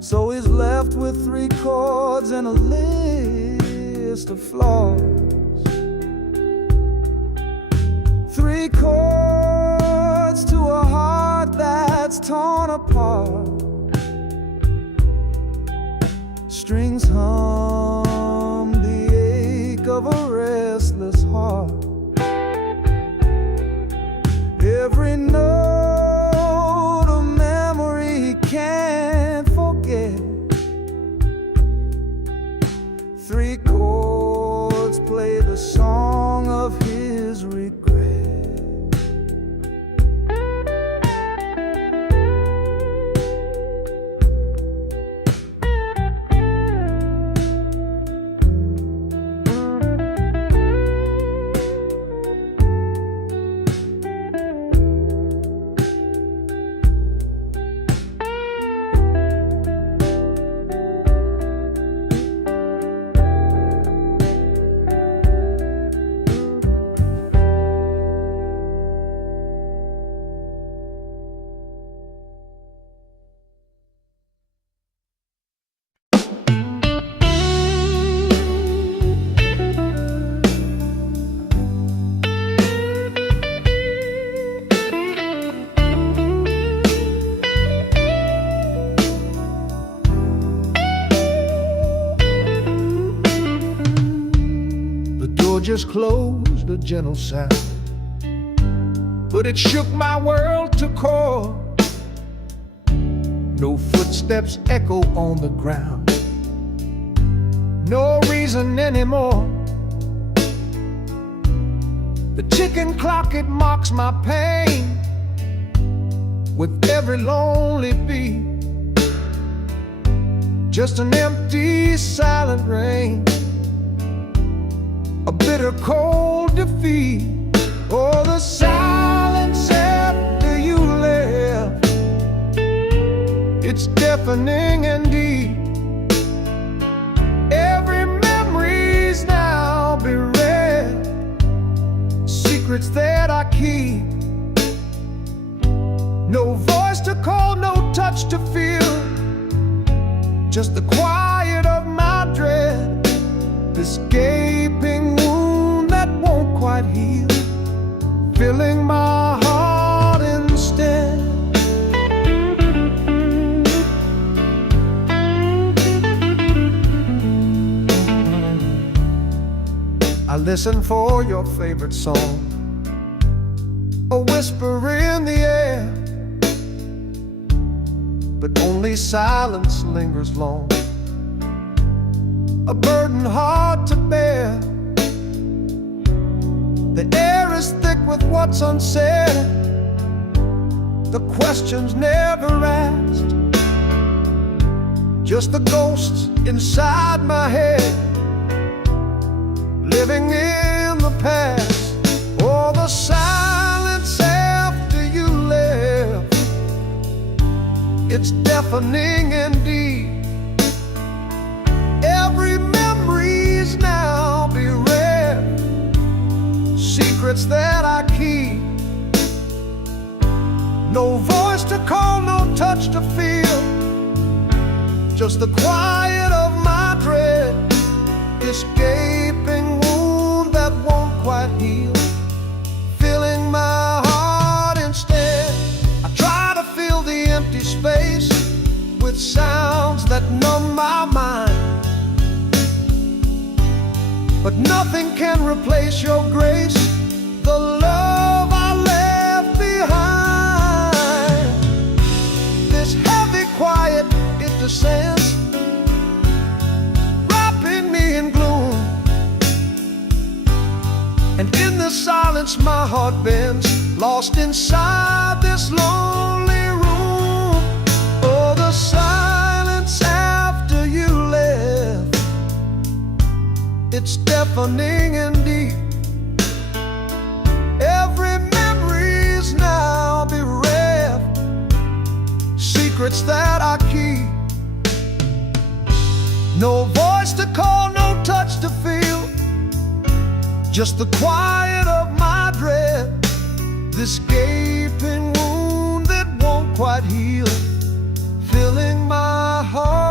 So he's left with 3 chords and a list of flaws. 3 chords to a heart that's torn apart. Strings hum the ache of a restless heart. Every note a memory he can't forget. 3 chords play the song of his regret. Just closed, a gentle sound, but it shook my world to core. No footsteps echo on the ground, no reason anymore. The ticking clock, it mocks my pain with every lonely beat. Just an empty, silent rain, a bitter cold defeat. Oh, the silence after you left, it's deafening indeed. Every memory's now bereft, secrets that I keep. No voice to call, no touch to feel, just the quiet of my dread. This gaping wound that won't quite heal, filling my heart instead. I listen for your favorite song, a whisper in the air, but only silence lingers long, a burden hard to bear. The air is thick with what's unsaid, the questions never asked, just the ghosts inside my head, living in the past. Oh, the silence after you left, it's deafening indeed. Every memory's now bereft, secrets that I keep. No voice to call, no touch to feel, just the quiet of my dread. This gaping wound that won't quite heal, filling my heart instead. I try to fill the empty space with sounds that numb my mind, but nothing can replace your grace, the love I left behind. This heavy quiet, it descends, wrapping me in gloom, and in the silence my heart bends, lost inside this lonely room. Oh, the silence after you left, it's deafening indeed. Every memory's now bereft, secrets that I keep. No voice to call, no touch to feel, just the quiet of my dread. This gaping wound that won't quite heal, filling my heart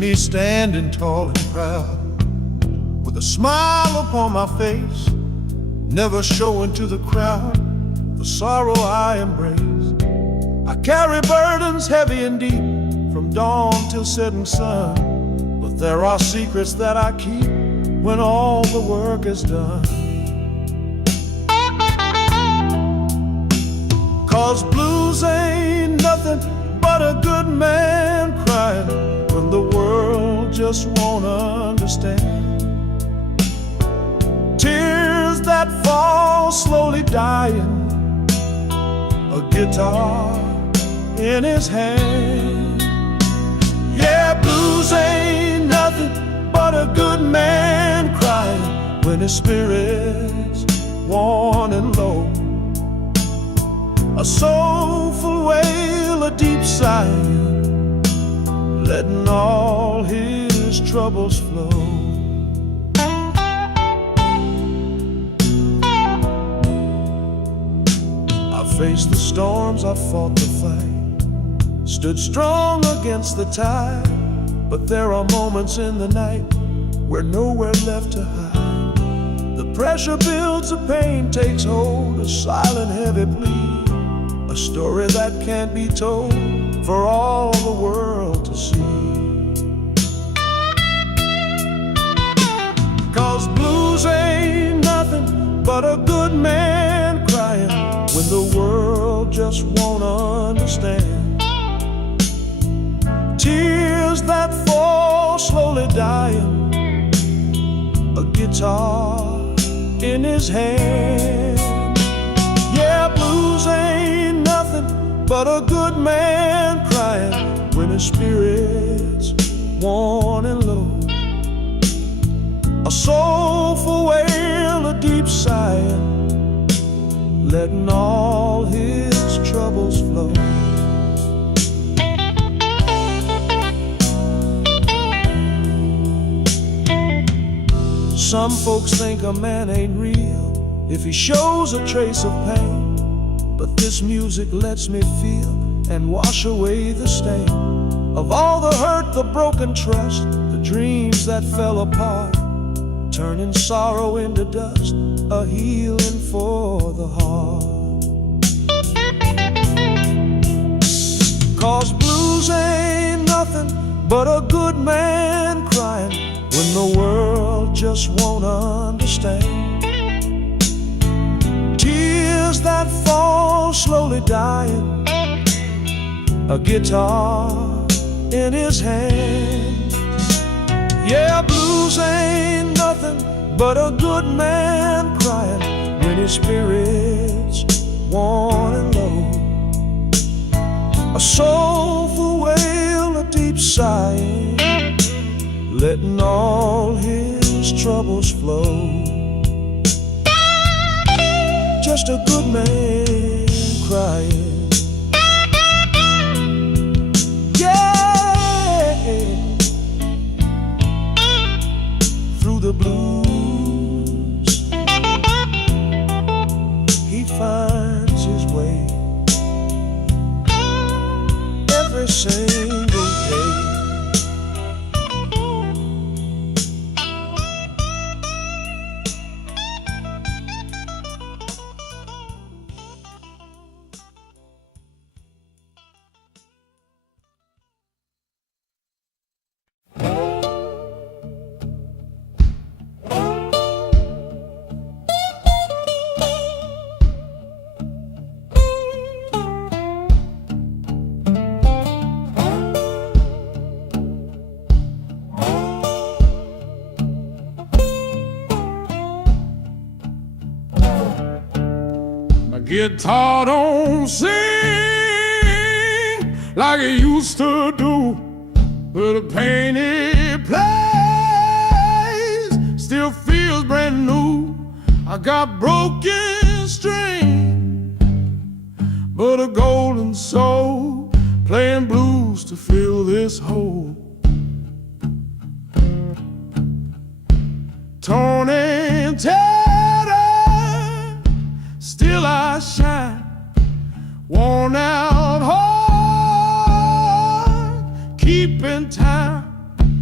me standing tall and proud, with a smile upon my face, never showing to the crowd the sorrow I embrace. I carry burdens heavy and deep, from dawn till setting sun, but there are secrets that I keep when all the work is done. 'Cause blues ain't nothing but a good man crying when the world just won't understand. Tears that fall slowly dying, a guitar in his hand. Yeah, blues ain't nothing but a good man crying when his spirit's worn and low. A soulful wail, a deep sigh, letting all his troubles flow. I faced the storms, I fought the fight, stood strong against the tide, but there are moments in the night where nowhere left to hide. The pressure builds, the pain takes hold, a silent heavy plea, a story that can't be told for all the world to see. 'Cause blues ain't nothing but a good man crying when the world just won't understand. Tears that fall slowly dying, a guitar in his hand. Yeah, blues ain't nothing but a good man crying when his spirit's worn and low. A soulful wail, a deep sigh, letting all his troubles flow. Some folks think a man ain't real if he shows a trace of pain, but this music lets me feel and wash away the stain of all the hurt, the broken trust, the dreams that fell apart, turning sorrow into dust, a healing for the heart. 'Cause blues ain't nothing but a good man crying when the world just won't understand. Tears that fall slowly dying, a guitar in his hand. Yeah, blues ain't nothing but a good man crying when his spirit's worn and low. A soulful wail, a deep sigh, letting all his troubles flow. Just a good man crying. Yeah, through the blues he finds his way every single day. Guitar don't sing like it used to do, but the pain it plays still feels brand new. I got broken string, but a golden soul playing blues to fill this hole. Torn and tattered, still I shine. Worn out heart, keeping time.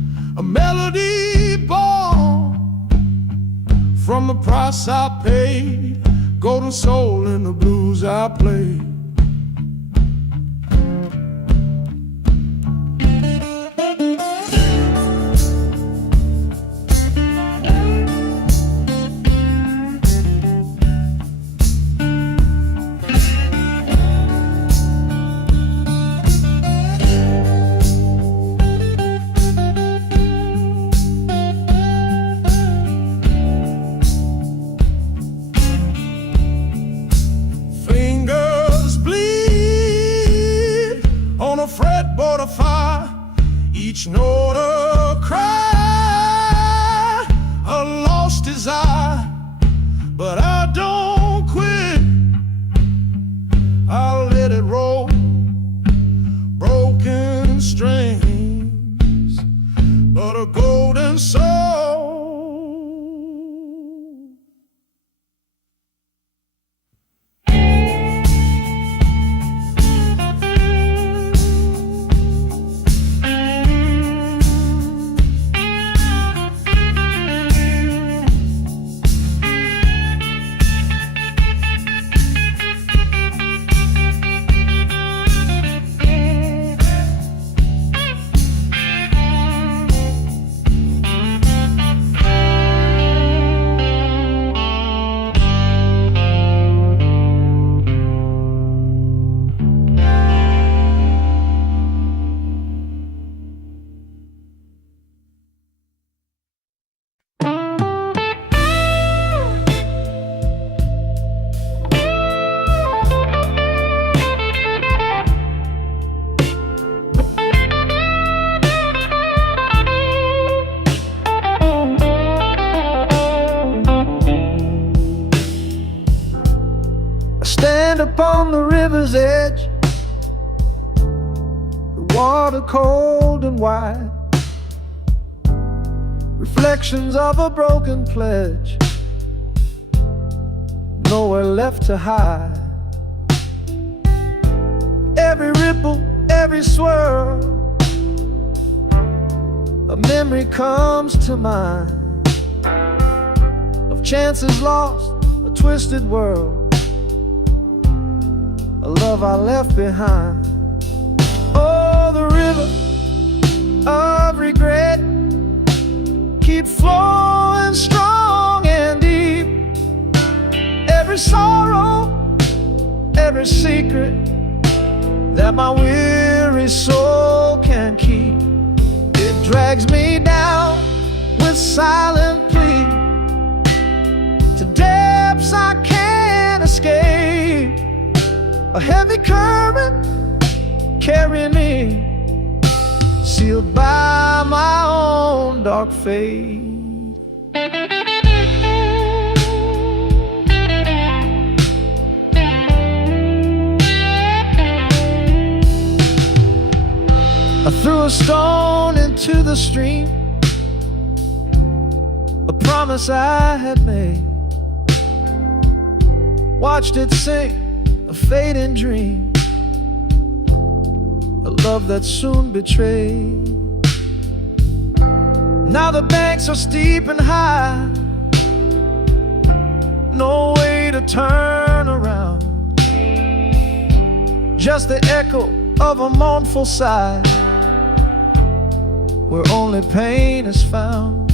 price I paid, golden soul in the blues I played. Fretboard of fire, each note a cry, a lost desire, but I don't quit. I'll let it roll, broken strings, but a golden soul. Stand upon the river's edge, the water cold and wide, reflections of a broken pledge, nowhere left to hide. Every ripple, every swirl, a memory comes to mind of chances lost, a twisted world, a love I left behind. Oh, the river of regret, keep flowing strong and deep. Every sorrow, every secret that my weary soul can keep, it drags me down with silent plea to depths I can't escape. A heavy current carrying me, sealed by my own dark fate. I threw a stone into the stream, a promise I had made, watched it sink, a fading dream, a love that soon betrayed. Now the banks are steep and high, no way to turn around, just the echo of a mournful sigh, where only pain is found.